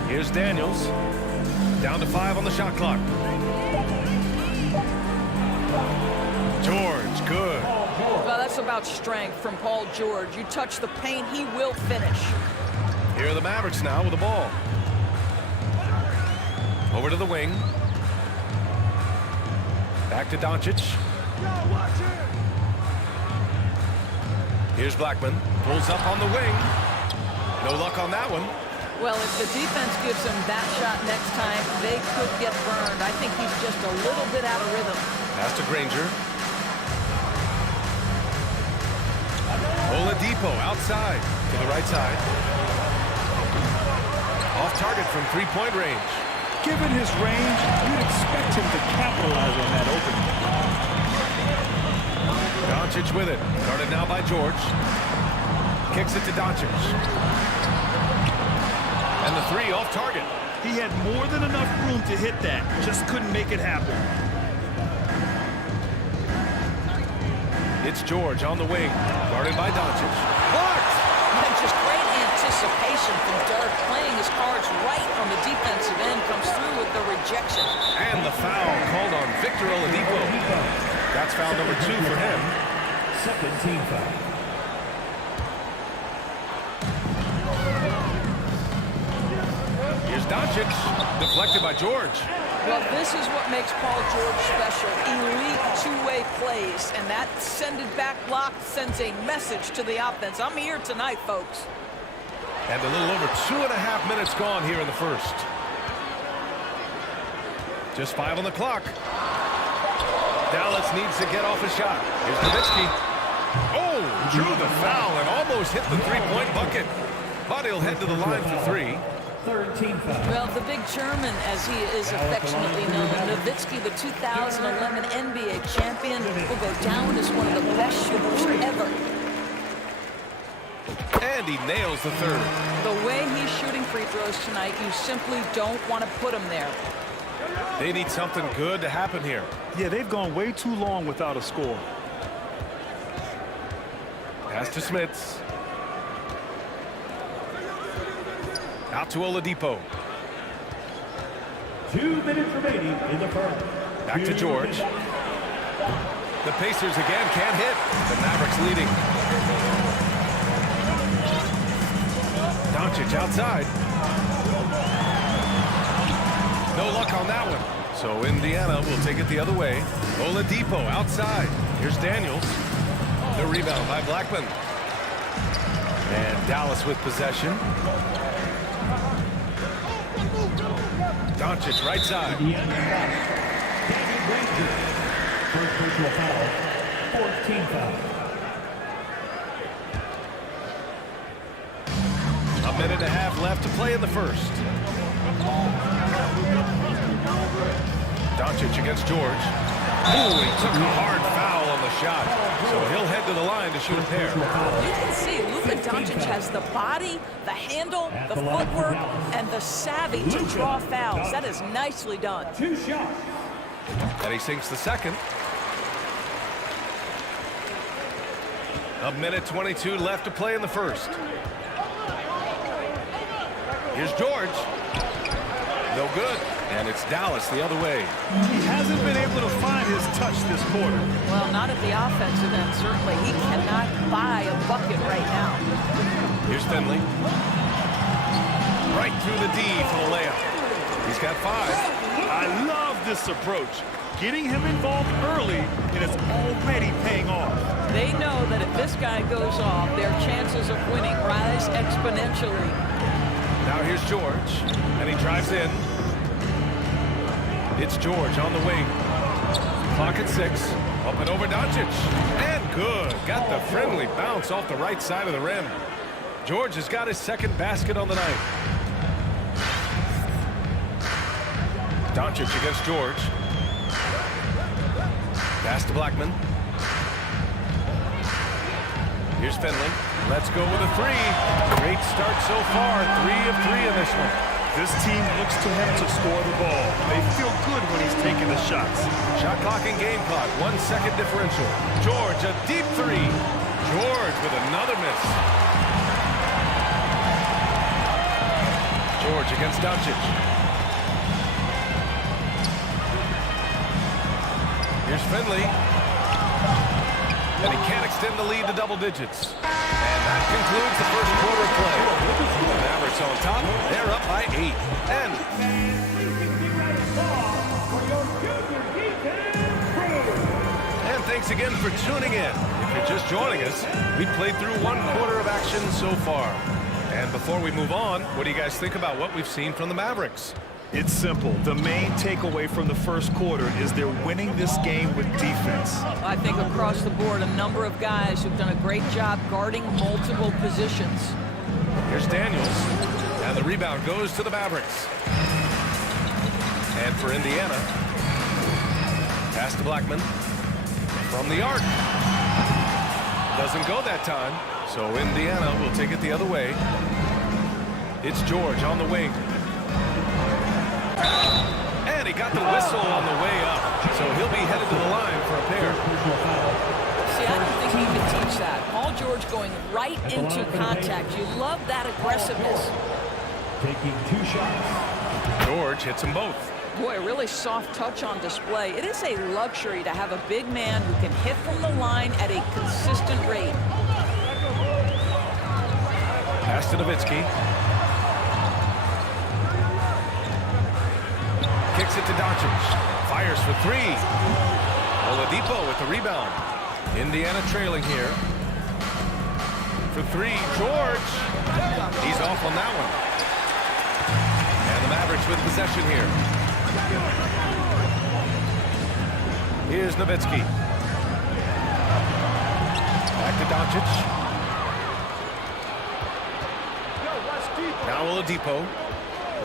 Here's Daniels. Down to 5 on the shot clock. George, good. Well, that's about strength from Paul George. You touch the paint, he will finish. Here are the Mavericks now with the ball. Over to the wing. Back to Doncic. Here's Blackman. Pulls up on the wing. No luck on that one. Well, if the defense gives him that shot next time, they could get burned. I think he's just a little bit out of rhythm. Pass to Granger. Oladipo outside to the right side. Off target from three-point range. Given his range, you'd expect him to capitalize on that opening. Doncic with it. Guarded now by George. Kicks it to Doncic. And the three off target. He had more than enough room to hit that. Just couldn't make it happen. It's George on the wing. Guarded by Doncic. Blocked! And just great anticipation from Dirk, playing his cards right on the defensive end, comes through with the rejection. And the foul called on Victor Oladipo. That's foul number 2 for him. Second team foul. Here's Doncic. Deflected by George. Well, this is what makes Paul George special. Elite two-way plays, and that send-it-back block sends a message to the offense. I'm here tonight, folks. And a little over 2.5 minutes gone here in the first. Just 5 on the clock. Dallas needs to get off a shot. Here's Nowitzki. Oh, drew the foul and almost hit the three-point bucket. But he'll head to the line for 3. Third team foul. Well, the big German, as he is affectionately known, Nowitzki, the 2011 NBA champion, will go down as one of the best shooters ever. And he nails the third. The way he's shooting free throws tonight, you simply don't want to put him there. They need something good to happen here. Yeah, they've gone way too long without a score. Pass to Smits. Out to Oladipo. 2 minutes remaining in the first. Back to George. The Pacers again can't hit. The Mavericks leading. Doncic outside. No luck on that one. So Indiana will take it the other way. Oladipo outside. Here's Daniels. The rebound by Blackman. And Dallas with possession. Doncic right side. First personal foul. Fourth team foul. A minute and a half left to play in the first. Doncic against George. Ooh, he took a hard foul on the shot. So he'll head to the line to shoot a pair. You can see Luka Doncic has the body, the handle, the footwork, and the savvy to draw fouls. That is nicely done. 2 shots. And he sinks the second. A minute 22 left to play in the first. Here's George. No good. And it's Dallas the other way. He hasn't been able to find his touch this quarter. Well, not at the offensive end, certainly. He cannot buy a bucket right now. Here's Finley. Right through the D for the layup. He's got 5. I love this approach. Getting him involved early, and it's already paying off. They know that if this guy goes off, their chances of winning rise exponentially. Now here's George, and he drives in. It's George on the wing. Clock at 6. Up and over Doncic. And good. Got the friendly bounce off the right side of the rim. George has got his second basket on the night. Doncic against George. Pass to Blackman. Here's Finley. Let's go with a 3. Great start so far. 3 of 3 in this one. This team looks to him to score the ball. They feel good when he's taking the shots. Shot clock and game clock. 1 second differential. George, a deep 3. George with another miss. George against Doncic. Here's Finley. And he can't extend the lead to double digits. And that concludes the first quarter of play. The Mavericks on top. They're up by 8. And thanks again for tuning in. If you're just joining us, we played through 1 quarter of action so far. And before we move on, what do you guys think about what we've seen from the Mavericks? It's simple. The main takeaway from the first quarter is they're winning this game with defense. I think across the board, a number of guys who've done a great job guarding multiple positions. Here's Daniels. And the rebound goes to the Mavericks. And for Indiana, pass to Blackman. From the arc. Doesn't go that time. So Indiana will take it the other way. It's George on the wing. And he got the whistle on the way up. So he'll be headed to the line for a pair. See, I don't think he can teach that. Paul George going right into contact. You love that aggressiveness. Taking 2 shots. George hits them both. Boy, a really soft touch on display. It is a luxury to have a big man who can hit from the line at a consistent rate. Pass to Nowitzki. Kicks it to Doncic. Fires for 3. Oladipo with the rebound. Indiana trailing here. For 3, George. He's off on that one. And the Mavericks with possession here. Here's Nowitzki. Back to Doncic. Now Oladipo.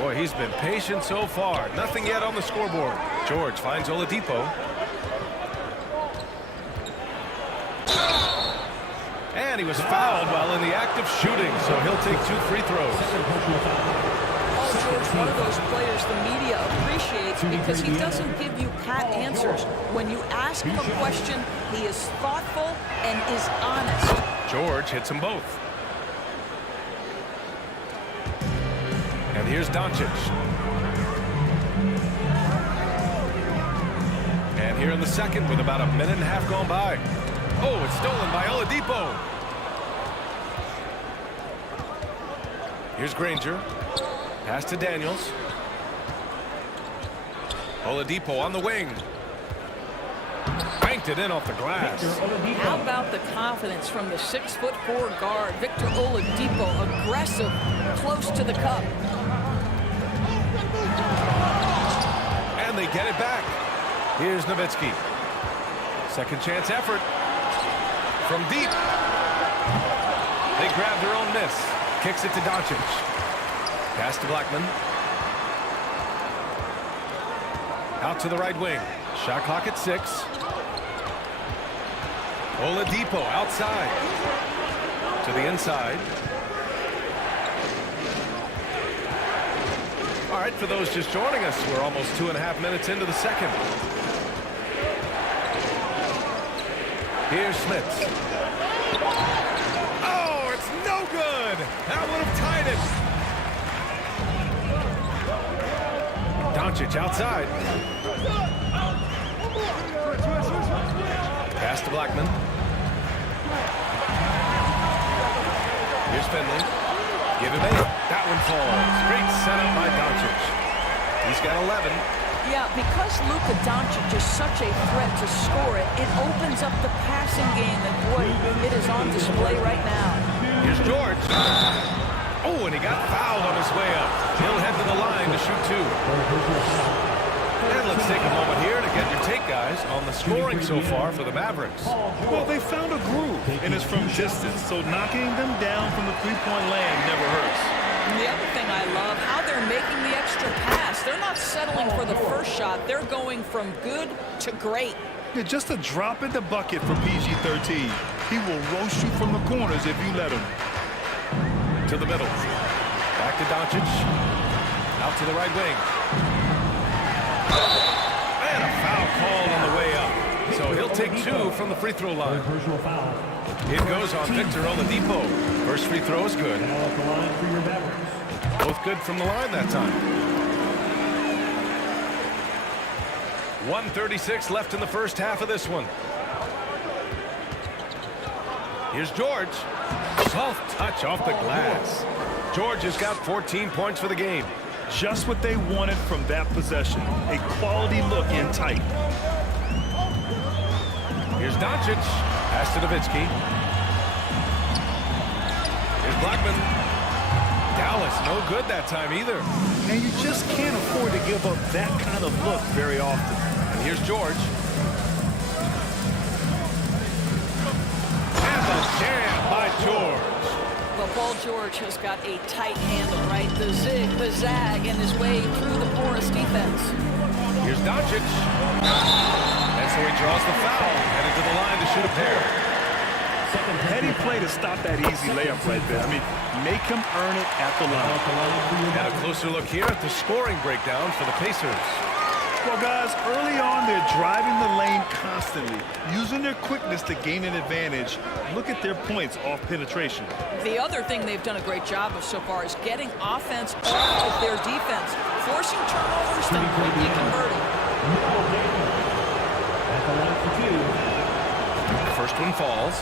Boy, he's been patient so far. Nothing yet on the scoreboard. George finds Oladipo. And he was fouled while in the act of shooting, so he'll take 2 free throws. Paul George, one of those players the media appreciates because he doesn't give you pat answers. When you ask him a question, he is thoughtful and is honest. George hits them both. And here's Doncic. And here in the second with about a minute and a half gone by. Oh, it's stolen by Oladipo. Here's Granger. Pass to Daniels. Oladipo on the wing. Banked it in off the glass. How about the confidence from the 6'4" guard, Victor Oladipo, aggressive, close to the cup. And they get it back. Here's Nowitzki. Second chance effort. From deep. They grab their own miss. Kicks it to Doncic. Pass to Blackman. Out to the right wing. Shot clock at 6. Oladipo outside. To the inside. All right, for those just joining us, we're almost 2.5 minutes into the second. Here's Smith. Oh, it's no good. That would have tied it. Doncic outside. Pass to Blackman. Here's Finley. Give it in. That one falls. Great setup by Doncic. He's got 11. Yeah, because Luka Doncic is such a threat to score it, it opens up the passing game, and boy, it is on display right now. Here's George. Oh, and he got fouled on his way up. He'll head to the line to shoot 2. And let's take a moment here to get your take, guys, on the scoring so far for the Mavericks. Well, they found a groove, and it's from distance, so knocking them down from the three-point land never hurts. And the other thing I love, how they're making the extra pass. They're not settling for the first shot. They're going from good to great. Yeah, just a drop in the bucket for PG-13. He will roast you from the corners if you let him. To the middle. Back to Doncic. Out to the right wing. And a foul called on the way up. So he'll take 2 from the free throw line. It goes on Victor Oladipo. First free throw is good. Both good from the line that time. 1:36 left in the first half of this one. Here's George. Soft touch off the glass. George has got 14 points for the game. Just what they wanted from that possession. A quality look in tight. Here's Doncic. Pass to Nowitzki. Here's Blackman. Dallas, no good that time either. And you just can't afford to give up that kind of look very often. And here's George. And the jam by George. Well, Paul George has got a tight handle, right? The zig, the zag, and his way through the porous defense. Here's Doncic. And so he draws the foul. Headed to the line to shoot a pair. Heady play to stop that easy layup right there. I mean, make him earn it at the line. And a closer look here at the scoring breakdown for the Pacers. Well, guys, early on, they're driving the lane constantly, using their quickness to gain an advantage. Look at their points off penetration. The other thing they've done a great job of so far is getting offense off of their defense, forcing turnovers, then quickly converting. The first one falls.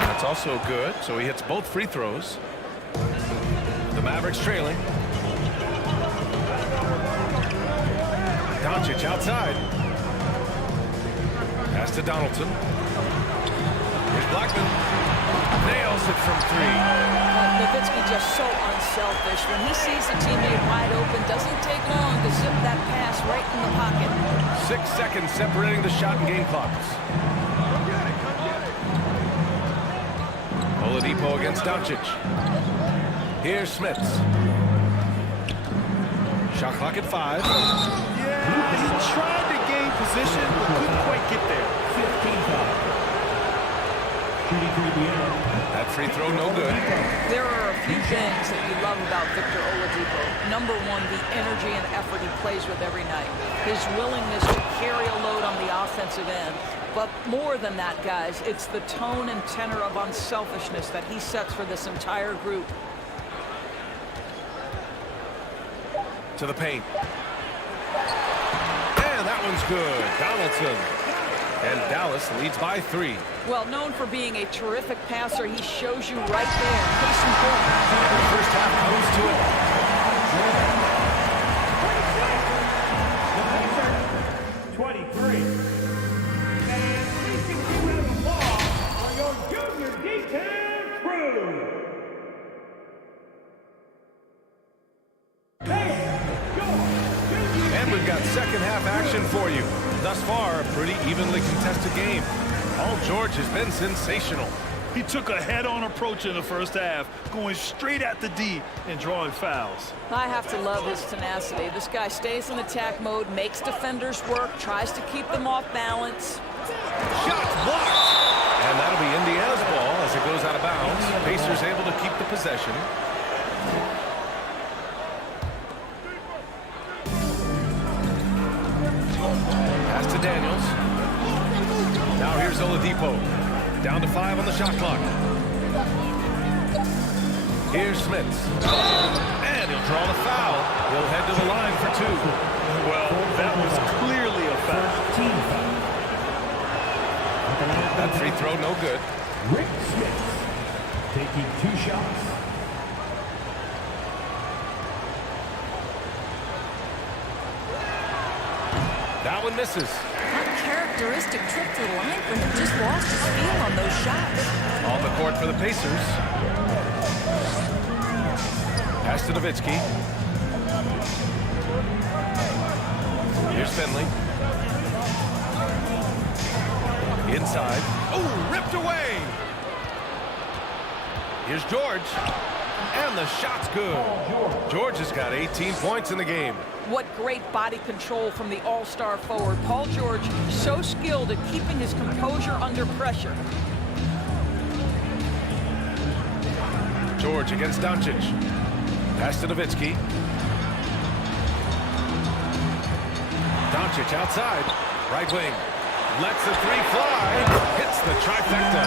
That's also good, so he hits both free throws. The Mavericks trailing. Doncic outside. Pass to Donaldson. Here's Blackman. Nails it from 3. Nowitzki just so unselfish. When he sees a teammate wide open, doesn't take long to zip that pass right in the pocket. 6 seconds separating the shot and game clocks. Oladipo against Doncic. Here's Smits. Shot clock at 5. Yeah, he tried to gain position, but couldn't quite get there. 15-5. That free throw no good. There are a few things that you love about Victor Oladipo. Number one, the energy and effort he plays with every night. His willingness to carry a load on the offensive end. But more than that, guys, it's the tone and tenor of unselfishness that he sets for this entire group. To the paint. And that one's good. Donaldson. And Dallas leads by 3. Well, known for being a terrific passer, he shows you right there. Case in point. The first half comes to it. 23. And please give a round of applause for your junior D10 crew. And we've got second half action for you. Thus far, a pretty evenly contested game. Paul George has been sensational. He took a head-on approach in the first half, going straight at the D and drawing fouls. I have to love his tenacity. This guy stays in attack mode, makes defenders work, tries to keep them off balance. Shot blocked! And that'll be Indiana's ball as it goes out of bounds. Pacers able to keep the possession. Oladipo. Down to 5 on the shot clock. Here's Smits. And he'll draw the foul. He'll head to the line for 2. Well, that was clearly a foul. That free throw no good. Rick Smits taking 2 shots. That one misses. Uncharacteristic trip to the line for him. Just lost his feel on those shots. On the court for the Pacers. Pass to Nowitzki. Here's Finley. Inside. Oh, ripped away. Here's George. And the shot's good. George has got 18 points in the game. What great body control from the all-star forward. Paul George, so skilled at keeping his composure under pressure. George against Doncic. Pass to Nowitzki. Doncic outside. Right wing. Lets the 3 fly. Hits the trifecta.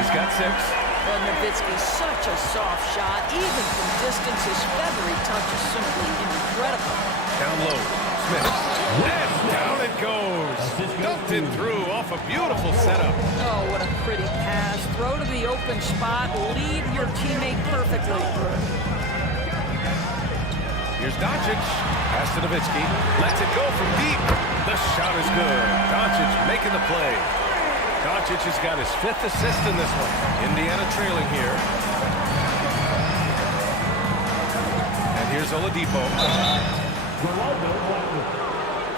He's got 6. Well, Nowitzki, such a soft shot. Even from distance, his feathery touch is simply incredible. Down low. Smith. And down it goes. Dumped in through off a beautiful setup. Oh, what a pretty pass. Throw to the open spot. Lead your teammate perfectly. Here's Doncic. Pass to Nowitzki. Lets it go from deep. The shot is good. Doncic making the play. Doncic has got his 5th assist in this one. Indiana trailing here. And here's Oladipo. Ronaldo Blackman.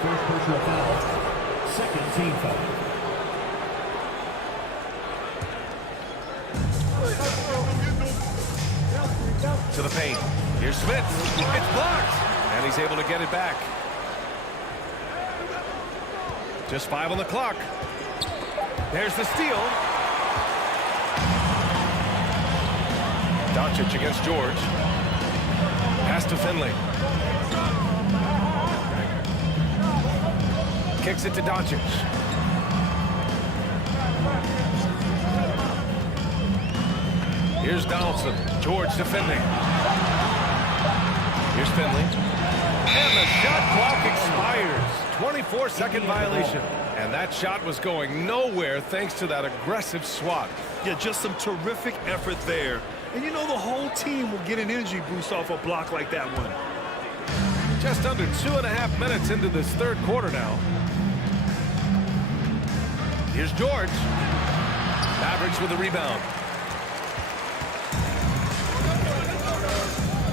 First personal foul. Second team foul. To the paint. Here's Smith. It's blocked. And he's able to get it back. Just 5 on the clock. There's the steal. Doncic against George. Pass to Finley. Kicks it to Doncic. Here's Donaldson. George defending. Here's Finley. And the shot clock expires. 24-second violation. And that shot was going nowhere thanks to that aggressive swat. Yeah, just some terrific effort there. And you know the whole team will get an energy boost off a block like that one. Just under 2.5 minutes into this 3rd quarter now. Here's George. Mavericks with a rebound.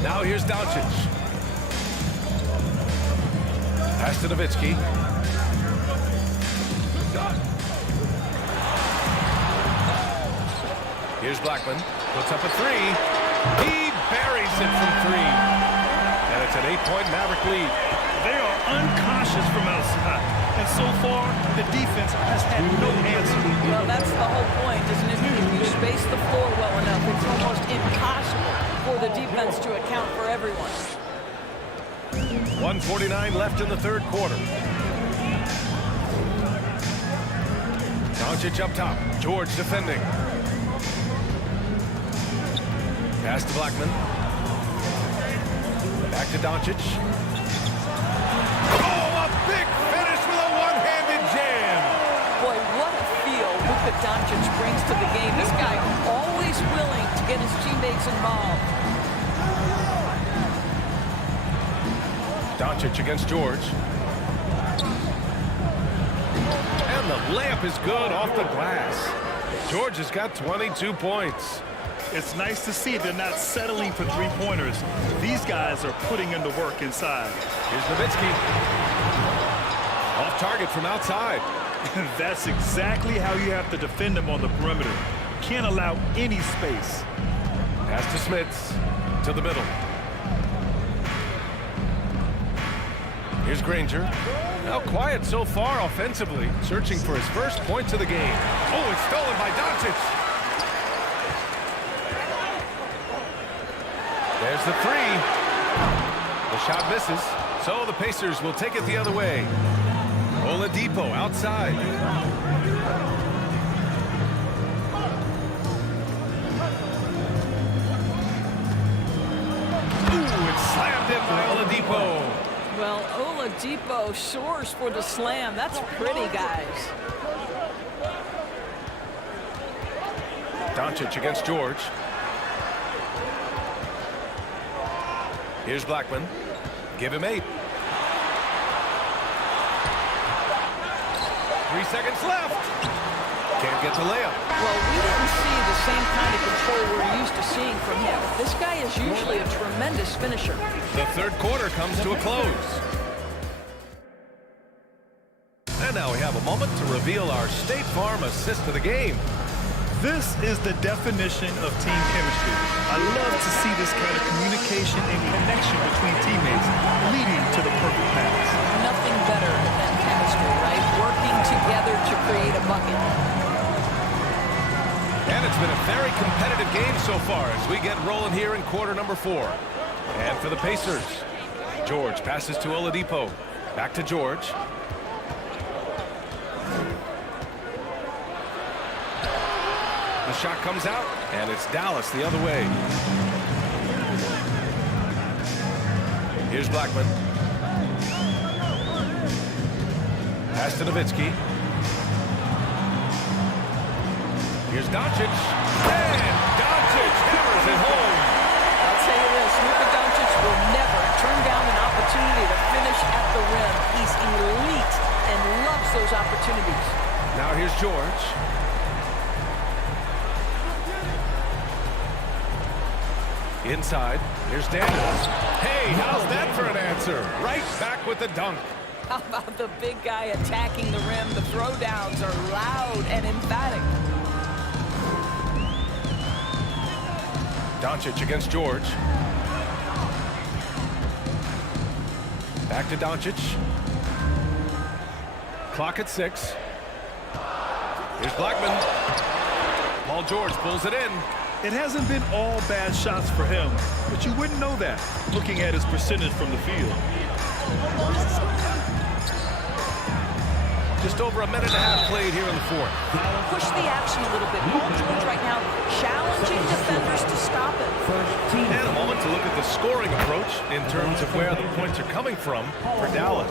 Now here's Doncic. Pass to Nowitzki. Here's Blackman. Puts up a 3. He buries it from 3. And it's an 8-point Maverick lead. They are uncautious from outside. And so far, the defense has had no answer. Well, that's the whole point, isn't it? If you space the floor well enough, it's almost impossible for the defense to account for everyone. 1:49 left in the 3rd quarter. Doncic up top. George defending. Pass to Blackman. Back to Doncic. Oh, a big finish with a one-handed jam. Boy, what a feel Luka Doncic brings to the game. This guy always willing to get his teammates involved. Doncic against George. And the layup is good off the glass. George has got 22 points. It's nice to see they're not settling for 3-pointers. These guys are putting in the work inside. Here's Nowitzki. Off target from outside. That's exactly how you have to defend them on the perimeter. Can't allow any space. Pass to Smits. To the middle. Here's Granger. Now quiet so far offensively. Searching for his first points of the game. Oh, it's stolen by Doncic. There's the 3. The shot misses. So the Pacers will take it the other way. Oladipo outside. Oladipo. Well, Oladipo soars for the slam. That's pretty, guys. Doncic against George. Here's Blackman. Give him 8. 3 seconds left. Can't get the layup. Well, we didn't see the same kind of control we're used to seeing from him. This guy is usually a tremendous finisher. The third quarter comes to a close. And now we have a moment to reveal our State Farm assist of the game. This is the definition of team chemistry. I love to see this kind of communication and connection between teammates leading to the perfect pass. Nothing better than chemistry, right? Working together to create a bucket. And it's been a very competitive game so far as we get rolling here in quarter number 4. And for the Pacers, George passes to Oladipo. Back to George. The shot comes out, and it's Dallas the other way. Here's Blackman. Pass to Nowitzki. Here's Doncic. And Doncic hammers it home. I'll tell you this, Luka Doncic will never turn down an opportunity to finish at the rim. He's elite and loves those opportunities. Now here's George. Inside, here's Daniels. Hey, how's that for an answer? Right back with the dunk. How about the big guy attacking the rim? The throwdowns are loud and emphatic. Doncic against George. Back to Doncic. Clock at 6. Here's Blackman. Paul George pulls it in. It hasn't been all bad shots for him, but you wouldn't know that looking at his percentage from the field. Just over a minute and a half played here in the 4th. Push the action a little bit. Paul George right now challenging defenders to stop it. And a moment to look at the scoring approach in terms of where the points are coming from for Dallas.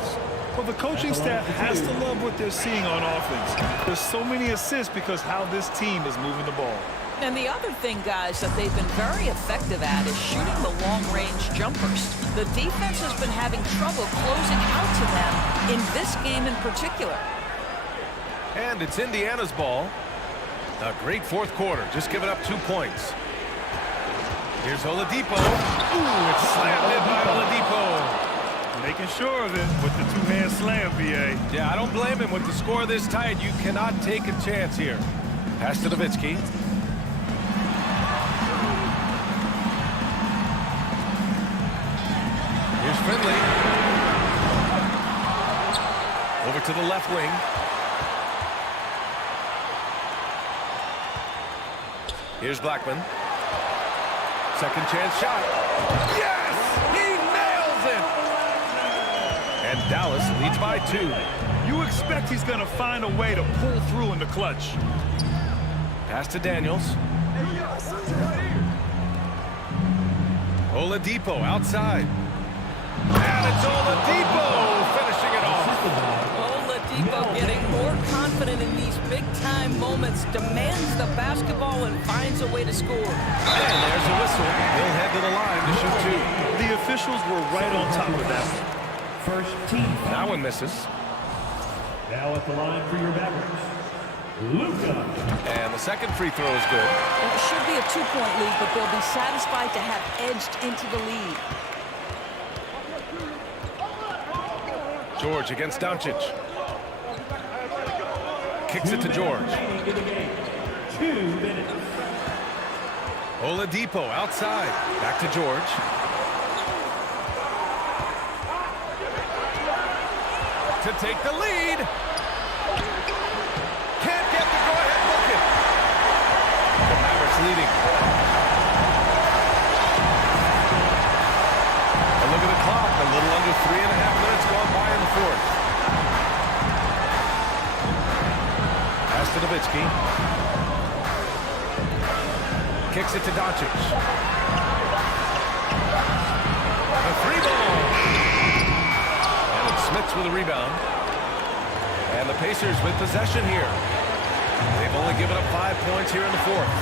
Well, the coaching staff has to love what they're seeing on offense. There's so many assists because how this team is moving the ball. And the other thing, guys, that they've been very effective at is shooting the long-range jumpers. The defense has been having trouble closing out to them in this game in particular. And it's Indiana's ball. A great 4th quarter, just giving up 2 points. Here's Oladipo. Ooh, it's slammed in by Oladipo. Making sure of it with the 2-man slam, BA. Yeah, I don't blame him. With the score this tight, you cannot take a chance here. Pass to Nowitzki. Here's Finley. Over to the left wing. Here's Blackman. Second chance shot. Yes! He nails it! And Dallas leads by 2. You expect he's going to find a way to pull through in the clutch. Pass to Daniels. Oladipo outside. And it's Oladipo finishing it off. Oladipo getting more confident in these big-time moments, demands the basketball and finds a way to score. And there's a whistle. He'll head to the line to shoot 2. The officials were right on top of that. First team. That one misses. Now at the line for your Mavericks, Luka. And the second free throw is good. And it should be a 2-point lead, but they'll be satisfied to have edged into the lead. George against Doncic. Kicks it to George. 2 minutes. Oladipo outside. Back to George. To take the lead. Can't get the go-ahead bucket. The Mavericks leading. And look at the clock. A little under 3.5 minutes gone by in the 4th. Pass to Nowitzki. Kicks it to Doncic. The 3 ball. with a rebound. And the Pacers with possession here. They've only given up 5 points here in the fourth.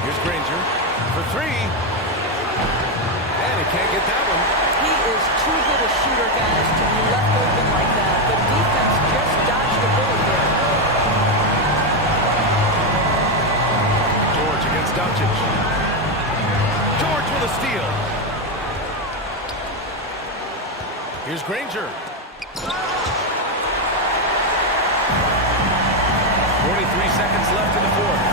Here's Granger for three. And he can't get that one. He is too good a shooter, guys, to be left open like that. The defense just dodged a bullet there. George against Doncic. George with a steal. Here's Granger. 43 seconds left in the fourth.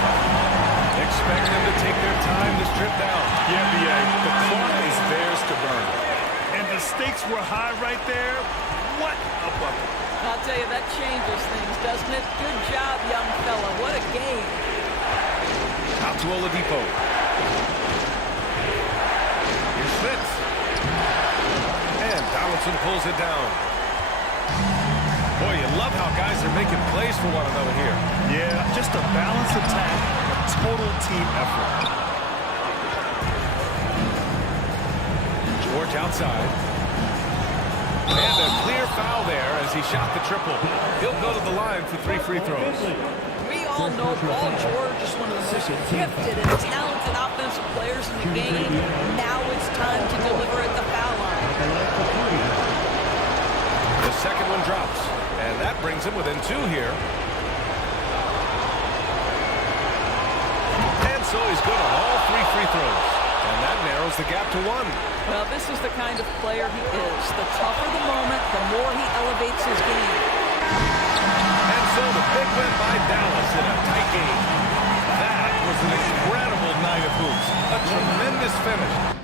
Expect them to take their time this trip down. Yeah, B.A. The clock is theirs to burn. And the stakes were high right there. What a bucket. I'll tell you, that changes things, doesn't it? Good job, young fella. What a game. Out to Oladipo. Here's Spitz. And Donaldson pulls it down. Boy, you love how guys are making plays for one another here. Yeah, just a balanced attack, a total team effort. George outside. And a clear foul there as he shot the triple. He'll go to the line for 3 free throws. We all know Paul George is one of the most gifted and talented offensive players in the game. Now it's time to deliver at the foul line. The second one drops. And that brings him within 2 here. And so he's good on all 3 free throws. And that narrows the gap to 1. Well, this is the kind of player he is. The tougher the moment, the more he elevates his game. And so the big win by Dallas in a tight game. That was an incredible night of hoops. A tremendous finish.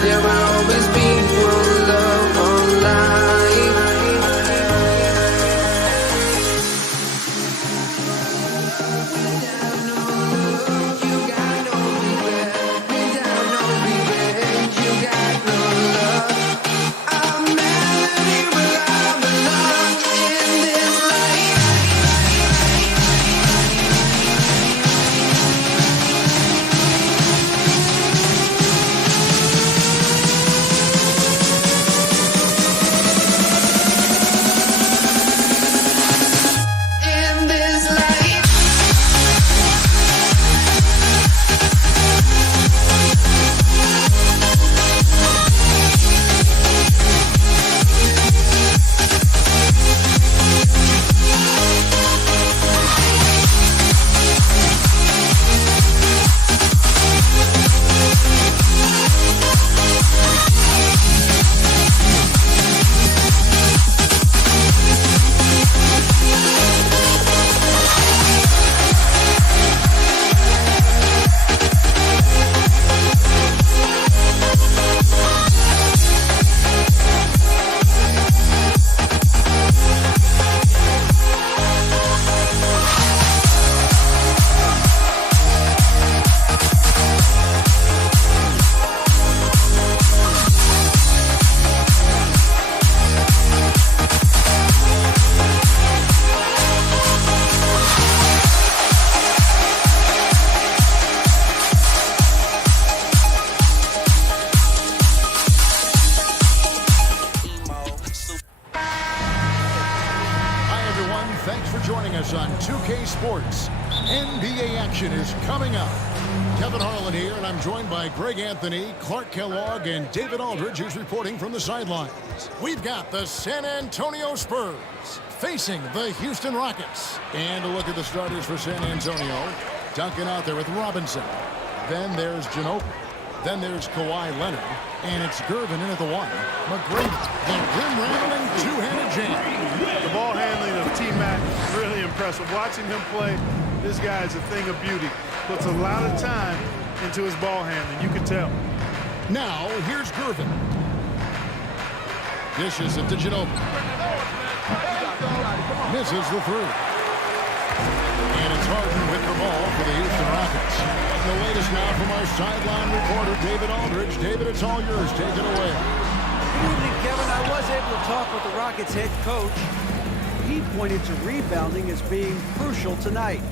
There will always be one love, one life. course, on 2K Sports, NBA action is coming up. Kevin Harlan here, and I'm joined by Greg Anthony, Clark Kellogg, and David Aldridge, who's reporting from the sidelines. We've got the San Antonio Spurs facing the Houston Rockets. And a look at the starters for San Antonio. Duncan out there with Robinson. Then there's Ginobili. Then there's Kawhi Leonard. And it's Gervin in at the 1. McGrady, the rim-rattling two-handed jam. The ball handling of T-Mac is really impressive. Watching him play, this guy is a thing of beauty. Puts a lot of time into his ball handling. You can tell. Now, here's Gervin. Dishes it to Ginobili. Misses the 3. And it's Harden with the ball for the Houston Rockets. The latest now from our sideline reporter, David Aldridge. David, it's all yours. Take it away. Good evening, Kevin. I was able to talk with the Rockets head coach. He pointed to rebounding as being crucial tonight.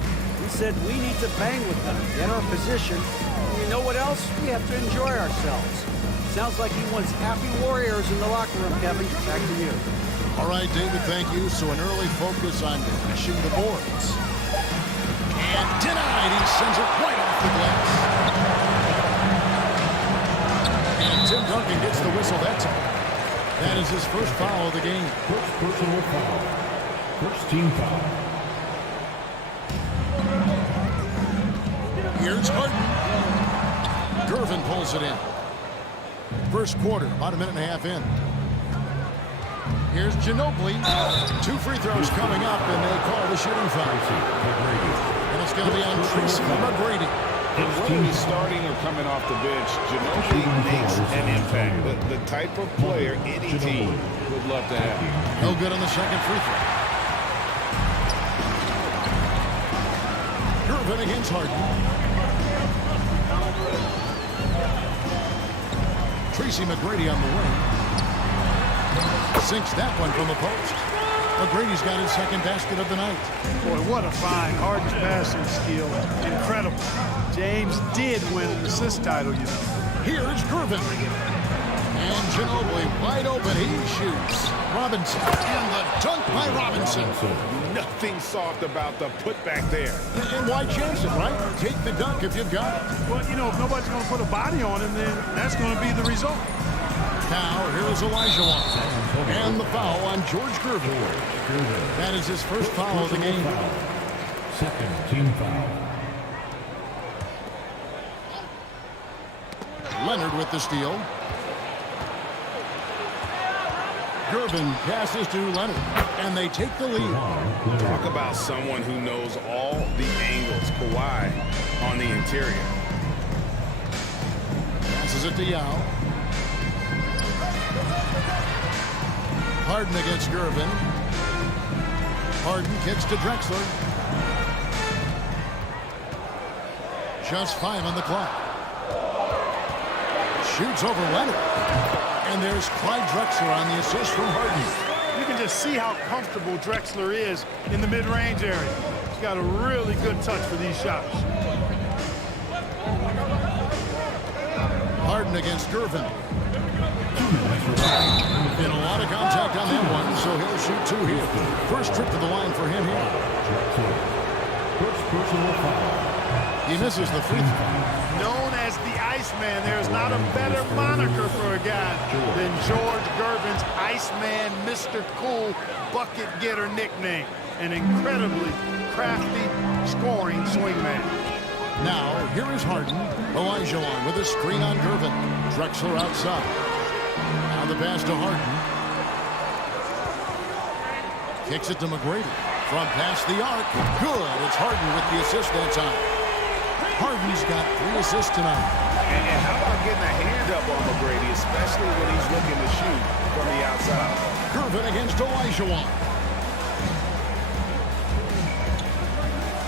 He said we need to bang with them, get our position. And you know what else? We have to enjoy ourselves. Sounds like he wants happy warriors in the locker room, Kevin. Back to you. All right, David, thank you. So an early focus on crashing the boards. And denied. He sends it right off the glass. And Tim Duncan gets the whistle that time. That is his first foul of the game. First personal foul. First team foul. Here's Harden. Gervin pulls it in. First quarter, about a minute and a half in. Here's Ginobili. 2 free throws coming up, and they call the shooting foul. And it's going to be on Tracy McGrady. Whether he's starting or coming off the bench, Ginobili makes an impact. The type of player any team would love to have. No good on the second free throw. Gervin against Harden. Tracy McGrady on the wing. Sinks that one from the post. McGrady's got his second basket of the night. Boy, what a find. Harden's passing skill. Incredible. James did win an assist title, you know. Here's Gervin. And Ginobili wide open. He shoots. Robinson. And the dunk by Robinson. Nothing soft about the putback there. And why chance it, right? Take the dunk if you've got it. Well, you know, if nobody's going to put a body on him, then that's going to be the result. Now, here is Olajuwon. And the foul on George Gervin. That is his first foul of the game. Second team foul. Leonard with the steal. Gervin passes to Leonard, and they take the lead. Talk about someone who knows all the angles. Kawhi on the interior. Passes it to Yao. Harden against Gervin. Harden kicks to Drexler. Just 5 on the clock. Shoots over Leonard. And there's Clyde Drexler on the assist from Harden. You can just see how comfortable Drexler is in the mid-range area. He's got a really good touch for these shots. Harden against Gervin. And a lot of contact on that one, so he'll shoot 2 here. First trip to the line for him here. First personal foul. He misses the free throw. Known as the Iceman, there's not a better moniker for a guy than George Gervin's Iceman, Mr. Cool bucket getter nickname. An incredibly crafty scoring swingman. Now, here is Harden. Olajuwon with a screen on Gervin. Drexler outside. Now the pass to Harden. Kicks it to McGrady. From past the arc. Good. It's Harden with the assist that time. Harden's got 3 assists tonight. And how about getting a hand up on McGrady, especially when he's looking to shoot from the outside. Gervin against Olajuwon.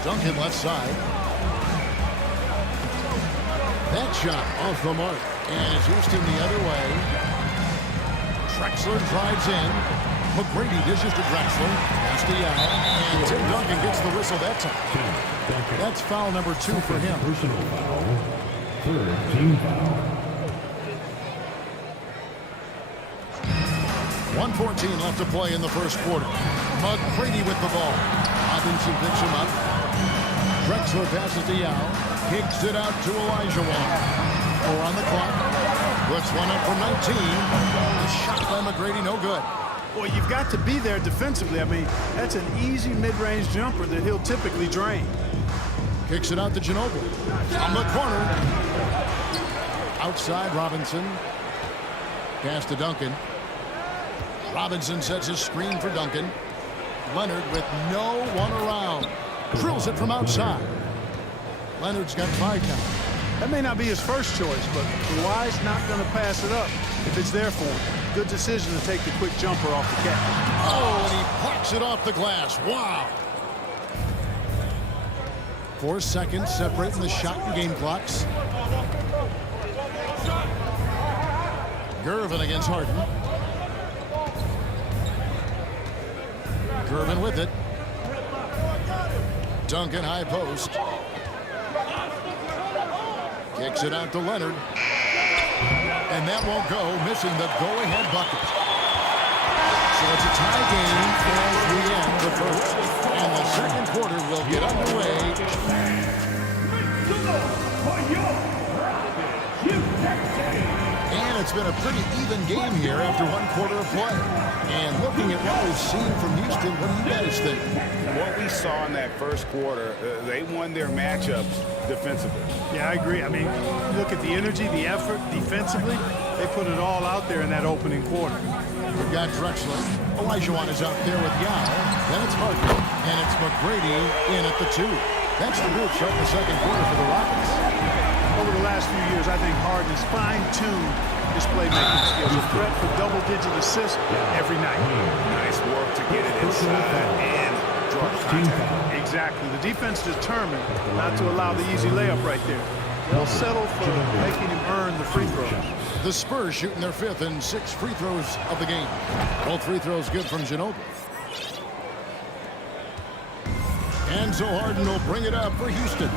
Duncan left side. That shot off the mark. And it's Houston the other way. Drexler drives in. McGrady dishes to Drexler. Pass to Yao. And Tim Duncan gets the whistle that time. That's foul number 2 for him. Personal foul. Third team foul. 1:14 left to play in the first quarter. McGrady with the ball. Robinson picks him up. Drexler passes to Yao. Kicks it out to Elijah Wan. 4 on the clock. Puts one up from 19. The shot by McGrady, no good. Well, you've got to be there defensively. I mean, that's an easy mid-range jumper that he'll typically drain. Kicks it out to Ginobili. On the corner. Outside Robinson. Pass to Duncan. Robinson sets his screen for Duncan. Leonard with no one around. Drills it from outside. Leonard's got 5 now. That may not be his first choice, but Kawhi's not going to pass it up if it's there for him. Good decision to take the quick jumper off the catch. Oh, and he blocks it off the glass. Wow. 4 seconds separating the shot and game clocks. Gervin against Harden. Gervin with it. Duncan high post. Kicks it out to Leonard. And that won't go, missing the go-ahead bucket. So it's a tie game as we end the first. And the second quarter will get underway. And it's been a pretty even game here after 1 quarter of play. And looking at what we've seen from Houston, what do you guys think? What we saw in that first quarter, they won their matchups defensively. Yeah, I agree. I mean, look at the energy, the effort defensively. They put it all out there in that opening quarter. We've got Drexler. Olajuwon is out there with Yao. Then it's Harden. And it's McGrady in at the 2. That's the group starting the second quarter for the Rockets. Over the last few years, I think Harden has fine-tuned his playmaking skills. A threat for double-digit assists every night. Nice work to get it inside and draw contact. Exactly. The defense determined not to allow the easy layup right there. They'll settle for making him earn the free throws. The Spurs shooting their 5th and 6th free throws of the game. Both free throws good from Ginobili. And so Harden will bring it up for Houston.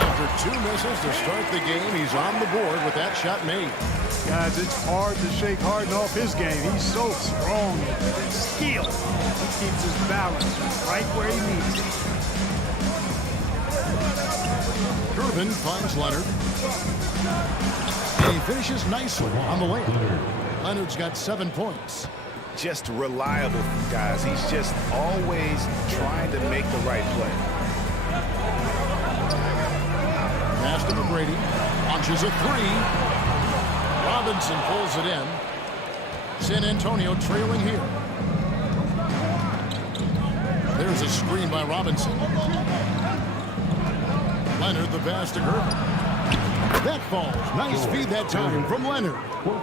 After 2 misses to start the game, he's on the board with that shot made. Guys, it's hard to shake Harden off his game. He's so strong and skilled. He keeps his balance right where he needs it. Gervin finds Leonard. And he finishes nicely on the layup. Leonard's got 7 points. Just reliable, guys. He's just always trying to make the right play. Pass to McGrady. Launches a 3. Robinson pulls it in. San Antonio trailing here. There's a screen by Robinson. Leonard the pass to Gervin. That falls. Nice feed that time from Leonard.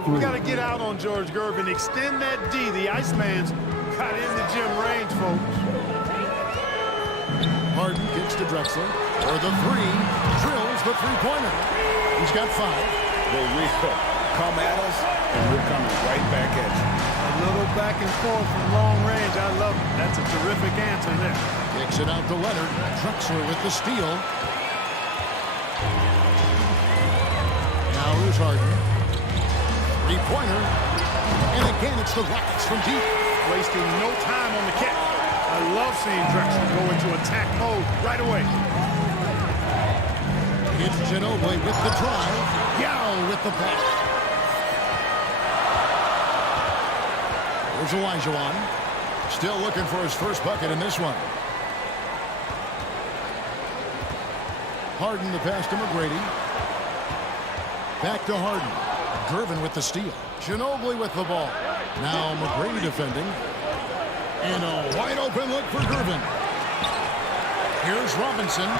We got to get out on George Gervin. Extend that D. The Iceman's got in the gym range, folks. Harden kicks to Drexler. For the 3. Drills the 3-pointer. He's got 5. They will come at us, and we're coming right back at you. A little back and forth from long range. I love it. That's a terrific answer there. Kicks it out to Leonard. Drexler with the steal. Now here's Harden. 3-pointer. And again, it's the Rockets from deep. Wasting no time on the catch. I love seeing Drexler go into attack mode right away. It's Ginobili with the drive. Yao with the block. There's Olajuwon. Still looking for his first bucket in this one. Harden the pass to McGrady. Back to Harden. Gervin with the steal. Ginobili with the ball. Now McGrady defending. And a wide open look for Gervin. Here's Robinson.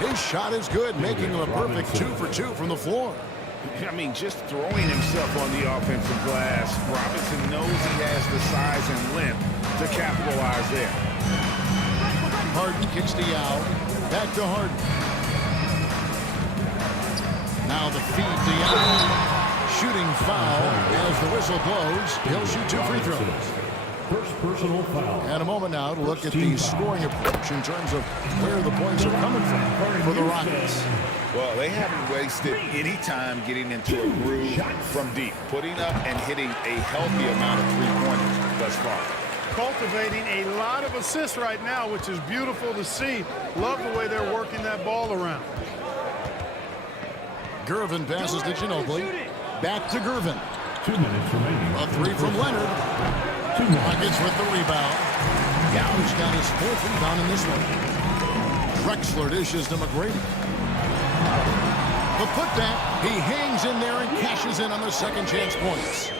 His shot is good, making him a perfect 2 for 2 from the floor. I mean, just throwing himself on the offensive glass. Robinson knows he has the size and length to capitalize there. Harden kicks to Yao. Back to Harden. Now the feed to Yao. Shooting foul as the whistle blows. He'll shoot 2 free throws. first personal foul. And a moment now to look at the scoring approach in terms of where the points are coming from for the Rockets. Well, they haven't wasted any time getting into a groove from deep, putting up and hitting a healthy amount of three-pointers thus far. Cultivating a lot of assists right now, which is beautiful to see. Love the way they're working that ball around. Gervin passes to Ginobili. Back to Gervin. 2 minutes remaining. A three from Leonard. Rockets with the rebound. Gouge got his 4th rebound in this one. Drexler dishes to McGrady. The putback, he hangs in there and cashes in on the second chance points.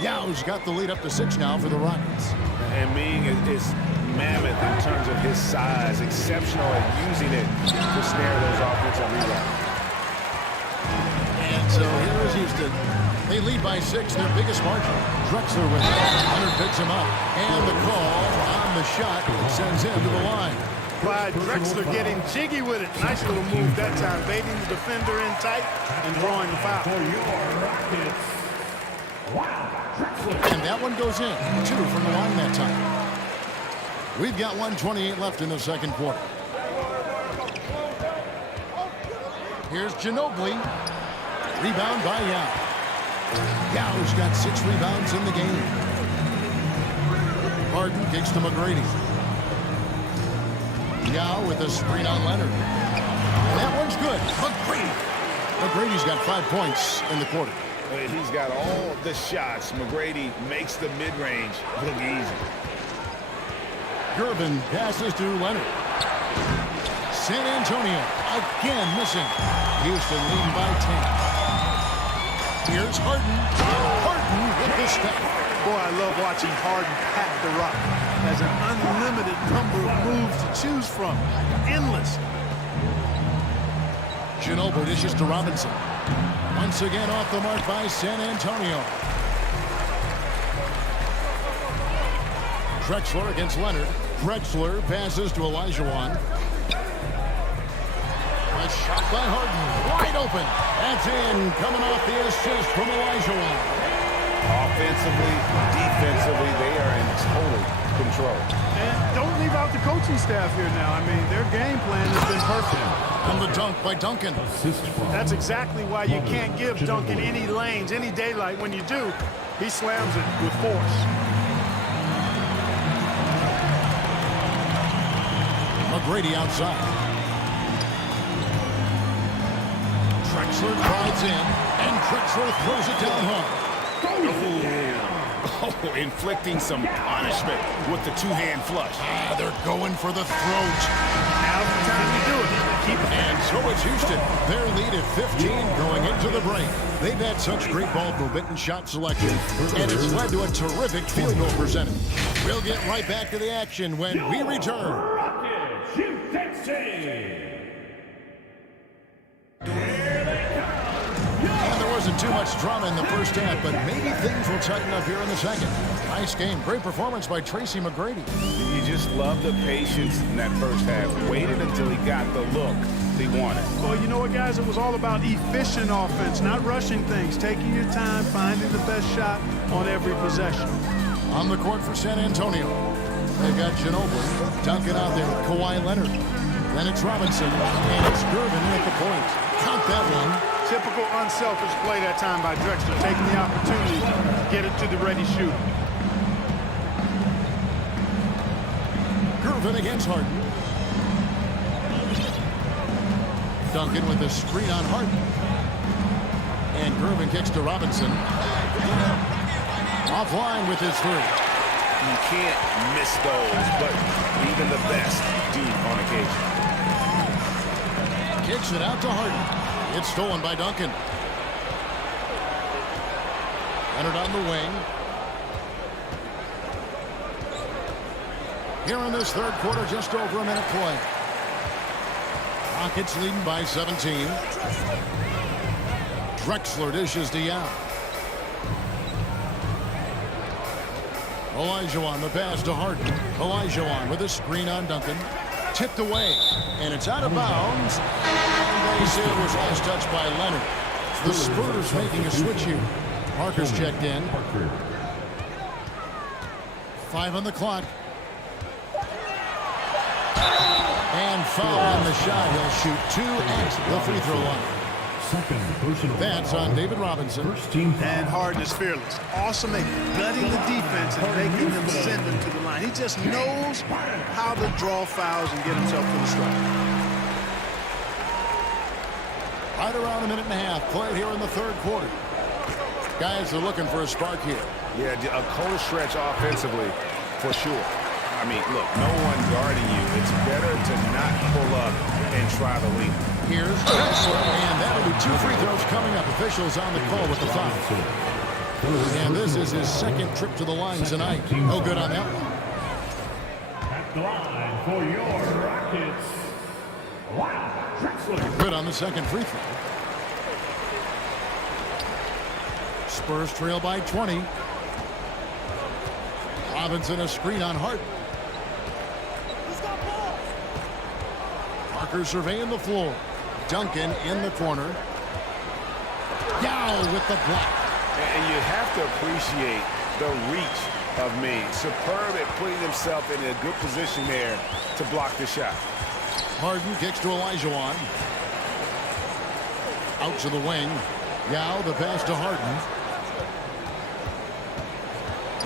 Yow's got the lead up to 6 now for the Rockets. And Ming is mammoth in terms of his size, exceptional at using it to snare those offensive rebounds. And so here is Houston. They lead by 6, their biggest margin. Drexler with it. Leonard picks him up. And the call on the shot sends him to the line. By Drexler getting jiggy with it. Nice little move that time, baiting the defender in tight and drawing the foul. And that one goes in. 2 from the line that time. We've got 1:28 left in the second quarter. Here's Ginobili. Rebound by Yao. Yao's got 6 rebounds in the game. Harden kicks to McGrady. Yao with a screen on Leonard. And that one's good. McGrady. McGrady's got 5 points in the quarter. He's got all the shots. McGrady makes the mid-range look easy. Gervin passes to Leonard. San Antonio again missing. Houston leading by 10. Here's Harden. Harden with the step. Boy, I love watching Harden pack the rock. Has an unlimited number of moves to choose from. Endless. Ginobili dishes to Robinson. Once again off the mark by San Antonio. Drexler against Leonard. Drexler passes to Olajuwon. A shot by Harden. Wide open. That's in. Coming off the assist from Olajuwon. Offensively, defensively, they are in total control. And don't leave out the coaching staff here now. I mean, their game plan has been perfect. And the dunk by Duncan. That's exactly why you can't give Duncan any lanes, any daylight. When you do, he slams it with force. McGrady outside. Drexler drives in, and Drexler throws it down hard. Oh, inflicting some punishment with the two-hand flush. They're going for the throat. Now's the time to do it. And so it's Houston. Their lead at 15 going into the break. They've had such great ball movement and shot selection, and it's led to a terrific field goal percentage. We'll get right back to the action when we return. And there wasn't too much drama in the first half, but maybe things will tighten up here in the second. Nice game. Great performance by Tracy McGrady. You just love the patience in that first half. Waited until he got the look he wanted. Well, you know what, guys? It was all about efficient offense, not rushing things, taking your time, finding the best shot on every possession. On the court for San Antonio, they've got Ginobili, Duncan out there with Kawhi Leonard. Then it's Robinson, and it's Gervin at the point. Count that one. Typical unselfish play that time by Drexler, taking the opportunity to get it to the ready shooter. Gervin against Harden. Duncan with a screen on Harden. And Gervin kicks to Robinson. Offline with his three. You can't miss those, but even the best do on occasion. Kicks it out to Harden. It's stolen by Duncan. Leonard on the wing. Here in this third quarter, just over a minute play. Rockets leading by 17. Drexler dishes to Yao. Olajuwon, the pass to Harden. Olajuwon with a screen on Duncan. Tipped away, and it's out of bounds. And they say it was last touched by Leonard. The Spurs making a switch here. Parker's checked in. 5 on the clock. And foul on the shot. He'll shoot 2 at the free throw line. That's on David Robinson. And Harden is fearless. Awesome at gutting the defense and making them send them to the line. He just knows how to draw fouls and get himself to the strike. Right around a minute and a half played here in the third quarter. Guys are looking for a spark here. Yeah, a cold stretch offensively for sure. I mean, look, no one guarding you. It's better to not pull up and try the lead. Here's Drexler, and that'll be 2 free throws coming up. Officials on the call with the foul. And this is his second trip to the line tonight. No good on that one. At the line for your Rockets. Wow, Drexler. Good on the second free throw. Spurs trail by 20. Robinson a screen on Harden. Parker surveying the floor. Duncan in the corner. Yao with the block. And you have to appreciate the reach of Means. Superb at putting himself in a good position there to block the shot. Harden kicks to Olajuwon. Out to the wing. Yao the pass to Harden.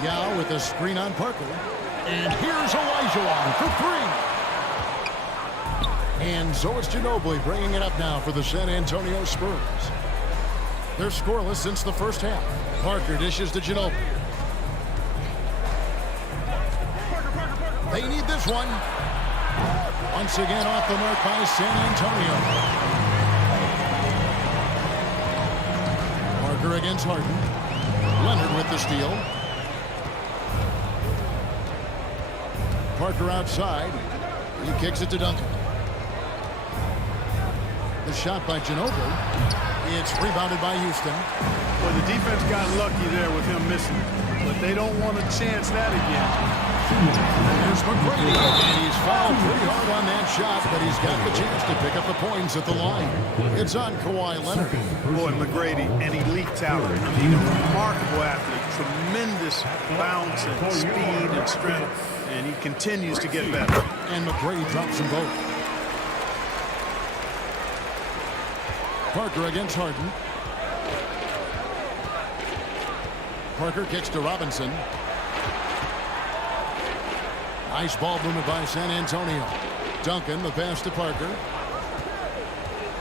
Yao with a screen on Parker. And here's Olajuwon for 3. And so it's Ginobili bringing it up now for the San Antonio Spurs. They're scoreless since the first half. Parker dishes to Ginobili. They need this one. Once again off the mark by San Antonio. Parker against Harden. Leonard with the steal. Parker outside. He kicks it to Duncan. The shot by Ginobili. It's rebounded by Houston. Well, the defense got lucky there with him missing it, but they don't want to chance that again. There's McGrady, and he's fouled pretty hard on that shot, but he's got the chance to pick up the points at the line. It's on Kawhi Leonard. Boy, McGrady, an elite talent. I mean, a remarkable athlete, tremendous bounce and speed and strength, and he continues to get better. And McGrady drops them both. Parker against Harden. Parker kicks to Robinson. Nice ball movement by San Antonio. Duncan, the pass to Parker.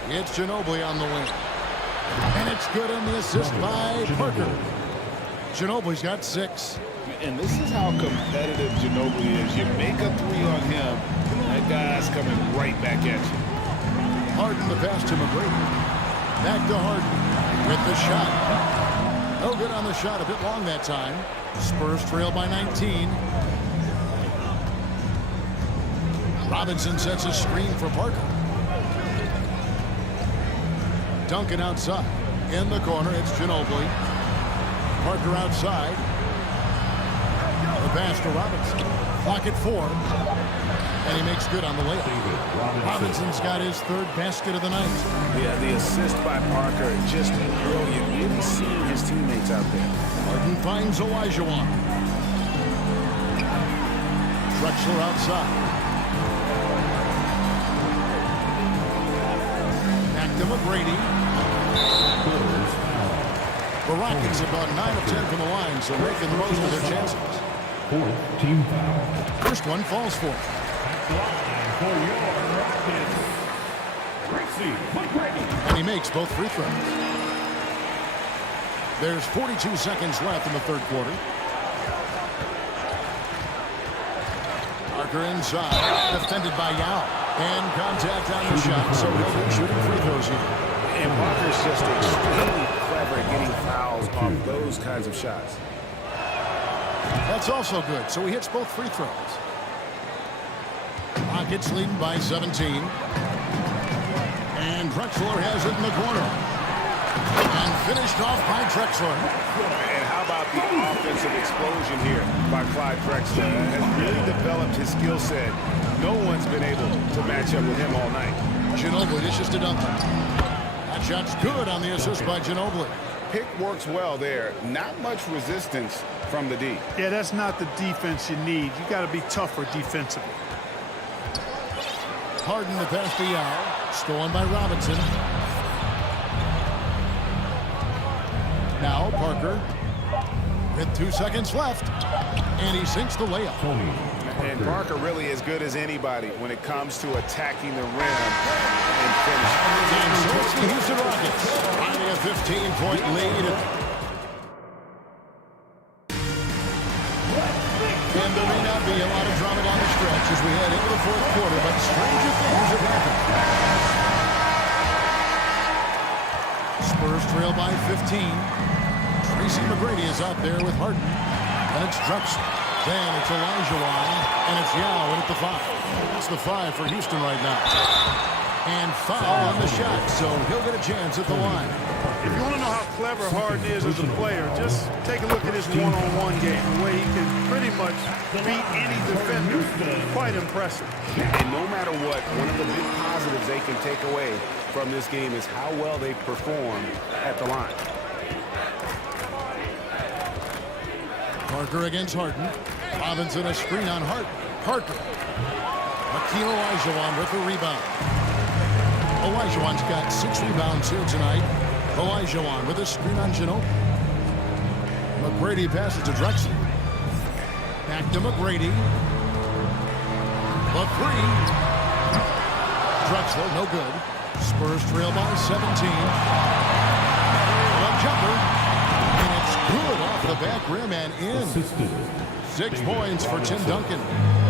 It's Ginobili on the wing. And it's good on the assist by Parker. Ginobili's got 6. And this is how competitive Ginobili is. You make a 3 on him, that guy's coming right back at you. Harden, the pass to McGrady. Back to Harden with the shot. No good on the shot, a bit long that time. Spurs trail by 19. Robinson sets a screen for Parker. Duncan outside. In the corner, it's Ginobili. Parker outside. The pass to Robinson. Clock at 4. And he makes good on the layup. Robinson's got his 3rd basket of the night. Yeah, the assist by Parker, just brilliant. Really seeing his teammates out there. Harden finds Olajuwon. Drexler outside. Back to McGrady. The Rockets have gone 9 of 10 from the line, so making the most of their chances. 4th team foul. First one falls for him. For your Rockets, Tracy McGrady. And he makes both free throws. There's 42 seconds left in the third quarter. Parker inside, defended by Yao. And contact on the shot, so he'll be shooting free throws here. And Parker's just extremely clever at getting fouls off those kinds of shots. That's also good, so he hits both free throws. Rockets leading by 17. And Drexler has it in the corner. And finished off by Drexler. And how about the offensive explosion here by Clyde Drexler? Has really developed his skill set. No one's been able to match up with him all night. Ginobili dishes to Duncan. That shot's good on the assist by Ginobili. pick works well there. Not much resistance from the D. Yeah, that's not the defense you need. You got to be tougher defensively. Harden the pass to Yao. Stolen by Robinson. Now Parker with 2 seconds left. And he sinks the layup. And Parker really as good as anybody when it comes to attacking the rim and finishing. And so it's the Houston Rockets finding a 15-point lead. And there may not be a lot of drama down the stretch as we head into the fourth quarter, but stranger things have happened. Spurs trail by 15. Tracy McGrady is out there with Harden. And it's Drexler. Then it's Olajuwon, and it's Yao in at the 5. That's the 5 for Houston right now. And foul on the shot, so he'll get a chance at the line. If you want to know how clever Harden is as a player, just take a look at his one-on-one game, the way he can pretty much beat any defender. Quite impressive. And no matter what, one of the big positives they can take away from this game is how well they perform at the line. Parker against Harden. Robinson a screen on Parker. Hakeem Olajuwon with the rebound. Olajuwon's got 6 rebounds here tonight. Olajuwon with a screen on Ginobili. McGrady passes to Drexler. Back to McGrady. The 3. Drexler, no good. Spurs trail by 17. A jumper. Good off the back rim and in. 6 points for Tim Duncan.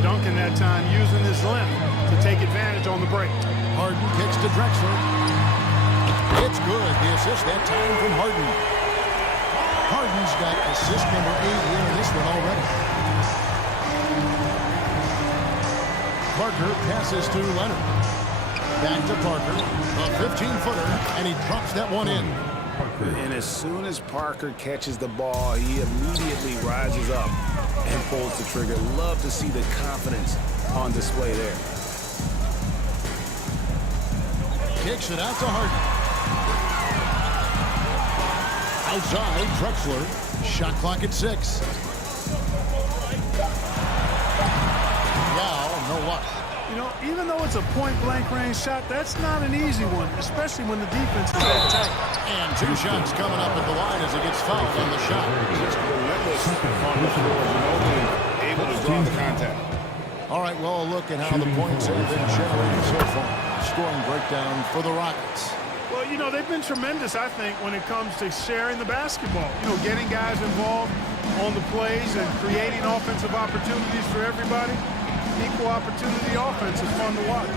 Duncan that time using his length to take advantage on the break. Harden kicks to Drexler. It's good. The assist that time from Harden. Harden's got assist number 8 here in this one already. Parker passes to Leonard. Back to Parker. A 15-footer, and he drops that one in. And as soon as Parker catches the ball, he immediately rises up and pulls the trigger. Love to see the confidence on display there. Kicks it out to Harden. Outside, Drexler. Shot clock at 6. Now, no luck. You know, even though it's a point-blank range shot, that's not an easy one, especially when the defense is that tight. And 2 shots coming up at the line as he gets fouled on the shot. Just relentless on the floor. Ginobili able to draw the contact. All right, well, look at how the points have been generated so far. Scoring breakdown for the Rockets. Well, you know, they've been tremendous, I think, when it comes to sharing the basketball. You know, getting guys involved on the plays and creating offensive opportunities for everybody. Equal opportunity offense is fun to watch.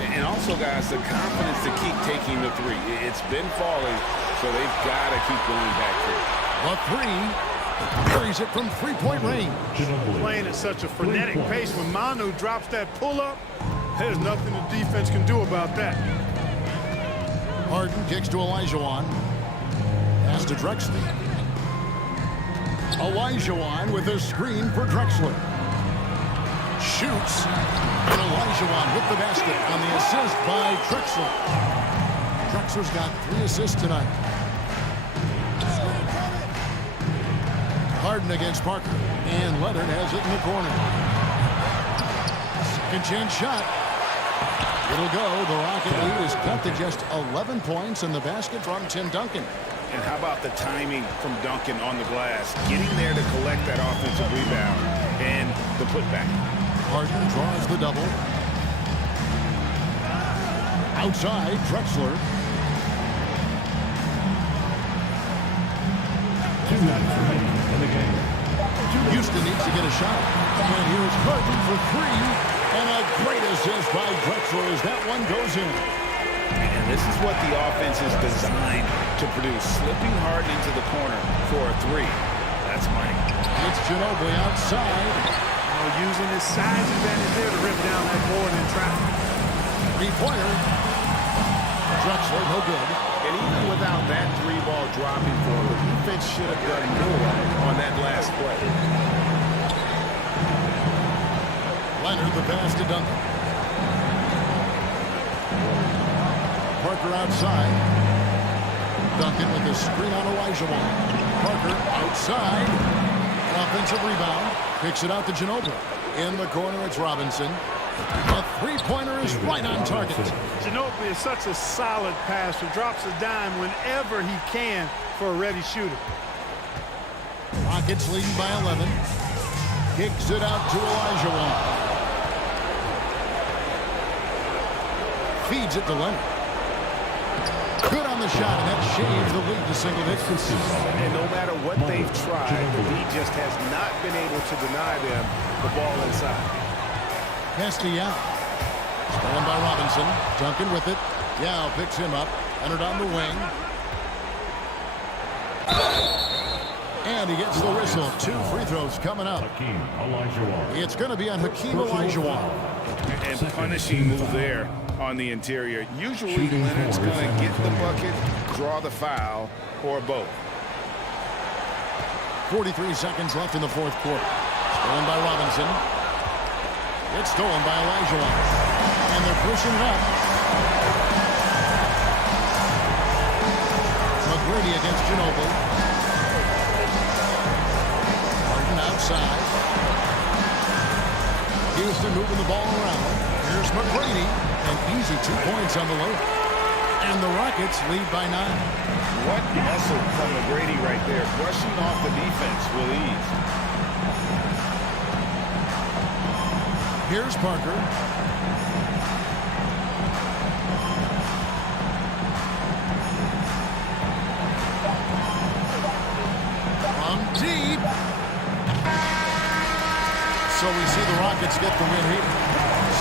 And also, guys, the confidence to keep taking the 3. It's been falling, so they've got to keep going back to it. The 3 carries it from 3-point range. Playing at such a frenetic pace, when Manu drops that pull-up, there's nothing the defense can do about that. Harden kicks to Olajuwon. Pass to Drexler. Olajuwon with a screen for Drexler. Shoots, and Olajuwon with the basket on the assist by Drexler. Drexler's got 3 assists tonight. Harden against Parker, and Leonard has it in the corner. Second chance shot. It'll go. The Rocket lead is cut to just 11 points in the basket from Tim Duncan. And how about the timing from Duncan on the glass, getting there to collect that offensive rebound and the putback. Harden draws the double. Outside, Drexler. 2 minutes remaining in the game. Houston needs to get a shot. And here's Harden for 3. And a great assist by Drexler as that one goes in. And this is what the offense is designed to produce. Slipping Harden into the corner for a 3. That's money. It's Ginobili outside. Using his size advantage there to rip down that board in traffic. 3-pointer. Drexler, no good. And even without that 3-ball dropping for him, the defense should have done more on that last play. Leonard, the pass to Duncan. Parker outside. Duncan with a screen on Olajuwon. Parker outside. Offensive rebound. Kicks it out to Ginobili. In the corner, it's Robinson. A three-pointer is right on target. Ginobili is such a solid passer. Drops a dime whenever he can for a ready shooter. Rockets leading by 11. Kicks it out to Olajuwon. Feeds it to Leonard. Good on the shot, and that shaves the lead to single digits. And no matter what they've tried, the lead just has not been able to deny them the ball inside. Castellano. Stolen by Robinson. Duncan with it. Yao picks him up. Leonard on the wing. And he gets the whistle. 2 free throws coming up. It's going to be on Hakeem Olajuwon. And punishing move there on the interior. Usually Leonard's going to get the bucket, draw the foul, or both. 43 seconds left in the fourth quarter. Stolen by Robinson. It's stolen by Olajuwon. And they're pushing it up. McGrady against Ginobili. Outside. Houston moving the ball around. Here's McGrady. An easy 2 points on the low. And the Rockets lead by 9. What muscle from McGrady right there, brushing off the defense with ease. Here's Parker. From deep. So we see the Rockets get the win here.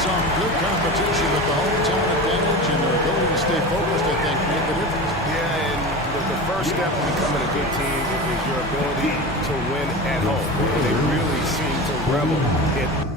Some good competition with the hometown advantage and their ability to stay focused, I think, made the difference. Yeah, and the first step in becoming a good team is your ability to win at home. They really seem to revel in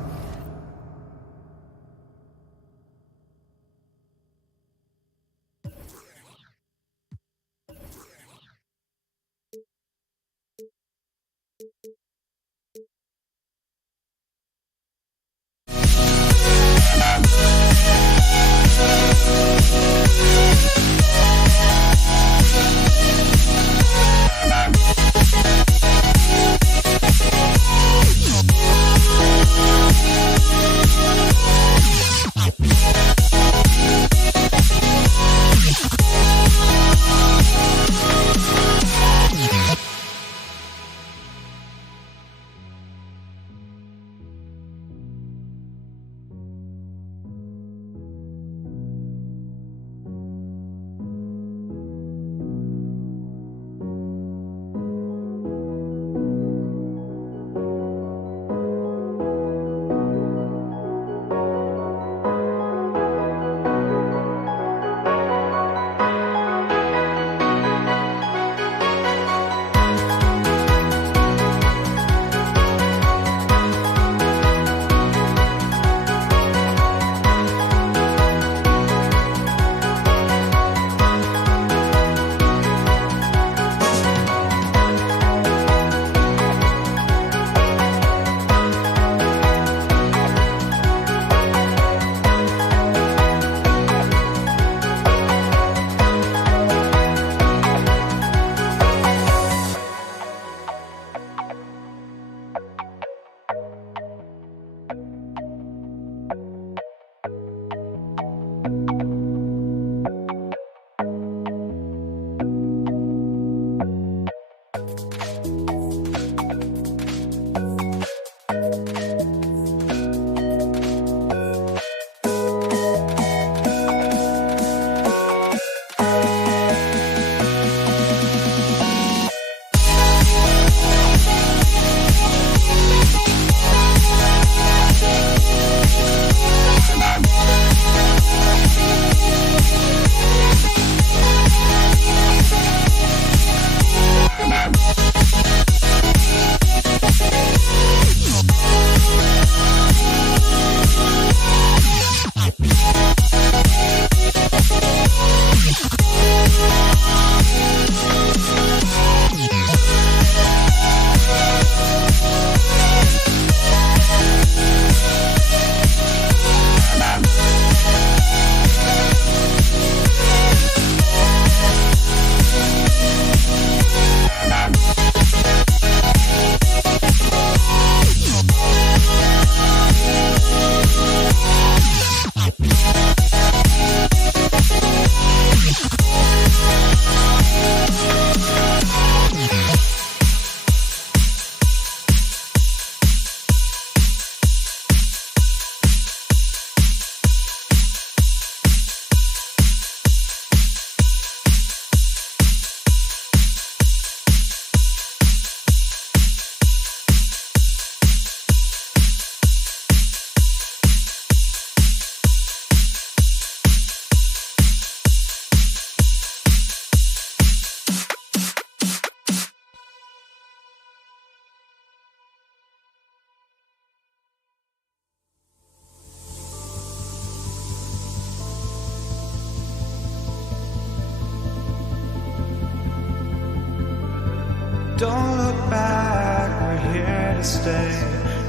Don't look back, we're here to stay.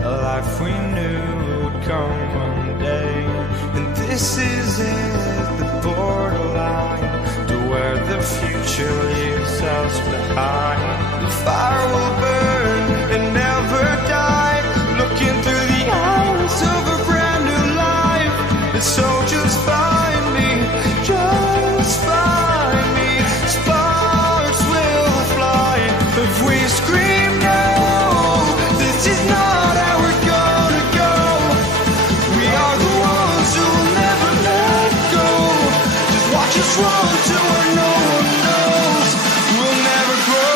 A life we knew would come one day. And this is it, the borderline to where the future leaves us behind. The fire will burn and never die, looking through the eyes of a brand new life. And so just find me, just find me. Sparks will fly if we scream no. This is not how we're gonna go. We are the ones who will never let go. Just watch us run to where no one knows. We'll never grow.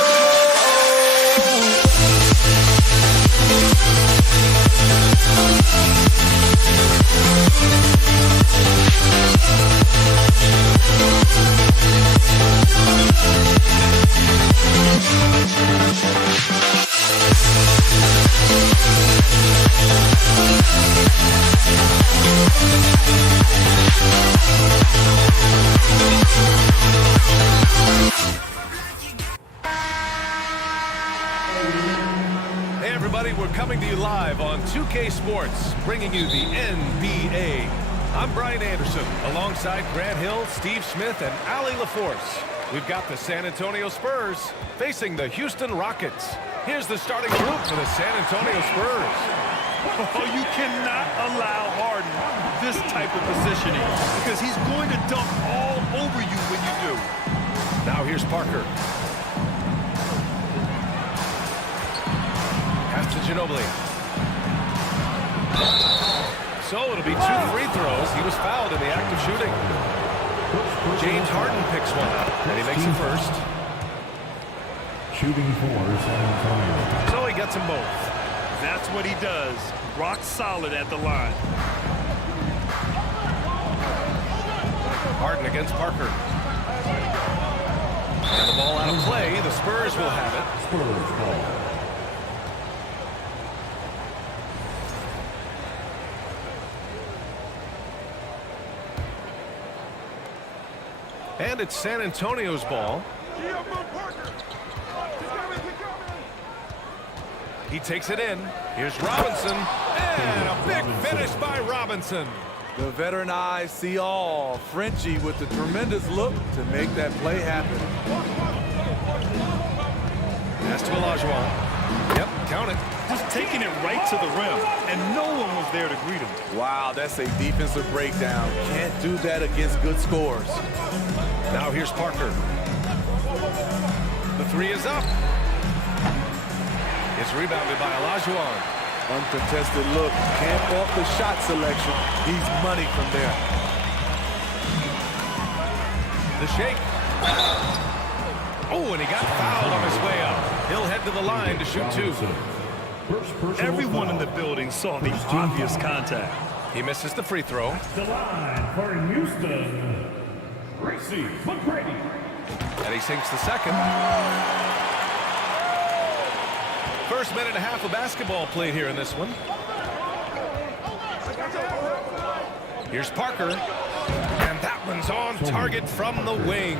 Hey everybody, we're coming to you live on 2K Sports, bringing you the NBA. I'm Brian Anderson, alongside Grant Hill, Steve Smith, and Allie LaForce. We've got the San Antonio Spurs facing the Houston Rockets. Here's the starting group for the San Antonio Spurs. Oh, you cannot allow Harden this type of positioning because he's going to dunk all over you when you do. Now here's Parker. Pass to Ginobili. So it'll be 2 free throws. He was fouled in the act of shooting. James Harden picks one up, and he makes it first. Shooting for San Antonio. So he gets them both. That's what he does. Rock solid at the line. Harden against Parker. And the ball out of play. The Spurs will have it. Spurs ball. And it's San Antonio's ball. He takes it in. Here's Robinson. And a big finish by Robinson. The veteran eyes see all. Frenchie with the tremendous look to make that play happen. Pass to Olajuwon. Yep, count it. Just taking it right to the rim, and no one was there to greet him. Wow, that's a defensive breakdown. Can't do that against good scores. Now here's Parker. The three is up. It's rebounded by Olajuwon. Uncontested look. Can't fault the shot selection. He's money from there. The shake. Oh, and he got fouled on his way up. He'll head to the line to shoot 2. Everyone in the building saw the obvious contact. He misses the free throw. The line for Houston, Tracy McGrady. And he sinks the second. First minute and a half of basketball played here in this one. Here's Parker. And that one's on target from the wing.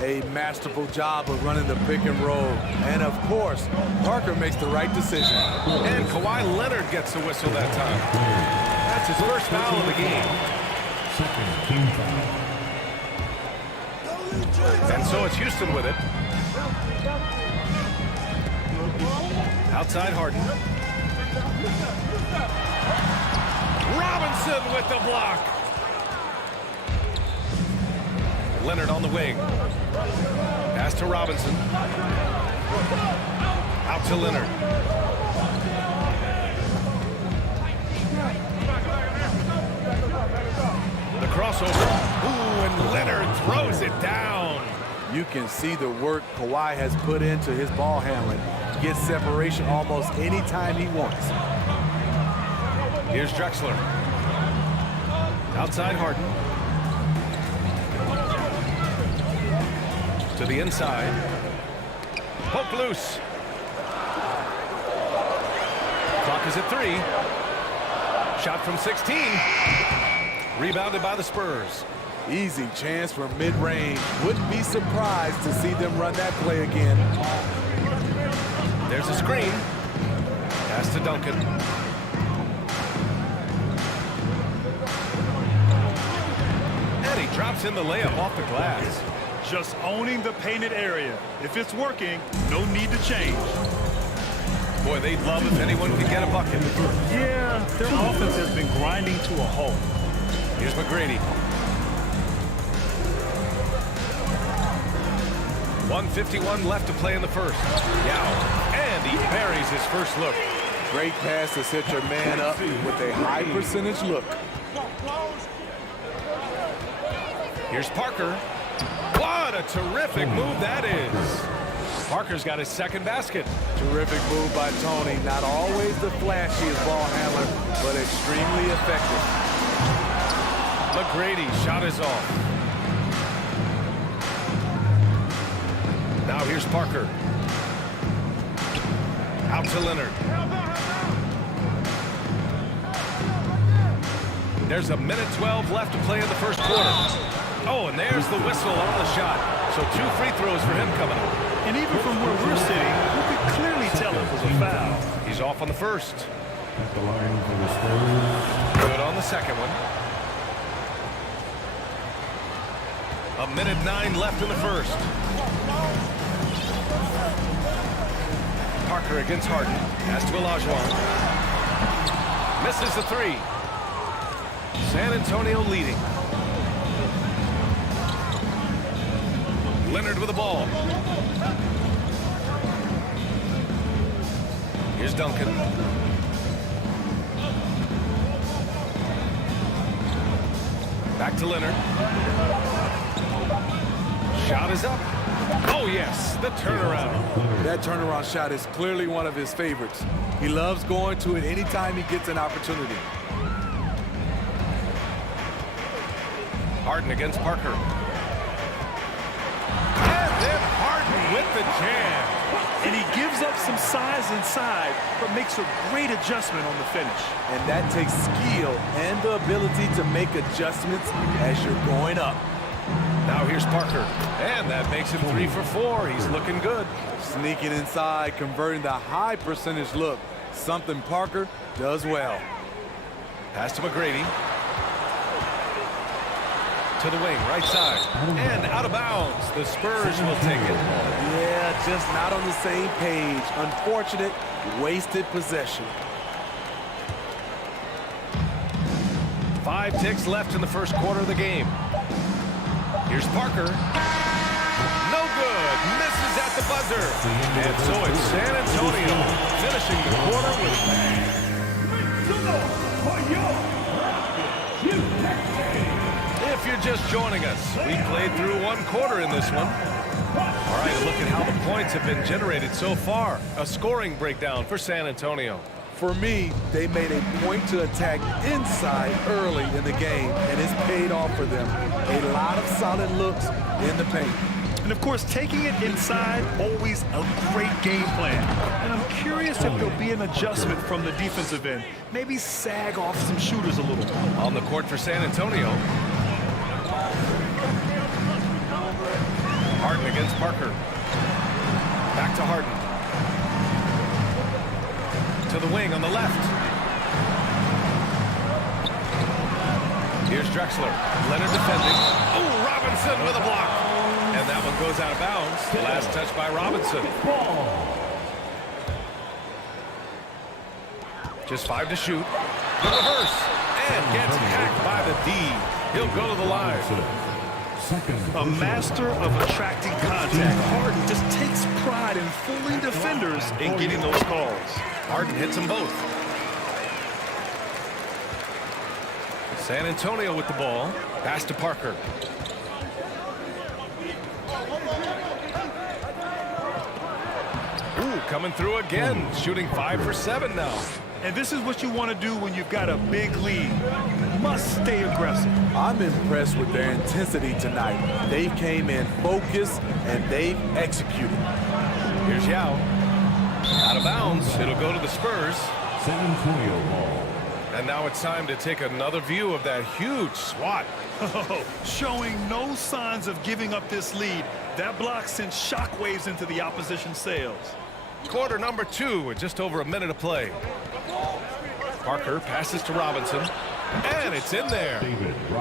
A masterful job of running the pick and roll. And of course, Parker makes the right decision. And Kawhi Leonard gets the whistle that time. That's his first foul of the game. Second team foul. And so it's Houston with it. Outside Harden. Robinson with the block. Leonard on the wing. Pass to Robinson. Out to Leonard. The crossover. Ooh, and Leonard throws it down. You can see the work Kawhi has put into his ball handling. Gets separation almost any time he wants. Here's Drexler. Outside Harden. To the inside. Poke loose. Clock is at 3. Shot from 16. Rebounded by the Spurs. Easy chance from mid-range. Wouldn't be surprised to see them run that play again. a screen. Pass to Duncan. And he drops in the layup off the glass. Just owning the painted area. If it's working, no need to change. Boy, they'd love if anyone could get a bucket. Yeah, their offense has been grinding to a halt. Here's McGrady. 1:51 left to play in the first. Yao, and he buries his first look. Great pass to set your man up with a high percentage look. Here's Parker. What a terrific move that is. Parker's got his second basket. Terrific move by Tony. Not always the flashiest ball handler, but extremely effective. McGrady shot is off. Now here's Parker. Out to Leonard. There's a minute 12 left to play in the first quarter. Oh, and there's the whistle on the shot. So 2 free throws for him coming up. And even from where we're sitting, we could clearly tell it was a foul. He's off on the first. At the line for the Spurs. Good on the second one. A minute 9 left in the first. Parker against Harden. Pass to Olajuwon. Misses the 3. San Antonio leading. Leonard with the ball. Here's Duncan. Back to Leonard. Shot is up. Oh, yes, the turnaround. That turnaround shot is clearly one of his favorites. He loves going to it anytime he gets an opportunity. Harden against Parker. And then Harden with the jam. And he gives up some size inside, but makes a great adjustment on the finish. And that takes skill and the ability to make adjustments as you're going up. Now here's Parker. And that makes him 3 for 4. He's looking good. Sneaking inside, converting the high percentage look. Something Parker does well. Pass to McGrady. To the wing, right side. And out of bounds. The Spurs will take it. Yeah, just not on the same page. Unfortunate, wasted possession. 5 ticks left in the first quarter of the game. Here's Parker. No good. Misses at the buzzer. And so it's San Antonio finishing the quarter with If you're just joining us, we played through 1 quarter in this one. All right, look at how the points have been generated so far. A scoring breakdown for San Antonio. For me, they made a point to attack inside early in the game, and it's paid off for them. A lot of solid looks in the paint. And of course, taking it inside, always a great game plan. And I'm curious if there'll be an adjustment from the defensive end. Maybe sag off some shooters a little. On the court for San Antonio. Harden against Parker. Back to Harden. To the wing on the left. Here's Drexler. Leonard defending. Oh, Robinson with a block. And that one goes out of bounds. The last touch by Robinson. Just 5 to shoot. The reverse. And gets hacked by the D. He'll go to the line. A master of attracting contact. Harden just takes pride in fooling defenders and getting those calls. Harden hits them both. San Antonio with the ball. Pass to Parker. Ooh, coming through again. Shooting 5 for 7 now. And this is what you want to do when you've got a big lead. Must stay aggressive. I'm impressed with their intensity tonight. They came in focused and they executed. Here's Yao. Out of bounds. It'll go to the Spurs. San Antonio ball. And now it's time to take another view of that huge swat. Showing no signs of giving up this lead. That block sent shockwaves into the opposition sails. Quarter number 2 with just over a minute of play. Parker passes to Robinson, and it's in there.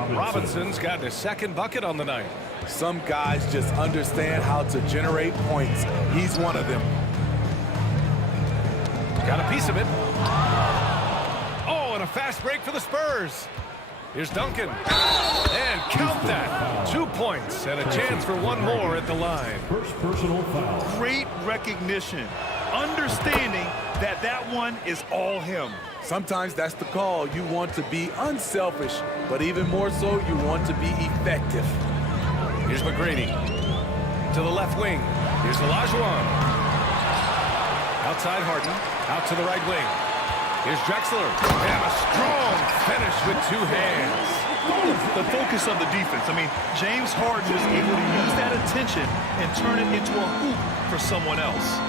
Robinson's got his second bucket on the night. Some guys just understand how to generate points. He's one of them. Got a piece of it. Oh, and a fast break for the Spurs. Here's Duncan. And count that. 2 points and a chance for one more at the line. First personal foul. Great recognition. Understanding that that one is all him. Sometimes that's the call. You want to be unselfish, but even more so, you want to be effective. Here's McGrady. To the left wing. Here's Olajuwon. Outside Harden. Out to the right wing. Here's Drexler. And a strong finish with 2 hands. The focus of the defense. I mean, James Harden was able to use that attention and turn it into a hoop for someone else.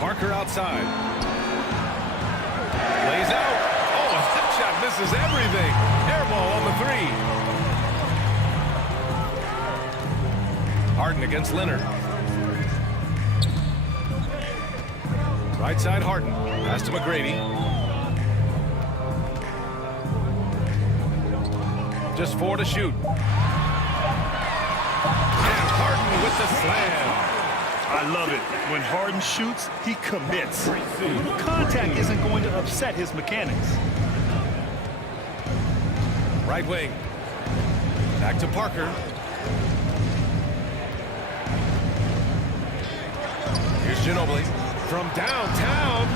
Parker outside. Lays out. Oh, that shot misses everything. Air ball on the 3. Harden against Leonard. Right side Harden. Pass to McGrady. Just 4 to shoot. And Harden with the slam. I love it. When Harden shoots, he commits. Contact isn't going to upset his mechanics. Right wing. Back to Parker. Here's Ginobili from downtown.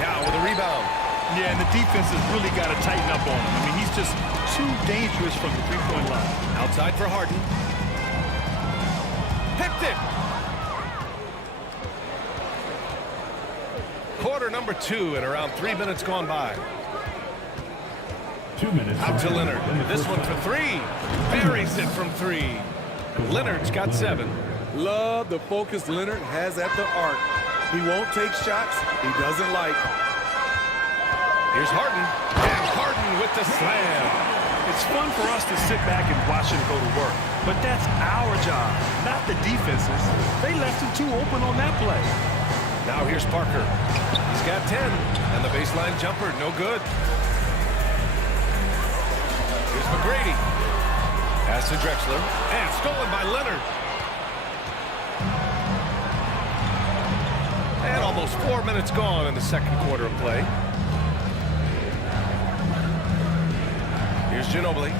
Now with a rebound. Yeah, and the defense has really got to tighten up on him. I mean, he's just too dangerous from the three-point line. Outside for Harden. Picked it. Quarter number 2 and around 3 minutes gone by. 2 minutes. Out to Leonard. This one for 3. Buries it from 3. Leonard's got 7. Love the focus Leonard has at the arc. He won't take shots he doesn't like. Here's Harden. And Harden with the slam. It's fun for us to sit back and watch him go to work. But that's our job, not the defense's. They left him too open on that play. Now here's Parker. He's got 10. And the baseline jumper, no good. Here's McGrady. Pass to Drexler. And stolen by Leonard. And almost 4 minutes gone in the second quarter of play. Here's Ginobili.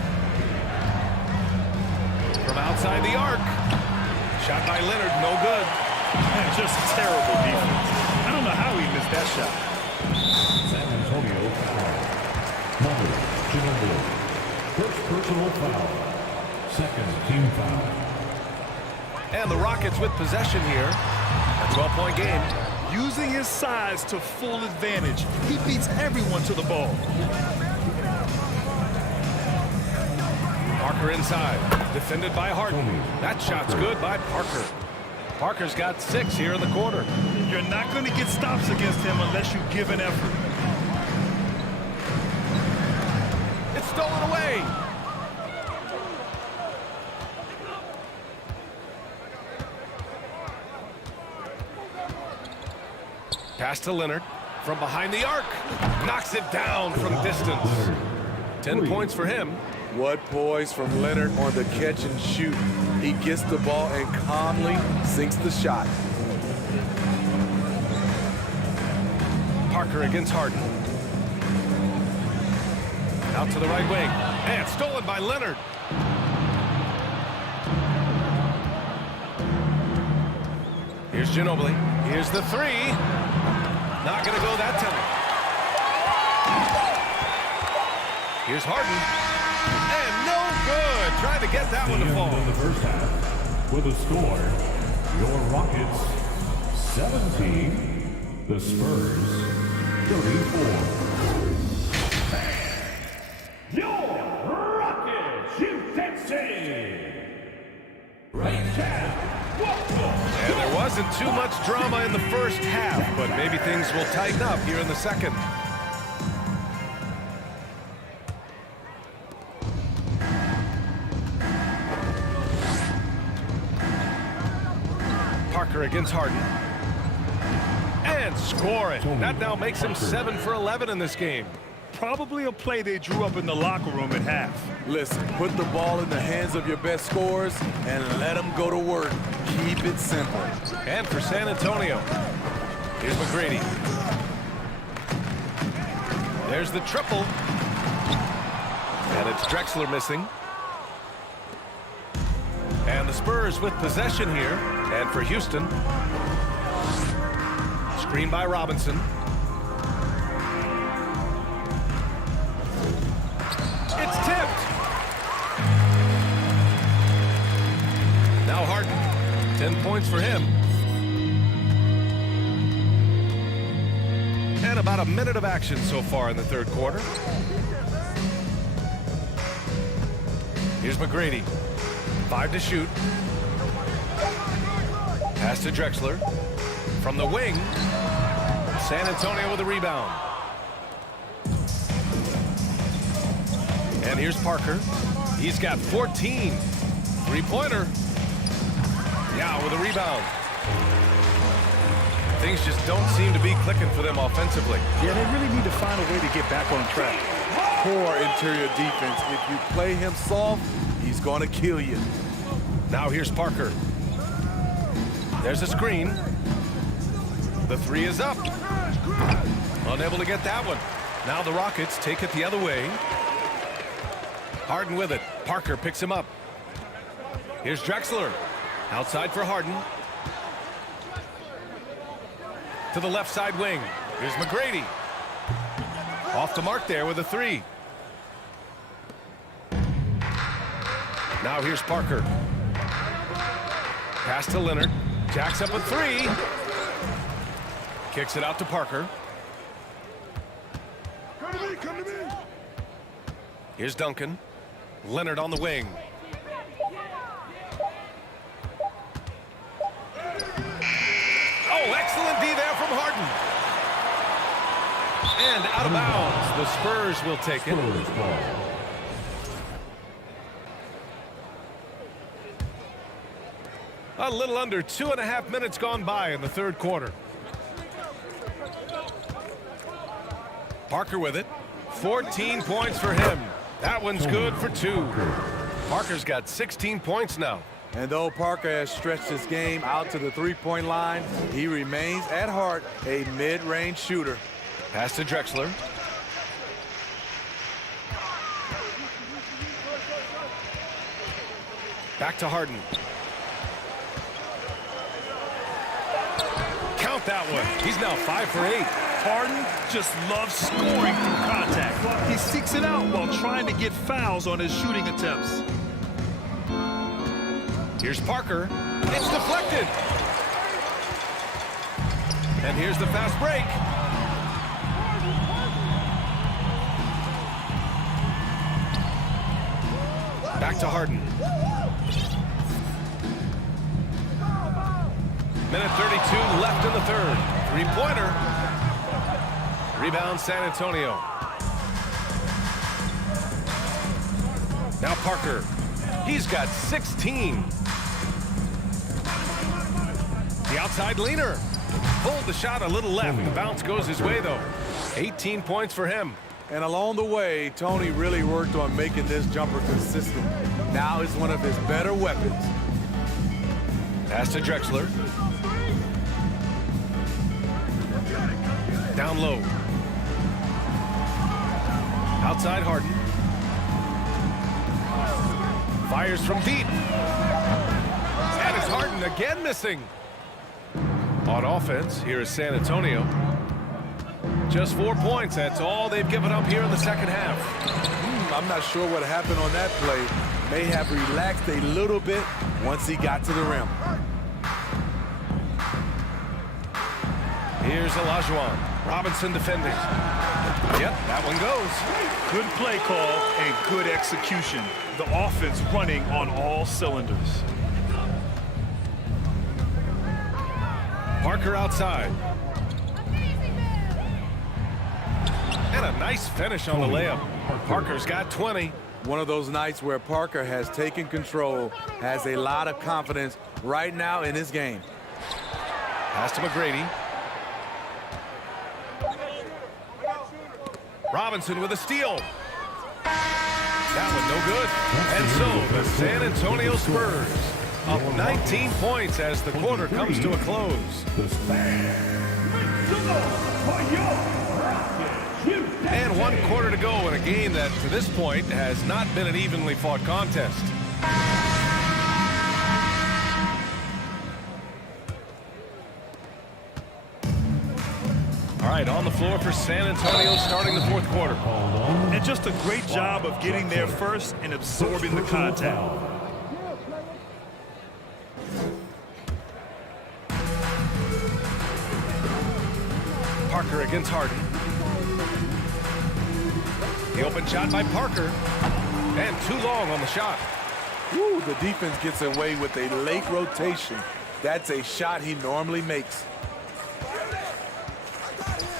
From outside the arc. Shot by Leonard, no good. Man, just terrible defense. I don't know how he missed that shot. San Antonio foul. Number Ginobili. First personal foul. Second team foul. And the Rockets with possession here. A 12-point game. Using his size to full advantage. He beats everyone to the ball. Parker inside. Defended by Harden. That shot's good by Parker. Parker's got 6 here in the quarter. You're not going to get stops against him unless you give an effort. It's stolen away. Pass to Leonard from behind the arc. Knocks it down from distance. 10 points for him. What poise from Leonard on the catch and shoot. He gets the ball and calmly sinks the shot. Parker against Harden. Out to the right wing. And stolen by Leonard. Here's Ginobili. Here's the 3. Not going to go that time. Here's Harden. And no good. Trying to get that one to fall. In the first half, with a score, your Rockets 17, the Spurs 34. Your Rockets, Houston City. And there wasn't too much drama in the first half, but maybe things will tighten up here in the second. Parker against Harden. And scoring. That now makes him 7 for 11 in this game. Probably a play they drew up in the locker room at half. Listen, put the ball in the hands of your best scorers and let them go to work. Keep it simple. And for San Antonio, here's McGrady. There's the triple. And it's Drexler missing. And the Spurs with possession here. And for Houston, screen by Robinson. It's tipped. Now Harden. 10 points for him. And about a minute of action so far in the third quarter. Here's McGrady. 5 to shoot. Pass to Drexler. From the wing. San Antonio with a rebound. And here's Parker. He's got 14. Three-pointer. Yeah, with a rebound. Things just don't seem to be clicking for them offensively. Yeah, they really need to find a way to get back on track. Poor interior defense. If you play him soft, he's going to kill you. Now here's Parker. There's a screen. The three is up. Unable to get that one. Now the Rockets take it the other way. Harden with it. Parker picks him up. Here's Drexler. Outside for Harden. To the left side wing. Here's McGrady. Off the mark there with a three. Now here's Parker. Pass to Leonard. Jacks up a three. Kicks it out to Parker. Come to me. Here's Duncan. Leonard on the wing. Oh, excellent D there from Harden. And out of bounds. The Spurs will take it. A little under 2.5 minutes gone by in the third quarter. Parker with it. 14 points for him. That one's good for 2. Parker's got 16 points now. And though Parker has stretched his game out to the three-point line, he remains at heart a mid-range shooter. Pass to Drexler. Back to Harden. Count that one. He's now 5 for 8. Harden just loves scoring through contact. He seeks it out while trying to get fouls on his shooting attempts. Here's Parker. It's deflected. And here's the fast break. Back to Harden. Minute 32 left in the third. Three-pointer. Rebound San Antonio. Now Parker. He's got 16. The outside leaner. Pulled the shot a little left. The bounce goes his way, though. 18 points for him. And along the way, Tony really worked on making this jumper consistent. Now it's one of his better weapons. Pass to Drexler. Down low. Outside Harden. Fires from deep. And it's Harden again missing. On offense, here is San Antonio. Just 4 points. That's all they've given up here in the second half. I'm not sure what happened on that play. May have relaxed a little bit once he got to the rim. Here's Olajuwon. Robinson defending. Yep, that one goes. Good play call and good execution. The offense running on all cylinders. Parker outside. And a nice finish on the layup. Parker's got 20. One of those nights where Parker has taken control, has a lot of confidence right now in his game. Pass to McGrady. Robinson with a steal. That one no good. And so the San Antonio Spurs up 19 points as the quarter comes to a close. And 1 quarter to go in a game that to this point has not been an evenly fought contest. All right, on the floor for San Antonio starting the 4th quarter. And just a great job of getting there first and absorbing the contact. Parker against Harden. The open shot by Parker. And too long on the shot. Woo, the defense gets away with a late rotation. That's a shot he normally makes.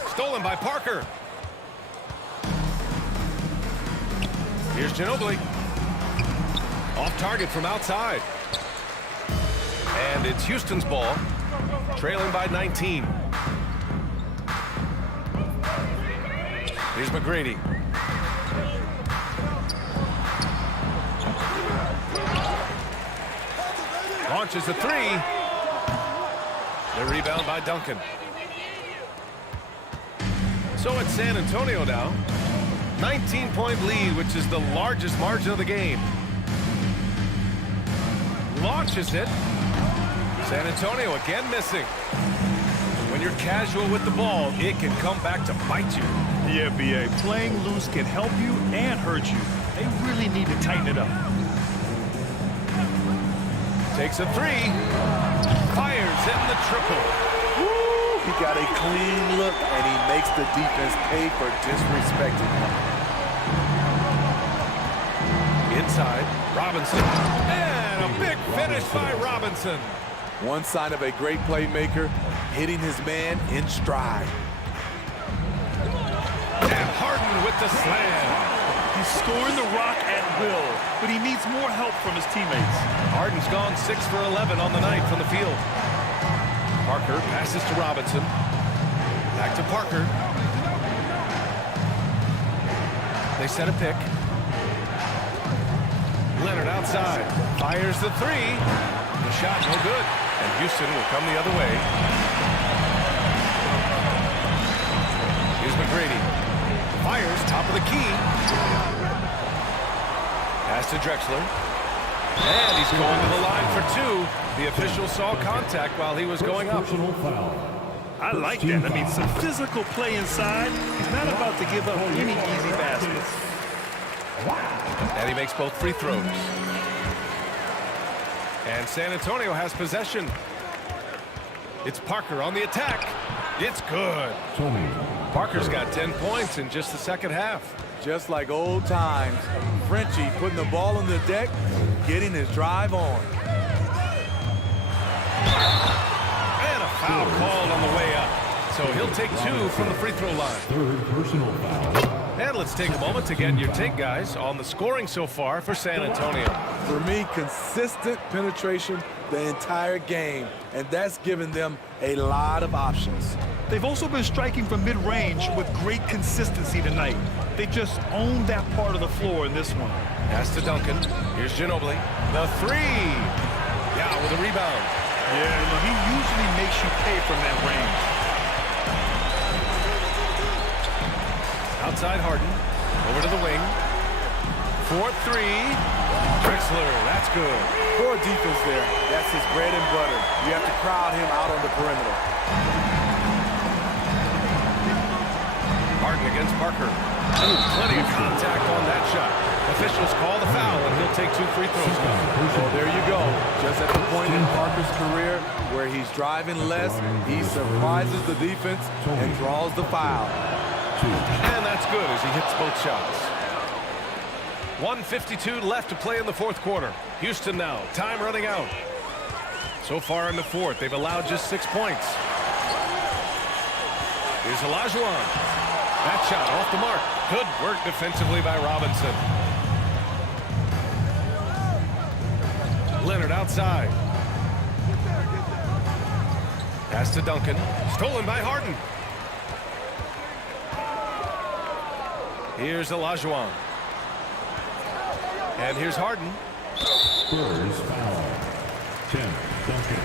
Stolen by Parker. Here's Ginobili. Off target from outside. And it's Houston's ball, trailing by 19. Here's McGrady. Launches a 3. The rebound by Duncan. So it's San Antonio now. 19-point lead, which is the largest margin of the game. Launches it. San Antonio again missing. When you're casual with the ball, it can come back to bite you. Yeah, B.A. Playing loose can help you and hurt you. They really need to tighten it up. Takes a 3. Fires in the triple. Woo! He got a clean look, and he makes the defense pay for disrespecting him. Inside, Robinson. And a big finish by Robinson. One sign of a great playmaker, hitting his man in stride. And Harden with the slam. He's scoring the rock at will, but he needs more help from his teammates. Harden's gone 6 for 11 on the night from the field. Parker passes to Robinson. Back to Parker. They set a pick. Leonard outside. Fires the 3. The shot no good. And Houston will come the other way. Here's McGrady. Fires top of the key. Pass to Drexler. And he's going to the line for 2. The official saw contact while he was going up. I like that. I mean, some physical play inside. He's not about to give up any easy baskets. And he makes both free throws. And San Antonio has possession. It's Parker on the attack. It's good. Parker's got 10 points in just the second half. Just like old times, Frenchie putting the ball on the deck, getting his drive on. And a foul called on the way up. So he'll take 2 from the free throw line. 3rd personal foul. And let's take a moment to get your take, guys, on the scoring so far for San Antonio. For me, consistent penetration the entire game, and that's given them a lot of options. They've also been striking from mid-range with great consistency tonight. They just owned that part of the floor in this one. Pass to Duncan. Here's Ginobili. The 3. Yeah, with a rebound. Yeah, he usually makes you pay from that range. Outside Harden. Over to the wing. 4-3. Drexler, that's good. Poor defense there. That's his bread and butter. You have to crowd him out on the perimeter. Harden against Parker. Plenty of contact on that shot. Officials call the foul, and he'll take 2 free throws. Well, there you go. Just at the point in Parker's career where he's driving less, he surprises the defense and draws the foul. And that's good as he hits both shots. 1:52 left to play in the 4th quarter. Houston now, time running out. So far in the 4th, they've allowed just 6 points. Here's Olajuwon. That shot off the mark. Good work defensively by Robinson. Leonard outside. Pass to Duncan. Stolen by Harden. Here's Olajuwon. And here's Harden. Spurs foul. Tim Duncan.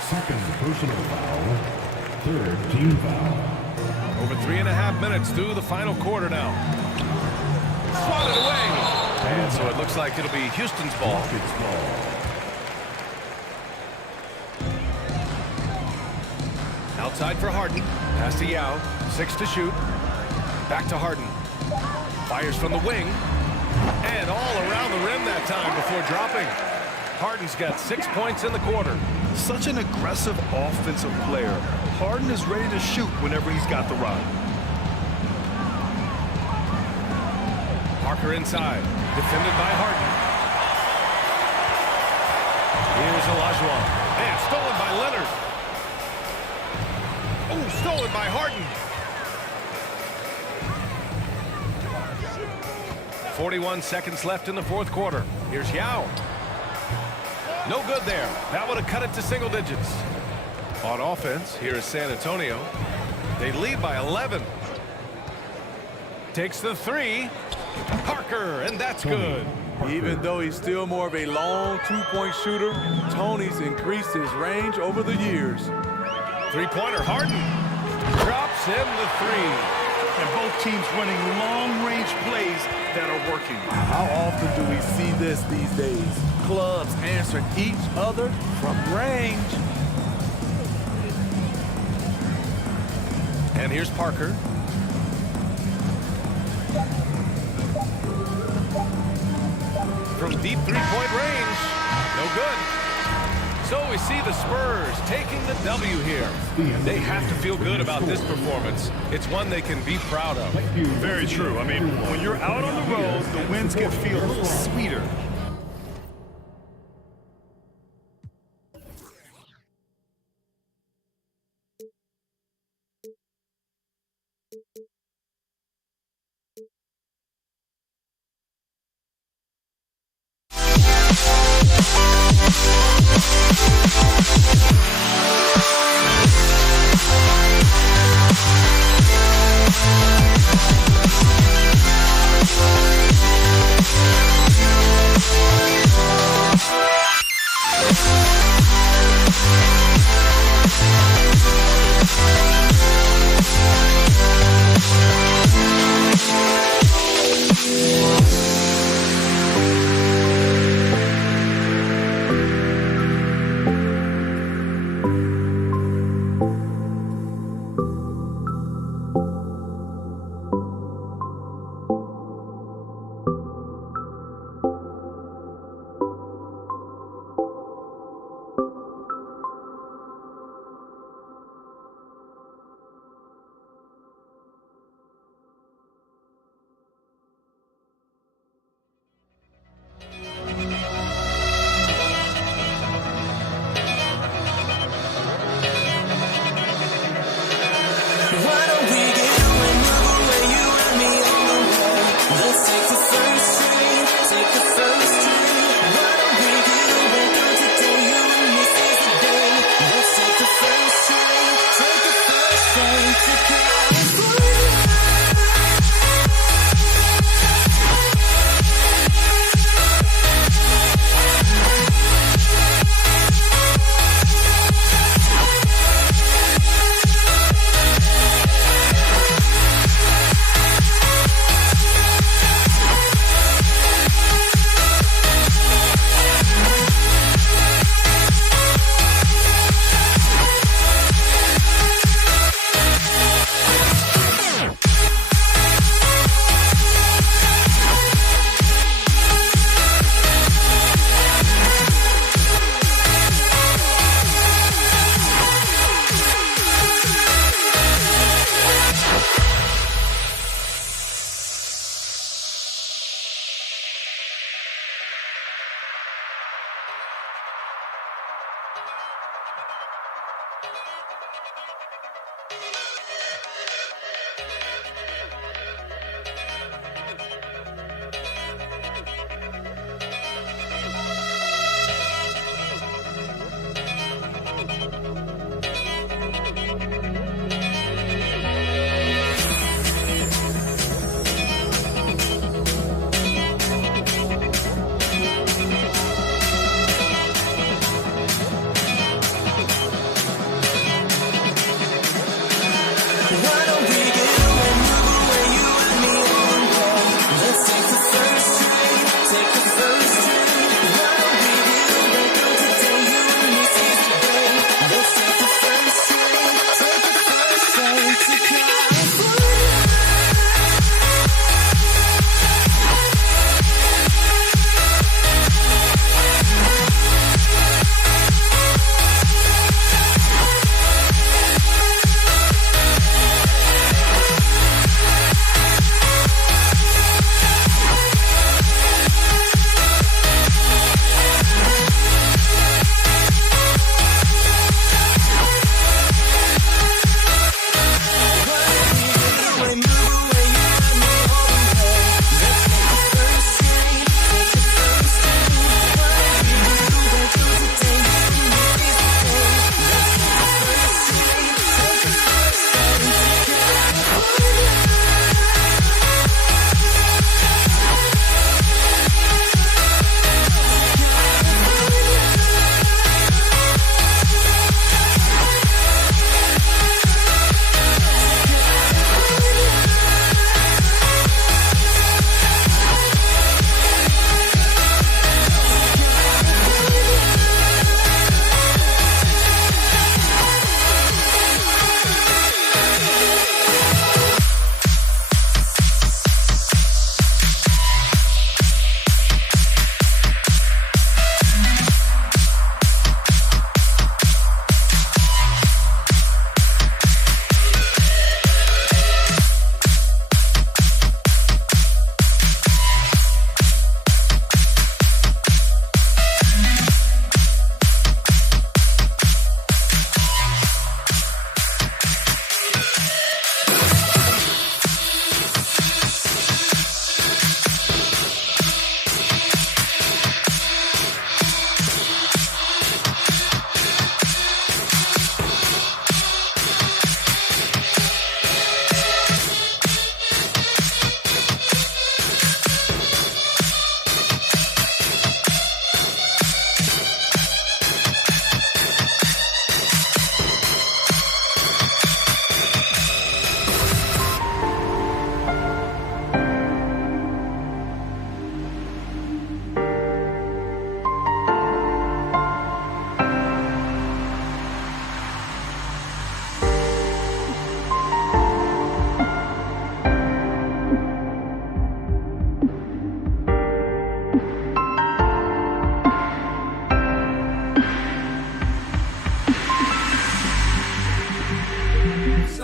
Second personal foul. Third team foul. Over 3.5 minutes through the final quarter now. Swatted away. And so it looks like it'll be Houston's ball. Outside for Harden. Pass to Yao. 6 to shoot. Back to Harden. Fires from the wing. And all around the rim that time before dropping. Harden's got 6 points in the quarter. Such an aggressive offensive player. Harden is ready to shoot whenever he's got the rock. Parker inside. Defended by Harden. Here's Olajuwon. And stolen by Leonard. Oh, stolen by Harden. 41 seconds left in the fourth quarter. Here's Yao. No good there. That would have cut it to single digits. On offense, here is San Antonio. They lead by 11. Takes the three. Parker, and that's good. Even though he's still more of a long two-point shooter, Tony's increased his range over the years. Three-pointer, Harden. Drops in the three. And both teams running long-range plays that are working. How often do we see this these days? Clubs answering each other from range. And here's Parker. From deep three-point range. No good. So we see the Spurs taking the W here. They have to feel good about this performance. It's one they can be proud of. Very true. I mean, when you're out on the road, the wins can feel sweeter.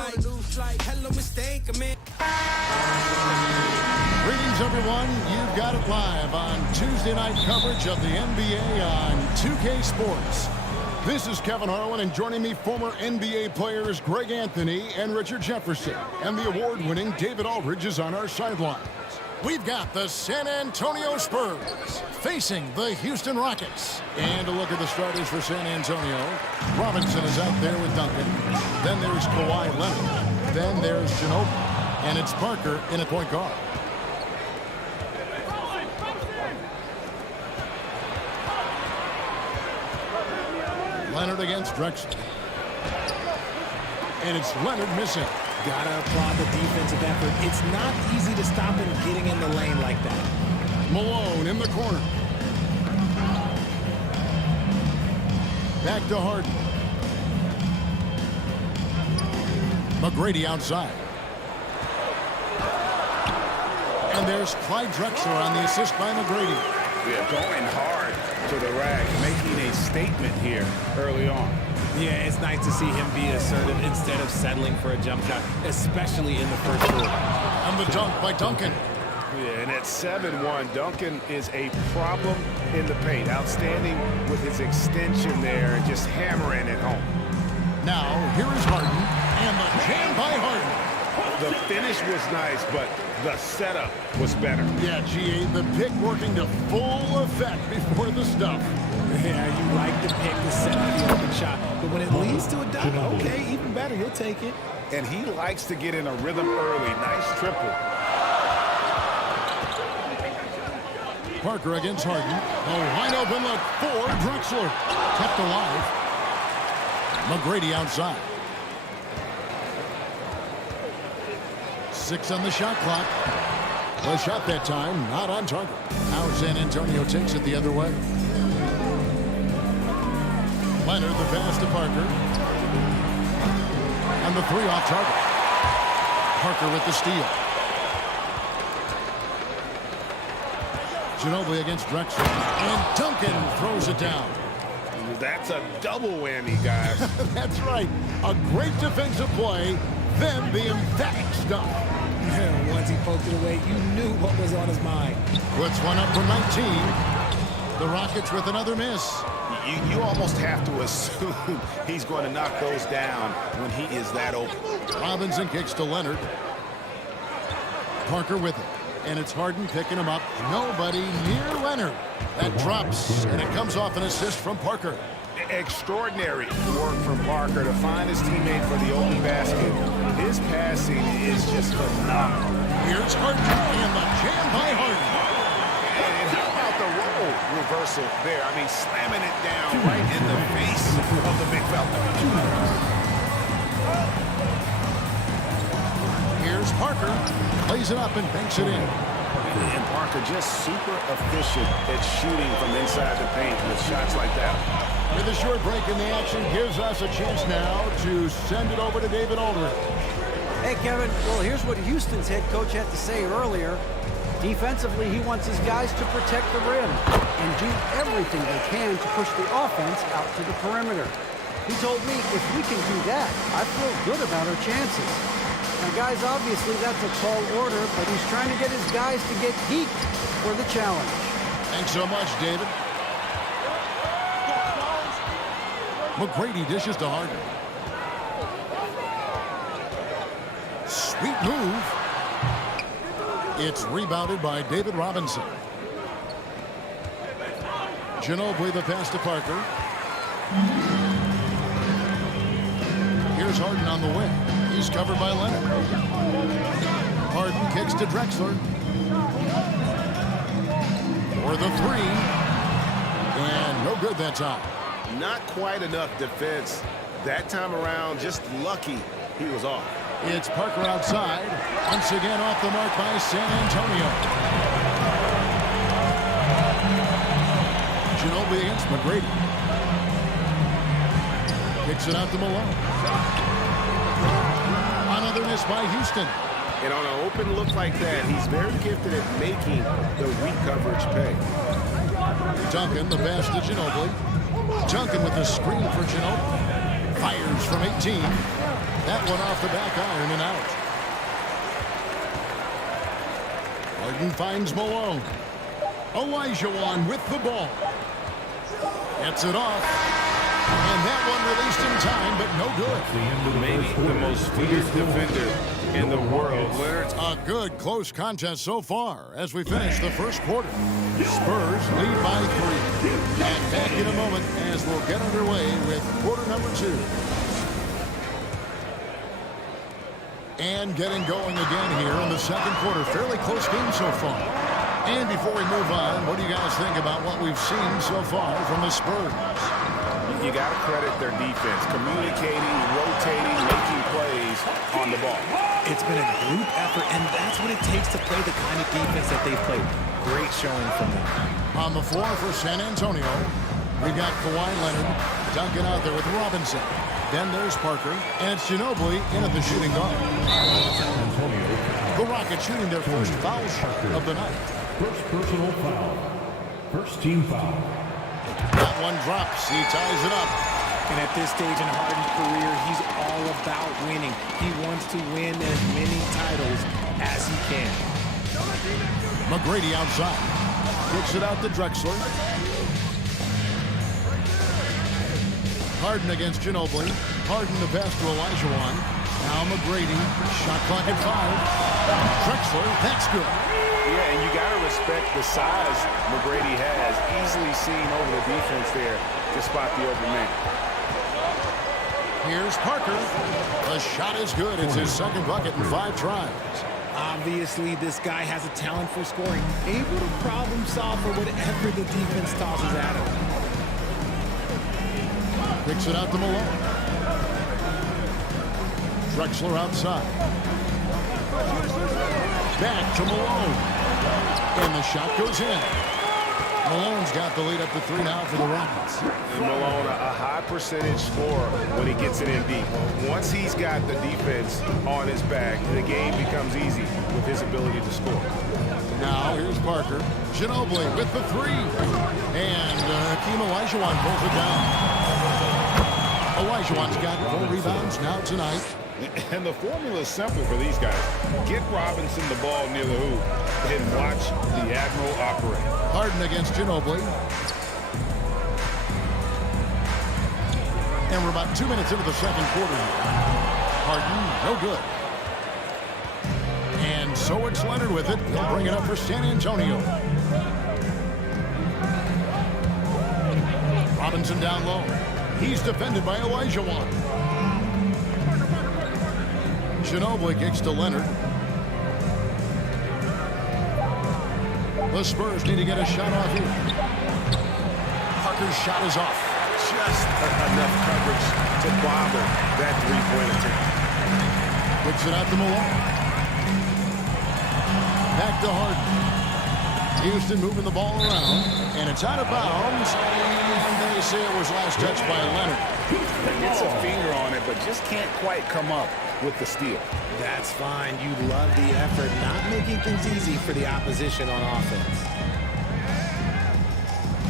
Hello, mistake, man. Greetings, everyone. You've got it live on Tuesday night coverage of the NBA on 2K Sports. This is Kevin Harlan, and joining me, former NBA players Greg Anthony and Richard Jefferson. And the award-winning David Aldridge is on our sidelines. We've got the San Antonio Spurs facing the Houston Rockets. And a look at the starters for San Antonio. Robinson is out there with Duncan. Then there's Kawhi Leonard. Then there's Ginobili. And it's Parker in at point guard. Leonard against Drexler. And it's Leonard missing. Gotta applaud the defensive effort. It's not easy to stop him getting in the lane like that. Malone in the corner. Back to Harden. McGrady outside. And there's Clyde Drexler on the assist by McGrady. Yeah, going hard to the rack, making a statement here early on. Yeah, it's nice to see him be assertive instead of settling for a jump shot, especially in the first quarter. And the dunk by Duncan. Yeah, and at 7-1, Duncan is a problem in the paint. Outstanding with his extension there and just hammering it home. Now, here is Harden, and the jam by Harden. The finish was nice, but the setup was better. Yeah, GA, the pick working to full effect before the stuff. Yeah, you like the pick to set up the open shot, but when it leads to a dunk, okay, even better, he'll take it. And he likes to get in a rhythm early. Nice triple. Parker against Harden. A wide open look for Drexler. Kept alive. McGrady outside. 6 on the shot clock. The shot that time, not on target. Now San Antonio takes it the other way. Leonard the pass to Parker. And the 3 off target. Parker with the steal. Ginobili against Drexler. And Duncan throws it down. That's a double whammy, guys. That's right. A great defensive play, then the emphatic stuff. Once he poked it away, you knew what was on his mind. Puts one up for 19. The Rockets with another miss. You almost have to assume he's going to knock those down when he is that open. Robinson kicks to Leonard. Parker with it. And it's Harden picking him up. Nobody near Leonard. That drops, and it comes off an assist from Parker. Extraordinary work from Parker to find his teammate for the open basket. His passing is just phenomenal. Here's Harden, and the jam by Harden. And how about the role reversal there? I mean, slamming it down right in the face of the big fella. Here's Parker. Plays it up and banks it in. And Parker just super efficient at shooting from inside the paint with shots like that. With a short break in the action, gives us a chance now to send it over to David Aldridge. Hey, Kevin. Well, here's what Houston's head coach had to say earlier. Defensively, he wants his guys to protect the rim and do everything they can to push the offense out to the perimeter. He told me, if we can do that, I feel good about our chances. Now, guys, obviously that's a tall order, but he's trying to get his guys to get geeked for the challenge. Thanks so much, David. McGrady dishes to Harden. Sweet move. It's rebounded by David Robinson. Ginobili the pass to Parker. Here's Harden on the wing. He's covered by Leonard. Harden kicks to Drexler. For the 3. And no good that time. Not quite enough defense that time around. Just lucky he was off. It's Parker outside. Once again off the mark by San Antonio. Ginobili against McGrady. Kicks it out to Malone. Another miss by Houston. And on an open look like that, he's very gifted at making the weak coverage pay. Duncan, the pass to Ginobili. Duncan with the screen for Ginobili. Fires from 18. That one off the back iron and out. Harden finds Malone. Olajuwon with the ball. Gets it off. And that one released in time, but no good. Maybe the most feared defender in the world. Leonard's a good close contest so far as we finish the first quarter. Spurs lead by 3. And back in a moment as we'll get underway with quarter number 2. And getting going again here in the second quarter. Fairly close game so far. And before we move on, what do you guys think about what we've seen so far from the Spurs? You got to credit their defense, communicating, rotating, making plays on the ball. It's been a group effort, and that's what it takes to play the kind of defense that they've played. Great showing from them. On the floor for San Antonio, we got Kawhi Leonard dunking out there with Robinson. Then there's Parker, and it's Ginobili in at the shooting guard. The Rockets shooting their first foul shot of the night. First personal foul. First team foul. That one drops. He ties it up. And at this stage in Harden's career, he's all about winning. He wants to win as many titles as he can. McGrady outside. Kicks it out to Drexler. Harden against Ginobili. Harden the pass to Olajuwon. Now McGrady. Shot clock at 5. Drexler. That's good. Yeah, and you got to respect the size McGrady has. Easily seen over the defense there to spot the open man. Here's Parker. The shot is good. It's his second bucket in 5 tries. Obviously, this guy has a talent for scoring. Able to problem solve for whatever the defense tosses at him. Picks it out to Malone. Drexler outside. Back to Malone. And the shot goes in. Malone's got the lead up to 3 now for the Rockets. And Malone, a high percentage scorer when he gets it in deep. Once he's got the defense on his back, the game becomes easy with his ability to score. Now here's Parker. Ginobili with the 3. And Hakeem Olajuwon pulls it down. Olajuwon's got 4 rebounds now tonight. And the formula is simple for these guys. Get Robinson the ball near the hoop and watch the Admiral operate. Harden against Ginobili. And we're about 2 minutes into the second quarter. Harden, no good. And so it's Leonard with it. He'll bring it up for San Antonio. Robinson down low. He's defended by Olajuwon. Ginobili kicks to Leonard. The Spurs need to get a shot off here. Parker's shot is off. Just enough coverage to bother that three-point attempt. Puts it out to Malone. Back to Harden. Houston moving the ball around. And it's out of bounds. And they say it was last touched by Leonard. Gets a finger on it, but just can't quite come up with the steal. That's fine. You love the effort, not making things easy for the opposition on offense.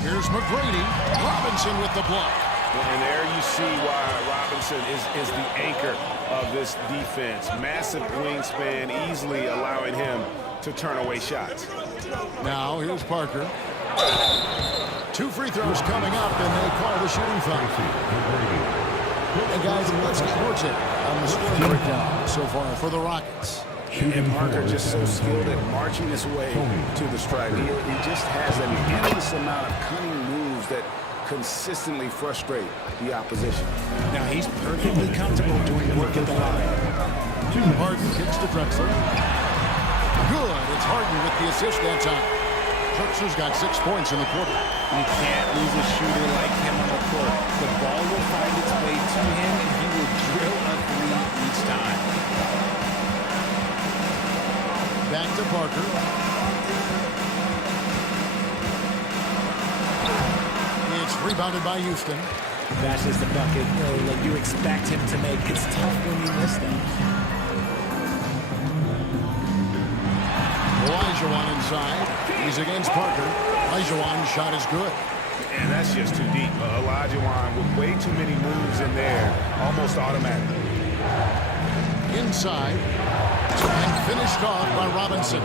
Here's McGrady. Robinson with the block. And there you see why Robinson is the anchor of this defense. Massive wingspan, easily allowing him to turn away shots. Now here's Parker. 2 free throws coming up, and they call the shooting foul. And guys, let's get towards it on the scoring breakdown so far for the Rockets. And Parker just so skilled at marching his way to the stripe. He just has an endless amount of cunning moves that consistently frustrate the opposition. Now he's perfectly comfortable doing work at the line. Harden kicks to Drexler. Good. It's Harden with the assist that time. Drexler's got 6 points in the quarter. You can't lose a shooter like him on the court. The ball will find its way to him, and he will drill a 3 each time. Back to Parker. It's rebounded by Houston. That's just the bucket that you expect him to make. It's tough when you miss them. Olajuwon inside. He's against Parker. Olajuwon's shot is good. And that's just too deep. Olajuwon with way too many moves in there, almost automatic. inside. And finished off by Robinson.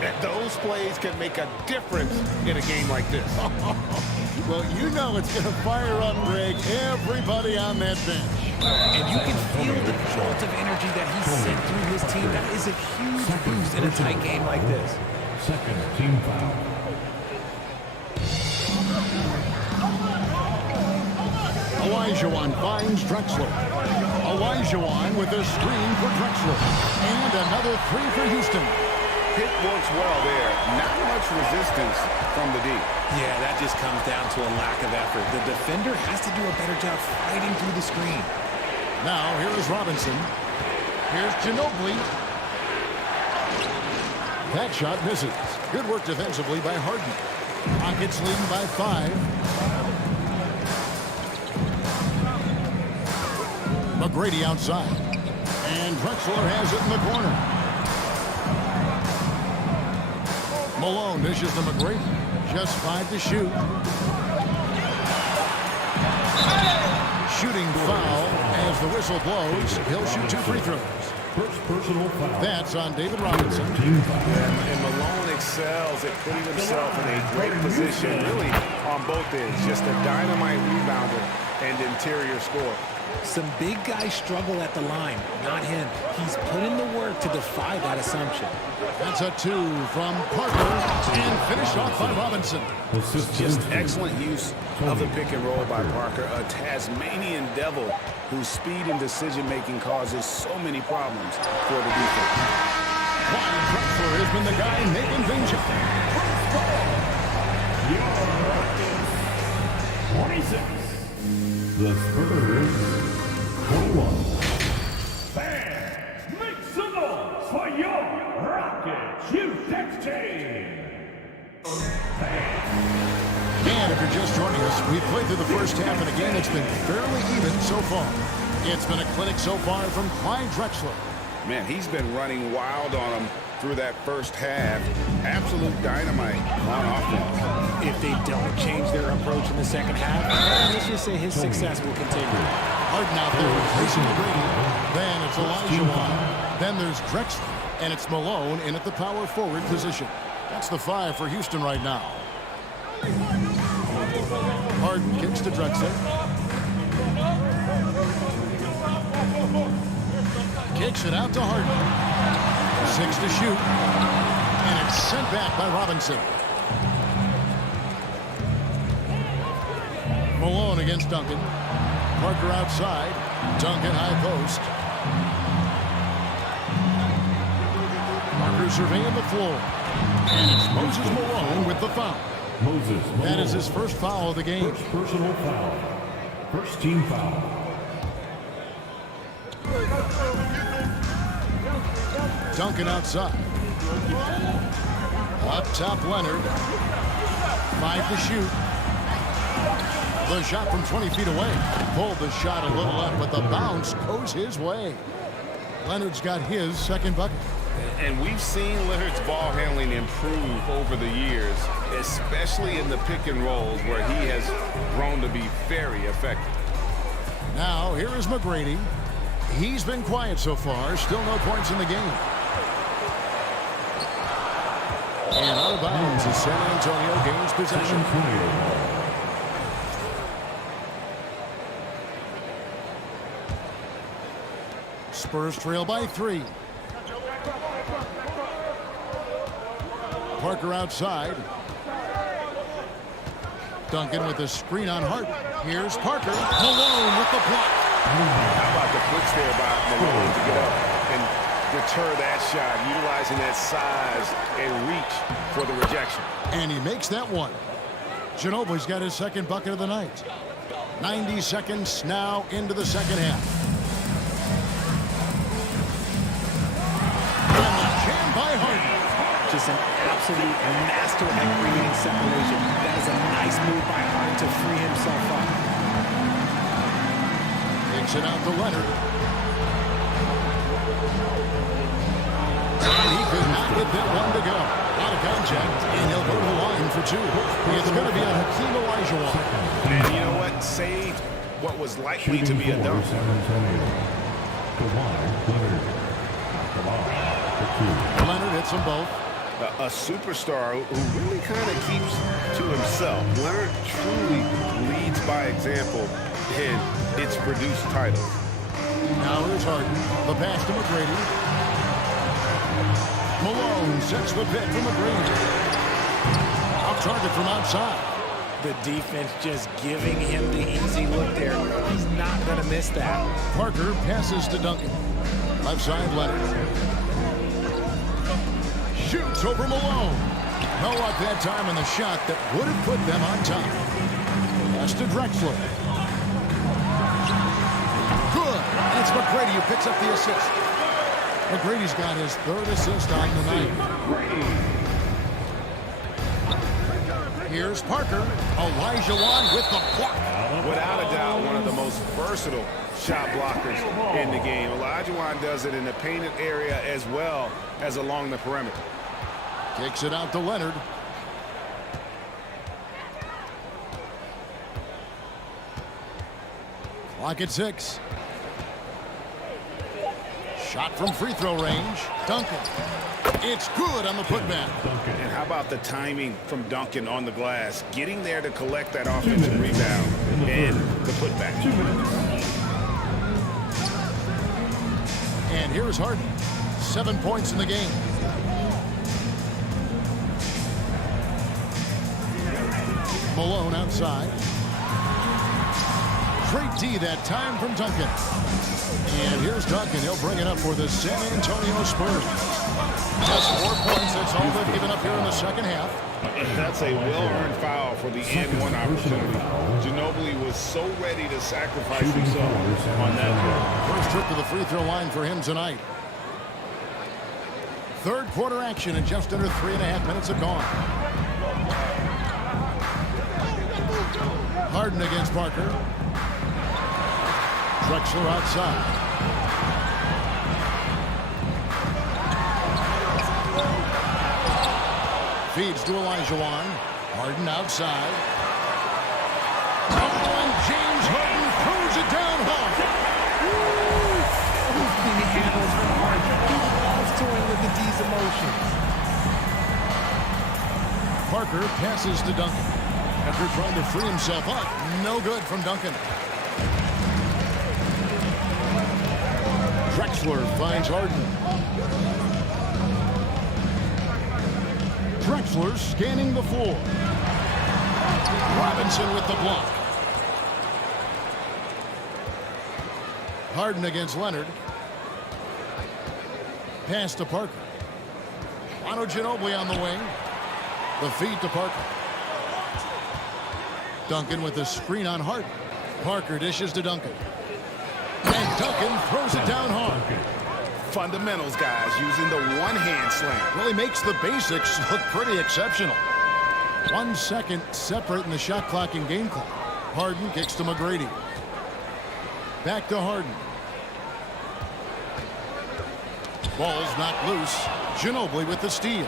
And those plays can make a difference in a game like this. Well, you know it's going to fire up, Greg, everybody on that bench. And you can feel the jolt of energy that he sent through his team. That is a huge boost in a tight game like this. Second team foul. Olajuwon finds Drexler. Olajuwon with a screen for Drexler. And another three for Houston. Pick works well there. Not much resistance from the D. Yeah, that just comes down to a lack of effort. The defender has to do a better job fighting through the screen. Now, here is Robinson. Here's Ginobili. That shot misses. Good work defensively by Harden. Rockets leading by 5. McGrady outside. And Drexler has it in the corner. Malone dishes to McGrady. Just 5 to shoot. Shooting foul as the whistle blows. He'll shoot 2 free throws. First personal foul. That's on David Robinson. And Malone excels at putting himself in a great position, really on both ends. Just a dynamite rebounder and interior scorer. Some big guys struggle at the line, not him. He's put in the work to defy that assumption. That's a 2 from Parker and finished off by Robinson. Just excellent use of the pick and roll by Parker, a Tasmanian devil whose speed and decision-making causes so many problems for the defense. Clyde Drexler has been the guy making things happen. 26. The Spurs, 21. Fans, make some noise for your Rockets Houston team. And if you're just joining us, we've played through the first half in a game that's been fairly even so far. It's been a clinic so far from Clyde Drexler. Man, he's been running wild on him through that first half. Absolute dynamite on offense. If they don't change their approach in the second half, let's just say his success will continue. Harden out there replacing McGrady. Then it's Olajuwon. Then there's Drexler. And it's Malone in at the power forward position. That's the 5 for Houston right now. Harden kicks to Drexler. Kicks it out to Harden. 6 to shoot. And it's sent back by Robinson. Malone against Duncan. Parker outside. Duncan high post. Parker surveying the floor. And it's Moses Malone with the foul. Moses Malone. That is his first foul of the game. First personal foul. First team foul. Duncan outside. Up top, Leonard. 5 to shoot. The shot from 20 feet away. Pulled the shot a little up, but the bounce goes his way. Leonard's got his second bucket. And we've seen Leonard's ball handling improve over the years, especially in the pick and rolls where he has grown to be very effective. Now, here is McGrady. He's been quiet so far. Still no points in the game. And out of bounds as San Antonio gains possession. Spurs trail by 3. Parker outside. Duncan with the screen on Hart. Here's Parker. Malone with the block. How about the blitz there by Malone to get up and deter that shot, utilizing that size and reach for the rejection. And he makes that one. Ginobili's got his second bucket of the night. 90 seconds now into the second half. And the jam by Harden. Just an absolute master at creating separation. That is a nice move by Harden to free himself up. Kicks it out to Leonard. And he could not get that one to go. A lot of contact, and he'll go to the line for 2. It's going to be on Hakeem Olajuwon. And you know what? Saved what was likely to be a dunk. hits them both. A superstar who really kind of keeps to himself. Leonard truly leads by example, and it's produced titles. Now here's Harden. The pass to McGrady. Malone sets the pick for McGrady. Off target from outside. The defense just giving him the easy look there. He's not going to miss that. Parker passes to Duncan. Left side, Leonard. Shoots over Malone. No luck that time in the shot that would have put them on top. Pass to Drexler. Good. And it's McGrady who picks up the assist. McGrady's got his third assist on the night. Here's Parker. Olajuwon with the block. Without a doubt, one of the most versatile shot blockers in the game. Olajuwon does it in the painted area as well as along the perimeter. Kicks it out to Leonard. Clock at 6. Shot from free throw range. Duncan. It's good on the putback. And how about the timing from Duncan on the glass? Getting there to collect that offensive rebound and the putback. And here's Harden. 7 points in the game. Malone outside. Great D that time from Duncan. And here's Duncan. He'll bring it up for the San Antonio Spurs. Just 4 points. That's all they've given up here in the second half. That's a well-earned foul for the and-one opportunity. Ginobili was so ready to sacrifice himself on that play. First trip to the free throw line for him tonight. Third quarter action, and just under 3.5 minutes have gone. Harden against Parker. Drexler outside. Feeds to Olajuwon. Harden outside. Oh, and James Harden throws it down hard. He handles from Harden. He loves toying with the D's emotions. Parker passes to Duncan. After trying to free himself up, no good from Duncan. Drexler finds Harden. Drexler scanning the floor. Robinson with the block. Harden against Leonard. Pass to Parker. Manu Ginobili on the wing. The feed to Parker. Duncan with the screen on Harden. Parker dishes to Duncan. And Duncan throws it down hard. Fundamentals, guys, using the one-hand slam. Really makes the basics look pretty exceptional. 1 second separate in the shot clock and game clock. Harden kicks to McGrady. Back to Harden. Ball's knocked loose. Ginobili with the steal.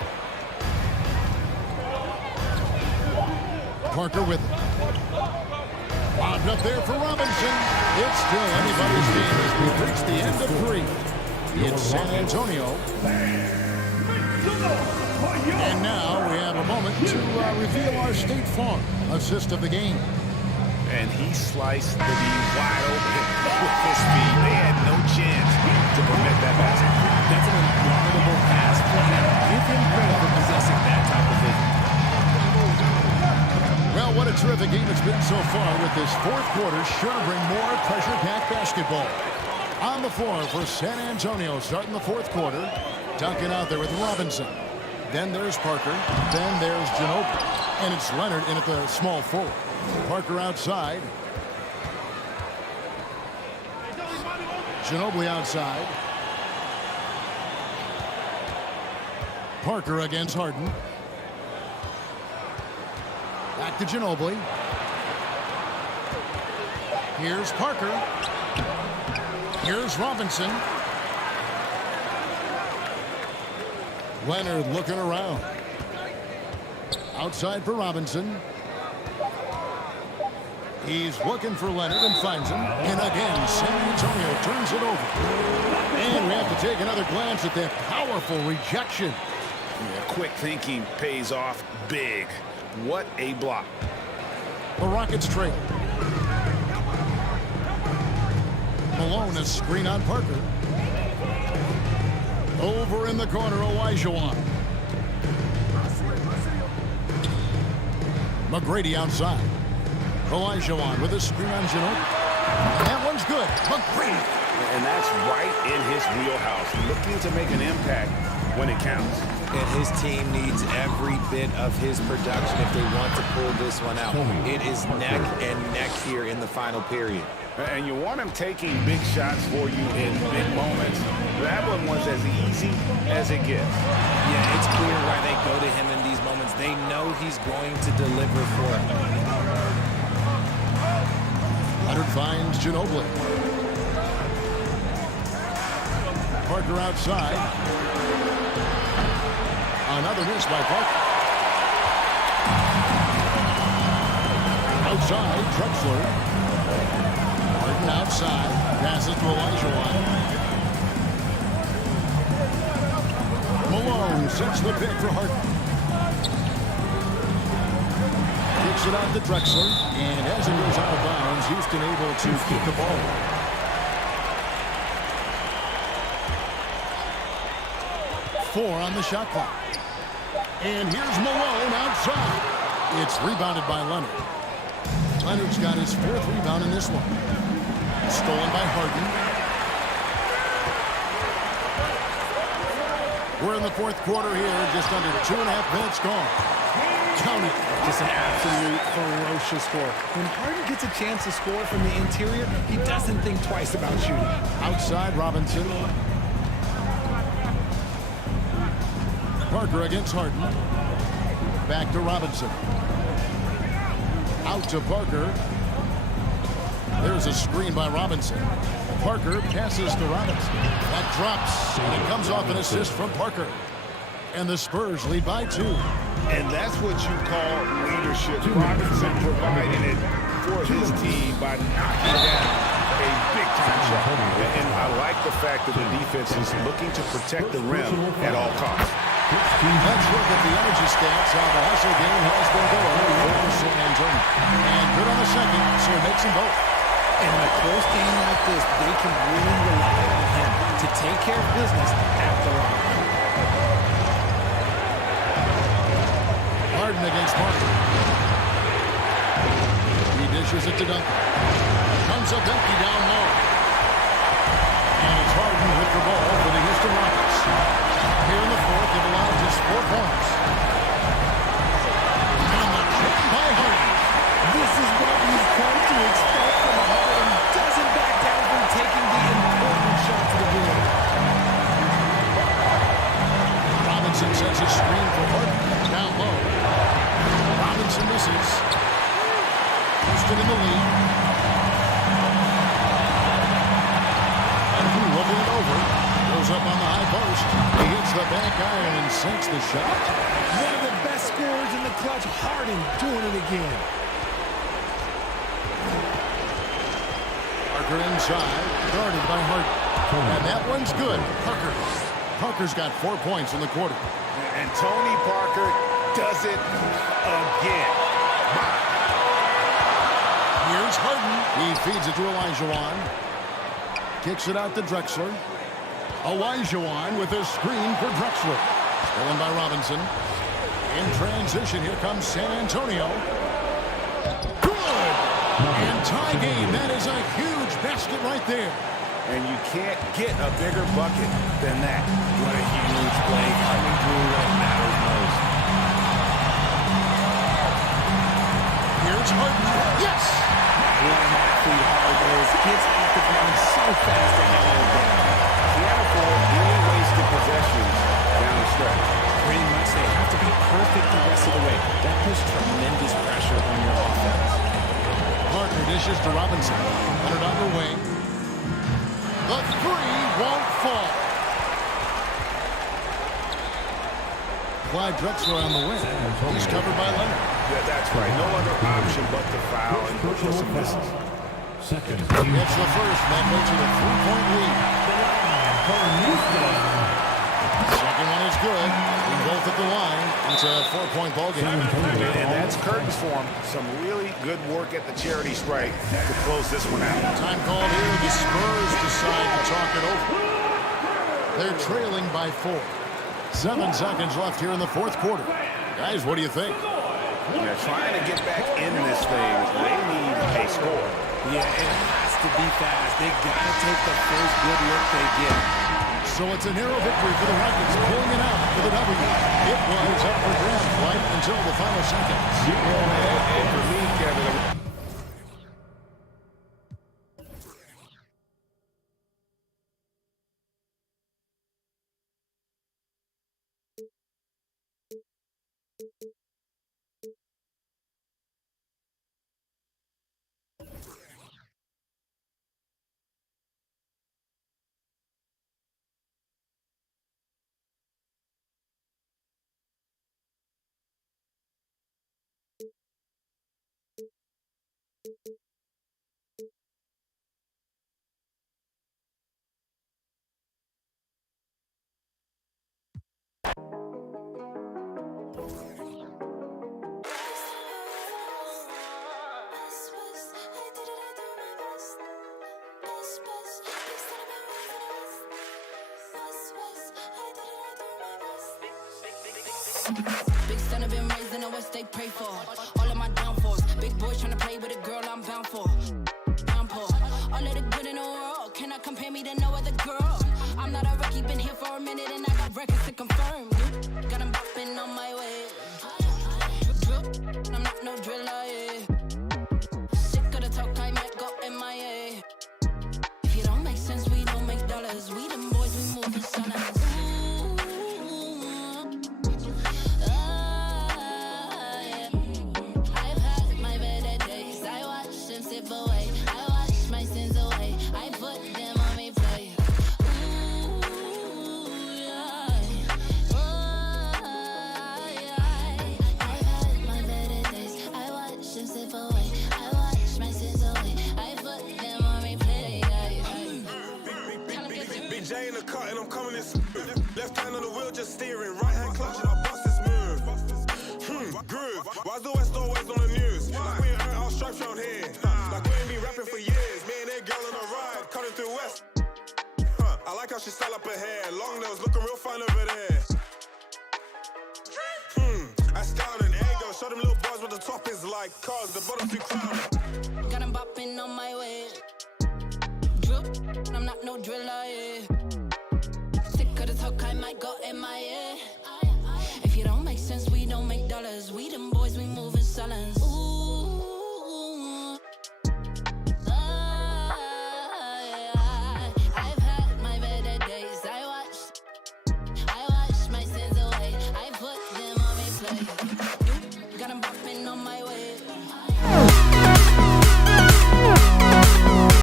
Parker with it. Lobbed up there for Robinson. It's still anybody's game as we reach the end of 3. It's San Antonio. And now we have a moment to reveal our State Farm assist of the game. And he sliced the D wide open with his feet. They had no chance to permit that basket. That's an unguardable pass play. Give him credit for possessing that type of vision. Well, what a terrific game it's been so far, with this fourth quarter sure to bring more pressure-packed basketball. On the floor for San Antonio starting the fourth quarter. Duncan out there with Robinson. Then there's Parker. Then there's Ginobili. And it's Leonard in at the small forward. Parker outside. Ginobili outside. Parker against Harden. Back to Ginobili. Here's Parker. Here's Robinson. Leonard looking around. Outside for Robinson. He's looking for Leonard and finds him. And again, San Antonio turns it over. And we have to take another glance at that powerful rejection Yeah, quick thinking pays off big. What a block. The Rockets trail. Malone, a screen on Parker. Over in the corner, Olajuwon. McGrady outside. Olajuwon with a screen on Ginobili. That one's good. McGrady. And that's right in his wheelhouse, looking to make an impact when it counts. And his team needs every bit of his production if they want to pull this one out. It is neck and neck here in the final period. And you want him taking big shots for you in big moments. That one was as easy as it gets. Yeah, it's clear why they go to him in these moments. They know he's going to deliver for them. Leonard finds Ginobili. Parker outside. Another miss by Parker. Outside, Drexler. Harden outside. Passes to Olajuwon. Malone sets the pick for Harden. Kicks it out to Drexler. And as it goes out of bounds, Houston able to keep the ball. Four on the shot clock. And here's Malone outside. It's rebounded by Leonard. Leonard's got his fourth rebound in this one. Stolen by Harden. We're in the fourth quarter here. Just under 2.5 minutes gone. Count it. Just an absolute ferocious score. When Harden gets a chance to score from the interior, he doesn't think twice about shooting. Outside, Robinson. Parker against Harden. Back to Robinson. Out to Parker. There's a screen by Robinson. Parker passes to Robinson. That drops, and it comes off an assist from Parker. And the Spurs lead by 2. And that's what you call leadership. Robinson providing it for his team by knocking down a big-time shot. And I like the fact that the defense is looking to protect the rim at all costs. Let's look at the energy stats. How the hustle game has been going for San Antonio. And good on the second, so it makes them both. In a close game like this, they can really rely on him to take care of business at the line. Harden against Parker. He dishes it to Duncan. Comes up empty down low. And it's Harden with the ball for the Houston Rockets. Here in the fourth, they've allowed just 4 points. And the kick by Harden. This is what we've come to expect from Harden. Doesn't back down from taking the important shot to the rim. Robinson sets a screen for Harden. Down low. Robinson misses. Houston in the lead. And who looking it over. Goes up on the high post. He hits the back iron and sinks the shot. One of the best scorers in the clutch. Harden doing it again. Parker inside. Guarded by Harden. And that one's good. Parker's got 4 points in the quarter. And Tony Parker does it again. Here's Harden. He feeds it to Olajuwon. Kicks it out to Drexler. Olajuwon with a screen for Drexler. Stolen by Robinson. In transition, here comes San Antonio. Good! And tie game. That is a huge basket right there. And you can't get a bigger bucket than that. What a huge play coming through when it matters most. Here's Harden. Yes! What an athlete Harden is. Gets off the ground so fast and hammer it down. Can't afford any wasted possessions down the stretch. Pretty much they have to be perfect the rest of the way. That puts tremendous pressure on your offense. Parker dishes to Robinson. Leonard on the wing. The three won't fall. Clyde Drexler on the wing. He's covered by Leonard. Yeah, that's right. No other option but to foul and push some misses. Second. It's the first. That makes it a 3-point lead. Second one is good. In both of It's a 4-point ball game. And that's curtains for him. Some really good work at the charity stripe to close this one out. Time called here. The Spurs decide to talk it over. They're trailing by 4. 7 seconds left here in the fourth quarter. Guys, what do you think? Yeah, trying to get back in this thing, they need a score. Yeah, it has to be fast. They got to take the first good look they get. So it's a narrow victory for the Rockets, pulling it out for the W. It was up for grabs right until the final seconds. And for me, Kevin, Big son have been raised in the West, they pray for all of my downfalls. Big boys trying to play with a girl I'm bound for. Downpour, all of the good in the world. Cannot compare me to no other girl. I'm not a rookie, been here for a minute and I got records to confirm. Got them bopping on my way. I'm not no driller, yeah. Sick of the talk, I might go MIA. If you don't make sense, we don't make dollars. We them boys, we moving silence. Left hand on the wheel, just steering. Right hand clutching, I bust this move. Groove. Why's the West always on the news? Like we ain't earned our stripes round here. Like we ain't been rapping for years. Me and that girl on a ride, cutting through West. I like how she style up her hair. Long nails, looking real fine over there. I style an ego. Show them little boys what the top is like. Cause the bottom too crowded. Got them bopping on my way. Drip, I'm not no driller, yeah. Sick of the talk, I might go MIA.